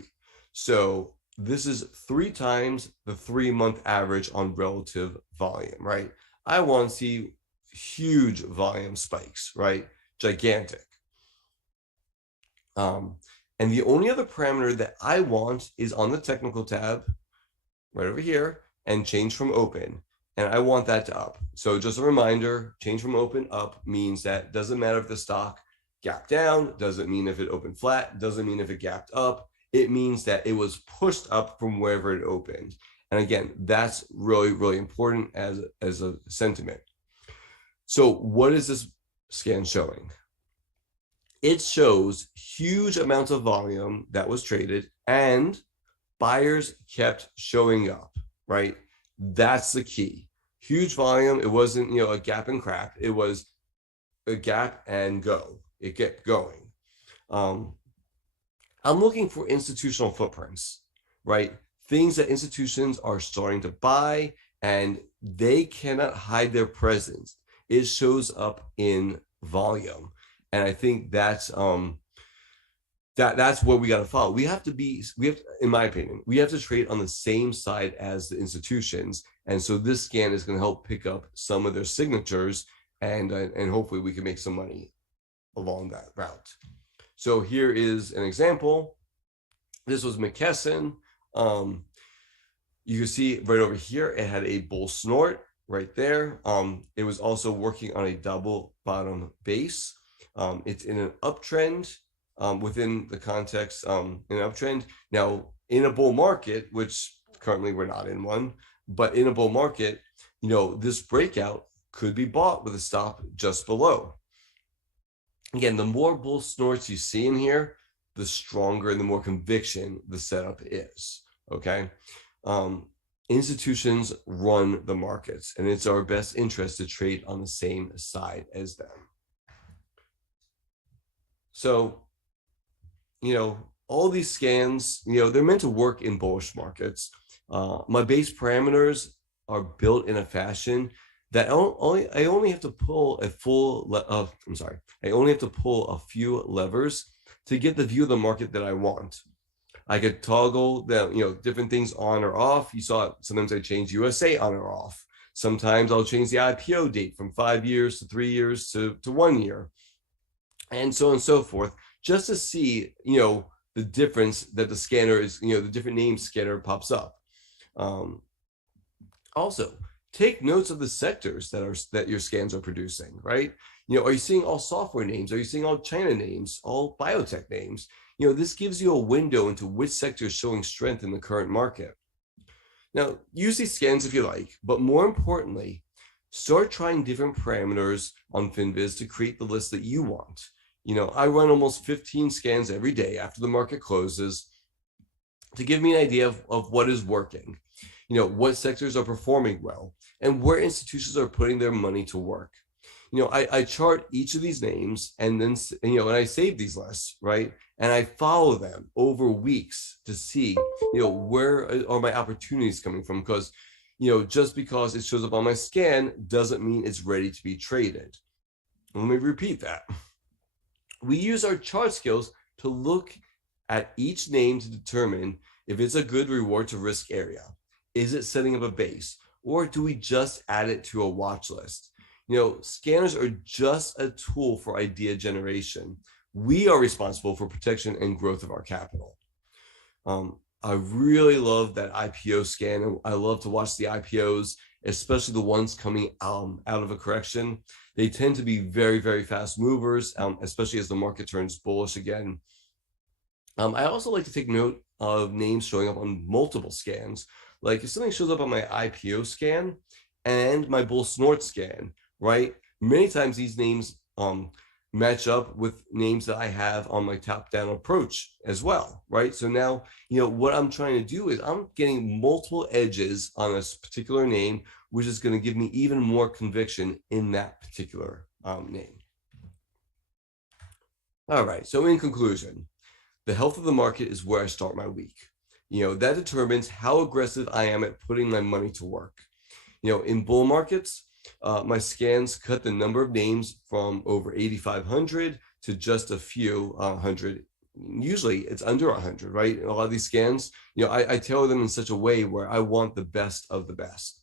So this is 3 times the 3-month average on relative volume, right? I want to see huge volume spikes, right? Gigantic. And the only other parameter that I want is on the technical tab right over here, and change from open. And I want that to up. So just a reminder, change from open up means that doesn't matter if the stock gapped down, doesn't mean if it opened flat, doesn't mean if it gapped up. It means that it was pushed up from wherever it opened. And again, that's really, really important as a sentiment. So what is this scan showing? It shows huge amounts of volume that was traded, and buyers kept showing up, right? That's the key. Huge volume. It wasn't, a gap and crap. It was a gap and go. It kept going. I'm looking for institutional footprints, right? Things that institutions are starting to buy, and they cannot hide their presence. It shows up in volume. And I think that's that's what we got to follow. We have to, in my opinion, we have to trade on the same side as the institutions. And so this scan is going to help pick up some of their signatures, and hopefully we can make some money along that route. So here is an example. This was McKesson. You can see right over here, it had a bull snort right there. It was also working on a double bottom base. It's in an uptrend. Within the context, in an uptrend. Now, in a bull market, which currently we're not in one, but in a bull market, this breakout could be bought with a stop just below. Again, the more bull snorts you see in here, the stronger and the more conviction the setup is, okay? Institutions run the markets, and it's our best interest to trade on the same side as them. So, all these scans, they're meant to work in bullish markets. My base parameters are built in a fashion that I only have to pull I only have to pull a few levers to get the view of the market that I want. I could toggle the, different things on or off. You saw it. Sometimes I change USA on or off. Sometimes I'll change the IPO date from 5 years to 3 years to 1 year, and so on and so forth, just to see, the difference that the scanner is, the different name scanner pops up. Also, take notes of the sectors that your scans are producing, right? Are you seeing all software names? Are you seeing all China names, all biotech names? This gives you a window into which sector is showing strength in the current market. Now, use these scans if you like, but more importantly, start trying different parameters on FinViz to create the list that you want. I run almost 15 scans every day after the market closes to give me an idea of what is working, what sectors are performing well, and where institutions are putting their money to work. I chart each of these names, and then, and I save these lists, right? And I follow them over weeks to see, where are my opportunities coming from? Because, just because it shows up on my scan doesn't mean it's ready to be traded. Let me repeat that. We use our chart skills to look at each name to determine if it's a good reward to risk area. Is it setting up a base, or do we just add it to a watch list? Scanners are just a tool for idea generation. We are responsible for protection and growth of our capital. I really love that IPO scan, and I love to watch the IPOs, especially the ones coming out of a correction. They tend to be very, very fast movers, especially as the market turns bullish again. I also like to take note of names showing up on multiple scans. Like if something shows up on my IPO scan and my bull snort scan, right? Many times these names match up with names that I have on my top-down approach as well, right? So now, what I'm trying to do is I'm getting multiple edges on a particular name, which is going to give me even more conviction in that particular name. All right, so in conclusion, the health of the market is where I start my week. That determines how aggressive I am at putting my money to work. In bull markets, my scans cut the number of names from over 8,500 to just a few hundred. Usually it's under 100, right? In a lot of these scans, I tailor them in such a way where I want the best of the best.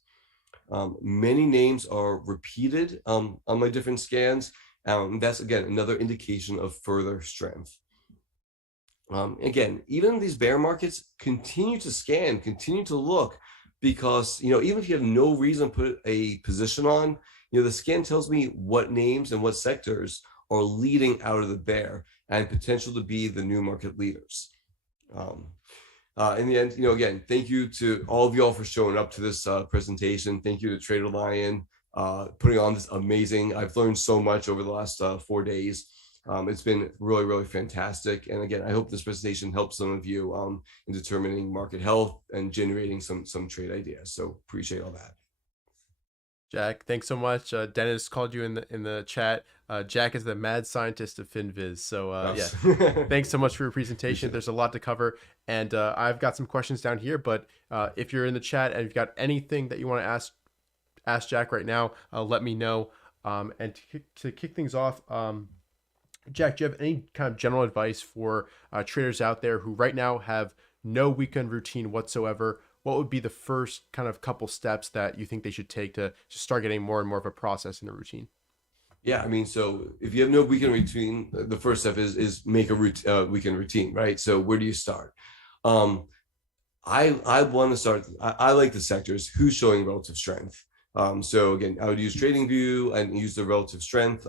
Many names are repeated on my different scans. That's, again, another indication of further strength. Again, even in these bear markets, continue to scan, continue to look, because, even if you have no reason to put a position on, the scan tells me what names and what sectors are leading out of the bear and potential to be the new market leaders. In the end, again, thank you to all of y'all for showing up to this presentation. Thank you to TraderLion putting on this amazing. I've learned so much over the last 4 days. It's been really, really fantastic. And again, I hope this presentation helps some of you in determining market health and generating some trade ideas. So appreciate all that. Jack, thanks so much. Dennis called you in the chat. Jack is the mad scientist of FinViz. So Yes. yeah, thanks so much for your presentation. There's a lot to cover, and I've got some questions down here. But if you're in the chat and you've got anything that you want to ask Jack right now, let me know. And to kick things off, Jack, do you have any kind of general advice for traders out there who right now have no weekend routine whatsoever? What would be the first kind of couple steps that you think they should take to start getting more and more of a process in the routine? Yeah, I mean, so if you have no weekend routine, the first step is make a weekend routine, right? So where do you start? Um, I want to start. I like the sectors who's showing relative strength. So again, I would use TradingView and use the relative strength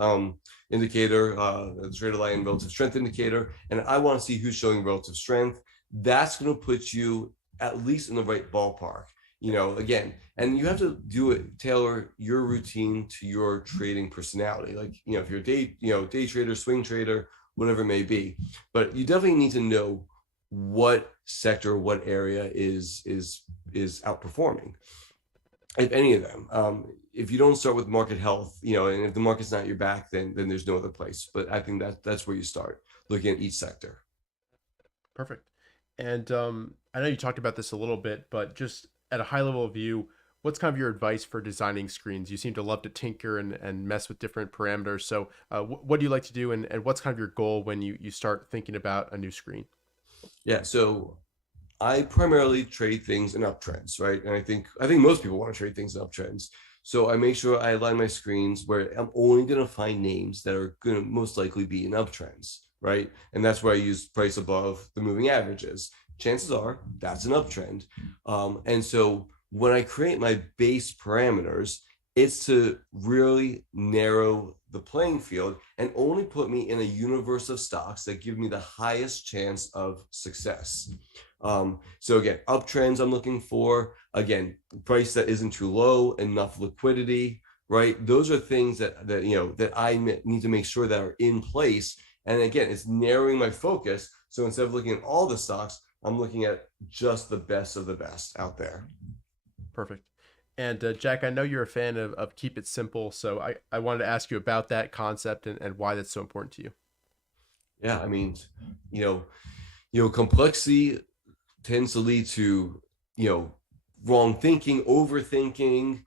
indicator, the TraderLion relative strength indicator, and I want to see who's showing relative strength. That's going to put you at least in the right ballpark. Again, and you have to tailor your routine to your trading personality. Like, if you're a day trader, swing trader, whatever it may be, but you definitely need to know what sector, what area is outperforming, if any of them. If you don't start with market health, and if the market's not your back, then there's no other place. But I think that's where you start looking at each sector. Perfect. And I know you talked about this a little bit, but just at a high level view, what's kind of your advice for designing screens? You seem to love to tinker and mess with different parameters. So what do you like to do, and what's kind of your goal when you start thinking about a new screen? Yeah, so I primarily trade things in uptrends, right? And I think most people want to trade things in uptrends. So I make sure I align my screens where I'm only going to find names that are going to most likely be in uptrends, right? And that's where I use price above the moving averages. Chances are that's an uptrend. And so when I create my base parameters, it's to really narrow the playing field and only put me in a universe of stocks that give me the highest chance of success. So again, uptrends I'm looking for, again, price that isn't too low, enough liquidity, right? Those are things that I need to make sure that are in place. And again, it's narrowing my focus. So instead of looking at all the stocks, I'm looking at just the best of the best out there. Perfect. And Jack, I know you're a fan of Keep It Simple. So I wanted to ask you about that concept and why that's so important to you. Yeah, I mean, complexity tends to lead to, wrong thinking, overthinking,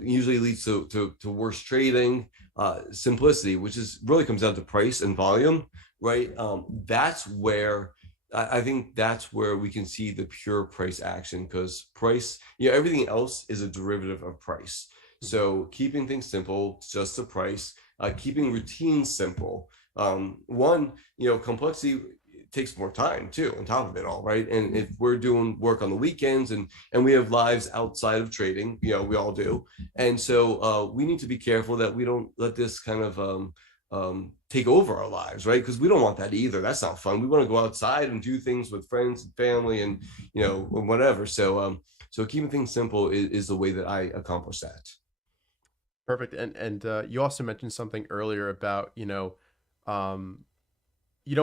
usually leads to worse trading. Simplicity, which really comes down to price and volume, right? That's where I think that's where we can see the pure price action, because price, everything else is a derivative of price. So keeping things simple, just the price, keeping routines simple. Complexity takes more time too, on top of it all, right? And if we're doing work on the weekends and we have lives outside of trading, we all do. And so we need to be careful that we don't let this kind of take over our lives, right? Because we don't want that either. That's not fun. We want to go outside and do things with friends and family and whatever. So keeping things simple is the way that I accomplish that. Perfect. And you also mentioned something earlier about you don't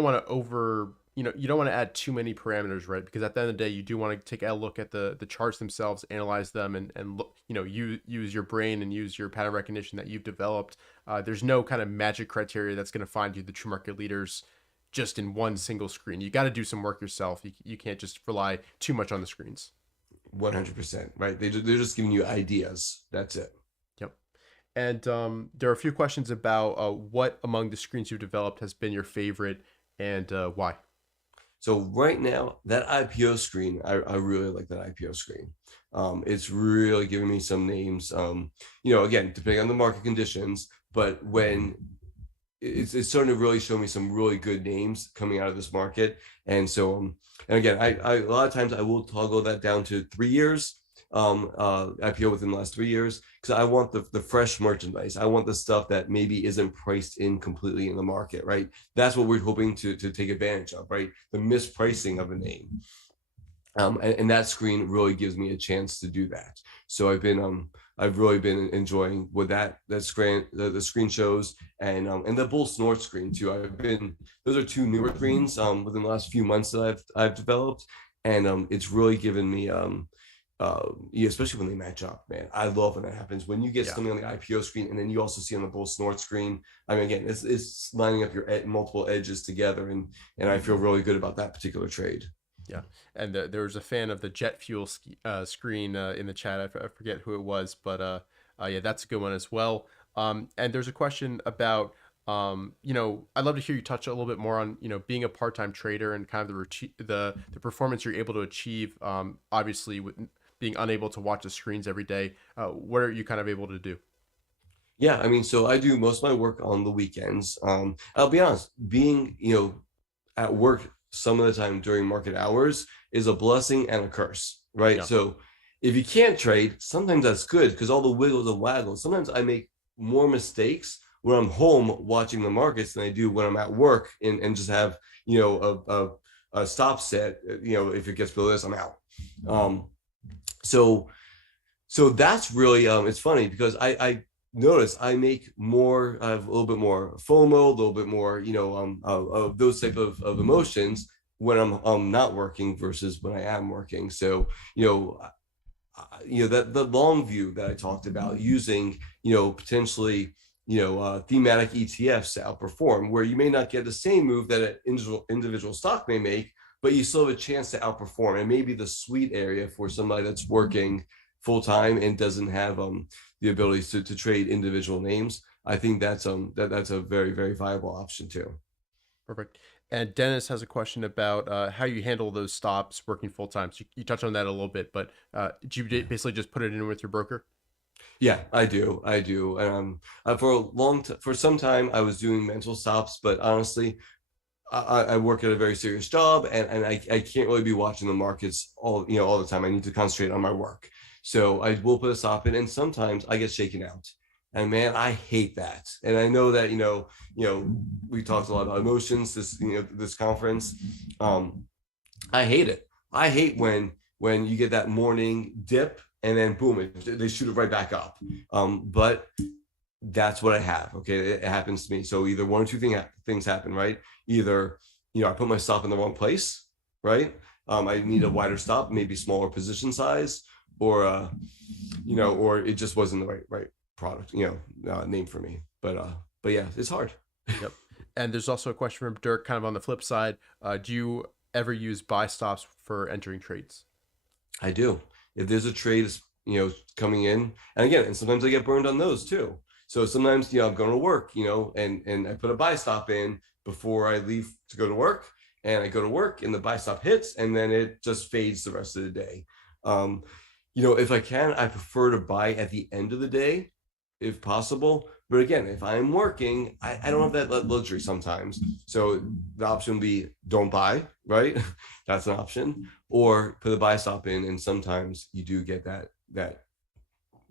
want to you don't want to add too many parameters, right? Because at the end of the day, you do want to take a look at the charts themselves, analyze them, and look, use your brain and use your pattern recognition that you've developed. There's no kind of magic criteria that's going to find you the true market leaders just in one single screen. You got to do some work yourself. You can't just rely too much on the screens. 100%, right? They're just giving you ideas. That's it. Yep. And there are a few questions about what among the screens you've developed has been your favorite and why. So right now, that IPO screen, I really like that IPO screen. It's really giving me some names, again, depending on the market conditions, but when it's starting to really show me some really good names coming out of this market. And so, and again, I a lot of times I will toggle that down to 3 years, IPO within the last 3 years, because I want the fresh merchandise. I want the stuff that maybe isn't priced in completely in the market, right? That's what we're hoping to take advantage of, right? The mispricing of a name. And that screen really gives me a chance to do that. So I've really been enjoying what that screen, the screen shows, and the bull snort screen too. Those are two newer screens within the last few months that I've developed, and it's really given me especially when they match up, man. I love when that happens. When you get something on the IPO screen and then you also see on the bull snort screen. I mean, again, it's lining up your multiple edges together, and I feel really good about that particular trade. Yeah, and there was a fan of the jet fuel screen in the chat. I forget who it was, but yeah, that's a good one as well. And there's a question about I'd love to hear you touch a little bit more on, being a part-time trader and kind of the performance you're able to achieve. Obviously, with being unable to watch the screens every day, what are you kind of able to do? Yeah, I mean, so I do most of my work on the weekends. I'll be honest, being, at work some of the time during market hours is a blessing and a curse, right? Yeah. So if you can't trade, sometimes that's good because all the wiggles and waggles. Sometimes I make more mistakes when I'm home watching the markets than I do when I'm at work and just have, a stop set. If it gets below this, I'm out. So that's really, it's funny because I notice I make more, I have a little bit more FOMO, a little bit more, of those type of emotions when I'm not working versus when I am working. So, that the long view that I talked about using, potentially, thematic ETFs to outperform, where you may not get the same move that an individual stock may make, but you still have a chance to outperform. And maybe the sweet area for somebody that's working full time and doesn't have the ability to trade individual names. I think that's a very, very viable option too. Perfect. And Dennis has a question about how you handle those stops working full time. So you touched on that a little bit, but do you basically just put it in with your broker? Yeah, I do. For some time I was doing mental stops, but honestly, I work at a very serious job and I can't really be watching the markets all the time. I need to concentrate on my work. So I will put a stop in, and sometimes I get shaken out. And man, I hate that. And I know that, we talked a lot about emotions, this conference. I hate it. I hate when you get that morning dip and then boom, they shoot it right back up. But that's what I have. Okay. It happens to me. So either one or two things happen, right? Either, I put my stop in the wrong place, right? I need a wider stop, maybe smaller position size, or it just wasn't the right product, name for me. But yeah, it's hard. Yep. And there's also a question from Dirk, kind of on the flip side. Do you ever use buy stops for entering trades? I do. If there's a trade, coming in, and sometimes I get burned on those too. So sometimes, I'm going to work, and I put a buy stop in before I leave to go to work, and I go to work and the buy stop hits, and then it just fades the rest of the day. If I can, I prefer to buy at the end of the day, if possible. But again, if I'm working, I don't have that luxury sometimes. So the option would be don't buy, right? That's an option. Or put the buy stop in, and sometimes you do get that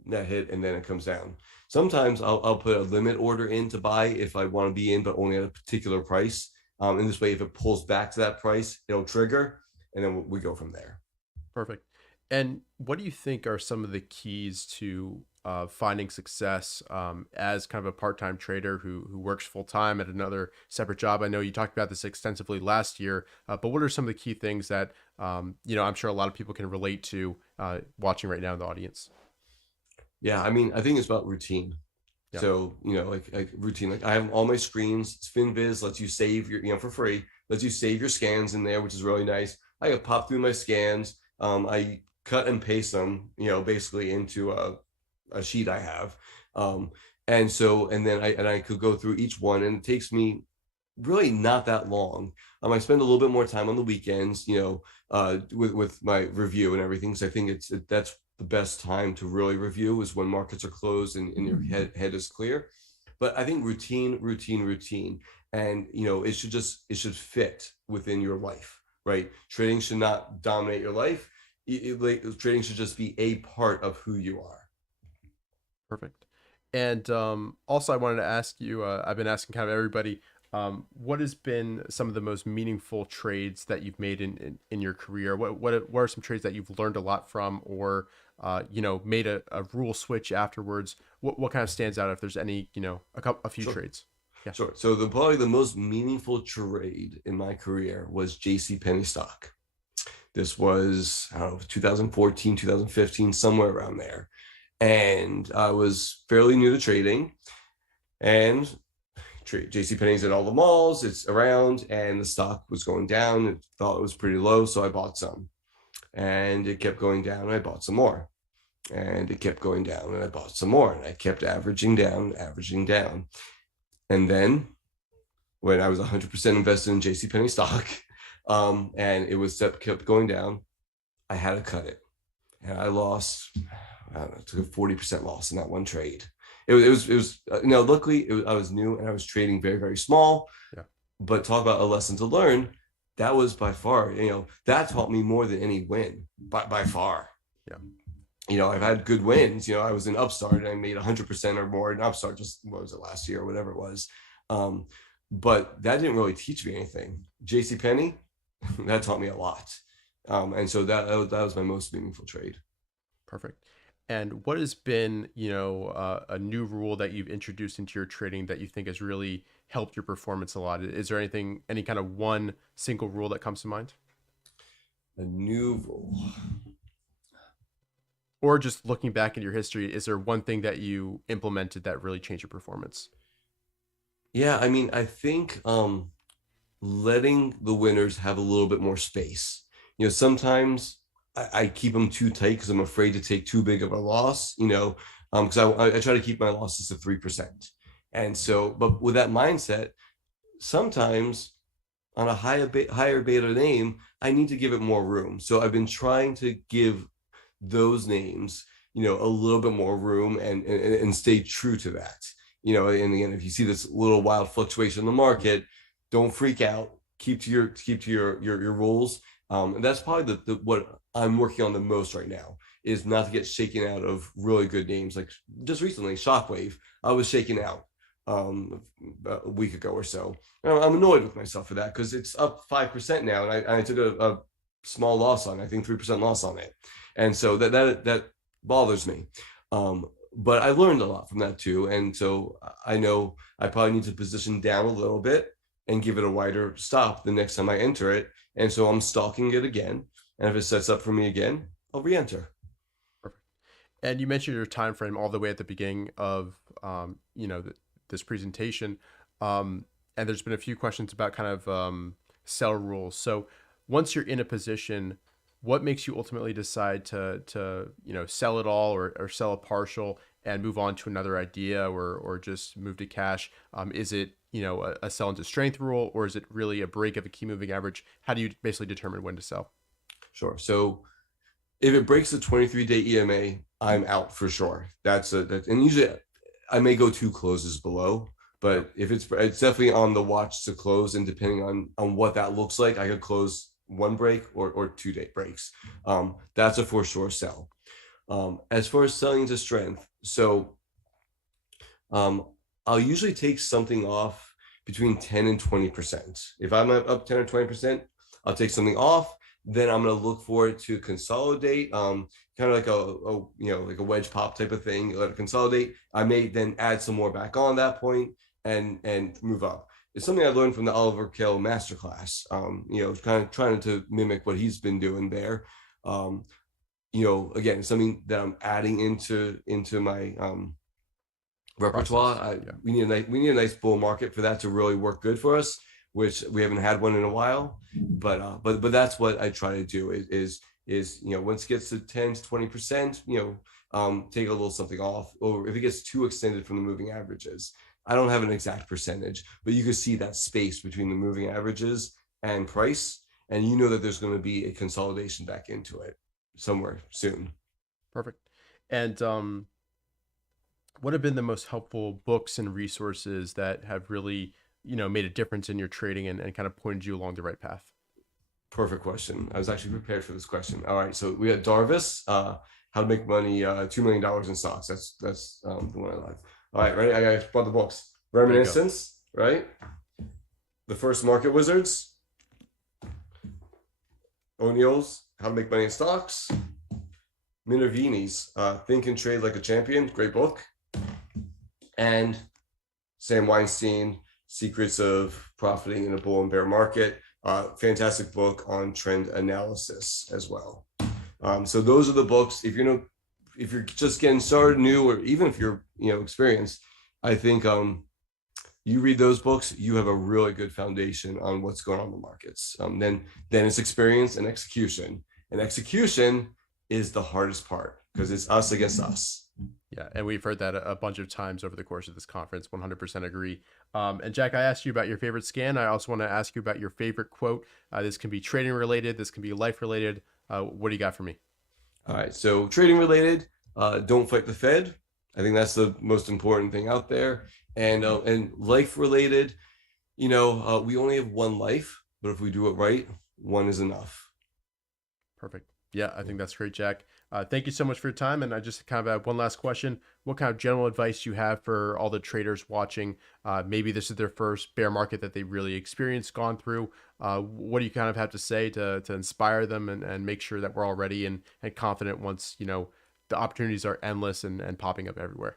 hit, and then it comes down. Sometimes I'll put a limit order in to buy if I want to be in, but only at a particular price. In this way, if it pulls back to that price, it'll trigger, and then we go from there. Perfect. And what do you think are some of the keys to finding success as kind of a part-time trader who works full-time at another separate job? I know you talked about this extensively last year, but what are some of the key things that, I'm sure a lot of people can relate to watching right now in the audience? Yeah, I mean, I think it's about routine. Yeah. So, like routine, like I have all my screens. FinViz lets you save your, for free, lets you save your scans in there, which is really nice. I can pop through my scans. I cut and paste them, basically into a sheet I have. And then I could go through each one, and it takes me really not that long. I spend a little bit more time on the weekends, with my review and everything. So I think that's the best time to really review is when markets are closed and your head is clear. But I think routine, and it should fit within your life, right? Trading should not dominate your life. Trading should just be a part of who you are. Perfect. And also, I wanted to ask you, I've been asking kind of everybody, what has been some of the most meaningful trades that you've made in your career? What are some trades that you've learned a lot from, or made a rule switch afterwards? What kind of stands out, if there's any, a few Sure. trades? Yeah. Sure. So probably the most meaningful trade in my career was JCPenney stock. This was, 2014, 2015, somewhere around there. And I was fairly new to trading, and JCPenney's at all the malls, it's around, and the stock was going down. It thought it was pretty low, so I bought some. And it kept going down, and I bought some more. And it kept going down, and I bought some more. And I kept averaging down. And then when I was 100% invested in JCPenney stock, and it kept going down, I had to cut it. And I lost, I don't know, took a 40% loss in that one trade. It was luckily I was new and I was trading very, very small. Yeah. But talk about a lesson to learn. That was by far, that taught me more than any win by far. Yeah. I've had good wins. I was in Upstart and I made 100% or more in Upstart, just what was it, last year or whatever it was. But that didn't really teach me anything. JCPenney, that taught me a lot. And so that was my most meaningful trade. Perfect. And what has been, a new rule that you've introduced into your trading that you think has really helped your performance a lot? Is there any kind of one single rule that comes to mind? A new rule. Or just looking back in your history, is there one thing that you implemented that really changed your performance? Yeah, I think letting the winners have a little bit more space. Sometimes I keep them too tight because I'm afraid to take too big of a loss, because I try to keep my losses to 3%. And so, but with that mindset, sometimes on a higher beta name, I need to give it more room. So I've been trying to give those names, a little bit more room and stay true to that. And again, if you see this little wild fluctuation in the market, don't freak out. Keep to your rules. And that's probably what I'm working on the most right now, is not to get shaken out of really good names. Like just recently, Shockwave, I was shaken out a week ago or so. And I'm annoyed with myself for that because it's up 5% now, and I took a small loss on it, I think 3% loss on it, and so that bothers me. But I learned a lot from that too, and so I know I probably need to position down a little bit and give it a wider stop the next time I enter it. And so I'm stalking it again. And if it sets up for me again, I'll re-enter. Perfect. And you mentioned your time frame all the way at the beginning of this presentation. And there's been a few questions about kind of sell rules. So once you're in a position, what makes you ultimately decide to sell it all or sell a partial and move on to another idea or just move to cash? Is it a sell into strength rule, or is it really a break of a key moving average? How do you basically determine when to sell? Sure. So if it breaks the 23-day EMA, I'm out for sure. And usually I may go 2 closes below, but if it's definitely on the watch to close, and depending on what that looks like, I could close 1 break or 2-day breaks. That's a for sure sell. As far as selling into strength, so I'll usually take something off between 10 and 20%. If I'm up 10 or 20%, I'll take something off. Then I'm going to look for it to consolidate, kind of like like a wedge pop type of thing. Let it consolidate. I may then add some more back on that point and move up. It's something I learned from the Oliver Kell Masterclass. Kind of trying to mimic what he's been doing there. Again, something that I'm adding into my repertoire. We need a nice bull market for that to really work good for us, which we haven't had one in a while. But that's what I try to do is once it gets to 10 to 20%, take a little something off. Or if it gets too extended from the moving averages, I don't have an exact percentage, but you can see that space between the moving averages and price, and that there's going to be a consolidation back into it somewhere soon. Perfect. And what have been the most helpful books and resources that have really, made a difference in your trading and kind of pointed you along the right path? Perfect question. I was actually prepared for this question. All right. So we got Darvis, How to Make Money, $2 million in Stocks. That's the one I like. All right. Ready? I brought the books. Reminiscence, right? The First Market Wizards. O'Neill's How to Make Money in Stocks. Minervini's Think and Trade Like a Champion. Great book. And Sam Weinstein, Secrets of Profiting in a Bull and Bear Market. Fantastic book on trend analysis as well. So those are the books. If you're just getting started new, or even if you're experienced, I think you read those books, you have a really good foundation on what's going on in the markets. Then it's experience and execution. And execution is the hardest part because it's us against us. Yeah, and we've heard that a bunch of times over the course of this conference. 100% agree. And Jack, I asked you about your favorite scan. I also want to ask you about your favorite quote. This can be trading related. This can be life related. What do you got for me? All right, so trading related, don't fight the Fed. I think that's the most important thing out there. And life related, we only have one life, but if we do it right, one is enough. Perfect. Yeah, I think that's great, Jack. Thank you so much for your time. And I just kind of have one last question. What kind of general advice you have for all the traders watching? Maybe this is their first bear market that they really experienced, gone through. What do you kind of have to say to inspire them and make sure that we're all ready and confident once, the opportunities are endless and popping up everywhere?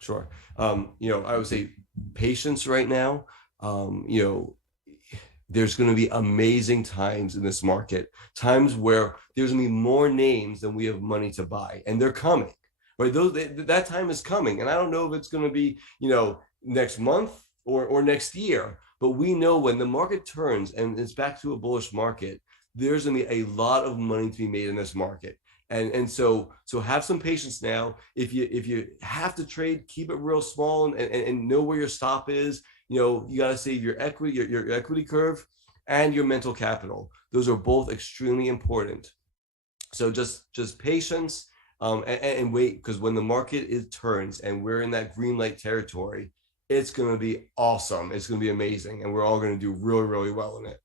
Sure. I would say patience right now. There's going to be amazing times in this market, times where there's going to be more names than we have money to buy, and they're coming. Right? That time is coming, and I don't know if it's going to be, next month or next year, but we know when the market turns and it's back to a bullish market, there's going to be a lot of money to be made in this market. And so have some patience now. If you have to trade, keep it real small and know where your stop is. You got to save your equity, your equity curve, and your mental capital. Those are both extremely important. So just patience, and wait, because when the market turns and we're in that green light territory, it's going to be awesome. It's going to be amazing, and we're all going to do really, really well in it.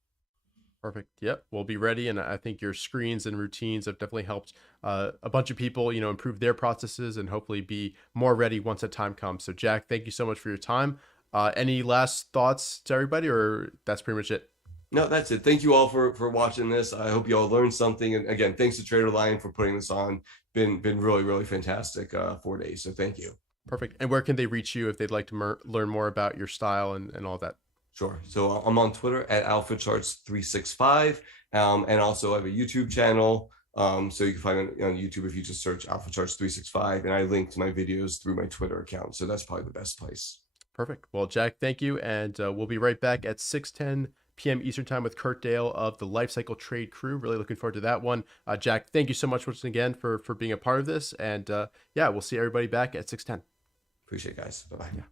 Perfect. Yep. We'll be ready. And I think your screens and routines have definitely helped a bunch of people, improve their processes and hopefully be more ready once that time comes. So Jack, thank you so much for your time. Any last thoughts to everybody, or that's pretty much it? No, that's it. Thank you all for watching this. I hope you all learned something. And again, thanks to TraderLion for putting this on. Been really, really fantastic 4 days. So thank you. Perfect. And where can they reach you if they'd like to learn more about your style and all that? Sure. So I'm on Twitter at AlphaCharts365, and also I have a YouTube channel. So you can find it on YouTube if you just search AlphaCharts365, and I link to my videos through my Twitter account. So that's probably the best place. Perfect. Well, Jack, thank you. And we'll be right back at 6:10 p.m. Eastern time with Kurt Daill of the Lifecycle Trade Crew. Really looking forward to that one. Jack, thank you so much once again for being a part of this. And yeah, we'll see everybody back at 6:10. Appreciate it, guys. Bye-bye. Yeah.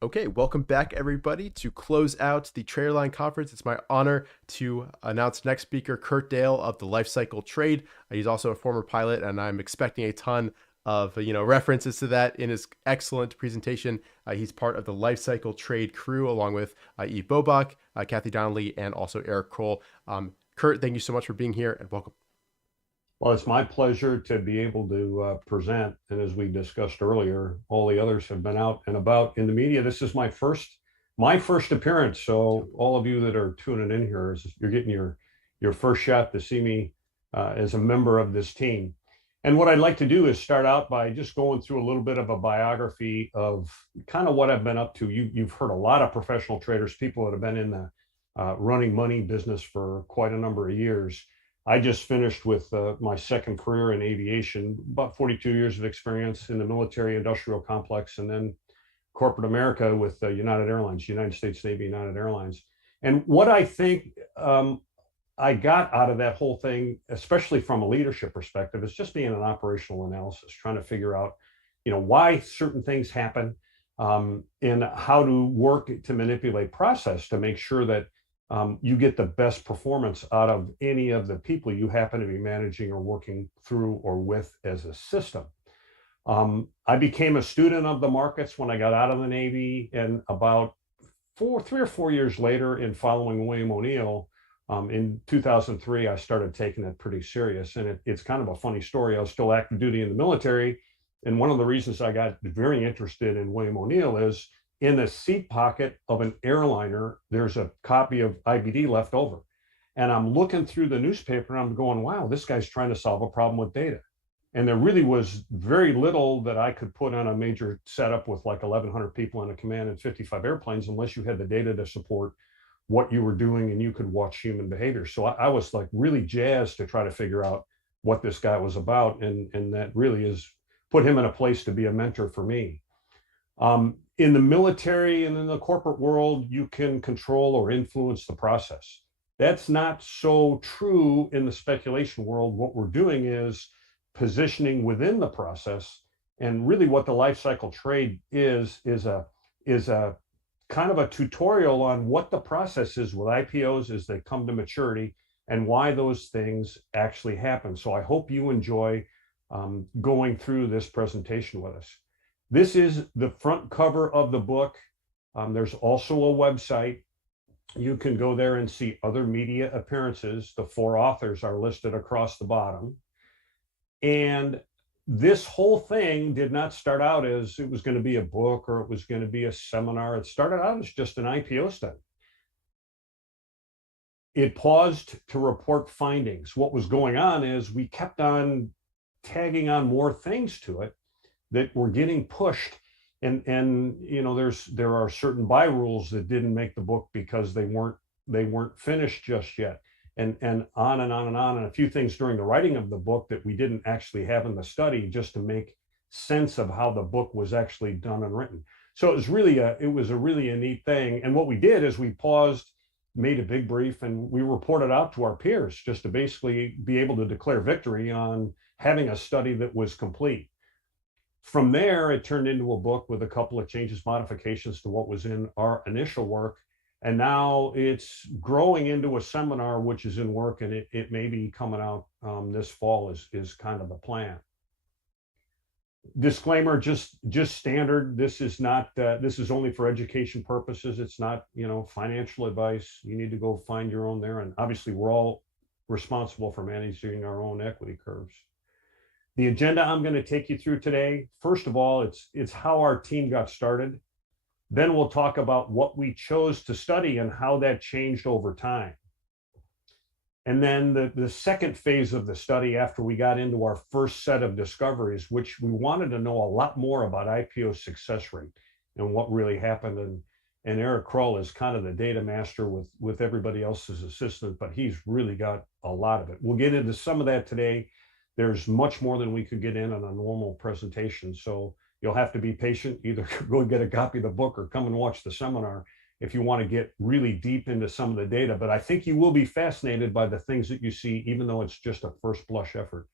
Okay, welcome back everybody to close out the TraderLion Conference. It's my honor to announce next speaker, Kurt Daill of the Lifecycle Trade. He's also a former pilot, and I'm expecting a ton of references to that in his excellent presentation. He's part of the Lifecycle Trade crew, along with Eve Bobach, Kathy Donnelly, and also Eric Kroll. Kurt, thank you so much for being here, and welcome. Well, it's my pleasure to be able to present. And as we discussed earlier, all the others have been out and about in the media. This is my first appearance. So all of you that are tuning in here, you're getting your first shot to see me as a member of this team. And what I'd like to do is start out by just going through a little bit of a biography of kind of what I've been up to. You've heard a lot of professional traders, people that have been in the running money business for quite a number of years. I just finished with my second career in aviation, about 42 years of experience in the military industrial complex, and then corporate America with United Airlines, United States Navy, United Airlines. And what I think I got out of that whole thing, especially from a leadership perspective, is just being an operational analysis, trying to figure out, why certain things happen, and how to work to manipulate process to make sure that you get the best performance out of any of the people you happen to be managing or working through or with as a system. I became a student of the markets when I got out of the Navy, and about 3 or 4 years later, in following William O'Neill, in 2003, I started taking it pretty serious. And it's kind of a funny story. I was still active duty in the military. And one of the reasons I got very interested in William O'Neill is in the seat pocket of an airliner, there's a copy of IBD left over. And I'm looking through the newspaper and I'm going, wow, this guy's trying to solve a problem with data. And there really was very little that I could put on a major setup with like 1,100 people in a command and 55 airplanes, unless you had the data to support what you were doing and you could watch human behavior. So I was like really jazzed to try to figure out what this guy was about. And that really is put him in a place to be a mentor for me. In the military and in the corporate world, you can control or influence the process. That's not so true in the speculation world. What we're doing is positioning within the process. And really what the life cycle trade is a kind of a tutorial on what the process is with IPOs as they come to maturity and why those things actually happen. So I hope you enjoy going through this presentation with us. This is the front cover of the book. There's also a website. You can go there and see other media appearances. The 4 authors are listed across the bottom. And this whole thing did not start out as it was going to be a book or it was going to be a seminar. It started out as just an IPO study. It paused to report findings. What was going on is we kept on tagging on more things to it that were getting pushed, and there are certain buy rules that didn't make the book because they weren't finished just yet, and on and on and on, and a few things during the writing of the book that we didn't actually have in the study just to make sense of how the book was actually done and written. So it was really a neat thing. And what we did is we paused, made a big brief, and we reported out to our peers just to basically be able to declare victory on having a study that was complete. From there, it turned into a book with a couple of changes, modifications to what was in our initial work. And now it's growing into a seminar, which is in work, and it may be coming out this fall is kind of the plan. Disclaimer, just standard. This is not, this is only for education purposes. It's not, financial advice. You need to go find your own there. And obviously we're all responsible for managing our own equity curves. The agenda I'm going to take you through today, first of all, it's how our team got started. Then we'll talk about what we chose to study and how that changed over time. And then the second phase of the study, after we got into our first set of discoveries, which we wanted to know a lot more about IPO success rate and what really happened. And Eric Kroll is kind of the data master with everybody else's assistant, but he's really got a lot of it. We'll get into some of that today. There's much more than we could get in on a normal presentation. So you'll have to be patient, either go and get a copy of the book or come and watch the seminar if you want to get really deep into some of the data. But I think you will be fascinated by the things that you see, even though it's just a first blush effort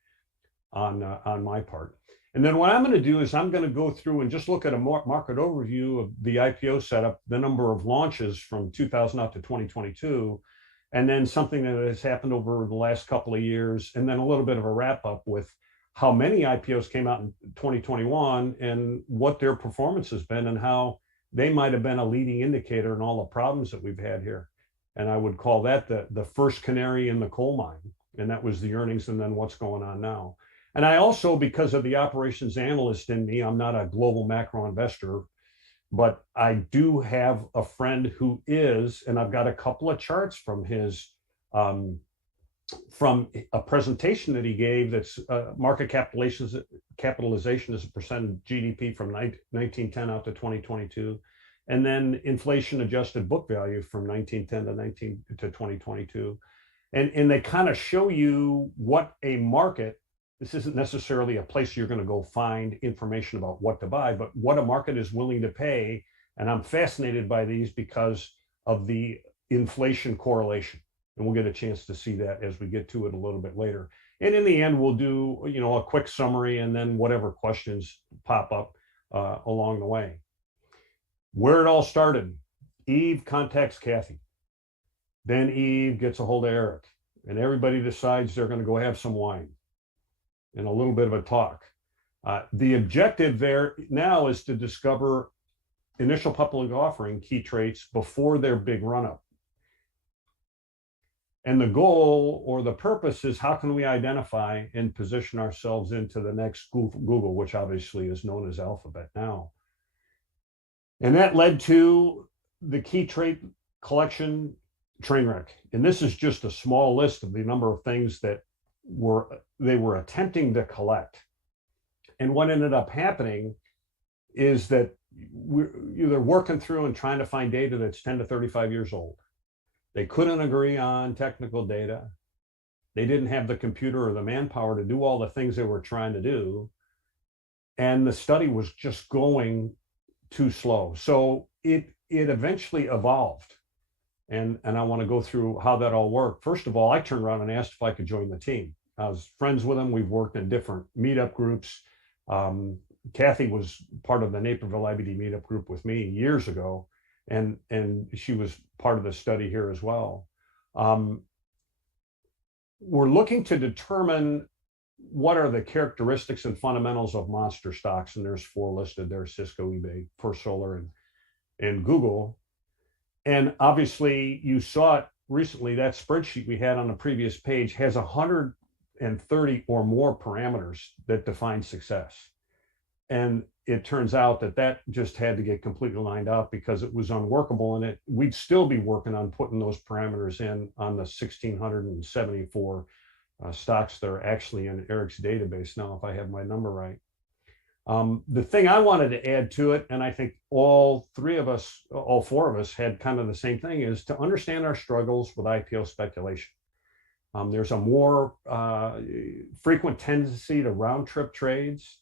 on my part. And then what I'm going to do is I'm going to go through and just look at a market overview of the IPO setup, the number of launches from 2000 out to 2022, and then something that has happened over the last couple of years, and then a little bit of a wrap up with how many IPOs came out in 2021 and what their performance has been and how they might have been a leading indicator in all the problems that we've had here. And I would call that the first canary in the coal mine. And that was the earnings and then what's going on now. And I also, because of the operations analyst in me, I'm not a global macro investor, but I do have a friend who is, and I've got a couple of charts from his, from a presentation that he gave that's market capitalization as a percent of GDP from 1910 out to 2022, and then inflation adjusted book value from 1910 to 2022. And they kind of show you what a market, this isn't necessarily a place you're going to go find information about what to buy, but what a market is willing to pay. And I'm fascinated by these because of the inflation correlation. And we'll get a chance to see that as we get to it a little bit later. And in the end, we'll do, you know, a quick summary and then whatever questions pop up along the way. Where it all started, Eve contacts Kathy. Then Eve gets a hold of Eric, and everybody decides they're going to go have some wine and a little bit of a talk. The objective there now is to discover initial public offering key traits before their big run-up. And the goal or the purpose is how can we identify and position ourselves into the next Google, which obviously is known as Alphabet now. And that led to the key trait collection train wreck. And this is just a small list of the number of things that they were attempting to collect. And what ended up happening is that they're working through and trying to find data that's 10 to 35 years old. They couldn't agree on technical data. They didn't have the computer or the manpower to do all the things they were trying to do. And the study was just going too slow. So it eventually evolved. And I want to go through how that all worked. First of all, I turned around and asked if I could join the team. I was friends with them. We've worked in different meetup groups. Kathy was part of the Naperville IBD meetup group with me years ago. And she was part of the study here as well. We're looking to determine what are the characteristics and fundamentals of monster stocks. And there's 4 listed there: Cisco, eBay, First Solar, and Google. And obviously you saw it recently, that spreadsheet we had on the previous page has 130 or more parameters that define success. And it turns out that just had to get completely lined out because it was unworkable, and we'd still be working on putting those parameters in on the 1,674 stocks that are actually in Eric's database now, if I have my number right. The thing I wanted to add to it, and I think all 4 of us had kind of the same thing, is to understand our struggles with IPO speculation. There's a more frequent tendency to round trip trades.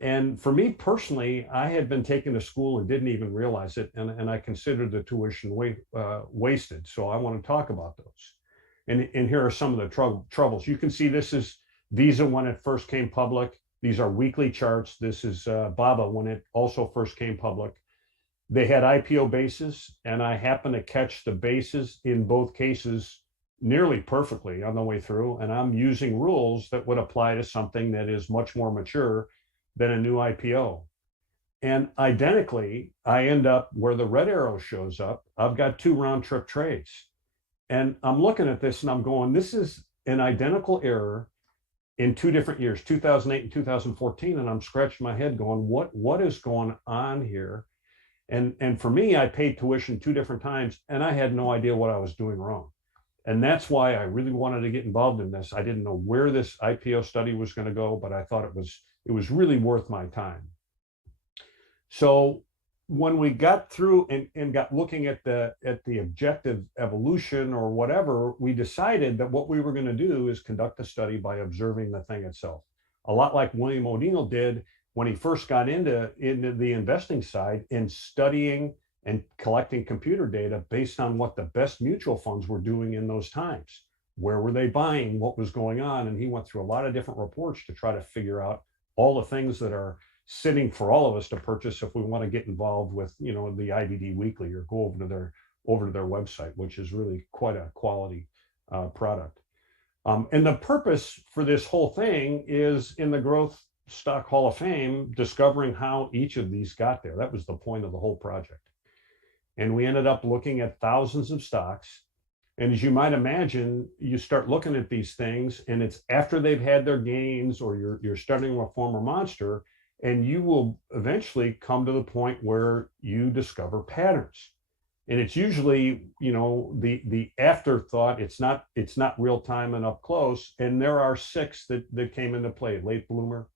And for me personally, I had been taken to school and didn't even realize it. And I considered the tuition wasted. So I want to talk about those. And here are some of the troubles. You can see this is Visa when it first came public. These are weekly charts. This is BABA when it also first came public. They had IPO bases, and I happened to catch the bases in both cases nearly perfectly on the way through. And I'm using rules that would apply to something that is much more mature than a new IPO. And identically, I end up where the red arrow shows up. I've got 2 round trip trades. And I'm looking at this and I'm going, this is an identical error in 2 different years, 2008 and 2014. And I'm scratching my head going, what is going on here? And for me, I paid tuition 2 different times and I had no idea what I was doing wrong. And that's why I really wanted to get involved in this. I didn't know where this IPO study was going to go, but I thought it was really worth my time. So when we got through and got looking at the objective evolution or whatever, we decided that what we were going to do is conduct a study by observing the thing itself. A lot like William O'Neill did when he first got into the investing side, in studying and collecting computer data based on what the best mutual funds were doing in those times. Where were they buying? What was going on? And he went through a lot of different reports to try to figure out all the things that are sitting for all of us to purchase if we want to get involved with, the IBD Weekly, or go over to their website, which is really quite a quality product. And the purpose for this whole thing is, in the Growth Stock Hall of Fame, discovering how each of these got there. That was the point of the whole project. And we ended up looking at thousands of stocks. And as you might imagine, you start looking at these things, and it's after they've had their gains, or you're starting to form a monster, and you will eventually come to the point where you discover patterns. And it's usually, the afterthought. It's not real time and up close. And there are 6 that came into play: late bloomer,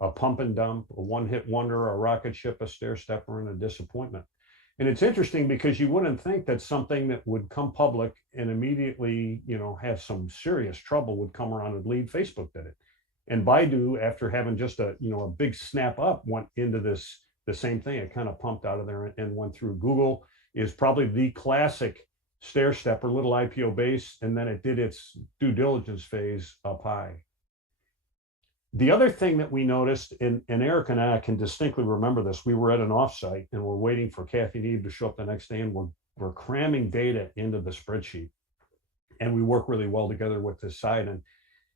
a pump and dump, a one-hit wonder, a rocket ship, a stair stepper, and a disappointment. And it's interesting because you wouldn't think that something that would come public and immediately, have some serious trouble would come around and lead. Facebook did it. And Baidu, after having just a big snap up, went into the same thing. It kind of pumped out of there and went through. Google is probably the classic stair stepper, little IPO base, and then it did its due diligence phase up high. The other thing that we noticed, and Eric and I can distinctly remember this, we were at an offsite and we're waiting for Kathy and Eve to show up the next day, and we're cramming data into the spreadsheet. And we work really well together with this side.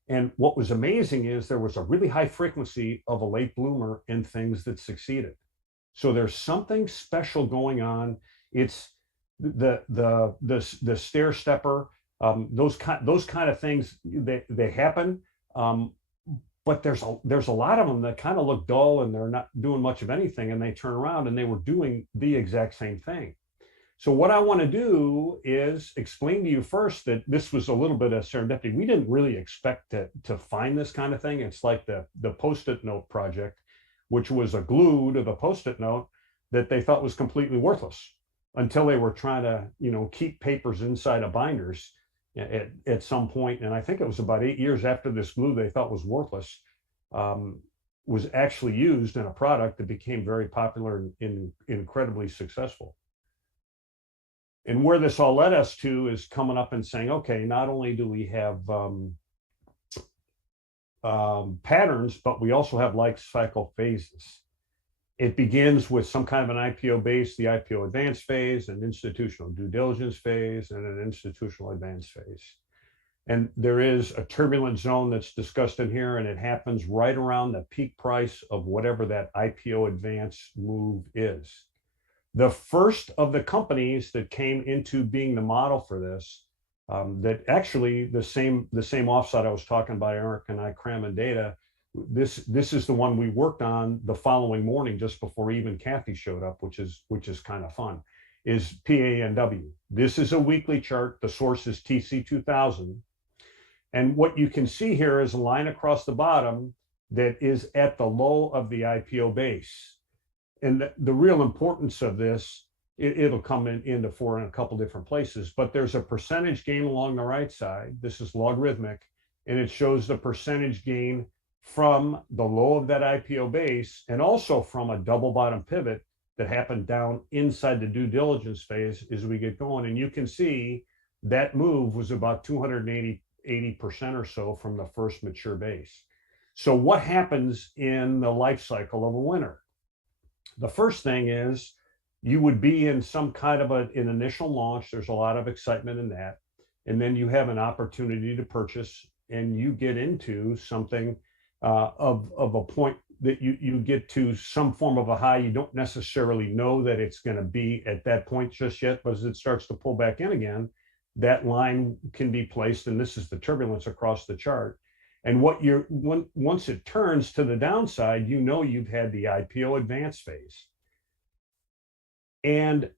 And what was amazing is there was a really high frequency of a late bloomer in things that succeeded. So there's something special going on. It's the stair stepper, those kind of things, they happen. But there's a lot of them that kind of look dull, and they're not doing much of anything, and they turn around and they were doing the exact same thing. So what I want to do is explain to you first that this was a little bit of serendipity. We didn't really expect to find this kind of thing. It's like the Post-it note project, which was a glue to the Post-it note that they thought was completely worthless until they were trying to, keep papers inside of binders at some point. And I think it was about 8 years after this glue they thought was worthless was actually used in a product that became very popular and incredibly successful. And where this all led us to is coming up and saying, okay, not only do we have patterns, but we also have life cycle phases. It begins with some kind of an IPO base, the IPO advance phase, an institutional due diligence phase, and an institutional advance phase. And there is a turbulent zone that's discussed in here, and it happens right around the peak price of whatever that IPO advance move is. The first of the companies that came into being the model for this, that actually the same offsite I was talking about, Eric and I cramming data, this is the one we worked on the following morning, just before even Kathy showed up, which is kind of fun, is PANW. This is a weekly chart. The source is TC2000. And what you can see here is a line across the bottom that is at the low of the IPO base. And the real importance of this, it'll come into fore in a couple different places, but there's a percentage gain along the right side. This is logarithmic, and it shows the percentage gain from the low of that IPO base, and also from a double bottom pivot that happened down inside the due diligence phase as we get going. And you can see that move was about 280% or so from the first mature base. So what happens in the life cycle of a winner? The first thing is you would be in some kind of an initial launch. There's a lot of excitement in that. And then you have an opportunity to purchase, and you get into something of a point that you get to some form of a high. You don't necessarily know that it's going to be at that point just yet, but as it starts to pull back in again, that line can be placed, and this is the turbulence across the chart. And once it turns to the downside, you've had the IPO advance phase. And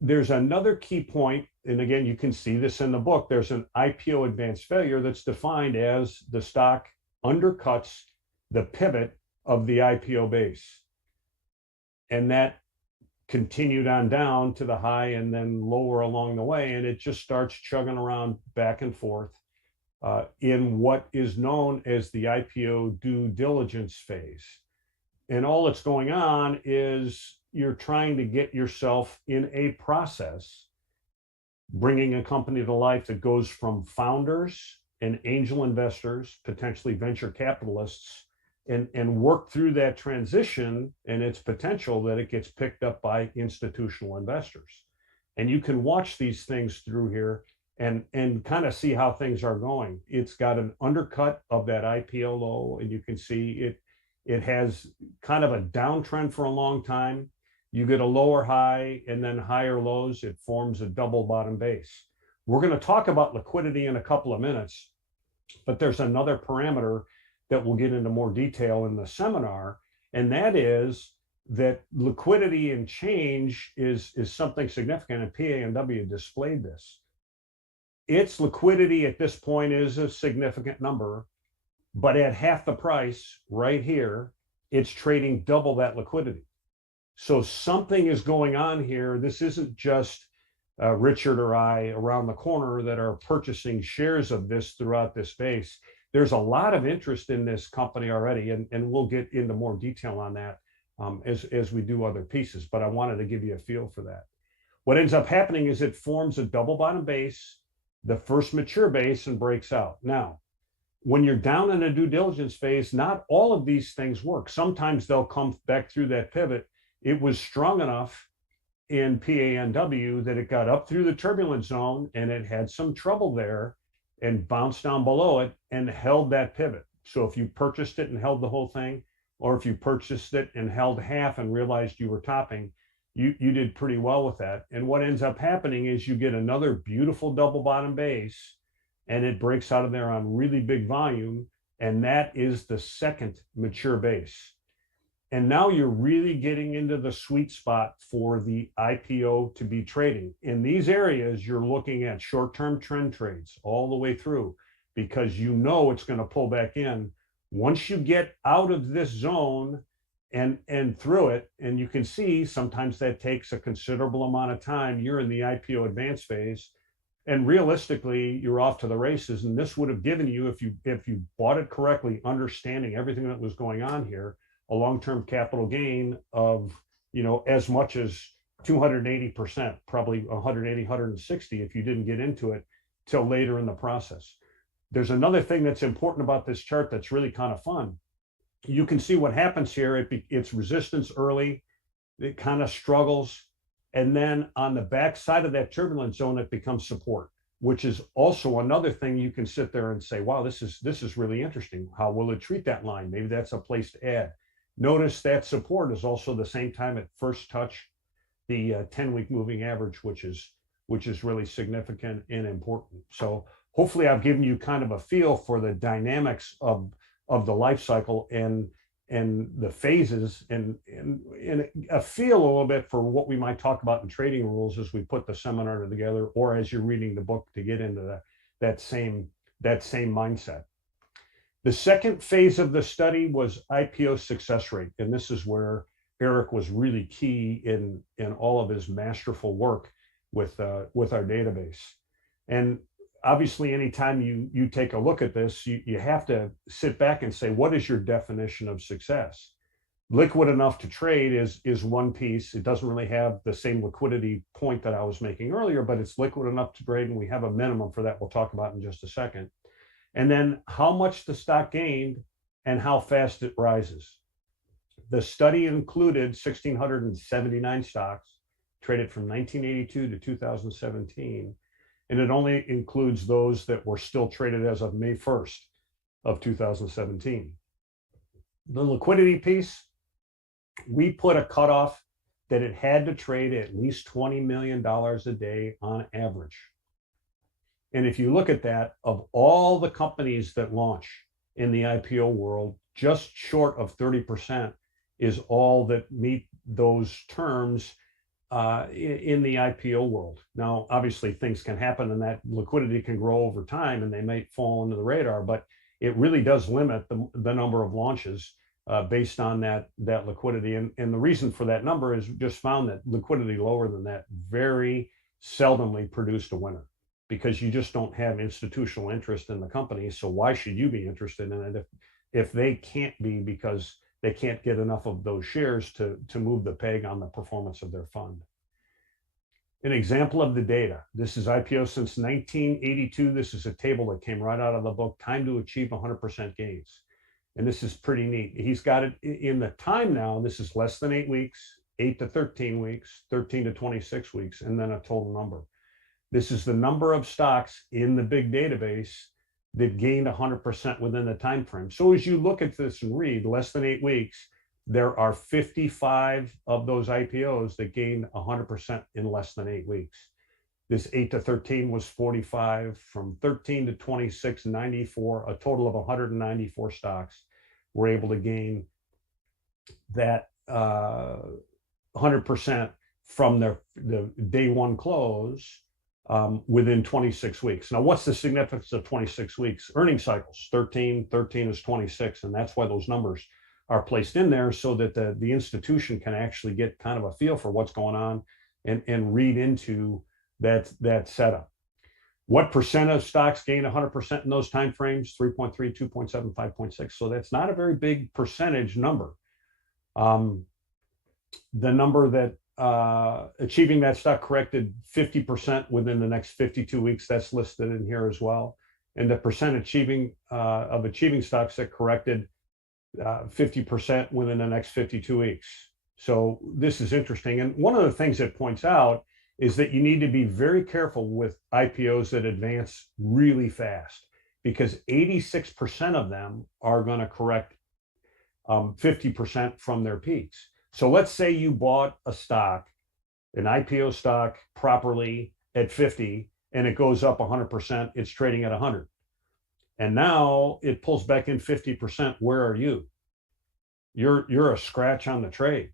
there's another key point, and again, you can see this in the book. There's an IPO advance failure that's defined as the stock undercuts the pivot of the IPO base. And that continued on down to the high and then lower along the way, and it just starts chugging around back and forth in what is known as the IPO due diligence phase. And all that's going on is you're trying to get yourself in a process, bringing a company to life that goes from founders and angel investors, potentially venture capitalists, and work through that transition and its potential that it gets picked up by institutional investors. And you can watch these things through here and kind of see how things are going. It's got an undercut of that IPO low, and you can see it has kind of a downtrend for a long time. You get a lower high and then higher lows. It forms a double bottom base. We're going to talk about liquidity in a couple of minutes, but there's another parameter that we'll get into more detail in the seminar, and that is that liquidity and change is something significant, and PANW displayed this. Its liquidity at this point is a significant number, but at half the price right here, it's trading double that liquidity. So something is going on here. This isn't just Richard or I around the corner that are purchasing shares of this throughout this space. There's a lot of interest in this company already, and we'll get into more detail on that as we do other pieces, but I wanted to give you a feel for that. What ends up happening is it forms a double bottom base, the first mature base, and breaks out. Now, when you're down in a due diligence phase, not all of these things work. Sometimes they'll come back through that pivot. It was strong enough in PANW that it got up through the turbulence zone and it had some trouble there and bounced down below it and held that pivot. So if you purchased it and held the whole thing, or if you purchased it and held half and realized you were topping, you did pretty well with that. And what ends up happening is you get another beautiful double bottom base, and it breaks out of there on really big volume, and that is the second mature base. And now you're really getting into the sweet spot for the IPO to be trading. In these areas, you're looking at short-term trend trades all the way through, because you know it's going to pull back in. Once you get out of this zone and through it, and you can see sometimes that takes a considerable amount of time, you're in the IPO advance phase, and realistically, you're off to the races. And this would have given you, if you bought it correctly, understanding everything that was going on here, a long-term capital gain of, as much as 280%, probably 180, 160 if you didn't get into it till later in the process. There's another thing that's important about this chart that's really kind of fun. You can see what happens here. It's resistance early, it kind of struggles, and then on the back side of that turbulence zone, it becomes support, which is also another thing you can sit there and say, wow, this is really interesting. How will it treat that line? Maybe that's a place to add. Notice that support is also the same time it first touched the 10-week moving average, which is really significant and important. So hopefully I've given you kind of a feel for the dynamics of the life cycle and the phases and a feel a little bit for what we might talk about in trading rules as we put the seminar together, or as you're reading the book to get into that same mindset. The second phase of the study was IPO success rate. And this is where Eric was really key in all of his masterful work with our database. And obviously, anytime you take a look at this, you have to sit back and say, what is your definition of success? Liquid enough to trade is one piece. It doesn't really have the same liquidity point that I was making earlier, but it's liquid enough to trade, and we have a minimum for that we'll talk about in just a second. And then how much the stock gained and how fast it rises. The study included 1,679 stocks traded from 1982 to 2017. And it only includes those that were still traded as of May 1st of 2017. The liquidity piece, we put a cutoff that it had to trade at least $20 million a day on average. And if you look at that, of all the companies that launch in the IPO world, just short of 30% is all that meet those terms in the IPO world. Now, obviously, things can happen and that liquidity can grow over time and they might fall under the radar, but it really does limit the number of launches based on that liquidity. And the reason for that number is just found that liquidity lower than that very seldomly produced a winner, because you just don't have institutional interest in the company. So why should you be interested in it if they can't be, because they can't get enough of those shares to move the peg on the performance of their fund. An example of the data. This is IPO since 1982. This is a table that came right out of the book, time to achieve 100% gains. And this is pretty neat. He's got it in the time now. This is less than 8 weeks, 8 to 13 weeks, 13 to 26 weeks, and then a total number. This is the number of stocks in the big database that gained 100% within the time frame. So as you look at this and read less than 8 weeks, there are 55 of those IPOs that gained 100% in less than 8 weeks. This 8 to 13 was 45, from 13 to 26, 94, a total of 194 stocks were able to gain that 100% from the day one close within 26 weeks. Now, what's the significance of 26 weeks? Earning cycles, 13 is 26, and that's why those numbers are placed in there, so that the institution can actually get kind of a feel for what's going on and read into that setup. What percent of stocks gain 100% in those time frames? 3.3, 2.7, 5.6. So that's not a very big percentage number. The number that achieving that stock corrected 50% within the next 52 weeks, that's listed in here as well. And the percent achieving stocks that corrected 50% within the next 52 weeks. So this is interesting. And one of the things it points out is that you need to be very careful with IPOs that advance really fast, because 86% of them are going to correct 50% from their peaks. So let's say you bought a stock, an IPO stock, properly at 50, and it goes up 100%, it's trading at 100. And now it pulls back in 50%. Where are you? You're a scratch on the trade,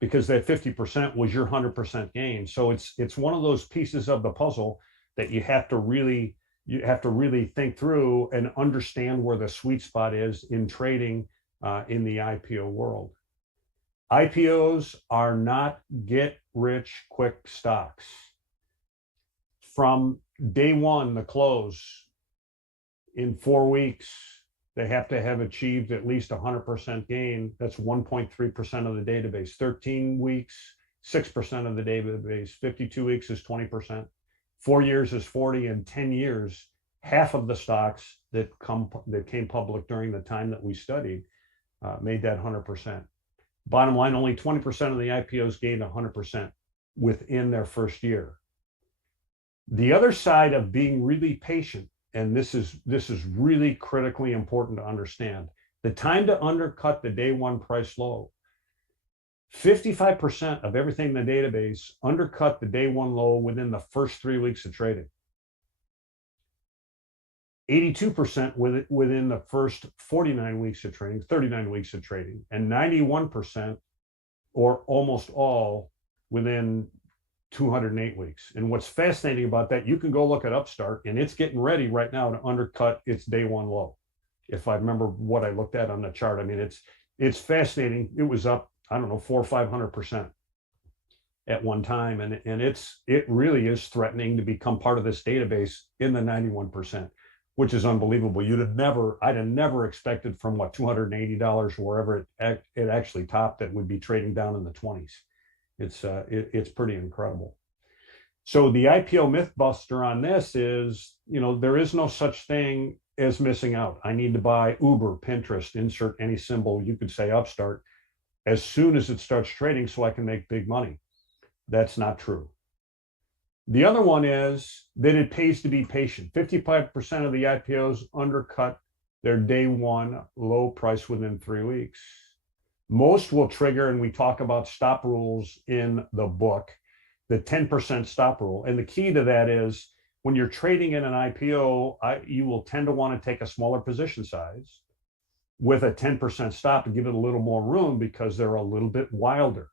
because that 50% was your 100% gain. So it's one of those pieces of the puzzle that you have to really think through and understand where the sweet spot is in trading in the IPO world. IPOs are not get rich quick stocks. From day one, the close, in 4 weeks, they have to have achieved at least 100% gain. That's 1.3% of the database. 13 weeks, 6% of the database. 52 weeks is 20%. 4 years is 40, and 10 years, half of the stocks that came public during the time that we studied made that 100%. Bottom line, only 20% of the IPOs gained 100% within their first year. The other side of being really patient, and this is really critically important to understand, the time to undercut the day one price low. 55% of everything in the database undercut the day one low within the first 3 weeks of trading. 82% within the first 49 weeks of trading, 39 weeks of trading, and 91%, or almost all, within 208 weeks. And what's fascinating about that, you can go look at Upstart, and it's getting ready right now to undercut its day one low. If I remember what I looked at on the chart, I mean, it's fascinating. It was up, I don't know, 400 or 500% at one time, and it really is threatening to become part of this database in the 91%, which is unbelievable. I'd have never expected from $280 or wherever it actually topped, that would be trading down in the 20s. It's pretty incredible. So the IPO myth buster on this is, there is no such thing as missing out. I need to buy Uber, Pinterest, insert any symbol, you could say Upstart, as soon as it starts trading so I can make big money. That's not true. The other one is that it pays to be patient. 55% of the IPOs undercut their day one low price within 3 weeks. Most will trigger, and we talk about stop rules in the book, the 10% stop rule. And the key to that is, when you're trading in an IPO, you will tend to want to take a smaller position size with a 10% stop to give it a little more room, because they're a little bit wilder.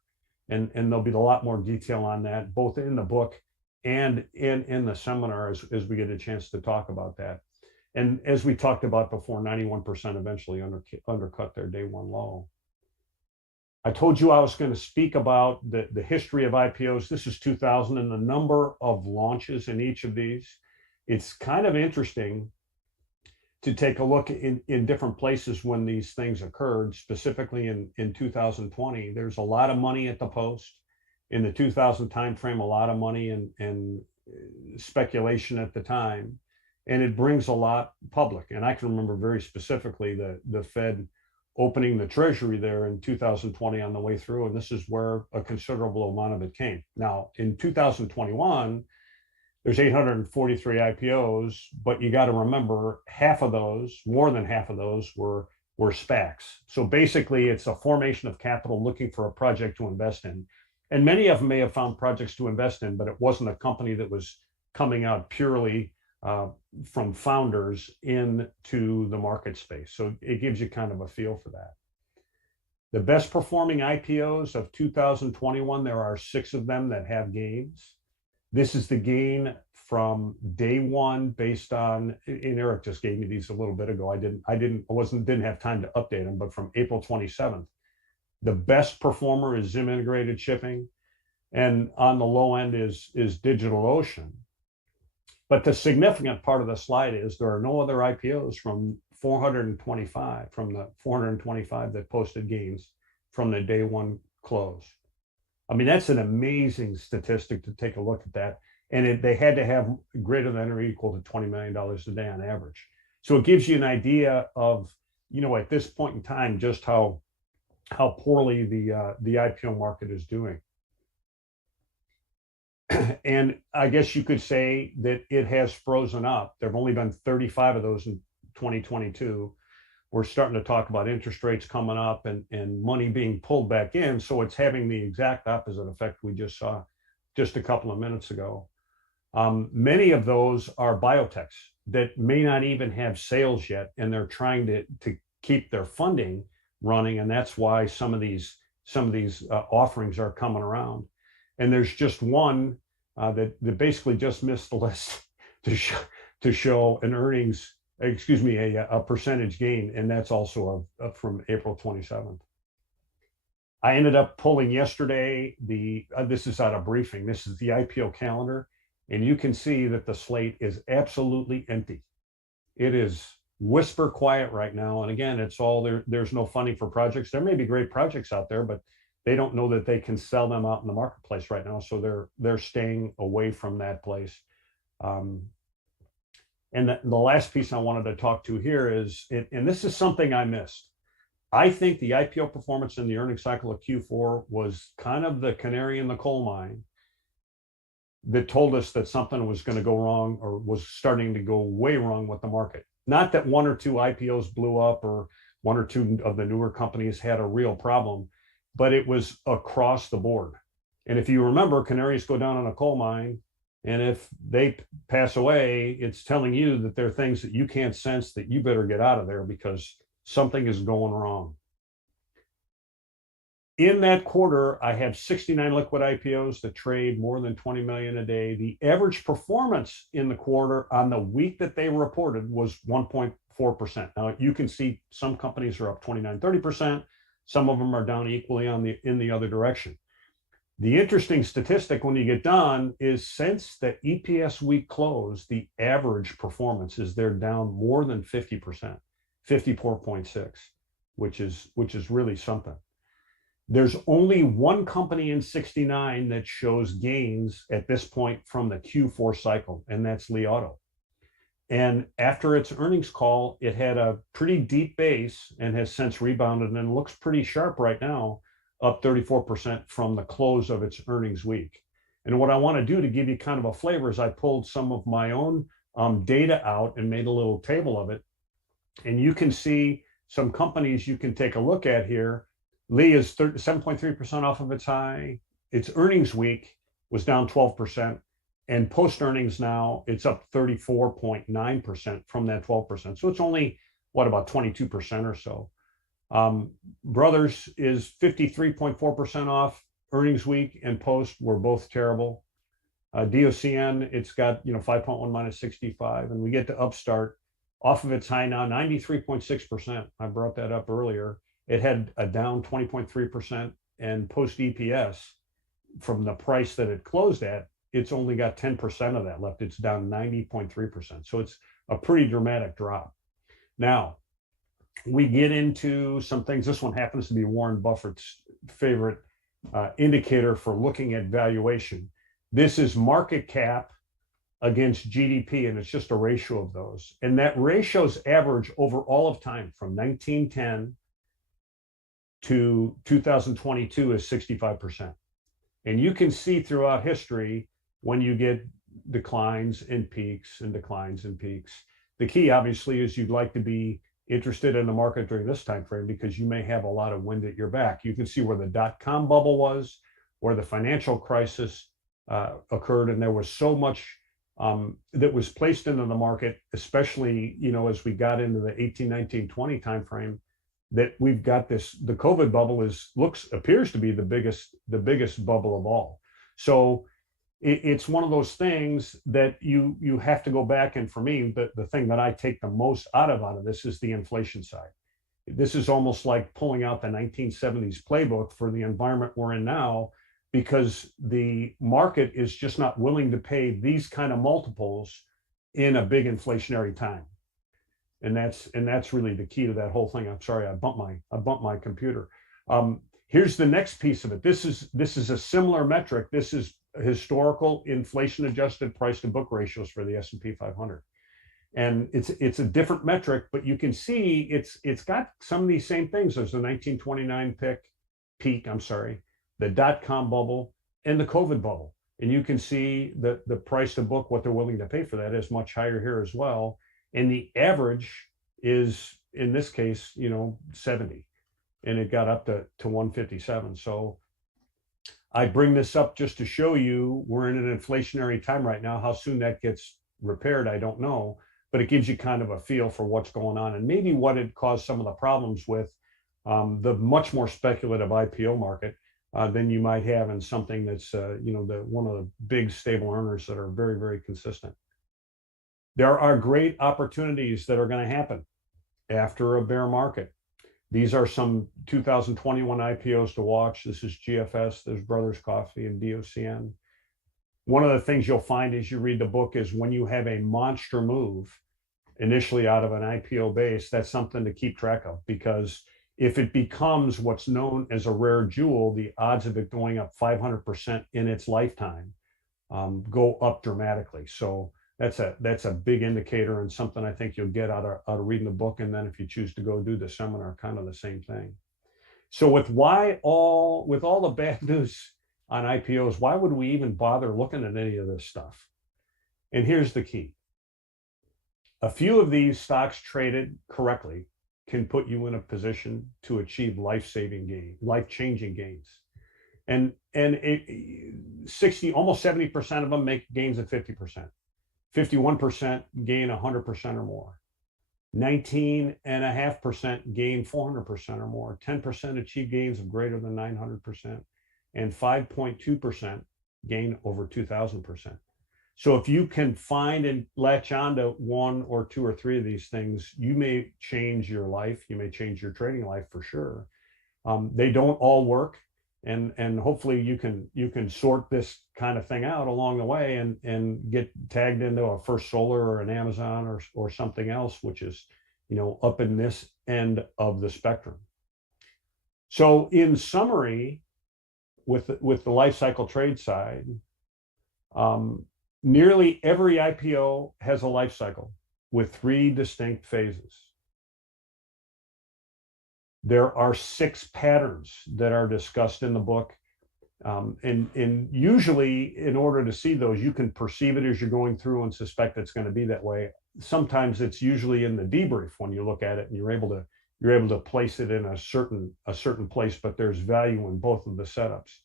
And there'll be a lot more detail on that, both in the book and in the seminar as we get a chance to talk about that. And as we talked about before, 91% eventually undercut their day one low. I told you I was going to speak about the history of IPOs. This is 2000 and the number of launches in each of these. It's kind of interesting to take a look in different places when these things occurred, specifically in 2020. There's a lot of money at the post. In the 2000 timeframe, a lot of money and speculation at the time, and it brings a lot public. And I can remember very specifically the Fed opening the treasury there in 2020 on the way through. And this is where a considerable amount of it came. Now, in 2021, there's 843 IPOs, but you got to remember half of those, more than half of those were SPACs. So basically it's a formation of capital looking for a project to invest in. And many of them may have found projects to invest in, but it wasn't a company that was coming out purely from founders into the market space. So it gives you kind of a feel for that. The best performing IPOs of 2021, there are 6 of them that have gains. This is the gain from day one based on, and Eric just gave me these a little bit ago. I didn't have time to update them, but from April 27th. The best performer is Zim Integrated Shipping, and on the low end is DigitalOcean. But the significant part of the slide is there are no other IPOs from the 425 that posted gains from the day one close. I mean, that's an amazing statistic to take a look at that. And they had to have greater than or equal to $20 million a day on average. So it gives you an idea of, at this point in time, just how poorly the IPO market is doing. And I guess you could say that it has frozen up. There have only been 35 of those in 2022. We're starting to talk about interest rates coming up and money being pulled back in. So it's having the exact opposite effect we just saw just a couple of minutes ago. Many of those are biotechs that may not even have sales yet, and they're trying to keep their funding running. And that's why some of these offerings are coming around. And there's just one that basically just missed the list to show an earnings, a percentage gain, and that's also from April 27th. I ended up pulling yesterday this is out of briefing. This is the IPO calendar, and you can see that the slate is absolutely empty. It is whisper quiet right now, and again, it's all there. There's no funding for projects. There may be great projects out there, but they don't know that they can sell them out in the marketplace right now, so they're staying away from that place. And the last piece I wanted to talk to here is, and this is something I missed. I think the IPO performance in the earnings cycle of Q4 was kind of the canary in the coal mine that told us that something was going to go wrong or was starting to go way wrong with the market. Not that 1 or 2 IPOs blew up or 1 or 2 of the newer companies had a real problem, but it was across the board. And if you remember, canaries go down in a coal mine, and if they pass away, it's telling you that there are things that you can't sense that you better get out of there because something is going wrong. In that quarter, I had 69 liquid IPOs that trade more than 20 million a day. The average performance in the quarter on the week that they reported was 1.4%. Now you can see some companies are up 29, 30%. Some of them are down equally in the other direction. The interesting statistic when you get done is since the EPS week close, the average performance is they're down more than 50%, 54.6, which is really something. There's only one company in 69 that shows gains at this point from the Q4 cycle, and that's Li Auto. And after its earnings call, it had a pretty deep base and has since rebounded and looks pretty sharp right now, up 34% from the close of its earnings week. And what I want to do to give you kind of a flavor is I pulled some of my own data out and made a little table of it. And you can see some companies you can take a look at here. Li is 7.3% off of its high. Its earnings week was down 12%. And post earnings now, it's up 34.9% from that 12%. So it's only, about 22% or so. Brothers is 53.4% off earnings week, and post were both terrible. DOCN, it's got 5.1 minus 65, and we get to Upstart off of its high now, 93.6%. I brought that up earlier. It had a down 20.3%, and post EPS from the price that it closed at, it's only got 10% of that left. It's down 90.3%. So it's a pretty dramatic drop. Now, we get into some things. This one happens to be Warren Buffett's favorite indicator for looking at valuation. This is market cap against GDP, and it's just a ratio of those. And that ratio's average over all of time from 1910 to 2022 is 65%. And you can see throughout history when you get declines and peaks and declines and peaks. The key, obviously, is you'd like to be interested in the market during this time frame because you may have a lot of wind at your back. You can see where the dot-com bubble was, where the financial crisis occurred, and there was so much that was placed into the market, especially, you know, as we got into the 18, 19, 20 time frame, that we've got this. The COVID bubble appears to be the biggest bubble of all. So it's one of those things that you have to go back. And for me, the thing that I take the most out of this is the inflation side. This is almost like pulling out the 1970s playbook for the environment we're in now, because the market is just not willing to pay these kind of multiples in a big inflationary time. And that's really the key to that whole thing. I'm sorry, I bumped my computer. Here's the next piece of it. This is a similar metric. This is historical inflation adjusted price to book ratios for the S&P 500. And it's a different metric, but you can see it's got some of these same things. There's the 1929 peak, the dot-com bubble and the COVID bubble. And you can see the price to book, what they're willing to pay for that, is much higher here as well. And the average is, in this case, 70, and it got up to 157. So I bring this up just to show you we're in an inflationary time right now. How soon that gets repaired, I don't know, but it gives you kind of a feel for what's going on and maybe what had caused some of the problems with the much more speculative IPO market than you might have in something that's one of the big stable earners that are very, very consistent. There are great opportunities that are going to happen after a bear market. These are some 2021 IPOs to watch. This is GFS, there's Brothers Coffee and DOCN. One of the things you'll find as you read the book is when you have a monster move initially out of an IPO base, that's something to keep track of, because if it becomes what's known as a rare jewel, the odds of it going up 500% in its lifetime go up dramatically. So that's a big indicator, and something I think you'll get out of reading the book. And then if you choose to go do the seminar, kind of the same thing. So with all the bad news on IPOs, why would we even bother looking at any of this stuff? And here's the key. A few of these stocks traded correctly can put you in a position to achieve life-changing gains. And almost 70% of them make gains of 50%. 51% gain 100% or more. 19.5% gain 400% or more. 10% achieve gains of greater than 900%. And 5.2% gain over 2,000%. So if you can find and latch onto one or two or three of these things, you may change your life. You may change your trading life for sure. They don't all work. And hopefully you can sort this kind of thing out along the way and get tagged into a First Solar or an Amazon or something else, which is, up in this end of the spectrum. So in summary, with the life cycle trade side, nearly every IPO has a life cycle with 3 distinct phases. There are 6 patterns that are discussed in the book. And usually, in order to see those, you can perceive it as you're going through and suspect it's going to be that way. Sometimes it's usually in the debrief when you look at it and you're able to place it in a certain place, but there's value in both of the setups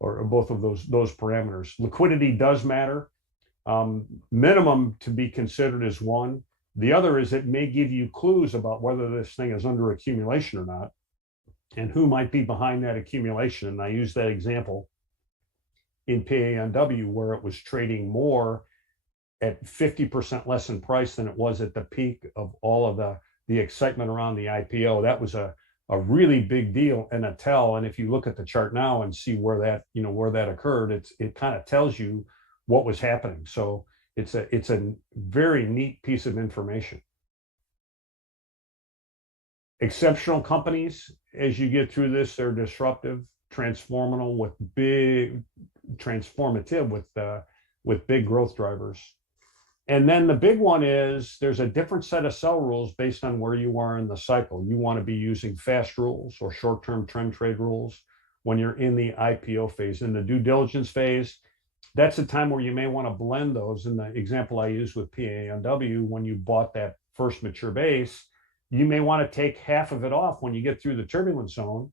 or both of those parameters. Liquidity does matter. Minimum to be considered is 1. The other is it may give you clues about whether this thing is under accumulation or not, and who might be behind that accumulation. And I use that example in PANW, where it was trading more at 50% less in price than it was at the peak of all of the excitement around the IPO. That was a really big deal and a tell. And if you look at the chart now and see where that occurred, it kind of tells you what was happening. So it's a very neat piece of information. Exceptional companies, as you get through this, they're disruptive, transformative with big growth drivers. And then the big one is there's a different set of sell rules based on where you are in the cycle. You want to be using fast rules or short-term trend trade rules when you're in the IPO phase. In the due diligence phase, that's the time where you may want to blend those. In the example I used with PANW, when you bought that first mature base, you may want to take half of it off when you get through the turbulence zone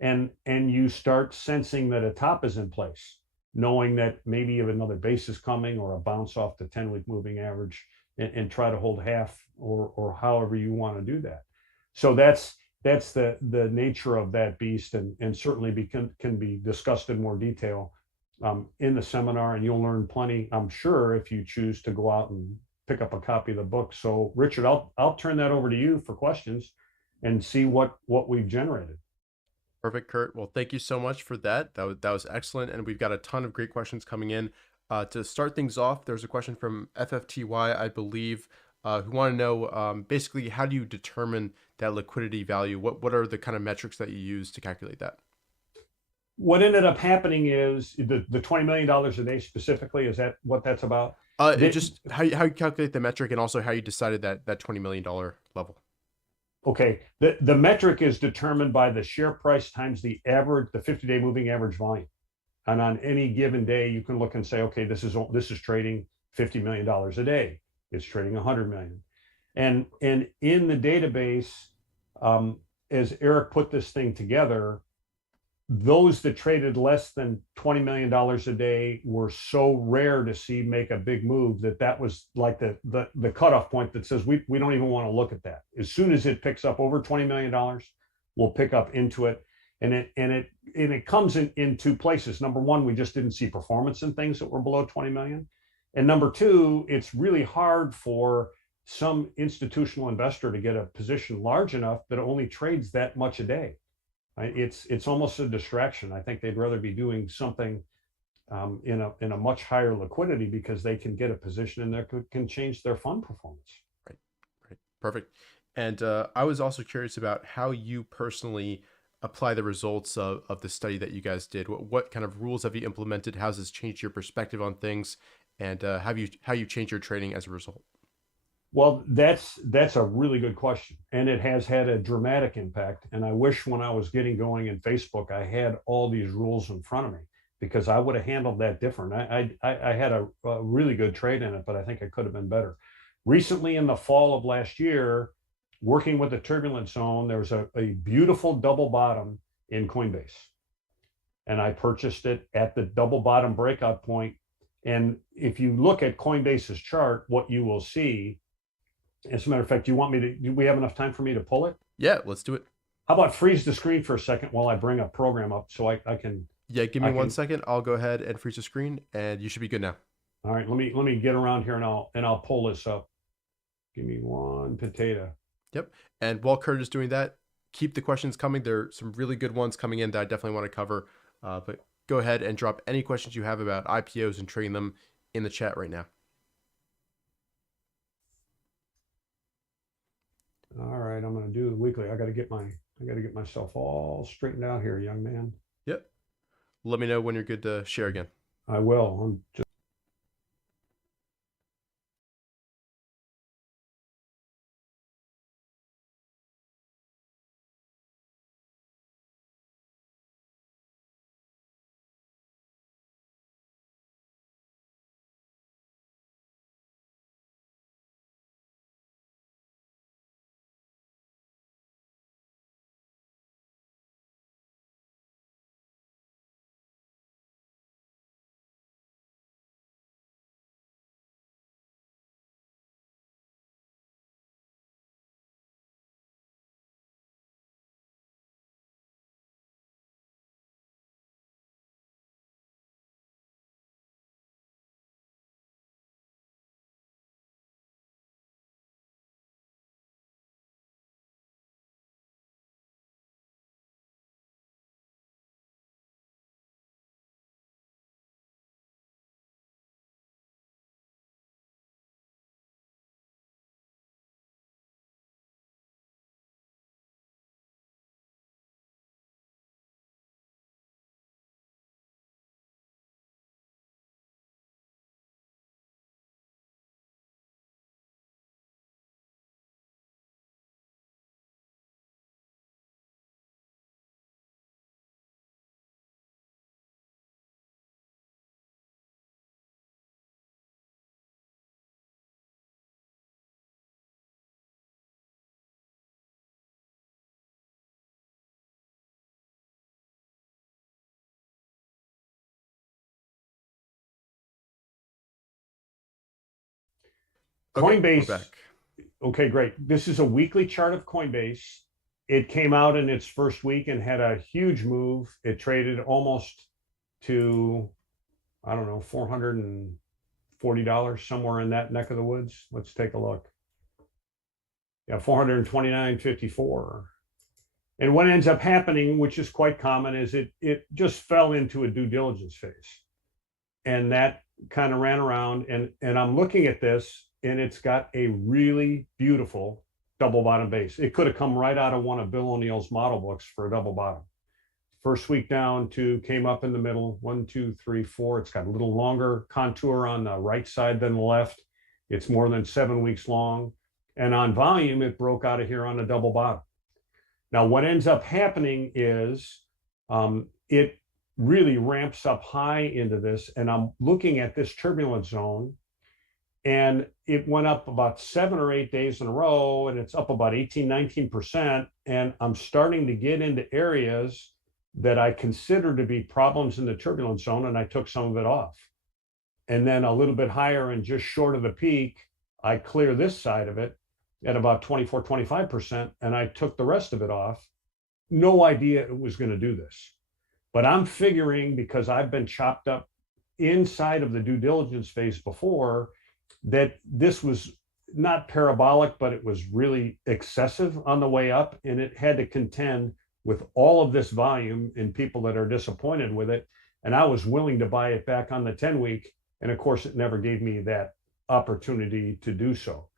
and you start sensing that a top is in place, knowing that maybe you have another base is coming or a bounce off the 10-week moving average, and try to hold half or however you want to do that. So that's the nature of that beast, and certainly can be discussed in more detail in the seminar, and you'll learn plenty, I'm sure, if you choose to go out and pick up a copy of the book. So Richard, I'll turn that over to you for questions and see what we've generated. Perfect, Kurt. Well, thank you so much for that. That was excellent. And we've got a ton of great questions coming in. To start things off, there's a question from FFTY, I believe, who want to know basically, how do you determine that liquidity value? What are the kind of metrics that you use to calculate that? What ended up happening is the $20 million a day specifically, is that what that's about? Just how you calculate the metric, and also how you decided that $20 million level. Okay, the metric is determined by the share price times the 50-day moving average volume. And on any given day, you can look and say, okay, this is trading $50 million a day. It's trading 100 million. And in the database, as Eric put this thing together, those that traded less than $20 million a day were so rare to see make a big move that was like the cutoff point that says we don't even want to look at that. As soon as it picks up over $20 million, we'll pick up into it. And it comes in two places. Number one, we just didn't see performance in things that were below 20 million. And number two, it's really hard for some institutional investor to get a position large enough that only trades that much a day. It's almost a distraction. I think they'd rather be doing something in a much higher liquidity, because they can get a position in there can change their fund performance. Right. Perfect. And I was also curious about how you personally apply the results of the study that you guys did. What kind of rules have you implemented? How's this changed your perspective on things? And how you changed your trading as a result? Well, that's a really good question, and it has had a dramatic impact. And I wish when I was getting going in Facebook, I had all these rules in front of me, because I would have handled that different. I had a really good trade in it, but I think it could have been better. Recently, in the fall of last year, working with the turbulence zone, there was a beautiful double bottom in Coinbase, and I purchased it at the double bottom breakout point. And if you look at Coinbase's chart, what you will see, as a matter of fact, do we have enough time for me to pull it? Yeah, let's do it. How about freeze the screen for a second while I bring a program up so I can. Yeah, give me 1 second. I'll go ahead and freeze the screen, and you should be good now. All right, let me get around here and I'll pull this up. Give me one potato. Yep. And while Kurt is doing that, keep the questions coming. There are some really good ones coming in that I definitely want to cover. But go ahead and drop any questions you have about IPOs and trading them in the chat right now. All right, I'm going to do the weekly. I got to get myself all straightened out here, young man. Yep. Let me know when you're good to share again. I will. I'm just Okay, we're Coinbase. back. Okay, great. This is a weekly chart of Coinbase. It came out in its first week and had a huge move. It traded almost to, I don't know, $440, somewhere in that neck of the woods. Let's take a look. Yeah, 429.54. And what ends up happening, which is quite common, is it just fell into a due diligence phase. And that kind of ran around. And I'm looking at this, and it's got a really beautiful double bottom base. It could have come right out of one of Bill O'Neill's model books for a double bottom. First week down, two, came up in the middle, 1, 2, 3, 4. It's got a little longer contour on the right side than the left. It's more than 7 weeks long. And on volume, it broke out of here on a double bottom. Now, what ends up happening is it really ramps up high into this. And I'm looking at this turbulence zone, and it went up about 7 or 8 days in a row, and it's up about 18-19%. And I'm starting to get into areas that I consider to be problems in the turbulence zone, and I took some of it off. And then a little bit higher and just short of the peak, I clear this side of it at about 24-25%, and I took the rest of it off. No idea it was going to do this. But I'm figuring, because I've been chopped up inside of the due diligence phase before, that this was not parabolic, but it was really excessive on the way up, and it had to contend with all of this volume and people that are disappointed with it. And I was willing to buy it back on the 10-week. And of course, it never gave me that opportunity to do so.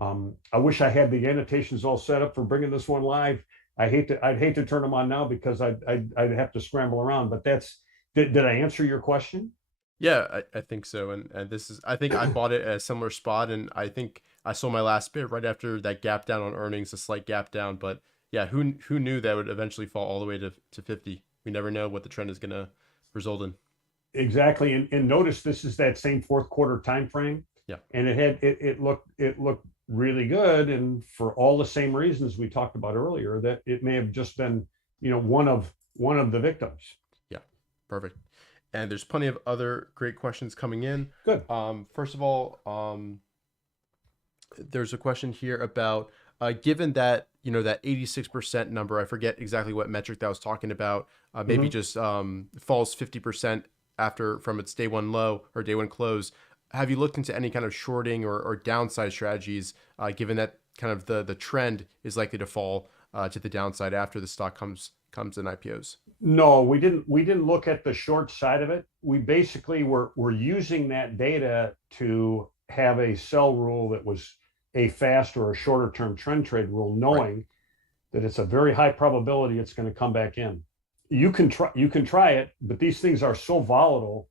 I wish I had the annotations all set up for bringing this one live. I'd hate to turn them on now, because I'd have to scramble around. But did I answer your question? Yeah, I think so. And this is, I think I bought it at a similar spot, and I think I sold my last bit right after that gap down on earnings, a slight gap down. But yeah, who knew that would eventually fall all the way to 50? We never know what the trend is going to result in. Exactly. And notice this is that same fourth quarter time frame. Yeah. And it looked really good, and for all the same reasons we talked about earlier, that it may have just been, one of the victims. Yeah, perfect. And there's plenty of other great questions coming in. Good. First of all, there's a question here about given that that 86% number, I forget exactly what metric that was talking about, maybe just falls 50% from its day one low or day one close. Have you looked into any kind of shorting or downside strategies, given that kind of the trend is likely to fall to the downside after the stock comes in IPOs? No, we didn't look at the short side of it. We basically were using that data to have a sell rule that was a fast or a shorter term trend trade rule, knowing that it's a very high probability it's going to come back in. You can try it, but these things are so volatile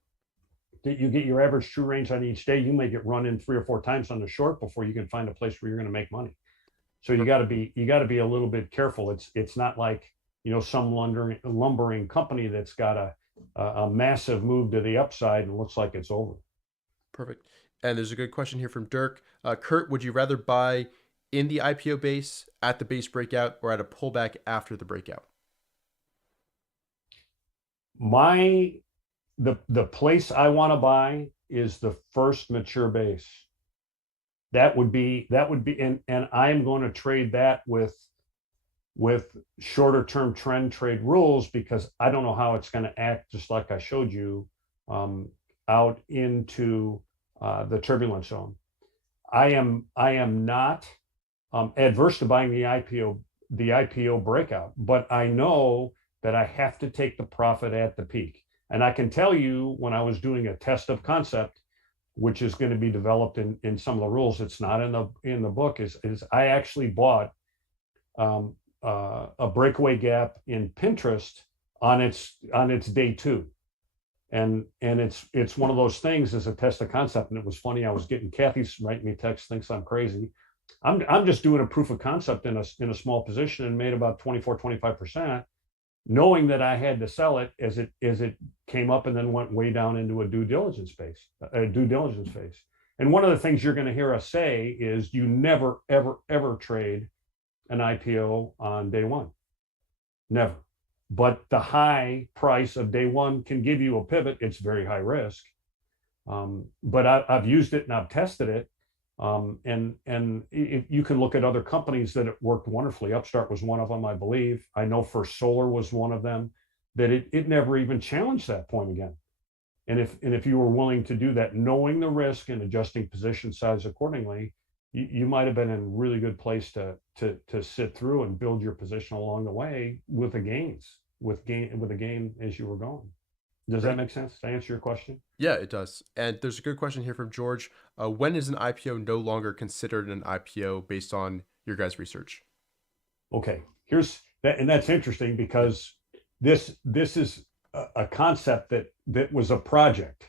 that you get your average true range on each day. You may get run in 3 or 4 times on the short before you can find a place where you're going to make money. So you got to be a little bit careful. It's not like some lumbering company that's got a massive move to the upside and looks like it's over. Perfect. And there's a good question here from Dirk. Kurt, would you rather buy in the IPO base, at the base breakout, or at a pullback after the breakout? The place I want to buy is the first mature base. That would be, and I am going to trade that with shorter term trend trade rules, because I don't know how it's going to act, just like I showed you, out into the turbulence zone. I am not adverse to buying the IPO breakout, but I know that I have to take the profit at the peak. And I can tell you, when I was doing a test of concept, which is going to be developed in some of the rules, it's not in the book, is I actually bought a breakaway gap in Pinterest on its day 2. And it's one of those things as a test of concept. And it was funny, I was getting Kathy's writing me text, thinks I'm crazy. I'm just doing a proof of concept in a small position, and made about 24-25%, knowing that I had to sell it as it came up and then went way down into a due diligence phase. And one of the things you're going to hear us say is you never, ever, ever trade an IPO on day one. Never. But the high price of day one can give you a pivot. It's very high risk. But I've used it and I've tested it. And you can look at other companies that it worked wonderfully. Upstart was one of them, I believe. I know First Solar was one of them, that it never even challenged that point again. And if you were willing to do that, knowing the risk and adjusting position size accordingly, you might have been in a really good place to sit through and build your position along the way with the gains, with a gain as you were going. Does that make sense to answer your question? Yeah, it does. And there's a good question here from George. When is an IPO no longer considered an IPO based on your guys' research? Okay, here's that, and that's interesting because this is a concept that was a project.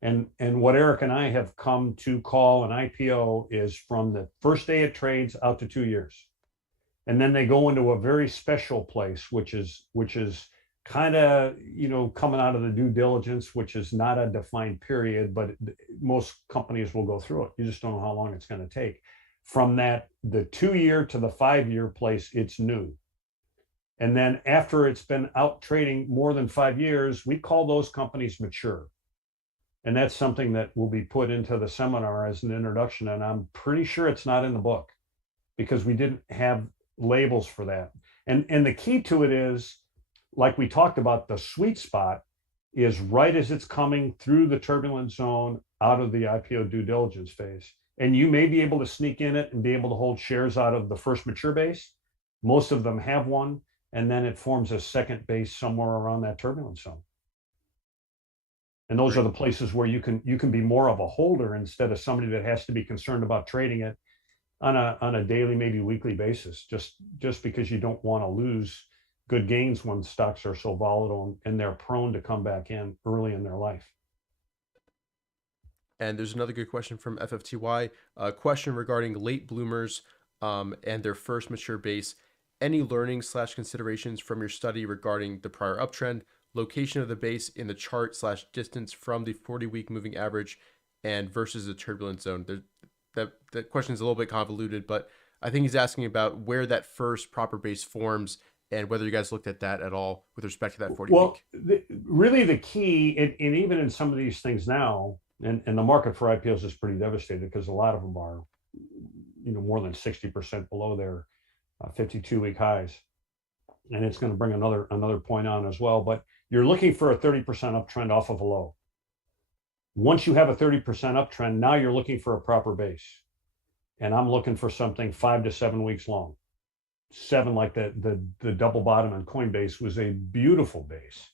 And what Eric and I have come to call an IPO is from the first day it trades out to 2 years. And then they go into a very special place, which is kind of, coming out of the due diligence, which is not a defined period, but most companies will go through it. You just don't know how long it's going to take. From that, the 2 year to the 5 year place, it's new. And then after it's been out trading more than 5 years, we call those companies mature. And that's something that will be put into the seminar as an introduction. And I'm pretty sure it's not in the book because we didn't have labels for that. And the key to it is, like we talked about, the sweet spot is right as it's coming through the turbulent zone out of the IPO due diligence phase. And you may be able to sneak in it and be able to hold shares out of the first mature base. Most of them have one. And then it forms a second base somewhere around that turbulent zone. And those are the places where you can be more of a holder instead of somebody that has to be concerned about trading it on a daily, maybe weekly basis, just because you don't want to lose good gains when stocks are so volatile and they're prone to come back in early in their life. And there's another good question from FFTY, a question regarding late bloomers and their first mature base. Any learnings / considerations from your study regarding the prior uptrend, location of the base in the chart / distance from the 40-week moving average and versus the turbulent zone? That question is a little bit convoluted, but I think he's asking about where that first proper base forms and whether you guys looked at that at all with respect to that 40-week. Well, really the key, and even in some of these things now, and the market for IPOs is pretty devastated because a lot of them are, more than 60% below their 52-week highs. And it's going to bring another point on as well. But you're looking for a 30% uptrend off of a low. Once you have a 30% uptrend, now you're looking for a proper base. And I'm looking for something 5 to 7 weeks long. 7, like the double bottom in Coinbase, was a beautiful base.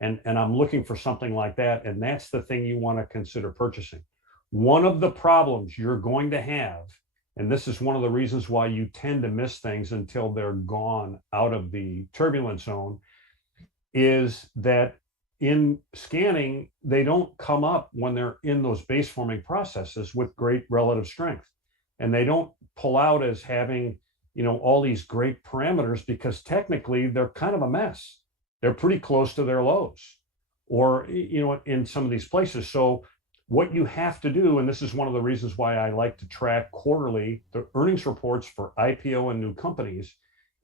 And I'm looking for something like that. And that's the thing you want to consider purchasing. One of the problems you're going to have, and this is one of the reasons why you tend to miss things until they're gone out of the turbulent zone, is that in scanning, they don't come up when they're in those base forming processes with great relative strength. And they don't pull out as having, all these great parameters because technically they're kind of a mess. They're pretty close to their lows or, in some of these places. So what you have to do, and this is one of the reasons why I like to track quarterly the earnings reports for IPO and new companies,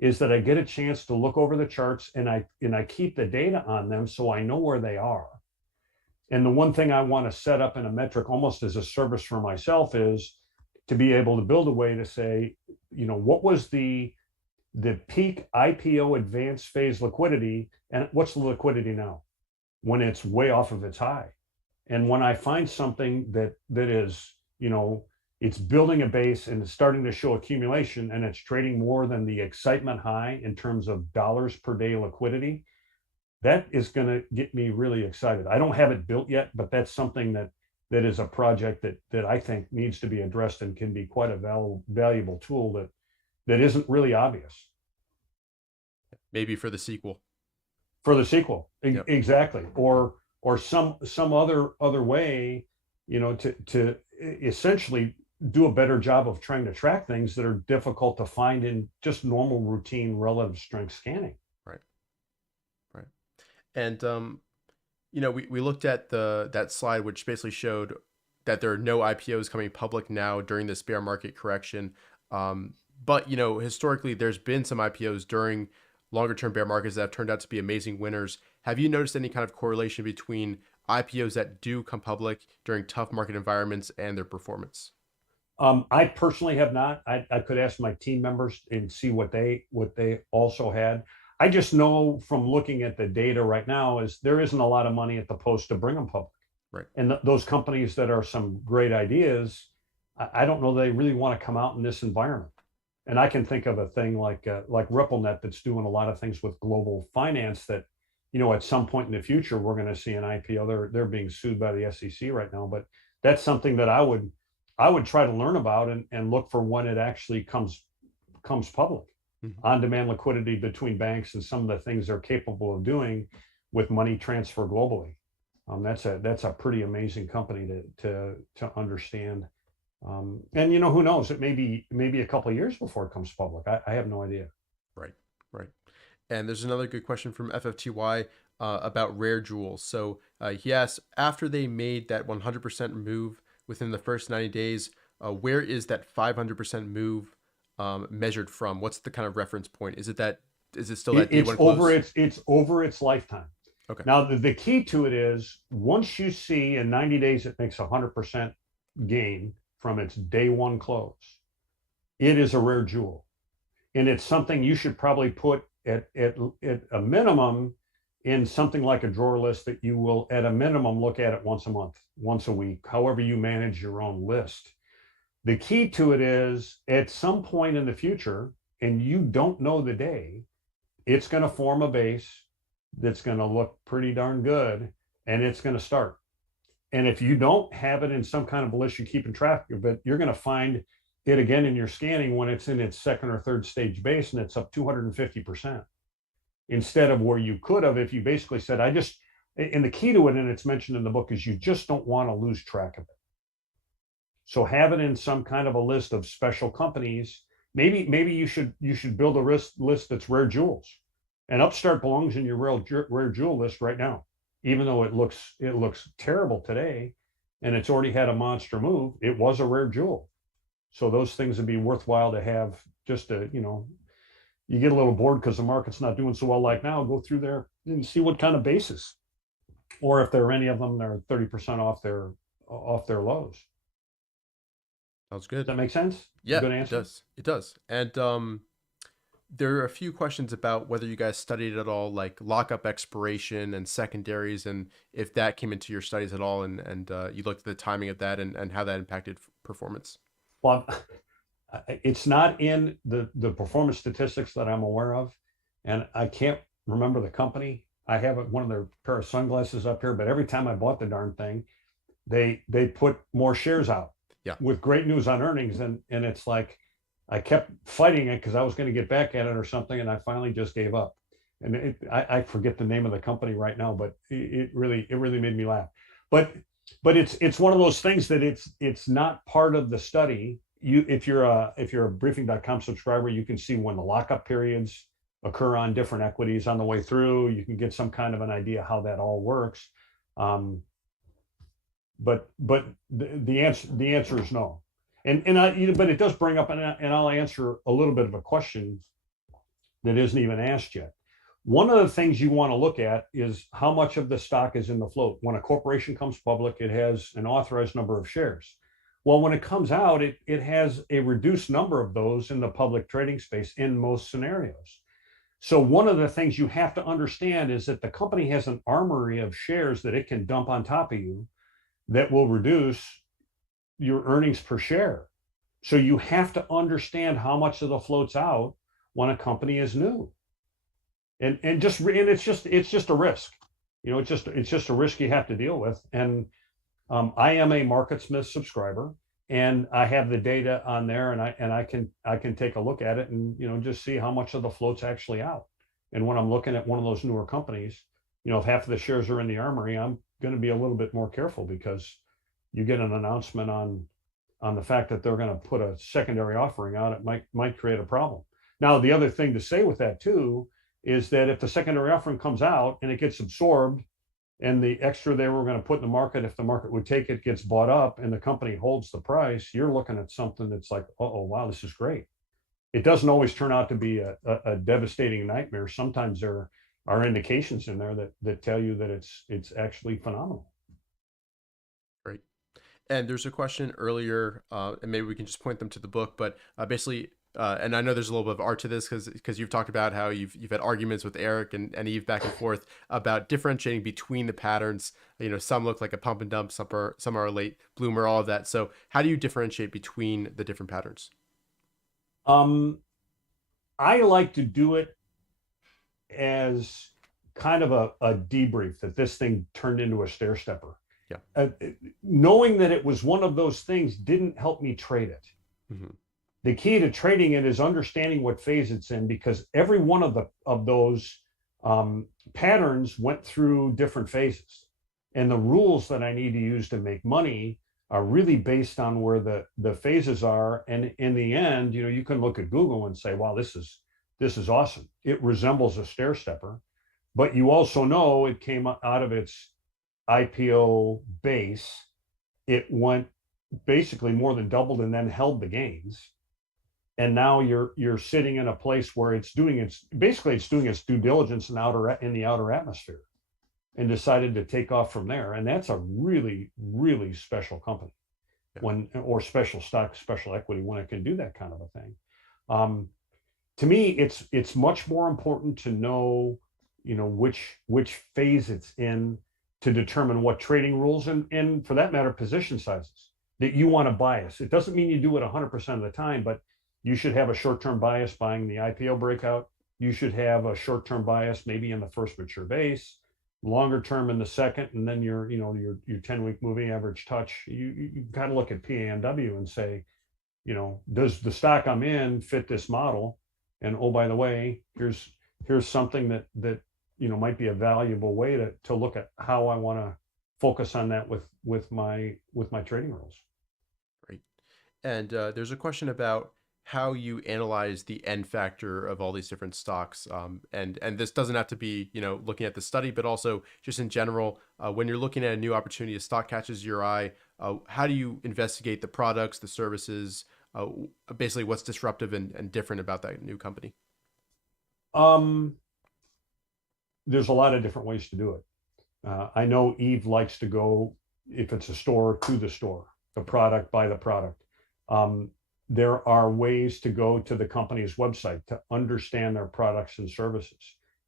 is that I get a chance to look over the charts and I keep the data on them so I know where they are. And the one thing I want to set up in a metric almost as a service for myself is to be able to build a way to say, what was the peak IPO advanced phase liquidity and what's the liquidity now when it's way off of its high? And when I find something that is, it's building a base and it's starting to show accumulation and it's trading more than the excitement high in terms of dollars per day liquidity, that is going to get me really excited. I don't have it built yet, but that's something that is a project that I think needs to be addressed and can be quite a valuable tool that isn't really obvious. Maybe for the sequel. For the sequel, Yep. Exactly. Or some other way, to essentially do a better job of trying to track things that are difficult to find in just normal routine relative strength scanning. Right. And we looked at that slide which basically showed that there are no IPOs coming public now during this bear market correction. But historically there's been some IPOs during longer term bear markets that have turned out to be amazing winners. Have you noticed any kind of correlation between IPOs that do come public during tough market environments and their performance? I personally have not. I could ask my team members and see what they also had. I just know from looking at the data right now is there isn't a lot of money at the post to bring them public. Right. And those companies that are some great ideas, I don't know they really want to come out in this environment. And I can think of a thing like RippleNet that's doing a lot of things with global finance that, at some point in the future, we're going to see an IPO. They're being sued by the SEC right now, but that's something that I would try to learn about and look for when it actually comes public. Mm-hmm. On-demand liquidity between banks and some of the things they're capable of doing with money transfer globally. That's a pretty amazing company to understand. And who knows? It may be a couple of years before it comes public. I have no idea. Right. And there's another good question from FFTY about rare jewels. So he asks, after they made that 100% move within the first 90 days, where is that 500% move measured from? What's the kind of reference point? Is it still that day one close? It's over its lifetime. Okay. Now the key to it is once you see in 90 days it makes 100% gain from its day one close, it is a rare jewel, and it's something you should probably put at a minimum in something like a drawer list that you will at a minimum look at it once a month, once a week, however you manage your own list. The key to it is at some point in the future, and you don't know the day, it's going to form a base that's going to look pretty darn good, and it's going to start. And if you don't have it in some kind of list you're keeping track of it, you're going to find it again in your scanning when it's in its second or third stage base and it's up 250%. Instead of where you could have, if you basically said, and the key to it, and it's mentioned in the book, is you just don't want to lose track of it. So have it in some kind of a list of special companies. Maybe you should build a list that's rare jewels. And Upstart belongs in your rare jewel list right now, even though it looks terrible today, and it's already had a monster move. It was a rare jewel, so those things would be worthwhile to have. Just to you get a little bored because the market's not doing so well like now. Go through there and see what kind of basis, or if there are any of them that are 30% off their lows. Sounds good. Does that make sense? Yeah, good answer? It does. And there are a few questions about whether you guys studied at all, like lockup expiration and secondaries, and if that came into your studies at all, and you looked at the timing of that and how that impacted performance. Well, it's not in the performance statistics that I'm aware of, and I can't remember the company. I have one of their pair of sunglasses up here, but every time I bought the darn thing, they put more shares out. Yeah. With great news on earnings, and it's like I kept fighting it because I was going to get back at it or something, and I finally just gave up. And I forget the name of the company right now, but it really made me laugh. But it's one of those things that it's not part of the study. If you're a briefing.com subscriber, you can see when the lockup periods occur on different equities on the way through. You can get some kind of an idea how that all works. But the answer is no. But it does bring up, and I'll answer a little bit of a question that isn't even asked yet. One of the things you want to look at is how much of the stock is in the float. When a corporation comes public, it has an authorized number of shares. Well, when it comes out, it has a reduced number of those in the public trading space in most scenarios. So one of the things you have to understand is that the company has an armory of shares that it can dump on top of you that will reduce your earnings per share. So you have to understand how much of the float's out when a company is new. And it's just a risk. It's just a risk you have to deal with. And I am a MarketSmith subscriber, and I have the data on there, and I can take a look at it and just see how much of the float's actually out. And when I'm looking at one of those newer companies, if half of the shares are in the armory, I'm going to be a little bit more careful, because you get an announcement on the fact that they're going to put a secondary offering out, it might create a problem. Now, the other thing to say with that too is that if the secondary offering comes out and it gets absorbed, and the extra they were going to put in the market, if the market would take it, gets bought up and the company holds the price, you're looking at something that's like, oh, wow, this is great. It doesn't always turn out to be a devastating nightmare. Sometimes there are indications in there that tell you that it's actually phenomenal. Great. And there's a question earlier, and maybe we can just point them to the book, but basically, and I know there's a little bit of art to this because you've talked about how you've had arguments with Eric and Eve back and forth about differentiating between the patterns. Some look like a pump and dump, some are a late bloomer, all of that. So how do you differentiate between the different patterns? I like to do it as kind of a debrief that this thing turned into a stair stepper. Yeah. Knowing that it was one of those things didn't help me trade it. Mm-hmm. The key to trading it is understanding what phase it's in, because every one of those patterns went through different phases, and the rules that I need to use to make money are really based on where the phases are. And in the end, you can look at Google and say, wow, this is awesome. It resembles a stair stepper, but you also know it came out of its IPO base. It went basically more than doubled and then held the gains. And now you're sitting in a place where it's doing its due diligence in the outer atmosphere, and decided to take off from there. And that's a really, really special company, or special stock, special equity, when it can do that kind of a thing. To me, it's much more important to know, which phase it's in, to determine what trading rules and for that matter, position sizes that you want to bias. It doesn't mean you do it 100% of the time, but you should have a short-term bias buying the IPO breakout. You should have a short-term bias maybe in the first mature base, longer term in the second, and then your 10-week moving average touch. You got to look at PAMW and say, does the stock I'm in fit this model? And oh, by the way, here's something that might be a valuable way to look at how I want to focus on that with my trading rules. Great. And there's a question about how you analyze the N factor of all these different stocks. And this doesn't have to be, looking at the study, but also just in general, when you're looking at a new opportunity, a stock catches your eye, how do you investigate the products, the services, basically what's disruptive and different about that new company? There's a lot of different ways to do it. I know Eve likes to go, if it's a store, to the store, the product, buy the product. There are ways to go to the company's website to understand their products and services.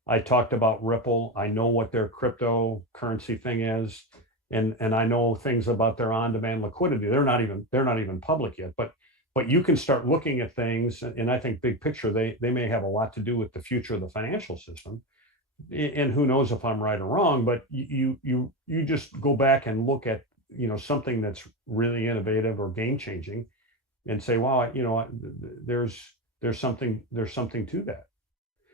I talked about Ripple. I know what their cryptocurrency thing is, and I know things about their on-demand liquidity. They're not even public yet, but you can start looking at things, and I think big picture, they may have a lot to do with the future of the financial system. And who knows if I'm right or wrong, but you just go back and look at something that's really innovative or game changing, and say, wow, there's something to that.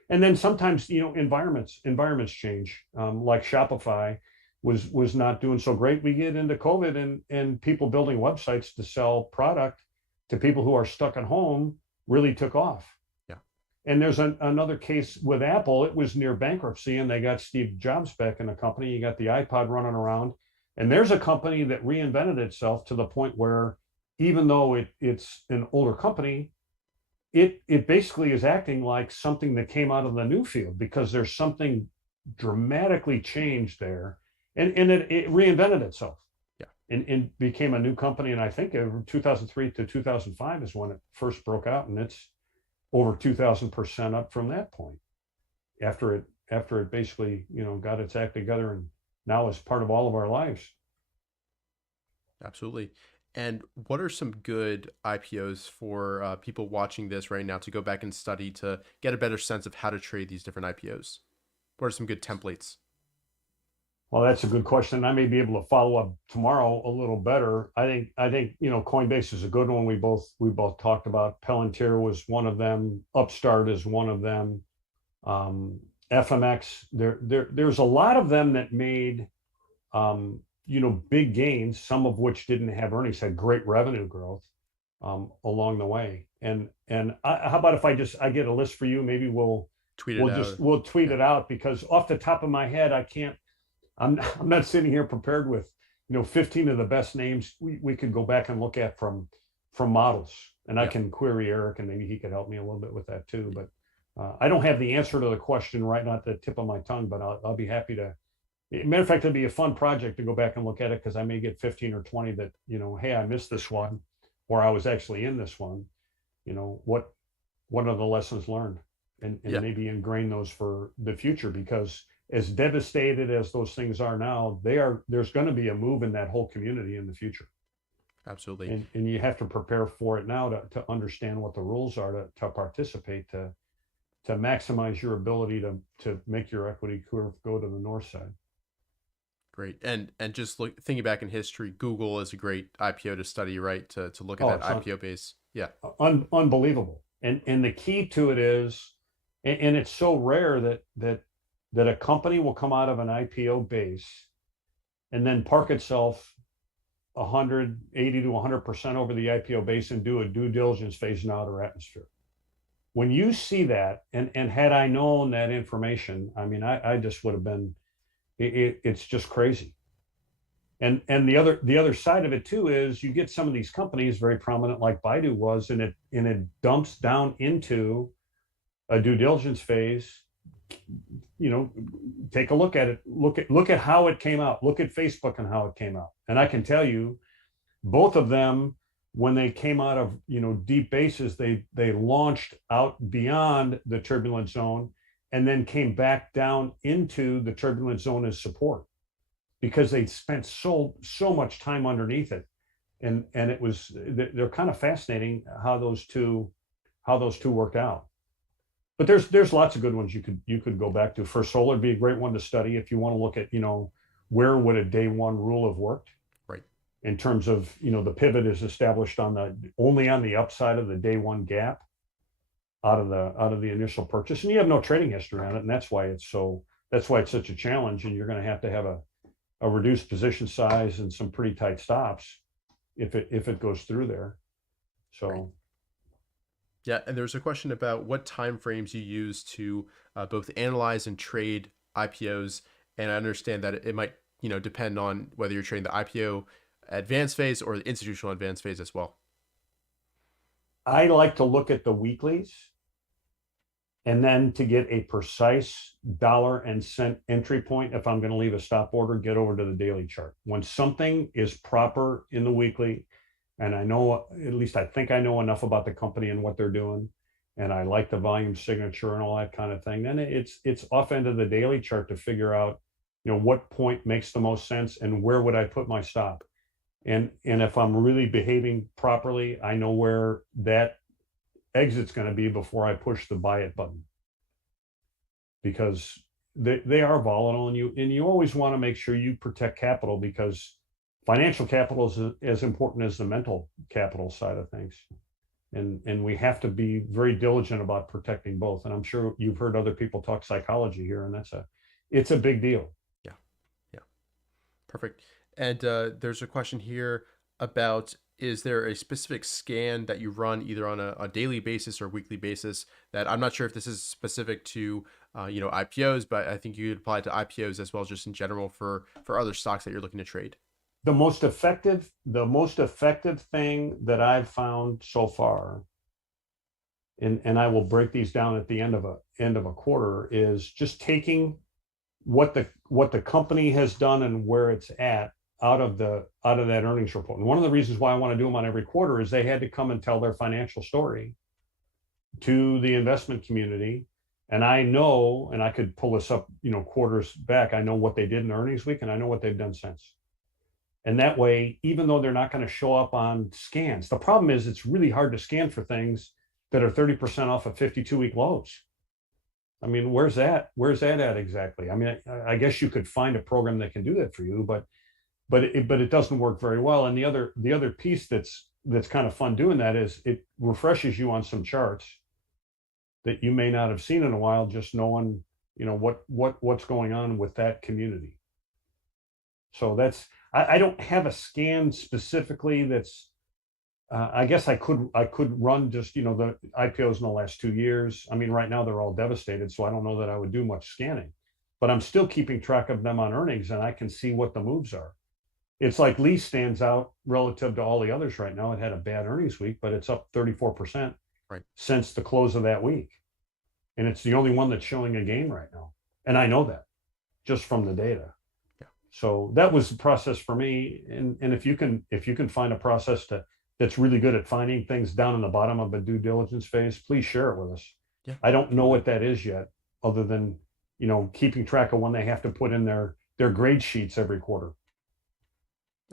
And then sometimes environments change. Like Shopify was not doing so great. We get into COVID and people building websites to sell product to people who are stuck at home really took off. And there's another case with Apple. It was near bankruptcy, and they got Steve Jobs back in the company. You got the iPod running around, and there's a company that reinvented itself to the point where, even though it's an older company, it basically is acting like something that came out of the new field, because there's something dramatically changed there, and it reinvented itself. And became a new company. And I think 2003 to 2005 is when it first broke out, and it's over 2,000% up from that point, after it basically got its act together and now is part of all of our lives. Absolutely. And what are some good IPOs for people watching this right now to go back and study to get a better sense of how to trade these different IPOs? What are some good templates? Well, that's a good question. I may be able to follow up tomorrow a little better. I think Coinbase is a good one. We both talked about. Palantir was one of them. Upstart is one of them. FMX. There's a lot of them that made big gains. Some of which didn't have earnings, had great revenue growth along the way. And how about if I get a list for you? Maybe we'll tweet it out, because off the top of my head I can't. I'm not sitting here prepared with 15 of the best names we could go back and look at from models, and I can query Eric, and maybe he could help me a little bit with that too. But I don't have the answer to the question right now at the tip of my tongue, but I'll be happy to Matter of fact, it'd be a fun project to go back and look at it, because I may get 15 or 20 that, hey, I missed this one, or I was actually in this one. What are the lessons learned, and Yeah. maybe ingrain those for the future, because as devastated as those things are now, there's going to be a move in that whole community in the future. Absolutely. And you have to prepare for it now to understand what the rules are to participate, to maximize your ability to make your equity curve go to the north side. Great. And just thinking back in history, Google is a great IPO to study, right? To look at that IPO base. Yeah. Unbelievable. And the key to it is, and it's so rare that a company will come out of an IPO base and then park itself 180 to 100% over the IPO base and do a due diligence phase in outer atmosphere. When you see that, and had I known that information, I mean, I just would have been, it's just crazy. And the other side of it too is you get some of these companies very prominent, like Baidu was, and it dumps down into a due diligence phase. Take a look at it. Look at how it came out. Look at Facebook and how it came out. And I can tell you, both of them, when they came out of deep bases, they launched out beyond the turbulent zone and then came back down into the turbulent zone as support, because they'd spent so much time underneath it. And they're kind of fascinating how those two worked out. But there's lots of good ones you could go back to. First Solar would be a great one to study if you want to look at, where would a day one rule have worked, right? In terms of, the pivot is established only on the upside of the day one gap out of the initial purchase, and you have no trading history on it, and that's why it's such a challenge. And you're going to have a reduced position size and some pretty tight stops if it goes through there. So. Right. Yeah, and there's a question about what time frames you use to both analyze and trade IPOs, and I understand that it might depend on whether you're trading the IPO advanced phase or the institutional advanced phase as well. I like to look at the weeklies, and then to get a precise dollar and cent entry point, if I'm going to leave a stop order, get over to the daily chart. When something is proper in the weekly, and I know, at least I think I know enough about the company and what they're doing, and I like the volume signature and all that kind of thing, then it's off into the daily chart to figure out, what point makes the most sense and where would I put my stop. And if I'm really behaving properly, I know where that exit's going to be before I push the buy it button, because they are volatile, and you always want to make sure you protect capital, because financial capital is as important as the mental capital side of things. And we have to be very diligent about protecting both. And I'm sure you've heard other people talk psychology here, and it's a big deal. Yeah. Perfect. And there's a question here about, is there a specific scan that you run either on a daily basis or weekly basis? That I'm not sure if this is specific to IPOs, but I think you could apply it to IPOs as well as just in general for other stocks that you're looking to trade. The most effective thing that I've found so far, and I will break these down at the end of a quarter, is just taking what the company has done and where it's at out of that earnings report. And one of the reasons why I want to do them on every quarter is they had to come and tell their financial story to the investment community. And I know, and I could pull this up, quarters back, I know what they did in earnings week, and I know what they've done since. And that way, even though they're not going to show up on scans, the problem is it's really hard to scan for things that are 30% off of 52-week lows. I mean, where's that at exactly? I mean, I guess you could find a program that can do that for you, but it doesn't work very well. And the other piece that's kind of fun doing that is it refreshes you on some charts that you may not have seen in a while, just knowing, what's going on with that community. So I don't have a scan specifically that's, I guess I could run just, the IPOs in the last 2 years. I mean, right now they're all devastated, so I don't know that I would do much scanning, but I'm still keeping track of them on earnings, and I can see what the moves are. It's like Lee stands out relative to all the others right now. It had a bad earnings week, but it's up 34% since the close of that week. And it's the only one that's showing a gain right now. And I know that just from the data. So that was the process for me. And if you can find a process that's really good at finding things down in the bottom of a due diligence phase, please share it with us. Yeah. I don't know what that is yet, other than, keeping track of when they have to put in their grade sheets every quarter.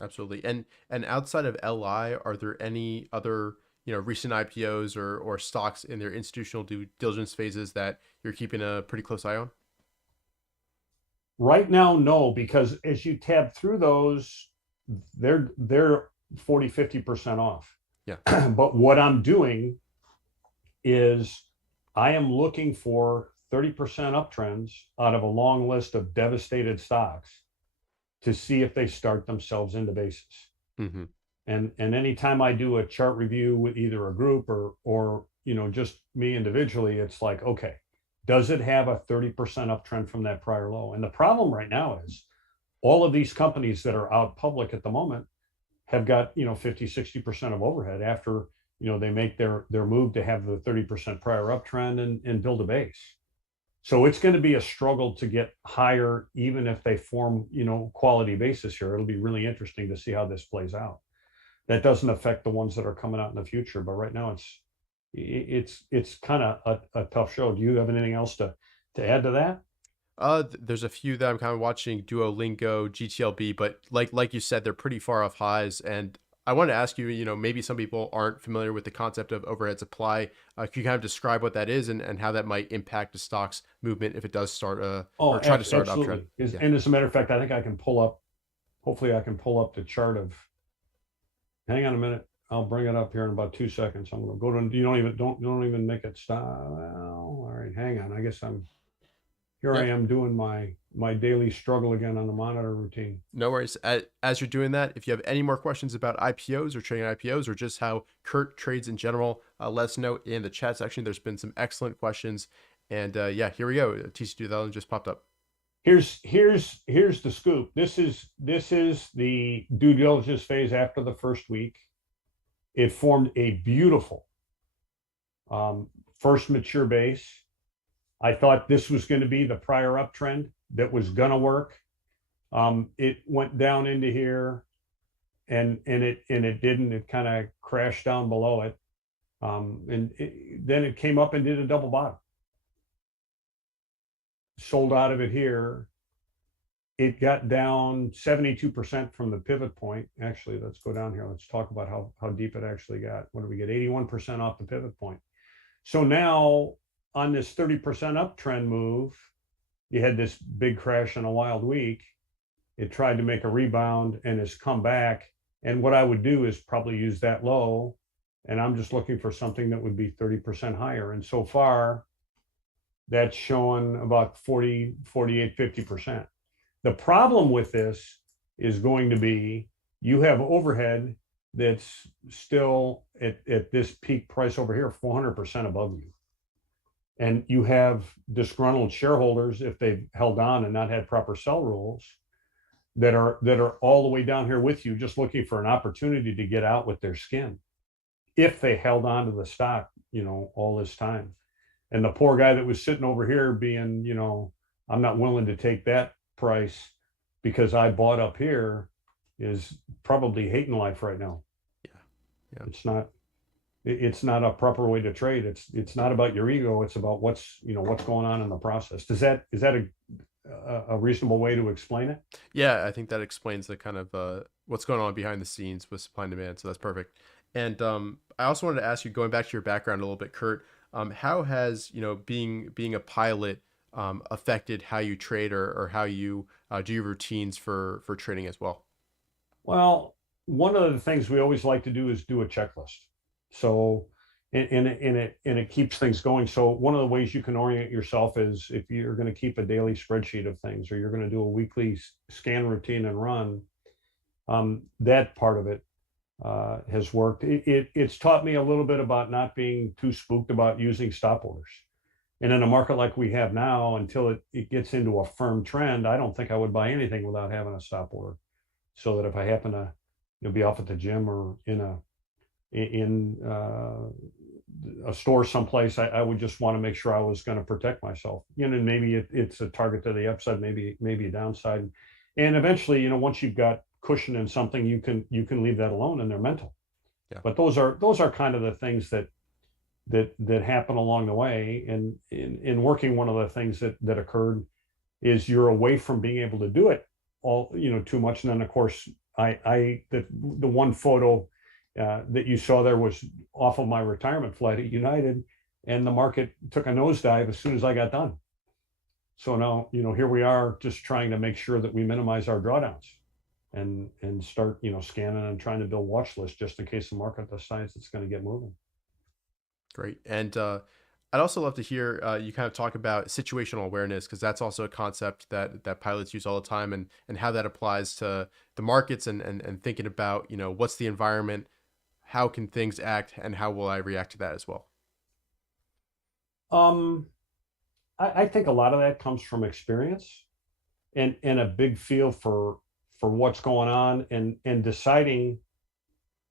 Absolutely. And outside of LI, are there any other, recent IPOs or stocks in their institutional due diligence phases that you're keeping a pretty close eye on? Right now, no, because as you tab through those, they're 40-50% off. Yeah. But what I'm doing is I am looking for 30% uptrends out of a long list of devastated stocks to see if they start themselves into basis. Mm-hmm. And anytime I do a chart review with either a group or just me individually, it's like, okay, does it have a 30% uptrend from that prior low? And the problem right now is all of these companies that are out public at the moment have got 50-60% of overhead after they make their move to have the 30% prior uptrend and build a base. So it's going to be a struggle to get higher, even if they form quality basis here. It'll be really interesting to see how this plays out. That doesn't affect the ones that are coming out in the future, but right now it's kind of a tough show. Do you have anything else to add to that? There's a few that I'm kind of watching: Duolingo, GTLB, but like you said, they're pretty far off highs. And I want to ask you, maybe some people aren't familiar with the concept of overhead supply. Can you kind of describe what that is and how that might impact the stock's movement if it does start or try to start an uptrend? Yeah. And as a matter of fact, I think I can pull up. Hopefully, I can pull up the chart of. Hang on a minute. I'll bring it up here in about 2 seconds. I'm going to go to. You don't even make it stop. Well, all right. Hang on. I guess Here I am doing my daily struggle again on the monitor routine. No worries. As you're doing that, if you have any more questions about IPOs or trading IPOs or just how Kurt trades in general, let us know in the chat section. There's been some excellent questions. And yeah, here we go. TC2000 just popped up. Here's the scoop. This is the due diligence phase after the first week. It formed a beautiful first mature base. I thought this was going to be the prior uptrend that was going to work. It went down into here, and it didn't. It kind of crashed down below it, then it came up and did a double bottom. Sold out of it here. It got down 72% from the pivot point. Actually, let's go down here. Let's talk about how deep it actually got. What did we get? 81% off the pivot point. So now on this 30% uptrend move, you had this big crash in a wild week. It tried to make a rebound and has come back. And what I would do is probably use that low. And I'm just looking for something that would be 30% higher. And so far, that's showing about 40, 48, 50%. The problem with this is going to be you have overhead that's still at this peak price over here, 400% above you. And you have disgruntled shareholders, if they've held on and not had proper sell rules, that are all the way down here with you, just looking for an opportunity to get out with their skin if they held on to the stock, all this time. And the poor guy that was sitting over here being, I'm not willing to take that price because I bought up here, is probably hating life right now. Yeah. It's not a proper way to trade. It's not about your ego. It's about what's going on in the process. Is that a reasonable way to explain it? Yeah, I think that explains the kind of what's going on behind the scenes with supply and demand. So that's perfect. And I also wanted to ask you, going back to your background a little bit, Kurt, how has being a pilot affected how you trade or how you do your routines for trading as well? Well, one of the things we always like to do is do a checklist. So, and it keeps things going. So one of the ways you can orient yourself is if you're going to keep a daily spreadsheet of things, or you're going to do a weekly scan routine and run, that part of it has worked. It's taught me a little bit about not being too spooked about using stop orders. And in a market like we have now, until it gets into a firm trend, I don't think I would buy anything without having a stop order. So that if I happen to be off at the gym or in a store someplace, I would just want to make sure I was going to protect myself. Maybe it's a target to the upside, maybe a downside. And eventually, you know, once you've got cushion in something, you can leave that alone and they're mental. Yeah. But those are kind of the things that happen along the way. And in working, one of the things that occurred is you're away from being able to do it all, you know, too much. And then of course, the one photo that you saw there was off of my retirement flight at United, and the market took a nosedive as soon as I got done. So now, you know, here we are just trying to make sure that we minimize our drawdowns and start, you know, scanning and trying to build watch lists just in case the market decides it's going to get moving. Great. And I'd also love to hear you kind of talk about situational awareness, because that's also a concept that pilots use all the time, and how that applies to the markets and thinking about, you know, what's the environment, how can things act, and how will I react to that as well? I think a lot of that comes from experience and a big feel for what's going on and deciding,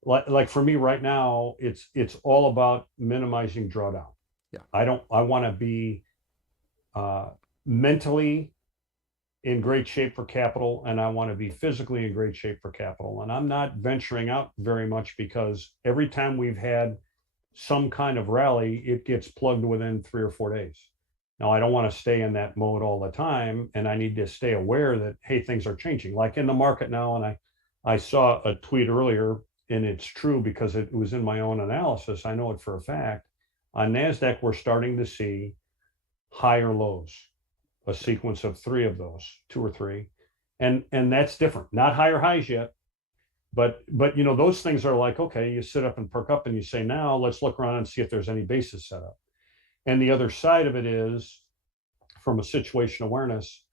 like for me right now, it's all about minimizing drawdown. Yeah. I want to be mentally in great shape for capital, and I want to be physically in great shape for capital. And I'm not venturing out very much, because every time we've had some kind of rally, it gets plugged within 3 or 4 days. Now, I don't want to stay in that mode all the time, and I need to stay aware that, hey, things are changing. Like in the market now, and I saw a tweet earlier, and it's true because it was in my own analysis. I know it for a fact. On NASDAQ, we're starting to see higher lows, a sequence of 3 of those, 2 or 3. And that's different. Not higher highs yet, but you know, those things are like, okay, you sit up and perk up and you say, now let's look around and see if there's any basis set up. And the other side of it is, from a situation awareness,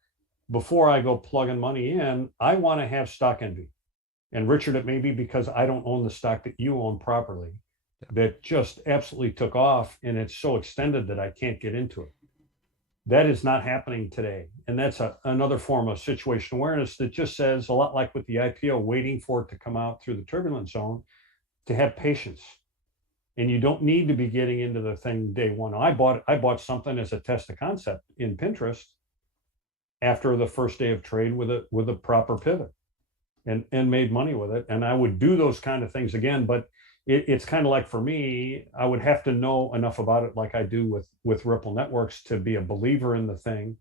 before I go plugging money in, I want to have stock envy. And Richard, it may be because I don't own the stock that you own properly, that just absolutely took off, and it's so extended that I can't get into it. That is not happening today. And that's another form of situation awareness that just says, a lot like with the IPO, waiting for it to come out through the turbulence zone, to have patience. And you don't need to be getting into the thing day one. I bought something as a test of concept in Pinterest after the first day of trade with a proper pivot, and made money with it. And I would do those kind of things again, but it's kind of like, for me, I would have to know enough about it, like I do with Ripple Networks, to be a believer in the thing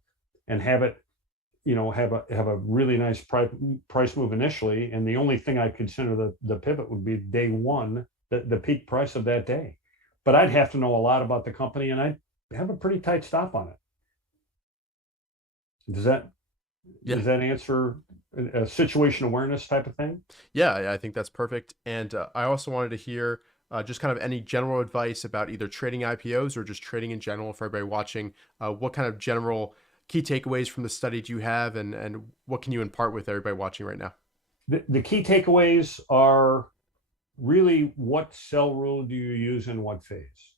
and have it, you know, have a really nice price move initially. And the only thing I'd consider the pivot would be day one, the peak price of that day. But I'd have to know a lot about the company, and I'd have a pretty tight stop on it. Does that answer a situation awareness type of thing? Yeah, I think that's perfect. And I also wanted to hear just kind of any general advice about either trading IPOs or just trading in general for everybody watching. What kind of general key takeaways from the study do you have, and what can you impart with everybody watching right now? The key takeaways are really, what sell rule do you use in what phase?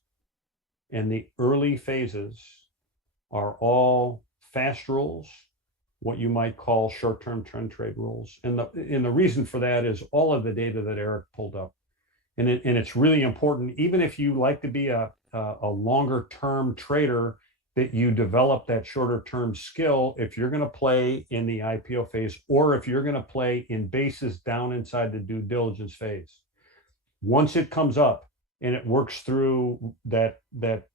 And the early phases are all fast rules, what you might call short-term trend trade rules. And the reason for that is all of the data that Eric pulled up. And it's really important, even if you like to be a longer-term trader, that you develop that shorter-term skill if you're going to play in the IPO phase, or if you're going to play in bases down inside the due diligence phase. Once it comes up and it works through that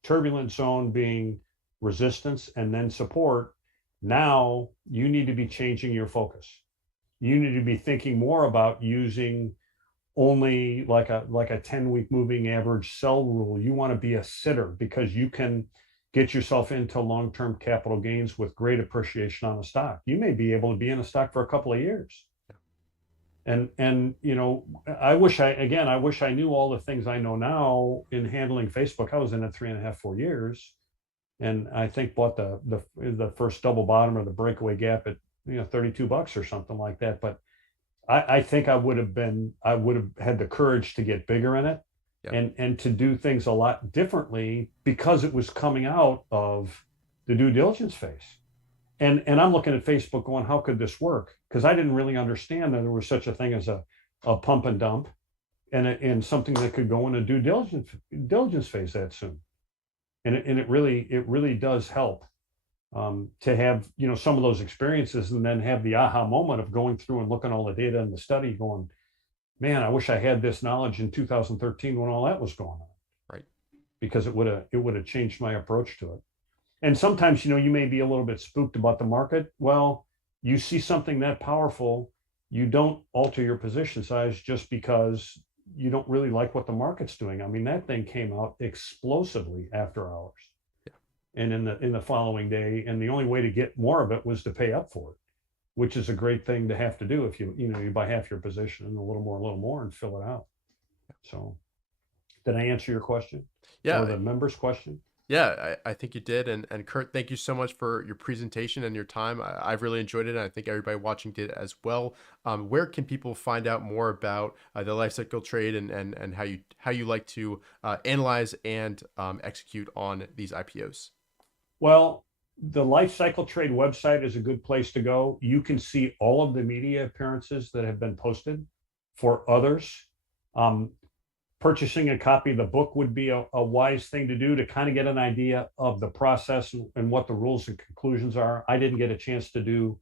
turbulent zone being resistance and then support, now you need to be changing your focus. You need to be thinking more about using only like a 10-week moving average sell rule. You want to be a sitter, because you can get yourself into long-term capital gains with great appreciation on a stock. You may be able to be in a stock for a couple of years. And you know, I wish I knew all the things I know now in handling Facebook. I was in it 3.5, 4 years, and I think bought the first double bottom or the breakaway gap at, you know, $32 or something like that. But I think I would have had the courage to get bigger in it. Yep. and to do things a lot differently, because it was coming out of the due diligence phase. And I'm looking at Facebook going, how could this work? Because I didn't really understand that there was such a thing as a pump and dump, and something that could go in a due diligence phase that soon. And it really does help to have, some of those experiences and then have the aha moment of going through and looking at all the data in the study going, man, I wish I had this knowledge in 2013 when all that was going on. Right. Because it would have changed my approach to it. And sometimes, you may be a little bit spooked about the market. Well, you see something that powerful, you don't alter your position size just because you don't really like what the market's doing. I mean, that thing came out explosively after hours. And in the following day, and the only way to get more of it was to pay up for it, which is a great thing to have to do if you buy half your position and a little more and fill it out. So did I answer your question? Yeah. Or the members' question? Yeah, I think you did. And Kurt, thank you so much for your presentation and your time. I've really enjoyed it. And I think everybody watching did as well. Where can people find out more about the life cycle trade and how you like to analyze and execute on these IPOs? Well, the Life Cycle Trade website is a good place to go. You can see all of the media appearances that have been posted for others. Purchasing a copy of the book would be a wise thing to do to kind of get an idea of the process and what the rules and conclusions are. I didn't get a chance to do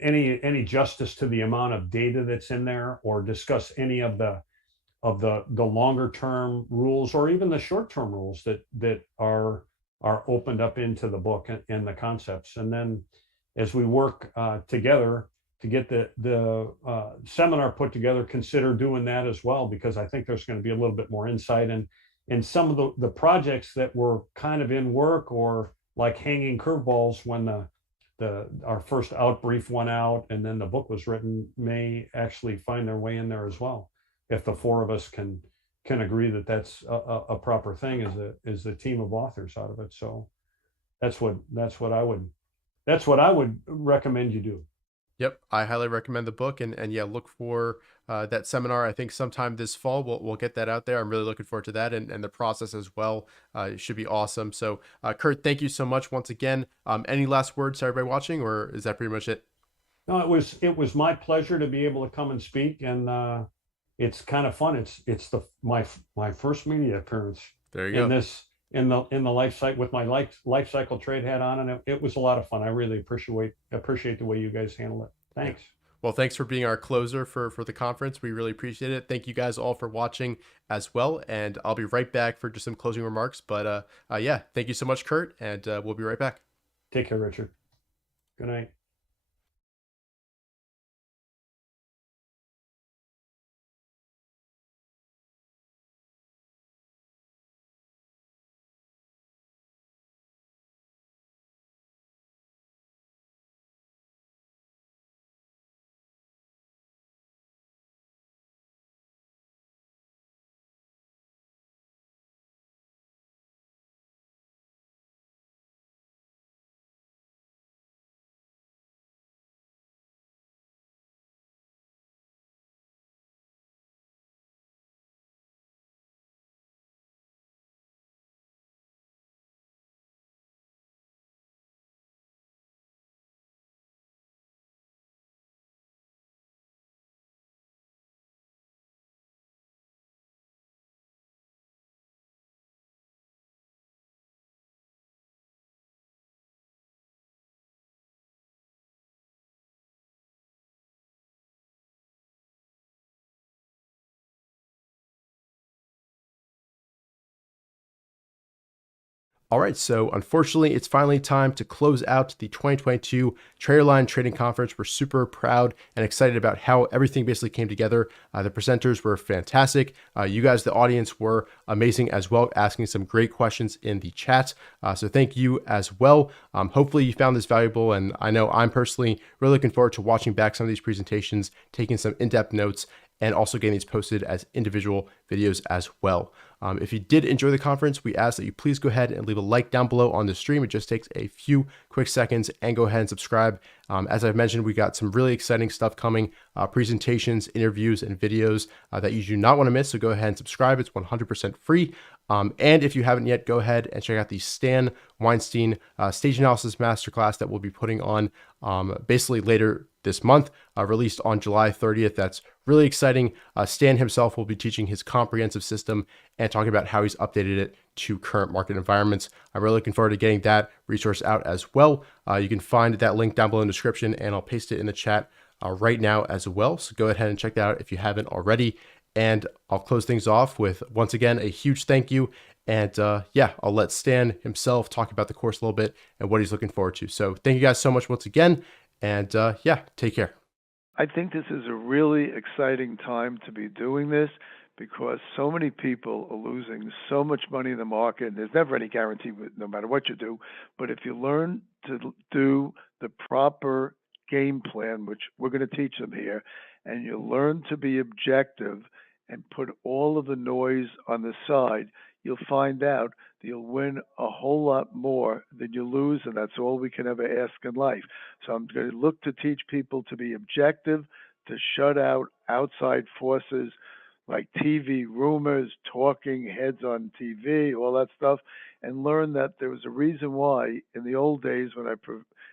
any justice to the amount of data that's in there or discuss any of the longer term rules or even the short term rules that are opened up into the book and the concepts. And then as we work together to get the seminar put together, consider doing that as well, because I think there's going to be a little bit more insight and some of the projects that were kind of in work or like hanging curveballs when our first out brief went out and then the book was written may actually find their way in there as well. If the four of us can agree that that's a proper thing is the team of authors out of it. So that's what I would recommend you do. Yep, I highly recommend the book, and yeah, look for that seminar. I think sometime this fall we'll get that out there. I'm really looking forward to that, and the process as well. It should be awesome. So, Kurt, thank you so much once again. Any last words to everybody watching, or is that pretty much it? No, it was my pleasure to be able to come and speak, and it's kind of fun. It's my first media appearance. There you go. In the life cycle with my life cycle trade hat on, and it was a lot of fun. I really appreciate the way you guys handle it. Thanks. Well, thanks for being our closer for the conference. We really appreciate it. Thank you guys all for watching as well. And I'll be right back for just some closing remarks. But yeah, thank you so much, Kurt. And we'll be right back. Take care, Richard. Good night. All right, so unfortunately, it's finally time to close out the 2022 TraderLion Trading Conference. We're super proud and excited about how everything basically came together. The presenters were fantastic. You guys, the audience, were amazing as well, asking some great questions in the chat. So thank you as well. Hopefully you found this valuable, and I know I'm personally really looking forward to watching back some of these presentations, taking some in-depth notes, and also getting these posted as individual videos as well. If you did enjoy the conference, we ask that you please go ahead and leave a like down below on the stream. It just takes a few quick seconds, and go ahead and subscribe. As I've mentioned, we got some really exciting stuff coming, presentations, interviews, and videos that you do not want to miss. So go ahead and subscribe. It's 100% free. And if you haven't yet, go ahead and check out the Stan Weinstein Stage Analysis Masterclass that we'll be putting on basically later this month, released on July 30th. That's really exciting. Stan himself will be teaching his comprehensive system and talking about how he's updated it to current market environments. I'm really looking forward to getting that resource out as well. You can find that link down below in the description, and I'll paste it in the chat right now as well. So go ahead and check that out if you haven't already. And I'll close things off with, once again, a huge thank you. And yeah, I'll let Stan himself talk about the course a little bit and what he's looking forward to. So thank you guys so much once again. And yeah, take care. I think this is a really exciting time to be doing this because so many people are losing so much money in the market. And there's never any guarantee no matter what you do. But if you learn to do the proper game plan, which we're going to teach them here, and you learn to be objective and put all of the noise on the side, you'll find out that you'll win a whole lot more than you lose, and that's all we can ever ask in life. So I'm going to look to teach people to be objective, to shut out outside forces like TV rumors, talking heads on TV, all that stuff, and learn that there was a reason why in the old days when I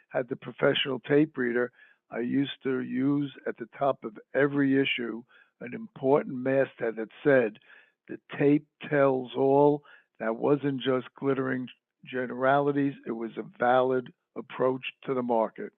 had the professional tape reader, I used to use at the top of every issue an important masthead that said, "The tape tells all." That wasn't just glittering generalities. It was a valid approach to the market.